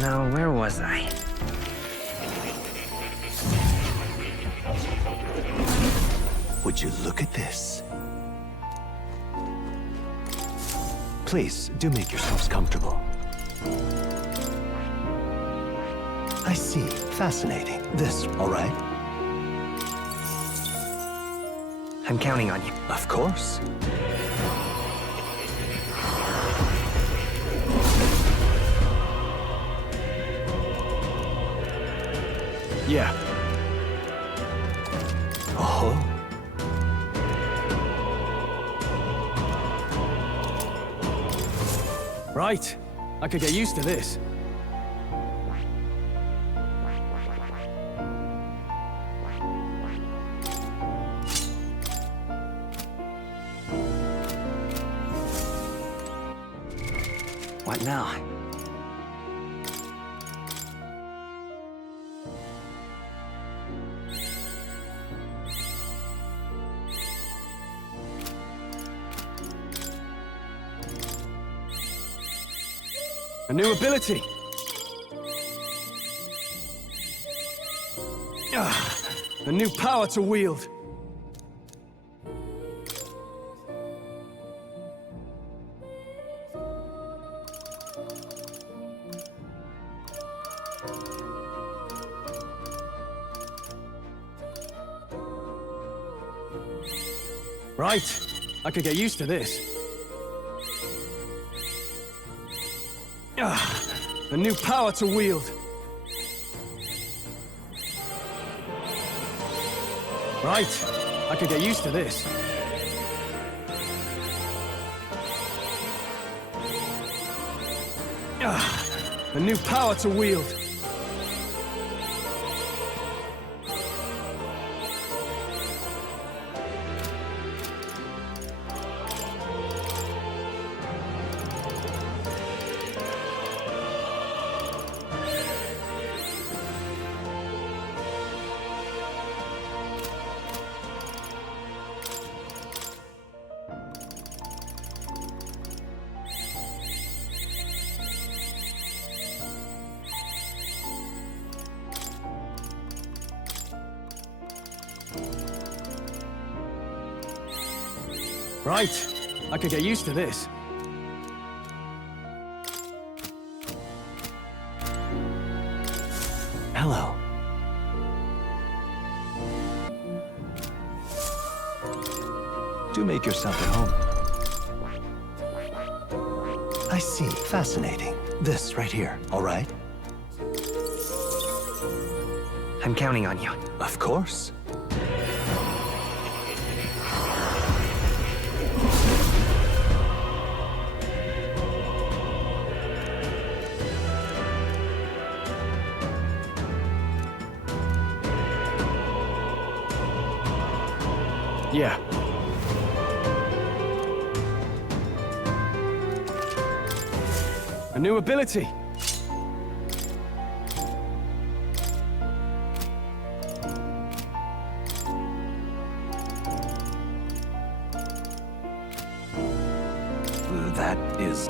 Now, where was I? Would you look at this? Please, do make yourselves comfortable. I see. Fascinating. This, all right? I'm counting on you. Of course. Yeah. Oh. Right. I could get used to this. What now? A new ability! A new power to wield! Right. I could get used to this. A new power to wield. Right. I could get used to this. A new power to wield. Right. I could get used to this. Hello. Do make yourself at home. I see. Fascinating. This right here, all right? I'm counting on you. Of course. Yeah. A new ability. That is...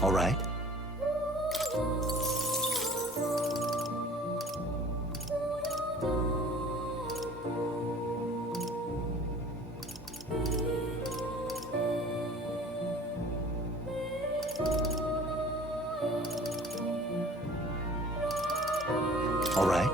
All right. All right.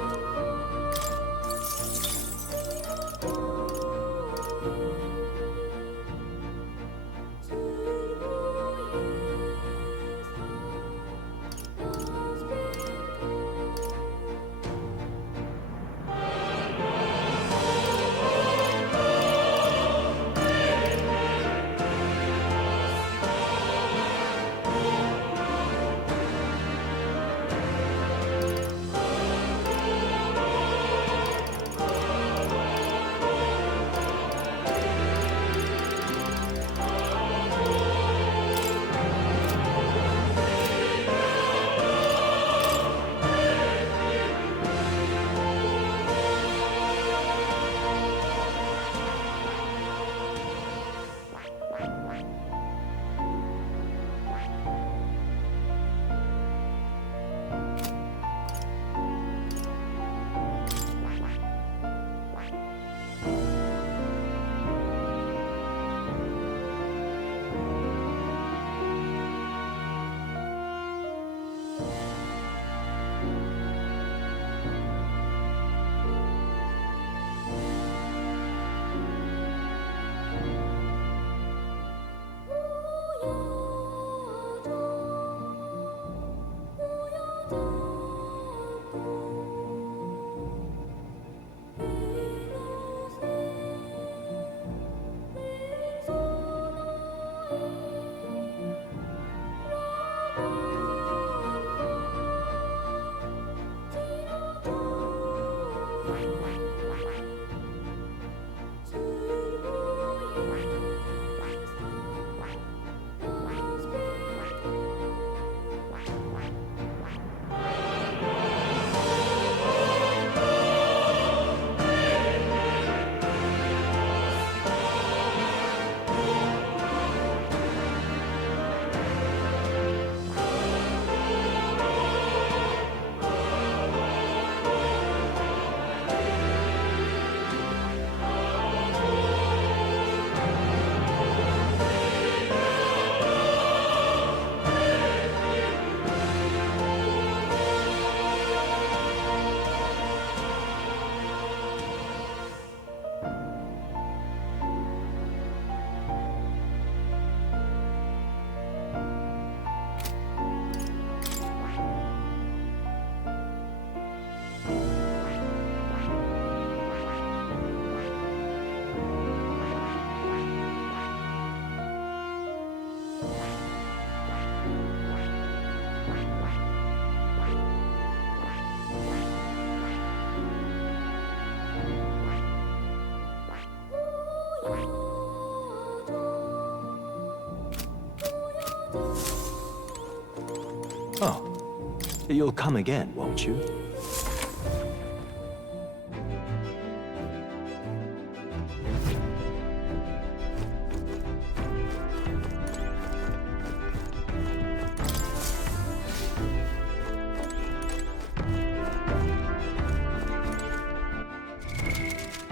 Oh, you'll come again, won't you?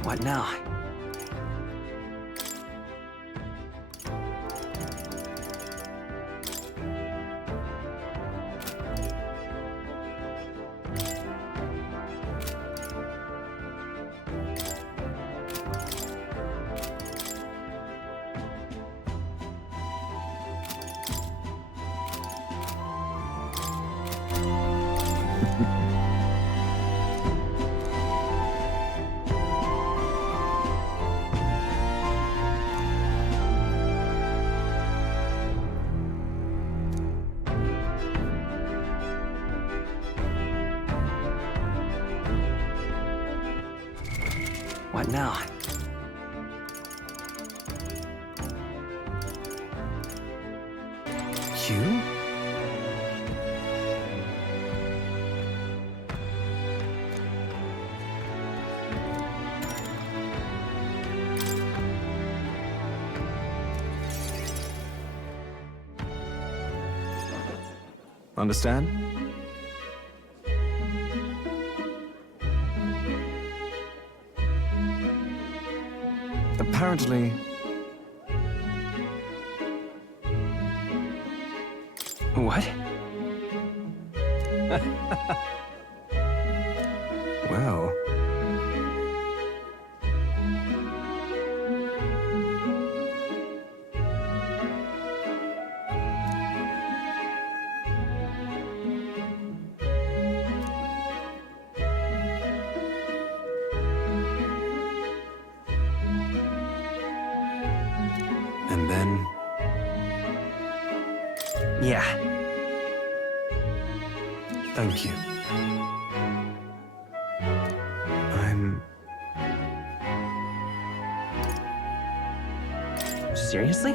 What now? What now? You? Understand? Apparently... What? Well... And then... Yeah. Thank you. I'm... Seriously?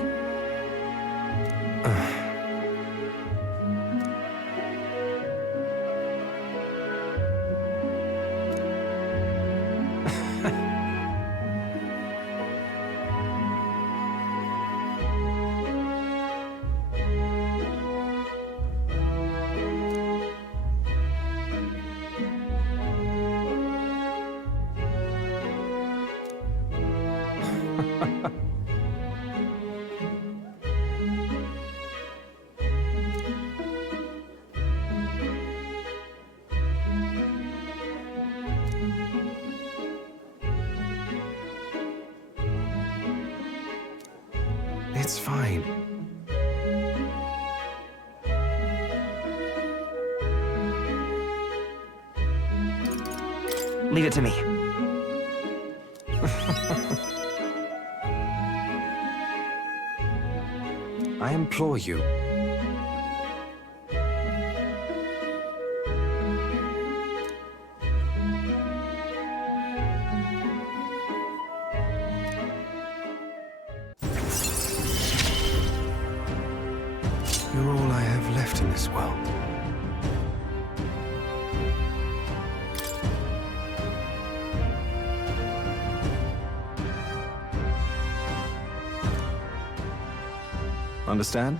It's fine. Leave it to me. I implore you. You're all I have left in this world. Understand?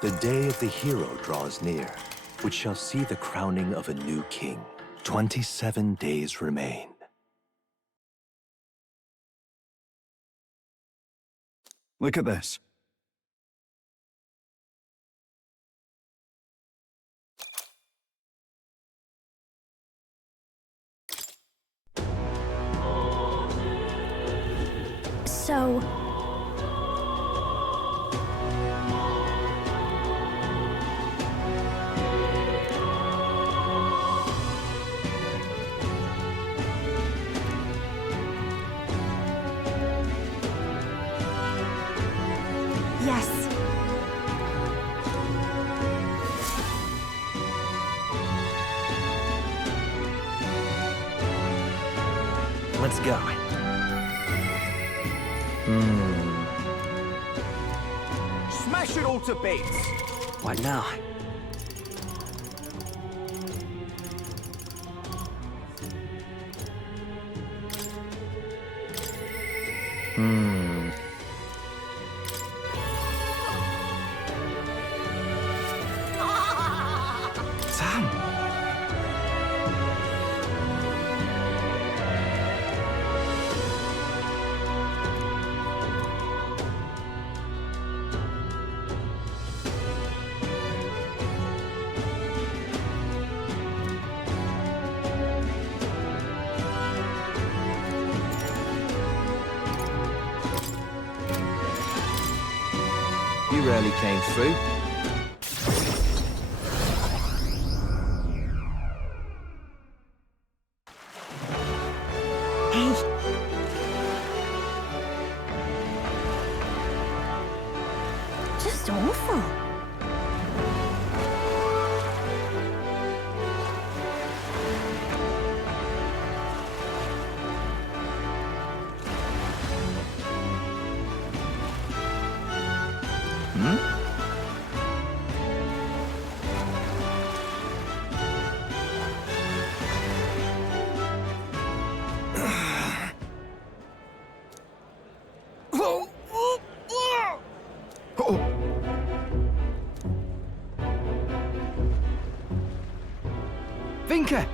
The day of the hero draws near, which shall see the crowning of a new king. 27 days remain. Look at this. So... Yes. Let's go. Smash it all to bits! What now? Sam! You rarely came through. Just awful. Vinka!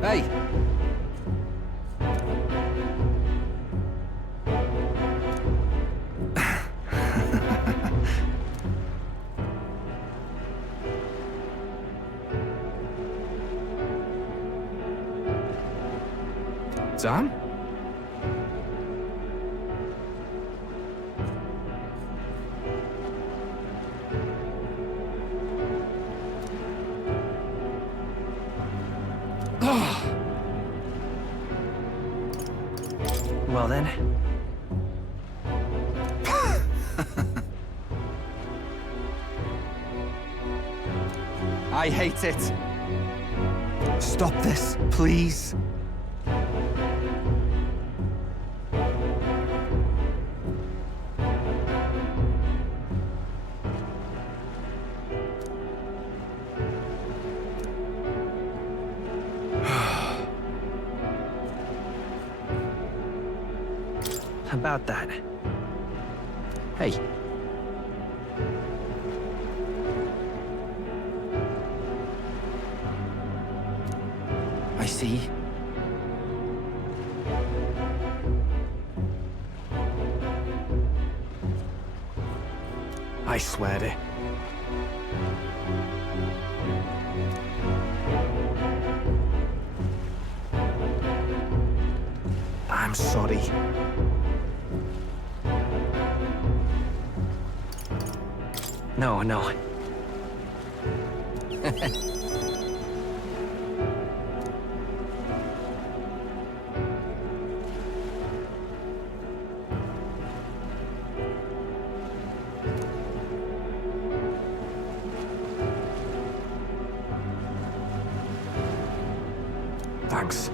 Hey! Sam? Well then. I hate it. Stop this, please. About that. Hey. I see. I swear it. I'm sorry. No, no. Thanks.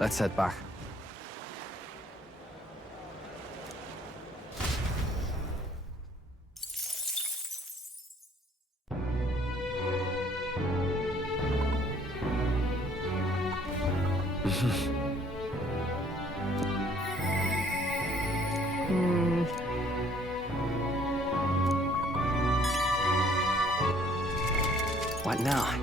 Let's head back. What now?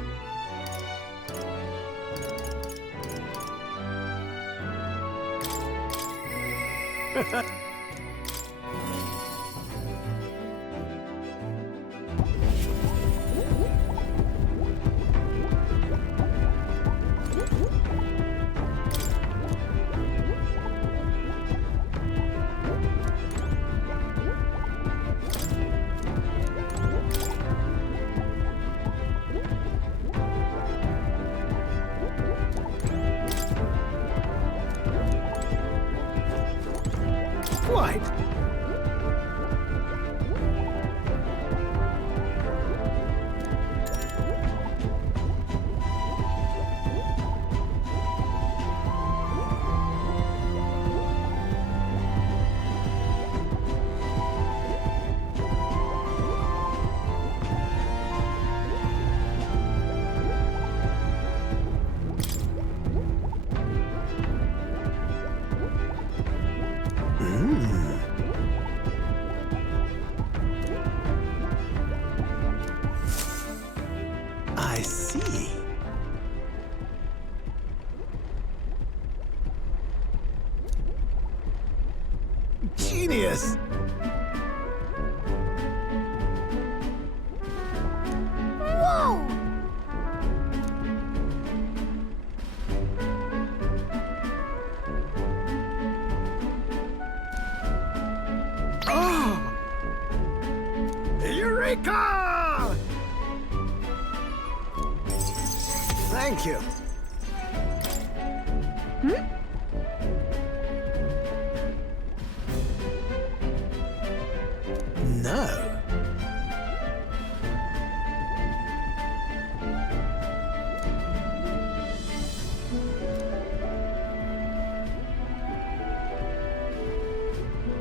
I see. Genius! Whoa! Oh! Eureka! Thank you. No.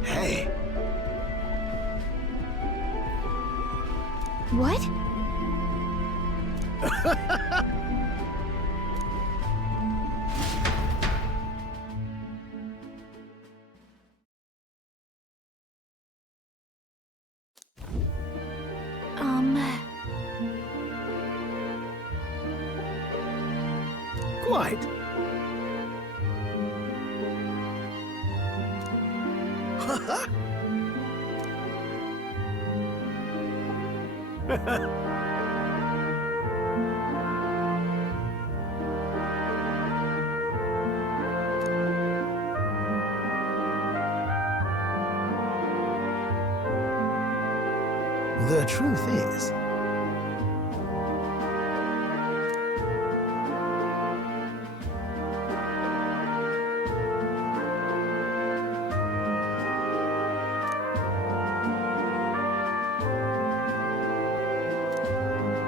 Hey. What? Quite. The truth is,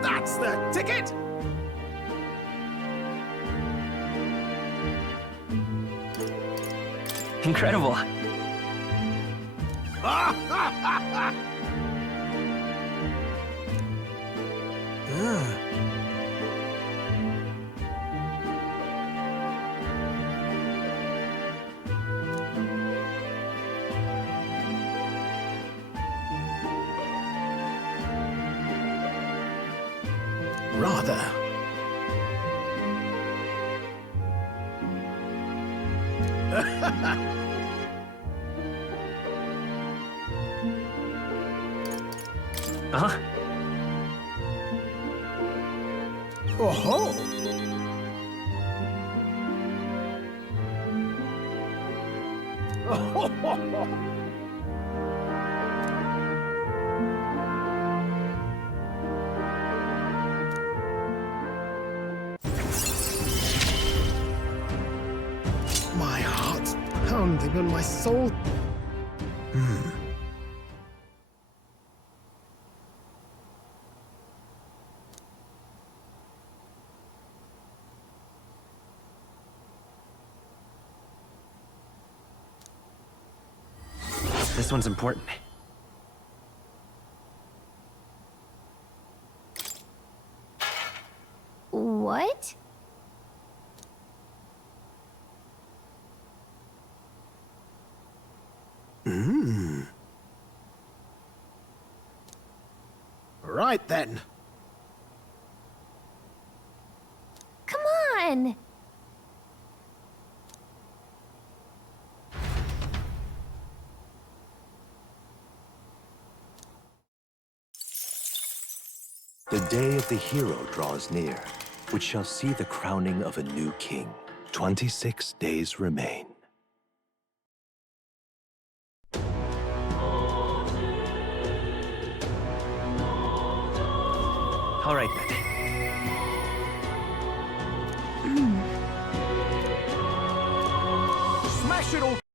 that's the ticket! Incredible. Rather. Uh-huh. Oh-ho! My heart's pounding and my soul... This one's important. What? Right then. Come on! The day of the hero draws near, which shall see the crowning of a new king. 26 days remain. All right, then. Smash it all!